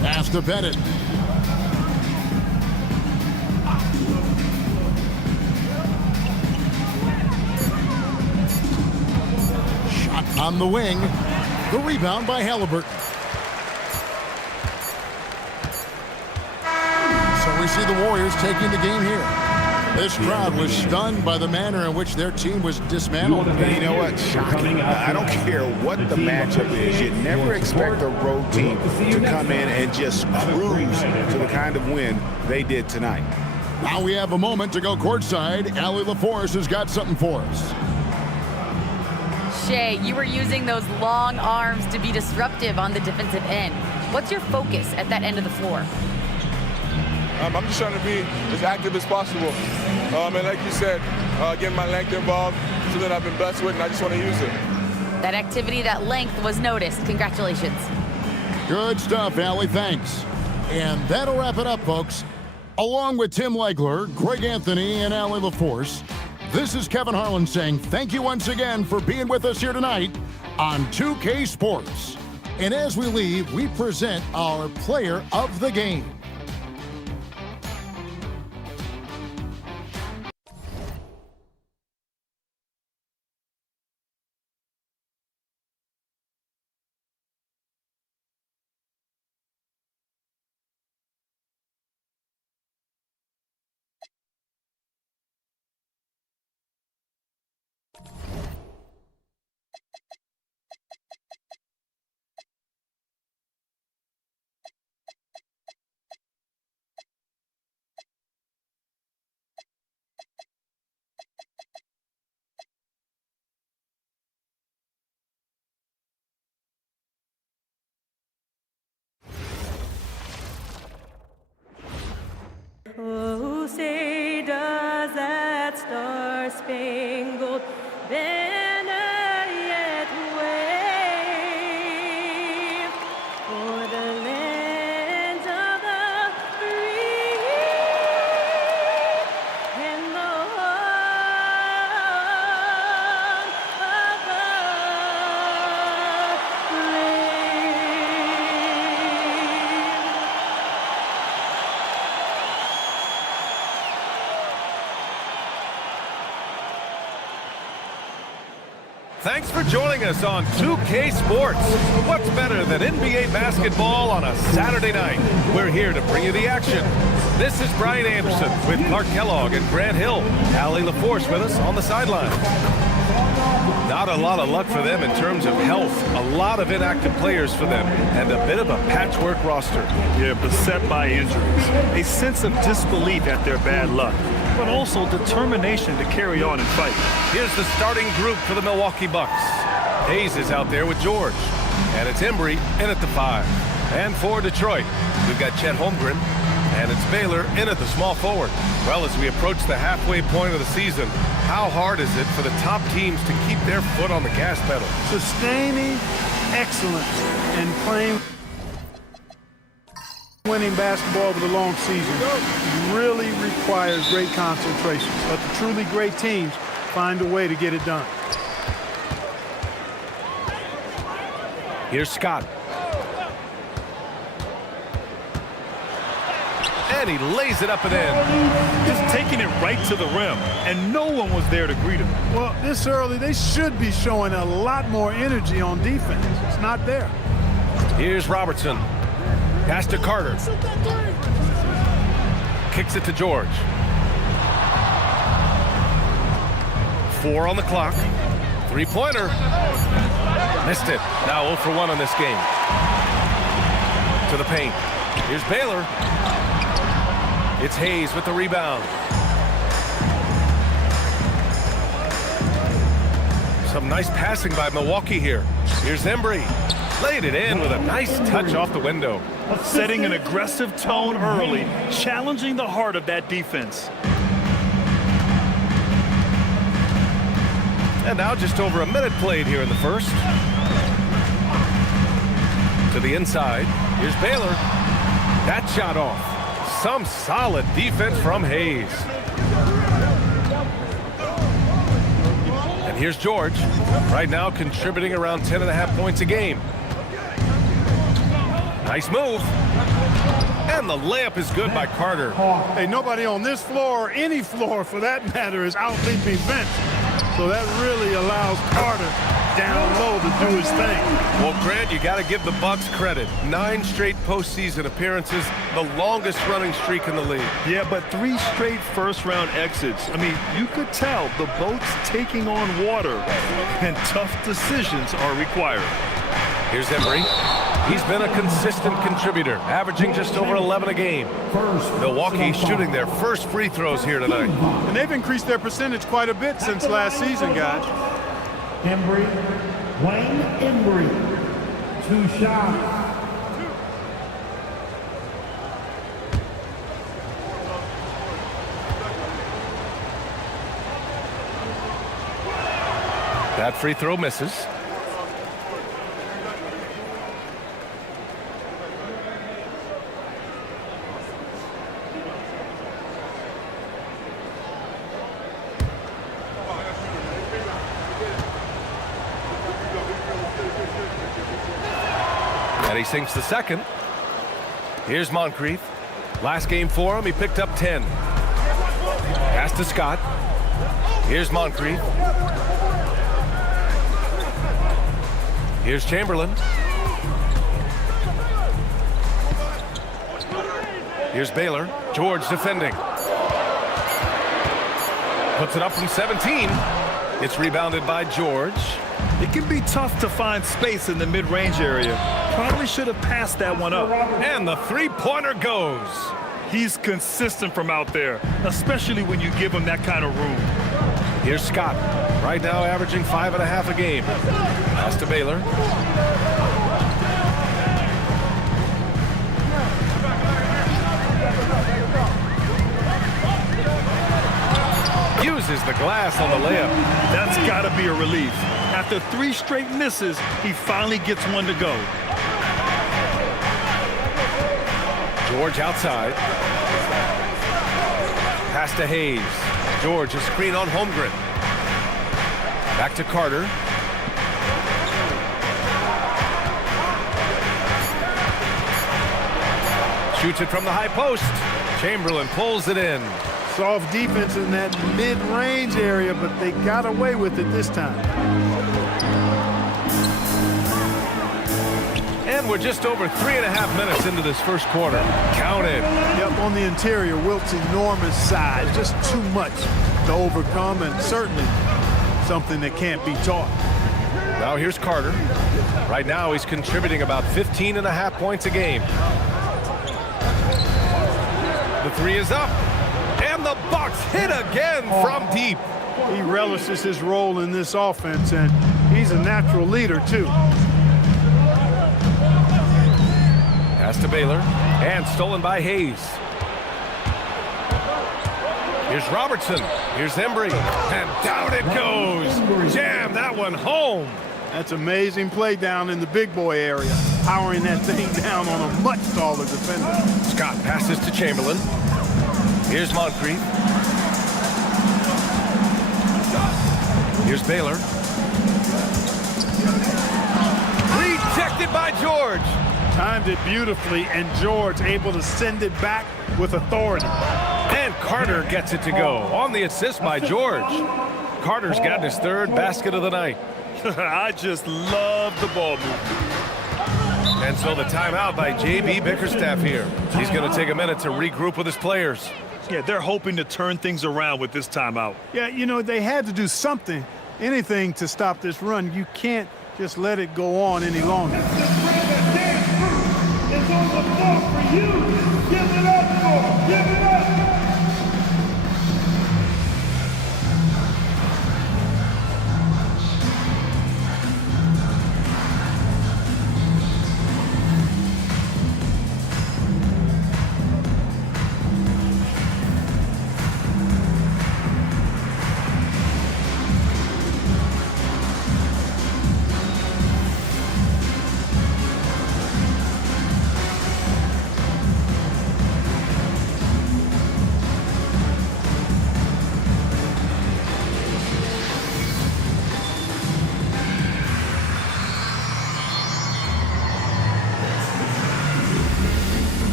Pass to Pettit. On the wing, the rebound by Halliburton. So we see the Warriors taking the game here. This crowd was stunned by the manner in which their team was dismantled. And you know what? Shocking. I don't care what the matchup is. You never expect a road team to come in and just cruise to the kind of win they did tonight. Now we have a moment to go courtside. Allie LaForce has got something for us. Shea, you were using those long arms to be disruptive on the defensive end. What's your focus at that end of the floor? I'm just trying to be as active as possible. And like you said, getting my length involved, something I've been blessed with, and I just want to use it. That activity, that length was noticed. Congratulations. Good stuff, Allie. Thanks. And that'll wrap it up, folks. Along with Tim Legler, Greg Anthony, and Allie LaForce, this is Kevin Harlan saying thank you once again for being with us here tonight on 2K Sports. And as we leave, we present our player of the game. Oh, say does that star-spangled banner yet wave o'er the lands of the free and the home of the Thanks for joining us on 2K Sports. What's better than NBA basketball on a Saturday night? We're here to bring you the action. This is Brian Anderson with Clark Kellogg and Grant Hill. Allie LaForce with us on the sideline. Not a lot of luck for them in terms of health. A lot of inactive players for them and a bit of a patchwork roster. Yeah, beset by injuries. A sense of disbelief at their bad luck, but also determination to carry on and fight. Here's the starting group for the Milwaukee Bucks. Hayes is out there with George. And it's Embry in at the 5. And for Detroit, we've got Chet Holmgren. And it's Baylor in at the small forward. Well, as we approach the halfway point of the season, how hard is it for the top teams to keep their foot on the gas pedal? Sustaining excellence and playing winning basketball over the long season really requires great concentration. But the truly great teams find a way to get it done. Here's Scott. And he lays it up and in. Just taking it right to the rim, and no one was there to greet him. Well, this early, they should be showing a lot more energy on defense. It's not there. Here's Robertson. Pass to Carter. Kicks it to George. 4 on the clock. 3-pointer. Missed it. Now 0 for 1 on this game. To the paint. Here's Baylor. It's Hayes with the rebound. Some nice passing by Milwaukee here. Here's Embry. Laid it in with a nice touch off the window. Setting an aggressive tone early, challenging the heart of that defense. And now just over a minute played here in the first. To the inside. Here's Baylor. That shot off. Some solid defense from Hayes. And here's George. Right now contributing around 10.5 points a game. Nice move. And the layup is good by Carter. Hey, nobody on this floor or any floor for that matter is out-leaping Vince. So that really allows Carter down low to do his thing. Well, Grant, you got to give the Bucks credit. 9 straight postseason appearances, the longest running streak in the league. Yeah, but 3 straight first-round exits. I mean, you could tell the boat's taking on water, and tough decisions are required. Here's Embry. He's been a consistent contributor, averaging just over 11 a game. Milwaukee shooting their first free throws here tonight. And they've increased their percentage quite a bit since last season, guys. Embry, Wayne Embry, 2 shots. That free throw misses. And he sinks the second. Here's Moncrief. Last game for him, he picked up 10. Pass to Scott. Here's Moncrief. Here's Chamberlain. Here's Baylor. George defending. Puts it up from 17. It's rebounded by George. It can be tough to find space in the mid-range area. Probably should have passed that one up. And the three-pointer goes. He's consistent from out there, especially when you give him that kind of room. Here's Scott. Right now averaging 5.5 a game. Pass to Baylor. Uses the glass on the layup. That's got to be a relief. After 3 straight misses, he finally gets one to go. George outside. Pass to Hayes. George, a screen on Holmgren. Back to Carter. Shoots it from the high post. Chamberlain pulls it in. Soft defense in that mid-range area, but they got away with it this time. And we're just over 3.5 minutes into this first quarter. Counted. Yep, on the interior, Wilt's enormous size. Just too much to overcome, and certainly something that can't be taught. Now here's Carter. Right now he's contributing about 15.5 points a game. The 3 is up. And the Bucks hit again from deep. He relishes his role in this offense, and he's a natural leader, too. Pass to Baylor, and stolen by Hayes. Here's Robertson. Here's Embry, and down it goes. Jam that one home. That's amazing play down in the big boy area, powering that thing down on a much taller defender. Scott passes to Chamberlain. Here's Moncrief. Here's Baylor. Rejected by George. Timed it beautifully, and George able to send it back with authority. And Carter gets it to go on the assist by George. Carter's got his 3rd basket of the night. I just love the ball movement. And so the timeout by J.B. Bickerstaff here. He's going to take a minute to regroup with his players. Yeah, they're hoping to turn things around with this timeout. Yeah, you know, they had to do something, anything to stop this run. You can't just let it go on any longer. It's on the floor for you. Give it up for him. Give it up.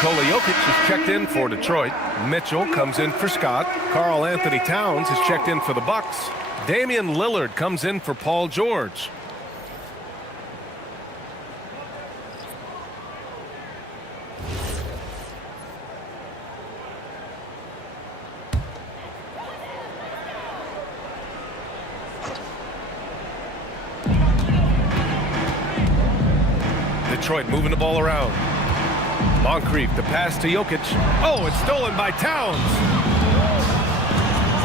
Nikola Jokic is checked in for Detroit. Mitchell comes in for Scott. Karl Anthony Towns is checked in for the Bucks. Damian Lillard comes in for Paul George. Detroit moving the ball around. Moncrief, the pass to Jokic. Oh, it's stolen by Towns.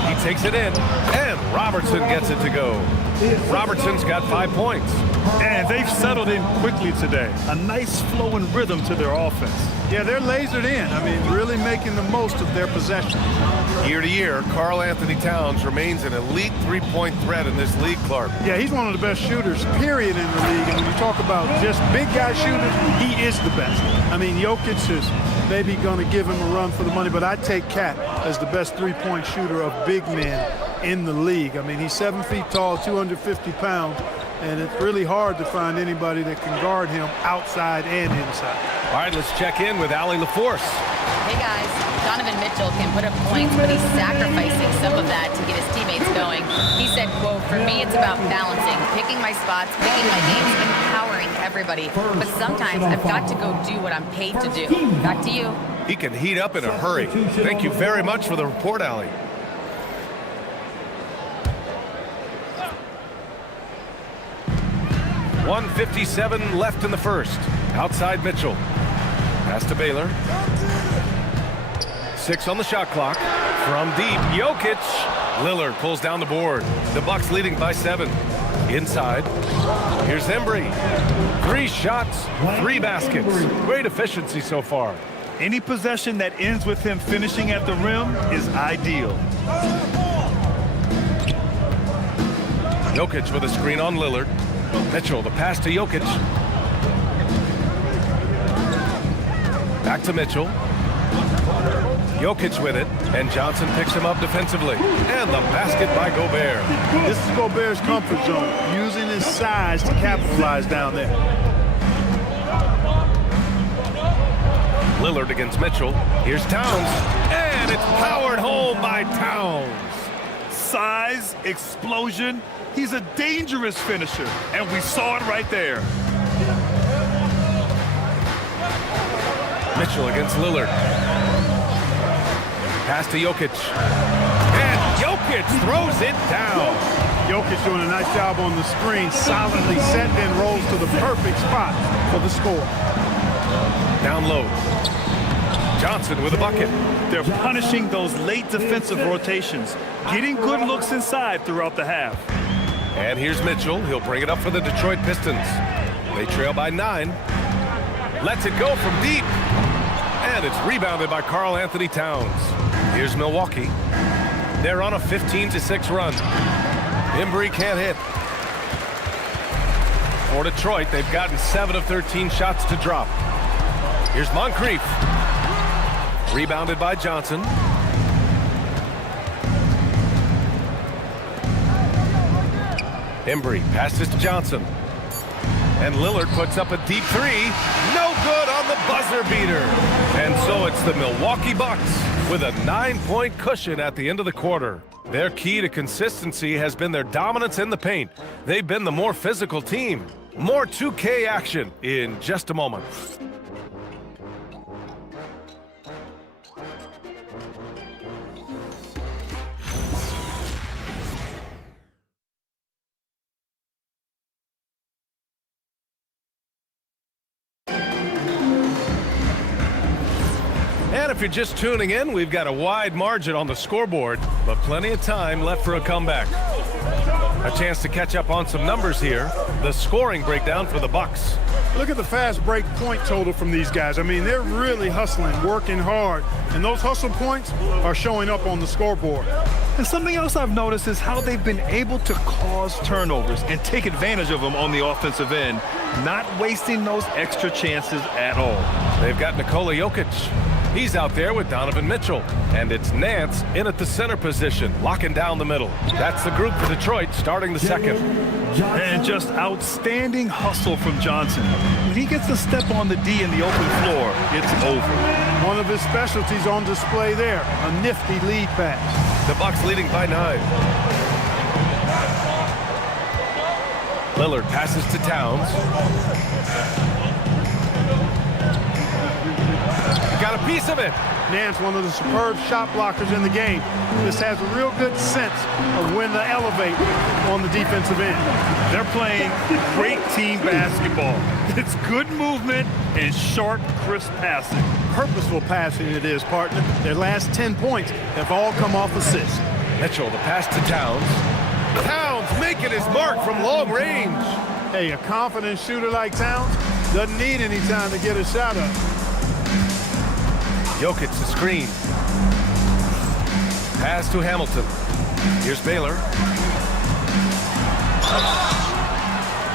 He takes it in, and Robertson gets it to go. Robertson's got 5 points. And they've settled in quickly today. A nice flow and rhythm to their offense. Yeah, they're lasered in. I mean, really making the most of their possession. Year to year, Karl Anthony Towns remains an elite three-point threat in this league, Clark. Yeah, he's one of the best shooters, period, in the league. And when you talk about just big guy shooters, he is the best. I mean, Jokic is maybe going to give him a run for the money, but I'd take Cat as the best three-point shooter of big men in the league. I mean, he's 7 feet tall, 250 pounds, and it's really hard to find anybody that can guard him outside and inside. All right, let's check in with Allie LaForce. Hey, guys. Donovan Mitchell can put up points, but he's sacrificing some of that to get his teammates going. He said, quote, "For me, it's about balancing, picking my spots, picking my games, empowering everybody. But sometimes I've got to go do what I'm paid to do." Back to you. He can heat up in a hurry. Thank you very much for the report, Allie. .157 left in the first. Outside Mitchell. Pass to Baylor. 6 on the shot clock. From deep, Jokic. Lillard pulls down the board. The Bucks leading by 7. Inside. Here's Embry. 3 shots, 3 baskets. Great efficiency so far. Any possession that ends with him finishing at the rim is ideal. Jokic with a screen on Lillard. Mitchell, the pass to Jokic. Back to Mitchell. Jokic with it, and Johnson picks him up defensively. And the basket by Gobert. This is Gobert's comfort zone, using his size to capitalize down there. Lillard against Mitchell. Here's Towns, and it's powered home by Towns. Size, explosion. He's a dangerous finisher, and we saw it right there. Mitchell against Lillard. Pass to Jokic. And Jokic throws it down. Jokic doing a nice job on the screen, solidly set and rolls to the perfect spot for the score. Down low. Johnson with a bucket. They're punishing those late defensive rotations, getting good looks inside throughout the half. And here's Mitchell. He'll bring it up for the Detroit Pistons. They trail by 9. Lets it go from deep. And it's rebounded by Karl Anthony Towns. Here's Milwaukee. They're on a 15-6 run. Embry can't hit. For Detroit, they've gotten 7 of 13 shots to drop. Here's Moncrief. Rebounded by Johnson. Embry passes to Johnson. And Lillard puts up a deep 3. No good on the buzzer beater. And so it's the Milwaukee Bucks with a 9-point cushion at the end of the quarter. Their key to consistency has been their dominance in the paint. They've been the more physical team. More 2K action in just a moment. And if you're just tuning in, we've got a wide margin on the scoreboard, but plenty of time left for a comeback. A chance to catch up on some numbers here. The scoring breakdown for the Bucks. Look at the fast break point total from these guys. I mean, they're really hustling, working hard, and those hustle points are showing up on the scoreboard. And something else I've noticed is how they've been able to cause turnovers and take advantage of them on the offensive end, not wasting those extra chances at all. They've got Nikola Jokic. He's out there with Donovan Mitchell. And it's Nance in at the center position, locking down the middle. That's the group for Detroit starting the second. And just outstanding hustle from Johnson. When he gets a step on the D in the open floor, it's over. One of his specialties on display there, a nifty lead pass. The Bucks leading by 9. Lillard passes to Towns. Got a piece of it. Nance, one of the superb shot blockers in the game. This has a real good sense of when to elevate on the defensive end. They're playing great team basketball. It's good movement and sharp, crisp passing. Purposeful passing it is, partner. Their last 10 points have all come off assists. Mitchell, the pass to Towns. Towns making his mark from long range. Hey, a confident shooter like Towns doesn't need any time to get a shot up. Jokic the screen. Pass to Hamilton. Here's Baylor.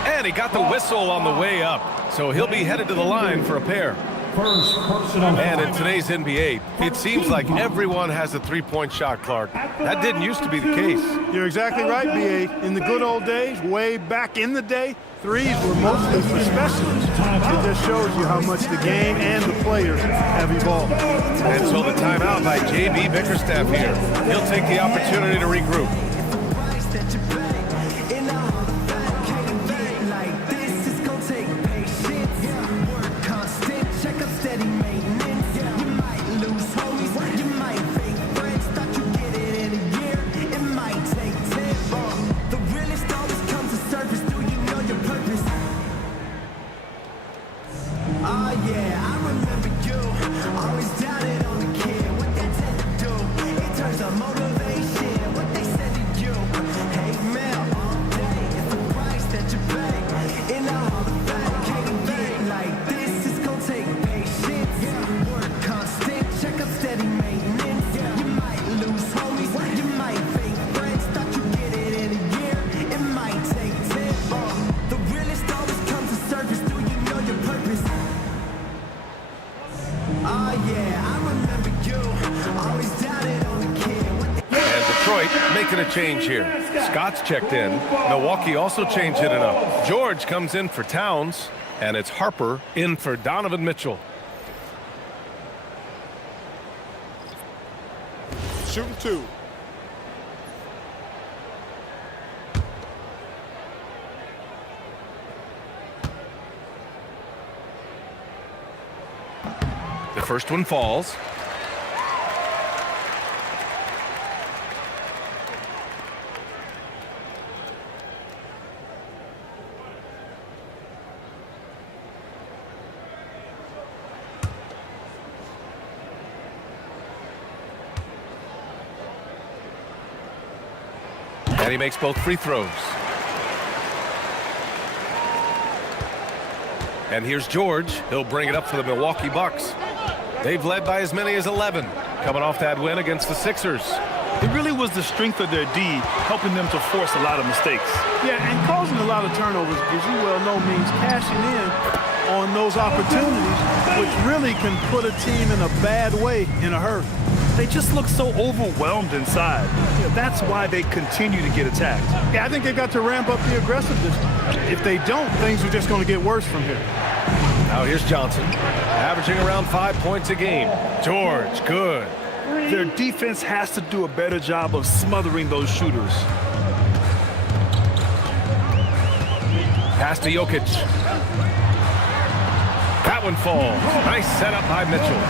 And he got the whistle on the way up, so he'll be headed to the line for a pair. And in today's NBA, it seems like everyone has a three-point shot, Clark. That didn't used to be the case. You're exactly right, B.A. In the good old days, way back in the day, threes were mostly for specialists. It just shows you how much the game and the players have evolved. And so the timeout by J.B. Bickerstaff here. He'll take the opportunity to regroup. Making a change here. Scott's checked in. Milwaukee also changed it up. George comes in for Towns, and it's Harper in for Donovan Mitchell. Shooting 2. The first one falls. And he makes both free throws. And here's George. He'll bring it up for the Milwaukee Bucks. They've led by as many as 11, coming off that win against the Sixers. It really was the strength of their D helping them to force a lot of mistakes. Yeah, and causing a lot of turnovers, as you well know, means cashing in on those opportunities, which really can put a team in a bad way in a hurry. They just look so overwhelmed inside. That's why they continue to get attacked. Yeah, I think they've got to ramp up the aggressiveness. If they don't, things are just going to get worse from here. Now here's Johnson, averaging around 5 points a game. George, good. Their defense has to do a better job of smothering those shooters. Pass to Jokic. That one falls. Nice setup by Mitchell.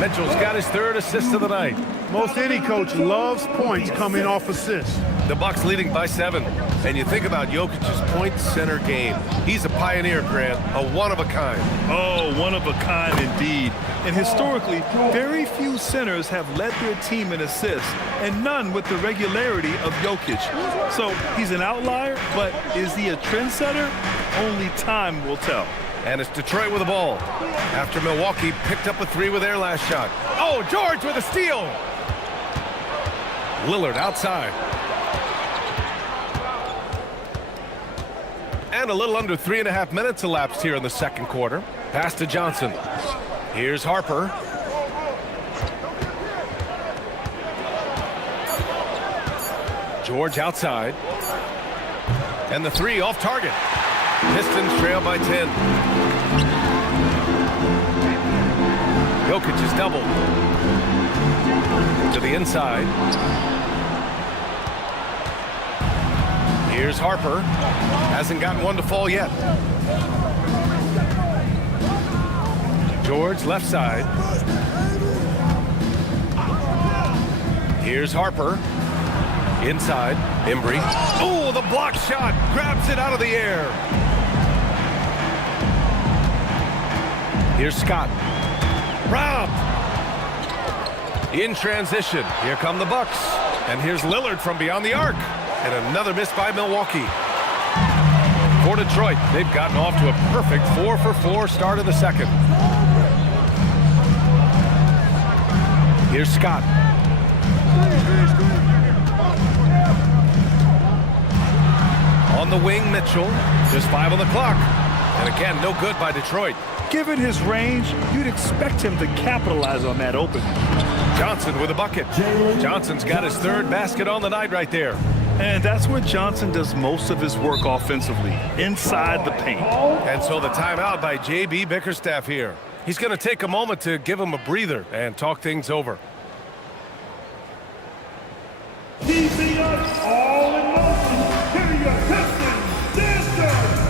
Mitchell's got his third assist of the night. Most any coach loves points coming off assists. The Bucks leading by 7. And you think about Jokic's point center game. He's a pioneer, Grant, a one-of-a-kind. Oh, one-of-a-kind indeed. And historically, very few centers have led their team in assists, and none with the regularity of Jokic. So he's an outlier, but is he a trendsetter? Only time will tell. And it's Detroit with the ball after Milwaukee picked up a 3 with their last shot. Oh, George with a steal. Lillard outside. And a little under 3.5 minutes elapsed here in the second quarter. Pass to Johnson. Here's Harper. George outside. And the three off target. Pistons trail by 10. Jokic is doubled. To the inside. Here's Harper. Hasn't gotten one to fall yet. George left side. Here's Harper. Inside. Embry. Oh, the block shot. Grabs it out of the air. Here's Scott. Robbed. In transition. Here come the Bucks. And here's Lillard from beyond the arc. And another miss by Milwaukee. For Detroit, they've gotten off to a perfect 4-for-4 start of the second. Here's Scott. On the wing, Mitchell. Just 5 on the clock. And again, no good by Detroit. Given his range, you'd expect him to capitalize on that open. Johnson with a bucket. Johnson's got his third basket on the night right there. And that's where Johnson does most of his work offensively, inside the paint. And so the timeout by J.B. Bickerstaff here. He's going to take a moment to give him a breather and talk things over. Keeping us all in motion. Here are your Pistons dancers.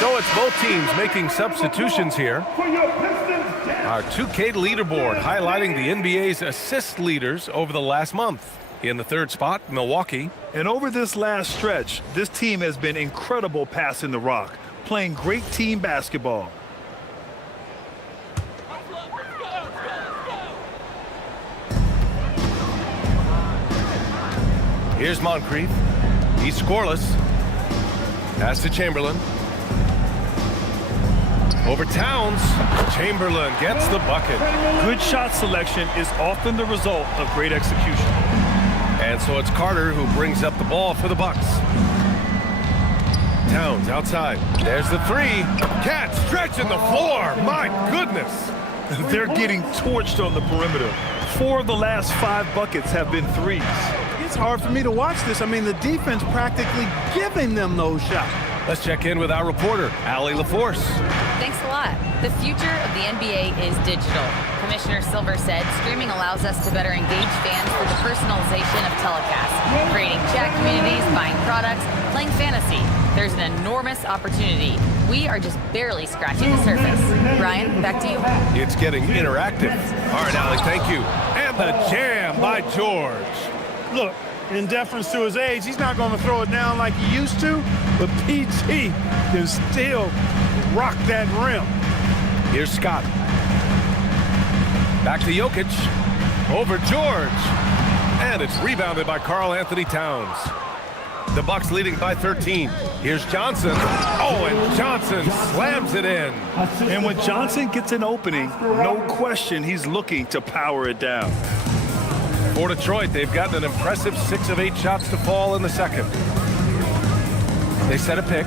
So it's both teams making substitutions here. Our 2K leaderboard highlighting the NBA's assist leaders over the last month. In the third spot, Milwaukee. And over this last stretch, this team has been incredible passing the rock, playing great team basketball. Here's Moncrief. He's scoreless. Pass to Chamberlain. Over Towns. Chamberlain gets the bucket. Good shot selection is often the result of great execution. And so it's Carter who brings up the ball for the Bucks. Towns outside. There's the three. Cat stretching the floor. My goodness. They're getting torched on the perimeter. 4 of the last 5 buckets have been threes. It's hard for me to watch this. I mean, the defense practically giving them those shots. Let's check in with our reporter, Allie LaForce. Thanks a lot. The future of the NBA is digital. Commissioner Silver said streaming allows us to better engage fans through the personalization of telecasts, creating chat communities, buying products, playing fantasy. There's an enormous opportunity. We are just barely scratching the surface. Ryan, back to you. It's getting interactive. All right, Allie, thank you. And the jam by George. Look, in deference to his age, he's not going to throw it down like he used to, but PG can still rock that rim. Here's Scott. Back to Jokic. Over George. And it's rebounded by Karl Anthony Towns. The Bucks leading by 13. Here's Johnson. Oh, and Johnson slams it in. And when Johnson gets an opening, no question he's looking to power it down. For Detroit, they've gotten an impressive 6 of 8 shots to fall in the second. They set a pick.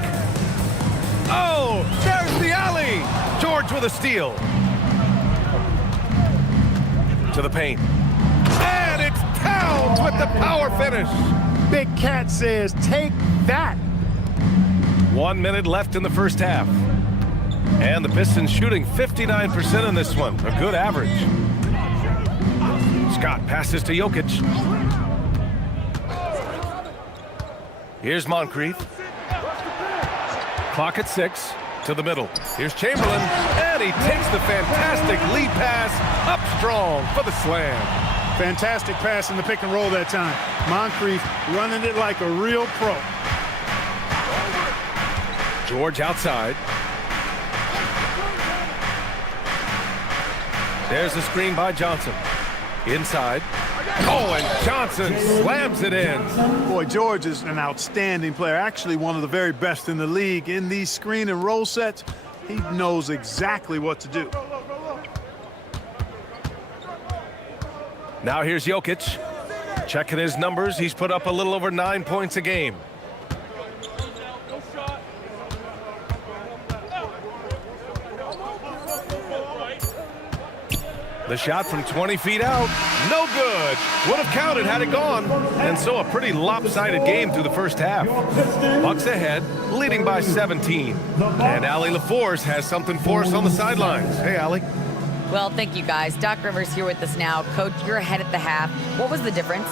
Oh, there's the alley. George with a steal. To the paint. And it's Towns with the power finish. Big Cat says, take that. 1 minute left in the first half. And the Pistons shooting 59% in this one, a good average. Scott passes to Jokic. Here's Moncrief. Clock at 6. To the middle. Here's Chamberlain. And he takes the fantastic lead pass up strong for the slam. Fantastic pass in the pick and roll that time. Moncrief running it like a real pro. George outside. There's the screen by Johnson. Inside. Oh, and Johnson slams it in. Boy, George is an outstanding player. Actually, one of the very best in the league. In these screen and roll sets, he knows exactly what to do. Now here's Jokic. Checking his numbers. He's put up a little over 9 points a game. The shot from 20 feet out, no good. Would have counted had it gone. And so a pretty lopsided game through the first half. Bucks ahead, leading by 17. And Allie LaForce has something for us on the sidelines. Hey, Allie. Well, thank you, guys. Doc Rivers here with us now. Coach, you're ahead at the half. What was the difference?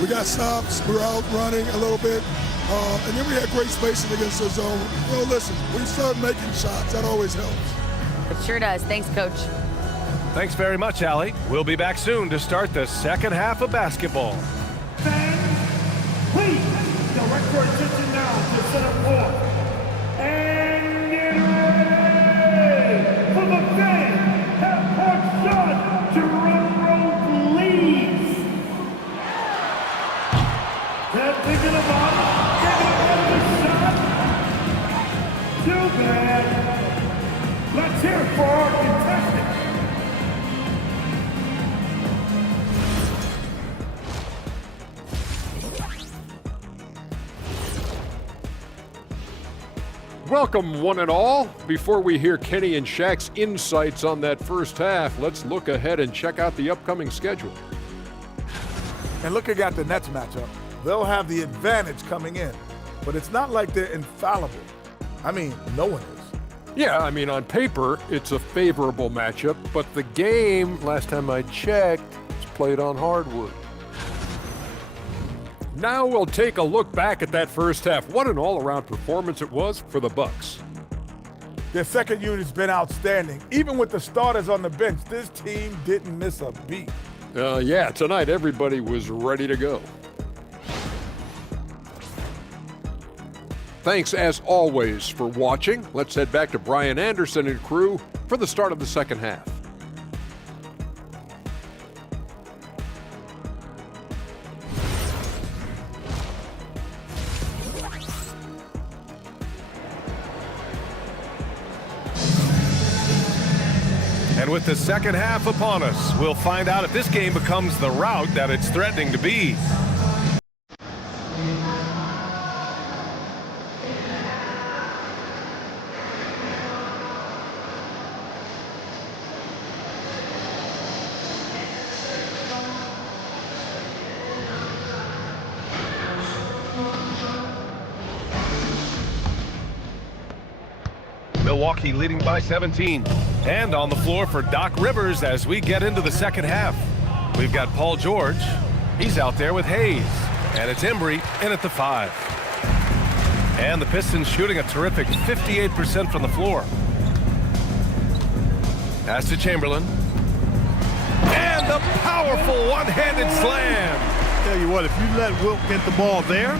We got stops. We were out running a little bit. And then we had great spacing against the zone. Well, listen, we started making shots. That always helps. It sure does. Thanks, Coach. Thanks very much, Allie. We'll be back soon to start the second half of basketball. Please direct your attention now to center court. And get ready for the fan half-court shot. Drum roll, please. They're thinking about getting another shot. Too bad. Let's hear it for our contestant. Welcome, one and all. Before we hear Kenny and Shaq's insights on that first half, let's look ahead and check out the upcoming schedule. And looking at the Nets matchup, they'll have the advantage coming in. But it's not like they're infallible. I mean, no one is. Yeah, I mean, on paper, it's a favorable matchup, but the game, last time I checked, is played on hardwood. Now we'll take a look back at that first half. What an all-around performance it was for the Bucks. Their second unit's been outstanding. Even with the starters on the bench, this team didn't miss a beat. Yeah, tonight everybody was ready to go. Thanks, as always, for watching. Let's head back to Brian Anderson and crew for the start of the second half. And with the second half upon us, we'll find out if this game becomes the rout that it's threatening to be. Milwaukee leading by 17. And on the floor for Doc Rivers as we get into the second half. We've got Paul George. He's out there with Hayes. And it's Embry in at the 5. And the Pistons shooting a terrific 58% from the floor. Pass to Chamberlain. And the powerful one-handed slam. Tell you what, if you let Wilt get the ball there,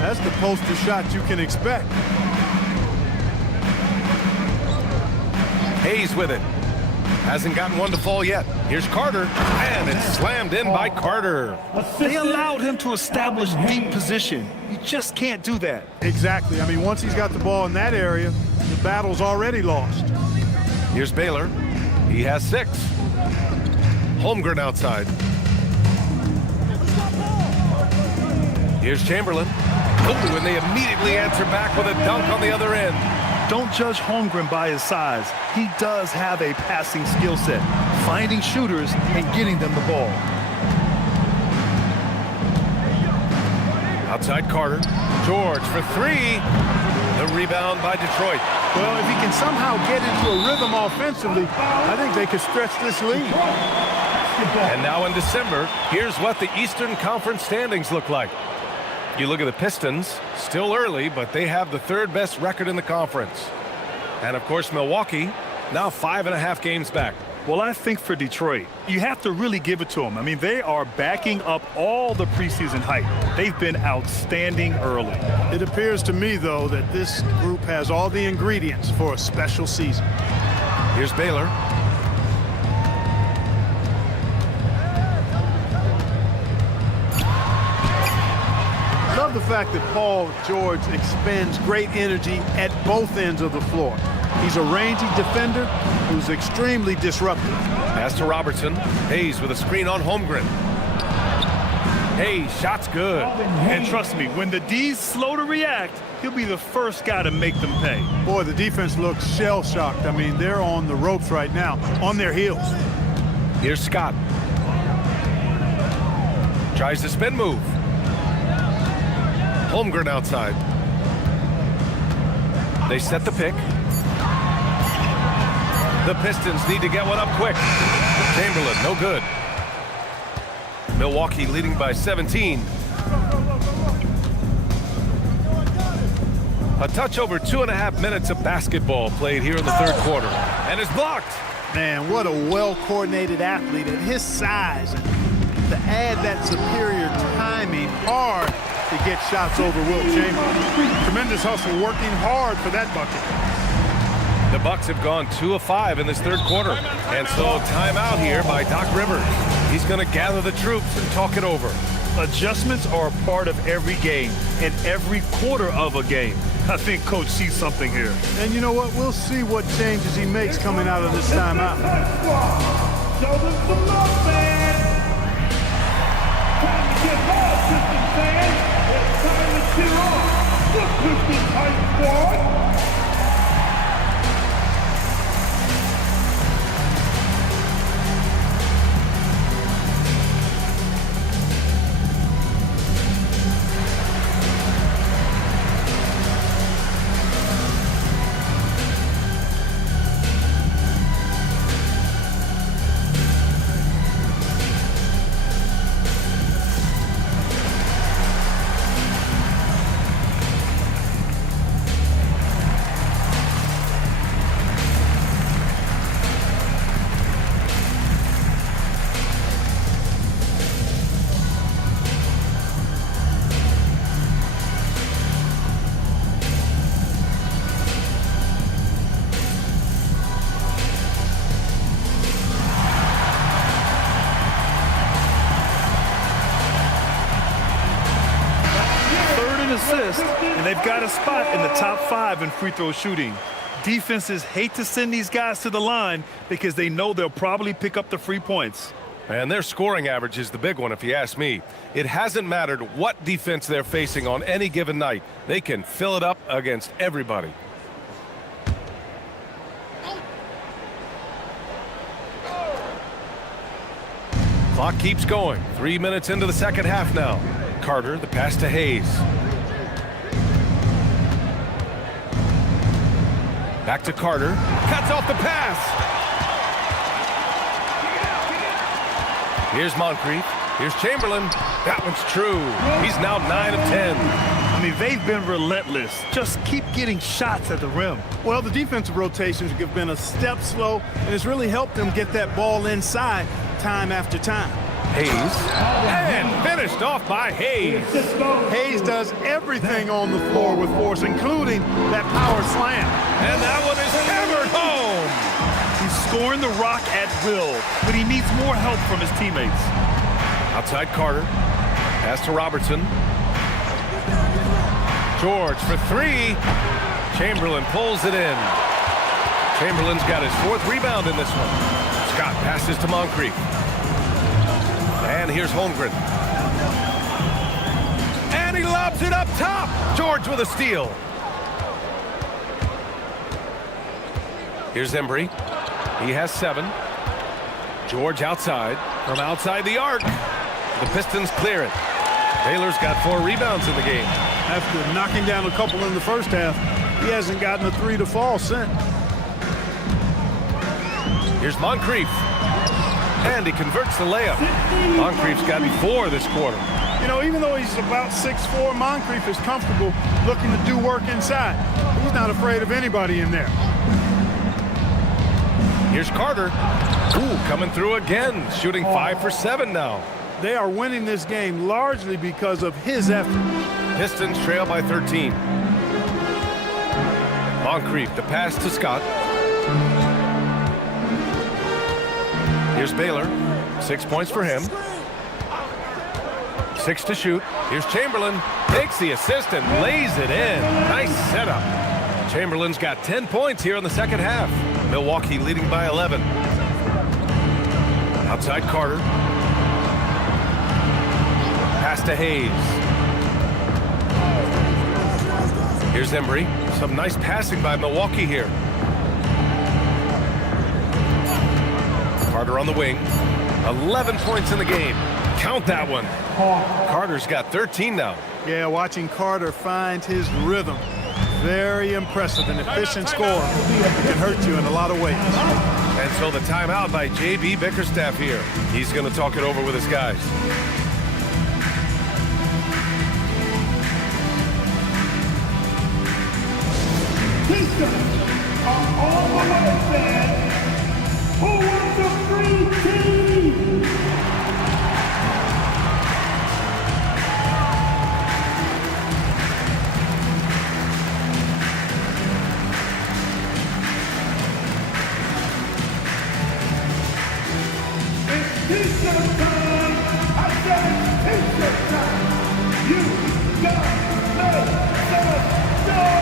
that's the poster shot you can expect. Hayes with it. Hasn't gotten one to fall yet. Here's Carter, and it's slammed in by Carter. They allowed him to establish deep position. You just can't do that. Exactly. I mean, once he's got the ball in that area, the battle's already lost. Here's Baylor. He has 6. Holmgren outside. Here's Chamberlain. Oh, and they immediately answer back with a dunk on the other end. Don't judge Holmgren by his size. He does have a passing skill set, finding shooters and getting them the ball. Outside Carter. George for 3. The rebound by Detroit. Well, if he can somehow get into a rhythm offensively, I think they could stretch this lead. And now in December, here's what the Eastern Conference standings look like. You look at the Pistons, still early, but they have the third best record in the conference. And of course, Milwaukee, now 5.5 games back. Well, I think for Detroit, you have to really give it to them. I mean, they are backing up all the preseason hype. They've been outstanding early. It appears to me, though, that this group has all the ingredients for a special season. Here's Baylor. I love the fact that Paul George expends great energy at both ends of the floor. He's a rangy defender who's extremely disruptive. Pass to Robertson. Hayes with a screen on Holmgren. Hayes, shot's good. And trust me, when the D's slow to react, he'll be the first guy to make them pay. Boy, the defense looks shell-shocked. I mean, they're on the ropes right now, on their heels. Here's Scott. Tries the spin move. Holmgren outside. They set the pick. The Pistons need to get one up quick. Chamberlain, no good. Milwaukee leading by 17. A touch over 2.5 minutes of basketball played here in the third quarter. And it's blocked. Man, what a well-coordinated athlete at his size. And to add that superior timing, hard to get shots over Wilt Chamberlain. Tremendous hustle, working hard for that bucket. The Bucks have gone 2 of 5 in this third quarter. And so timeout here by Doc Rivers. He's going to gather the troops and talk it over. Adjustments are a part of every game and every quarter of a game. I think Coach sees something here. And you know what? We'll see what changes he makes coming out of this timeout. Show them some love, man. Time to get hard, Pistons fans. It's time to cheer on the Pistons Hype Squad. Assist, and they've got a spot in the top 5 in free throw shooting. Defenses hate to send these guys to the line because they know they'll probably pick up the free points. And their scoring average is the big one, if you ask me. It hasn't mattered what defense they're facing on any given night. They can fill it up against everybody. Clock keeps going. 3 minutes into the second half now. Carter, the pass to Hayes. Back to Carter. Cuts off the pass. Here's Moncrief. Here's Chamberlain. That one's true. He's now 9 of 10. I mean, they've been relentless. Just keep getting shots at the rim. Well, the defensive rotations have been a step slow, and it's really helped them get that ball inside time after time. Hayes. And finished off by Hayes. Hayes does everything on the floor with force, including that power slam. And that one is hammered home. He's scoring the rock at will, but he needs more help from his teammates. Outside Carter. Pass to Robertson. George for 3. Chamberlain pulls it in. Chamberlain's got his 4th rebound in this one. Scott passes to Moncrief. And here's Holmgren. And he lobs it up top. George with a steal. Here's Embry. He has 7. George outside. From outside the arc. The Pistons clear it. Baylor's got 4 rebounds in the game. After knocking down a couple in the first half, he hasn't gotten a 3 to fall since. Here's Moncrief. And he converts the layup. Moncrief's gotten 4 this quarter. You know, even though he's about 6'4", Moncrief is comfortable looking to do work inside. He's not afraid of anybody in there. Here's Carter. Ooh, coming through again, shooting 5 for 7 now. They are winning this game largely because of his effort. Pistons trail by 13. Moncrief, the pass to Scott. Here's Baylor. 6 points for him. 6 to shoot. Here's Chamberlain. Takes the assist and lays it in. Nice setup. Chamberlain's got 10 points here in the second half. Milwaukee leading by 11. Outside Carter. Pass to Hayes. Here's Embry. Some nice passing by Milwaukee here. Carter on the wing. 11 points in the game. Count that one. Carter's got 13 now. Yeah, watching Carter find his rhythm. Very impressive. An efficient scorer can hurt you in a lot of ways. And so the timeout by J.B. Bickerstaff here. He's going to talk it over with his guys. Pistons are all the way, fans. Who wants the free team? It's Pistons time. I said it's Pistons time. You got make some noise.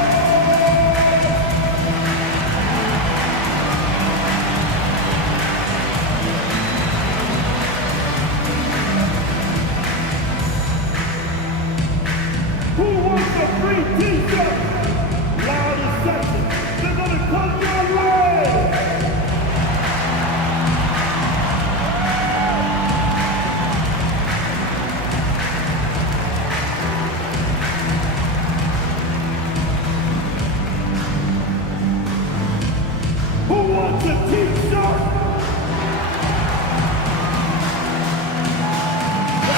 Who wants a free t-shirt? Loudest section. They're gonna come your way. Who wants a t-shirt?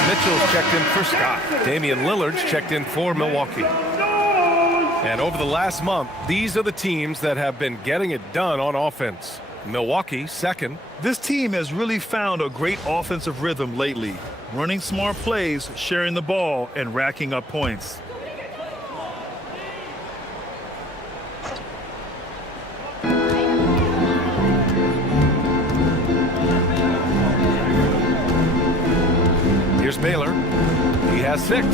Mitchell's checked in for Scott. Damian Lillard's checked in for Milwaukee. And over the last month, these are the teams that have been getting it done on offense. Milwaukee, second. This team has really found a great offensive rhythm lately. Running smart plays, sharing the ball, and racking up points. Here's Baylor. He has 6.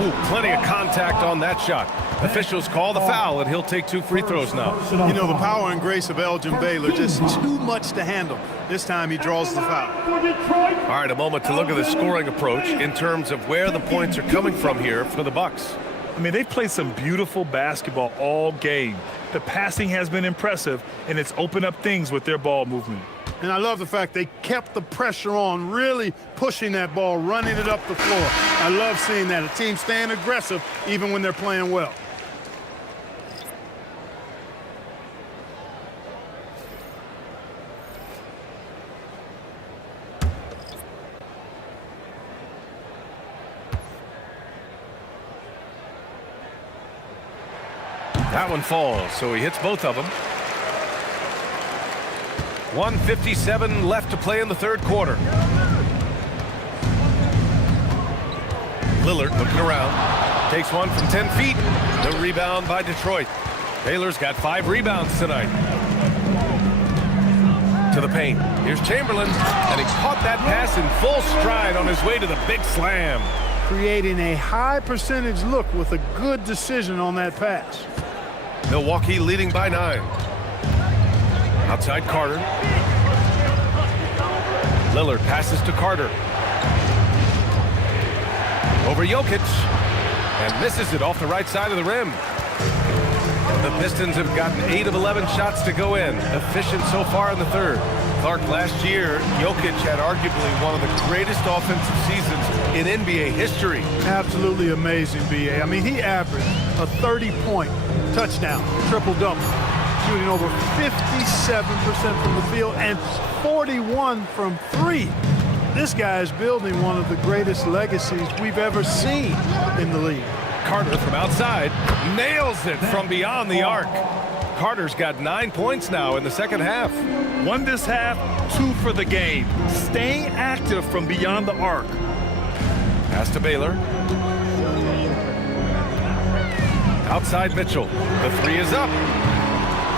Ooh, plenty of contact on that shot. Officials call the foul, and he'll take 2 free throws now. You know, the power and grace of Elgin Baylor, just too much to handle. This time he draws the foul. All right, a moment to look at the scoring approach in terms of where the points are coming from here for the Bucks. I mean, they've played some beautiful basketball all game. The passing has been impressive, and it's opened up things with their ball movement. And I love the fact they kept the pressure on, really pushing that ball, running it up the floor. I love seeing that. A team staying aggressive even when they're playing well. That one falls, so he hits both of them. 1:57 left to play in the third quarter. Lillard looking around. Takes one from 10 feet. The rebound by Detroit. Baylor's got 5 rebounds tonight. To the paint. Here's Chamberlain, and he caught that pass in full stride on his way to the big slam. Creating a high percentage look with a good decision on that pass. Milwaukee leading by 9. Outside Carter. Lillard passes to Carter. Over Jokic. And misses it off the right side of the rim. The Pistons have gotten 8 of 11 shots to go in. Efficient so far in the third. Clark, last year, Jokic had arguably one of the greatest offensive seasons in NBA history. Absolutely amazing, B.A. I mean, he averaged a 30-point touchdown, triple-double. shooting over 57% from the field and 41 from three. This guy is building one of the greatest legacies we've ever seen in the league. Carter from outside nails it from beyond the arc. Carter's got 9 points now in the second half. 1 this half, 2 for the game. Staying active from beyond the arc. Pass to Baylor. Outside Mitchell. The 3 is up.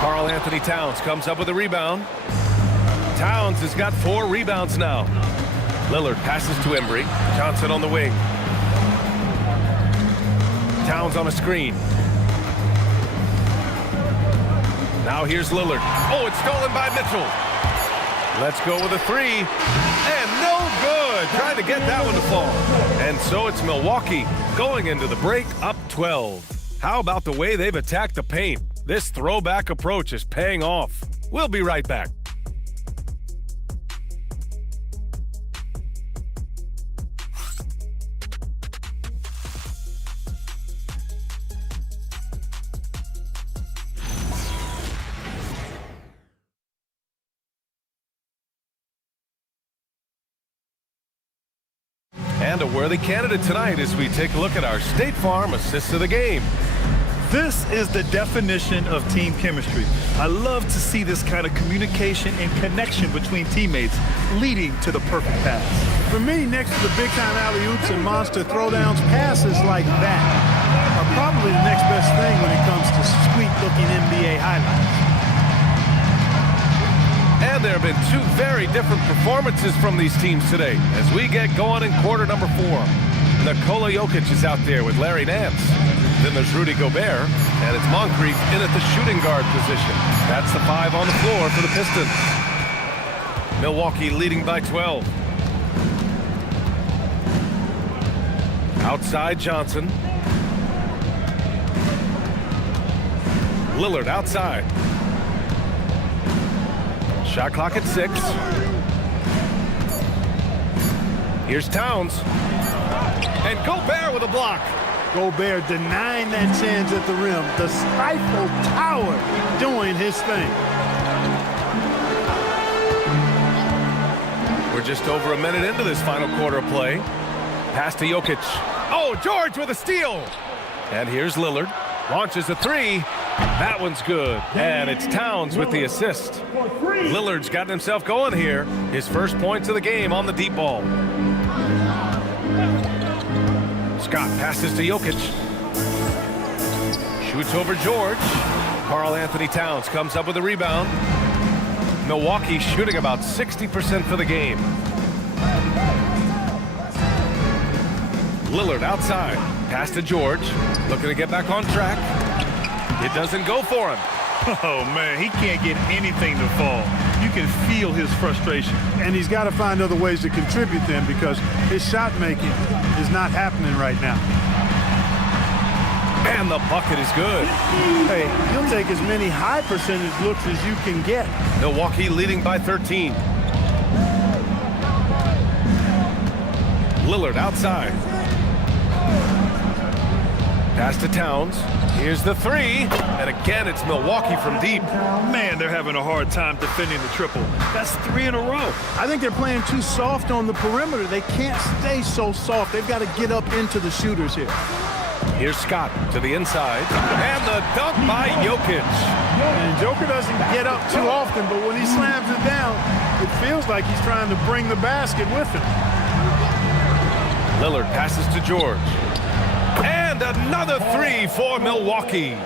Karl Anthony Towns comes up with a rebound. Towns has got 4 rebounds now. Lillard passes to Embry. Johnson on the wing. Towns on a screen. Now here's Lillard. Oh, it's stolen by Mitchell. Let's go with a 3. And no good. Trying to get that one to fall. And so it's Milwaukee going into the break up 12. How about the way they've attacked the paint? This throwback approach is paying off. We'll be right back. And a worthy candidate tonight as we take a look at our State Farm assist of the game. This is the definition of team chemistry. I love to see this kind of communication and connection between teammates leading to the perfect pass. For me, next to the big-time alley-oops and monster throwdowns, passes like that are probably the next best thing when it comes to sweet-looking NBA highlights. And there have been 2 very different performances from these teams today as we get going in quarter number 4. Nikola Jokic is out there with Larry Nance. Then there's Rudy Gobert, and it's Moncrief in at the shooting guard position. That's the 5 on the floor for the Pistons. Milwaukee leading by 12. Outside Johnson. Lillard outside. Shot clock at 6. Here's Towns. And Gobert with a block. Gobert denying that chance at the rim. The Stifle Tower doing his thing. We're just over a minute into this final quarter of play. Pass to Jokic. Oh, George with a steal. And here's Lillard. Launches a 3. That one's good. And it's Towns with the assist. Lillard's gotten himself going here. His first points of the game on the deep ball. Scott passes to Jokic. Shoots over George. Karl Anthony Towns comes up with a rebound. Milwaukee shooting about 60% for the game. Lillard outside. Pass to George. Looking to get back on track. It doesn't go for him. Oh, man, he can't get anything to fall. You can feel his frustration. And he's got to find other ways to contribute then because his shot making is not happening right now. And the bucket is good. Hey, he'll take as many high percentage looks as you can get. Milwaukee leading by 13. Lillard outside. Pass to Towns. Here's the 3. And again, it's Milwaukee from deep. Man, they're having a hard time defending the triple. That's 3 in a row. I think they're playing too soft on the perimeter. They can't stay so soft. They've got to get up into the shooters here. Here's Scott to the inside. And the dunk by Jokic. And Joker doesn't get up too often, but when he slams it down, it feels like he's trying to bring the basket with him. Lillard passes to George. And another 3 for Milwaukee.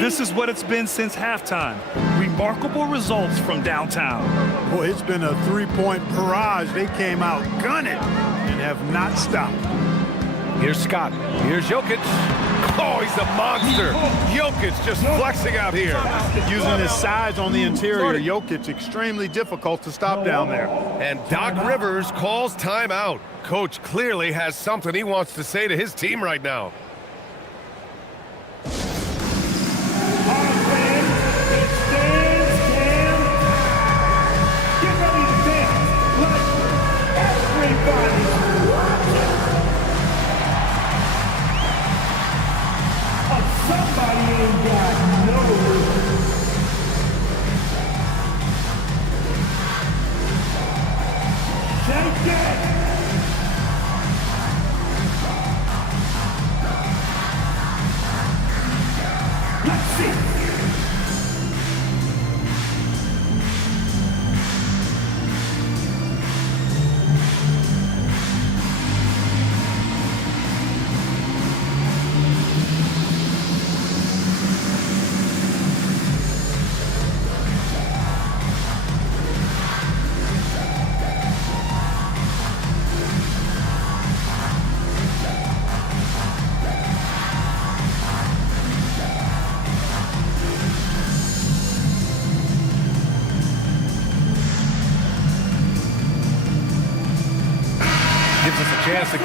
This is what it's been since halftime. Remarkable results from downtown. Boy, it's been a three-point barrage. They came out gunning and have not stopped. Here's Scott. Here's Jokic. Oh, he's a monster. Jokic just flexing out here. Using his size on the interior, Jokic extremely difficult to stop down there. And Doc Rivers calls timeout. Coach clearly has something he wants to say to his team right now.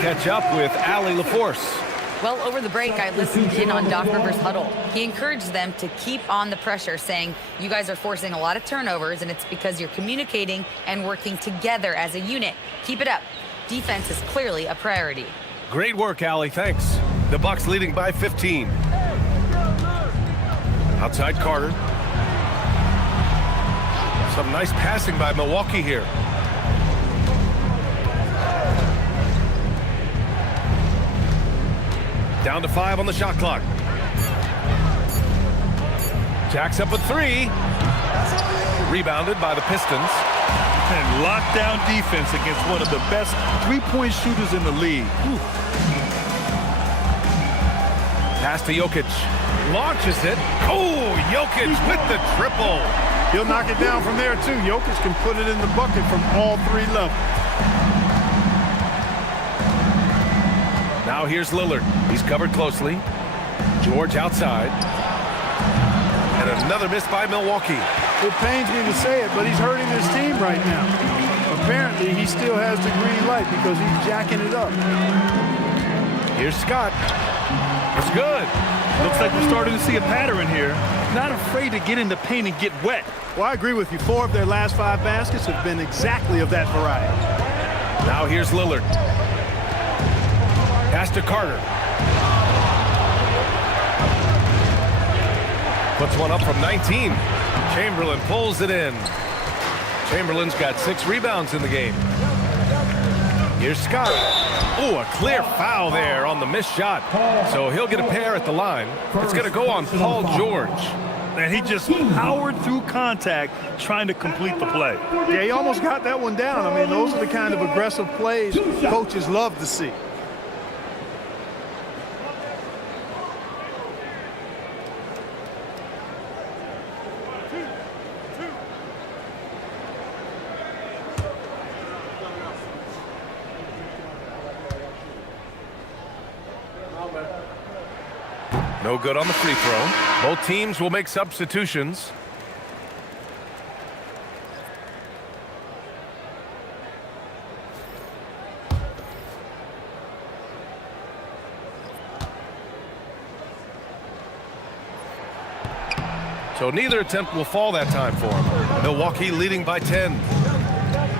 catch up with Allie LaForce. Well, over the break, I listened in on Doc Rivers' huddle. He encouraged them to keep on the pressure, saying, you guys are forcing a lot of turnovers, and it's because you're communicating and working together as a unit. Keep it up. Defense is clearly a priority. Great work, Allie. Thanks. The Bucks leading by 15. Outside Carter. Some nice passing by Milwaukee here. Down to 5 on the shot clock. Jacks up a 3. Rebounded by the Pistons. And lockdown defense against one of the best three-point shooters in the league. Whew. Pass to Jokic. Launches it. Oh, Jokic with the triple. He'll knock it down from there, too. Jokic can put it in the bucket from all 3 levels. Now here's Lillard. He's covered closely. George outside. And another miss by Milwaukee. It pains me to say it, but he's hurting his team right now. Apparently, he still has the green light because he's jacking it up. Here's Scott. It's good. Looks like we're starting to see a pattern here. Not afraid to get in the paint and get wet. Well, I agree with you. 4 of their last 5 baskets have been exactly of that variety. Now here's Lillard. Pass to Carter. Puts one up from 19. Chamberlain pulls it in. Chamberlain's got 6 rebounds in the game. Here's Scott. Oh, a clear foul there on the missed shot. So he'll get a pair at the line. It's going to go on Paul George. And he just powered through contact trying to complete the play. Yeah, he almost got that one down. I mean, those are the kind of aggressive plays coaches love to see. No good on the free throw. Both teams will make substitutions. So neither attempt will fall that time for him. Milwaukee leading by 10.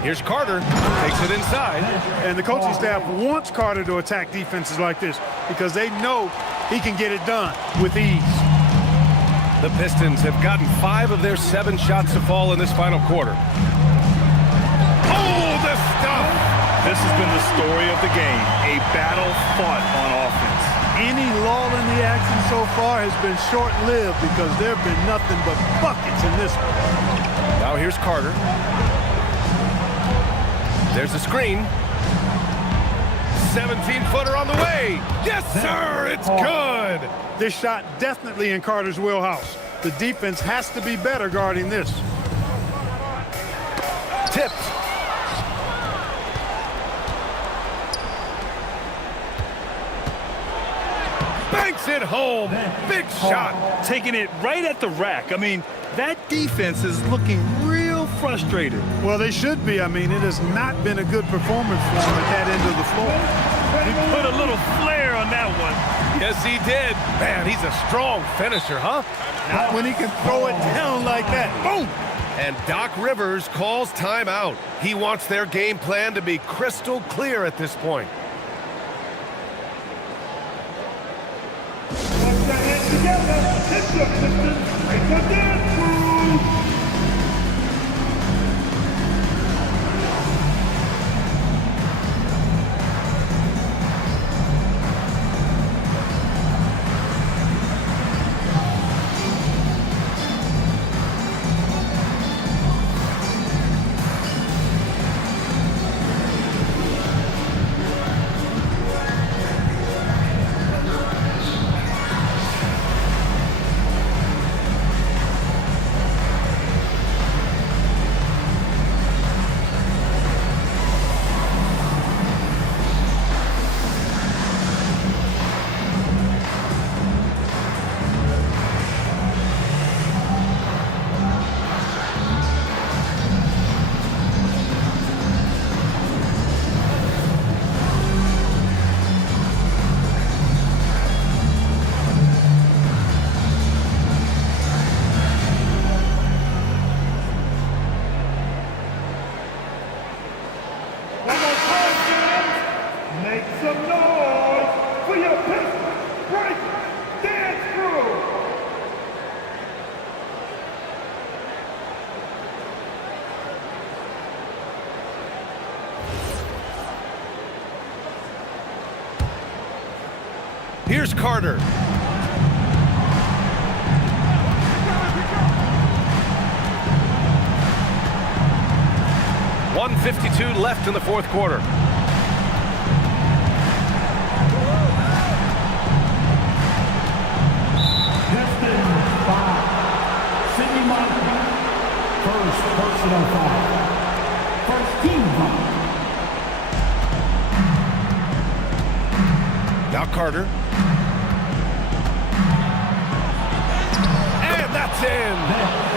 Here's Carter, takes it inside. And the coaching staff wants Carter to attack defenses like this because they know he can get it done with ease. The Pistons have gotten 5 of their 7 shots to fall in this final quarter. Oh, the stuff! This has been the story of the game, a battle fought on offense. Any lull in the action so far has been short-lived because there have been nothing but buckets in this one. Now here's Carter. There's a screen. 17-footer on the way. Yes, sir, it's good. This shot definitely in Carter's wheelhouse. The defense has to be better guarding this. Tipped. Banks it home. Big shot. Taking it right at the rack. I mean, that defense is looking real frustrated. Well, they should be. I mean, it has not been a good performance for them at that end of the floor. He put a little flair on that one. Yes, he did. Man, he's a strong finisher, huh? Not when he can throw it down like that. Boom! And Doc Rivers calls timeout. He wants their game plan to be crystal clear at this point. Put your hands together. It's the Pistons. Make a dance move. Here's Carter. .152 left in the fourth quarter. First personal foul. First team foul. Now Carter. And that's in.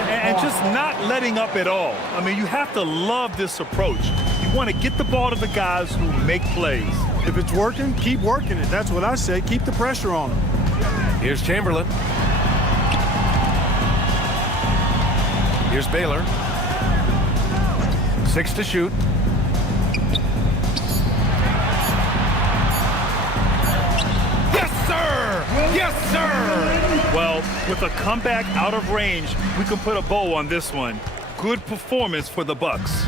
And just not letting up at all. I mean, you have to love this approach. You want to get the ball to the guys who make plays. If it's working, keep working it. That's what I say. Keep the pressure on them. Here's Chamberlain. Here's Baylor. 6 to shoot. Yes, sir! Yes, sir! Well, with a comeback out of range, we can put a bow on this one. Good performance for the Bucks.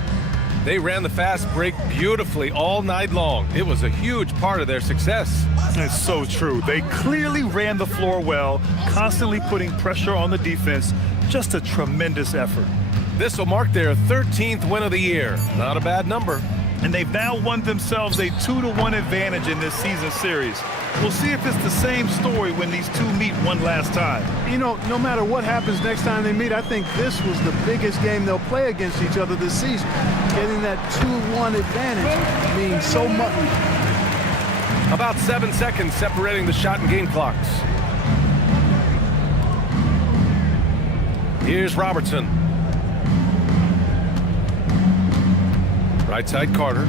They ran the fast break beautifully all night long. It was a huge part of their success. It's so true. They clearly ran the floor well, constantly putting pressure on the defense. Just a tremendous effort. This will mark their 13th win of the year. Not a bad number. And they've now won themselves a 2-1 advantage in this season series. We'll see if it's the same story when these two meet one last time. You know, no matter what happens next time they meet, I think this was the biggest game they'll play against each other this season. Getting that 2-1 advantage means so much. About 7 seconds separating the shot and game clocks. Here's Robertson. Right side, Carter.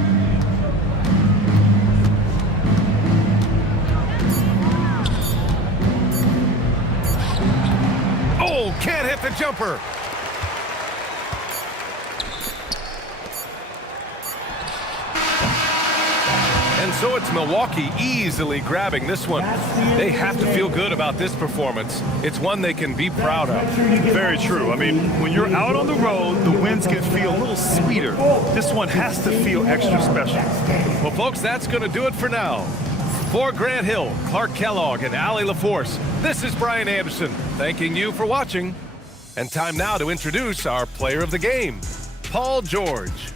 Oh, can't hit the jumper. And so it's Milwaukee easily grabbing this one. They have to feel good about this performance. It's one they can be proud of. Very true. I mean, when you're out on the road, the wins can feel a little sweeter. This one has to feel extra special. Well, folks, that's going to do it for now. For Grant Hill, Clark Kellogg, and Allie LaForce, this is Brian Anderson, thanking you for watching. And time now to introduce our player of the game, Paul George.